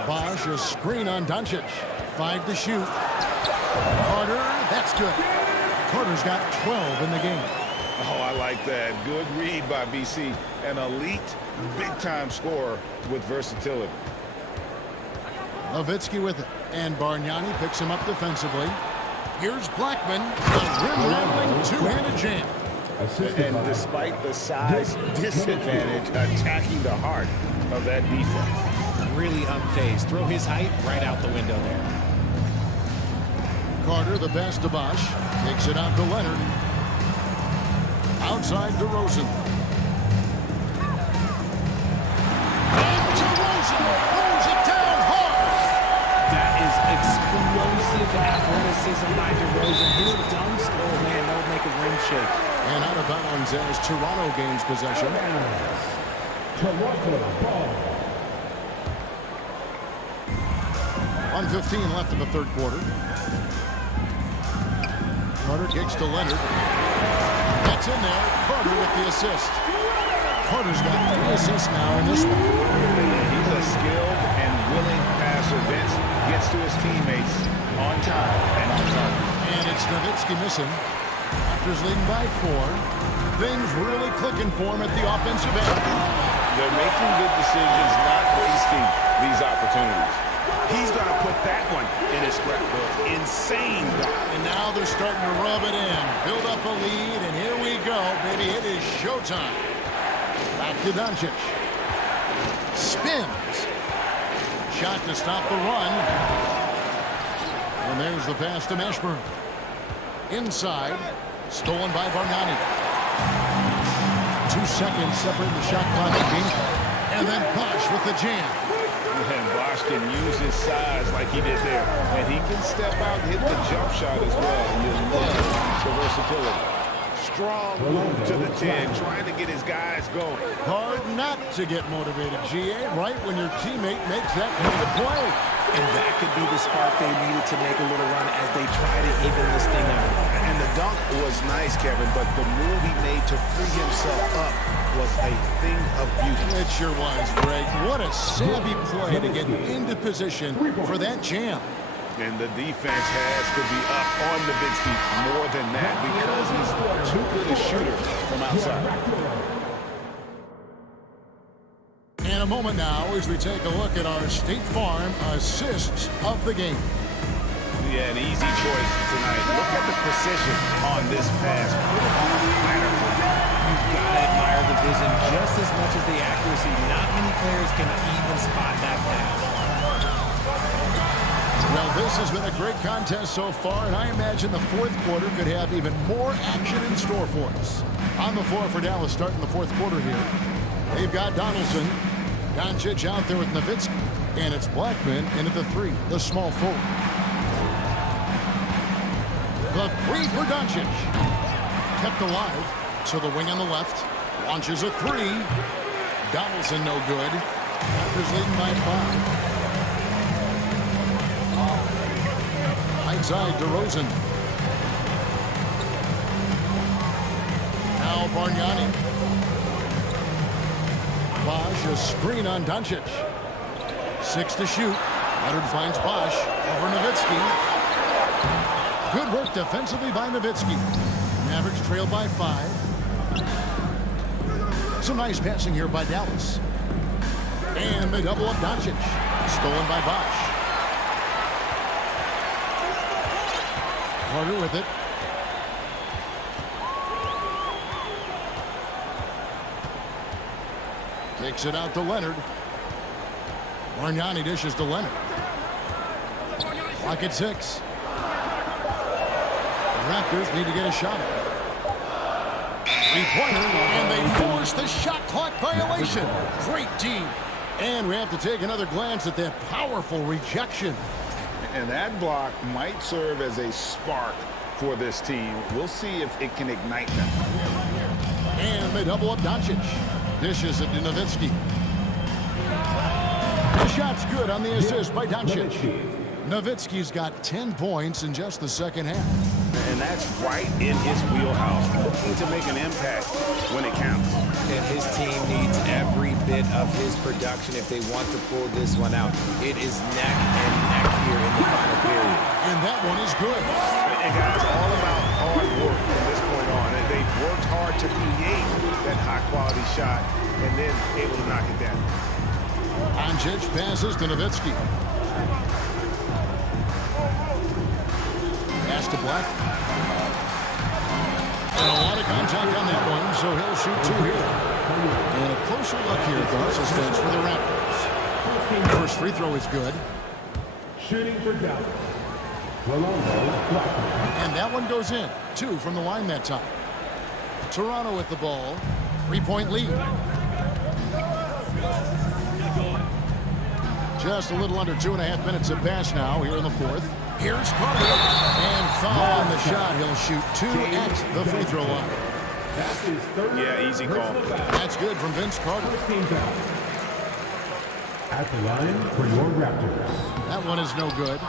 Bosch, a screen on Doncic. 5 to shoot. Carter, that's good. Carter's got 12 in the game. Oh, I like that. Good read by BC. An elite, big-time scorer with versatility. Nowitzki with it. And Bargnani picks him up defensively. Here's Blackman. A rim-rattling two-handed jam. And despite the size disadvantage, attacking the heart of that defense. Really unfazed. Throw his height right out the window there. Carter, the pass to Bosch. Takes it out to Leonard. Outside DeRozan. And DeRozan throws it down hard. That is explosive athleticism by DeRozan. His dunks, oh man, that would make a rim shake. And out of bounds as Toronto gains possession. Toronto ball. 1:15 left in the third quarter. Carter kicks to Leonard. Gets in there. Carter with the assist. Carter's got 3 assists now in this one. He's a skilled and willing passer. Vince gets to his teammates on time and on target. And it's Nowitzki missing. Raptors leading by 4. Things really clicking for him at the offensive end. They're making good decisions, not wasting these opportunities. He's going to put that one in his scrapbook. Insane dunk. And now they're starting to rub it in. Build up a lead, and here we go, baby. It is showtime. Back to Doncic. Spins. Shot to stop the run. And there's the pass to Mashburn. Inside. Stolen by Bargnani. 2 seconds separate the shot clock again. And then Bosch with the jam. And Bosch can use his size like he did there. And he can step out and hit the jump shot as well. You love the versatility. Strong move to the 10, trying to get his guys going. Hard not to get motivated, GA, right when your teammate makes that kind of play. And that could be the spark they needed to make a little run as they try to even this thing out. And the dunk was nice, Kevin, but the move he made to free himself up was a thing of beauty. It sure was, Greg. What a savvy play to get into position for that jam. And the defense has to be up on Nowitzki more than that because he's too good a shooter from outside. In a moment now as we take a look at our State Farm assists of the game. Yeah, an easy choice tonight. Look at the precision on this pass. You've got to admire the vision just as much as the accuracy. accuracy. Not many players can even spot that pass. Well, this has been a great contest so far, and I imagine the fourth quarter could have even more action in store for us. On the floor for Dallas starting the fourth quarter here. They've got Donaldson. Doncic out there with Nowitzki. And it's Blackman in at the three, the small forward. The three for Doncic. Kept alive. So the wing on the left launches a three. Donaldson no good. Raptors leading by 5. Outside DeRozan. Now Bargnani. Bosch, a screen on Doncic. 6 to shoot. Leonard finds Bosch over Nowitzki. Good work defensively by Nowitzki. Mavericks trail by 5. Some nice passing here by Dallas. And they double up Doncic. Stolen by Bosch. Carter with it. Takes it out to Leonard. Bargnani dishes to Leonard. Clock at 6. The Raptors need to get a shot. Three-pointer, and they force the shot clock violation. Great team. And we have to take another glance at that powerful rejection. And that block might serve as a spark for this team. We'll see if it can ignite them. And they double up Doncic. Dishes it to Nowitzki. The shot's good on the assist by Doncic. Nowitzki's got 10 points in just the second half. And that's right in his wheelhouse. Looking to make an impact when it counts. And his team needs every bit of his production if they want to pull this one out. It is neck and neck here in the final period. And that one is good. And guys, all about hard work from this point on. And they've worked hard to create that high-quality shot and then able to knock it down. Doncic passes to Nowitzki. Pass to Black. And a lot of contact on that one, so he'll shoot 2 here. And a closer look here at the assistance for the Raptors. First free throw is good. Shooting for Dallas. And that one goes in. 2 from the line that time. Toronto with the ball. 3-point lead. Just a little under 2.5 minutes of pass now here in the fourth. Here's Carter. And foul on the shot. He'll shoot 2 at the free throw line. Yeah, easy call. That's good from Vince Carter. At the line for your Raptors. That one is no good.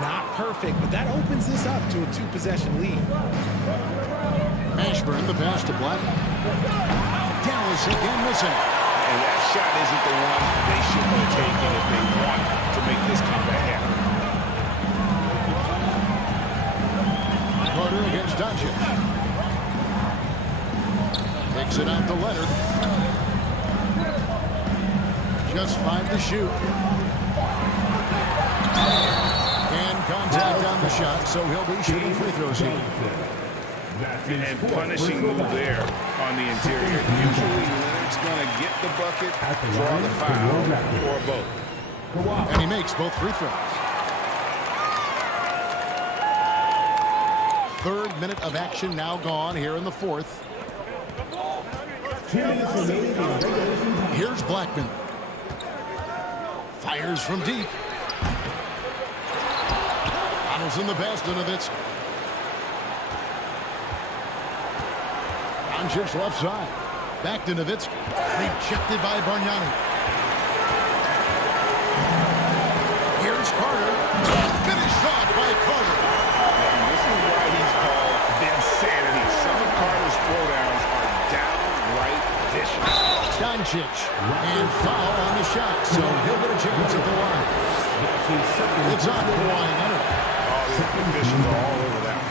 Not perfect, but that opens this up to a 2-possession lead. Mashburn, the pass to Black. Dallas again missing. And that shot isn't the one they should be taking if they want to make this comeback happen. Carter against Doncic. Takes it out to Leonard. Just 5 to shoot. And contact on the shot, so he'll be shooting free throws here. And punishing move there on the interior. Usually Leonard's going to get the bucket, draw the foul, or both. And he makes both free throws. Third minute of action now gone here in the fourth. Here's Blackman. Fires from deep. Donaldson the pass to Nowitzki. Doncic left side. Back to Nowitzki. Rejected by Bargnani. Here's Carter. Finished off by Carter. And this is why he's called the insanity. Some of Carter's throwdowns are downright vicious. Doncic. And foul on the shot, so he'll get a chance at the line. It's on Kawhi Leonard. The officials are all over that.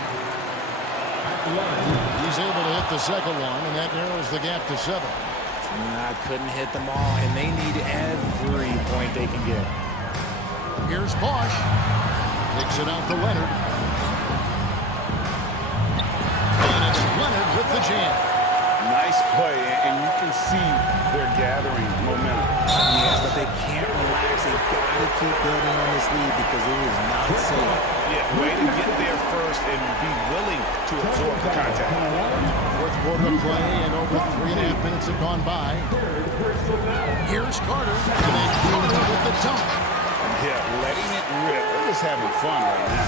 He's able to hit the second one, and that narrows the gap to 7. I couldn't hit them all, and they need every point they can get. Here's Bosch. Takes it out to Leonard. And it's Leonard with the jam. Nice play, and you can see they're gathering momentum keep building on this lead because it is not safe. Yeah, way to get there first and be willing to absorb the contact. Fourth quarter of play and over 3.5 minutes have gone by. Here's Carter, and then Carter with the dunk. Yeah, letting it rip. They're just having fun right now.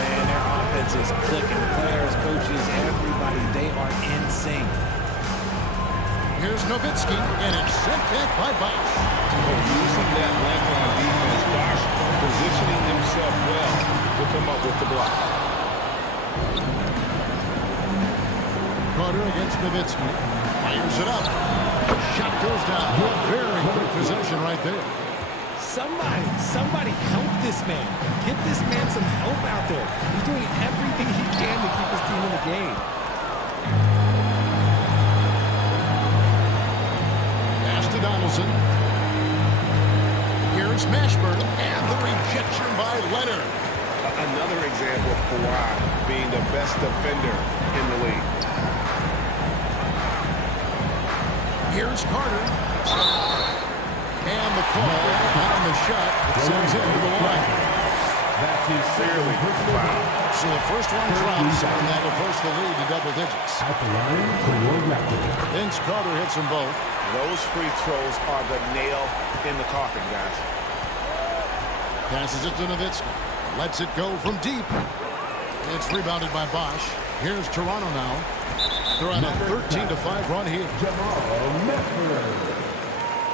Man, their offense is clicking. Players, coaches, everybody, they are in sync. Here's Nowitzki, and it's sent back by Bosch. Using that length on defense, Bosch positioning himself well to come up with the block. Carter against Nowitzki. Fires it up. Shot goes down. Very quick possession right there. Somebody help this man. Get this man some help out there. He's doing everything he can to keep his team in the game. Pass to Donaldson. Here's Mashburn, and the rejection by Leonard. Another example of Kawhi being the best defender in the league. Here's Carter. And the call on the shot sends him to the line. That's his fairly foul. So the first one drops, and that will push the lead to double digits. At the line for your record. Vince Carter hits them both. Those free throws are the nail in the coffin, guys. Passes it to Nowitzki. Lets it go from deep. It's rebounded by Bosch. Here's Toronto now. They're on a 13-5 run here. Jamal Mefford.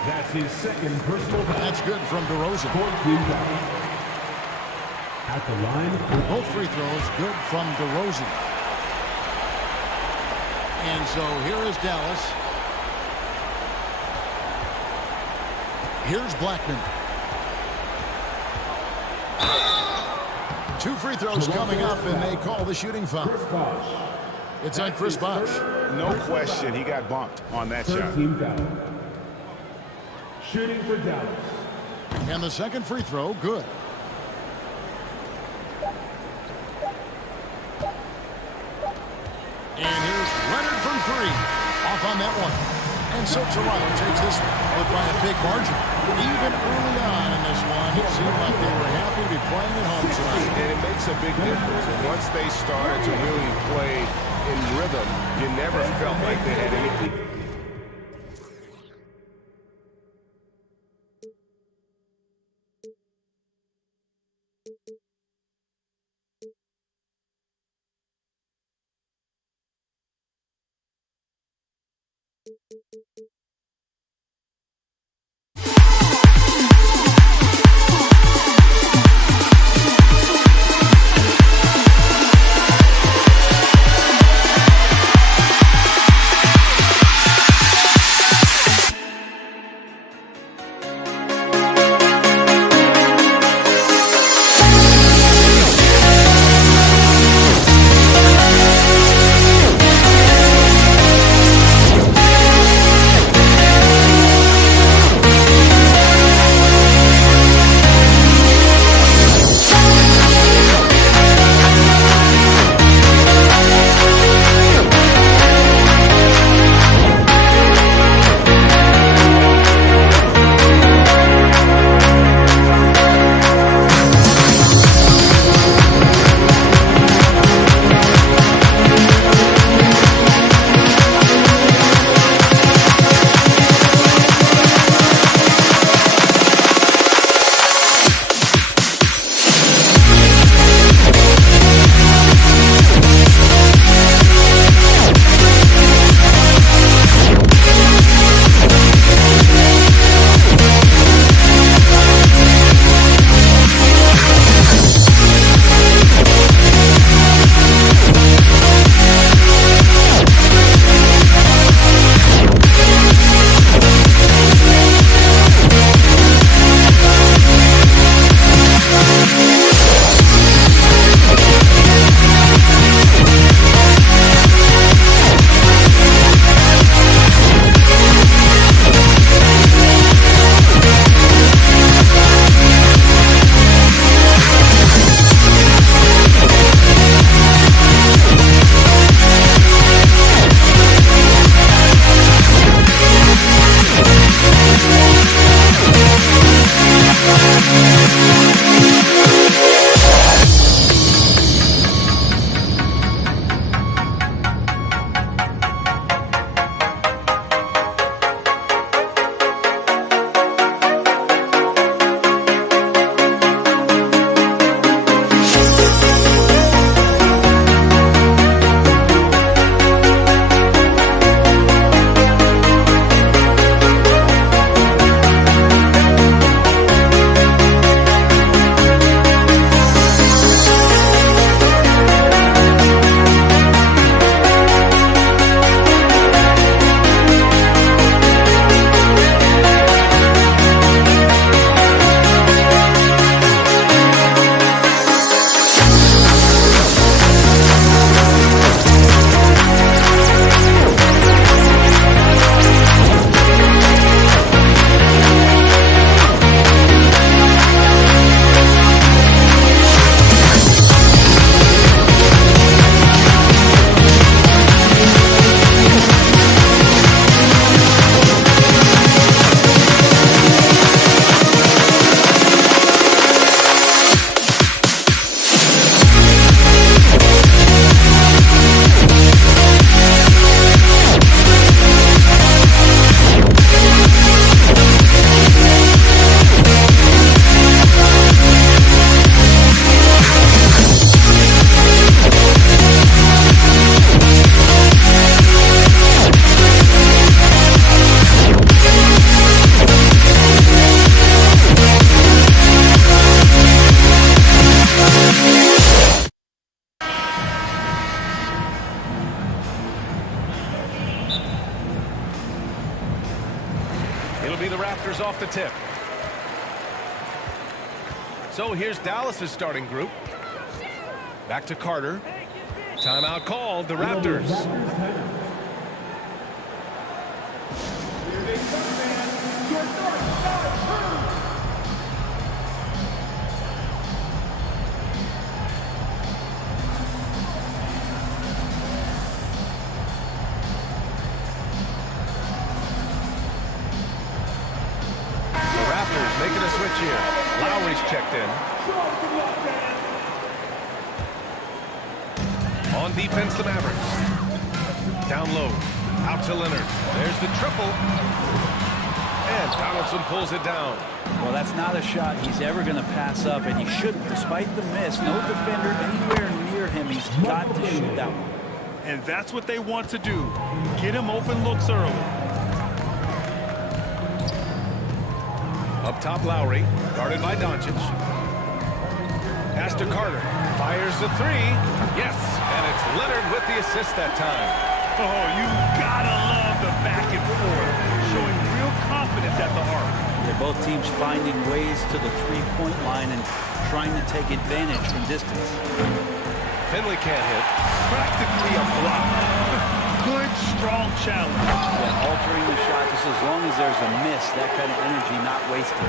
That's his second personal foul. That's good from DeRozan. At the line for both free throws, good from DeRozan. And so here is Dallas. Here's Blackman. Two free throws coming up, and they call the shooting foul. It's on Chris Bosh. No question, he got bumped on that shot. Team foul. Shooting for Dallas. And the second free throw, good. And here's Leonard from three. Off on that one. And so Toronto takes this one by a big margin. Even early on in this one, it seemed like they were happy to be playing at home tonight. And it makes a big difference. Once they started to really play in rhythm, you never felt like they had anything. Raptors off the tip. So here's Dallas's starting group. Back to Carter. Timeout called, the Raptors. Making a switch here. Lowry's checked in. On defense, the Mavericks. Down low. Out to Leonard. There's the triple. And Donaldson pulls it down. Well, that's not a shot he's ever going to pass up, and he shouldn't. Despite the miss, no defender anywhere near him. He's got to shoot that one. And that's what they want to do. Get him open looks early. Up top, Lowry, guarded by Doncic. Pass to Carter, fires the three. Yes, and it's Leonard with the assist that time. Oh, you gotta love the back and forth, showing real confidence at the arc. They're both teams finding ways to the three-point line and trying to take advantage from distance. Finley can't hit. Practically a block. Good, strong challenge. Yeah, altering the shot just as long as there's a miss, that kind of energy not wasted.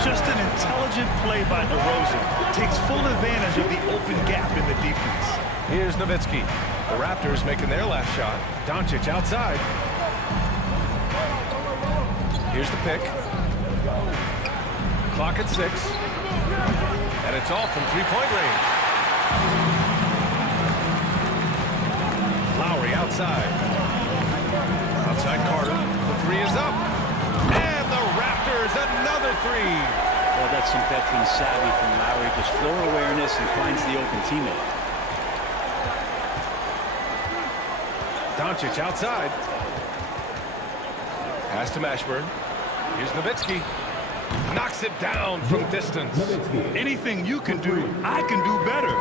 Just an intelligent play by DeRozan. Takes full advantage of the open gap in the defense. Here's Nowitzki. The Raptors making their last shot. Doncic outside. Here's the pick. Clock at 6. And it's all from three-point range. Lowry outside. Outside Carter. The three is up. And the Raptors, another three. Well, that's some veteran savvy from Lowry. Just floor awareness and finds the open teammate. Doncic outside. Pass to Mashburn. Here's Nowitzki. Knocks it down from distance. Anything you can do, I can do better.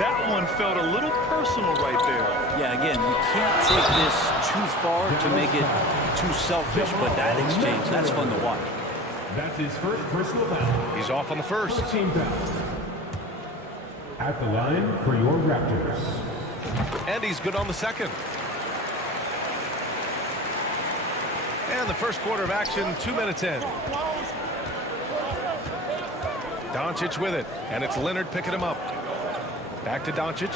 That one felt a little personal right there. Yeah, again, you can't take this too far to make it too selfish, but that exchange, that's fun to watch. That's his first personal foul. He's off on the first. Team foul. At the line for your Raptors. And he's good on the second. And the first quarter of action, 2 minutes in. Doncic with it, and it's Leonard picking him up. Back to Doncic.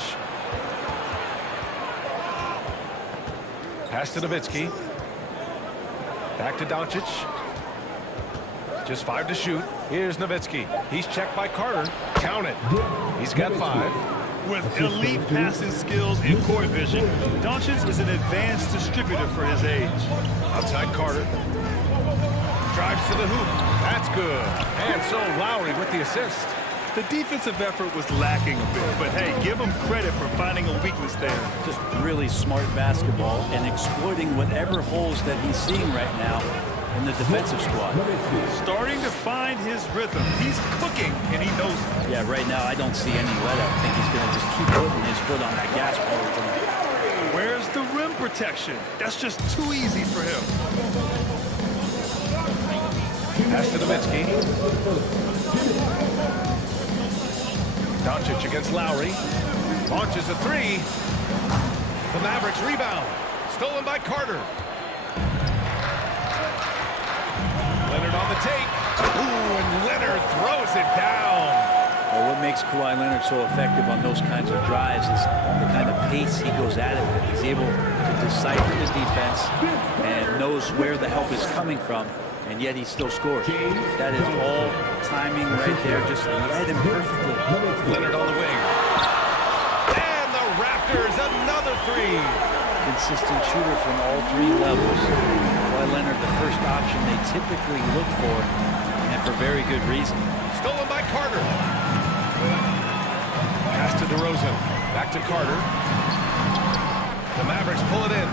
Pass to Nowitzki. Back to Doncic. Just 5 to shoot. Here's Nowitzki. He's checked by Carter. Count it. He's got 5. With elite passing skills and court vision, Doncic is an advanced distributor for his age. Outside Carter. Drives to the hoop. That's good. And so Lowry with the assist. The defensive effort was lacking a bit, but hey, give him credit for finding a weakness there. Just really smart basketball and exploiting whatever holes that he's seeing right now in the defensive squad. Starting to find his rhythm. He's cooking, and he knows it. Yeah, right now I don't see any let up. I think he's going to just keep putting his foot on that gas pedal tonight. Where's the rim protection? That's just too easy for him. Pass to Nowitzki. Doncic against Lowry. Launches a three. The Mavericks rebound. Stolen by Carter. Leonard on the take. Ooh, and Leonard throws it down. Well, what makes Kawhi Leonard so effective on those kinds of drives is the kind of pace he goes at it with. He's able to decipher the defense and knows where the help is coming from, and yet he still scores. That is all timing right there. Just read him perfectly. Leonard on the wing. And the Raptors, another three. Consistent shooter from all 3 levels. Kawhi Leonard, the first option they typically look for, and for very good reason. Stolen by Carter. Pass to DeRozan. Back to Carter. The Mavericks pull it in.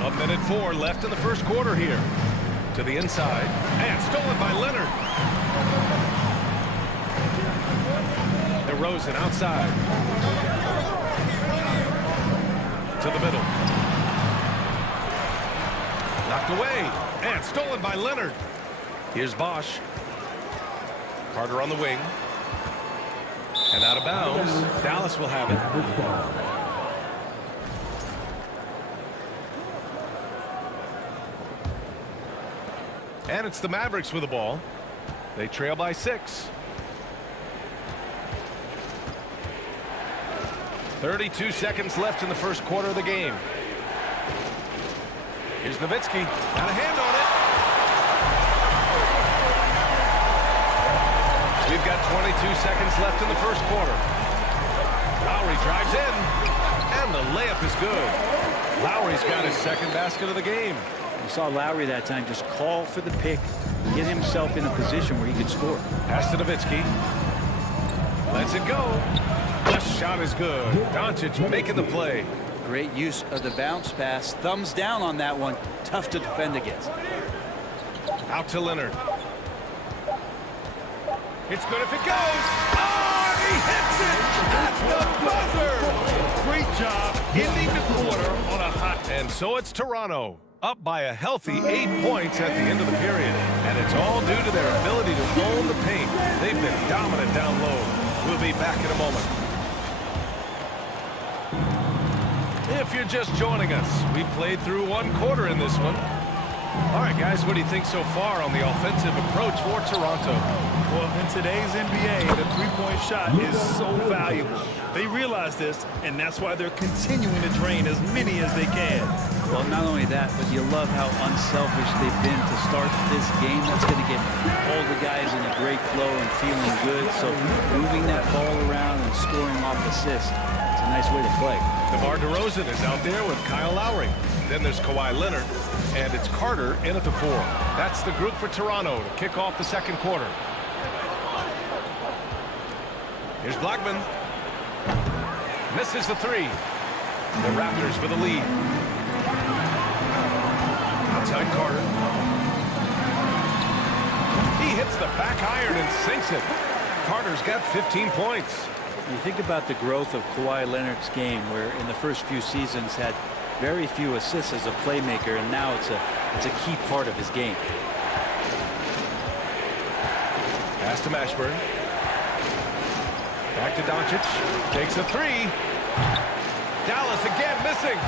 1:04 left in the first quarter here. To the inside. And stolen by Leonard. DeRozan outside. To the middle. Knocked away. And stolen by Leonard. Here's Bosch. Carter on the wing. And out of bounds. Dallas will have it. And it's the Mavericks with the ball. They trail by 6. 32 seconds left in the first quarter of the game. Here's Nowitzki. Got a hand on it. We've got 22 seconds left in the first quarter. Lowry drives in. And the layup is good. Lowry's got his second basket of the game. You saw Lowry that time just call for the pick, get himself in a position where he could score. Pass to Nowitzki. Lets it go. The shot is good. Doncic making the play. Great use of the bounce pass. Thumbs down on that one. Tough to defend against. Out to Leonard. It's good if it goes. Oh, he hits it at the buzzer. Great job ending the quarter on a hot. And so it's Toronto, up by a healthy 8 points at the end of the period. And it's all due to their ability to own the paint. They've been dominant down low. We'll be back in a moment. If you're just joining us, we played through 1 quarter in this one. All right, guys, what do you think so far on the offensive approach for Toronto? Well, in today's NBA, the three-point shot is so valuable. They realize this, and that's why they're continuing to drain as many as they can. Well, not only that, but you love how unselfish they've been to start this game. That's going to get all the guys in a great flow and feeling good. So moving that ball around and scoring off assists, it's a nice way to play. DeMar DeRozan is out there with Kyle Lowry. Then there's Kawhi Leonard, and it's Carter in at the 4. That's the group for Toronto to kick off the second quarter. Here's Blackman. Misses the 3. The Raptors for the lead. Outside Carter. He hits the back iron and sinks it. Carter's got 15 points. You think about the growth of Kawhi Leonard's game, where in the first few seasons had very few assists as a playmaker, and now it's a key part of his game. Pass to Mashburn. Back to Doncic. Takes a 3. Dallas again missing.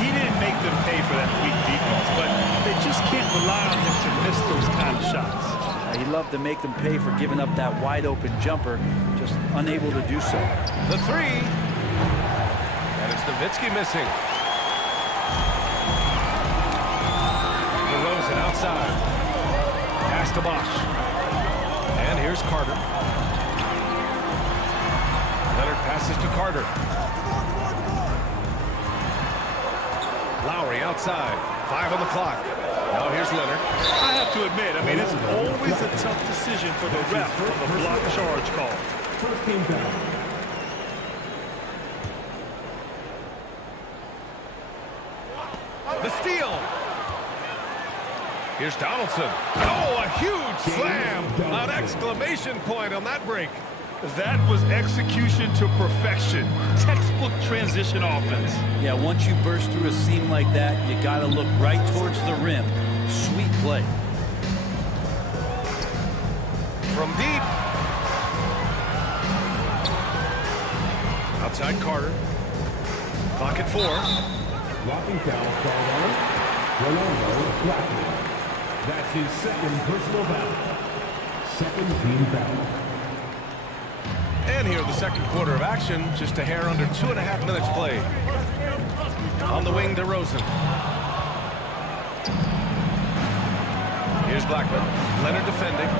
He didn't make them pay for that weak defense, but they just can't rely on him to miss those kind of shots. He loved to make them pay for giving up that wide-open jumper, just unable to do so. The 3. And it's Nowitzki missing. DeRozan outside. Pass to Bosch. And here's Carter. Leonard passes to Carter. Lowry outside. 5 on the clock. Now here's Leonard. I have to admit, I mean, it's always a tough decision for the ref on the block charge call. First team foul. The steal. Here's Donaldson. Oh, a huge slam. An exclamation point on that break. That was execution to perfection. Textbook transition offense. Yeah, once you burst through a seam like that, you got to look right towards the rim. Sweet play. From deep. Outside Carter. Clock at 4. Blocking foul called on Rolando Blackman. That's his second personal foul. Second team foul. And here the second quarter of action, just a hair under 2.5 minutes played. On the wing, DeRozan. Here's Blackman. Leonard defending.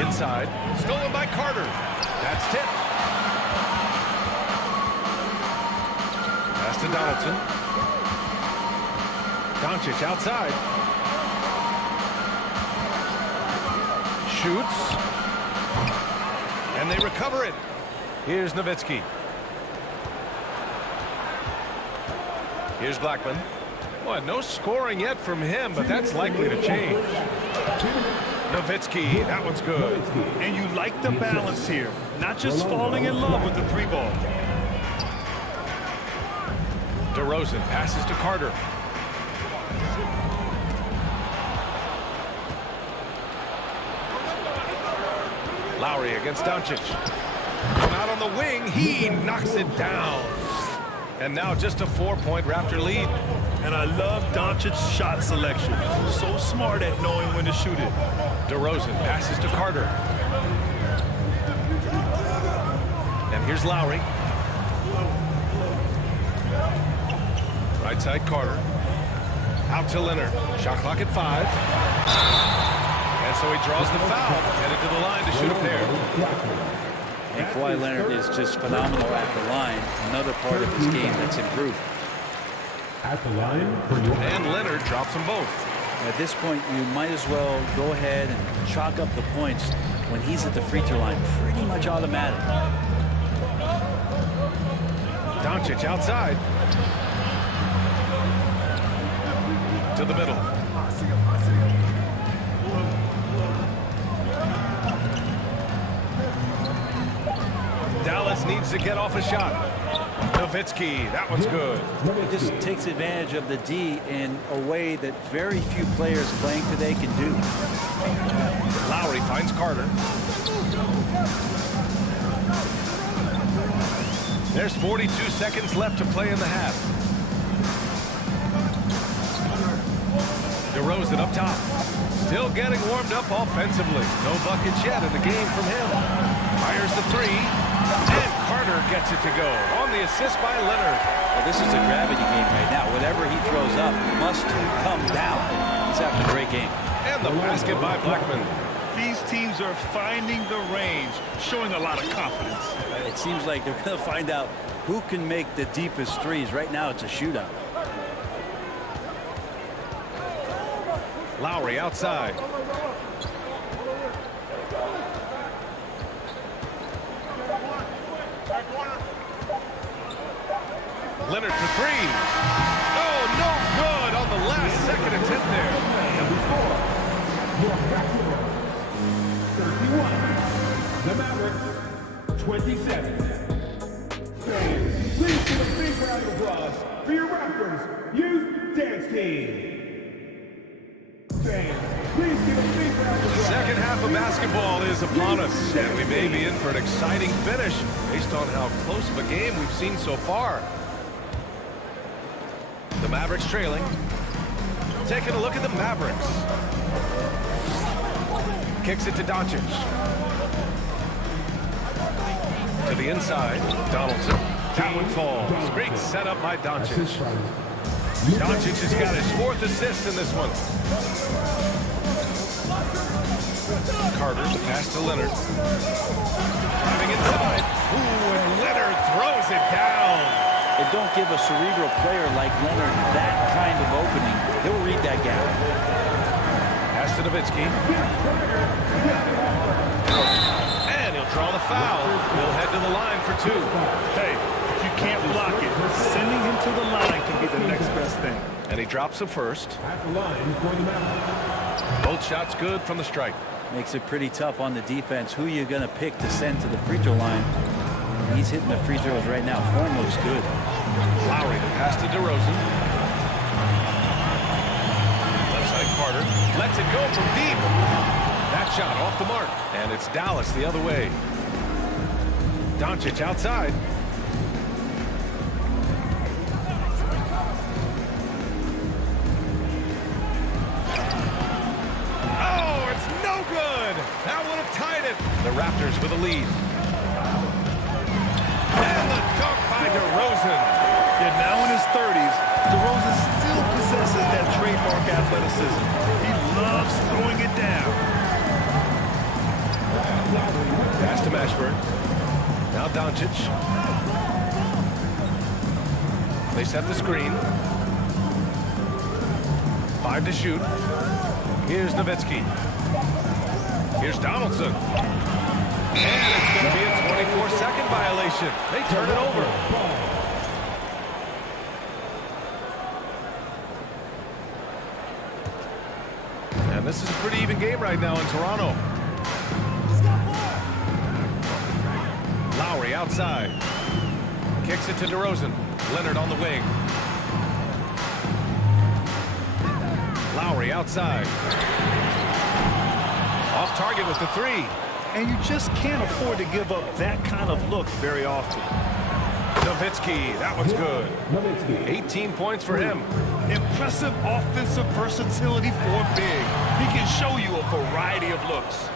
Inside. Stolen by Carter. That's tipped. Pass to Donaldson. Doncic outside. Shoots. And they recover it. Here's Nowitzki. Here's Blackman. Boy, no scoring yet from him, but that's likely to change. Nowitzki, that one's good. And you like the balance here. Not just falling in love with the 3 ball. DeRozan passes to Carter. Lowry against Doncic. From out on the wing, he knocks it down. And now just a 4-point Raptor lead. And I love Doncic's shot selection. So smart at knowing when to shoot it. DeRozan passes to Carter. And here's Lowry. Right side Carter. Out to Leonard. Shot clock at 5. And so he draws the foul. Headed to the line to shoot a pair. And Kawhi Leonard is just phenomenal at the line. Another part of his game that's improved. At the line and Leonard drops them both. At this point, you might as well go ahead and chalk up the points when he's at the free throw line. Pretty much automatic. Doncic outside. To the middle. Dallas needs to get off a shot. Nowitzki, that one's good. He just takes advantage of the D in a way that very few players playing today can do. Lowry finds Carter. There's 42 seconds left to play in the half. DeRozan up top. Still getting warmed up offensively. No buckets yet in the game from him. Fires the 3. And Carter gets it to go on the assist by Leonard. Well, this is a gravity game right now. Whatever he throws up must come down. He's having a great game. And the basket by Blackman. These teams are finding the range, showing a lot of confidence. It seems like they're going to find out who can make the deepest threes. Right now, it's a shootout. Lowry outside. Leonard for 3. Oh, no good on the last second attempt there. The Mavericks, 27. Fans, please give a big round of applause for your Raptors Youth Dance Team. Fans, please give a big round of applause. Second half of basketball is upon us, and we may be in for an exciting finish based on how close of a game we've seen so far. The Mavericks trailing. Taking a look at the Mavericks. Kicks it to Doncic. To the inside, Donaldson. That one falls. Great setup by Doncic. Doncic has got his 4th assist in this one. Carter, the pass to Leonard. Driving inside. Ooh, and Leonard throws it down. And don't give a cerebral player like Leonard that kind of opening. He'll read that gap. Pass to Nowitzki. And he'll draw the foul. He'll head to the line for 2. Hey, if you can't block it, sending him to the line can be the next best thing. And he drops the first. At the line for the Mavericks. Both shots good from the strike. Makes it pretty tough on the defense. Who you're going to pick to send to the free throw line. He's hitting the free throws right now. Form looks good. Lowry, the pass to DeRozan. Left side Carter. Lets it go from deep. That shot off the mark. And it's Dallas the other way. Doncic outside. Oh, it's no good. That would have tied it. The Raptors with a lead. And the dunk by DeRozan. Yet now in his 30s, DeRozan still possesses that trademark athleticism. He loves throwing it down. Pass to Mashburn. Now Doncic. They set the screen. 5 to shoot. Here's Nowitzki. Here's Donaldson. And it's going to be a 24-second violation. They turn it over. And this is a pretty even game right now in Toronto. Lowry outside. Kicks it to DeRozan. Leonard on the wing. Lowry outside. Off target with the three. And you just can't afford to give up that kind of look very often. Nowitzki, that one's good. 18 points for him. Impressive offensive versatility for big. He can show you a variety of looks.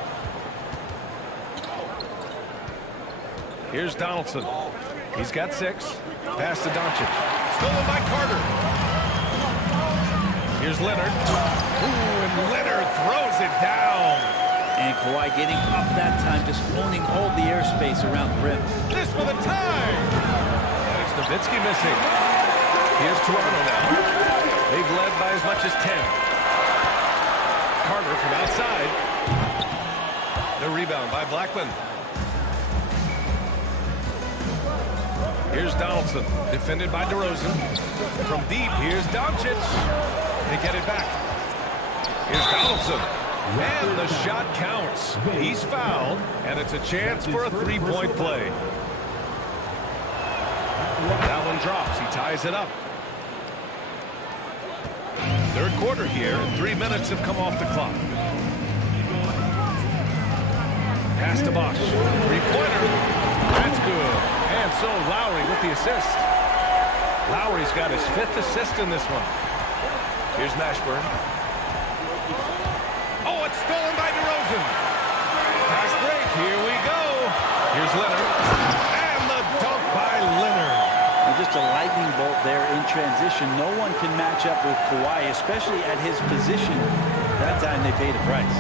Here's Donaldson. He's got 6. Pass to Doncic. Stolen by Carter. Here's Leonard. Ooh, and Leonard throws it down. And Kawhi getting up that time, just owning all the airspace around the rim. This for the tie. And it's Nowitzki missing. Here's Toronto now. They've led by as much as 10. Carter from outside. The rebound by Blackman. Here's Donaldson, defended by DeRozan. From deep, here's Doncic. They get it back. Here's Donaldson. And the shot counts. He's fouled, and it's a chance for a three-point play. That one drops. He ties it up. Third quarter here, and 3 minutes have come off the clock. Pass to Bosch. Three-pointer. That's good. And so Lowry with the assist. Lowry's got his 5th assist in this one. Here's Mashburn. Oh, it's stolen by DeRozan. Fast break. Here we go. Here's Leonard. And the dunk by Leonard. And just a lightning bolt there in transition. No one can match up with Kawhi, especially at his position. That time they paid a price.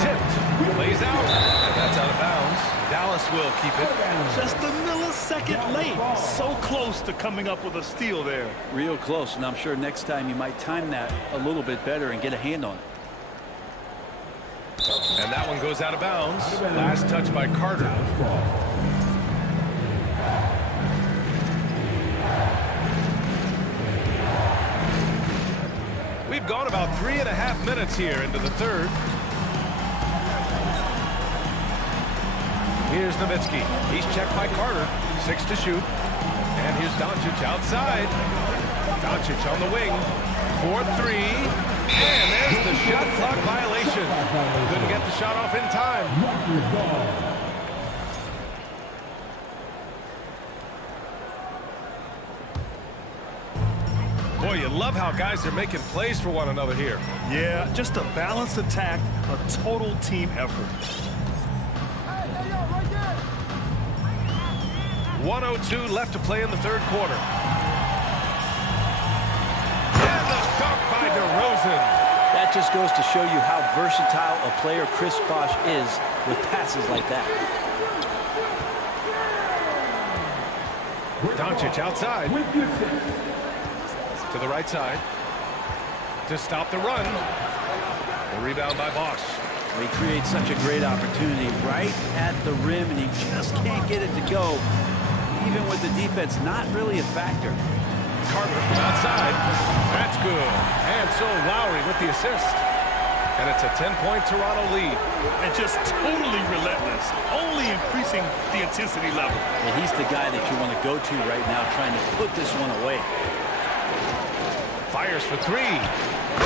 Tipped. Lays out. And that's out of bounds. Dallas will keep it. Just a millisecond late. So close to coming up with a steal there. Real close, and I'm sure next time you might time that a little bit better and get a hand on it. And that one goes out of bounds. Last touch by Carter. We've gone about 3.5 minutes here into the third. Here's Nowitzki. He's checked by Carter. 6 to shoot. And here's Doncic outside. Doncic on the wing. 4-3. And there's the shot clock violation. Couldn't get the shot off in time. Boy, you love how guys are making plays for one another here. Yeah, just a balanced attack, a total team effort. 1:02 left to play in the third quarter. And the dunk by DeRozan. That just goes to show you how versatile a player Chris Bosh is with passes like that. Doncic outside. To the right side. To stop the run. The rebound by Bosch. He creates such a great opportunity right at the rim, and he just can't get it to go. Even with the defense not really a factor. Carter from outside. That's good. And so Lowry with the assist. And it's a 10-point Toronto lead. And just totally relentless, only increasing the intensity level. And he's the guy that you want to go to right now, trying to put this one away. Fires for 3.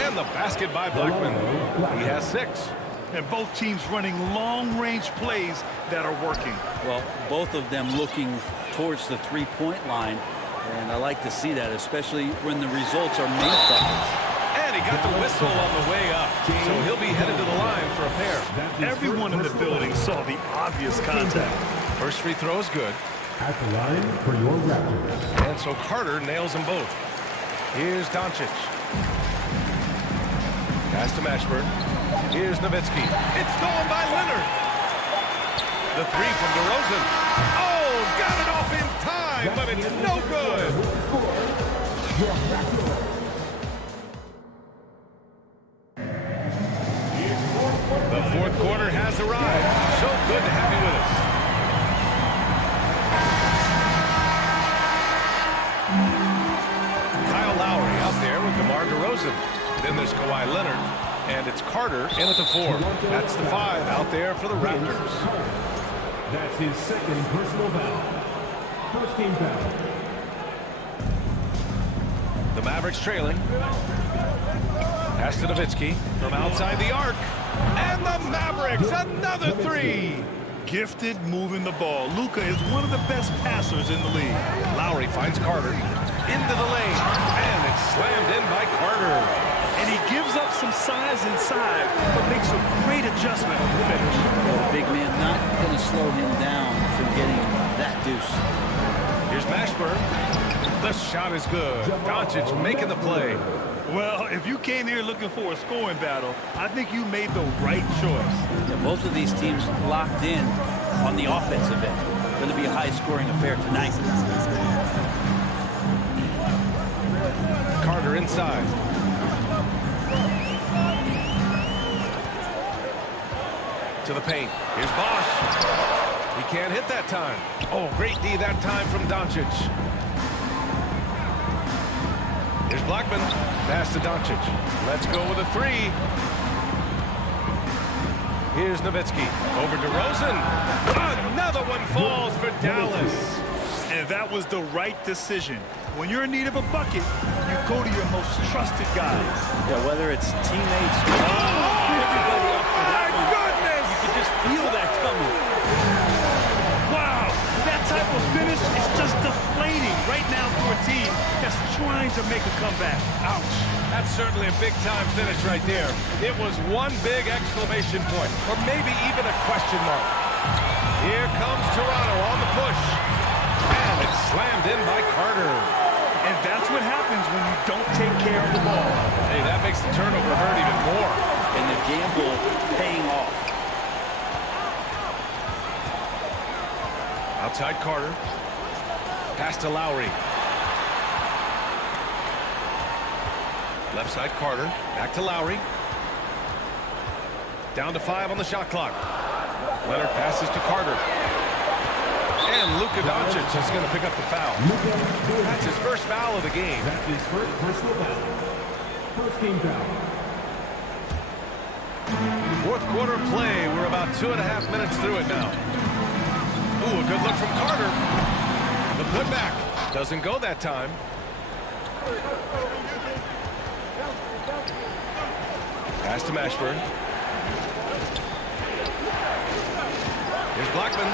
And the basket by Blackman. He has 6. And both teams running long-range plays that are working. Well, both of them looking towards the three-point line. And I like to see that, especially when the results are made buckets. And he got the whistle on the way up. So he'll be headed to the line for a pair. Everyone in the building saw the obvious contact. First free throw is good. At the line for your Raptors. And so Carter nails them both. Here's Doncic. Pass to Mashburn. Here's Nowitzki. It's stolen by Leonard. The 3 from DeRozan. Oh, got it off in time, but it's no good. The fourth quarter has arrived. So good to have you with us. Kyle Lowry out there with DeMar DeRozan. Then there's Kawhi Leonard. And it's Carter in at the 4. That's the 5 out there for the Raptors. That's his second personal foul. First team foul. The Mavericks trailing. Pass to Nowitzki from outside the arc. And the Mavericks, another three. Gifted moving the ball. Luka is one of the best passers in the league. Lowry finds Carter into the lane. And it's slammed in by Carter. And he gives up some size inside, but makes a great adjustment on the finish. The big man not going to slow him down from getting that deuce. Here's Mashburn. The shot is good. Doncic making the play. Well, if you came here looking for a scoring battle, I think you made the right choice. Yeah, both of these teams locked in on the offensive end. Going to be a high-scoring affair tonight. Carter inside. To the paint. Here's Bosch. He can't hit that time. Oh, great D that time from Doncic. Here's Blackman. Pass to Doncic. Let's go with a three. Here's Nowitzki. Over to Rosen. Another one falls for Dallas. And that was the right decision. When you're in need of a bucket, you go to your most trusted guys. Yeah, whether it's teammates or everybody up for that one. Goodness! You could just feel that coming. Wow, that type of finish is just deflating right now for a team that's trying to make a comeback. Ouch. That's certainly a big-time finish right there. It was one big exclamation point, or maybe even a question mark. Here comes Toronto on the push. And it's slammed in by Carter. And that's what happens when you don't take care of the ball. Hey, that makes the turnover hurt even more. And the gamble paying off. Outside Carter. Pass to Lowry. Left side Carter. Back to Lowry. Down to 5 on the shot clock. Leonard passes to Carter. And Luka Doncic is going to pick up the foul. That's his first foul of the game. That's his first personal foul. First team foul. Fourth quarter play. We're about 2.5 minutes through it now. Ooh, a good look from Carter. The putback doesn't go that time. Pass to Mashburn. Here's Blackman.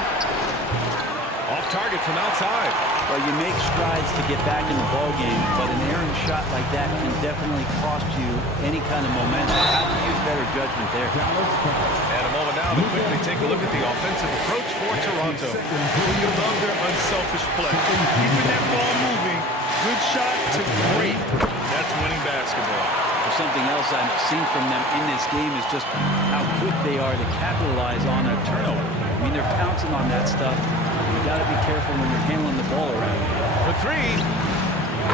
Off target from outside. Well, you make strides to get back in the ballgame, but an errant shot like that can definitely cost you any kind of momentum. Have to use better judgment there. And a moment now to quickly take a look at the offensive approach for Toronto. You love their unselfish play. Keeping that ball moving. Good shot to great. That's winning basketball. Something else I've seen from them in this game is just how quick they are to capitalize on a turnover. I mean, they're pouncing on that stuff. You got to be careful when you're handling the ball around. For three,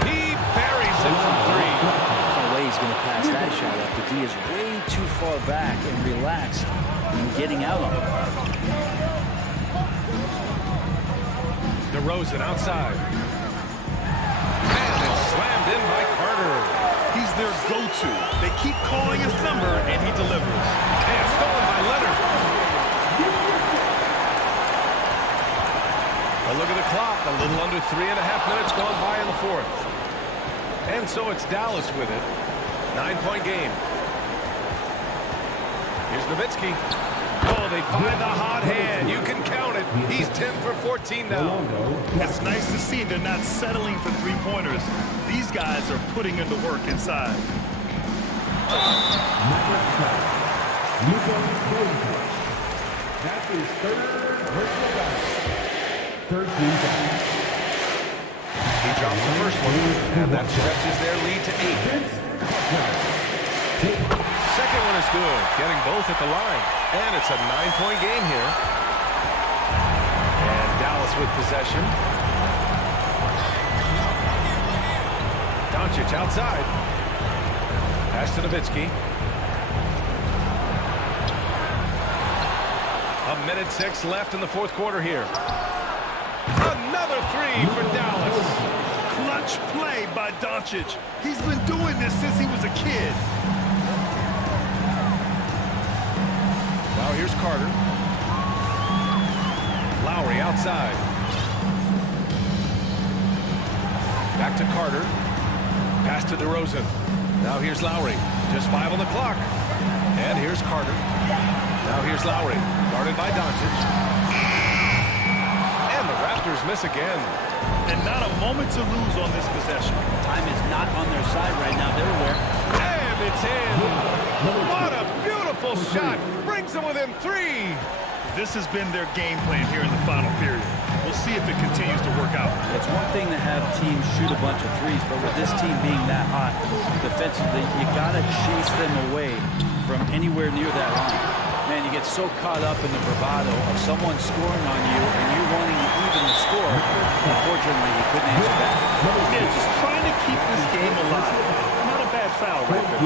he buries it from three. There's no way he's going to pass that shot up. The D is way too far back and relaxed in getting out on it. DeRozan outside. And it's slammed in by Carter. He's their go-to. They keep calling his number, and he delivers. And stolen by Leonard. A look at the clock. A little under 3.5 minutes gone by in the fourth. And so it's Dallas with it. 9-point game. Here's Nowitzki. Oh, they find the hot hand. You can count it. He's 10 for 14 now. It's nice to see they're not settling for three-pointers. These guys are putting in the work inside. That's his third personal foul. Third team foul. He drops the first one, and that stretches their lead to 8. Second one is good, getting both at the line. And it's a 9-point game here. And Dallas with possession. Doncic outside. Pass to Nowitzki. 1:06 left in the fourth quarter here. Another three for Dallas. Clutch play by Doncic. He's been doing this since he was a kid. Now here's Carter. Lowry outside. Back to Carter. Pass to DeRozan. Now here's Lowry. Just 5 on the clock. And here's Carter. Now here's Lowry. Guarded by Doncic. And the Raptors miss again. And not a moment to lose on this possession. Time is not on their side right now. They're aware. And it's in. What a beautiful shot. Brings them within 3. This has been their game plan here in the final period. We'll see if it continues to work out. It's one thing to have teams shoot a bunch of threes, but with this team being that hot defensively, you got to chase them away from anywhere near that line. Man, you get so caught up in the bravado of someone scoring on you and you wanting to even the score. Unfortunately, he couldn't answer back. Yeah, just trying to keep this game alive. Not a bad foul right there.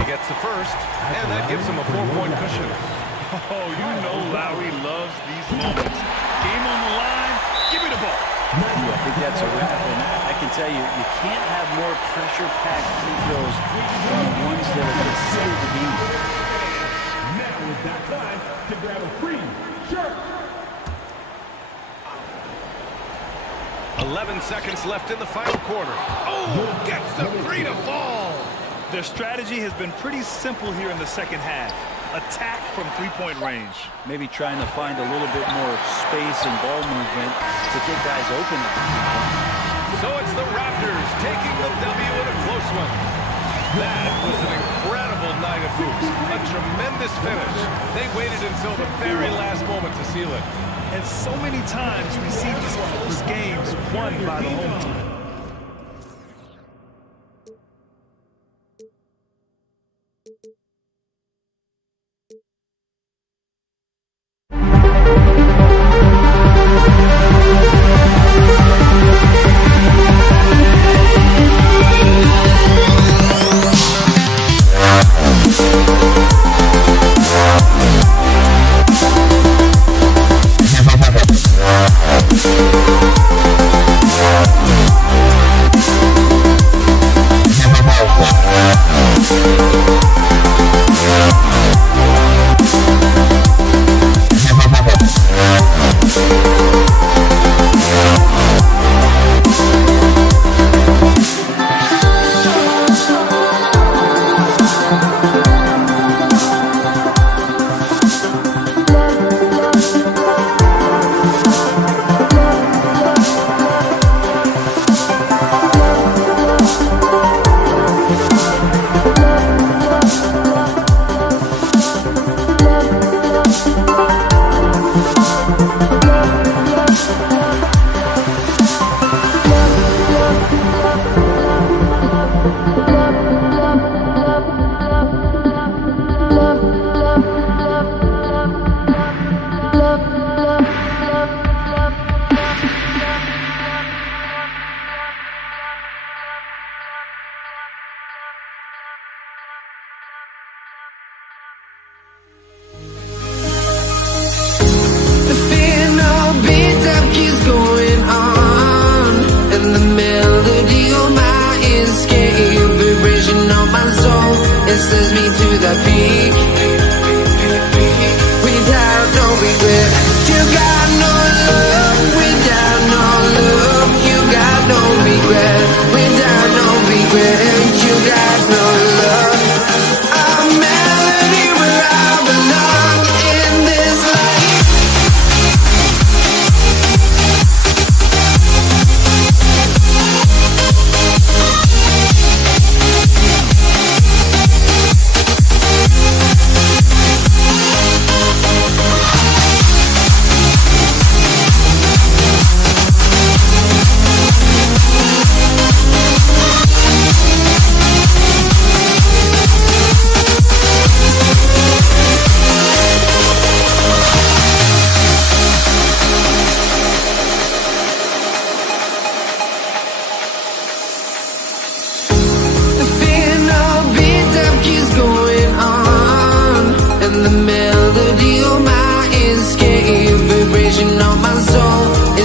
He gets the first, and that gives him a 4-point cushion. Oh, you know Lowry loves these moments. Game on the line, give me the ball. I think that's a wrap, and I can tell you, you can't have more pressure-packed free throws than the ones that are considered to be. Now is that time to grab a free shirt. 11 seconds left in the final quarter. Oh, gets the 3 to fall. Their strategy has been pretty simple here in the second half. Attack from three-point range. Maybe trying to find a little bit more space and ball movement to get guys open at the 3-point. So it's the Raptors taking the W in a close one. That was an incredible night of hoops. A tremendous finish. They waited until the very last moment to seal it. And so many times we see these close games won by the home team. Sends me to the peak. Without no regret, you got no love. Without no love, you got no regret. Without no regret, you got no love. A melody where I belong in this life.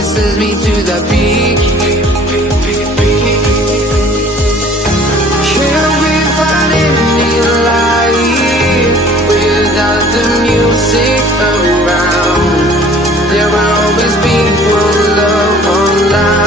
Sends me to the peak. Can't we find any light without the music around? There will always be one love on life.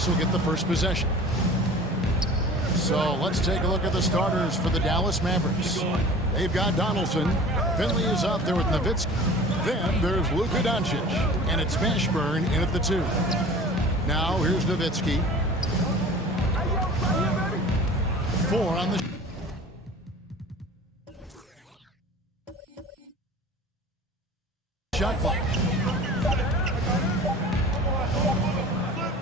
Dallas will get the first possession. So let's take a look at the starters for the Dallas Mavericks. They've got Donaldson. Finley is out there with Nowitzki. Then there's Luka Doncic. And it's Mashburn in at the 2. Now here's Nowitzki. 4 on the shot clock.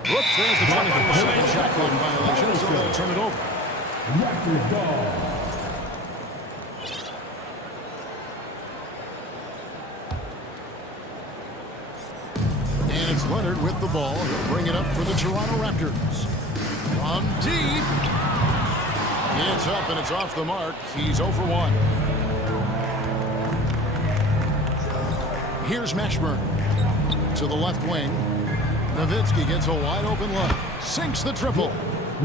Whoops, there's the 24-second shot clock violation, so they'll turn it over. Raptors ball. And it's Leonard with the ball. He'll bring it up for the Toronto Raptors. From deep. It's up and it's off the mark. He's 0 for 1. Here's Mashburn to the left wing. Nowitzki gets a wide open look. Sinks the triple.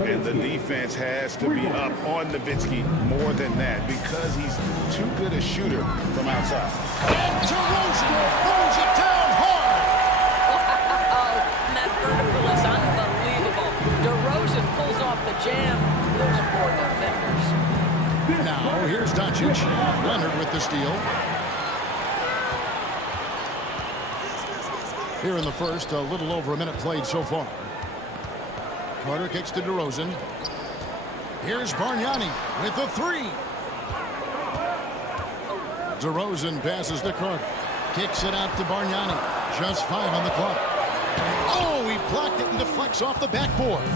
And the defense has to be up on Nowitzki more than that because he's too good a shooter from outside. And DeRozan throws it down hard. Wow, that vertical is unbelievable. DeRozan pulls off the jam. Those poor defenders. Now here's Doncic. Leonard with the steal. Here in the first, a little over a minute played so far. Carter kicks to DeRozan. Here's Bargnani with the 3. DeRozan passes to Carter. Kicks it out to Bargnani. Just 5 on the clock. Oh, he blocked it and deflects off the backboard.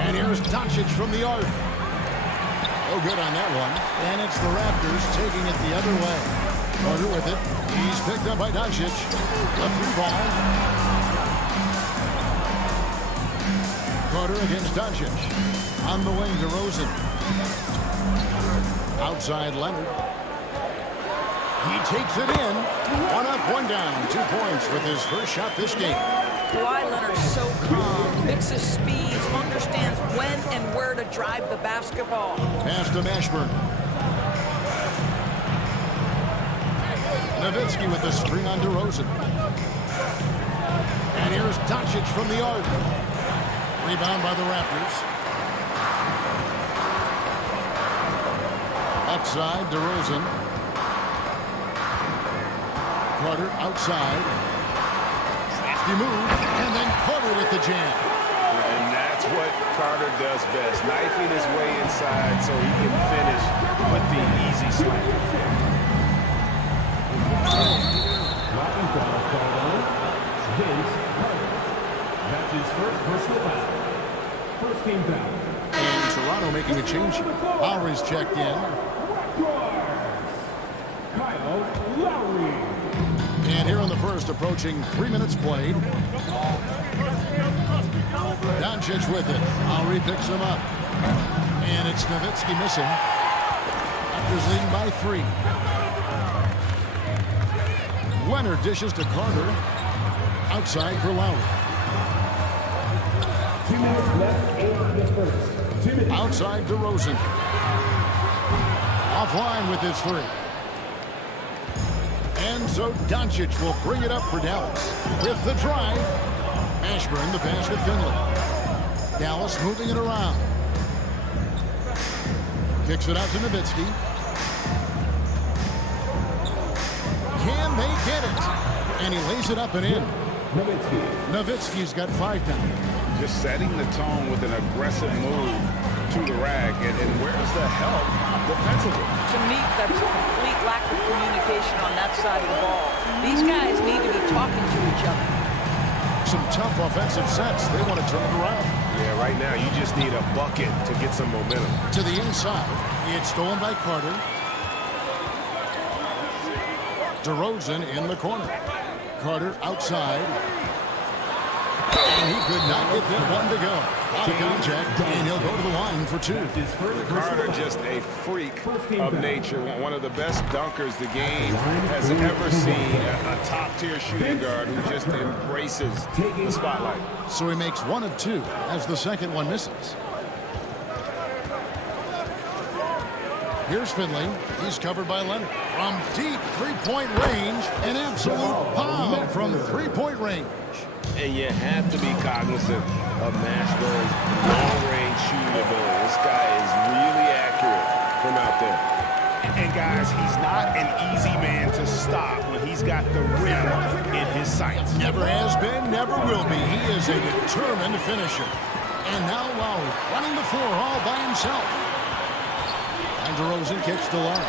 And here's Doncic from the arc. Oh, good on that one. And it's the Raptors taking it the other way. Carter with it. He's picked up by Doncic. Left free ball. Carter against Doncic. On the wing, DeRozan. Outside Leonard. He takes it in. 1 up, 1 down. 2 points with his first shot this game. Kawhi Leonard's so calm, mixes speeds, understands when and where to drive the basketball. Pass to Mashburn. Nowitzki with the screen on DeRozan. And here's Doncic from the arc. Rebound by the Raptors. Outside, DeRozan. Carter outside. Crafty move. And then Carter with the jam. And that's what Carter does best. Knifing his way inside so he can finish with the easy slam. Blocking foul called on Vince Carter. That's his first personal foul. First team foul. And Toronto making a change. Lowry's checked in. Kyle Lowry. And here in the first, approaching 3 minutes played. Doncic with it. Lowry picks him up. And it's Nowitzki missing. Raptors leading by 3. Leonard dishes to Carter. Outside for Lowry. 2 minutes left in the first. 2 minutes. Outside DeRozan. Offline with his 3. And so Doncic will bring it up for Dallas. With the drive. Mashburn the pass to Finley. Dallas moving it around. Kicks it out to Nowitzki. Can they get it? And he lays it up and in. Nowitzki's got 5 down. Just setting the tone with an aggressive move to the rack. And where's the help defensively? To me, that's a complete lack of communication on that side of the ball. These guys need to be talking to each other. Some tough offensive sets. They want to turn it around. Yeah, right now you just need a bucket to get some momentum. To the inside. It's stolen by Carter. DeRozan in the corner. Carter outside. And he could not get that one to go. Out of contact, and he'll go to the line for 2. Carter just a freak of nature. One of the best dunkers the game has ever seen. A top-tier shooting guard who just embraces the spotlight. So he makes 1 of 2 as the second one misses. Here's Finley. He's covered by Leonard. From deep 3-point range, an absolute bomb from 3-point range. And you have to be cognizant of Mashburn's long-range shooting ability. This guy is really accurate from out there. And guys, he's not an easy man to stop when he's got the rim in his sights. Never has been, never will be. He is a determined finisher. And now Lowry running the floor all by himself. And DeRozan kicks the line.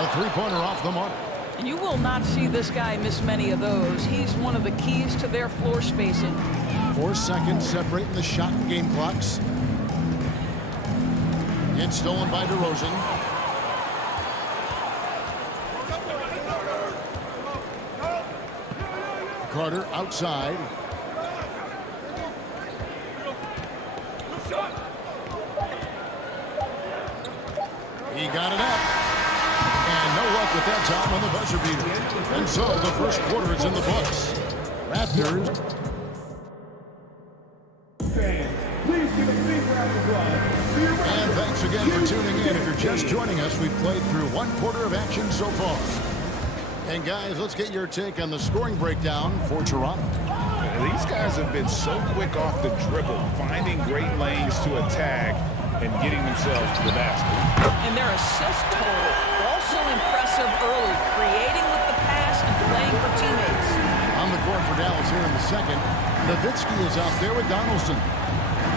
A three-pointer off the mark. And you will not see this guy miss many of those. He's one of the keys to their floor spacing. 4 seconds separating the shot and game clocks. It's stolen by DeRozan. Carter outside. He got it up. And no luck with that time on the buzzer beater. And so the first quarter is in the books. Raptors. Fans, please give a big round of applause for your And thanks again for tuning in. If you're just joining us, we've played through one quarter of action so far. And guys, let's get your take on the scoring breakdown for Toronto. These guys have been so quick off the dribble, finding great lanes to attack and getting themselves to the basket. And their assist total, also impressive early, creating with the pass and playing for teammates. On the court for Dallas here in the second. Nowitzki is out there with Donaldson.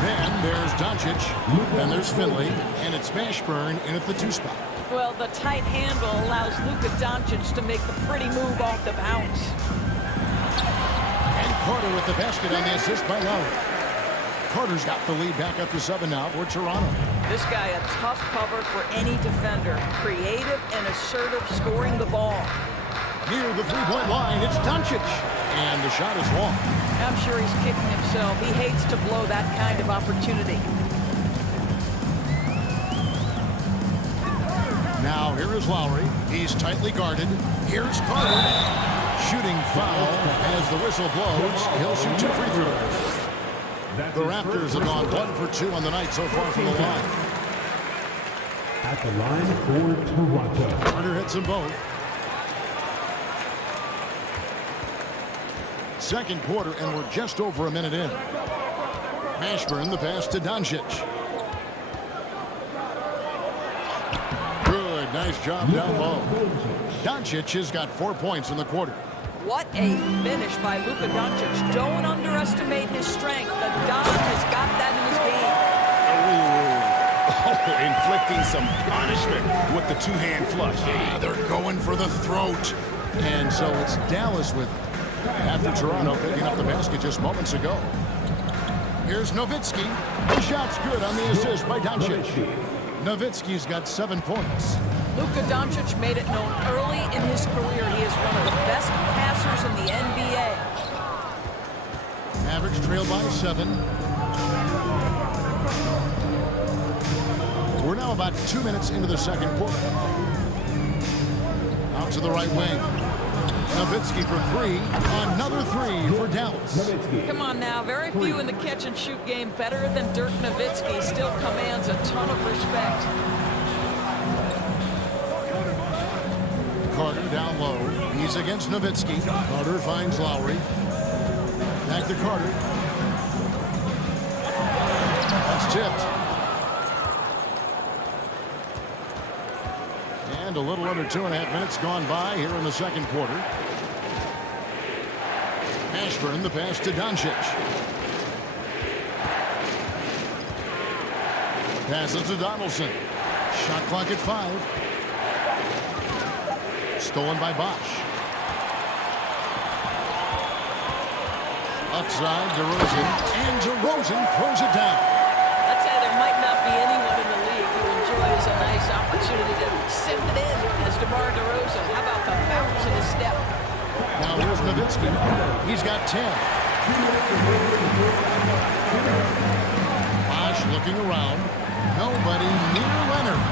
Then there's Doncic, and there's Finley, and it's Mashburn in at the 2 spot. Well, the tight handle allows Luka Doncic to make the pretty move off the bounce. And Carter with the basket on the assist by Lowry. Carter's got the lead back up to 7 now for Toronto. This guy a tough cover for any defender. Creative and assertive scoring the ball. Near the three-point line, it's Doncic. And the shot is long. I'm sure he's kicking himself. He hates to blow that kind of opportunity. Now here is Lowry. He's tightly guarded. Here's Carter. Shooting foul as the whistle blows. He'll shoot 2 free throws. The Raptors have gone 1 for 2 on the night so far from the line. At the line for Toronto. Carter hits them both. Second quarter, and we're just over a minute in. Mashburn, the pass to Doncic. Good, nice job down low. Doncic has got 4 points in the quarter. What a finish by Luka Doncic. Don't underestimate his strength. The Don has got that in his game. Oh, inflicting some punishment with the two-hand flush. They're going for the throat. And so it's Dallas with it. After Toronto picking up the basket just moments ago. Here's Nowitzki. The shot's good on the assist by Doncic. Nowitzki's got 7 points. Luka Doncic made it known early in his career he is one of the best passers in the NBA. Mavericks trail by 7. We're now about 2 minutes into the second quarter. Out to the right wing. Nowitzki for 3. Another 3 for Dallas. Come on now, very few in the catch-and-shoot game better than Dirk Nowitzki. Still commands a ton of respect. Carter down low. He's against Nowitzki. Carter finds Lowry. Back to Carter. That's tipped. And a little under 2.5 minutes gone by here in the second quarter. Mashburn, the pass to Doncic. Passes to Donaldson. Shot clock at 5. Stolen by Bosch. Outside, DeRozan. And DeRozan throws it down. I'd say there might not be anyone in the league who enjoys a nice opportunity to send it in as DeMar DeRozan. How about the bounce of his step? Now here's Nowitzki. He's got 10. Bosch looking around. Nobody near Leonard.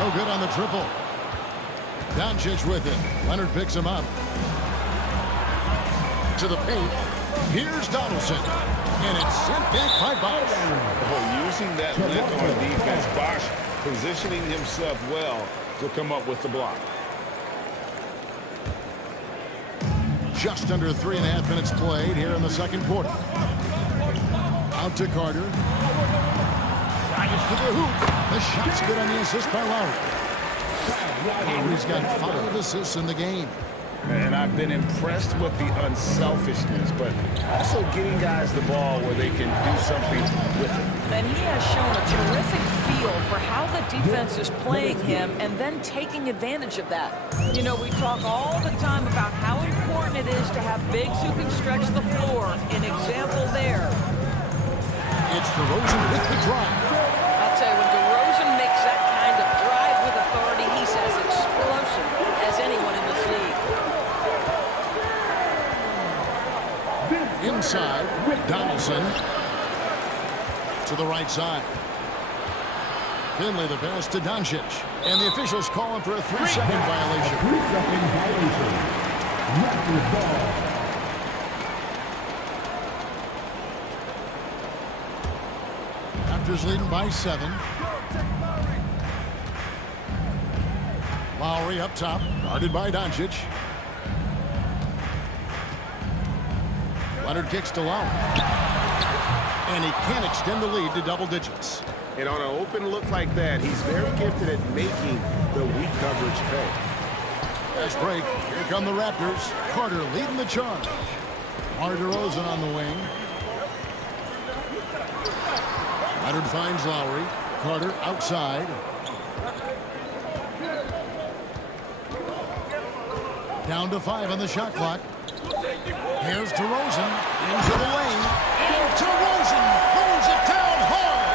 No good on the triple. Doncic with it. Leonard picks him up. To the paint. Here's Donaldson. And it's sent back by Bosch. Oh, using that length on defense, Bosch positioning himself well to come up with the block. just under 3.5 minutes played here in the second quarter. Out to Carter. Drives to the hoop. The shot's good on the assist by Lowry. Lowry's got 5 assists in the game. And I've been impressed with the unselfishness, but also getting guys the ball where they can do something with it. And he has shown a terrific feel for how the defense is playing him and then taking advantage of that. You know, we talk all the time about how important it is to have bigs who can stretch the floor. An example there. It's DeRozan with the drive. I'll tell you, when DeRozan makes that kind of drive with authority, he's as explosive as anyone in this league. Inside, Donaldson to the right side. Finley the pass to Doncic. And the officials calling for a 3-second violation. 3-second violation. Raptors ball. Raptors leading by 7. Lowry up top, guarded by Doncic. Leonard kicks to Lowry. And he can't extend the lead to double digits. And on an open look like that, he's very gifted at making the weak coverage pay. Fast break. Here come the Raptors. Carter leading the charge. DeMar DeRozan on the wing. Leonard finds Lowry. Carter outside. Down to 5 on the shot clock. Here's DeRozan into the lane. And DeRozan throws it down hard.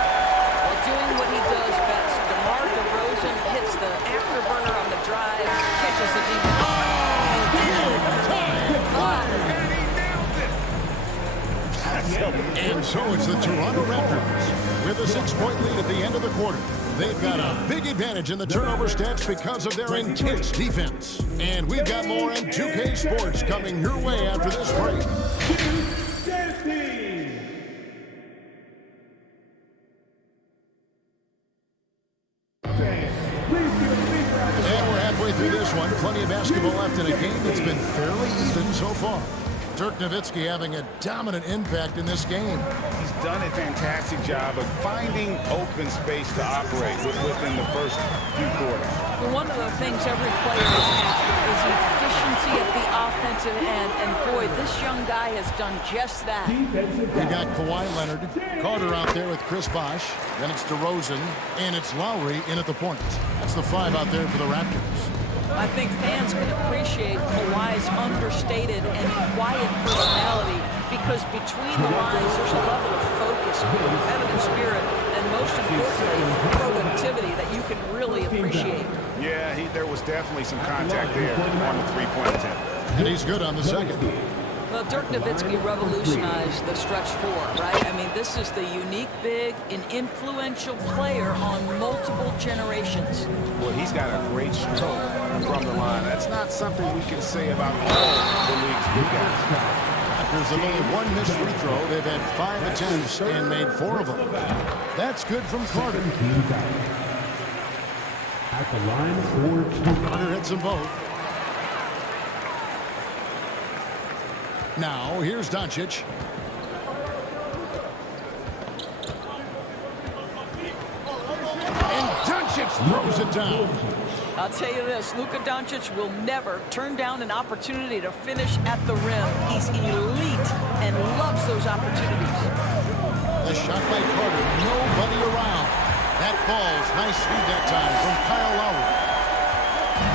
Well, doing what he does best. DeMar DeRozan hits the afterburner on the drive, catches the defense. And so it's the Toronto Raptors with a 6-point lead at the end of the quarter. They've got a big advantage in the turnover stats because of their intense defense. And we've got more in 2K Sports coming your way after this break. And we're halfway through this one. Plenty of basketball left in a game that's been fairly even so far. Dirk Nowitzki having a dominant impact in this game. He's done a fantastic job of finding open space to operate within the first few quarters. Well, one of the things every player is after is efficiency at the offensive end. And boy, this young guy has done just that. We got Kawhi Leonard, Carter out there with Chris Bosh. Then it's DeRozan, and it's Lowry in at the point. That's the 5 out there for the Raptors. I think fans can appreciate Kawhi's understated and quiet personality because between the lines there's a level of focus, competitive spirit, and most importantly, productivity that you can really appreciate. Yeah, there was definitely some contact there on the three-point attempt. And he's good on the second. Well, Dirk Nowitzki revolutionized the stretch 4, right? I mean, this is the unique big and influential player on multiple generations. Well, he's got a great stroke from the line. That's not something we can say about all the league's big guys. There's only 1 missed free throw. They've had 5 attempts and made 4 of them. That's good from Carter. At the line for Carter hits them both. Now, here's Doncic. And Doncic throws it down. I'll tell you this, Luka Doncic will never turn down an opportunity to finish at the rim. He's elite and loves those opportunities. The shot by Carter, nobody around. That falls, nice feed that time from Kyle Lowry.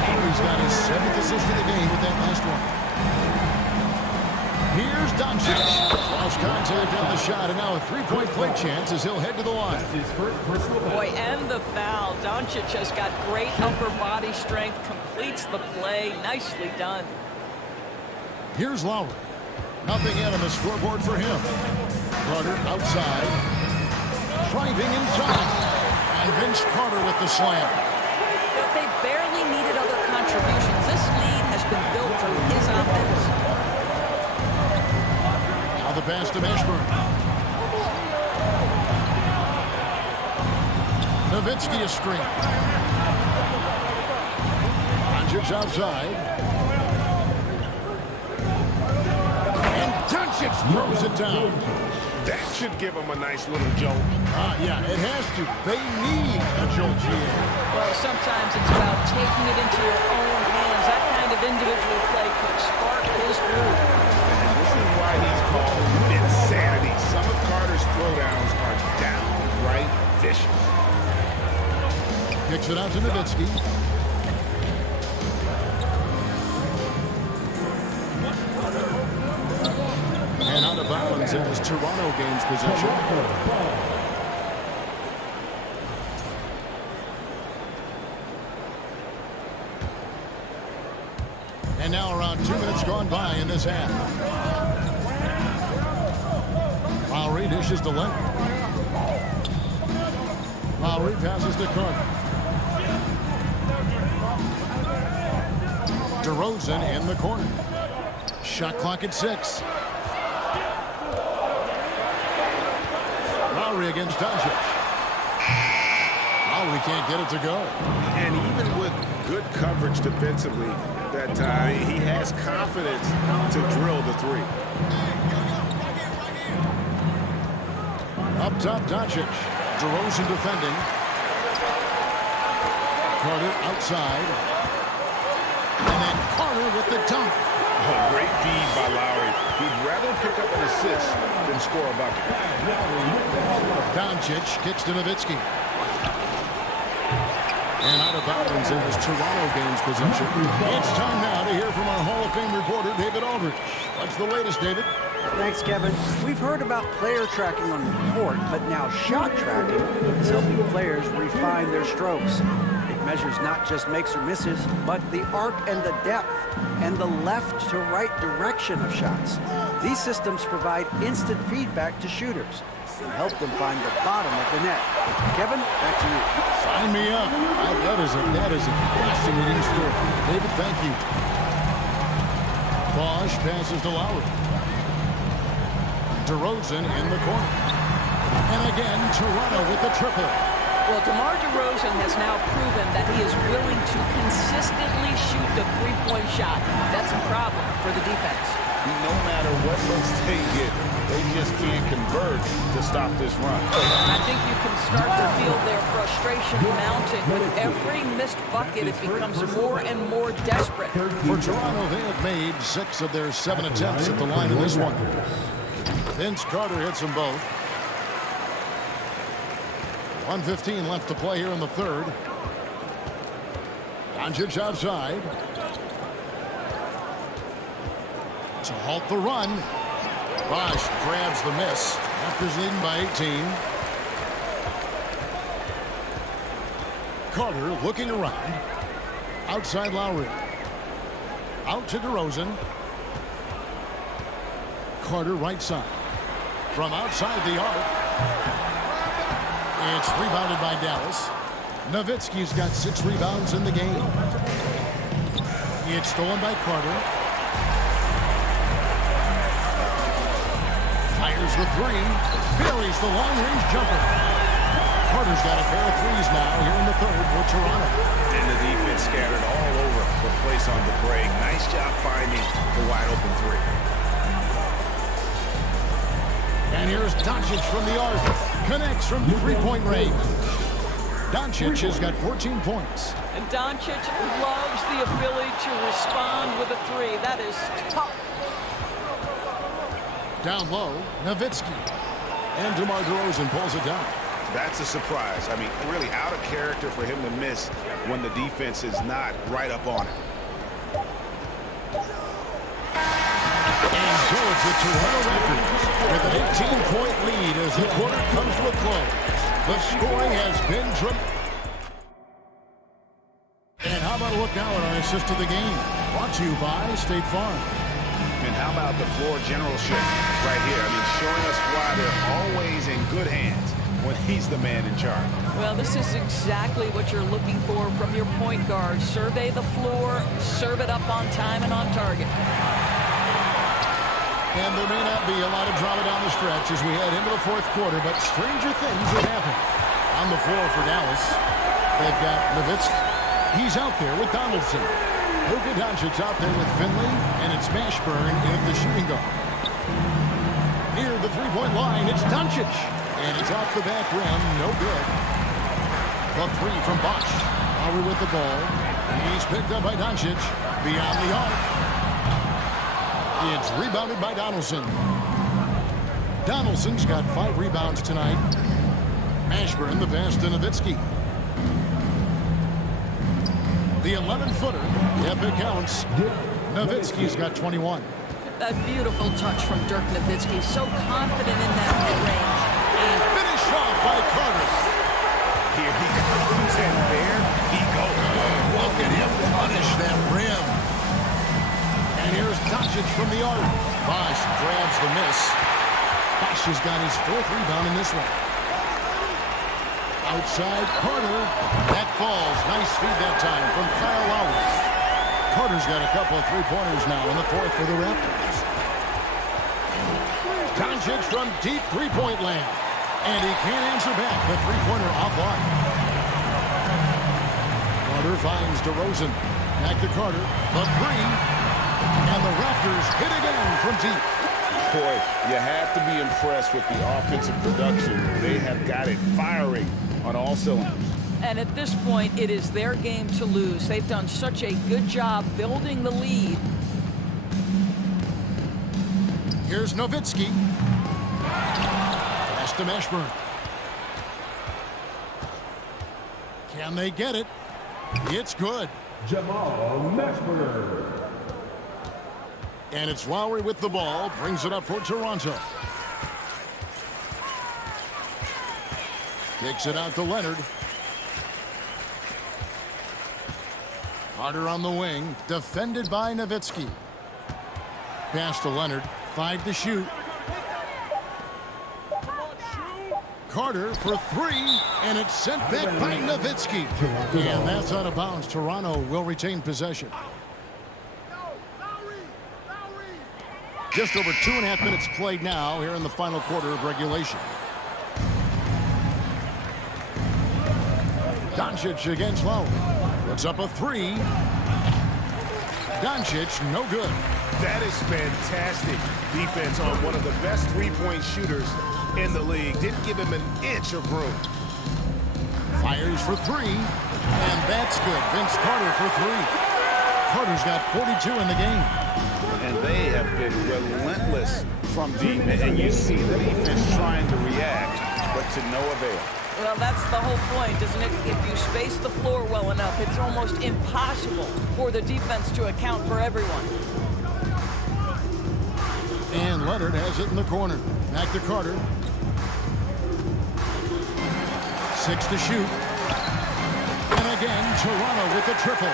Lowry's got his 7th assist of the game with that last one. Here's Doncic. Lost contact on the shot, and now a 3-point play chance as he'll head to the line. Boy, and the foul. Doncic has got great upper body strength, completes the play. Nicely done. Here's Lowry. Nothing yet on the scoreboard for him. Carter outside. Driving inside. And Vince Carter with the slam. But they barely needed other contributions. This lead has been built through his offense. The pass to Mashburn. Nowitzki a screen. Doncic outside. Doncic throws it down. That should give him a nice little jolt. Yeah, it has to. They need a jolt here. Well, sometimes it's about taking it into your own hands. That kind of individual play could spark his groove. And this is why he's called insanity. Some of Carter's throwdowns are downright vicious. Kicks it out to Nowitzki. And out of bounds as Toronto gains possession. And now around 2 minutes gone by in this half. Lowry dishes to Leonard. Lowry passes to Carter. DeRozan in the corner. Shot clock at 6. Lowry against Doncic. Lowry can't get it to go. And even with good coverage defensively, that he has confidence to drill the three. Up top, Doncic. DeRozan defending. Carter outside. And then Carter with the dunk. Oh, great feed by Lowry. He'd rather pick up an assist than score a bucket. Doncic kicks to Nowitzki. And out of bounds as Toronto gains possession. It's time now to hear from our Hall of Fame reporter, David Aldridge. What's the latest, David? Thanks, Kevin. We've heard about player tracking on the court, but now shot tracking is helping players refine their strokes. It measures not just makes or misses, but the arc and the depth and the left to right direction of shots. These systems provide instant feedback to shooters and help them find the bottom of the net. Kevin, back to you. Sign me up. That is a fascinating story. David, thank you. Bosch passes to Lowry. DeRozan in the corner. And again, Toronto with the triple. Well, DeMar DeRozan has now proven that he is willing to consistently shoot the three-point shot. That's a problem for the defense. No matter what looks they get, they just can't convert to stop this run. I think you can start to feel their frustration mounting. With every missed bucket, it becomes more and more desperate. For Toronto, they have made 6 of their 7 attempts at the line in this one. Vince Carter hits them both. 1:15 left to play here in the third. Doncic outside. To halt the run. Bosch grabs the miss. Raptors leading by 18. Carter looking around. Outside Lowry. Out to DeRozan. Carter right side. From outside the arc. It's rebounded by Dallas. Nowitzki's got 6 rebounds in the game. It's stolen by Carter. Fires the 3. Buries the long-range jumper. Carter's got a pair of threes now here in the third for Toronto. And the defense scattered all over the place on the break. Nice job finding the wide-open 3. And here's Doncic from the arc. Connects from 3-point range. Doncic has got 14 points. And Doncic loves the ability to respond with a 3. That is tough. Down low, Nowitzki. And DeMar DeRozan pulls it down. That's a surprise. I mean, really out of character for him to miss when the defense is not right up on it. And so it's the Toronto Raptors with an 18-point lead as the quarter comes to a close. The scoring has been tremendous. And how about a look now at our assist of the game? Brought to you by State Farm. And how about the floor generalship right here? I mean, showing us why they're always in good hands when he's the man in charge. Well, this is exactly what you're looking for from your point guard. Survey the floor, serve it up on time and on target. And there may not be a lot of drama down the stretch as we head into the fourth quarter, but stranger things have happened. On the floor for Dallas, they've got Nowitzki. He's out there with Donaldson. Luka Doncic's out there with Finley, and it's Mashburn in the shooting guard. three-point line. It's Doncic. And it's off the back rim. No good. The three from Bosch. Lowry with the ball. He's picked up by Doncic. Beyond the arc. It's rebounded by Donaldson. Donaldson's got 5 rebounds tonight. Ashburn the pass to Nowitzki. The 11-footer. Yep, it counts. Nowitzki's got 21. A beautiful touch from Dirk Nowitzki. So confident in that mid-range. And finished off by Carter. Here he comes, and there he goes. Look at him punish that rim. And here's Doncic from the arc. Bosch grabs the miss. Bosch has got his 4th rebound in this one. Outside Carter. That falls. Nice feed that time from Kyle Lowry. Carter's got a couple of three-pointers now in the 4th for the Raptors. Doncic from deep three-point land. And he can't answer back. The three-pointer offline. Carter finds DeRozan. Back to Carter. The three. And the Raptors hit again from deep. Boy, you have to be impressed with the offensive production. They have got it firing on all cylinders. And at this point, it is their game to lose. They've done such a good job building the lead. Here's Nowitzki. Pass to Ashburn. Can they get it? It's good. Jamal Mashburn. And it's Lowry with the ball. Brings it up for Toronto. Takes it out to Leonard. Carter on the wing. Defended by Nowitzki. Pass to Leonard. 5 to shoot. Carter for 3. And it's sent back by Nowitzki. And that's out of bounds. Toronto will retain possession. Just over 2.5 minutes played now here in the final quarter of regulation. Doncic against Lowry. Puts up a 3. Doncic, no good. That is fantastic defense on one of the best three-point shooters in the league. Didn't give him an inch of room. Fires for 3. And that's good. Vince Carter for 3. Carter's got 42 in the game. And they have been relentless from deep. And you see the defense trying to react, but to no avail. Well, that's the whole point, isn't it? If you space the floor well enough, it's almost impossible for the defense to account for everyone. And Leonard has it in the corner. Back to Carter. 6 to shoot. And again, Toronto with the triple.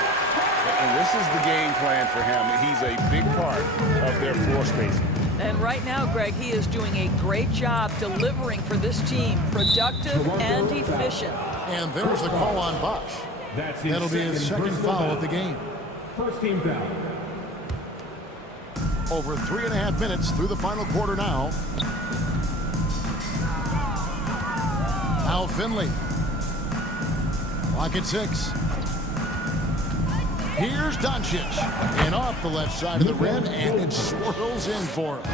And this is the game plan for him. He's a big part of their floor spacing. And right now, Greg, he is doing a great job delivering for this team. Productive and efficient. And there's the call on Bosch. That'll be his second foul of the game. First team foul. Over 3.5 minutes through the final quarter now. Al Finley. Clock at 6. Here's Doncic. And off the left side of the rim, and it swirls in for him.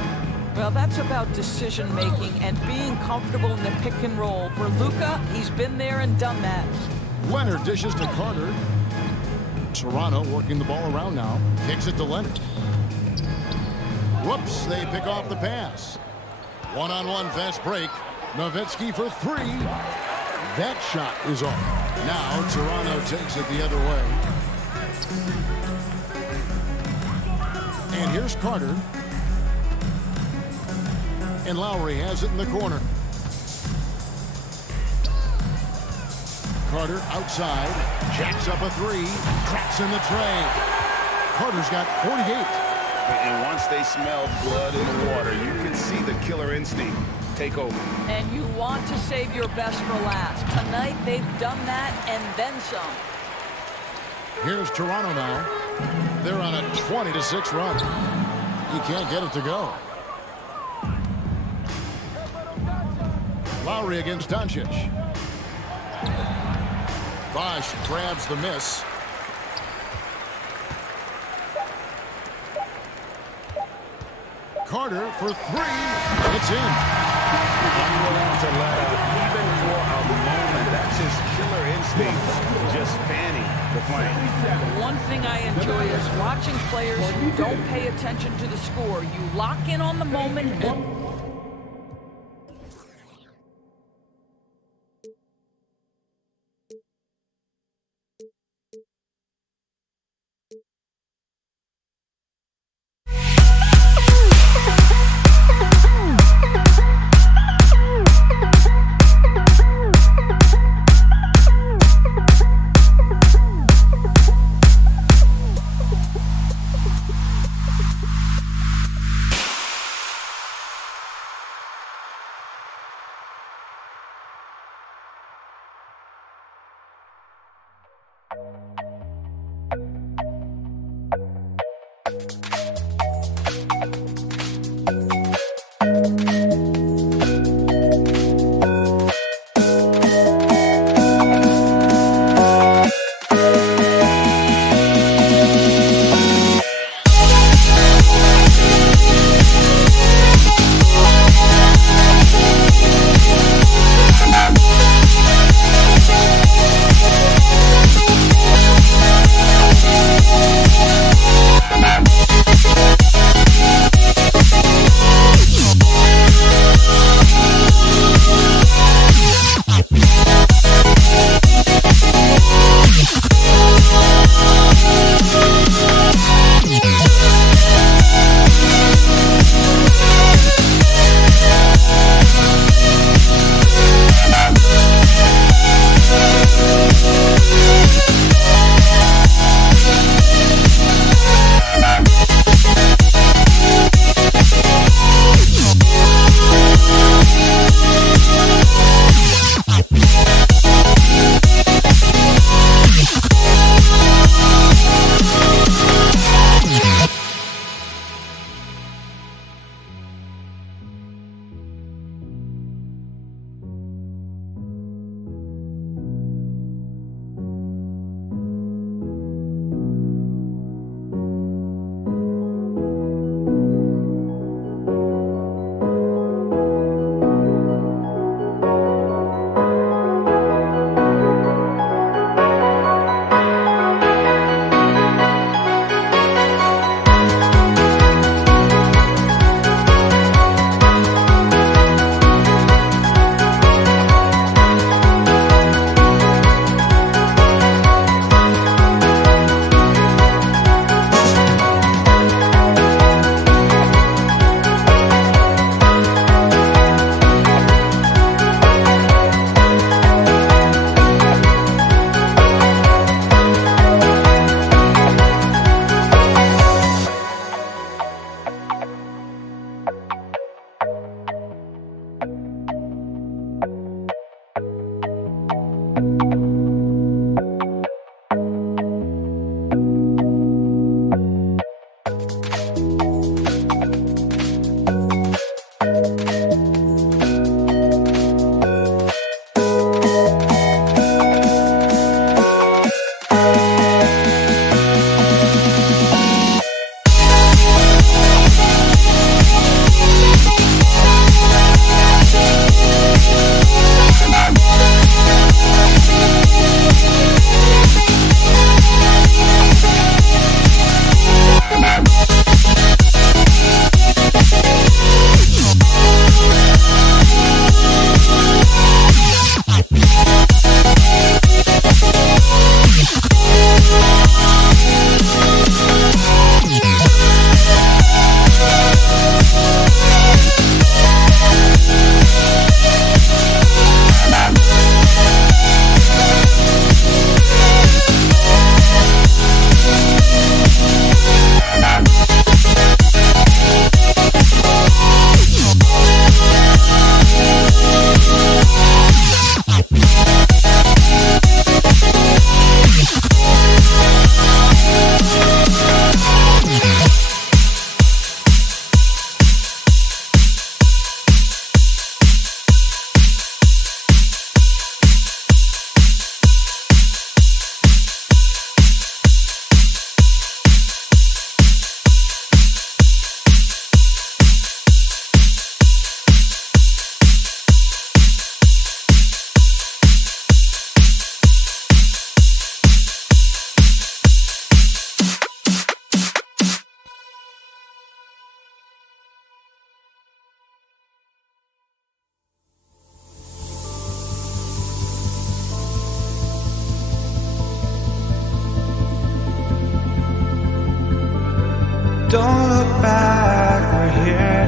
Well, that's about decision-making and being comfortable in the pick and roll. For Luka, he's been there and done that. Leonard dishes to Carter. Toronto working the ball around now. Kicks it to Leonard. Whoops, they pick off the pass. One-on-one fast break. Nowitzki for 3. That shot is off. Now Toronto takes it the other way. And here's Carter. And Lowry has it in the corner. Carter outside. Jacks up a 3. Traps in the tray. Carter's got 48. And once they smell blood in the water, you can see the killer instinct take over. And you want to save your best for last. Tonight, they've done that and then some. Here's Toronto now. They're on a 20-6 run. You can't get it to go. Lowry against Doncic. Bosch grabs the miss. Carter for 3. It's in. Unwilling to let up, even for a moment. That's his killer instinct, just spanning the flank. One thing I enjoy is watching players who don't pay attention to the score. You lock in on the moment and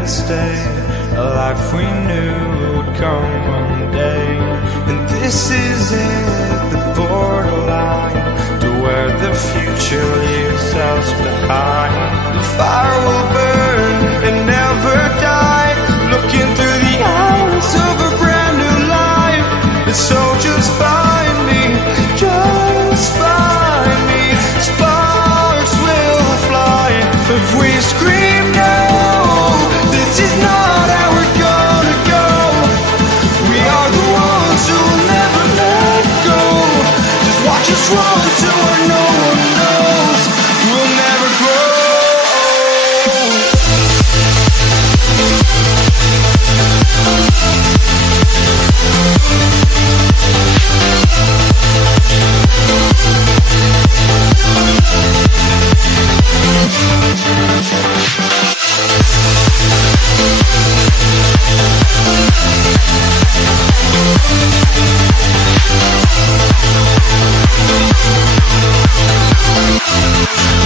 to stay, a life we knew would come one day. And this is it, the borderline to where the future leaves us behind. The fire will burn and never die, looking through the eyes of a brand new life. And so just find me, just find me. Sparks will fly if we scream no. This is not how we're gonna go. We are the ones who will never let go. Just watch us run to where no one knows. We'll never grow.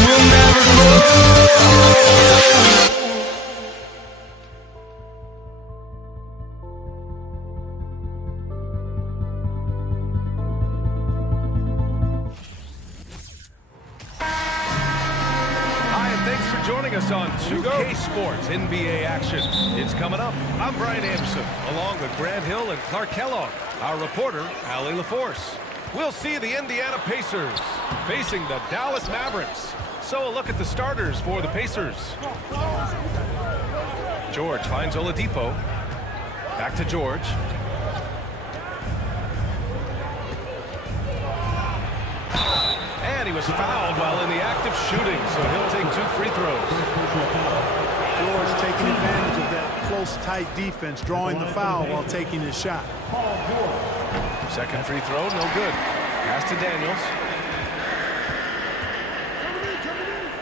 We'll never grow. Hi, and thanks for joining us on 2K Sports NBA action. It's coming up. I'm Brian Anderson, along with Grant Hill and Clark Kellogg. Our reporter, Allie LaForce. We'll see the Indiana Pacers facing the Dallas Mavericks. So a look at the starters for the Pacers. George finds Oladipo. Back to George. And he was fouled while in the act of shooting, so he'll take 2 free throws. George taking advantage of that close, tight defense, drawing the foul while taking his shot. Second free throw, no good. Pass to Daniels.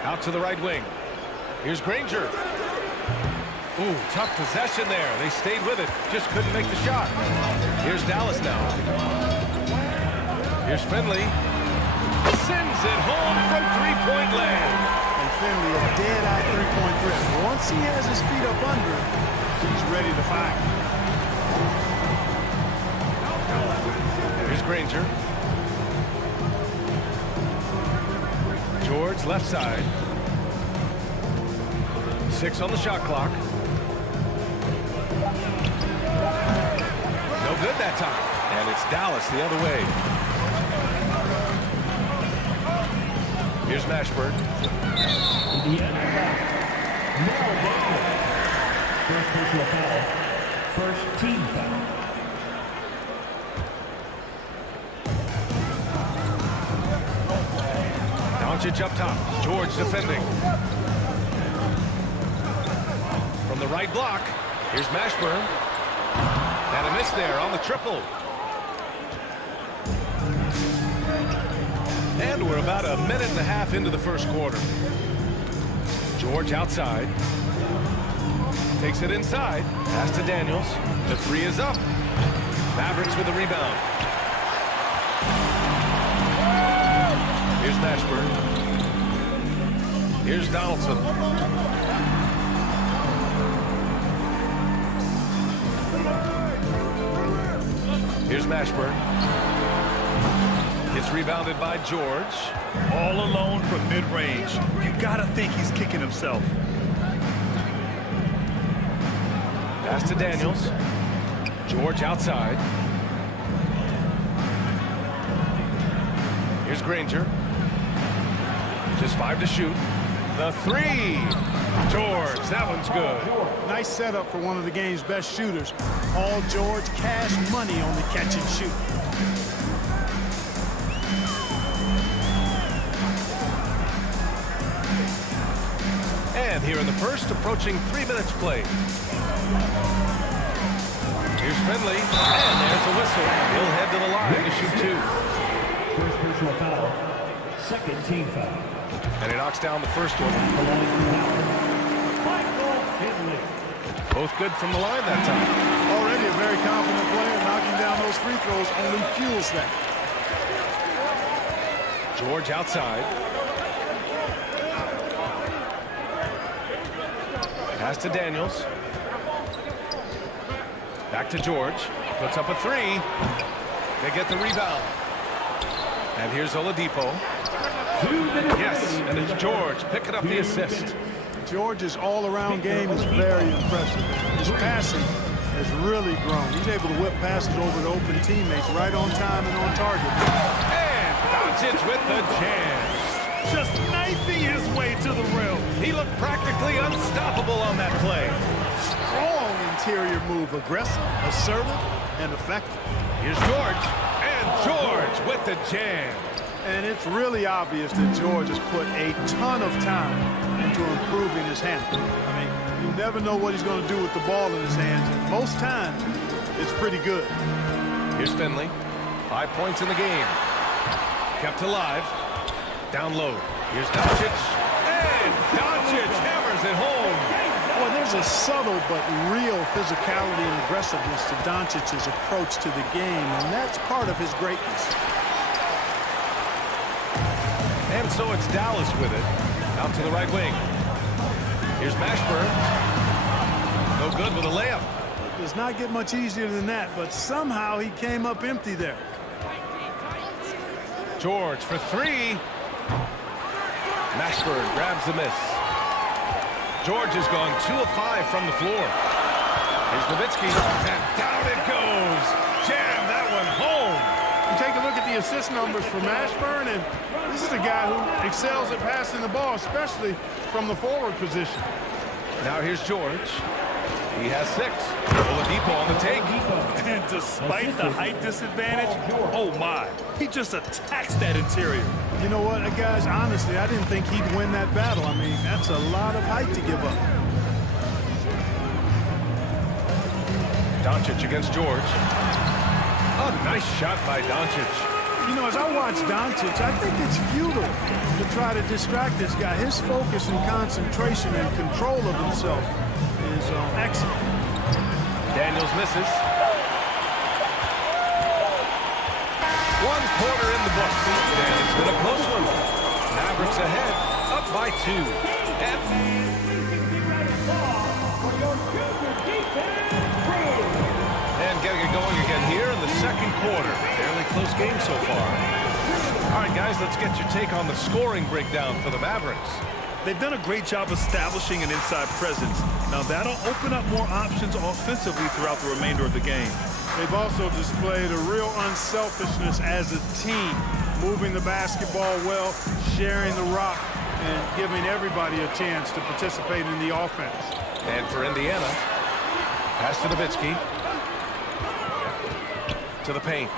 Out to the right wing. Here's Granger. Ooh, tough possession there. They stayed with it, just couldn't make the shot. Here's Dallas now. Here's Finley. Sends it home from three-point land. And Finley, a dead-eye three-point threat. Once he has his feet up under, he's ready to fire. Here's Granger. George, left side. 6 on the shot clock. No good that time. And it's Dallas the other way. Here's Mashburn. First personal foul. First team foul. Doncic up top. George defending. From the right block, here's Mashburn. And a miss there on the triple. And we're about a minute and a half into the first quarter. George outside. Takes it inside. Pass to Daniels. The three is up. Mavericks with the rebound. Here's Mashburn. Here's Donaldson. Here's Mashburn. It's rebounded by George. All alone from mid-range. You gotta think he's kicking himself. Pass to Daniels. George outside. Here's Granger. Just 5 to shoot. The three. George, that one's good. Nice setup for one of the game's best shooters. Paul George, cash money on the catch and shoot. And here in the first, approaching 3 minutes played. Here's Finley, and there's the whistle. He'll head to the line to shoot 2. First personal foul. Second team foul. And he knocks down the first one. Both good from the line that time. Already a very confident player. Knocking down those free throws only fuels that. George outside. Pass to Daniels. Back to George. Puts up a three. They get the rebound. And here's Oladipo. Yes, and it's George picking up the assist. George's all-around game is very impressive. His passing has really grown. He's able to whip passes over to open teammates right on time and on target. And Doncic with the jam. Just knifing his way to the rim. He looked practically unstoppable on that play. Strong interior move, aggressive, assertive, and effective. Here's George, and George with the jam. And it's really obvious that George has put a ton of time into improving his handle. I mean, you never know what he's going to do with the ball in his hands. And most times, it's pretty good. Here's Finley. 5 points in the game. Kept alive. Down low. Here's Doncic. And Doncic hammers it home. Well, there's a subtle but real physicality and aggressiveness to Doncic's approach to the game, and that's part of his greatness. And so it's Dallas with it. Out to the right wing. Here's Mashburn. No good with a layup. It does not get much easier than that, but somehow he came up empty there. George for three. Mashburn grabs the miss. George has gone 2 of 5 from the floor. Here's Nowitzki, and down it goes. Jam that one home. You take a look at the assist numbers for Mashburn, and this is a guy who excels at passing the ball, especially from the forward position. Now here's George. He has 6. Oladipo on the take. And despite the height disadvantage, oh my, he just attacks that interior. You know what, guys, honestly, I didn't think he'd win that battle. I mean, that's a lot of height to give up. Doncic against George. Oh, nice shot by Doncic. You know, as I watch Doncic, I think it's futile to try to distract this guy. His focus and concentration and control of himself is excellent. Daniels misses. 1 quarter in the books. And it's been a close one. Mavericks ahead, up by 2. And getting it going again here in the second quarter. Fairly close game so far. All right, guys, let's get your take on the scoring breakdown for the Mavericks. They've done a great job establishing an inside presence. Now that'll open up more options offensively throughout the remainder of the game. They've also displayed a real unselfishness as a team, moving the basketball well, sharing the rock, and giving everybody a chance to participate in the offense. And for Indiana, pass to Nowitzki. To the paint.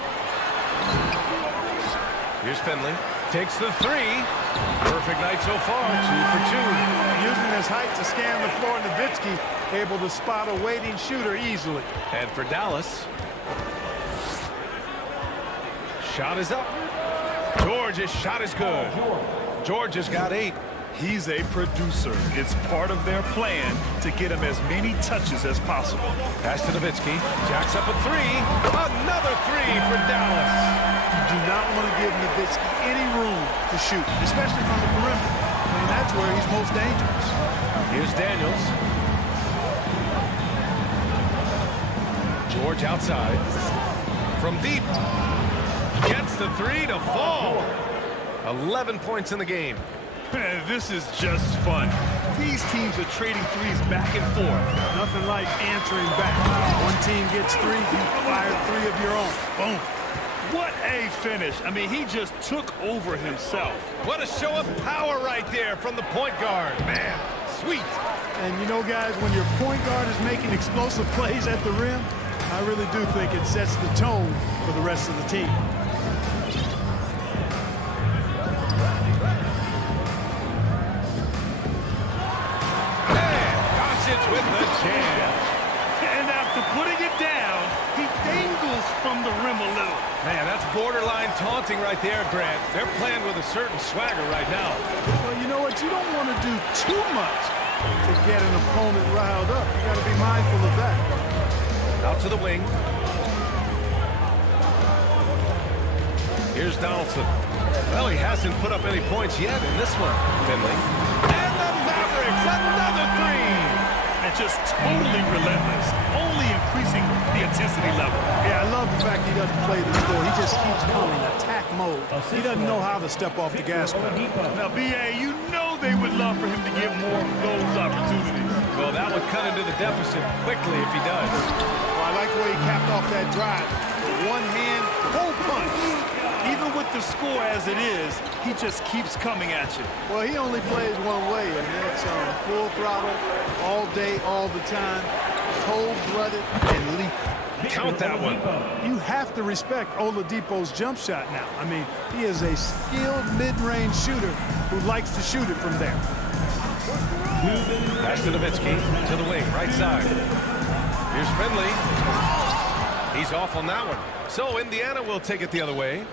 Here's Finley. Takes the 3. Perfect night so far, 2 for 2. Using his height to scan the floor, Nowitzki able to spot a waiting shooter easily. And for Dallas, shot is up. George's shot is good. George has got 8. He's a producer. It's part of their plan to get him as many touches as possible. Pass to Nowitzki. Jacks up a 3. Another 3 for Dallas. You do not want to give Nowitzki any room to shoot, especially from the perimeter. I mean, that's where he's most dangerous. Here's Daniels. George outside. From deep. Gets the 3 to fall. 11 points in the game. This is just fun. These teams are trading threes back and forth. Nothing like answering back. One team gets 3, you fire 3 of your own. Boom. What a finish. I mean, he just took over himself. What a show of power right there from the point guard. Man, sweet. And you know, guys, when your point guard is making explosive plays at the rim, I really do think it sets the tone for the rest of the team. With the jam. And after putting it down, he dangles from the rim a little. Man, that's borderline taunting right there, Grant. They're playing with a certain swagger right now. Well, you know what? You don't want to do too much to get an opponent riled up. You got to be mindful of that. Out to the wing. Here's Donaldson. Well, he hasn't put up any points yet in this one, Finley. And the Mavericks, another 3. And just totally relentless. Only increasing the intensity level. Yeah, I love the fact he doesn't play the score. He just keeps coming, attack mode. He doesn't know how to step off the gas pedal. Now, B.A., you know they would love for him to get more of those opportunities. Well, that would cut into the deficit quickly if he does. Well, I like the way he capped off that drive. One hand, full punch. Even with the score as it is, he just keeps coming at you. Well, he only plays one way, and that's full throttle, all day, all the time, cold-blooded, and lethal. Count that one. You have to respect Oladipo's jump shot now. I mean, he is a skilled mid-range shooter who likes to shoot it from there. Pass to Nowitzki, to the wing, right side. Here's Finley. He's off on that one. So Indiana will take it the other way.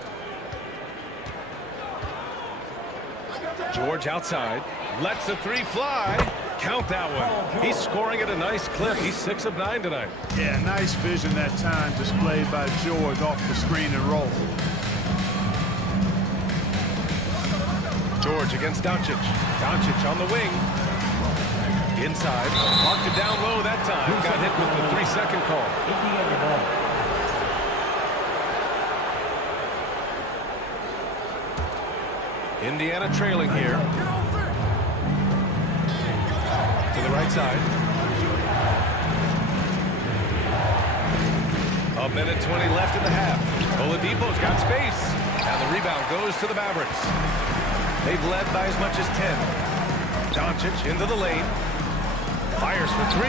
George outside. Lets the three fly. Count that one. He's scoring at a nice clip. He's 6 of 9 tonight. Yeah, nice vision that time displayed by George off the screen and roll. George against Doncic. Doncic on the wing. Inside. Marked it down low that time. Got hit with the 3-second call. Indiana trailing here. To the right side. A minute 20 left in the half. Oladipo's got space. And the rebound goes to the Mavericks. They've led by as much as 10. Doncic into the lane. Fires for 3.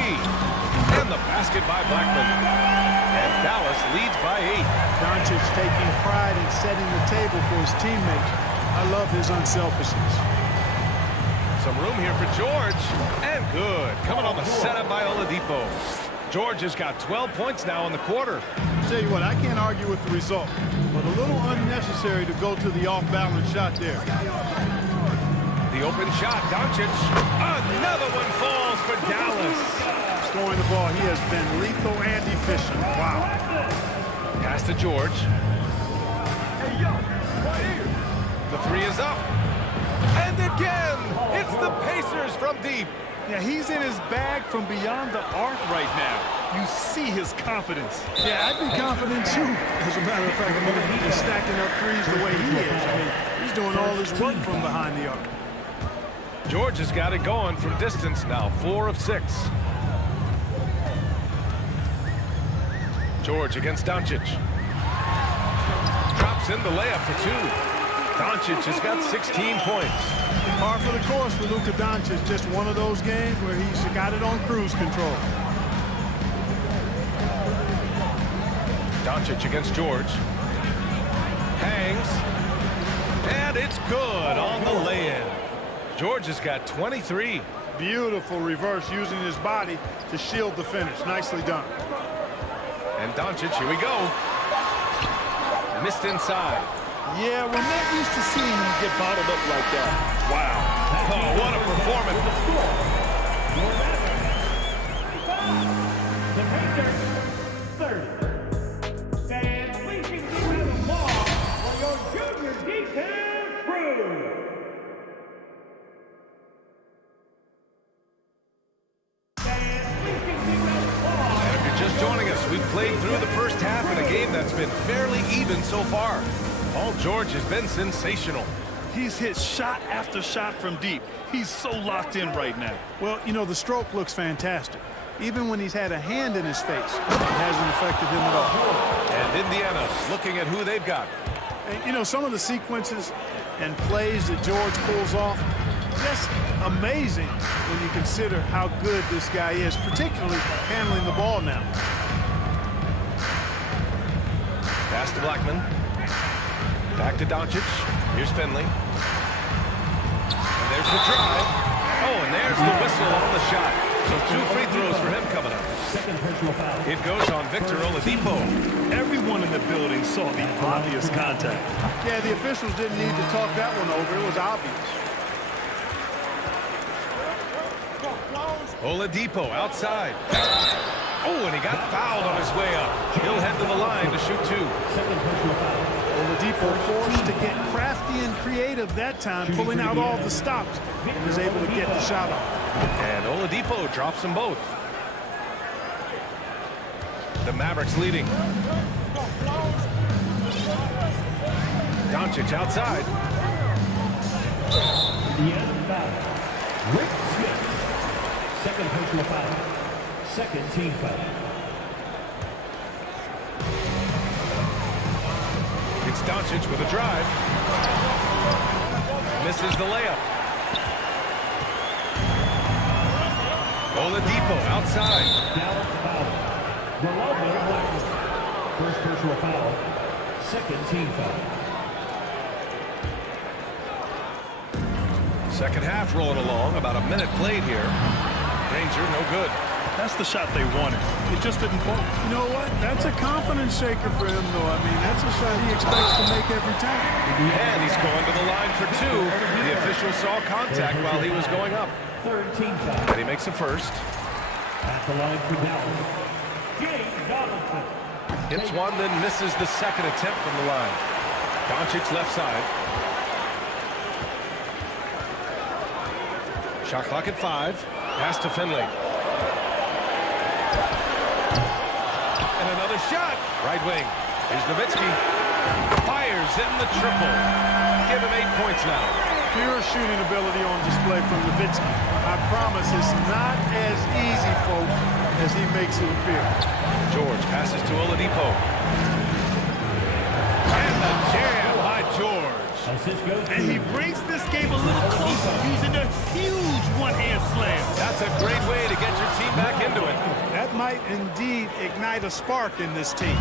And the basket by Blackman. And Dallas leads by 8. Doncic taking pride in setting the table for his teammates. I love his unselfishness. Some room here for George. And good. Coming on the setup by Oladipo. George has got 12 points now in the quarter. Tell you what, I can't argue with the result, but a little unnecessary to go to the off-balance shot there. The open shot, Doncic. Another one falls for Dallas. Scoring the ball, he has been lethal and efficient. Wow. Pass to George. The 3 is up. And again, it's the Pacers from deep. Yeah, he's in his bag from beyond the arc right now. You see his confidence. Yeah, I'd be confident too. As a matter of fact, I mean, if he's stacking up threes the way he is, I mean, he's doing all his work from behind the arc. George has got it going from distance now, 4 of 6. George against Doncic. Drops in the layup for 2. Doncic has got 16 points. Par for the course for Luka Doncic. Just one of those games where he's got it on cruise control. Doncic against George. Hangs. And it's good on the lay-in. George has got 23. Beautiful reverse using his body to shield the finish. Nicely done. And Doncic, here we go. Missed inside. Yeah, we're not used to seeing him get bottled up like that. Wow. Oh, what a performance. The Pacers, 30. And please give me the ball for your junior defense crew. And if you're just joining us, we've played through the first half in a game that's been fairly even so far. Paul George has been sensational. He's hit shot after shot from deep. He's so locked in right now. Well, you know, the stroke looks fantastic. Even when he's had a hand in his face, it hasn't affected him at all. And Indiana looking at who they've got. And, you know, some of the sequences and plays that George pulls off, just amazing when you consider how good this guy is, particularly handling the ball now. Pass to Blackman. Back to Doncic. Here's Finley. And there's the drive. Oh, and there's the whistle on the shot. So 2 free throws for him coming up. It goes on Victor Oladipo. Everyone in the building saw the obvious contact. Yeah, the officials didn't need to talk that one over. It was obvious. Oladipo outside. Oh, and he got fouled on his way up. He'll head to the line to shoot 2. Oladipo forced to get crafty and creative that time, pulling out all the stops, and was able to get the shot off. And Oladipo drops them both. The Mavericks leading. Doncic outside. The end foul. Rick Smith. Second personal foul. Second team foul. It's Doncic with a drive. Misses the layup. Oladipo outside. Dallas foul. Rolando Blackman. First personal foul. Second team foul. Second half rolling along. About a minute played here. Ranger no good. That's the shot they wanted. It just didn't fall. You know what? That's a confidence shaker for him, though. I mean, that's a shot he expects to make every time. And he's going to the line for two. The official saw contact while he was going up. Third team foul. And he makes a first. At the line for Dallas. James Donaldson. Hits one, then misses the second attempt from the line. Doncic left side. Shot clock at 5. Pass to Finley. And another shot. Right wing. Here's Nowitzki. Fires in the triple. Give him 8 points now. Pure shooting ability on display from Nowitzki. I promise it's not as easy, folks, as he makes it appear. George passes to Oladipo. And the jam by George. And he brings this game a little closer using a huge one-hand slam. That's a great way to get your team back into it. That might indeed ignite a spark in this team.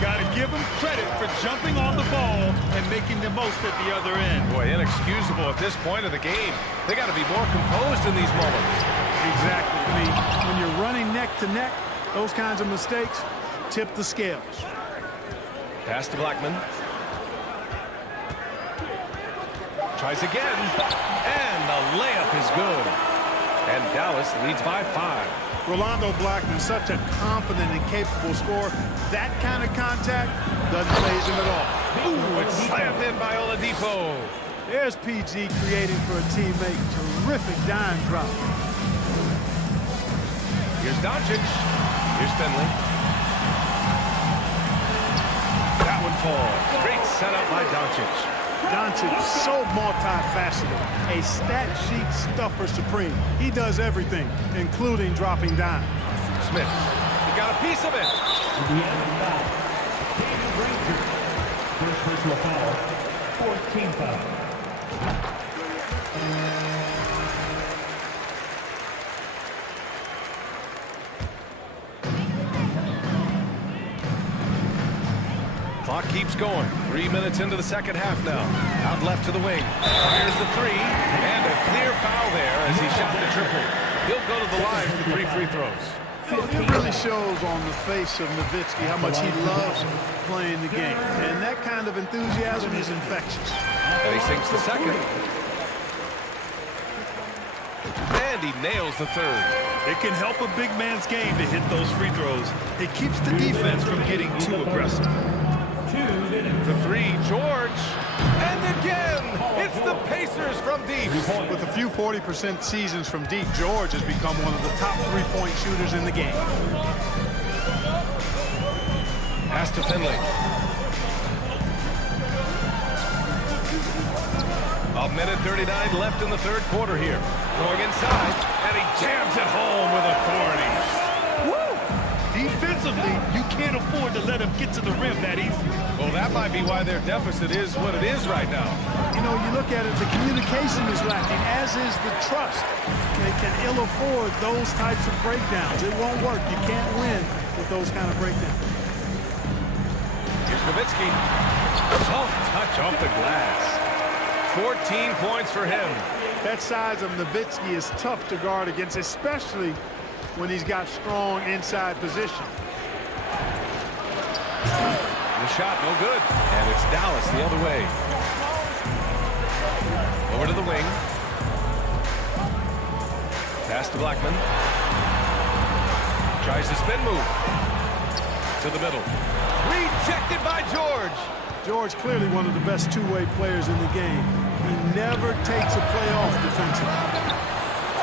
Got to give him credit for jumping on the ball and making the most at the other end. Boy, inexcusable at this point of the game. They got to be more composed in these moments. Exactly. I mean, when you're running neck to neck, those kinds of mistakes tip the scales. Pass to Blackman. Tries again. And the layup is good. And Dallas leads by 5. Rolando Blackman, such a confident and capable scorer. That kind of contact doesn't faze him at all. Ooh, it's slammed in by Oladipo. There's PG creating for a teammate. Terrific dime drop. Here's Doncic. Here's Finley. That one falls. Great setup by Doncic. Doncic, so multifaceted. A stat sheet stuffer supreme. He does everything, including dropping dimes. Smith, he got a piece of it. The end foul. David Ranger. First personal foul. Fourth team foul. Clock keeps going. 3 minutes into the second half now. Out left to the wing. Fires the 3. And a clear foul there as he shot the triple. He'll go to the line for 3 free throws. It really shows on the face of Nowitzki how much he loves playing the game. And that kind of enthusiasm is infectious. And he sinks the second. And he nails the third. It can help a big man's game to hit those free throws. It keeps the defense from getting too aggressive. The 3, George. And again, it's the Pacers from deep. With a few 40% seasons from deep, George has become one of the top three-point shooters in the game. Pass to Finley. A minute 39 left in the third quarter here. Going inside, and he jams it home with authority. Defensively, you can't afford to let him get to the rim that easy. Well, that might be why their deficit is what it is right now. You know, you look at it, the communication is lacking, as is the trust. They can ill afford those types of breakdowns. It won't work. You can't win with those kind of breakdowns. Here's Nowitzki. Soft touch off the glass. 14 points for him. That size of Nowitzki is tough to guard against, especially when he's got strong inside position. The shot, no good. And it's Dallas the other way. Over to the wing. Pass to Blackman. Tries the spin move. To the middle. Rejected by George. George, clearly one of the best two-way players in the game. He never takes a play off defensively.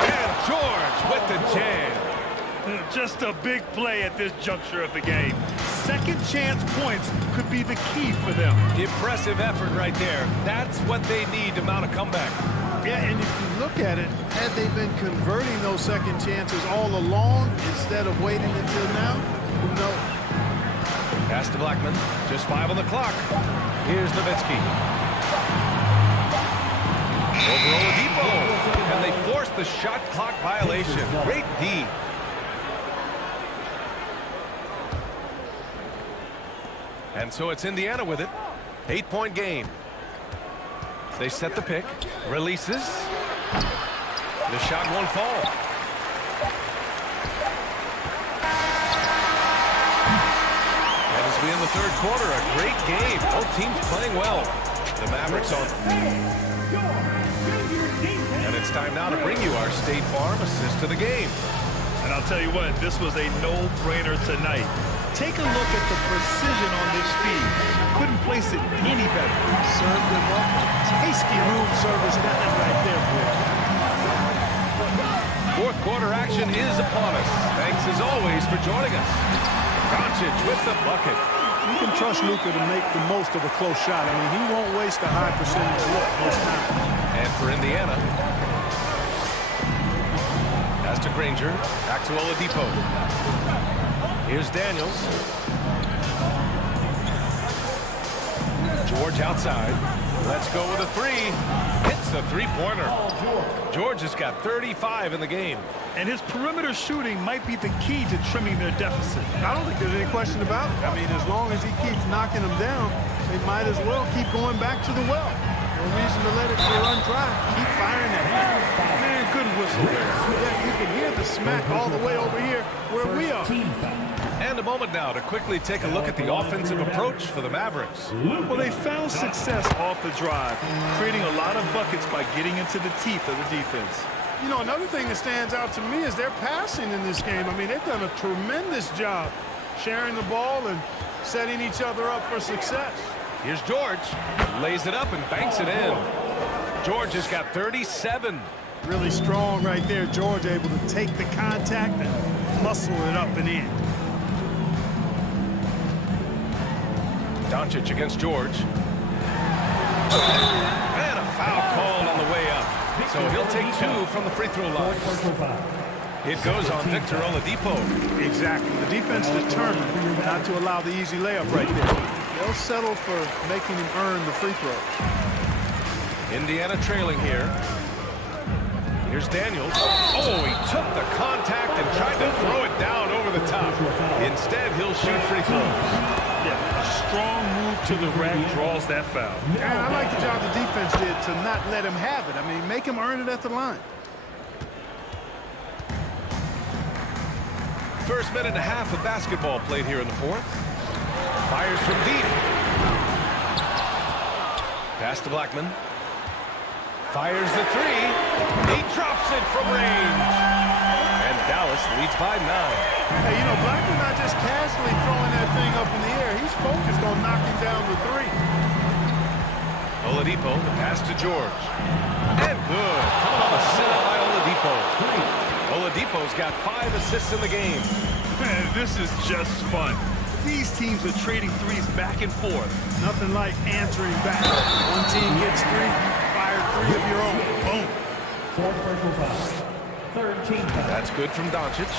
And George with the jam. Just a big play at this juncture of the game. Second chance points could be the key for them. Impressive effort right there. That's what they need to mount a comeback. Yeah, and if you look at it, had they been converting those second chances all along instead of waiting until now, who knows? Pass to Blackman. Just 5 on the clock. Here's Nowitzki. Over Oladipo. And they force the shot clock violation. Great D. And so it's Indiana with it. 8-point game. They set the pick. Releases. The shot won't fall. And as we in the third quarter, a great game. Both teams playing well. The Mavericks on. And it's time now to bring you our State Farm assist to the game. And I'll tell you what, this was a no-brainer tonight. Take a look at the precision on this feed. Couldn't place it any better. Served him up a tasty room service down right there, boy. Fourth quarter action is upon us. Thanks as always for joining us. Doncic with the bucket. You can trust Luka to make the most of a close shot. I mean, he won't waste a high percentage look most times. And for Indiana, pass to Granger, back to Oladipo. Here's Daniels. George outside. Let's go with a three. Hits the three-pointer. George has got 35 in the game. And his perimeter shooting might be the key to trimming their deficit. I don't think there's any question about it. I mean, as long as he keeps knocking them down, they might as well keep going back to the well. No reason to let it run dry. Keep firing at him. Man, good whistle there. Yeah, you can hear the smack all the way over here where we are. And a moment now to quickly take a look at the offensive approach for the Mavericks. Well, they found success off the drive, creating a lot of buckets by getting into the teeth of the defense. You know, another thing that stands out to me is their passing in this game. I mean, they've done a tremendous job sharing the ball and setting each other up for success. Here's George. Lays it up and banks it in. George has got 37. Really strong right there. George able to take the contact and muscle it up and in. Doncic against George. And a foul called on the way up. So he'll take 2 from the free throw line. It goes on Victor Oladipo. Exactly. The defense determined not to allow the easy layup right there. They'll settle for making him earn the free throws. Indiana trailing here. Here's Daniels. Oh, he took the contact and tried to throw it down over the top. Instead, he'll shoot free throws. Yeah, a strong move to the rack draws that foul. And I like the job the defense did to not let him have it. I mean, make him earn it at the line. First minute and a half of basketball played here in the fourth. Fires from deep. Pass to Blackman. Fires the three. He drops it from range. And Dallas leads by 9. Hey, you know, Blackman not just casually throwing that thing up in the air. He's focused on knocking down the three. Oladipo, the pass to George. And good. Coming on the set by Oladipo. Oladipo's got 5 assists in the game. Man, this is just fun. These teams are trading threes back and forth. Nothing like answering back. One team gets 3, you fire 3 of your own. Boom. That's good from Doncic.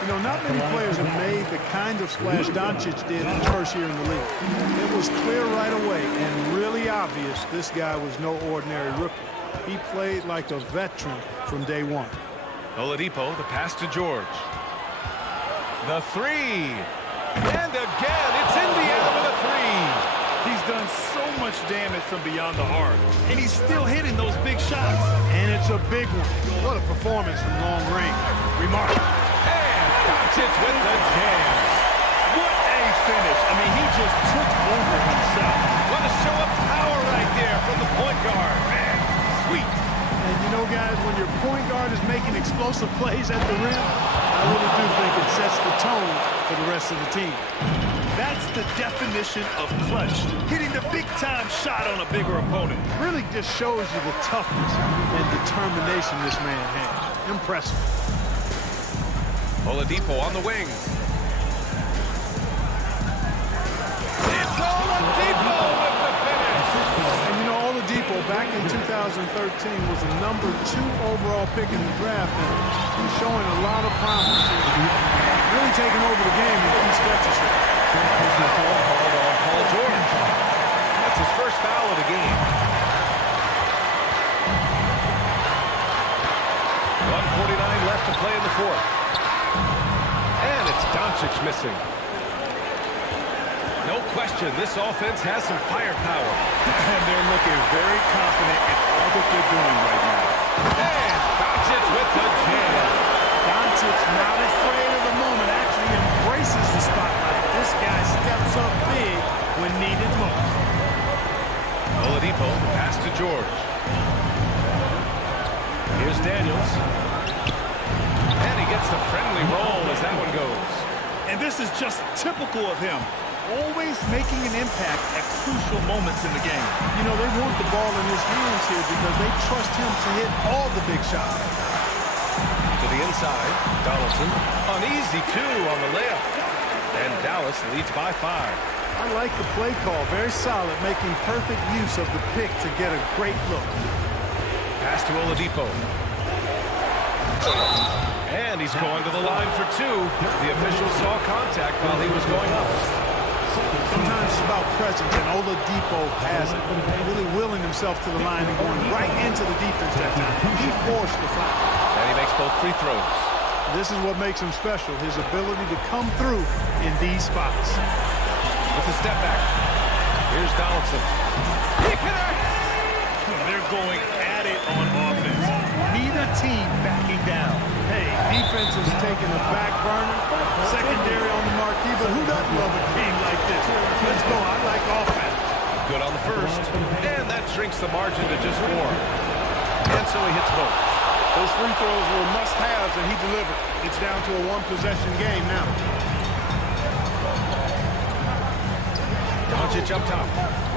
You know, not many players have made the kind of splash Doncic did in his first year in the league. It was clear right away and really obvious this guy was no ordinary rookie. He played like a veteran from day one. Oladipo, the pass to George. The three. And again, it's Indiana with a three. He's done so much damage from beyond the arc, and he's still hitting those big shots. And it's a big one. What a performance from long range. Remarkable. And Doncic with the jam. What a finish. I mean, he just took over himself. What a show of power right there from the point guard. Man, sweet. And you know, guys, when your point guard is making explosive plays at the rim, I really do think it sets the tone for the rest of the team. That's the definition of clutch. Hitting the big-time shot on a bigger opponent. Really just shows you the toughness and determination this man has. Impressive. Oladipo on the wing. It's Oladipo with the finish. And you know, Oladipo back in 2013 was the number 2 overall pick in the draft, and he's showing a lot of promise. Really taking over the game in key stretches here. Called on Paul George. That's his first foul of the game. 1:49 left to play in the fourth. And it's Doncic missing. No question, this offense has some firepower. And they're looking very confident in all that they're doing right now. And Doncic with the jam. Doncic not afraid of the moment, actually embraces the spotlight. This guy steps up big when needed most. Oladipo, the pass to George. Here's Daniels. And he gets the friendly roll as that one goes. And this is just typical of him. Always making an impact at crucial moments in the game. You know, they want the ball in his hands here because they trust him to hit all the big shots. To the inside, Donaldson. An easy 2 on the layup. And Dallas leads by 5. I like the play call. Very solid, making perfect use of the pick to get a great look. Pass to Oladipo. And he's going to the line for 2. The official saw contact while he was going up. Sometimes it's about presence, and Oladipo has it. Really willing himself to the line and going right into the defense that time. He forced the foul. And he makes both free throws. This is what makes him special, his ability to come through in these spots. With the step back. Here's Donaldson. He connects! They're going at it on offense. Neither team backing down. Hey, defense is taking a back burner. Secondary on the marquee, but who doesn't love a game like this? Let's go. I like offense. Good on the first. And that shrinks the margin to just 4. And so he hits both. Those free throws were must-haves, and he delivered. It's down to a 1-possession game now. Doncic up top.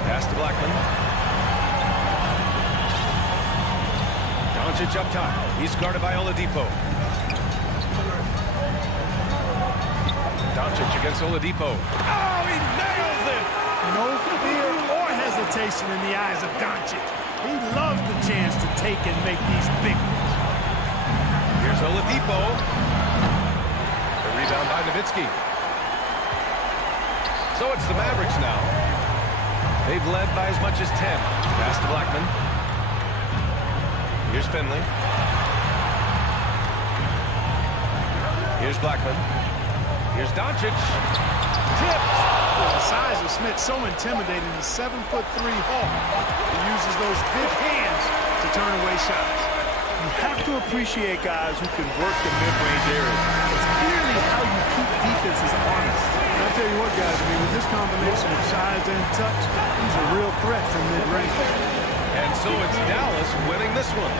Pass to Blackman. Doncic up top. He's guarded by Oladipo. Doncic against Oladipo. Oh, he nails it! No fear or hesitation in the eyes of Doncic. He loves the chance to take and make these big ones. Here's Oladipo. The rebound by Nowitzki. So it's the Mavericks now. They've led by as much as 10. Pass to Blackman. Here's Finley. Here's Blackman. Here's Doncic. Tipped. The size of Smith so intimidating. The 7'3" Hawk. He uses those big hands to turn away shots. You have to appreciate guys who can work the mid-range area. It's clearly how you keep defenses honest. And I'll tell you what, guys, I mean, with this combination of size and touch, he's a real threat from mid-range. And so it's Dallas winning this one.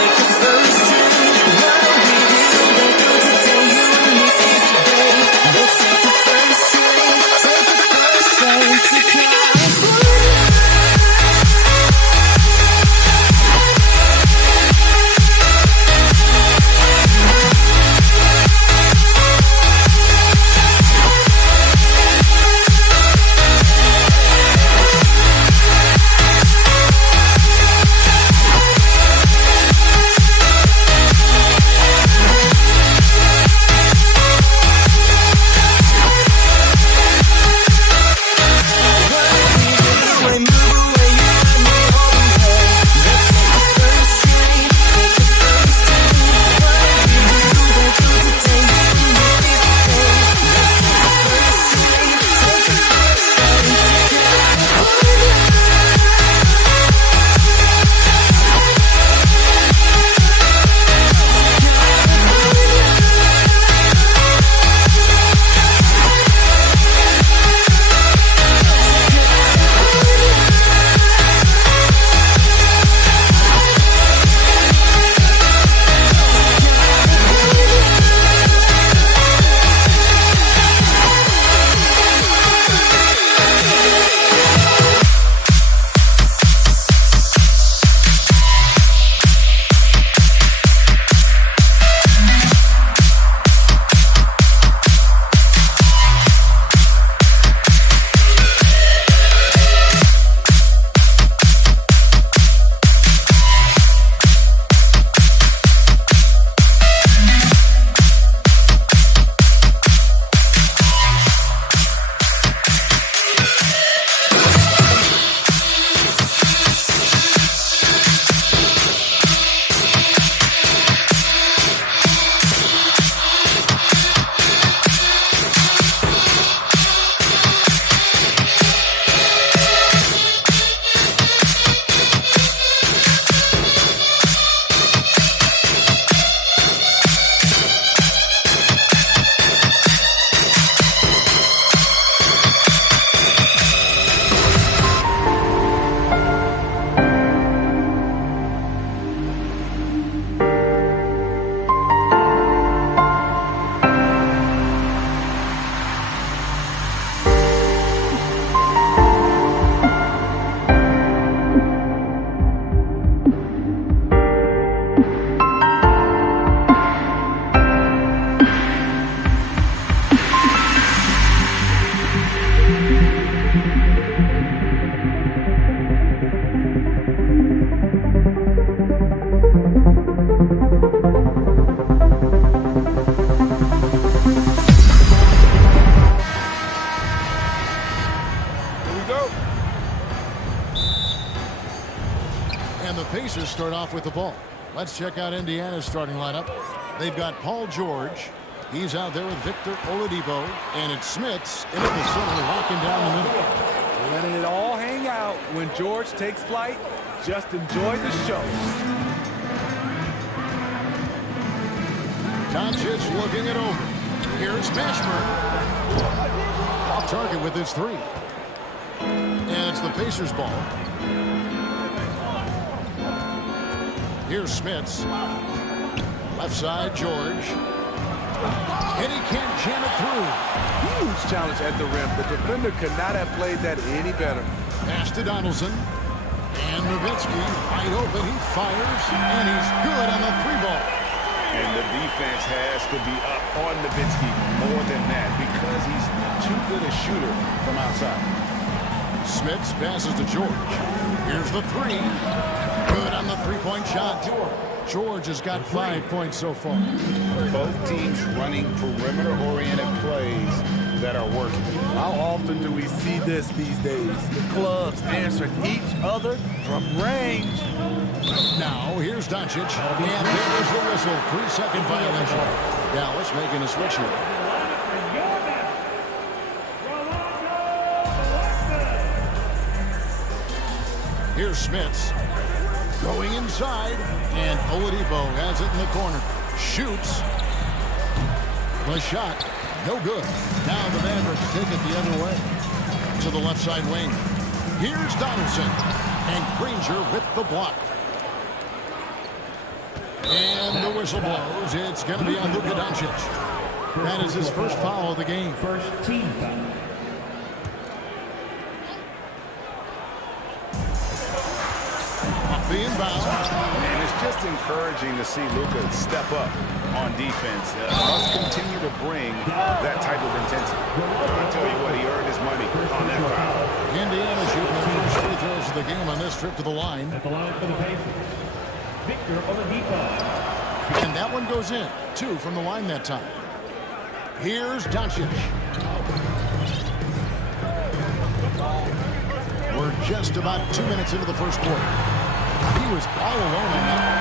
Take the first drink. What we do, they go today. You and me seize the day. Let's take the first drink. Take the first drink to California. Pacers start off with the ball. Let's check out Indiana's starting lineup. They've got Paul George. He's out there with Victor Oladipo. And it's Smits into the center, locking down the middle. Letting it all hang out when George takes flight. Just enjoy the show. Doncic looking it over. Here's Mashburn. Off target with his three. And it's the Pacers' ball. Here's Smits. Left side, George. And he can't jam it through. Huge challenge at the rim. The defender could not have played that any better. Pass to Donaldson. And Nowitzki wide open. He fires. And he's good on the three ball. And the defense has to be up on Nowitzki more than that because he's too good a shooter from outside. Smits passes to George. Here's the three. Good on the three-point shot. George has got 5 points so far. Both teams running perimeter-oriented plays that are working. How often do we see this these days? Clubs answering each other from range. Now, here's Doncic. And there's the whistle. 3-second violation. Dallas making a switch here. Here's Smits. Going inside. And Oladipo has it in the corner. Shoots. The shot. No good. Now the Mavericks take it the other way. To the left side wing. Here's Donaldson. And Granger with the block. And the whistle blows. It's going to be on Luka Doncic. That is his first foul of the game. First team foul. Off the inbound. And it's just encouraging to see Luka step up on defense. Must continue to bring that type of intensity. I'll tell you what, he earned his money on that foul. Indiana shooting their first free throws of the game on this trip to the line. At the line for the Pacers, Victor Oladipo. And that one goes in. 2 from the line that time. Here's Doncic. We're just about 2 minutes into the first quarter. He was all alone on that one.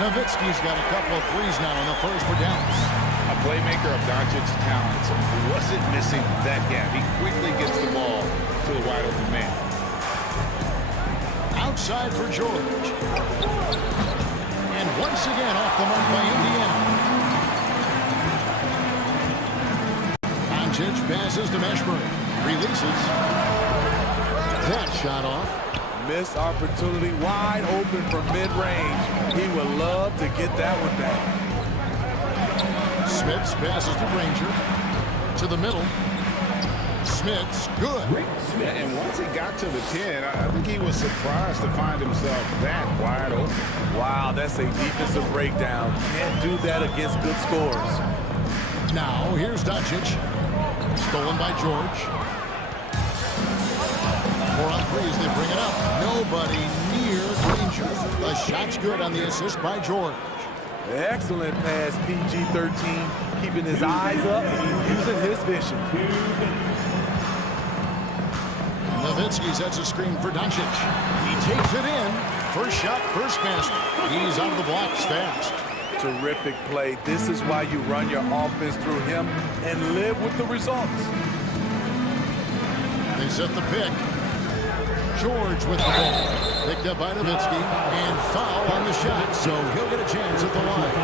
Nowitzki's got a couple of threes now in the first for Dallas. A playmaker of Doncic's talents wasn't missing that gap. He quickly gets the ball to the wide open man. Outside for George. And once again off the mark by Indiana. Doncic passes to Mashburn. Releases. That shot off. Missed opportunity, wide open from mid-range. He would love to get that one back. Smits passes to Granger. To the middle. Smits, good. Yeah, and once he got to the 10, I think he was surprised to find himself that wide open. Wow, that's a defensive breakdown. Can't do that against good scores. Now, here's Doncic. Stolen by George. 4 on 3 as they bring it up. Nobody near Granger. The shot's good on the assist by George. Excellent pass, PG-13, keeping his eyes up, using his vision. Nowitzki sets a screen for Doncic. He takes it in. First shot, first basket. He's out of the blocks fast. Terrific play. This is why you run your offense through him and live with the results. They set the pick. George with the ball. Picked up by Nowitzki. And foul on the shot, so he'll get a chance at the line.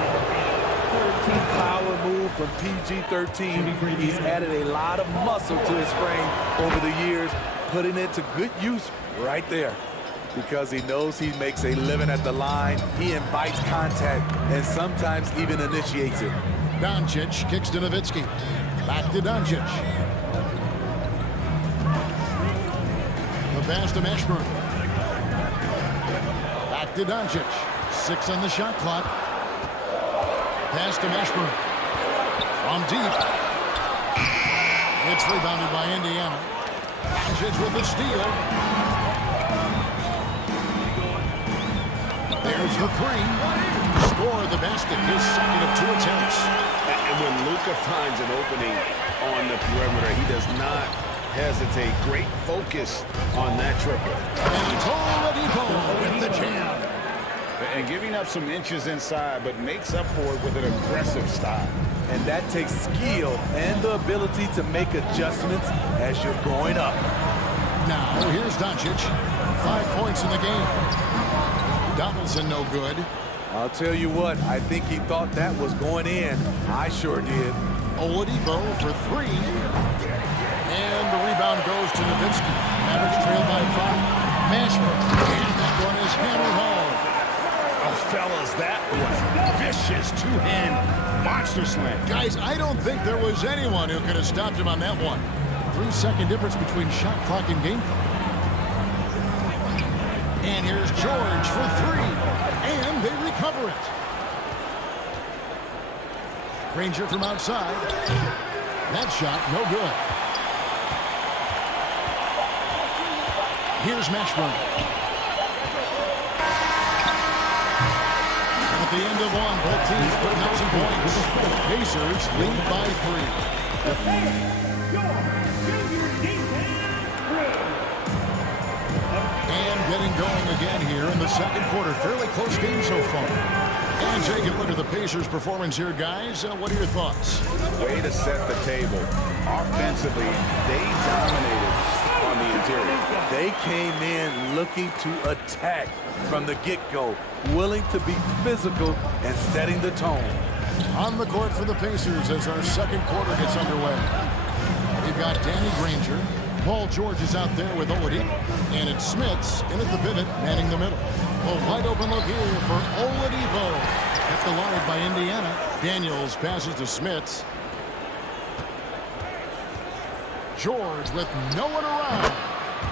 Power move from PG-13. He's added a lot of muscle to his frame over the years, putting it to good use right there. Because he knows he makes a living at the line, he invites contact and sometimes even initiates it. Doncic kicks to Nowitzki. Back to Doncic. The pass to Mashburn. Back to Doncic. 6 on the shot clock. Pass to Mashburn. From deep. It's rebounded by Indiana. Doncic with the steal. There's the 3. Score the basket. His second of 2 attempts. And when Luka finds an opening on the perimeter, he does not hesitate. Great focus on that triple. And Oladipo with the jam. And giving up some inches inside, but makes up for it with an aggressive style. And that takes skill and the ability to make adjustments as you're going up. Now, here's Doncic. 5 points in the game. Donaldson no good. I'll tell you what, I think he thought that was going in. I sure did. Oladipo for 3. And the rebound goes to Nowitzki. Mavericks trail by 5. Mashburn. And that one is hammered home. Oh, fellas, that was vicious two-hand monster slam. Guys, I don't think there was anyone who could have stopped him on that one. 3-second difference between shot clock and game clock. And here's George for 3. And they recover it. Granger from outside. That shot, no good. Here's Mashburn. At the end of one, both teams putting up some points. Pacers lead by 3. And getting going again here in the second quarter. Fairly close game so far. And taking a look at the Pacers' performance here, guys. What are your thoughts? Way to set the table. Offensively, they dominated on the interior. They came in looking to attack from the get-go, willing to be physical and setting the tone. On the court for the Pacers as our second quarter gets underway. We've got Danny Granger. Paul George is out there with Oladipo. And it's Smits in at the pivot, manning the middle. A wide open look here for Oladipo. allotted by Indiana. Daniels passes to Smits. George with no one around.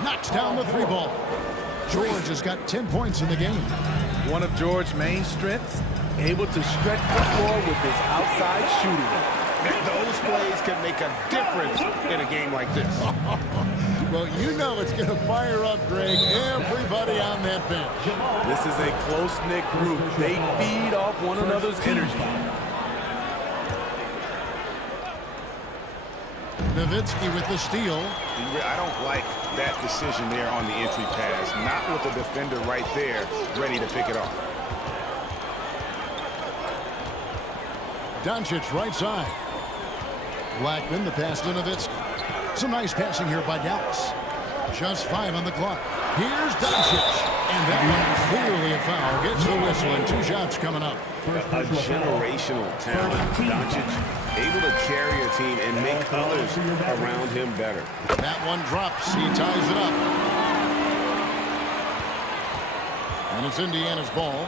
Knocks down the 3 ball. George has got 10 points in the game. One of George's main strengths, able to stretch the floor with his outside shooting. Those plays can make a difference in a game like this. Well, you know it's going to fire up, Greg, everybody on that bench. This is a close-knit group. They feed off one another's energy. Nowitzki with the steal. I don't like that decision there on the entry pass. Not with the defender right there, ready to pick it off. Doncic right side. Blackman, the pass to Nowitzki. Some nice passing here by Dallas. Just 5 on the clock. Here's Doncic. And that one's clearly a foul. Gets the whistle and 2 shots coming up. A generational talent. Doncic able to carry a team and make others around him better. That one drops. He ties it up. And it's Indiana's ball.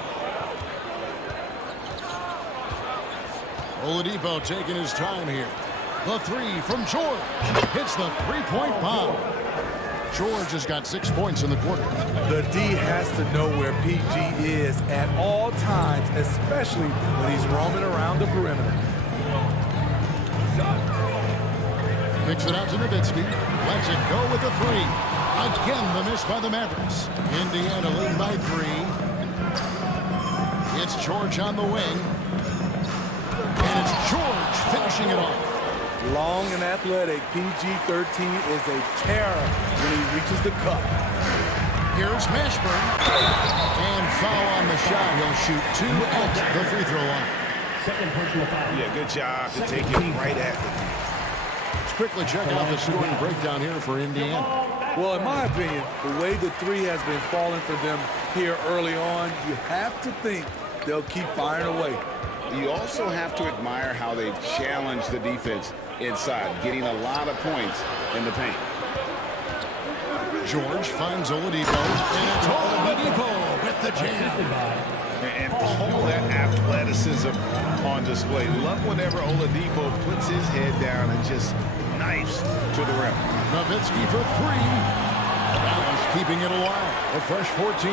Oladipo taking his time here. The 3 from George. Hits the 3-point bomb. George has got 6 points in the quarter. The D has to know where PG is at all times, especially when he's roaming around the perimeter. Picks it out to Nowitzki. Lets it go with the 3. Again, the miss by the Mavericks. Indiana lead by 3. It's George on the wing. And it's George finishing it off. Long and athletic, PG-13 is a terror when he reaches the cup. Here's Mashburn. And foul on the shot. He'll shoot 2 at the free throw line. Second personal foul. Yeah, good job to take it right at them. Let's quickly check out the scoring breakdown here for Indiana. Well, in my opinion, the way the 3 has been falling for them here early on, you have to think they'll keep firing away. You also have to admire how they've challenged the defense inside, getting a lot of points in the paint. George finds Oladipo, and it's Oladipo with the jam. And all that athleticism on display. Love whenever Oladipo puts his head down and just knifes to the rim. Nowitzki for 3. Dallas keeping it alive. A fresh 14.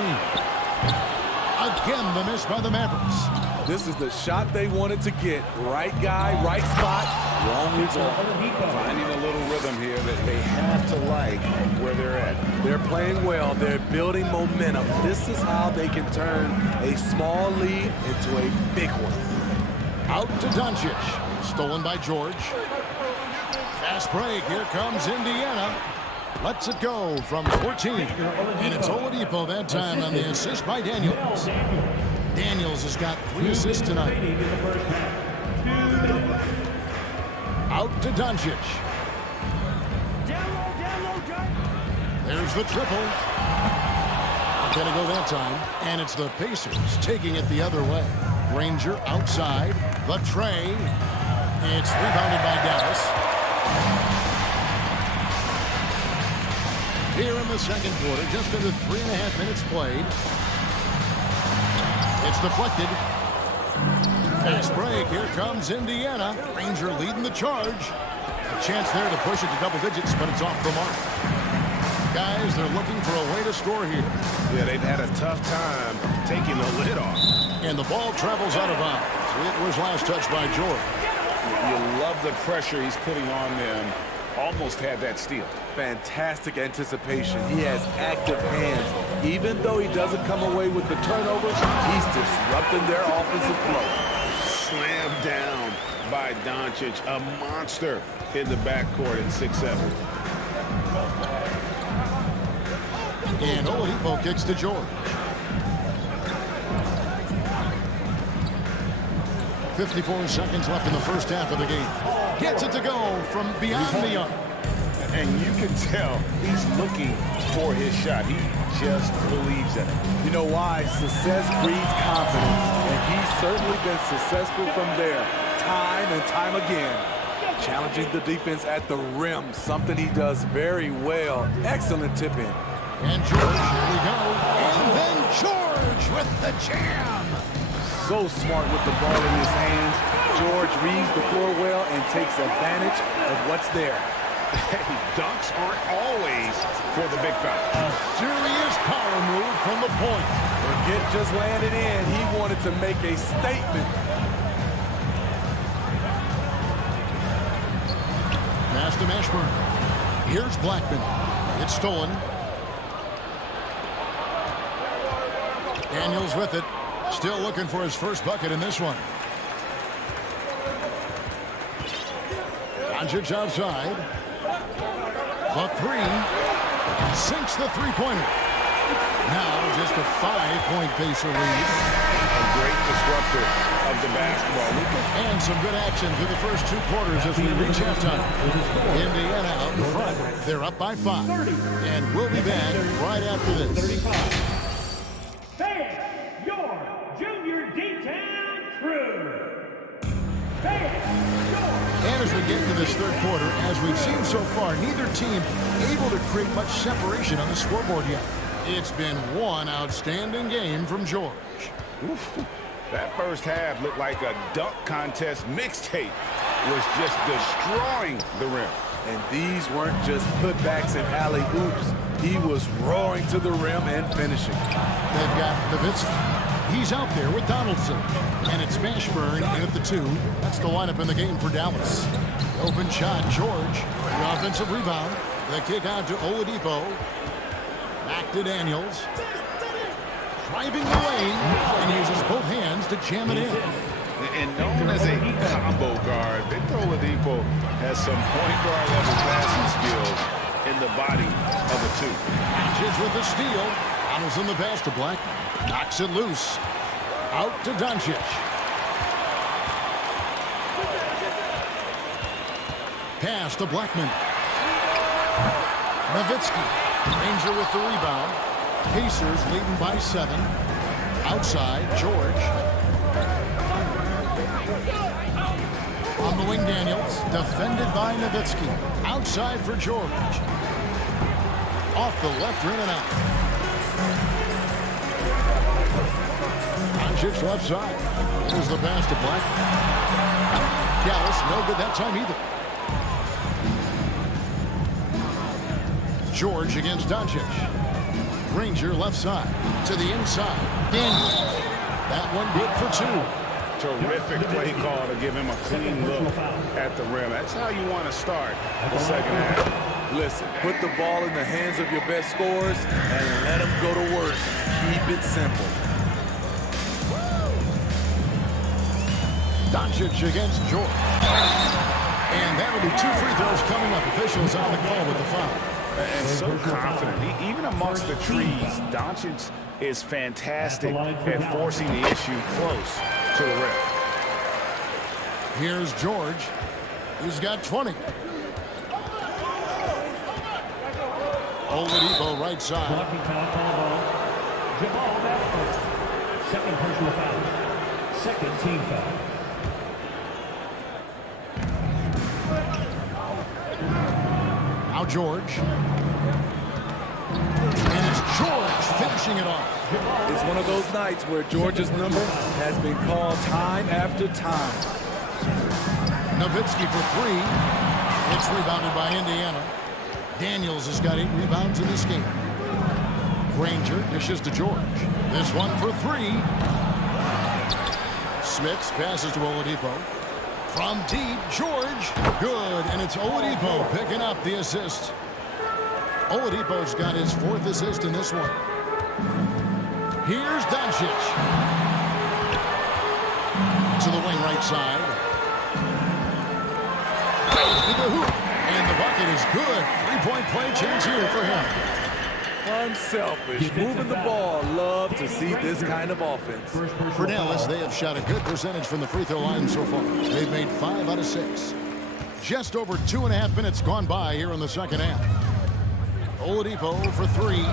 Again, the miss by the Mavericks. This is the shot they wanted to get. Right guy, right spot, wrong result. Finding a little rhythm here that they have to like where they're at. They're playing well. They're building momentum. This is how they can turn a small lead into a big one. Out to Doncic. Stolen by George. Fast break. Here comes Indiana. Lets it go from 14. And it's Oladipo that time on the assist by Daniels. Daniels has got 3 assists tonight. Out to Doncic. There's the triple. Not gonna go that time. And it's the Pacers taking it the other way. Granger outside. The tray. It's rebounded by Dallas. Here in the second quarter, just under 3.5 minutes played. It's deflected. Fast break. Here comes Indiana. Granger leading the charge. A chance there to push it to double digits, but it's off the mark. Guys, they're looking for a way to score here. Yeah, they've had a tough time taking the lid off. And the ball travels out of bounds. It was last touched by George. You love the pressure he's putting on them. Almost had that steal. Fantastic anticipation. He has active hands. Even though he doesn't come away with the turnover, he's disrupting their offensive flow. Slammed down by Doncic, a monster in the backcourt at 6'7". And Oladipo kicks to George. 54 seconds left in the first half of the game. Gets it to go from beyond the arc. And you can tell he's looking for his shot. He just believes in it. You know why? Success breeds confidence. And he's certainly been successful from there, time and time again. Challenging the defense at the rim, something he does very well. Excellent tip-in. And George, here we go. And then George with the jam. so smart with the ball in his hands. George reads the floor well and takes advantage of what's there. Hey, dunks aren't always for the big fella. A serious power move from the point. Forget just landing in. He wanted to make a statement. Pass to Mashburn. Here's Blackman. It's stolen. Daniels with it. Still looking for his first bucket in this one. Doncic outside. The three. Sinks the three-pointer. Now just a 5-point Pacer lead. A great disruptor of the basketball. And some good action through the first 2 quarters as we reach halftime. Indiana out in front. They're up by 5. And we'll be back right after this. Fans, your junior D-Town crew. Fans, your... And as we get into this third quarter, as we've seen so far, neither team able to create much separation on the scoreboard yet. It's been one outstanding game from George. Oof. That first half looked like a dunk contest mixtape. Was just destroying the rim. And these weren't just putbacks and alley-oops. He was roaring to the rim and finishing. They've got Nowitzki. He's out there with Donaldson. And it's Mashburn in at the 2. That's the lineup in the game for Dallas. Open shot, George. The offensive rebound. The kick out to Oladipo. Back to Daniels. Driving the lane. And uses both hands to jam it in. And known as a combo guard, Victor Oladipo has some point guard level passing skills in the body of the 2. Doncic with the steal. Donaldson the pass to Black. Knocks it loose. Out to Doncic. Pass to Blackman. Nowitzki. Ranger with the rebound. Pacers leading by 7. Outside, George. On the wing, Daniels. Defended by Nowitzki. Outside for George. Off the left rim and out. Doncic left side. Here's the pass to Black. Dallas no good that time either. George against Doncic. Ranger left side to the inside. Daniels. That one good for 2. Terrific play call to give him a clean look at the rim. That's how you want to start the second half. Listen, put the ball in the hands of your best scorers and let them go to work. Keep it simple. Doncic against George. And that'll be 2 free throws coming up. Officials on the call with the foul. And so confident. Even amongst the trees, Doncic is fantastic at forcing the issue close to the rim. Here's George. He's got 20. Oladipo right side. Blocking foul called on Jamal Mashburn. Second personal foul. Second team foul. Now George. And it's George finishing it off. It's one of those nights where George's number has been called time after time. Nowitzki for 3. It's rebounded by Indiana. Daniels has got 8 rebounds in this game. Ranger dishes to George. This one for 3. Smits passes to Oladipo. From deep, George. Good, and it's Oladipo picking up the assist. Oladipo's got his 4th assist in this one. Here's Doncic. To the wing right side. To the hoop. And the bucket is good. 3-point play chance here for him. Unselfish. Moving the ball. Love to see this kind of offense. For Dallas, they have shot a good percentage from the free throw line so far. They've made 5 out of 6. Just over 2.5 minutes gone by here in the second half. Oladipo for 3.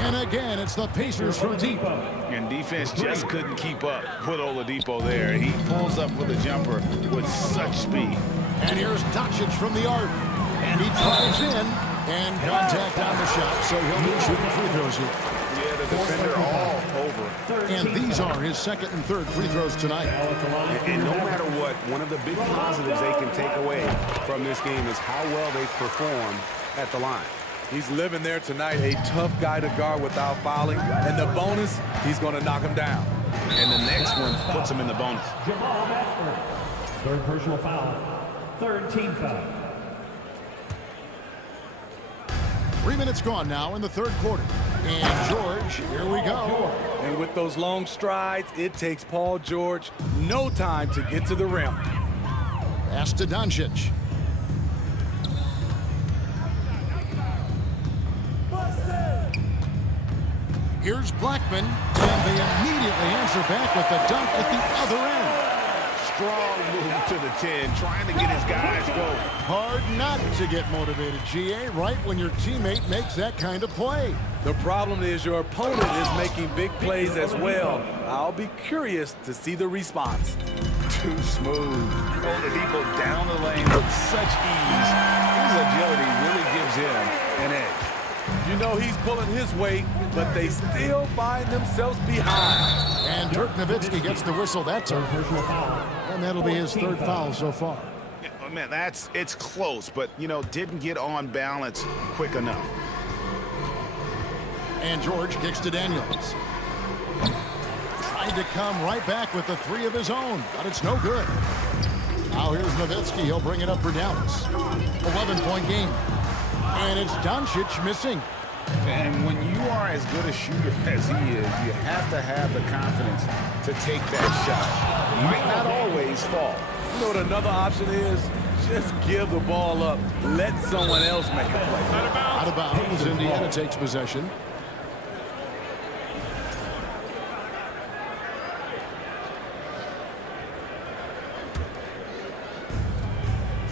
And again, it's the Pacers from deep. And defense just couldn't keep up with Oladipo there. He pulls up with a jumper with such speed. And here's Doncic from the arc. And he drives in. And contact on the shot, so he'll be shooting free throws here. Yeah, the defender all over And these are his second and third free throws tonight. And no matter what, one of the big positives they can take away from this game is how well they perform at the line. He's living there tonight, a tough guy to guard without fouling. And the bonus, he's going to knock him down. And the next one puts him in the bonus. Jamal Mashburn. Third personal foul. Third team foul. 3 minutes gone now in the third quarter. And George, here we go. And with those long strides, it takes Paul George no time to get to the rim. Pass to Doncic. Here's Blackman, and they immediately answer back with the dunk at the other end. Strong move to the 10, trying to get his guys going. Hard not to get motivated, GA, right when your teammate makes that kind of play. The problem is your opponent is making big plays as well. I'll be curious to see the response. Too smooth. Oladipo down the lane with such ease. His agility really gives him an edge. You know he's pulling his weight, but they still find themselves behind. And Dirk Nowitzki gets the whistle that time. And that'll be his third foul so far. Yeah, man, it's close, but, didn't get on balance quick enough. And George kicks to Daniels. Tried to come right back with the three of his own, but it's no good. Now here's Nowitzki. He'll bring it up for Dallas. 11-point game. And it's Doncic missing. And when you are as good a shooter as he is, you have to have the confidence to take that shot. Might not always fall. You know what another option is? Just give the ball up. Let someone else make a play. Out of bounds. Indiana takes possession.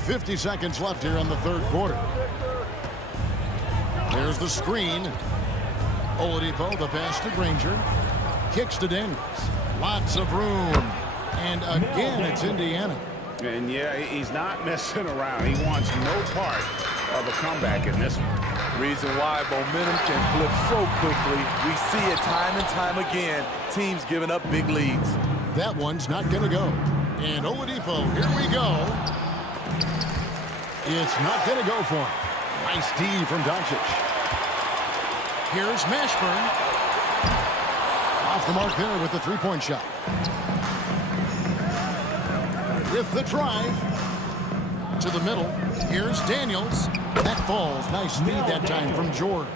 .50 seconds left here in the third quarter. There's the screen. Oladipo, the pass to Granger. Kicks to Daniels. Lots of room. And again, it's Indiana. And yeah, he's not messing around. He wants no part of a comeback in this one. Reason why momentum can flip so quickly. We see it time and time again. Teams giving up big leads. That one's not going to go. And Oladipo, here we go. It's not going to go for him. Nice D from Doncic. Here's Mashburn. Off the mark there with the three-point shot. With the drive to the middle. Here's Daniels. That falls. Nice feed that time from George.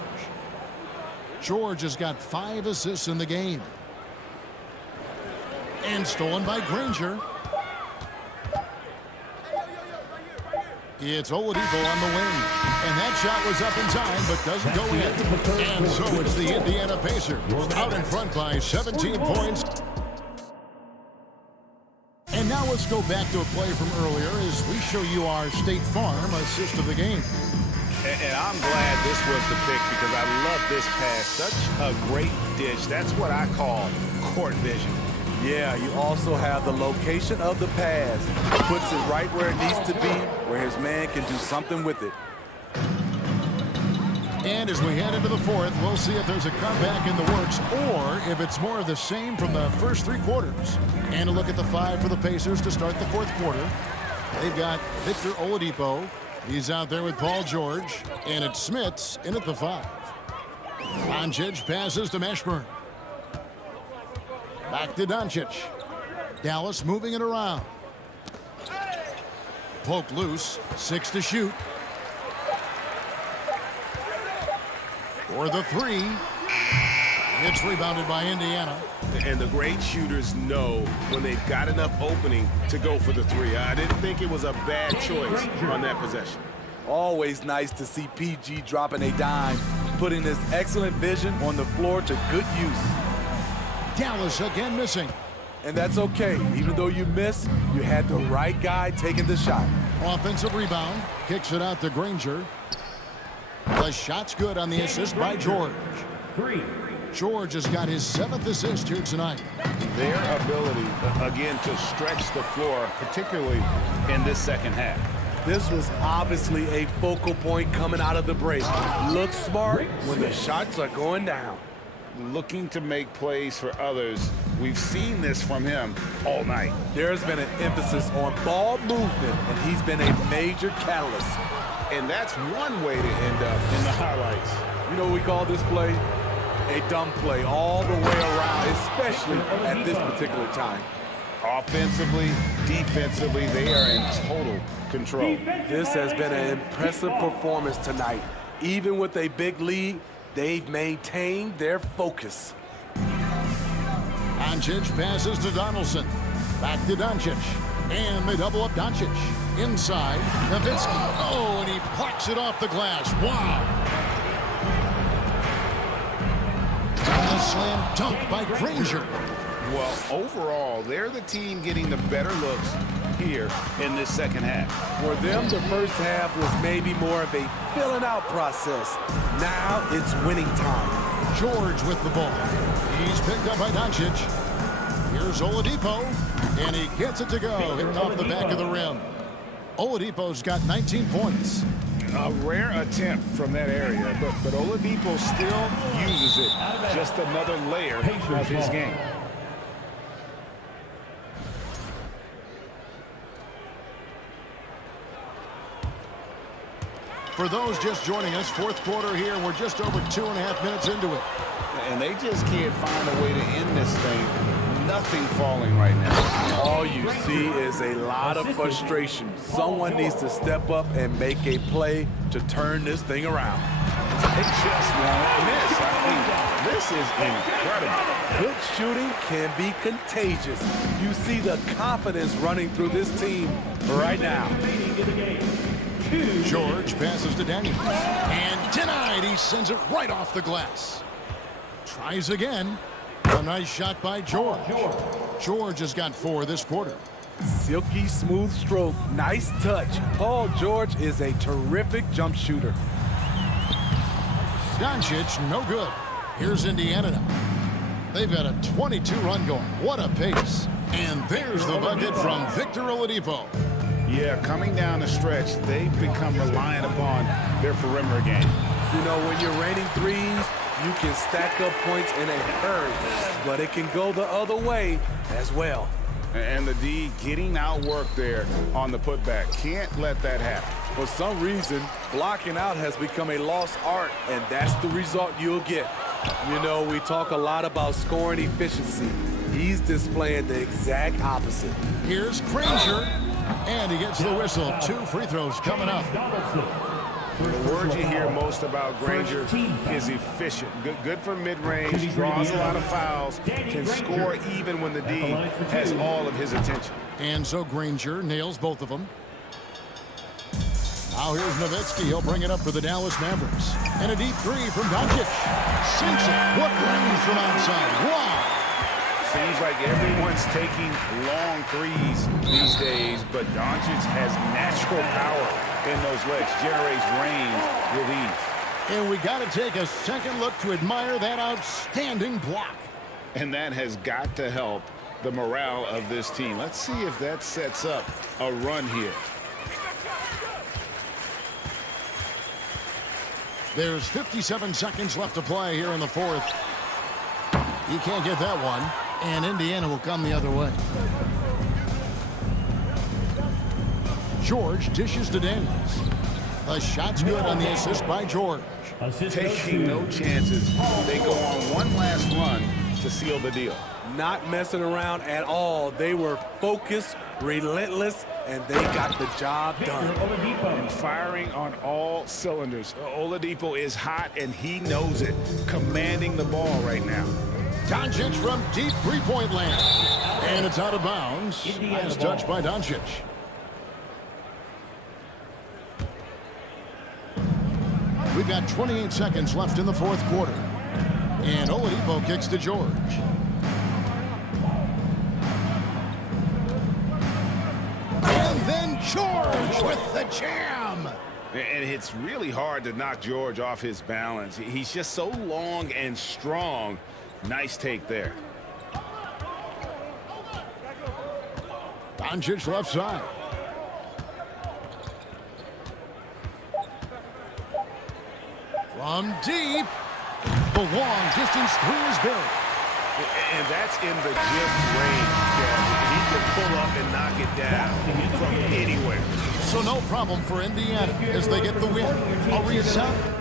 George has got 5 assists in the game. And stolen by Granger. It's Oladipo on the wing. And that shot was up in time, but doesn't go in. And so it's the Indiana Pacers out in front by 17 points. And now let's go back to a play from earlier as we show you our State Farm assist of the game. And I'm glad this was the pick because I love this pass. Such a great dish. That's what I call court vision. Yeah, you also have the location of the pass. Puts it right where it needs to be, where his man can do something with it. And as we head into the fourth, we'll see if there's a comeback in the works or if it's more of the same from the first 3 quarters. And a look at the 5 for the Pacers to start the fourth quarter. They've got Victor Oladipo. He's out there with Paul George. And it's Smits in at the 5. Doncic passes to Mashburn. Back to Doncic. Dallas moving it around. Poke loose. 6 to shoot. For the 3. It's rebounded by Indiana. And the great shooters know when they've got enough opening to go for the 3. I didn't think it was a bad choice on that possession. Always nice to see PG dropping a dime, putting his excellent vision on the floor to good use. Dallas again missing. And that's okay. Even though you miss, you had the right guy taking the shot. Offensive rebound. Kicks it out to Granger. The shot's good on the assist by George. 3. George has got his 7th assist here tonight. Their ability, again, to stretch the floor, particularly in this second half. This was obviously a focal point coming out of the break. Look smart when the shots are going down. looking to make plays for others. We've seen this from him all night. There's been an emphasis on ball movement, and he's been a major catalyst. And that's one way to end up in the highlights. You know what we call this play? A dumb play all the way around, especially at this particular time. Offensively, defensively, they are in total control. This has been an impressive performance tonight. Even with a big lead, they've maintained their focus. Doncic passes to Donaldson. Back to Doncic. And they double up Doncic. Inside, Nowitzki. Oh, and he plucks it off the glass. Wow. And a slam dunk by Granger. Well, overall, they're the team getting the better looks here in this second half. For them, the first half was maybe more of a filling out process. Now it's winning time. George with the ball. He's picked up by Doncic. Here's Oladipo, and he gets it to go, hitting off the back of the rim. Oladipo's got 19 points. A rare attempt from that area, but Oladipo still uses it. Just another layer of his game. For those just joining us, fourth quarter here, we're just over 2.5 minutes into it. And they just can't find a way to end this thing. Nothing falling right now. All you see is a lot of frustration. Someone needs to step up and make a play to turn this thing around. They just won't miss. I mean, this is incredible. Good shooting can be contagious. You see the confidence running through this team right now. George passes to Daniels. And denied. He sends it right off the glass. Tries again. A nice shot by George. George has got 4 this quarter. Silky smooth stroke. Nice touch. Paul George is a terrific jump shooter. Doncic, no good. Here's Indiana now. They've got a 22-run going. What a pace. And there's the bucket from Victor Oladipo. Yeah, coming down the stretch, they've become reliant upon their perimeter game. You know, when you're raining threes, you can stack up points in a hurry, but it can go the other way as well. And the D getting outworked there on the putback. Can't let that happen. For some reason, blocking out has become a lost art, and that's the result you'll get. You know, we talk a lot about scoring efficiency. He's displaying the exact opposite. Here's Granger, and he gets the whistle. 2 free throws coming up. The word you hear most about Granger is efficient. Good from mid-range, draws a lot of fouls, can score even when the D has all of his attention. And so Granger nails both of them. Now here's Nowitzki. He'll bring it up for the Dallas Mavericks. And a deep 3 from Doncic. Sinks it. What range from outside. Wow. Seems like everyone's taking long threes these days, but Doncic has natural power in those legs, generates range with ease. And we got to take a second look to admire that outstanding block. And that has got to help the morale of this team. Let's see if that sets up a run here. There's 57 seconds left to play here in the fourth. He can't get that one, and Indiana will come the other way. George dishes to Daniels. The shot's good on the assist by George. Taking no chances. They go on one last run to seal the deal. Not messing around at all. They were focused, relentless, and they got the job done. And firing on all cylinders. Oladipo is hot, and he knows it. Commanding the ball right now. Doncic from deep three-point land. And it's out of bounds. Last touch by Doncic. We've got 28 seconds left in the fourth quarter. And Oladipo kicks to George. And then George with the jam. And it's really hard to knock George off his balance. He's just so long and strong. Nice take there. Doncic left side. From deep. The long distance three is buried. And that's in the gift range, Kevin. He can pull up and knock it down from anywhere. So no problem for Indiana as they get the win. I'll read it out.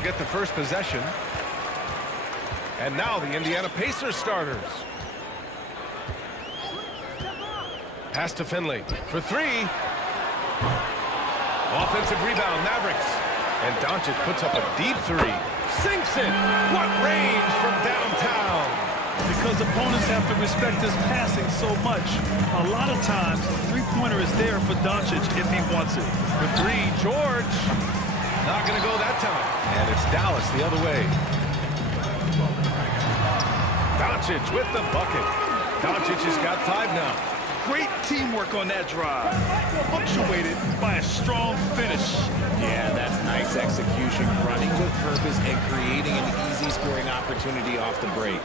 will get the first possession. And now the Indiana Pacers starters. Pass to Finley for three. Offensive rebound, Mavericks. And Doncic puts up a deep three. Sinks it. What range from downtown. Because opponents have to respect his passing so much. A lot of times, the three-pointer is there for Doncic if he wants it. For three, George. Not going to go that time. And it's Dallas the other way. Doncic with the bucket. Doncic has got 5 now. Great teamwork on that drive. Punctuated by a strong finish. Yeah, that's nice execution, running with purpose and creating an easy scoring opportunity off the break.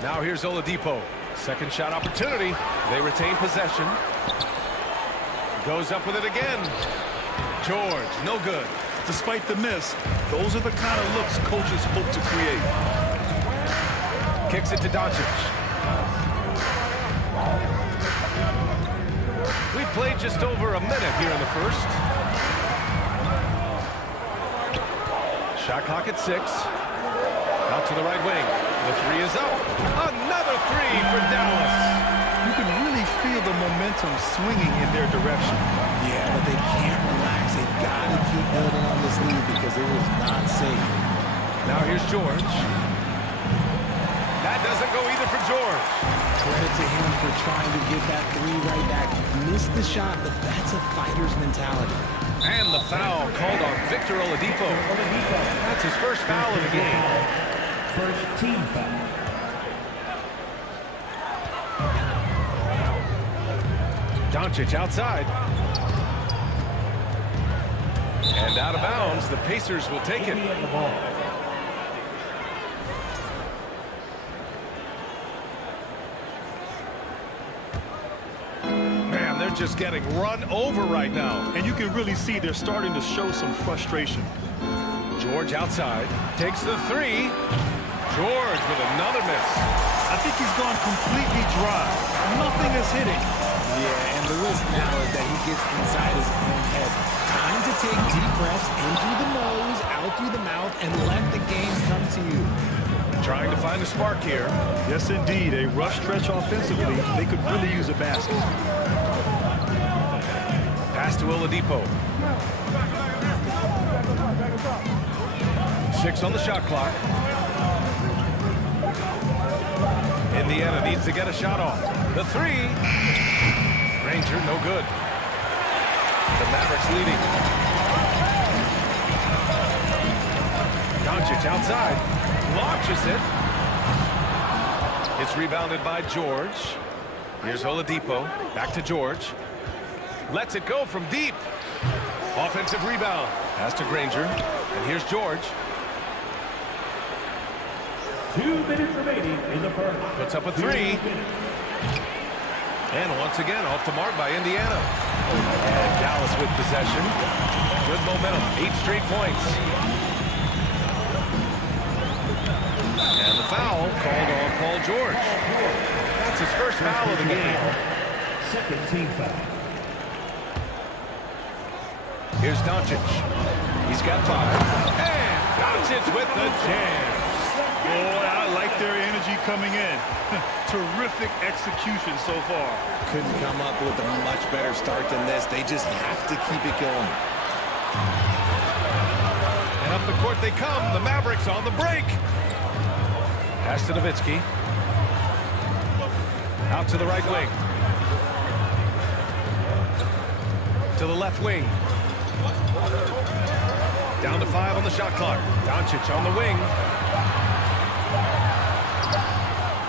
Now here's Oladipo. Second shot opportunity. They retain possession. Goes up with it again. George, no good. Despite the miss, those are the kind of looks coaches hope to create. Kicks it to Doncic. We played just over a minute here in the first. Shot clock at 6. Out to the right wing. The three is up. Another three for Dallas. You can really feel the momentum swinging in their direction. Yeah, but they can't relax. They've got to keep building on this lead because it was not safe. Now here's George. That doesn't go either for George. Credit to him for trying to get that three right back. Missed the shot, but that's a fighter's mentality. And the foul called on Victor Oladipo. That's his first foul of the game. First team foul. Doncic outside. And out of bounds, the Pacers will take it. Man, they're just getting run over right now. And you can really see they're starting to show some frustration. George outside, takes the three. George with another miss. I think he's gone completely dry. Nothing is hitting. Yeah, and the risk now is that he gets inside his own head. Time to take deep breaths in through the nose, out through the mouth, and let the game come to you. Trying to find a spark here. Yes, indeed. A rough stretch offensively. They could really use a basket. Pass to Oladipo. 6 on the shot clock. Indiana needs to get a shot off. The three. Granger, no good. The Mavericks leading. Doncic outside. Launches it. It's rebounded by George. Here's Oladipo. Back to George. Lets it go from deep. Offensive rebound. Pass to Granger. And here's George. 2 minutes remaining in the first. Puts up a three. And once again, off the mark by Indiana. And Dallas with possession. Good momentum. 8 straight points. And the foul called on Paul George. That's his first foul of the game. Second team foul. Here's Doncic. He's got 5. And Doncic with the jam. Boy, I like their energy coming in. Terrific execution so far. Couldn't come up with a much better start than this. They just have to keep it going. And up the court they come. The Mavericks on the break. Pass to Nowitzki. Out to the right wing. To the left wing. Down to 5 on the shot clock. Doncic on the wing.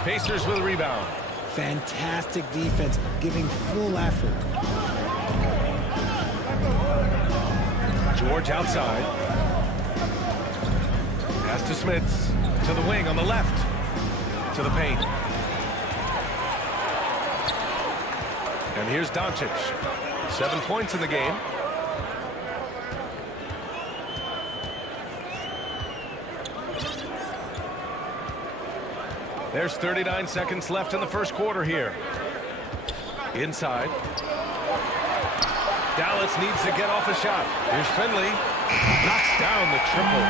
Pacers with a rebound. Fantastic defense, giving full effort. George outside. Pass to Smits. To the wing on the left. To the paint. And here's Doncic. 7 points in the game. There's 39 seconds left in the first quarter here. Inside. Dallas needs to get off a shot. Here's Finley. Knocks down the triple.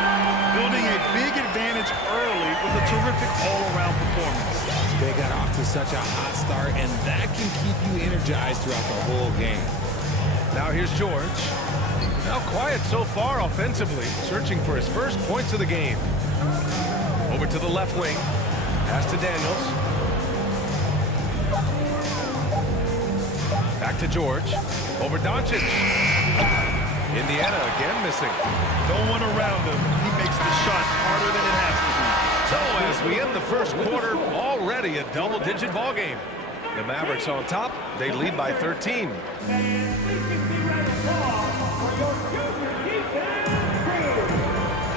Building a big advantage early with a terrific all-around performance. They got off to such a hot start, and that can keep you energized throughout the whole game. Now here's George. Now quiet so far offensively, searching for his first points of the game. Over to the left wing. Pass to Daniels. Back to George. Over Doncic. Indiana again missing. No one around him. He makes the shot harder than it has to be. So as we end the first quarter, already a double-digit ball game. The Mavericks on top. They lead by 13.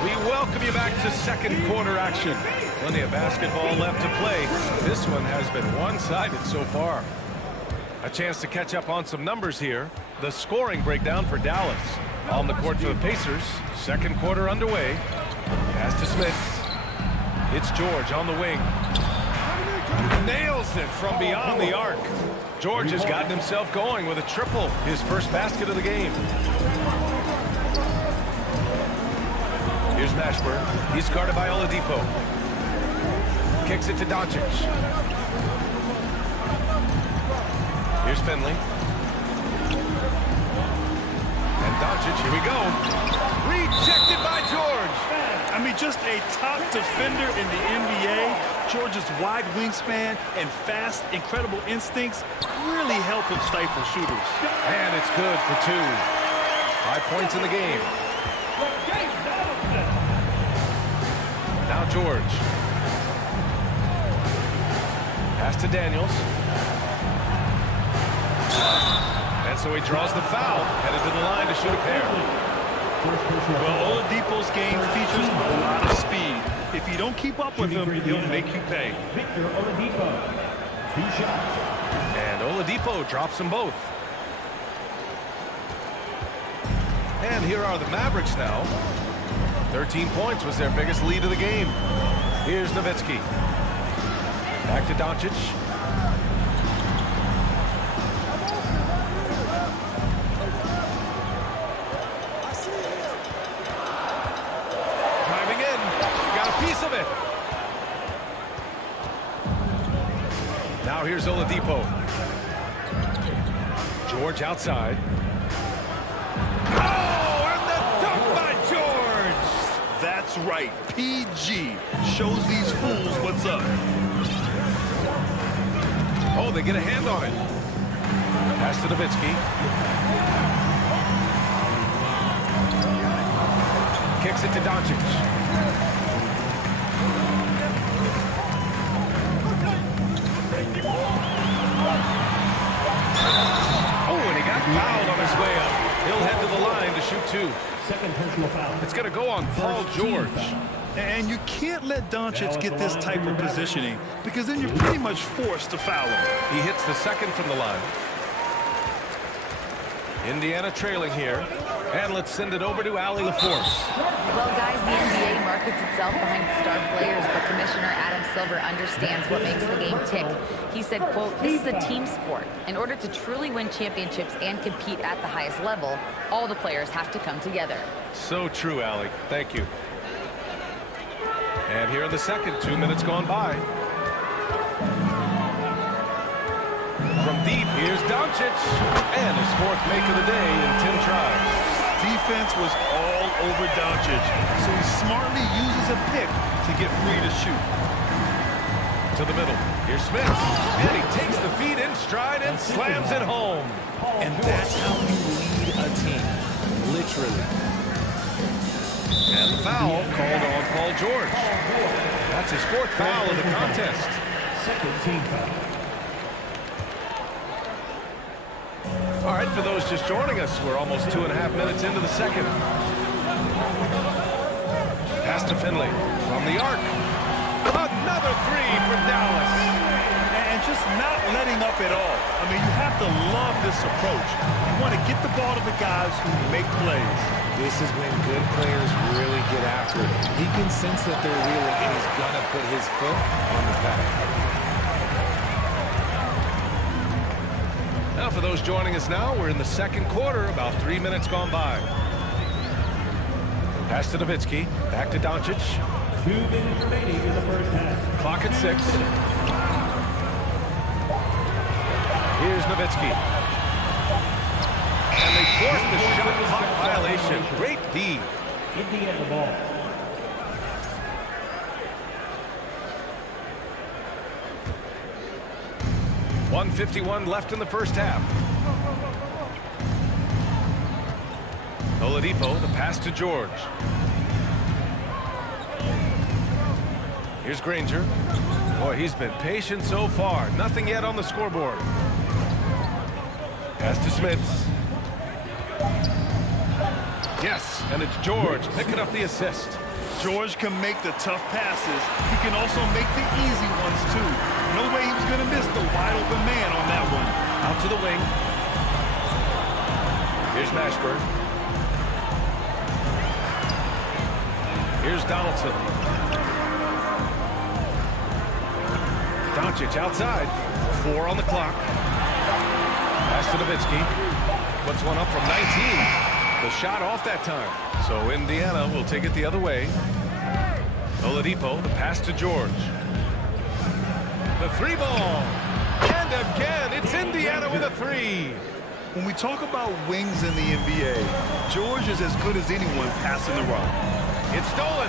We welcome you back to second quarter action. Plenty of basketball left to play. This one has been one-sided so far. A chance to catch up on some numbers here. The scoring breakdown for Dallas. On the court for the Pacers. Second quarter underway. Pass to Smith. It's George on the wing. Nails it from beyond the arc. George has gotten himself going with a triple. His first basket of the game. Here's Mashburn. He's guarded by Oladipo. Kicks it to Doncic. Here's Finley. And Doncic, here we go. Rejected by George. I mean, just a top defender in the NBA. George's wide wingspan and fast, incredible instincts really help him stifle shooters. And it's good for two. 5 points in the game. Now George. Pass to Daniels. And so he draws the foul, headed to the line to shoot a pair. Well, Oladipo's game features a lot of speed. If you don't keep up with him, he'll make you pay. Victor Oladipo. And Oladipo drops them both. And here are the Mavericks now. 13 points was their biggest lead of the game. Here's Nowitzki. Back to Doncic. Driving in. Got a piece of it. Now here's Oladipo. George outside. Oh, and the dunk by George. That's right. PG shows these fools what's up. Oh, they get a hand on it. Pass to Nowitzki. Kicks it to Doncic. Oh, and he got fouled on his way up. He'll head to the line to shoot two. Second personal foul. It's going to go on Paul George. And you can't let Doncic get this type of positioning because then you're pretty much forced to foul him. He hits the second from the line. Indiana trailing here. And let's send it over to Allie LaForce. Well, guys, the NBA markets itself behind star players, but Commissioner Adam Silver understands what makes the game tick. He said, quote, "This is a team sport. In order to truly win championships and compete at the highest level, all the players have to come together." So true, Allie. Thank you. And here in the second, 2 minutes gone by. From deep, here's Doncic. And his fourth make of the day in 10 tries. Defense was all over Doncic, so he smartly uses a pick to get free to shoot. To the middle. Here's Smith. And he takes the feed in stride and slams it home. And that's how you lead a team. Literally. And the foul called on Paul George. That's his fourth foul of the contest. Second team foul. All right, for those just joining us, we're almost 2.5 minutes into the second. Pass to Finley from the arc. Another three for Dallas. And just not letting up at all. I mean, you have to love this approach. You want to get the ball to the guys who make plays. This is when good players really get after it. He can sense that they're reeling, and he's going to put his foot on the pedal. Now, for those joining us now, we're in the second quarter, about 3 minutes gone by. Pass to Nowitzki. Back to Doncic. 2 minutes remaining in the first half. Clock at 6. Here's Nowitzki. And they forced the shot clock violation. Great D. Indiana ball. .151 left in the first half. Oladipo, the pass to George. Here's Granger. Boy, he's been patient so far. Nothing yet on the scoreboard. Pass to Smits. Yes, and it's George picking up the assist. George can make the tough passes. He can also make the easy ones, too. No way he was going to miss the wide-open man on that one. Out to the wing. Here's Mashburn. Here's Donaldson. Doncic outside. 4 on the clock. Pass to Nowitzki. Puts one up from 19. The shot off that time. So Indiana will take it the other way. Oladipo, the pass to George. The 3-ball. And again, it's Indiana with a 3. When we talk about wings in the NBA, George is as good as anyone passing the rock. It's stolen.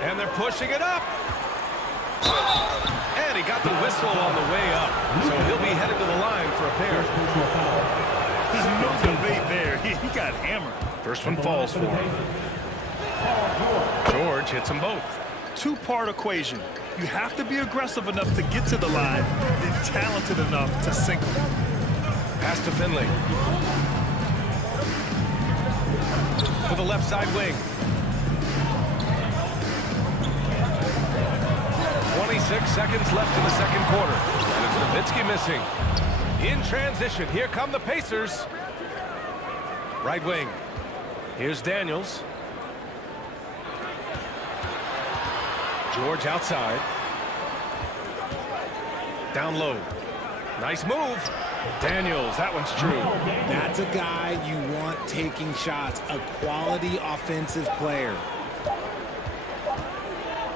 And they're pushing it up. And he got the whistle on the way up. So he'll be headed to the line for a pair. No debate there. He got hammered. First one falls for him. George hits them both. Two-part equation. You have to be aggressive enough to get to the line, then talented enough to sink them. Pass to Finley. To the left side wing. 26 seconds left in the second quarter. And it's Nowitzki missing. In transition, here come the Pacers. Right wing. Here's Daniels. George outside. Down low. Nice move. Daniels, that one's true. That's a guy you want taking shots, a quality offensive player.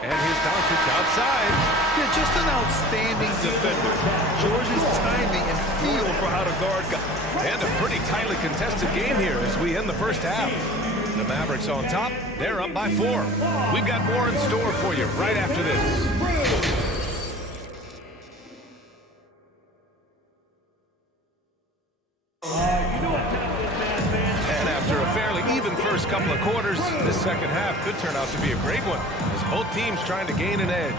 And here's Doncic outside. Yeah, just an outstanding defender. George's timing and feel for how to guard guys. And a pretty tightly contested game here as we end the first half. The Mavericks on top. They're up by 4. We've got more in store for you right after this. And after a fairly even first couple of quarters, this second half could turn out to be a great one as both teams trying to gain an edge.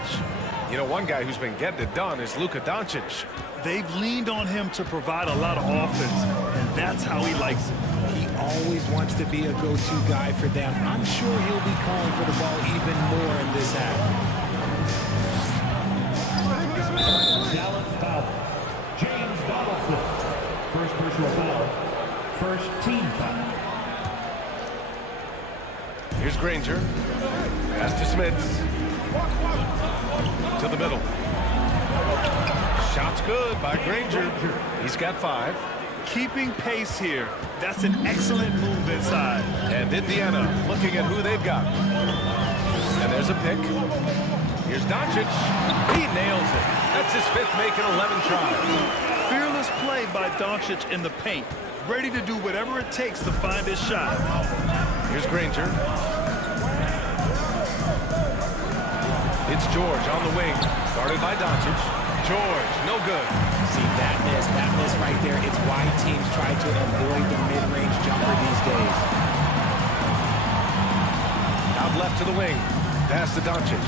You know, one guy who's been getting it done is Luka Doncic. They've leaned on him to provide a lot of offense, and that's how he likes it. He always wants to be a go-to guy for them. I'm sure he'll be calling for the ball even more in this half. Dallas foul. James Donaldson. First personal foul. First team foul. Here's Granger. Pass to Smits. To the middle. Shot's good by Granger. He's got 5. Keeping pace here. That's an excellent move inside. And Indiana looking at who they've got. And there's a pick. Here's Doncic. He nails it. That's his 5th make in 11 tries. Fearless play by Doncic in the paint. Ready to do whatever it takes to find his shot. Here's Granger. It's George on the wing. Guarded by Doncic. George, no good. See, that miss right there, it's why teams try to avoid the mid-range jumper these days. Out left to the wing. Pass to Doncic.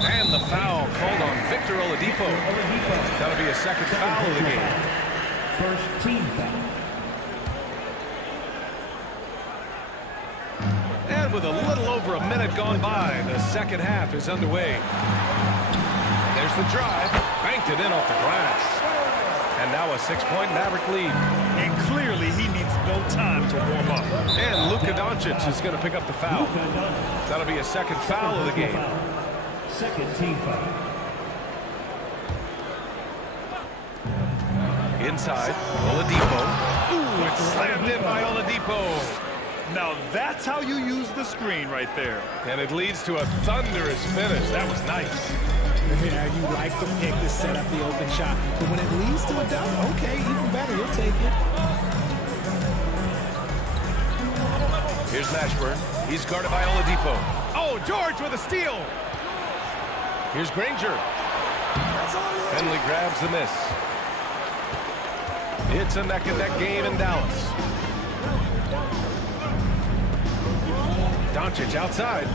And the foul called on Victor Oladipo. That'll be a second foul of the game. First team foul. And with a little over a minute gone by, the second half is underway. There's the drive, banked it in off the glass. And now a 6-point Maverick lead. And clearly he needs no time to warm up. And Luka Doncic is going to pick up the foul. That'll be a second foul of the game. Second team foul. Inside, Oladipo. Ooh, It's slammed in by Oladipo. Now that's how you use the screen right there. And it leads to a thunderous finish. That was nice. Yeah, you like the pick to set up the open shot. But when it leads to a dunk, okay, even better. You'll take it. Here's Mashburn. He's guarded by Oladipo. Oh, George with a steal. Here's Granger. Finley grabs the miss. It's a neck-and-neck game in Dallas. Doncic outside.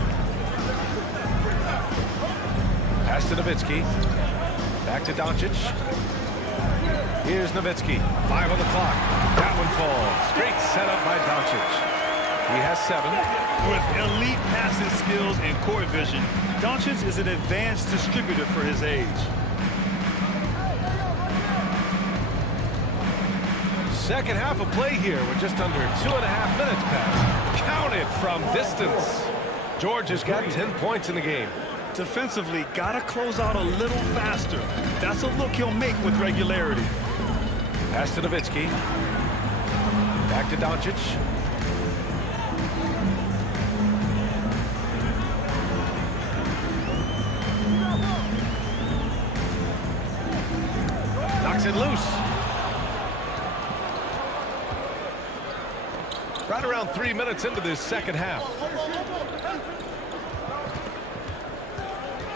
Pass to Nowitzki. Back to Doncic. Here's Nowitzki. 5 on the clock. That one falls. Great setup by Doncic. He has 7. With elite passing skills and court vision, Doncic is an advanced distributor for his age. Second half of play here with just under 2.5 minutes passed. Counted from distance. George has got 10 points in the game. Defensively, gotta close out a little faster. That's a look he'll make with regularity. Pass to Nowitzki. Back to Doncic. Knocks it loose. Right around 3 minutes into this second half.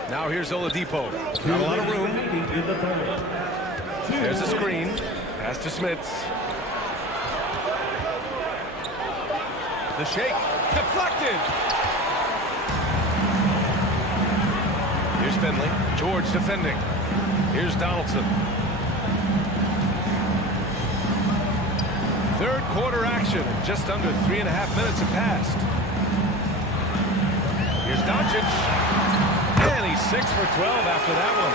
Now here's Oladipo. Not a lot of room. There's a screen. Pass to Smits. The shake. Deflected. Here's Finley. George defending. Here's Donaldson. Third quarter action. Just under 3.5 minutes have passed. Here's Doncic. And he's 6 for 12 after that one.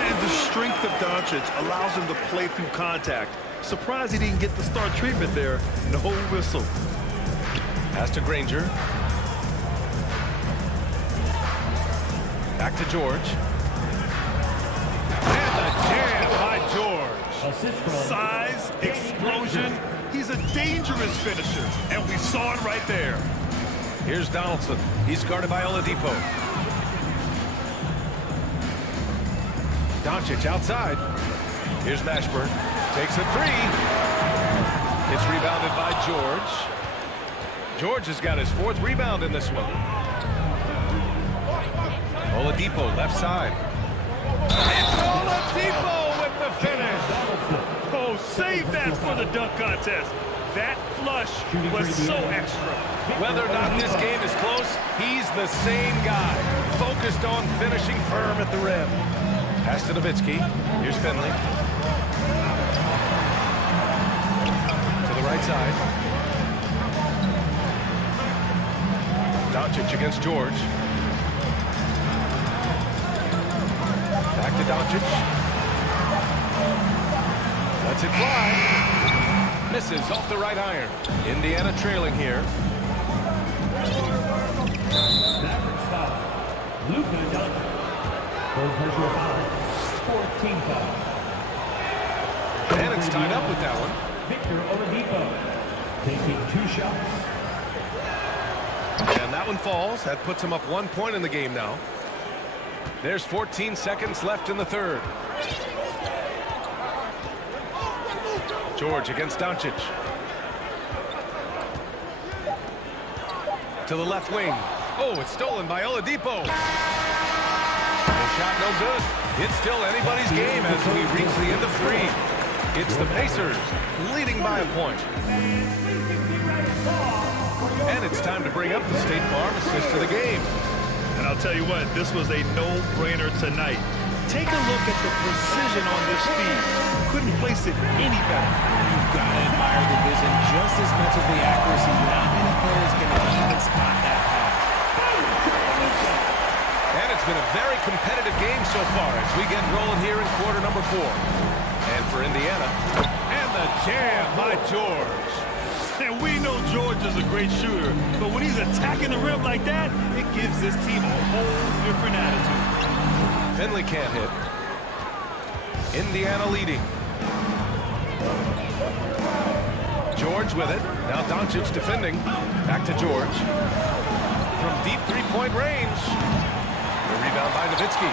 And the strength of Doncic allows him to play through contact. Surprised he didn't get the start treatment there. No whistle. Pass to Granger. Back to George. And the jam by George. Size, explosion. He's a dangerous finisher. And we saw it right there. Here's Donaldson. He's guarded by Oladipo. Doncic outside. Here's Mashburn. Takes a 3. It's rebounded by George. George has got his 4th rebound in this one. Oladipo left side. It's Oladipo with the finish. Oh, save that for the dunk contest. That flush was so extra. Whether or not this game is close, he's the same guy. Focused on finishing firm at the rim. Pass to Nowitzki. Here's Finley. To the right side. Doncic against George. Back to Doncic. Lets it fly. Misses off the right iron. Indiana trailing here. Luka Doncic. Personal foul. 14 foul. And it's tied up with that one. Victor Oladipo taking 2 shots. And that one falls. That puts him up 1 point in the game now. There's 14 seconds left in the third. George against Doncic. To the left wing. Oh, it's stolen by Oladipo. The shot no good. It's still anybody's game as we reach the end of 3. It's the Pacers leading by a point. And it's time to bring up the State Farm assist of the game. And I'll tell you what, this was a no-brainer tonight. Take a look at the precision on this feed. Couldn't place it any better. You've got to admire the vision just as much as the accuracy. Not many players can even spot that pass. And it's been a very competitive game so far as we get rolling here in quarter number 4. And for Indiana, and the jam by George. And we know George is a great shooter, but when he's attacking the rim like that, it gives this team a whole different attitude. Finley can't hit. Indiana leading. George with it. Now Doncic defending. Back to George. From deep three-point range. The rebound by Nowitzki.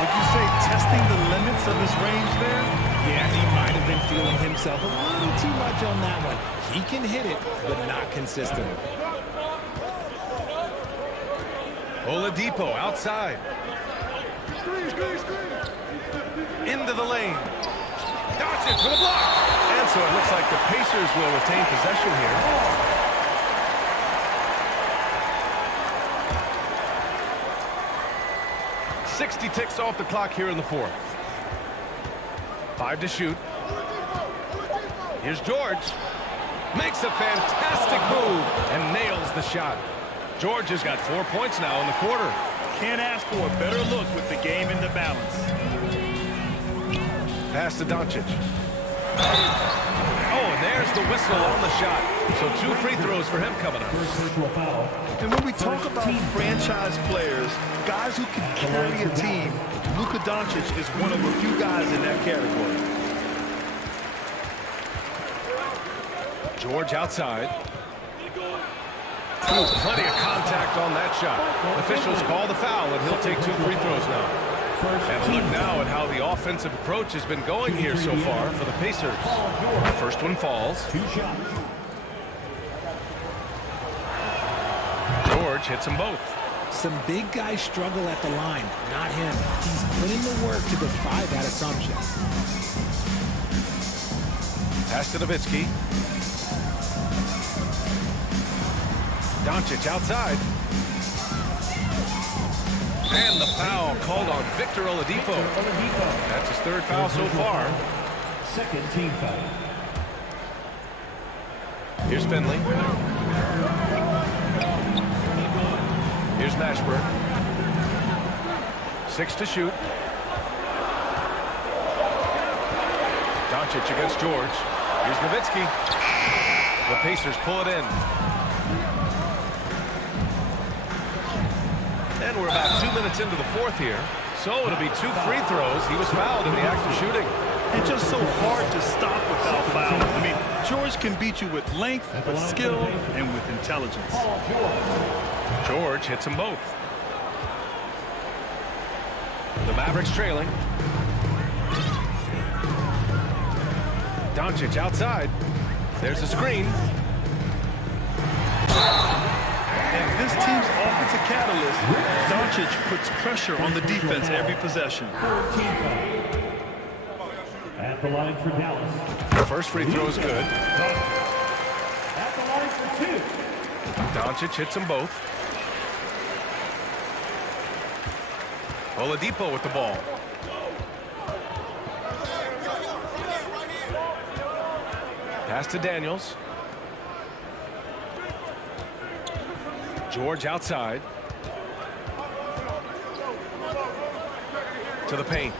Would you say testing the limits of his range there? Yeah, he might have been feeling himself a little too much on that one. He can hit it, but not consistently. Oladipo outside. Into the lane. Doncic for the block. And so it looks like the Pacers will retain possession here. 60 ticks off the clock here in the fourth. 5 to shoot. Here's George. Makes a fantastic move and nails the shot. George has got 4 points now in the quarter. Can't ask for a better look with the game in the balance. Pass to Doncic. Oh, and there's the whistle on the shot. So 2 free throws for him coming up. And when we talk about franchise players, guys who can carry a team, Luka Doncic is one of a few guys in that category. George outside. Ooh, plenty of contact on that shot. Officials call the foul, and he'll take 2 free throws now. And look now at how the offensive approach has been going here so far for the Pacers. The first one falls. George hits them both. Some big guys struggle at the line, not him. He's put in the work to defy that assumption. Pass to Nowitzki. Doncic outside. And the foul called on Victor Oladipo. That's his 3rd foul so far. Second team foul. Here's Finley. Here's Mashburn. 6 to shoot. Doncic against George. Here's Nowitzki. The Pacers pull it in. And we're about 2 minutes into the fourth here. So it'll be 2 free throws. He was fouled in the act of shooting. It's just so hard to stop without fouling. I mean, George can beat you with length, with skill, and with intelligence. George hits them both. The Mavericks trailing. Doncic outside. There's a screen. If this team's offensive catalyst, Doncic puts pressure on the defense every possession. At the line for Dallas. The first free throw is good. At the line for 2. Doncic hits them both. Oladipo with the ball. Pass to Daniels. George outside. To the paint.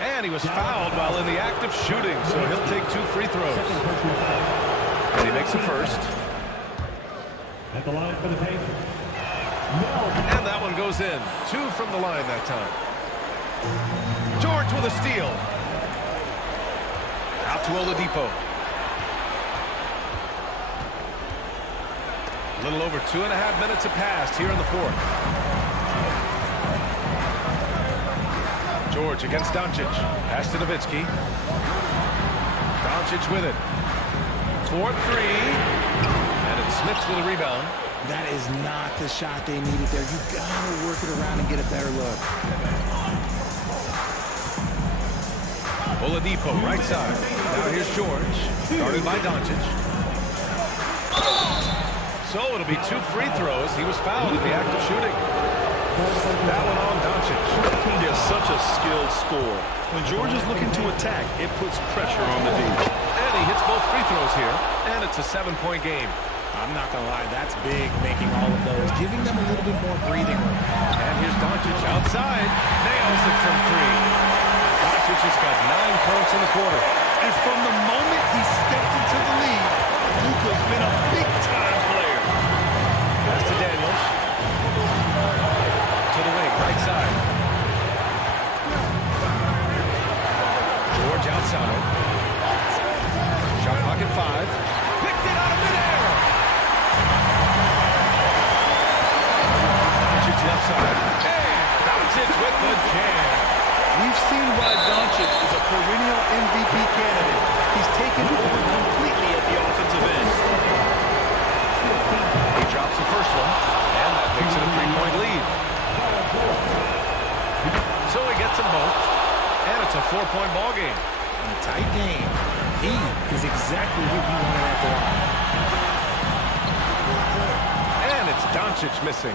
And he was fouled while in the act of shooting, so he'll take 2 free throws. And he makes the first. At the line for the Pacers. And that one goes in. 2 from the line that time. George with a steal. Out to Oladipo. A little over 2.5 minutes have passed here in the fourth. George against Doncic. Pass to Nowitzki. Doncic with it. 4-3. And it's Smith with a rebound. That is not the shot they needed there. You gotta work it around and get a better look. Oladipo, right side. Now here's George. Started by Doncic. So it'll be 2 free throws. He was fouled in the act of shooting. That one on Doncic. He has such a skilled scorer. When George is looking to attack, it puts pressure on the D. And he hits both free throws here. And it's a 7-point game. I'm not gonna lie, that's big, making all of those, giving them a little bit more breathing room. And here's Doncic outside. Nails it from 3. Doncic has got 9 points in the quarter. And from the moment he stepped into the league, Luka's been a big-time player. Pass to Daniels. To the wing, right side. George outside. We've seen why Doncic is a perennial MVP candidate. He's taken over completely at the offensive end. He drops the first one, and that makes it a 3-point lead. So he gets them both, and it's a 4-point ball game. In a tight game, he is exactly who you wanted at the line. And it's Doncic missing.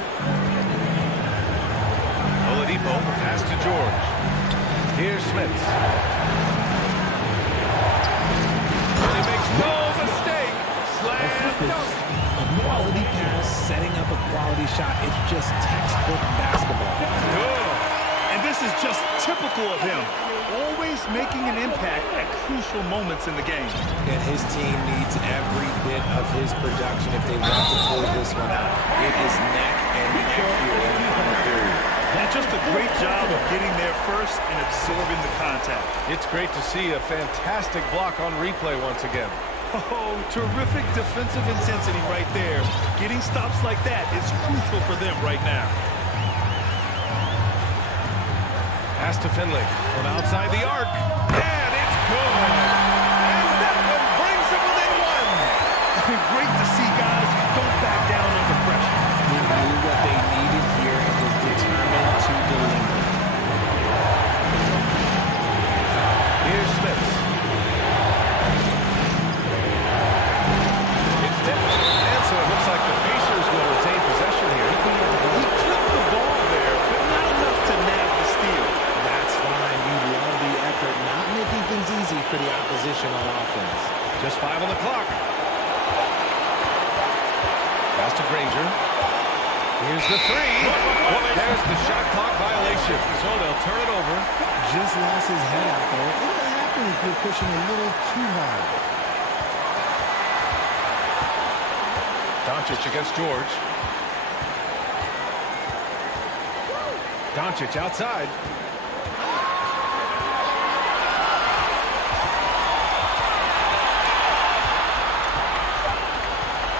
Oladipo, pass to George. Here's Smith. And he makes no mistake. Slam dunk. A quality pass, setting up a quality shot. It's just textbook basketball. Good. And this is just typical of him. Always making an impact at crucial moments in the game. And his team needs every bit of his production if they want to pull this one out. It is neck and neck here in the final period. And just a great job of getting there first and absorbing the contact. It's great to see a fantastic block on replay once again. Oh, terrific defensive intensity right there. Getting stops like that is crucial for them right now. Pass to Finley from outside the arc. And it's good. And that one brings him within one. Great to see guys who don't back down under pressure. He knew what they needed here and was determined to deliver. Here's Smith. It's tipped. And so it looks like the Pacers will retain possession here. He clipped the ball there, but not enough to nab the steal. That's fine. You love the effort, not making things easy for the opposition on offense. Just 5 on the clock. Pass to Granger. Here's the three. There's the shot clock violation. So they'll turn it over. Just lost his head out there. It'll happen if you're pushing a little too hard. Doncic against George. Doncic outside.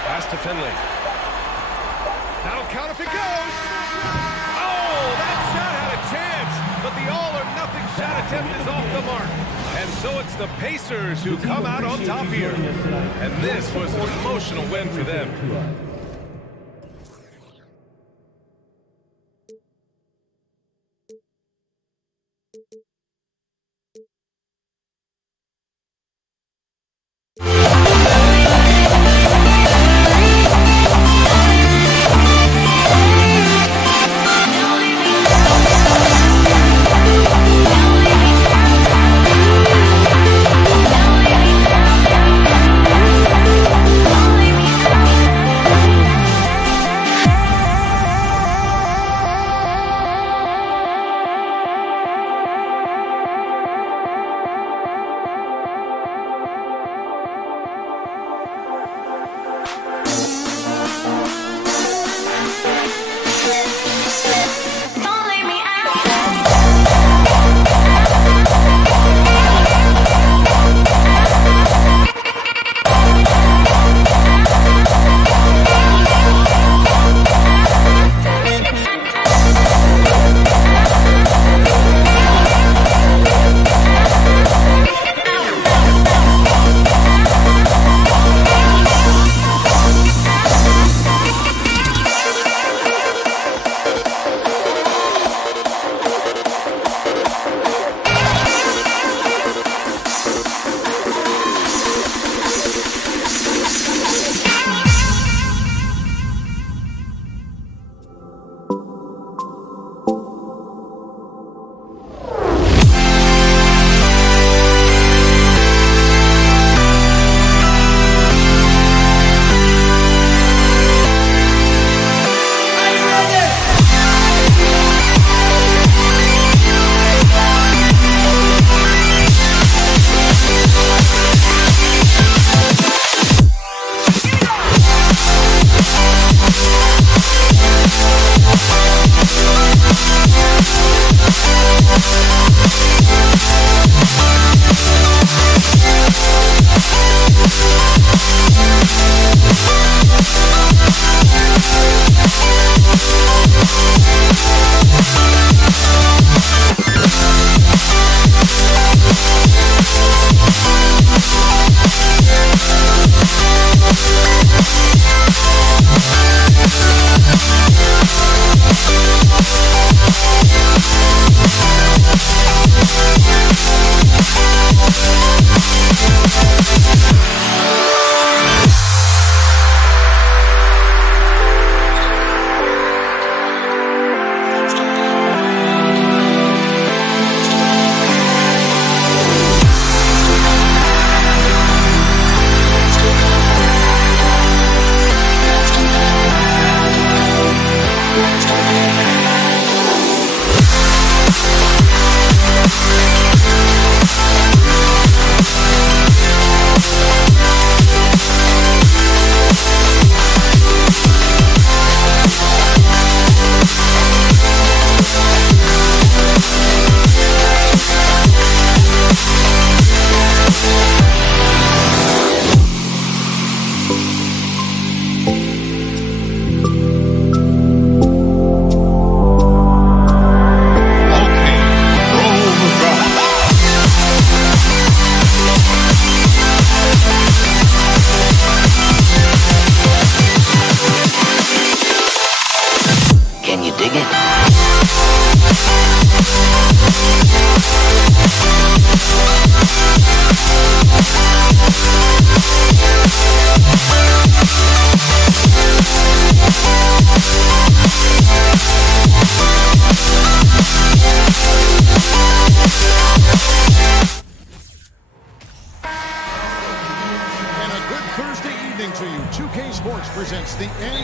Pass to Finley. That'll count if it goes. Oh, that shot had a chance, but the all-or-nothing shot attempt is off the mark. And so it's the Pacers who come out on top here. And this was an emotional win for them.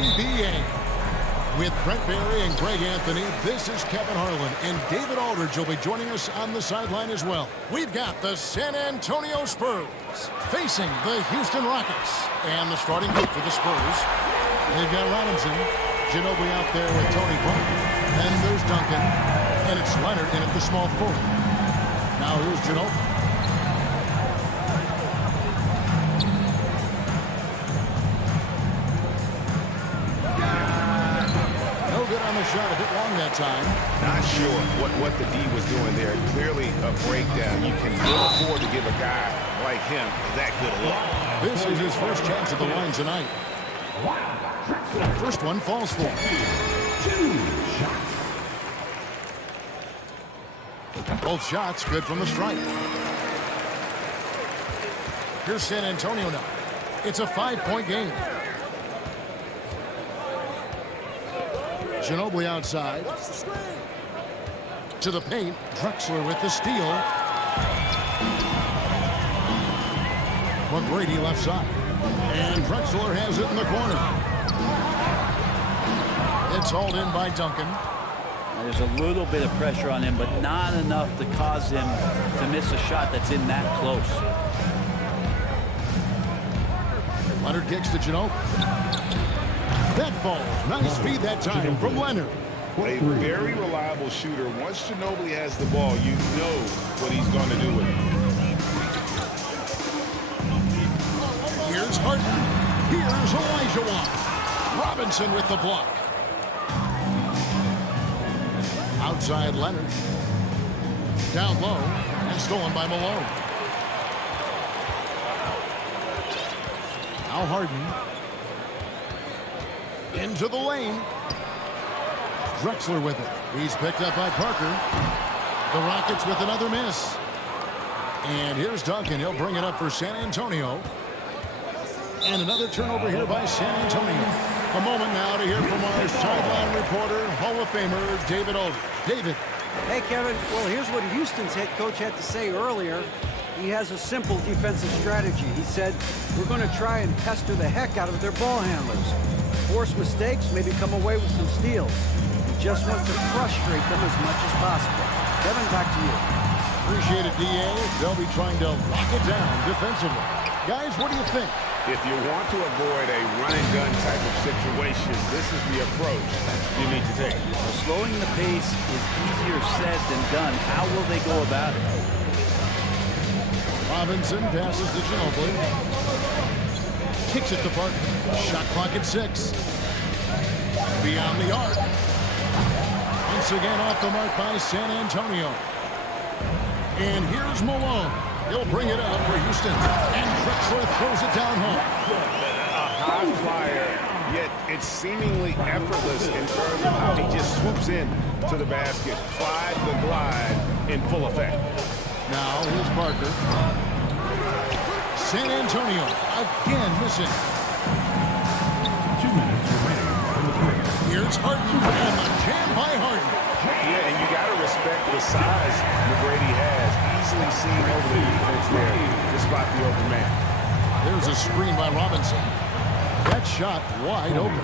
NBA. With Brent Barry and Greg Anthony, this is Kevin Harlan, and David Aldridge will be joining us on the sideline as well. We've got the San Antonio Spurs facing the Houston Rockets. And the starting group for the Spurs, they've got Robinson, Ginobili out there with Tony Parker, and there's Duncan, and it's Leonard in at the small forward. Now here's Ginobili. Shot a bit long that time. Not sure what the D was doing there. Clearly a breakdown. You can ill afford to give a guy like him that good a look. This is his first chance at the line tonight. First one falls for him. 2 shots. Both shots good from the stripe. Here's San Antonio now. It's a 5-point game. Ginobili outside. To the paint. Drexler with the steal. McGrady left side. And Drexler has it in the corner. It's hauled in by Duncan. There's a little bit of pressure on him, but not enough to cause him to miss a shot that's in that close. Leonard kicks to Ginobili. That falls. Nice feed that time from Leonard. A very reliable shooter. Once Ginobili has the ball, you know what he's going to do with it. Here's Harden. Here's Olajuwon. Robinson with the block. Outside Leonard. Down low and stolen by Malone. Now Harden. Into the lane. Drexler with it. He's picked up by Parker. The Rockets with another miss. And here's Duncan. He'll bring it up for San Antonio. And another turnover here by San Antonio. A moment now to hear from our sideline reporter, Hall of Famer, David Aldridge. David. Hey, Kevin. Well, here's what Houston's head coach had to say earlier. He has a simple defensive strategy. He said, we're going to try and pester the heck out of their ball handlers. Force mistakes, maybe come away with some steals. We just want to frustrate them as much as possible. Kevin, back to you. Appreciate it, D.A. They'll be trying to lock it down defensively. Guys, what do you think? If you want to avoid a run-and-gun type of situation, this is the approach you need to take. Well, slowing the pace is easier said than done. How will they go about it? Robinson passes to Ginobili. Kicks it to Parker. Shot clock at 6. Beyond the arc. Once again off the mark by San Antonio. And here's Malone. He'll bring it up for Houston. And Drexler throws it down home. A high flyer, yet it's seemingly effortless in terms of how he just swoops in to the basket. Clyde the glide in full effect. Now here's Parker. San Antonio again missing. 2 minutes remaining on the play. Here's Harden and the jam by Harden. Yeah, and you got to respect the size McGrady has. Easily seen over the defense there to spot the open man. There's a screen by Robinson. That shot wide open.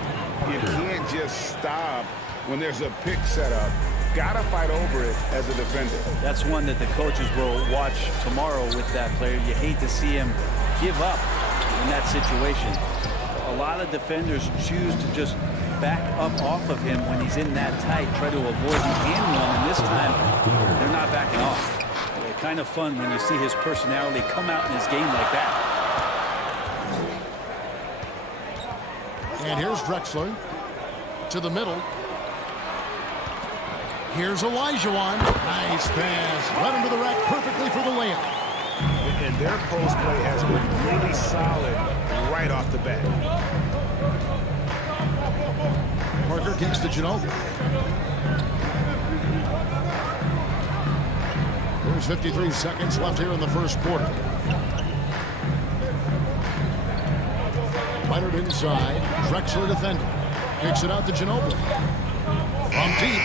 You can't just stop when there's a pick set up. Got to fight over it as a defender. That's one that the coaches will watch tomorrow with that player. You hate to see him give up in that situation. A lot of defenders choose to just back up off of him when he's in that tight, try to avoid the and one, and this time they're not backing off. Kind of fun when you see his personality come out in his game like that. And here's Drexler to the middle. Here's Olajuwon. Nice pass. Right under the rack perfectly for the layup. And their post play has been really solid right off the bat. Parker kicks to Ginobili. There's 53 seconds left here in the first quarter. Leonard inside. Drexler defending. Kicks it out to Ginobili. From deep.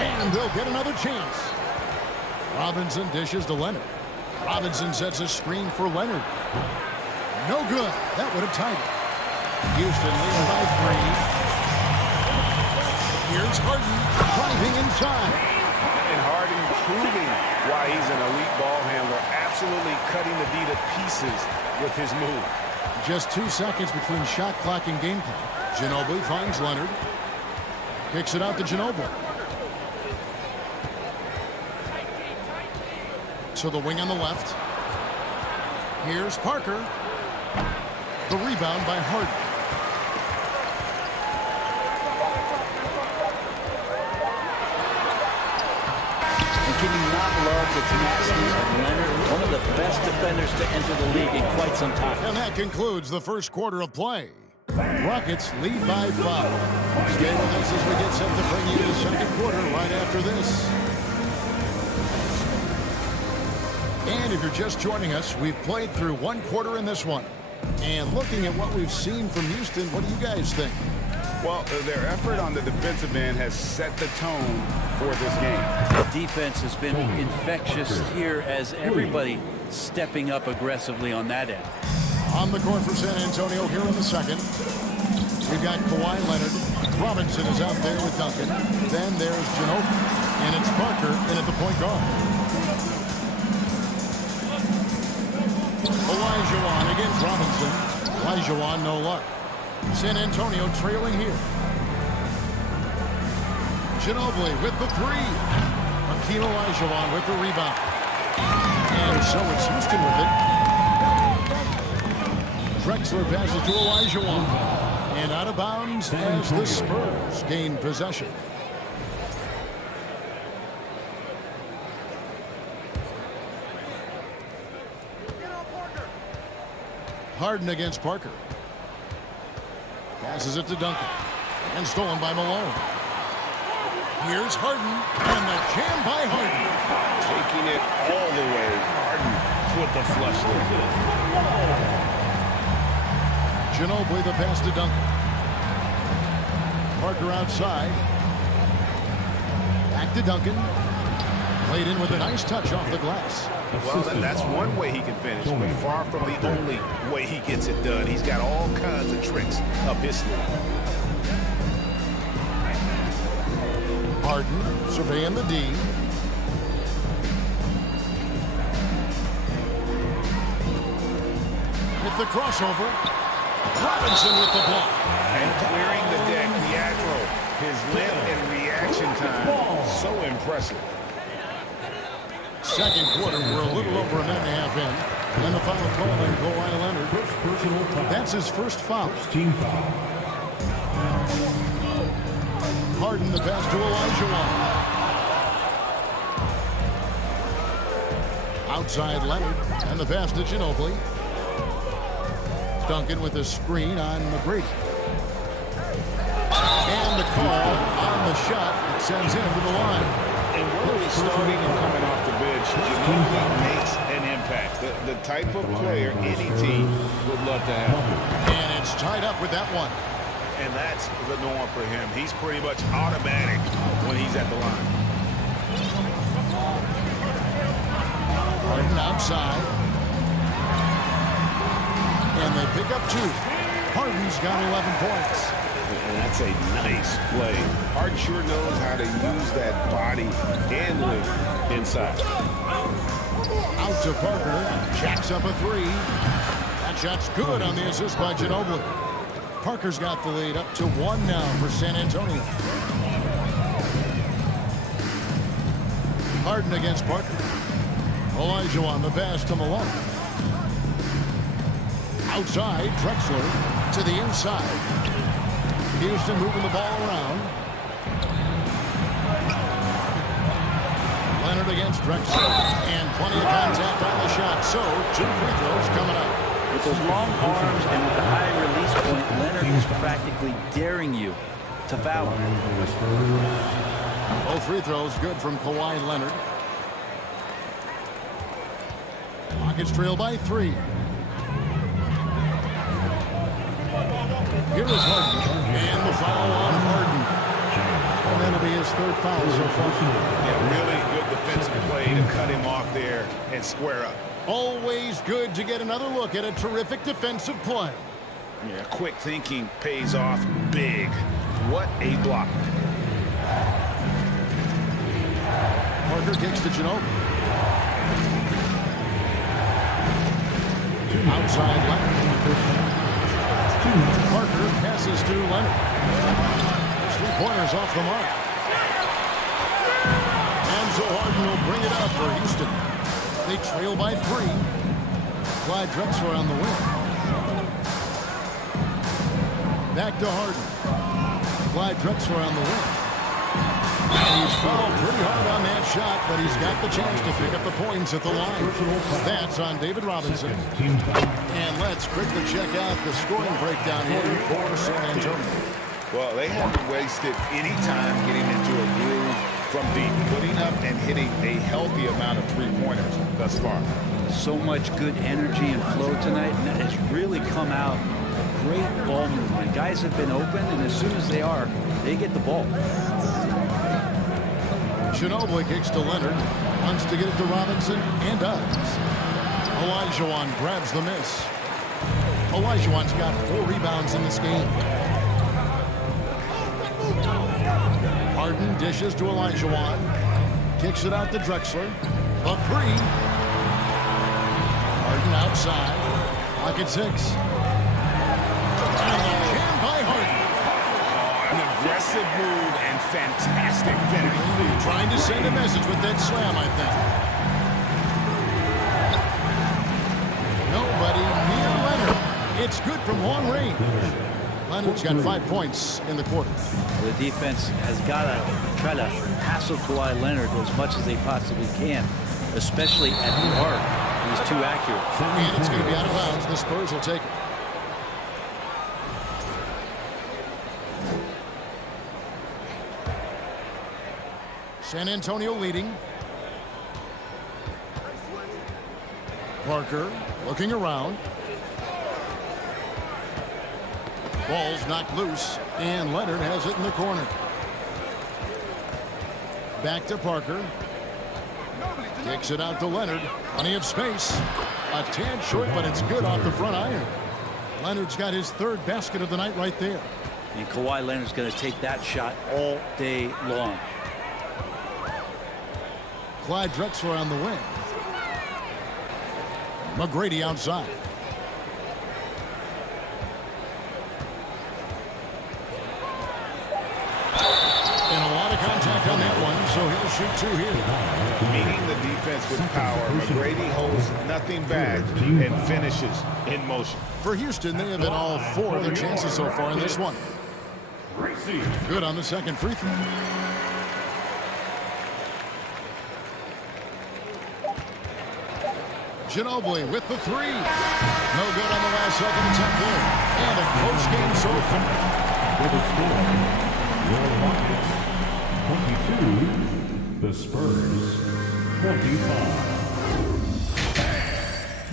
And they'll get another chance. Robinson dishes to Leonard. Robinson sets a screen for Leonard. No good. That would have tied it. Houston leading by 3. Here's Harden driving inside. And Harden proving why he's an elite ball handler, absolutely cutting the D to pieces with his move. Just 2 seconds between shot clock and game clock. Ginobili finds Leonard. Kicks it out to Ginobili. To the wing on the left. Here's Parker. The rebound by Harden. And can you not love the tenacity of Leonard, one of the best defenders to enter the league in quite some time. And that concludes the first quarter of play. Rockets lead by 5. Stay with us as we get set to bring you the second quarter right after this. And if you're just joining us, we've played through 1 quarter in this one. And looking at what we've seen from Houston, what do you guys think? Well, their effort on the defensive end has set the tone for this game. The defense has been infectious here as everybody stepping up aggressively on that end. On the court for San Antonio here in the second. We've got Kawhi Leonard. Robinson is out there with Duncan. Then there's Ginobili. And it's Parker in at the point guard. Olajuwon against Robinson. Olajuwon, no luck. San Antonio trailing here. Ginobili with the 3. Hakeem Olajuwon with the rebound. And so it's Houston with it. Drexler passes to Olajuwon. And out of bounds as the Spurs gain possession. Harden against Parker. Passes it to Duncan. And stolen by Malone. Here's Harden. And the jam by Harden. Taking it all the way. Harden with the flush there. Ginobili the pass to Duncan. Parker outside. Back to Duncan. Played in with a nice touch off the glass. Well, that's one way he can finish, but far from the only way he gets it done. He's got all kinds of tricks up his sleeve. Harden surveying the D. Hit the crossover. Robinson with the block. And clearing the deck, the aggro. His length and reaction time, so impressive. Second quarter, we're a little over a minute and a half in. And the final call on Kawhi Leonard. That's his first foul. Team foul. Harden the pass to Olajuwon. Outside Leonard. And the pass to Ginobili. Duncan with a screen on McGrady. And the call on the shot that sends him to the line. And whether he's starting or coming off the bench, Ginobili makes an impact. The type of player any team would love to have. And it's tied up with that one. And that's the norm for him. He's pretty much automatic when he's at the line. Harden outside. And they pick up 2. Harden's got 11 points. And that's a nice play. Harden sure knows how to use that body and length inside. Out to Parker. Jacks up a 3. That shot's good on the assist by Ginobili. Parker's got the lead up to 1 now for San Antonio. Harden against Parker. Olajuwon the pass to Malone. Outside, Drexler to the inside. Houston moving the ball around. Leonard against Drexler. And plenty of contact on the shot. So, 2 free throws coming up. With those long arms and with the high release point, Leonard is practically daring you to foul him. Both free throws good from Kawhi Leonard. Rockets trail by 3. Here is Harden. And the foul on Harden. And that'll be his 3rd foul so far. Yeah, really good defensive play to cut him off there and square up. Always good to get another look at a terrific defensive play. Yeah, quick thinking pays off big. What a block. Parker kicks to Ginobili. Outside Leonard. Parker passes to Leonard. 3-pointers off the mark. And so Harden will bring it up for Houston. They trail by 3. Clyde Drexler on the wing. Back to Harden. Clyde Drexler on the wing. And he's fouled pretty hard on that shot, but he's got the chance to pick up the points at the line. That's on David Robinson. And let's quickly check out the scoring breakdown here for San Antonio. Well, they haven't wasted any time getting into a groove from deep, putting up and hitting a healthy amount of 3-pointers thus far. So much good energy and flow tonight, and that has really come out of great ball movement. Guys have been open, and as soon as they are, they get the ball. Ginobili kicks to Leonard, wants to get it to Robinson, and does. Olajuwon grabs the miss. Olajuwon's got 4 rebounds in this game. Harden dishes to Olajuwon, kicks it out to Drexler. The 3. Harden outside, pocket 6. And the jam by Harden. An aggressive move and fantastic finish. Trying to send a message with that slam, I think. Nobody near Leonard. It's good from long range. Leonard's got 5 points in the quarter. The defense has got to try to hassle Kawhi Leonard as much as they possibly can, especially at the arc. He's too accurate. And it's going to be out of bounds. The Spurs will take it. San Antonio leading. Parker looking around. Ball's knocked loose, and Leonard has it in the corner. Back to Parker. Kicks it out to Leonard. Plenty of space. A tad short, but it's good off the front iron. Leonard's got his 3rd basket of the night right there. And Kawhi Leonard's going to take that shot all day long. Clyde Drexler on the wing. McGrady outside. And a lot of contact on that one, so he'll shoot 2 here. Meeting the defense with power, McGrady holds nothing back and finishes in motion. For Houston, they have hit all 4 of their chances so far in this one. Good on the second free throw. Ginobili with the 3. No good on the last second attempt there. And a close game so far. Your Rockets 22, the Spurs 25.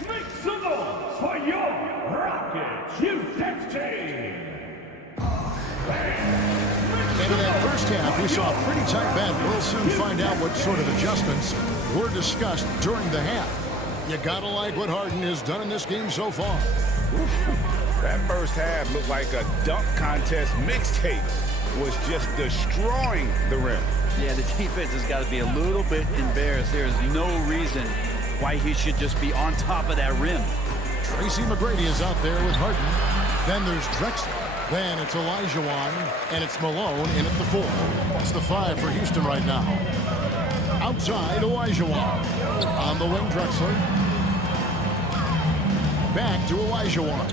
Make some noise for your Rockets Houston team. And in that first half, we saw a pretty tight battle. We'll soon find out what sort of adjustments were discussed during the half. You gotta like what Harden has done in this game so far. That first half looked like a dunk contest mixtape. Was just destroying the rim. Yeah, the defense has got to be a little bit embarrassed. There is no reason why he should just be on top of that rim. Tracy McGrady is out there with Harden. Then there's Drexler. Then it's Olajuwon, and it's Malone in at the 4. It's the 5 for Houston right now. Outside, Olajuwon. On the wing, Drexler. Back to Olajuwon.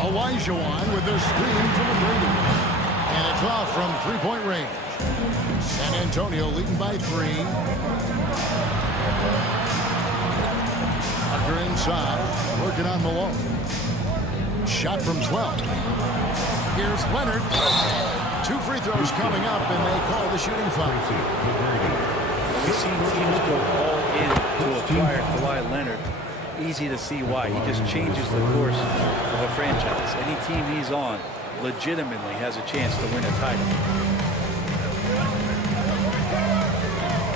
Olajuwon with their screen from McGrady. And it's off from 3-point range. San Antonio leading by 3. Parker inside, working on Malone. Shot from 12. Here's Leonard. 2 free throws coming up, and they call the shooting foul. We've seen teams go all in to acquire Kawhi Leonard. Easy to see why. He just changes the course of a franchise. Any team he's on legitimately has a chance to win a title.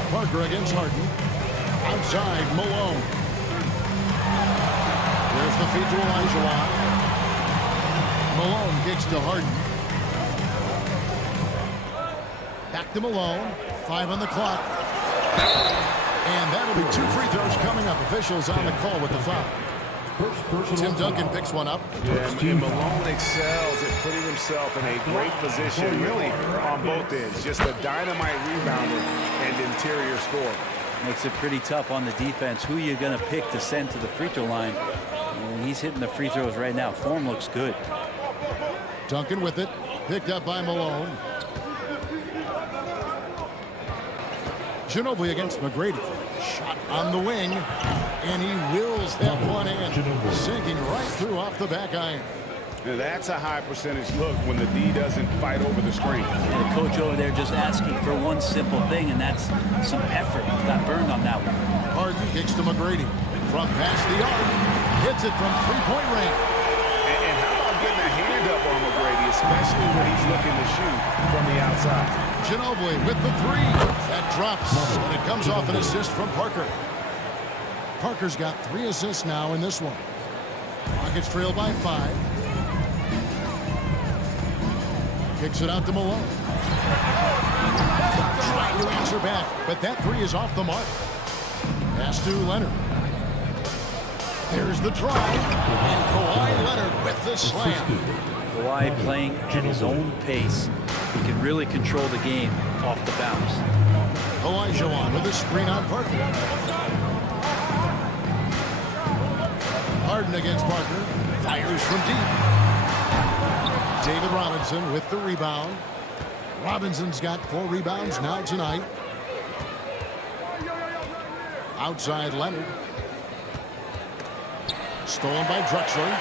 Parker against Harden. Outside, Malone. There's the feed to Olajuwon. Malone kicks to Harden. Back to Malone. 5 on the clock. And that'll be 2 free throws coming up. Officials on the call with the foul. Tim Duncan picks one up. And Malone excels at putting himself in a great position, really, on both ends. Just a dynamite rebounder and interior scorer. Makes it pretty tough on the defense. Who you're going to pick to send to the free throw line. And he's hitting the free throws right now. Form looks good. Duncan with it. Picked up by Malone. Ginobili against McGrady. Shot on the wing. And he wills that one in. Sinking right through off the back iron. Now that's a high percentage look when the D doesn't fight over the screen. And the coach over there just asking for one simple thing, and that's some effort. Got burned on that one. Harden kicks to McGrady. From past the arc. Hits it from three-point range. And how about getting a hand up on McGrady, especially when he's looking to shoot from the outside. Ginobili with the three. That drops, and it comes off an assist from Parker. Parker's got 3 assists now in this one. Rockets trail by 5. Kicks it out to Malone. Trying to answer back, but that 3 is off the mark. Pass to Leonard. There's the drive, and Kawhi Leonard with the slam. Kawhi playing at his own pace. He can really control the game off the bounce. Olajuwon with a screen on Parker. Harden against Parker. Fires from deep. David Robinson with the rebound. Robinson's got 4 rebounds now tonight. Outside Leonard. Stolen by Drexler.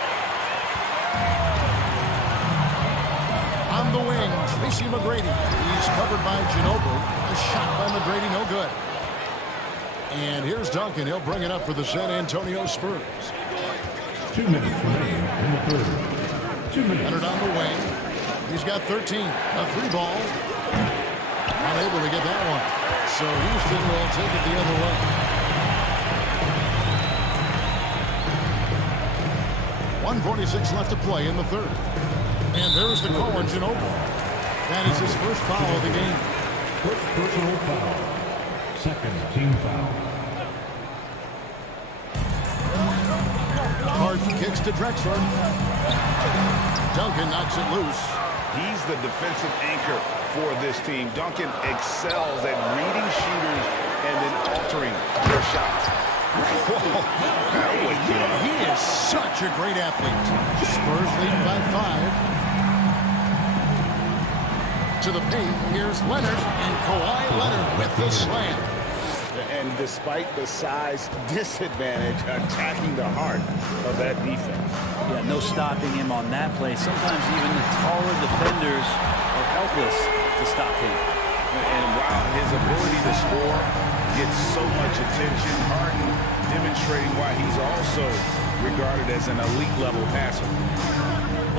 On the wing, Tracy McGrady. He's covered by Ginobili. A shot by McGrady, no good. And here's Duncan. He'll bring it up for the San Antonio Spurs. 2 minutes remaining in the third. 2 minutes. Leonard on the wing. He's got 13. A 3-ball. Unable to get that one. So Houston will take it the other way. 1:46 left to play in the third. And there's the call on Ginobili. That is his first foul of the game. First personal foul. Second team foul. Harden kicks to Drexler. Duncan knocks it loose. He's the defensive anchor for this team. Duncan excels at reading shooters and then altering their shots. He is such a great athlete. Spurs lead by 5. To the paint, here's Leonard, and Kawhi Leonard with the slam. And despite the size disadvantage, attacking the heart of that defense. Yeah, no stopping him on that play. Sometimes even the taller defenders are helpless to stop him. And while his ability to score gets so much attention, Harden demonstrating why he's also regarded as an elite level passer.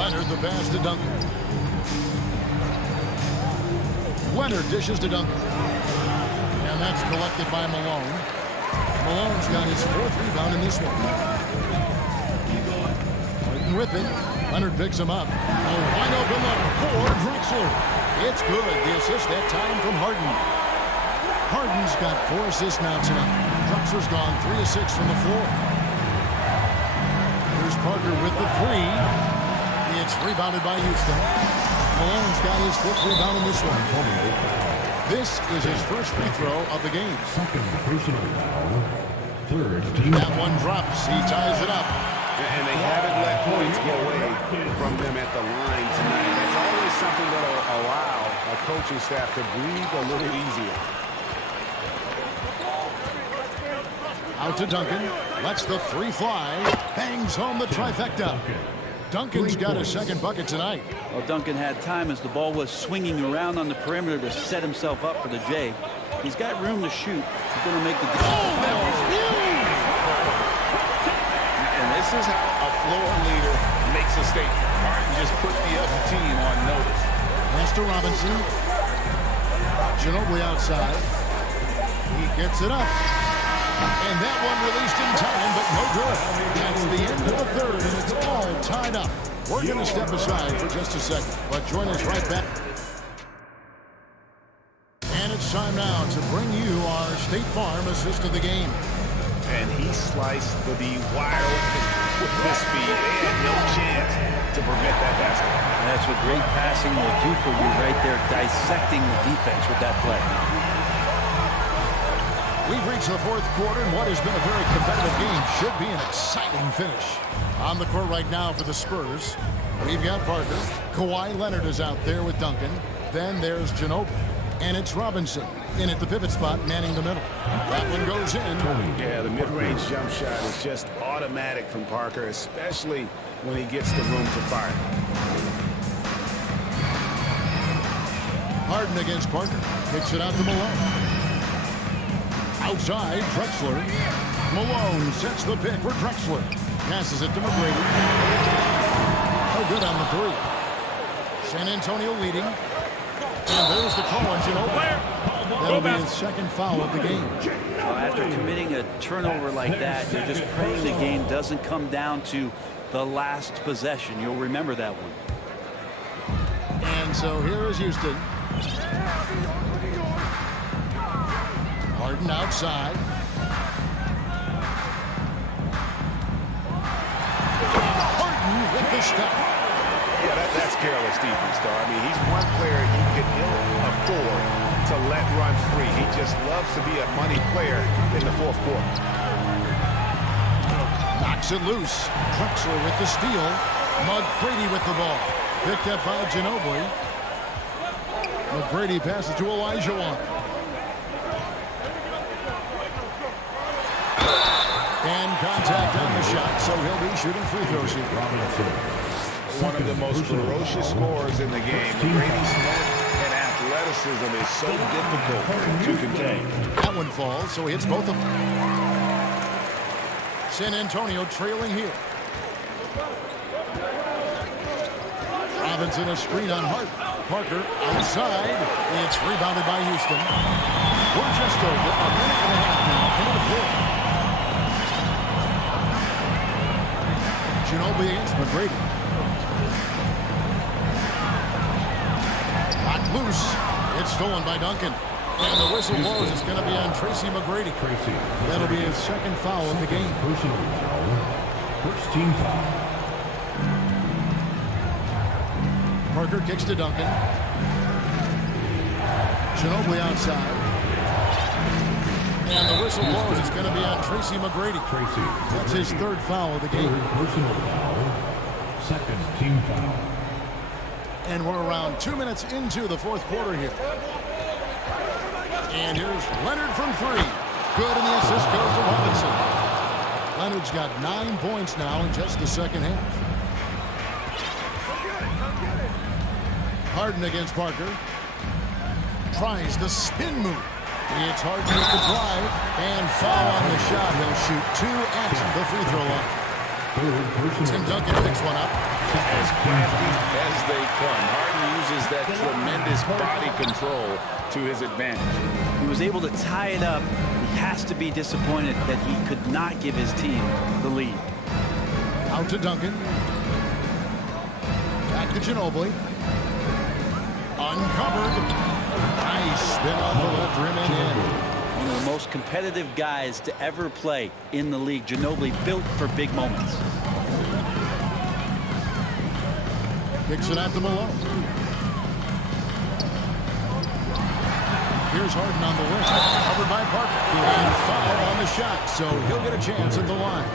Leonard the pass to Duncan. Leonard dishes to Duncan. And that's collected by Malone. Malone's got his 4th rebound in this one. Harden with it. Leonard picks him up. A wide open look for Drexler. It's good. The assist that time from Harden. Harden's got 4 assists now tonight. Drexler's gone 3 of 6 from the floor. Here's Parker with the 3. It's rebounded by Houston. Malone's got his 5th rebound in this one. This is his first free throw of the game. Second personal foul. Third team. That one drops. He ties it up. And they haven't let points go away from them at the line tonight. That's always something that will allow a coaching staff to breathe a little easier. Out to Duncan. Lets the 3 fly. Bangs home the trifecta. Duncan's got his 2nd bucket tonight. Well, Duncan had time as the ball was swinging around on the perimeter to set himself up for the J. He's got room to shoot. He's going to make the And this is how a floor leader makes a statement. Harden just put the other team on notice. Pass to Robinson. Ginobili outside. He gets it up. And that one released in time, but no good. That's the end of the third, and it's all tied up. We're going to step aside for just a second, but join us right back. And it's time now to bring you our State Farm assist of the game. And he sliced the D wide open with this speed. They had no chance to prevent that basket. That's what great passing will do for you right there, dissecting the defense with that play. We've reached the fourth quarter, and what has been a very competitive game should be an exciting finish. On the court right now for the Spurs, we've got Parker. Kawhi Leonard is out there with Duncan. Then there's Ginobili. And it's Robinson in at the pivot spot, manning the middle. That one goes in. Yeah, the mid-range jump shot is just automatic from Parker, especially when he gets the room to fire. Harden against Parker. Kicks it out to Malone. Outside, Drexler. Malone sets the pick for Drexler. Passes it to McGrady. Oh, good on the three. San Antonio leading. And there's the call on Ginobili. That'll be his second foul of the game. Well, after committing a turnover like that, you're just praying the game doesn't come down to the last possession. You'll remember that one. And so here is Houston. Harden outside. Harden with the stop. Yeah, that's careless defense, though. I mean, he's one player you can ill afford to let run free. He just loves to be a money player in the fourth quarter. Knocks it loose. Drexler with the steal. McGrady with the ball. Picked up by Ginobili. McGrady passes to Elijah Wan. And contact on the shot, so he'll be shooting free throws here. One of the most ferocious scorers in the game. McGrady's length and athleticism is so difficult to contain. That one falls, so he hits both of them. San Antonio trailing here. Robinson a screen on Hart. Parker outside. It's rebounded by Houston. We're just over a minute and a half now into the fourth. Ginobili against McGrady. Knocked loose. It's stolen by Duncan. And the whistle blows. It's going to be on Tracy McGrady. That'll be his second foul of the game. Personal foul. First team foul. Parker kicks to Duncan. Ginobili outside. And the whistle blows. It's going to be on Tracy McGrady. That's his third foul of the game. Personal foul. Second team foul. And we're around 2 minutes into the fourth quarter here. And here's Leonard from three. Good, and the assist goes to Robinson. Leonard's got 9 points now in just the second half. Harden against Parker. Tries the spin move. It's Harden with the drive. And foul on the shot. He'll shoot 2 at the free throw line. Tim Duncan picks one up. As crafty as they come, Harden uses that tremendous body control to his advantage. He was able to tie it up. He has to be disappointed that he could not give his team the lead. Out to Duncan. Back to Ginobili. Uncovered. Nice spin on the left rim and in. One of the most competitive guys to ever play in the league. Ginobili built for big moments. Kicks it out to Malone. Here's Harden on the wing. Covered by Parker. And foul on the shot, so he'll get a chance at the line.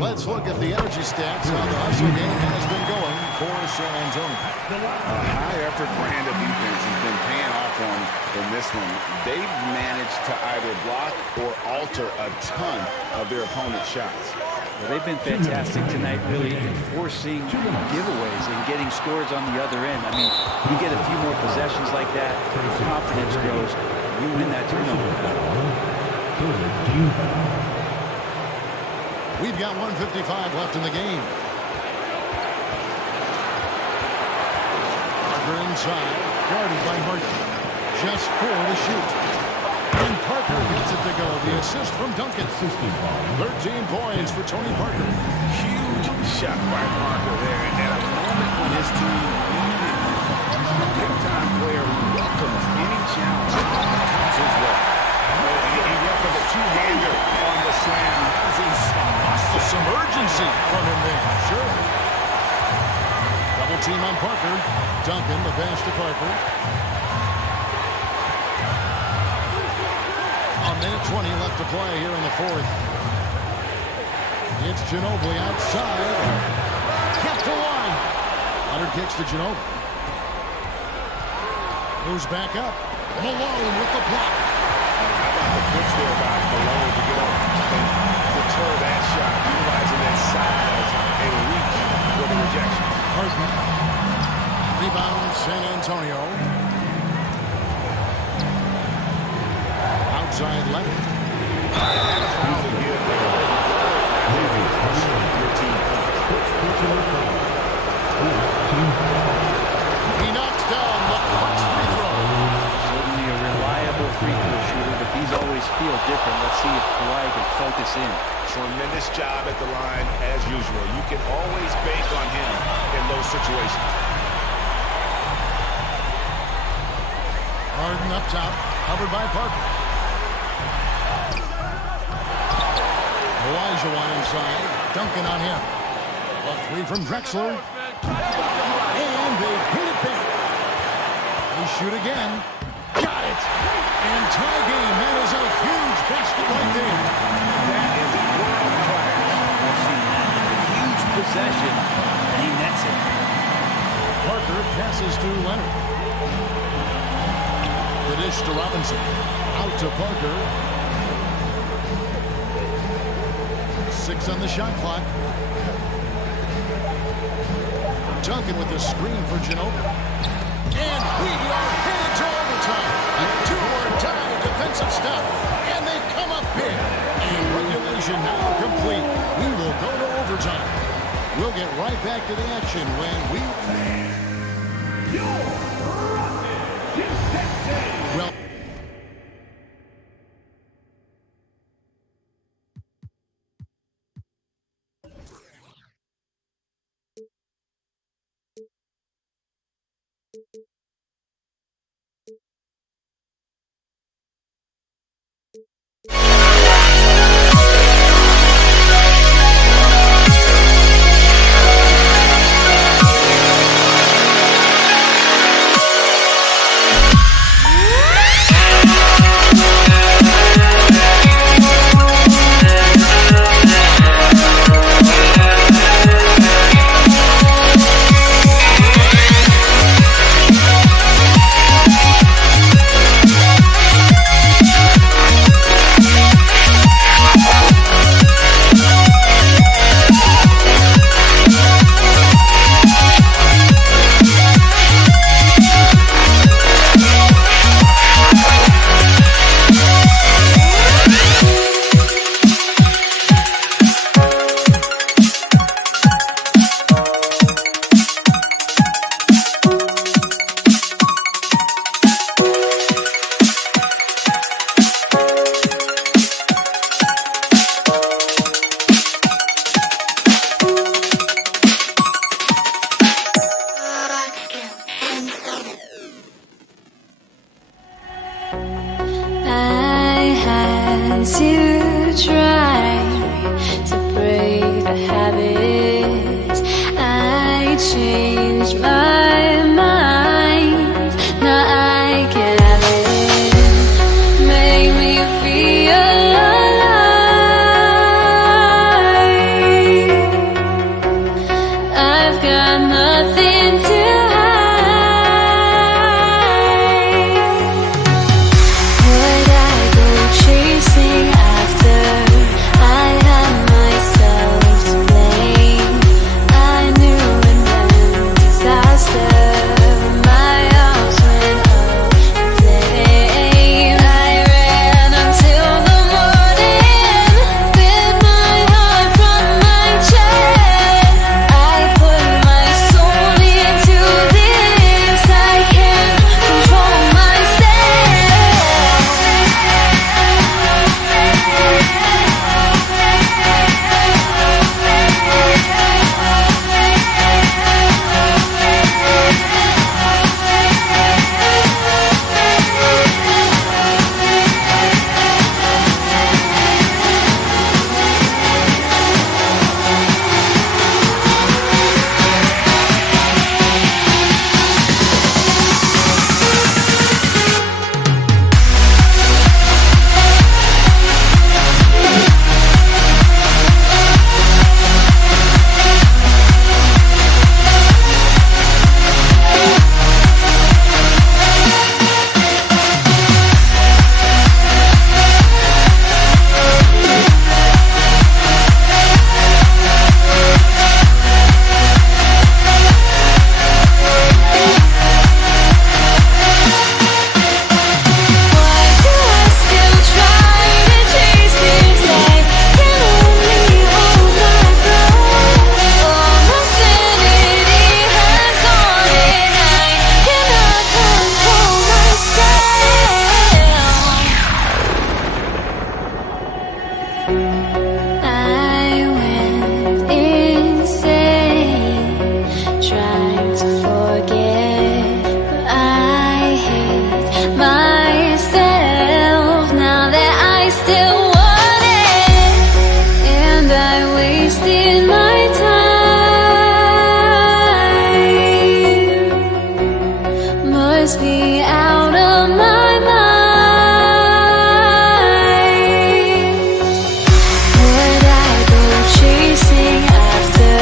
Let's look at the energy stats. How the hustle game has been going for San Antonio. A high-effort brand of defense has been paying off on in this one. They've managed to either block or alter a ton of their opponent's shots. Well, they've been fantastic tonight, really enforcing giveaways and getting scores on the other end. I mean, you get a few more possessions like that, confidence grows, you win that turnover. We've got 1:55 left in the game. Parker inside, guarded by Harden. Just 4 to shoot. And Parker gets it to go. The assist from Duncan. 13 points for Tony Parker. Huge shot by Parker there. And at a moment when his team needed a big-time player who welcomes any challenge that comes his way. He went for the two-hander on the slam. Some urgency from him there. Sure. Double team on Parker. Duncan, the pass to Parker. A minute 20 left to play here in the fourth. It's Ginobili outside. Kept the line. Leonard kicks to Ginobili. Moves back up. Malone with the block. How about the push there by Malone to get up and deter that shot, utilizing that size and reach for the rejection. Harden. Rebound, San Antonio. Outside Leonard. He knocks down the clutch free throw. Certainly a reliable free throw shooter, but these always feel different. Let's see if Kawhi can focus in. Tremendous job at the line as usual. You can always bank on him in those situations. Harden up top, covered by Parker. Olajuwon inside. Duncan on him. A three from Drexler. And they hit it back. They shoot again. Got it. And tie game. That is a huge basket right there. That is world class. I've seen that. A huge possession, and he nets it. Parker passes to Leonard. The dish to Robinson. Out to Parker. 6 on the shot clock. Duncan with the screen for Ginobili. And we are headed to overtime. A two-word tie, defensive stop. And they come up big. And regulation now complete. We will go to overtime. We'll get right back to the action when we... Well... To try to break the habits, I changed my mind. Now I can have it. Make me feel alive. I've got nothing to hide. Would I go chasing after must be out of my mind. Would I go chasing after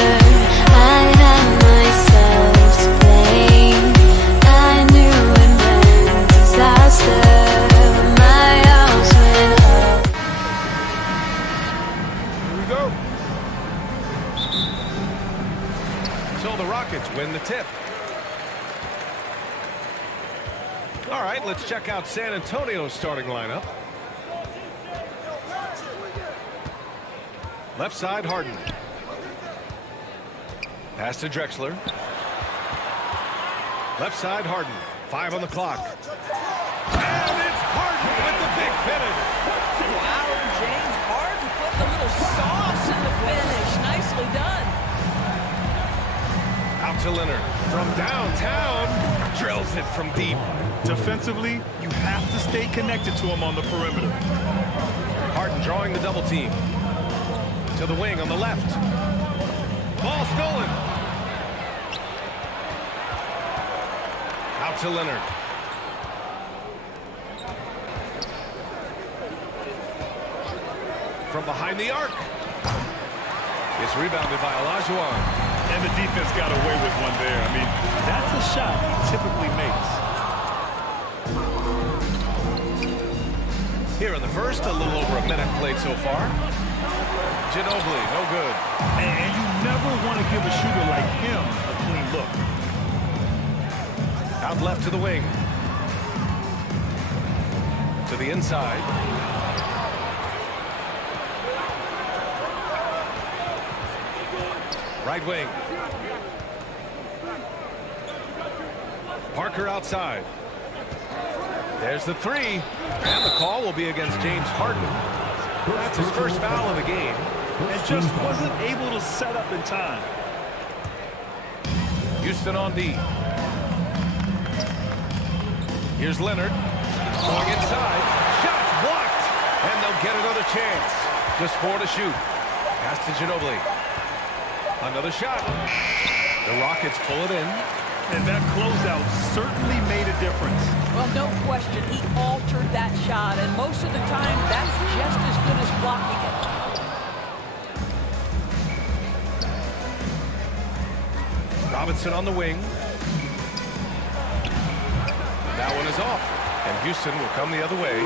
I had myself to blame? I knew it meant disaster. My house went up. Here we go. So the Rockets win the tip. All right, let's check out San Antonio's starting lineup. Left side, Harden. Pass to Drexler. Left side, Harden. 5 on the clock. And it's Harden with the big finish. Wow, James Harden putting a little sauce in the finish. Nicely done. Out to Leonard. From downtown. Drills it from deep. Defensively, you have to stay connected to him on the perimeter. Harden drawing the double team. To the wing on the left. Ball stolen. Out to Leonard. From behind the arc. It's rebounded by Olajuwon. And the defense got away with one there. I mean, that's a shot he typically makes. Here in the first, a little over a minute played so far. Ginobili, no good. And you never want to give a shooter like him a clean look. Out left to the wing. To the inside. Right wing. Parker outside. There's the three. And the call will be against James Harden. That's his first foul of the game. And just wasn't able to set up in time. Houston on D. Here's Leonard. Going inside. Shots blocked. And they'll get another chance. Just 4 to shoot. Pass to Ginobili. Another shot. The Rockets pull it in. And that closeout certainly made a difference. Well, no question, he altered that shot, and most of the time, that's just as good as blocking it. Robinson on the wing. That one is off, and Houston will come the other way.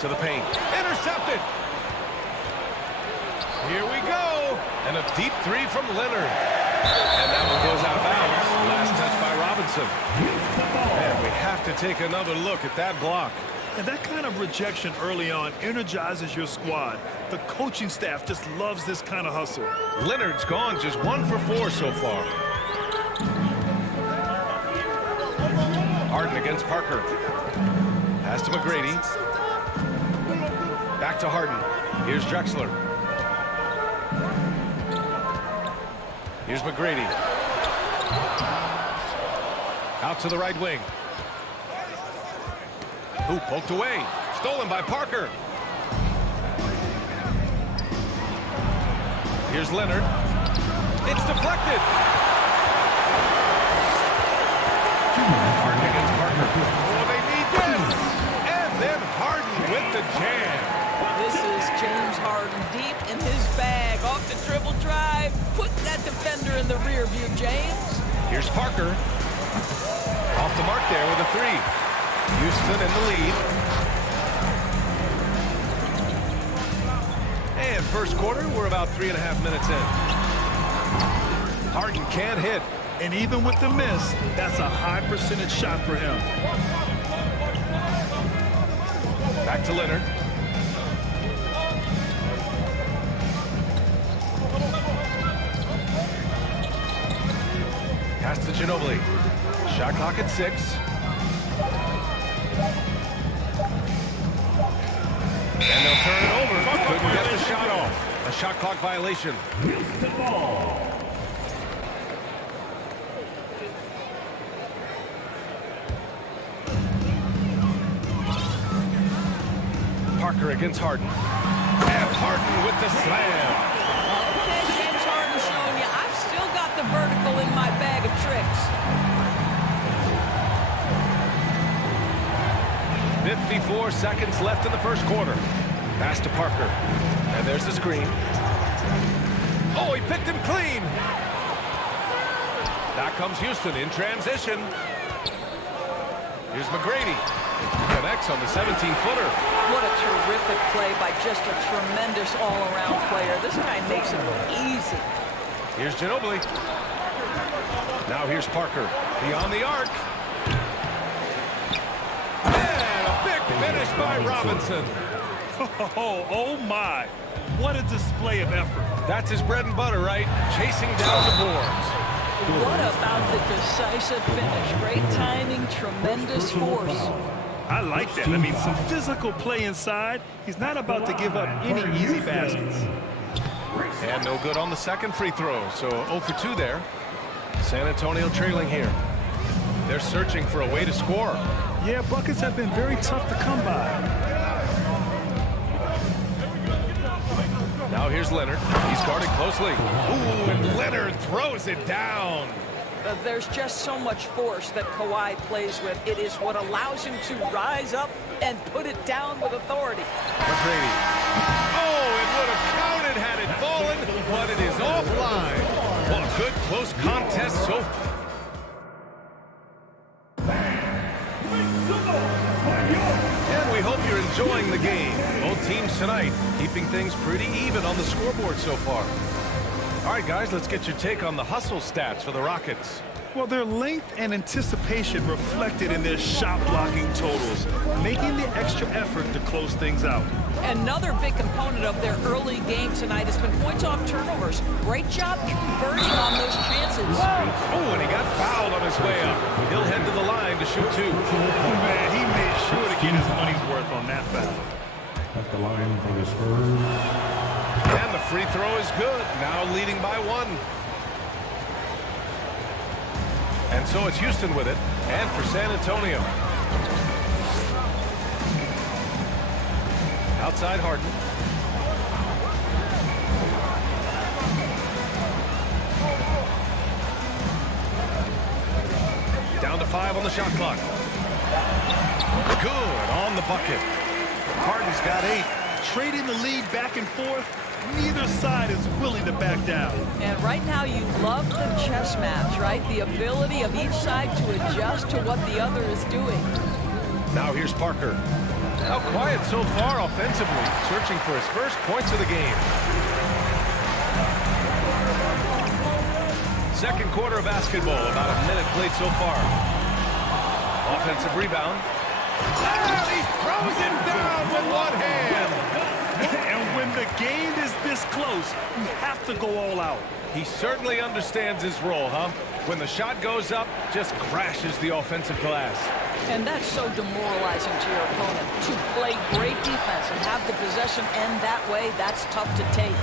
To the paint. Intercepted. Here we go. And a deep three from Leonard. And that one goes out of bounds. Last touch by Robinson. And we have to take another look at that block. And that kind of rejection early on energizes your squad. The coaching staff just loves this kind of hustle. Leonard's gone just 1 for 4 so far. Harden against Parker. Pass to McGrady. Back to Harden. Here's Drexler. Here's McGrady. Out to the right wing. Who poked away. Stolen by Parker. Here's Leonard. It's deflected. Harden against Parker. Oh, they need this. And then Harden with the jam. This is James Harden deep in his bag. Off the dribble drive. Put that defender in the rear view, James. Here's Parker. Off the mark there with a three. Houston in the lead. And first quarter, we're about 3.5 minutes in. Harden can't hit. And even with the miss, that's a high percentage shot for him. Back to Leonard. Pass to Ginobili. Shot clock at 6. And they'll turn it over. Couldn't get the shot off. A shot clock violation. Parker against Harden. And Harden with the slam. Okay, James Harden showing you, I've still got the vertical in my bag of tricks. 34 seconds left in the first quarter. Pass to Parker. And there's the screen. Oh, he picked him clean. Back comes Houston in transition. Here's McGrady. Connects on the 17-footer. What a terrific play by just a tremendous all-around player. This guy makes it look easy. Here's Ginobili. Now here's Parker. Beyond the arc. And a big finish by Robinson. Oh my. What a display of effort. That's his bread and butter, right? Chasing down the boards. What about the decisive finish? Great timing, tremendous force. I like that. I mean, some physical play inside. He's not about to give up any easy baskets. And no good on the second free throw, so 0 for 2 there. San Antonio trailing here. They're searching for a way to score. Yeah, buckets have been very tough to come by. Now here's Leonard. He's guarded closely. Ooh, and Leonard throws it down. There's just so much force that Kawhi plays with. It is what allows him to rise up and put it down with authority. McGrady. Oh, it would have counted had it fallen, but it is offline. Well, a good close contest so far. And we hope you're enjoying the game. Both teams tonight keeping things pretty even on the scoreboard so far. All right, guys, let's get your take on the hustle stats for the Rockets. Well, their length and anticipation reflected in their shot blocking totals, making the extra effort to close things out. Another big component of their early game tonight has been points off turnovers. Great job converting on those chances. Oh, and he got fouled on his way up. He'll head to the line to shoot 2. Man, he made sure to get his money's worth on that foul. At the line for the Spurs. And the free throw is good. Now leading by 1. And so it's Houston with it. And for San Antonio. Outside Harden. Down to 5 on the shot clock. Good on the bucket. Harden's got 8. Trading the lead back and forth, neither side is willing to back down. And right now you love the chess match, right? The ability of each side to adjust to what the other is doing. Now here's Parker. How quiet so far offensively, searching for his first points of the game. Second quarter of basketball, about a minute played so far. Offensive rebound. And he throws it down with one hand. And when the game is this close, you have to go all out. He certainly understands his role, huh? When the shot goes up, just crashes the offensive glass. And that's so demoralizing to your opponent. To play great defense and have the possession end that way, that's tough to take.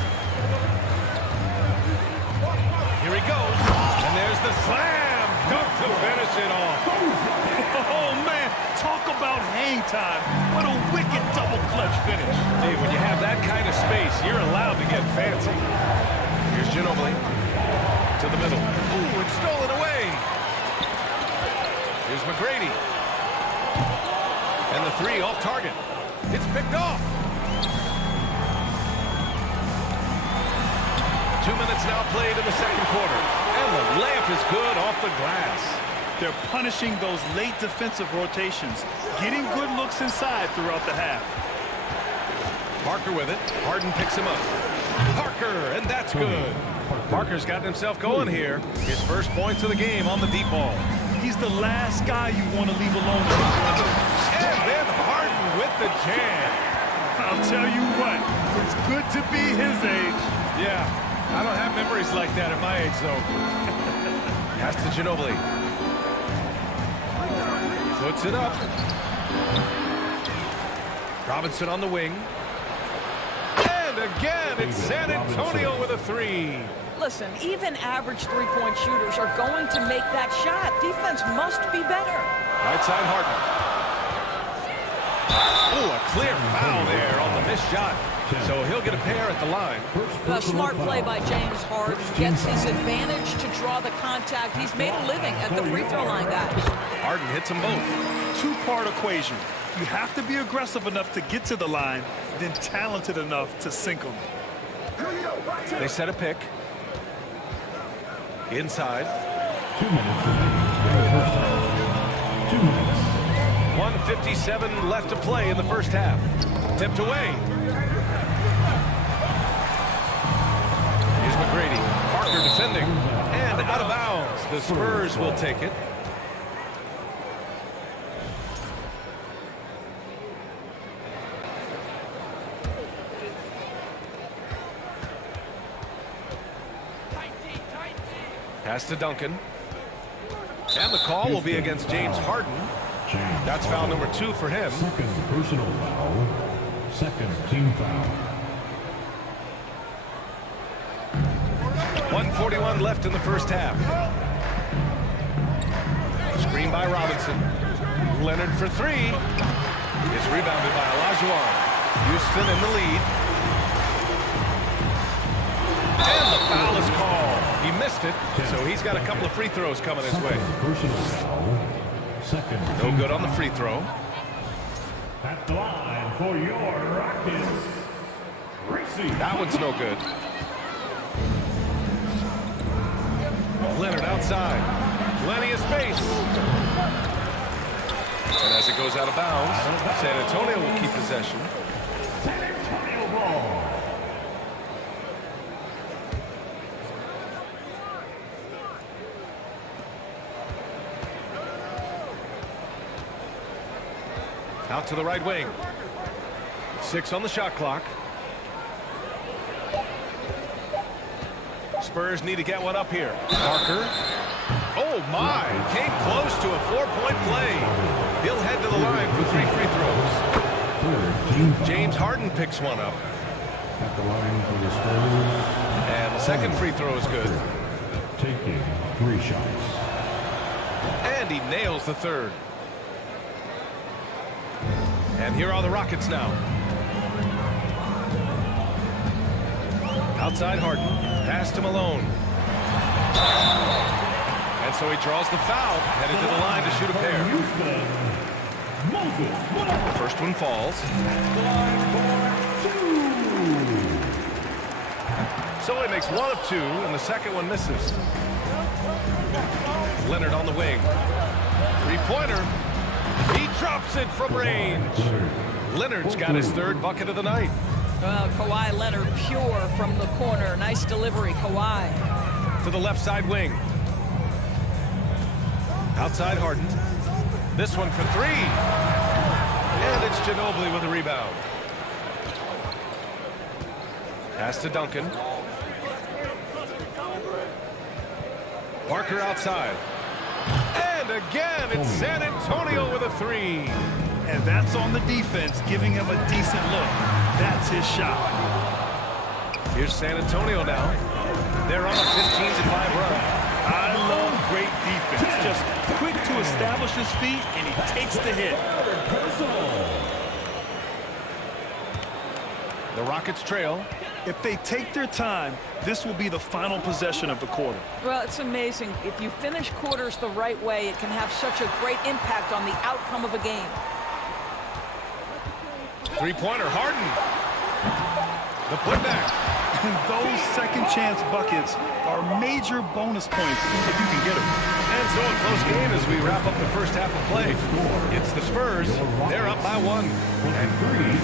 Here he goes. And there's the slam. Dunk to finish it off. Oh, man. Talk about hang time. What a wicked double clutch finish. Hey, when you have that kind of space, you're allowed to get fancy. Here's Ginobili. To the middle. Ooh, it's stolen away. Here's McGrady. And the 3 off target. It's picked off. 2 minutes now played in the second quarter. And the layup is good off the glass. They're punishing those late defensive rotations, getting good looks inside throughout the half. Parker with it. Harden picks him up. Parker, and that's good. Parker's gotten himself going here. His first points of the game on the deep ball. He's the last guy you want to leave alone. And then Harden with the jam. I'll tell you what, it's good to be his age. Yeah, I don't have memories like that at my age, though. Pass to Ginobili. Puts it up. Robinson on the wing. And again, it's San Antonio with a 3. Listen, even average three-point shooters are going to make that shot. Defense must be better. Right side Harden. Oh, a clear foul there on the missed shot. So he'll get a pair at the line. A smart play by James Harden. Gets his advantage to draw the contact. He's made a living at the free throw line, guys. Harden hits them both. Two-part equation. You have to be aggressive enough to get to the line, then talented enough to sink them. They set a pick. Inside. 2 minutes in the first half. 2 minutes. 1:57 left to play in the first half. Tipped away. Here's McGrady. Parker defending. And out of bounds. The Spurs will take it. Pass to Duncan. And the call will be against James Harden. That's foul number 2 for him. Second personal foul. Second team foul. 1:41 left in the first half. Screen by Robinson. Leonard for 3. It's rebounded by Olajuwon. Houston in the lead. And the foul is called. He missed it, so he's got a couple of free throws coming his way. Personal foul. Second. No good on the free throw. At the line for your Rockets, Tracy. That one's no good. Leonard outside. Plenty of space. And as it goes out of bounds, San Antonio will keep possession. San Antonio ball. Out to the right wing. 6 on the shot clock. Spurs need to get one up here. Parker. Oh, my. Came close to a 4-point play. He'll head to the line for 3 free throws. James Harden picks one up. At the line for the Spurs. And the second free throw is good. Taking 3 shots. And he nails the third. And here are the Rockets now. Outside Harden. Pass to Malone. And so he draws the foul. Headed to the line to shoot a pair. The first one falls. So he makes 1 of 2, and the second one misses. Leonard on the wing. 3-pointer. He drops it from range. Leonard's got his 3rd bucket of the night. Well, Kawhi Leonard pure from the corner. Nice delivery, Kawhi. To the left side wing. Outside Harden. This one for 3. And it's Ginobili with a rebound. Pass to Duncan. Parker outside. And again, it's San Antonio with a 3. And that's on the defense, giving him a decent look. That's his shot. Here's San Antonio now. They're on a 15-5 run. I love great defense. Just quick to establish his feet, and he takes the hit. The Rockets trail. If they take their time, this will be the final possession of the quarter. Well, it's amazing. If you finish quarters the right way, it can have such a great impact on the outcome of a game. 3-pointer, Harden. The putback. And those second chance buckets are major bonus points if you can get them. And so a close game as we wrap up the first half of play. It's the Spurs. They're up by 1. And 3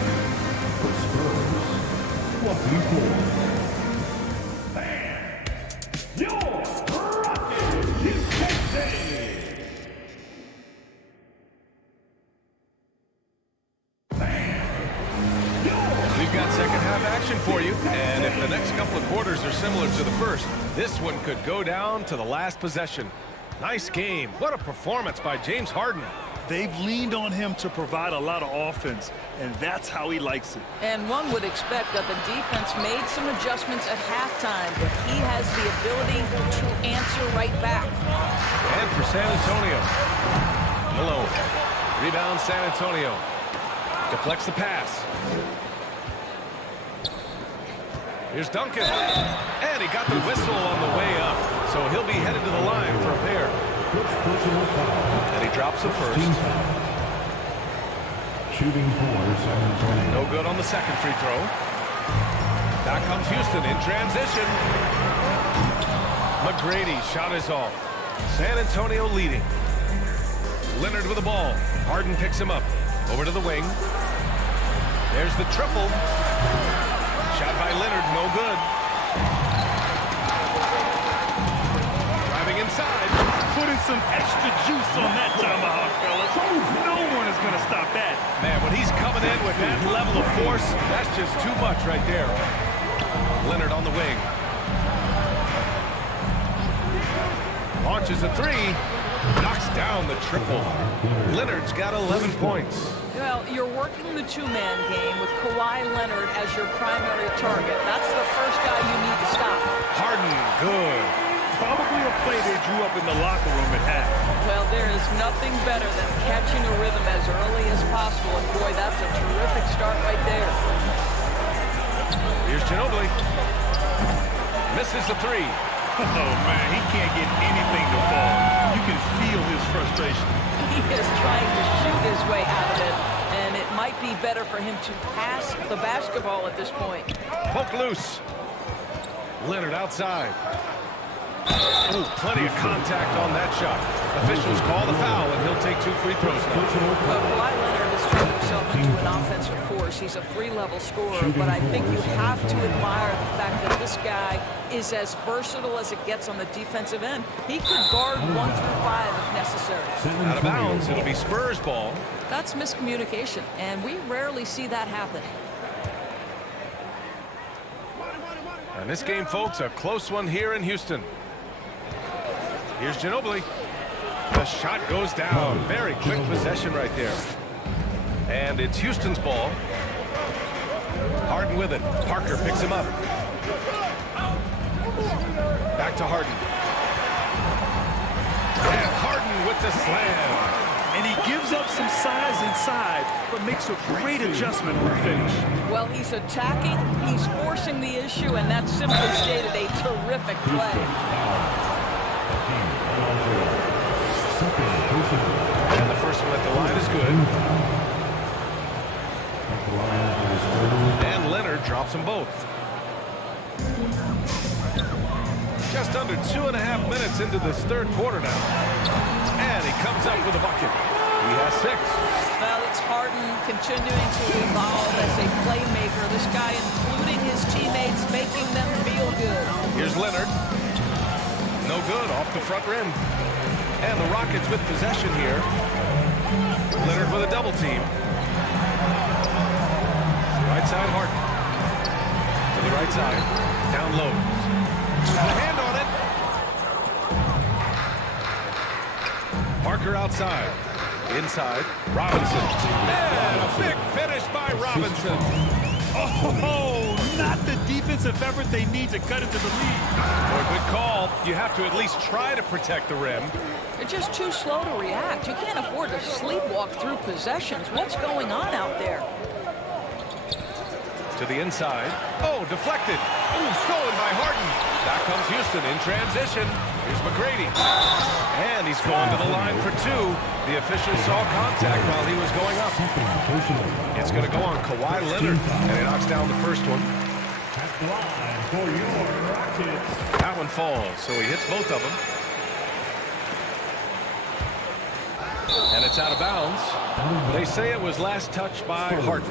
for Spurs. 24. And your Rockets, USA. We've got second half action for you, and if the next couple of quarters are similar to the first, this one could go down to the last possession. Nice game. What a performance by James Harden. They've leaned on him to provide a lot of offense, and that's how he likes it. And one would expect that the defense made some adjustments at halftime, but he has the ability to answer right back. And for San Antonio, Malone. Rebound San Antonio. Deflects the pass. Here's Duncan. And he got the whistle on the way up, so he'll be headed to the line for a pair. And he drops the first. Shooting for San Antonio. No good on the second free throw. Back comes Houston in transition. McGrady shot is off. San Antonio leading. Leonard with the ball. Harden picks him up. Over to the wing. There's the triple. Shot by Leonard, no good. Driving inside. Putting some extra juice on that tomahawk, fellas. No one is going to stop that. Man, when he's coming in with that level of force, that's just too much right there. Leonard on the wing. Launches a three. Knocks down the triple. Leonard's got 11 points. Well, you're working the two-man game with Kawhi Leonard as your primary target. That's the first guy you need to stop. Harden, good. Probably a play they drew up in the locker room at half. Well, there is nothing better than catching a rhythm as early as possible. And boy, that's a terrific start right there. Here's Ginobili. Misses the three. Oh, man, he can't get anything to fall. You can feel his frustration. He is trying to shoot his way out of it, and it might be better for him to pass the basketball at this point. Poke loose. Leonard outside. Ooh, plenty of contact on that shot. Officials call the foul, and he'll take 2 free throws now. Well, Kawhi Leonard has turned himself into an offensive force. He's a 3-level scorer, but I think you have to admire the fact that this guy is as versatile as it gets on the defensive end. He could guard 1 through 5 if necessary. Out of bounds, it'll be Spurs ball. That's miscommunication, and we rarely see that happen. And this game, folks, a close one here in Houston. Here's Ginobili. The shot goes down. Very quick possession right there. And it's Houston's ball. Harden with it. Parker picks him up. Back to Harden. And Harden with the slam. And he gives up some size inside, but makes a great adjustment on the finish. Well, he's attacking, he's forcing the issue, and that's simply stated a terrific play. And the first one at the line is good. And Leonard drops them both. Just under 2.5 minutes into this third quarter now. And he comes up with a bucket. He has 6. Well, it's Harden continuing to evolve as a playmaker. This guy including his teammates, making them feel good. Here's Leonard. No good, off the front rim. And the Rockets with possession here. Leonard with a double team. Right side, Harden. To the right side. Down low. A hand on it. Parker outside. Inside. Robinson. And a big finish by Robinson. Oh, not the defensive effort they need to cut into the lead. Boy, good call. You have to at least try to protect the rim. They're just too slow to react. You can't afford to sleepwalk through possessions. What's going on out there? To the inside. Oh, deflected. Oh, stolen by Harden. Back comes Houston in transition. Here's McGrady. And he's going to the line for 2. The officials saw contact while he was going up. It's going to go on Kawhi Leonard. And he knocks down the first one. That one falls, so he hits both of them. And it's out of bounds. They say it was last touched by Harden.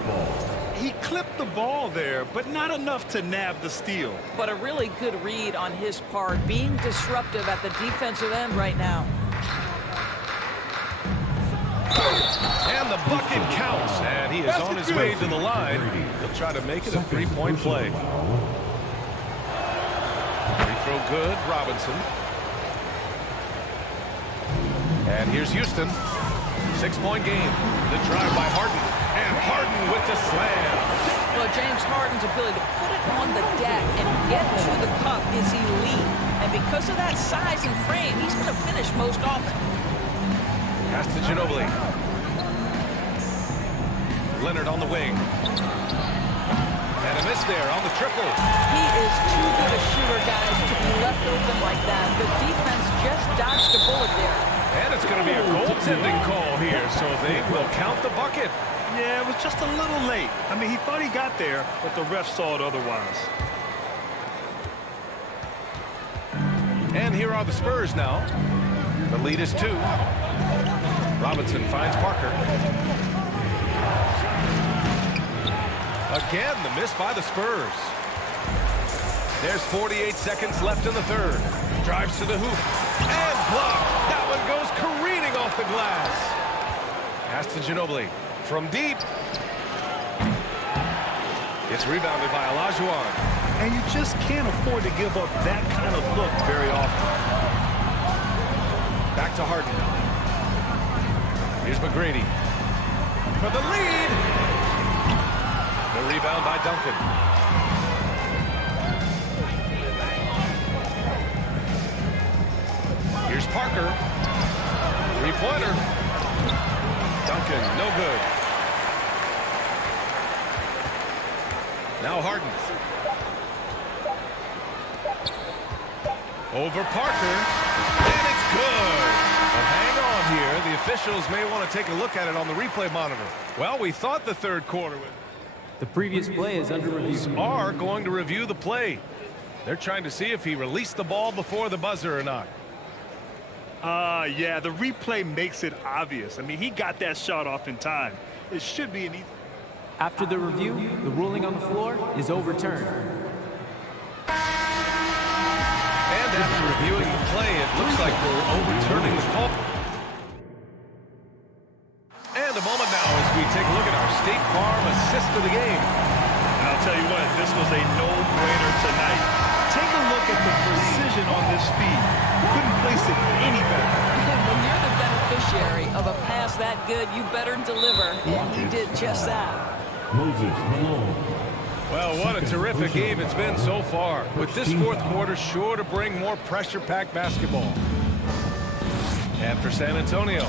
He clipped the ball there, but not enough to nab the steal. But a really good read on his part, being disruptive at the defensive end right now. And the bucket counts, and he is on his way to the line. He'll try to make it a 3-point play. Free throw good, Robinson. And here's Houston. 6-point game. The drive by Harden. And Harden with the slam. Well, James Harden's ability to put it on the deck and get to the cup is elite. And because of that size and frame, he's going to finish most often. Pass to Ginobili. Leonard on the wing. And a miss there on the triple. He is too good a shooter, guys, to be left open like that. The defense just dodged a bullet there. And it's going to be a goaltending call here, so they will count the bucket. Yeah, it was just a little late. I mean, he thought he got there, but the ref saw it otherwise. And here are the Spurs now. The lead is 2. Robinson finds Parker. Again, the miss by the Spurs. There's 48 seconds left in the third. Drives to the hoop. And blocked. That one goes careening off the glass. Pass to Ginobili. From deep. It's rebounded by Olajuwon. And you just can't afford to give up that kind of look very often. Back to Harden. Here's McGrady. For the lead. The rebound by Duncan. Here's Parker. Three-pointer. Duncan, no good. Now Harden. Over Parker. And it's good. But hang on here. The officials may want to take a look at it on the replay monitor. Well, we thought the third quarter would. The previous play is under review. Are going to review the play. They're trying to see if he released the ball before the buzzer or not. Yeah, the replay makes it obvious. I mean, he got that shot off in time. It should be an easy. After the review, the ruling on the floor is overturned. And after reviewing the play, it looks like they're overturning the call. And a moment now as we take a look at our State Farm assist of the game. And I'll tell you what, this was a no-brainer tonight. Take a look at the precision on this feed. Couldn't place it any better. And when you're the beneficiary of a pass that good, you better deliver. And he did just that. Moses Malone. Well, what a terrific game it's been so far. With this fourth quarter sure to bring more pressure-packed basketball. And for San Antonio,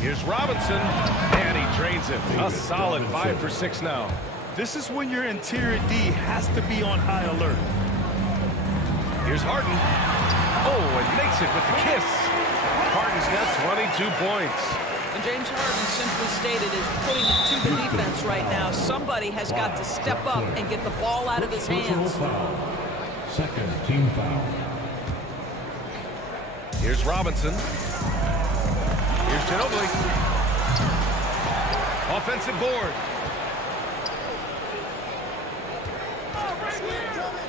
here's Robinson, and he drains it. A solid 5 for 6 now. This is when your interior D has to be on high alert. Here's Harden. Oh, and makes it with the kiss. Harden's got 22 points. And James Harden simply stated is putting it to the defense right now. Somebody has got to step up and get the ball out of his hands. Second team foul. Here's Robinson. Here's Ginobili. Offensive board.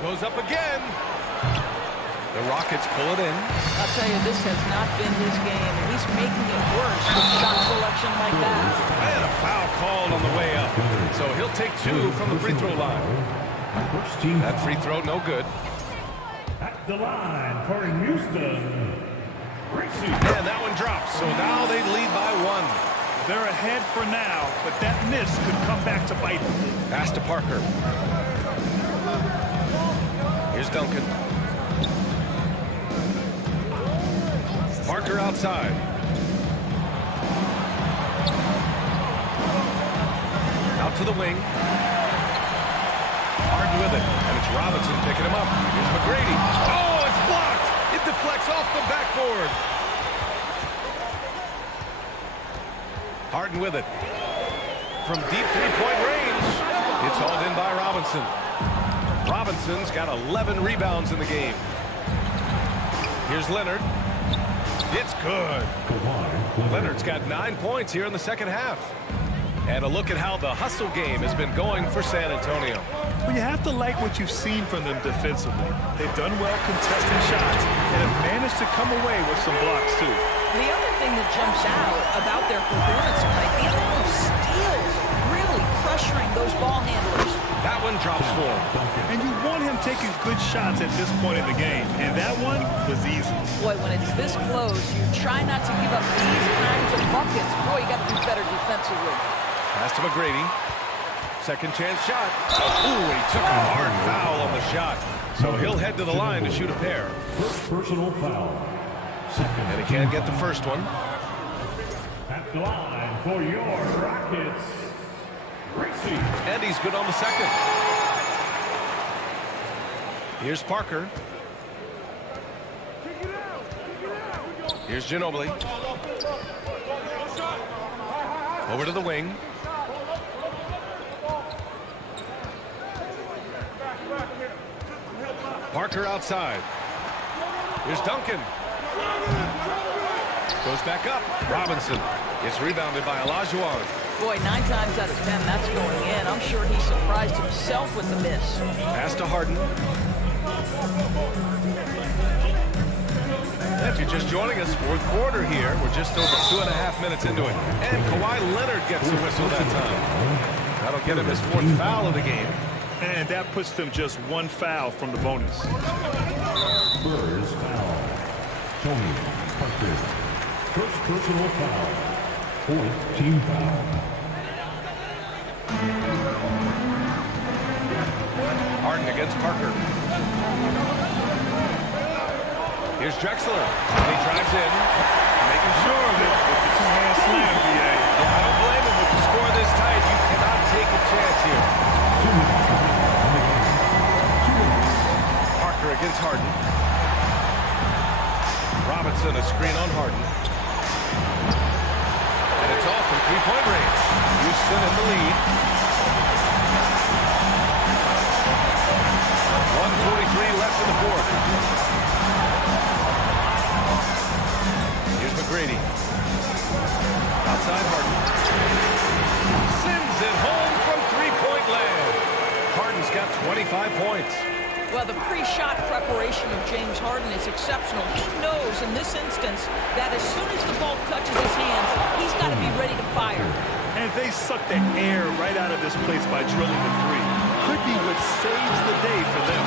Goes up again. The Rockets pull it in. I'll tell you, this has not been his game. He's making it worse with shot selection like that. And a foul called on the way up. So he'll take 2 from the free throw line. That free throw, no good. At the line for Houston. And that one drops. So now they lead by 1. They're ahead for now, but that miss could come back to bite them. Pass to Parker. Here's Duncan. Parker outside. Out to the wing. Harden with it. And it's Robinson picking him up. Here's McGrady. Oh, it's blocked. It deflects off the backboard. Harden with it. From deep three-point range. It's hauled in by Robinson. Robinson's got 11 rebounds in the game. Here's Leonard. It's good. Leonard's got 9 points here in the second half. And a look at how the hustle game has been going for San Antonio. Well, you have to like what you've seen from them defensively. They've done well contesting shots and have managed to come away with some blocks, too. The other thing that jumps out about their performance tonight, the amount of steals, really pressuring those ball handlers. That one drops for him. And you want him taking good shots at this point in the game. And that one was easy. Boy, when it's this close, you try not to give up these kinds of buckets. Boy, you got to do better defensively. Pass to McGrady. Second chance shot. Ooh, he took a hard foul on the shot. So he'll head to the line to shoot a pair. First personal foul. Second. And he can't get the first one. At the line for your Rockets. And he's good on the second. Here's Parker. Here's Ginobili. Over to the wing. Parker outside. Here's Duncan. Goes back up. Robinson is rebounded by Olajuwon. Boy, 9 times out of 10, that's going in. I'm sure he surprised himself with the miss. Pass to Harden. If you're just joining us, fourth quarter here. We're just over 2.5 minutes into it. And Kawhi Leonard gets the whistle that time. That'll get him his 4th foul of the game. And that puts them just 1 foul from the bonus. Spurs foul. Tony Parker. First personal foul. 4th team foul. Harden against Parker. Here's Drexler. And he drives in. Making sure of it with the 2-hand slam, VA. Yeah, I don't blame him. With the score this tight, you cannot take a chance here. Parker against Harden. Robinson, a screen on Harden. And it's off from 3-point range. Houston in the lead. 1:43 left in the fourth. Here's McGrady. Outside Harden. Sends it home from 3-point land. Harden's got 25 points. Well, the pre-shot preparation of James Harden is exceptional. He knows in this instance that as soon as the ball touches his hands, he's got to be ready to fire. And they suck the air right out of this place by drilling the 3. Could be what saves the day for them.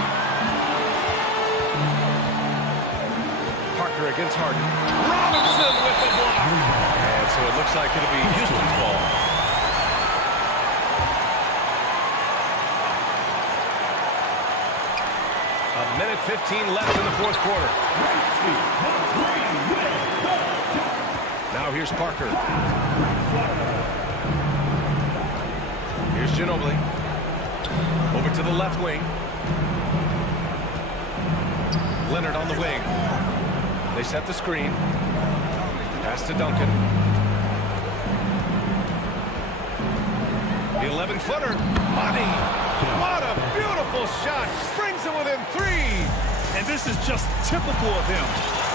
Parker against Harden. Robinson with the block. And so it looks like it'll be Houston's ball. A minute 15 left in the fourth quarter. Now here's Parker. Here's Ginobili. Over to the left wing. Leonard on the wing. They set the screen. Pass to Duncan. The 11-footer. Money. What a beautiful shot. Brings it within 3. And this is just typical of him.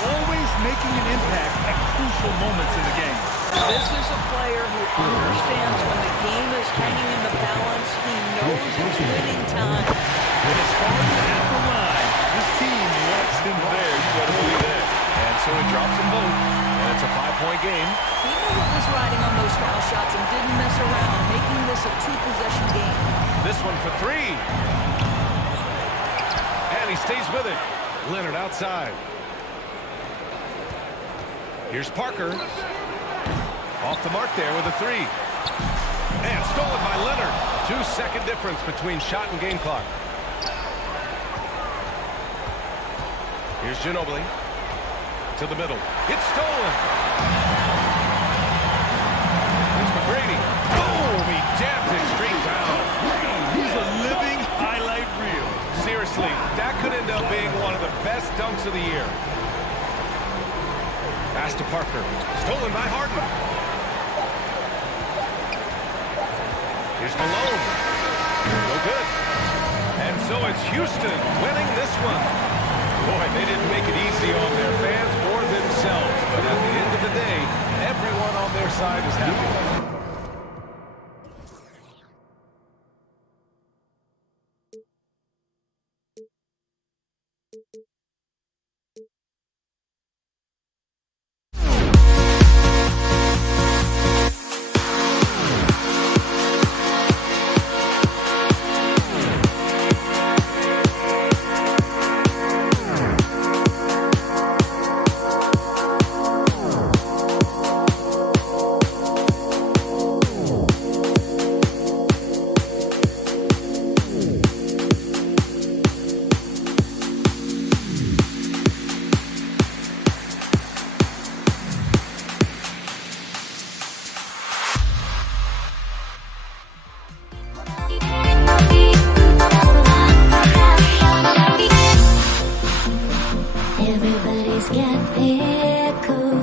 Always making an impact at crucial moments in the game. This is a player who understands when the game is hanging in the balance. He knows it's winning time. When it's hard at the line, this team wants him there. You better believe that. And so he drops them both. And it's a 5-point game. He knew what was riding on those foul shots and didn't mess around, making this a 2-possession game. This one for 3. And he stays with it. Leonard outside. Here's Parker. Off the mark there with a 3. And stolen by Leonard. 2-second difference between shot and game clock. Here's Ginobili. To the middle. It's stolen. Here's McGrady. Boom! He jabs it straight down. He's a living highlight reel. Seriously, that could end up being one of the best dunks of the year. Pass to Parker. Stolen by Harden. Here's Malone. No good. And so it's Houston winning this one. Boy, they didn't make it easy on their fans or themselves. But at the end of the day, everyone on their side is happy. Everybody's got their cool.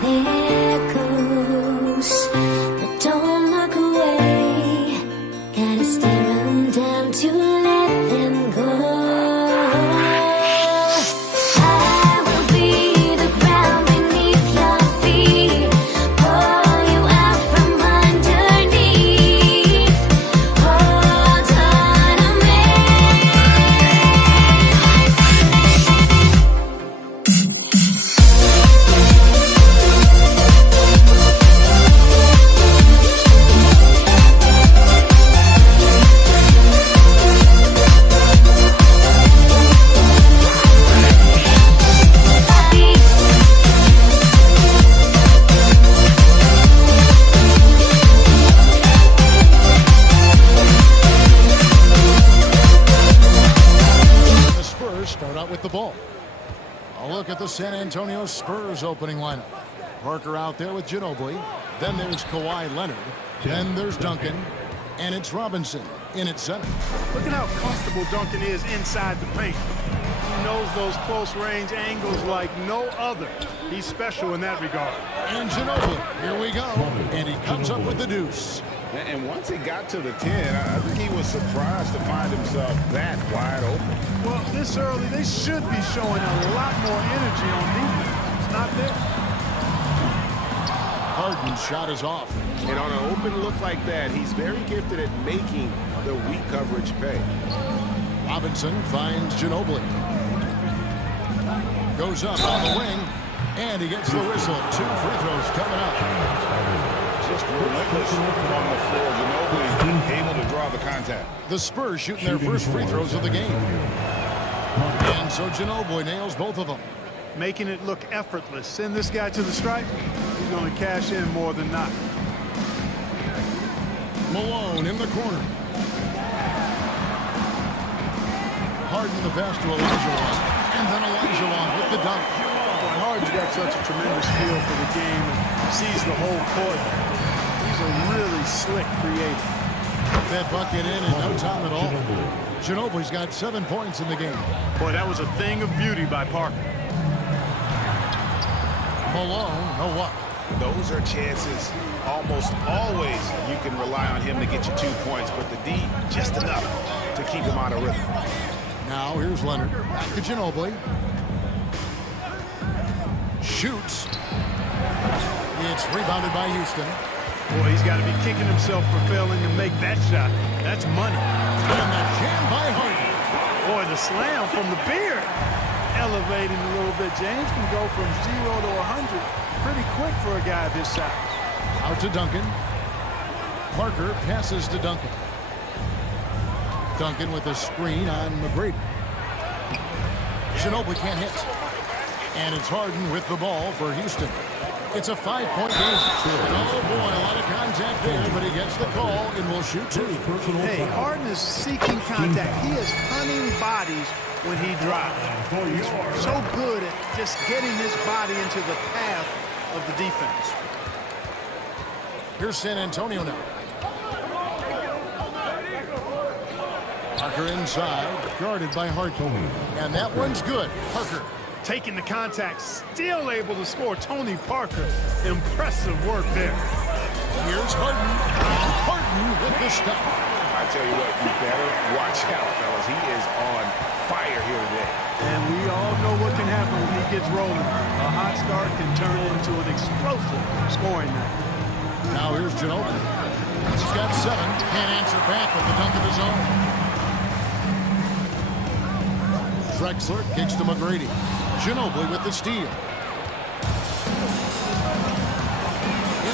There goes, but don't look away. Gotta stare 'em down to let them go. I will be the ground beneath your feet, pull you out from underneath. Hold on to me. The Spurs start out with the ball. A look at the San Antonio Spurs opening lineup. Parker out there with Ginobili. Then there's Kawhi Leonard. Then there's Duncan. And it's Robinson in at center. Look at how comfortable Duncan is inside the paint. He knows those close range angles like no other. He's special in that regard. And Ginobili, here we go. And he comes up with the deuce. And once he got to the 10, I think he was surprised to find himself that wide open. Well, this early, they should be showing a lot more energy on defense. It's not there. Harden's shot is off. And on an open look like that, he's very gifted at making the weak coverage pay. Robinson finds Ginobili. Goes up on the wing, and he gets the whistle. 2 free throws coming up. Just relentless on the floor. Ginobili able to draw the contact. The Spurs shooting their first free throws of the game. And so Ginobili nails both of them. Making it look effortless. Send this guy to the stripe. He's going to cash in more than not. Malone in the corner. Harden the pass to Olajuwon. And then Olajuwon with the dunk. Boy, Harden's got such a tremendous feel for the game and sees the whole court. He's a really slick creator. That bucket in no time at all. Ginobili's got 7 points in the game. Boy, that was a thing of beauty by Parker. Malone, no luck. Those are chances almost always you can rely on him to get you 2 points, but the D, just enough to keep him out of rhythm. Now here's Leonard. Back to Ginobili. Shoots. It's rebounded by Houston. Boy, he's got to be kicking himself for failing to make that shot. That's money. And the jam by Harden. Boy, the slam from the beard. Elevating a little bit. James can go from 0 to 100 pretty quick for a guy of his size. Out to Duncan. Parker passes to Duncan. Duncan with a screen on McGrady. Ginobili can't hit. And it's Harden with the ball for Houston. It's a 5-point game. And oh boy, a lot of contact there, but he gets the call and will shoot 2. Hey, Harden is seeking contact. He is hunting bodies when he drives. He's so good at just getting his body into the path of the defense. Here's San Antonio now. Parker inside, guarded by Harden. And that one's good. Parker. Taking the contact, still able to score. Tony Parker, impressive work there. Here's Harden. Harden with the stop. I tell you what, you better watch out, fellas. He is on fire here today. And we all know what can happen when he gets rolling. A hot start can turn into an explosive scoring night. Now here's Ginobili. He's got 7. Can't answer back with the dunk of his own. Drexler kicks to McGrady. Ginobili with the steal.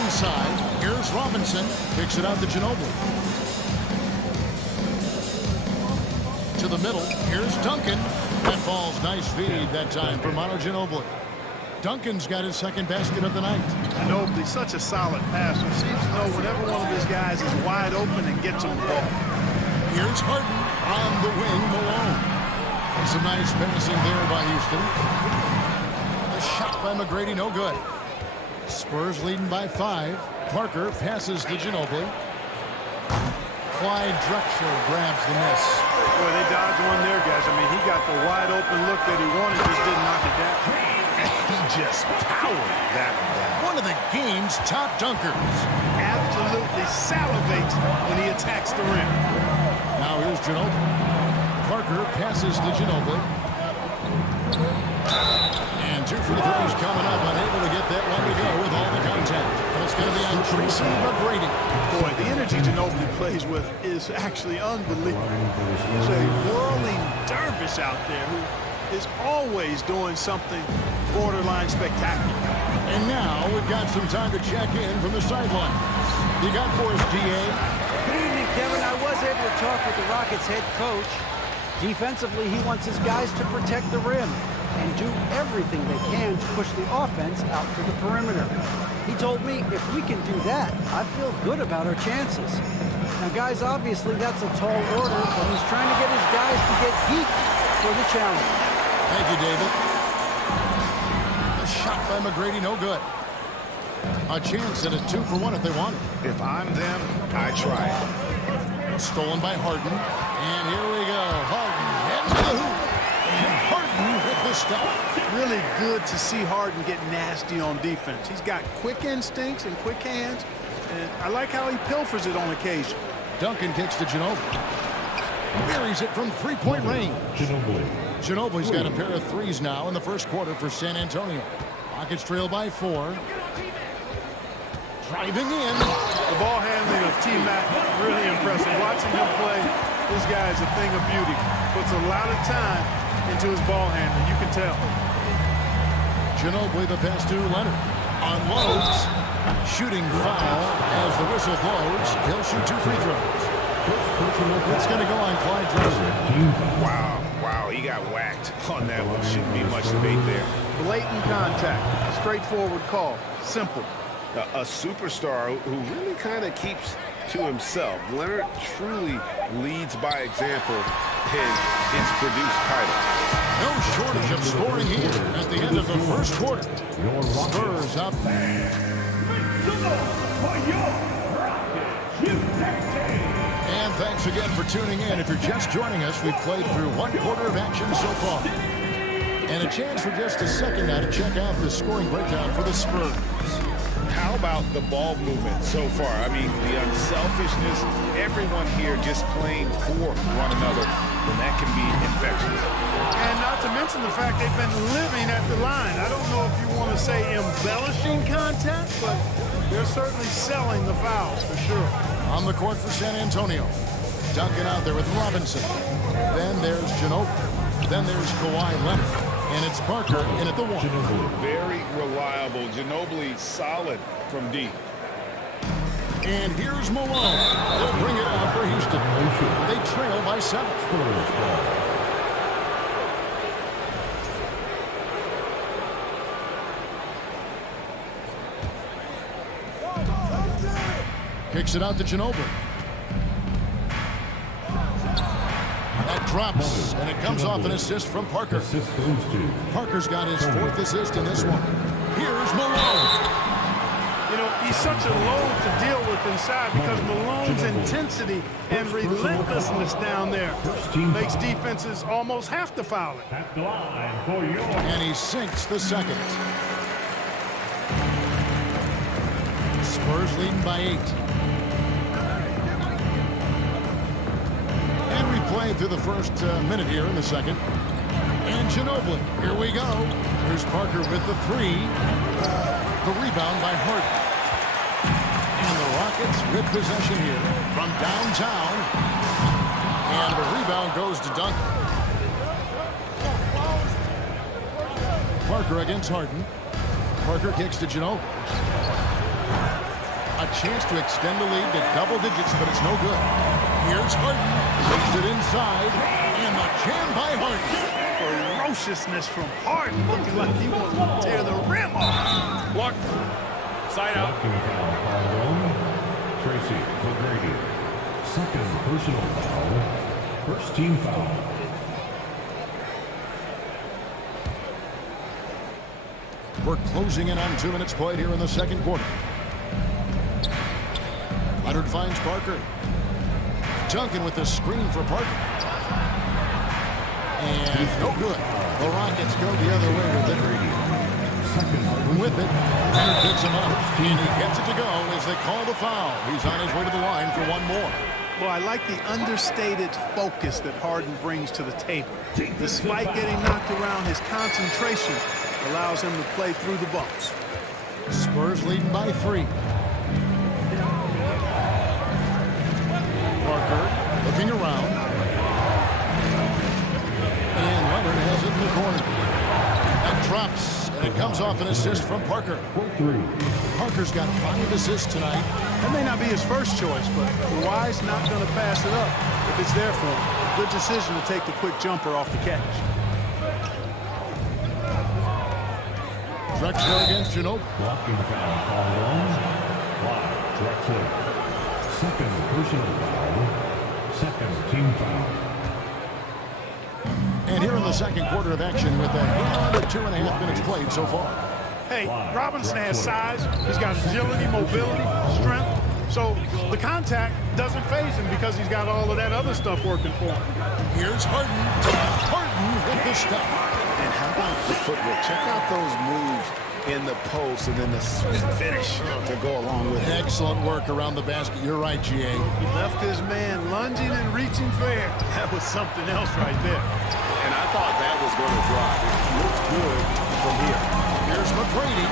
Inside, here's Robinson. Kicks it out to Ginobili. To the middle, here's Duncan. That falls. Nice feed that time for Manu Ginobili. Duncan's got his second basket of the night. Ginobili, such a solid passer. Seems to know whenever one of his guys is wide open and gets him the ball. Here's Harden on the wing, Malone. Some nice passing there by Houston. The shot by McGrady, no good. Spurs leading by 5. Parker passes to Ginobili. Clyde Drexler grabs the miss. Boy, they dodged one there, guys. I mean, he got the wide open look that he wanted, just didn't knock it down. He just powered that down. One of the game's top dunkers. Absolutely salivates when he attacks the rim. Now here's Ginobili. Parker passes to Ginobili. And 2 free throws coming up. Unable to get that one to go with all the contact. And it's going to be on Tracy McGrady. Boy, the energy Ginobili plays with is actually unbelievable. He's a whirling dervish out there who is always doing something borderline spectacular. And now we've got some time to check in from the sideline. You got for us, DA. Good evening, Kevin. I was able to talk with the Rockets head coach. Defensively, he wants his guys to protect the rim and do everything they can to push the offense out to the perimeter. He told me if we can do that, I feel good about our chances. Now, guys, obviously that's a tall order, but he's trying to get his guys to get heat for the challenge. Thank you, David. The shot by McGrady, no good. A chance at a 2 for 1 if they want it. If I'm them, I try it. Stolen by Harden. And here we go. Harden heads to the hoop. And Harden with the stop. Really good to see Harden get nasty on defense. He's got quick instincts and quick hands, and I like how he pilfers it on occasion. Duncan kicks to Ginobili. Buries it from 3-point range. Ginobili's got a pair of threes now in the first quarter for San Antonio. Rockets trail by 4. Driving in. The ball handling of T-Mac, really impressive. Watching him play, this guy is a thing of beauty. Puts a lot of time into his ball handling, you can tell. Ginobili the pass to Leonard. Unloads. Shooting foul as the whistle blows. He'll shoot 2 free throws. It's going to go on Clyde Drexler. Wow, he got whacked on that one. Shouldn't be much debate there. Blatant contact, straightforward call, simple. A superstar who really kind of keeps to himself. Leonard truly leads by example in its produced titles. No shortage of scoring here at the end of the first quarter. Spurs up. And thanks again for tuning in. If you're just joining us, we've played through 1 quarter of action so far. And a chance for just a second now to check out the scoring breakdown for the Spurs. How about the ball movement so far? I mean, the unselfishness, everyone here just playing for one another, and that can be infectious. And not to mention the fact they've been living at the line. I don't know if you want to say embellishing contact, but they're certainly selling the fouls for sure. On the court for San Antonio. Duncan out there with Robinson. Then there's Ginobili. Then there's Kawhi Leonard. And it's Parker in at the 1. Very reliable. Ginobili solid from deep. And here's Malone. They'll bring it up for Houston. They trail by 7. Kicks it out to Ginobili. That drops, and it comes off an assist from Parker. Parker's got his 4th assist in this one. Here's Malone. You know, he's such a load to deal with inside because Malone's intensity and relentlessness down there makes defenses almost have to foul it. And he sinks the second. Spurs leading by 8. And we played through the first minute here in the second. And Ginobili, here we go. Here's Parker with the 3. The rebound by Harden. And the Rockets with possession here from downtown. And the rebound goes to Duncan. Parker against Harden. Parker kicks to Ginobili. A chance to extend the lead to double digits, but it's no good. Here's Harden. Takes it inside. And the jam by Harden. Ferociousness from Harden, looking like he wants to tear the rim off. Block. Side out. Tracy McGrady. Second personal foul. First team foul. We're closing in on 2 minutes played here in the second quarter. Leonard finds Parker. Duncan with the screen for Parker. And no good. The Rockets go the other way with it. With it, Leonard picks him up, and he gets it to go as they call the foul. He's on his way to the line for one more. Well, I like the understated focus that Harden brings to the table. Despite getting knocked around, his concentration allows him to play through the bumps. Spurs leading by 3. Parker looking around. And Leonard has it in the corner. That drops, and it comes off an assist from Parker. Parker's got 5 assists tonight. That may not be his first choice, but Kawhi's not going to pass it up if it's there for him. Good decision to take the quick jumper off the catch. Drexler against Ginobili. Blocking foul called on Drexler. Second personal foul. Second team foul. And here in the second quarter of action with under 2.5 minutes played so far. Hey, Robinson has size. He's got agility, mobility, strength. So the contact doesn't faze him because he's got all of that other stuff working for him. Here's Harden. Harden with the stuff. And how about the footwork? Check out those moves in the post and then the sweet finish to go along with it. Excellent work around the basket. You're right, G.A. He left his man lunging and reaching for air. That was something else right there. And I thought that was going to drop. It looks good from here. Here's McGrady.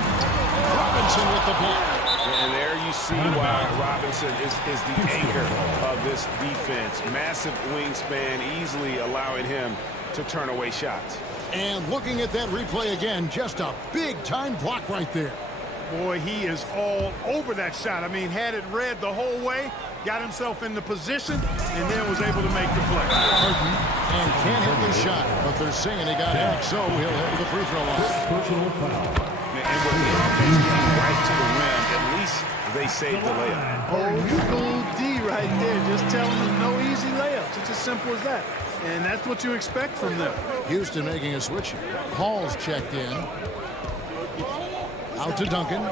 Robinson with the block. And there you see why Robinson is the anchor of this defense. Massive wingspan, easily allowing him to turn away shots. And looking at that replay again, just a big-time block right there. Boy, he is all over that shot. I mean, had it read the whole way, got himself in the position, and then was able to make the play. And can't hit the shot, but they're saying he got hacked, so he'll head to the free throw line. Personal foul. And with the offense getting right to the rim, at least they saved the layup. Old school D right there, just telling them no easy layups. It's as simple as that. And that's what you expect from them. Houston making a switch here. Hall's checked in. Out to Duncan.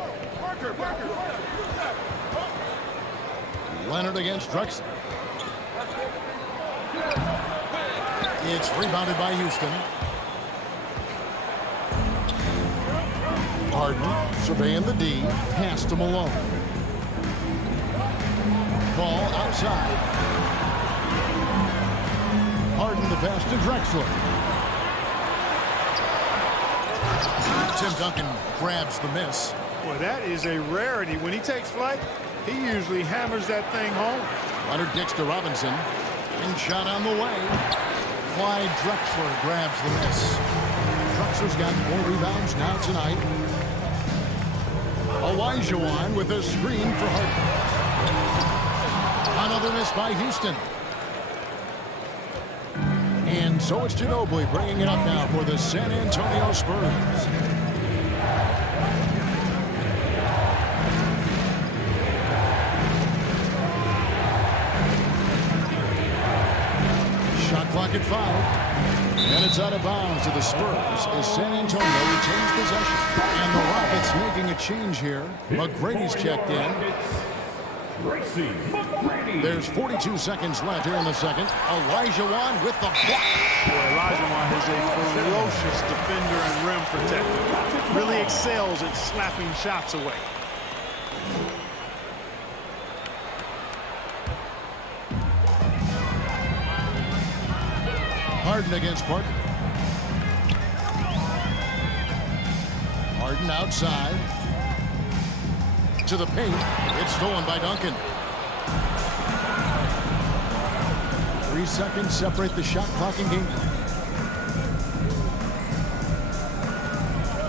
Leonard against Drexler. It's rebounded by Houston. Harden surveying the D. Pass to Malone. Ball outside. Harden the pass to Drexler. Tim Duncan grabs the miss. Boy, that is a rarity. When he takes flight, he usually hammers that thing home. Leonard kicks to Robinson. And shot on the way. Clyde Drexler grabs the miss. Drexler's got 4 rebounds now tonight. Olajuwon with a screen for Harden. Another miss by Houston. And so it's Ginobili bringing it up now for the San Antonio Spurs. Shot clock at 5. And it's out of bounds to the Spurs as San Antonio retains possession. And the Rockets making a change here. McGrady's checked in. There's 42 seconds left here in the second. Olajuwon with the block. Boy, Olajuwon is a ferocious defender and rim protector. Really excels at slapping shots away. Harden against Parker. Harden outside. To the paint. It's stolen by Duncan. 3 seconds separate the shot clock and game.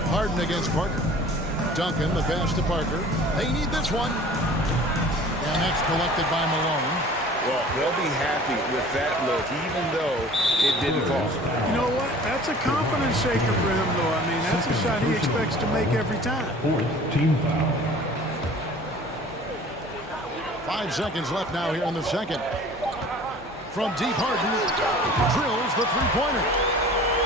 Harden against Parker. Duncan, the pass to Parker. They need this one. And that's collected by Malone. Well, they'll be happy with that look, even though it didn't fall. You know what? That's a confidence shaker for him, though. I mean, that's a shot he expects to make every time. 4th team foul. 5 seconds left now here in the second. From deep, Harden drills the three-pointer.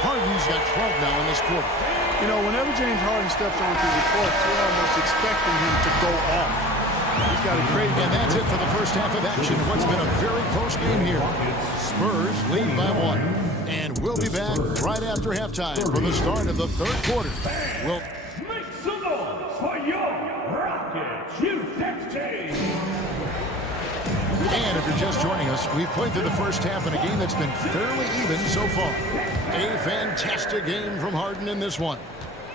Harden's got 12 now in this quarter. You know, whenever James Harden steps onto the court, you're almost expecting him to go off. He's got a great... And that's it for the first half of action. What's been a very close game here. Spurs lead by 1. And we'll be back right after halftime for the start of the third quarter. We'll... And if you're just joining us, we've played through the first half in a game that's been fairly even so far. A fantastic game from Harden in this one.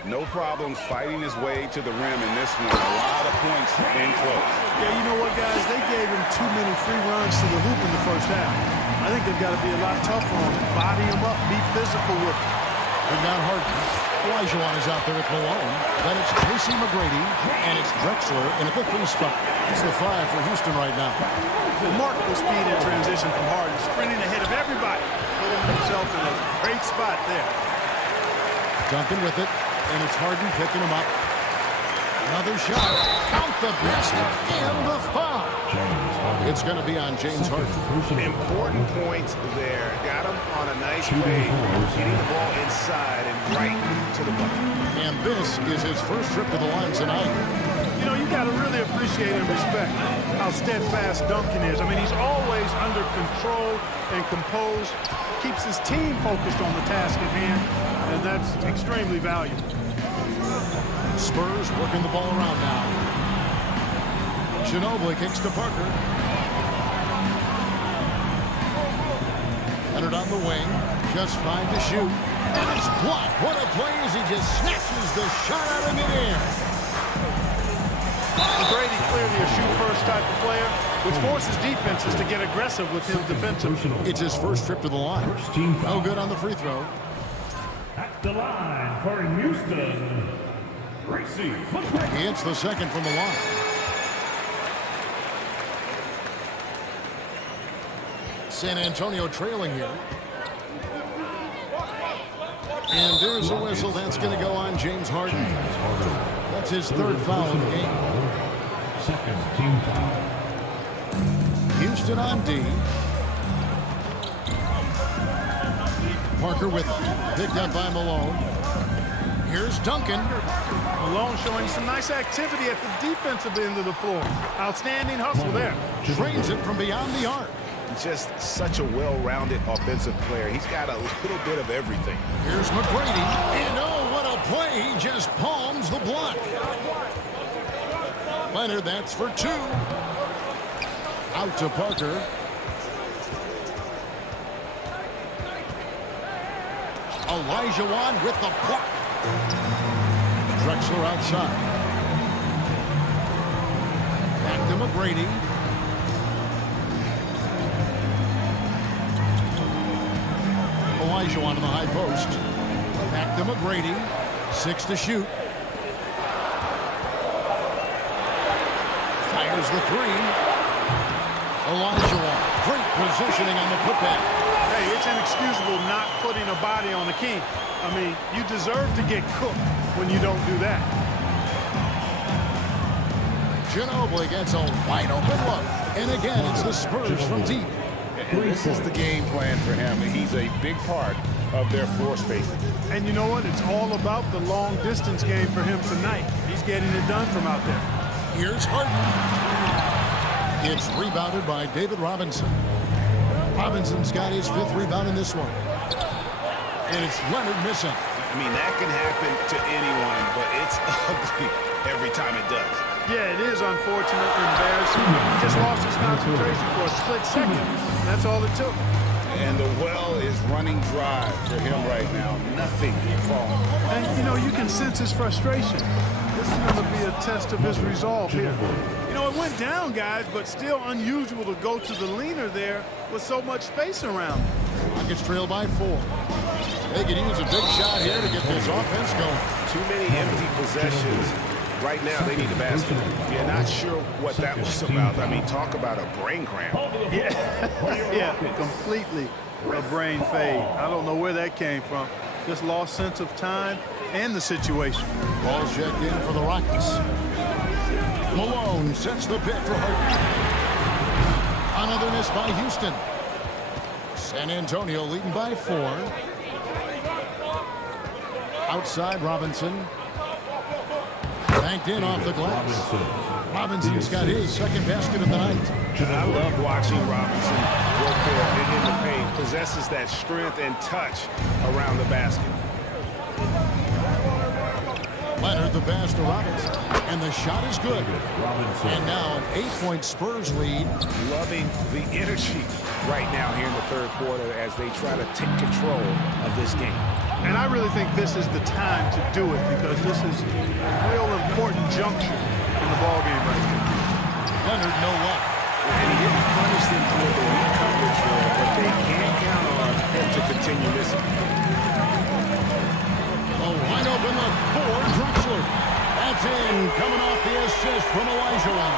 No problems fighting his way to the rim in this one. A lot of points in close. Yeah, you know what, guys? They gave him too many free runs to the hoop in the first half. I think they've got to be a lot tougher on him. Body him up, be physical with him. We've got Harden. Olajuwon is out there with Malone. Then it's Tracy McGrady, and it's Drexler in at the 3 spot. It's the 5 for Houston right now. Remarkable speed in transition from Harden, sprinting ahead of everybody, putting himself in a great spot there. Duncan with it, and it's Harden picking him up. Another shot. Count the basket and the foul. It's going to be on James Harden. Important points there. Got him on a nice play, getting the ball inside and right to the bucket. And this is his first trip to the line tonight. You know, you got to really appreciate and respect how steadfast Duncan is. I mean, he's always under control and composed, keeps his team focused on the task at hand, and that's extremely valuable. Spurs working the ball around now. Ginobili kicks to Parker. Leonard on the wing, just 5 to shoot. And it's blocked. What a play as he just snatches the shot out of midair. McGrady clearly a shoot-first type of player, which forces defenses to get aggressive with him defensively. It's his first trip to the line. No good on the free throw. At the line for Houston, Tracy McGrady. He hits the second from the line. San Antonio trailing here. And there's a whistle. That's going to go on James Harden. That's his 3rd foul of the game. Second team foul. Houston on D. Parker with it. Picked up by Malone. Here's Duncan. Malone showing some nice activity at the defensive end of the floor. Outstanding hustle there. Drains it from beyond the arc. Just such a well-rounded offensive player. He's got a little bit of everything. Here's McGrady. And oh, what a play. He just palms the block. Leonard, that's for 2. Out to Parker. Olajuwon with the block. Drexler outside. Back to McGrady. Olajuwon on the high post. Back to McGrady. 6 to shoot. Fires the 3. Olajuwon. Great positioning on the putback. Hey, it's inexcusable not putting a body on the key. I mean, you deserve to get cooked when you don't do that. Ginobili gets a wide open look. And again, it's the Spurs from deep. And this is the game plan for him. He's a big part of their floor spacing. And you know what? It's all about the long distance game for him tonight. He's getting it done from out there. Here's Harden. It's rebounded by David Robinson. Robinson's got his 5th rebound in this one. And it's Leonard missing. I mean, that can happen to anyone, but it's ugly every time it does. Yeah, it is unfortunate and embarrassing. He just lost his concentration for a split second. That's all it took. And the well is running dry for him right now. Nothing falling. And, you know, you can sense his frustration. This is going to be a test of his resolve here. You know, it went down, guys, but still unusual to go to the leaner there with so much space around. Rockets trail by 4. They can use a big shot here to get this offense going. Too many empty possessions. Right now, they need the basket. Yeah, not sure what that was about. I mean, talk about a brain cramp. Yeah, completely a brain fade. I don't know where that came from. Just lost sense of time and the situation. Ball checked in for the Rockets. Malone sets the pick for Harden. Another miss by Houston. San Antonio leading by 4. Outside Robinson. Banked in off the glass. Robinson's got his 2nd basket of the night. I love watching Robinson work there in the paint. Possesses that strength and touch around the basket. Leonard the pass to Robinson. And the shot is good. And now an 8-point Spurs lead. Loving the energy right now here in the third quarter as they try to take control of this game. And I really think this is the time to do it because this is a real important juncture in the ballgame right here. Leonard, no luck. And he didn't punish them for the weak coverage there, but they can't count on him to continue this. A wide open look for Drexler. That's in, coming off the assist from Olajuwon.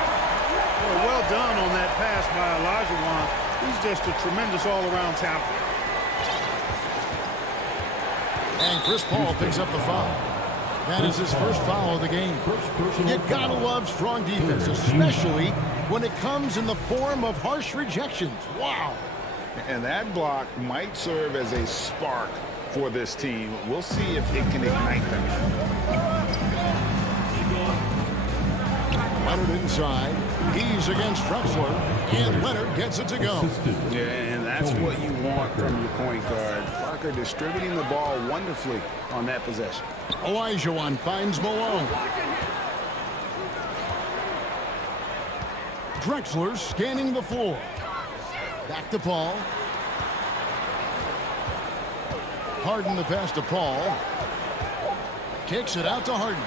Well done on that pass by Olajuwon. He's just a tremendous all-around talent. And Chris Paul picks up the foul. That is his first foul of the game. You gotta love strong defense, especially when it comes in the form of harsh rejections. Wow. And that block might serve as a spark for this team. We'll see if it can ignite them. Leonard inside. He's against Drexler. And Leonard gets it to go. Yeah, and that's what you want from your point guard. Parker distributing the ball wonderfully on that possession. Olajuwon finds Malone. Drexler scanning the floor. Back to Paul. Harden the pass to Paul. Kicks it out to Harden.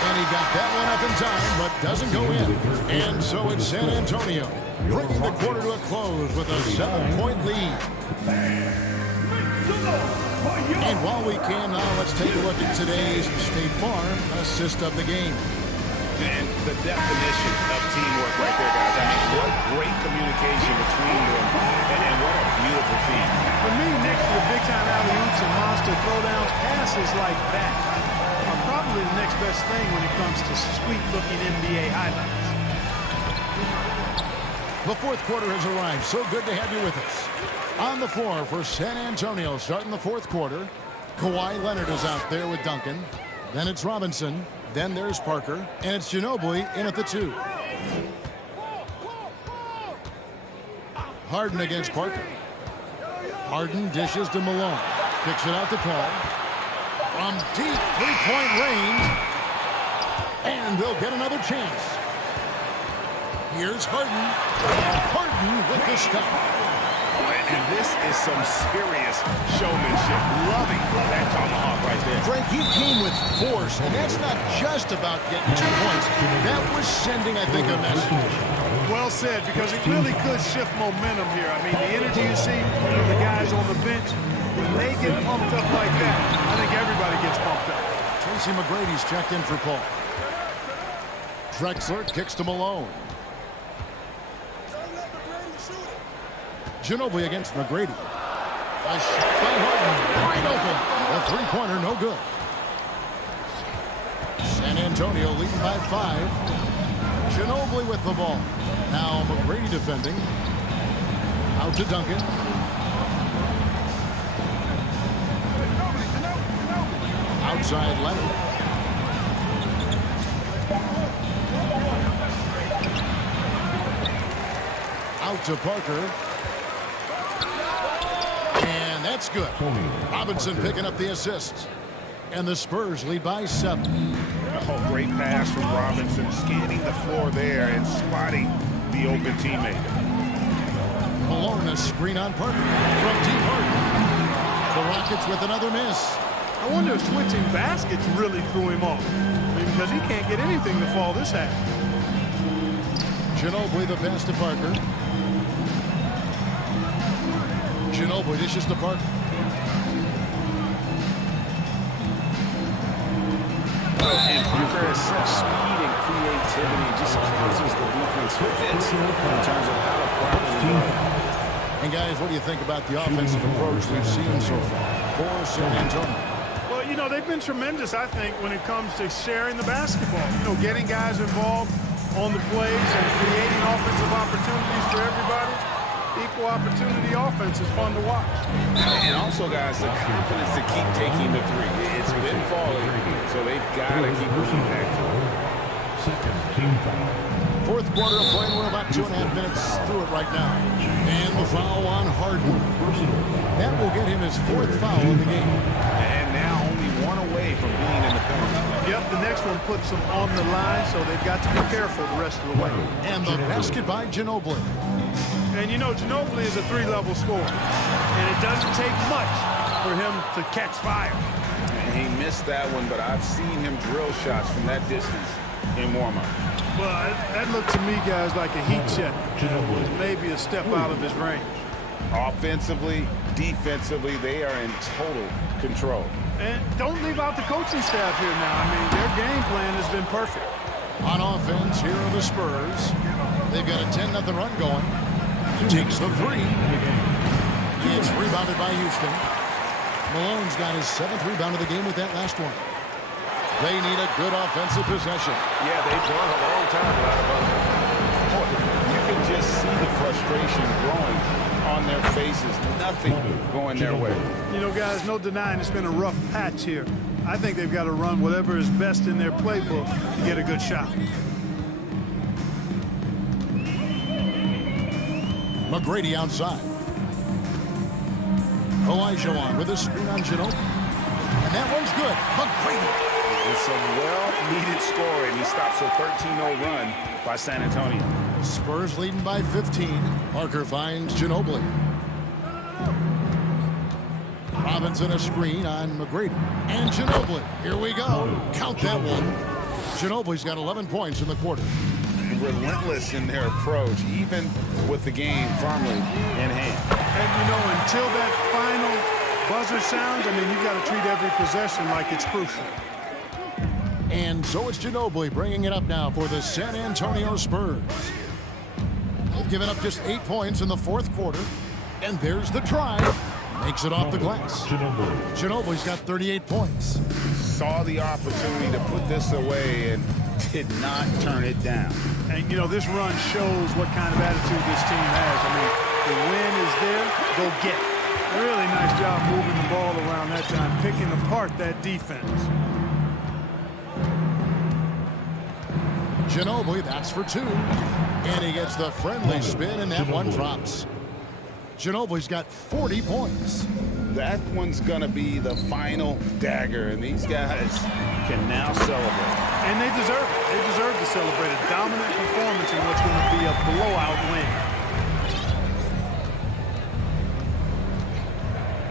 And he got that one up in time, but doesn't go in. And so it's San Antonio, bringing the quarter to a close with a 7-point lead. And while we can now, let's take a look at today's State Farm assist of the game. And the definition of teamwork right there, guys. I mean, what great communication between them, and what a beautiful feat. For me, next to the big-time alley-oops and monster throwdowns, passes like that are probably the next best thing when it comes to sweet-looking NBA highlights. The fourth quarter has arrived. So good to have you with us. On the floor for San Antonio, starting the fourth quarter, Kawhi Leonard is out there with Duncan. Then it's Robinson. Then there's Parker. And it's Ginobili in at the 2. Harden against Parker. Harden dishes to Malone. Kicks it out to Paul. From deep three-point range. And they'll get another chance. Here's Harden. Harden with the stop. And this is some serious showmanship. Loving that tomahawk right there. Frank, he came with force, and that's not just about getting 2 points. That was sending, I think, a message. Well said, because it really could shift momentum here. I mean, the energy you see from the guys on the bench, when they get pumped up like that, I think everybody gets pumped up. Tracy McGrady's checked in for Paul. Drexler kicks to Malone. Ginobili against McGrady. A shot by Harden. Wide open. The three-pointer, no good. San Antonio leading by 5. Ginobili with the ball. Now McGrady defending. Out to Duncan. Outside Leonard. Out to Parker. And that's good. Robinson picking up the assists. And the Spurs lead by 7. Oh, great pass from Robinson, scanning the floor there and spotting the open teammate. Malone, a screen on Parker from deep Harden. The Rockets with another miss. I wonder if switching baskets really threw him off. I mean, because he can't get anything to fall this half. Ginobili the pass to Parker. Ginobili dishes to Parker. And Parker has such speed and creativity, just causes the defense fits in terms of how to properly guard. And guys, what do you think about the offensive approach we've seen so far for San Antonio? Well, you know, they've been tremendous, I think, when it comes to sharing the basketball. You know, getting guys involved on the plays and creating offensive opportunities for everybody. Equal opportunity offense is fun to watch. And also, guys, the confidence to keep taking the three. It's been falling, so they've got to keep pushing back. Fourth quarter of play, we're about 2.5 minutes through it right now. And the foul on Harden. That will get him his 4th foul of the game. And now only 1 away from being in the penalty. Yep, the next one puts them on the line, so they've got to be careful the rest of the way. And the basket by Ginobili. And you know, Ginobili is a 3-level scorer, and it doesn't take much for him to catch fire. And he missed that one, but I've seen him drill shots from that distance in warm-up. Well, that looked to me, guys, like a heat check. It was maybe a step out of his range. Offensively, defensively, they are in total control. And don't leave out the coaching staff here now. I mean, their game plan has been perfect. On offense, here are the Spurs. They've got a 10-0 run going. Takes the three. It's rebounded by Houston. Malone's got his 7th rebound of the game with that last one. They need a good offensive possession. Yeah, they've gone a long time without a bucket. You can just see the frustration growing on their faces. Nothing going their way. You know, guys, no denying it's been a rough patch here. I think they've got to run whatever is best in their playbook to get a good shot. McGrady outside. Olajuwon with a screen on Ginobili. And that one's good. McGrady. With some well-needed scoring, he stops a 13-0 run by San Antonio. Spurs leading by 15. Parker finds Ginobili. Robinson a screen on McGrady. And Ginobili. Here we go. Count that one. Ginobili's got 11 points in the quarter. Relentless in their approach, even with the game firmly in hand. And, you know, until that final buzzer sounds, I mean, you've got to treat every possession like it's crucial. And so it's Ginobili bringing it up now for the San Antonio Spurs. They've given up just 8 points in the 4th quarter. And there's the drive. Makes it off the glass. Ginobili's got 38 points. Saw the opportunity to put this away and did not turn it down. And, you know, this run shows what kind of attitude this team has. I mean, the win is there, go get it. Really nice job moving the ball around that time, picking apart that defense. Ginobili, that's for 2. And he gets the friendly spin, and that one drops. Ginobili's got 40 points. That one's going to be the final dagger, and these guys can now celebrate. And they deserve it. They deserve to celebrate a dominant performance in what's going to be a blowout win.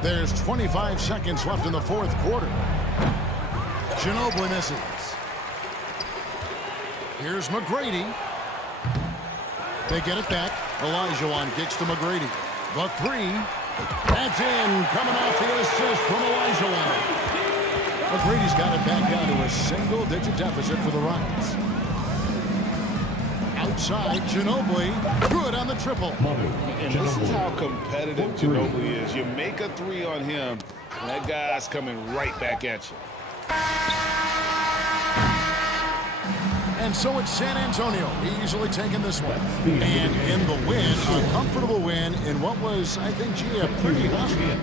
There's 25 seconds left in the 4th quarter. Ginobili misses. Here's McGrady. They get it back. Olajuwon kicks to McGrady. The 3. That's in. Coming off the assist from Olajuwon. McGrady's got it back down to a single-digit deficit for the Rockets. Outside, Ginobili. Good on the triple. And this is how competitive Ginobili is. You make a 3 on him, and that guy's coming right back at you. And so it's San Antonio easily taking this one. And in the win, a comfortable win in what was, I think, a pretty hostile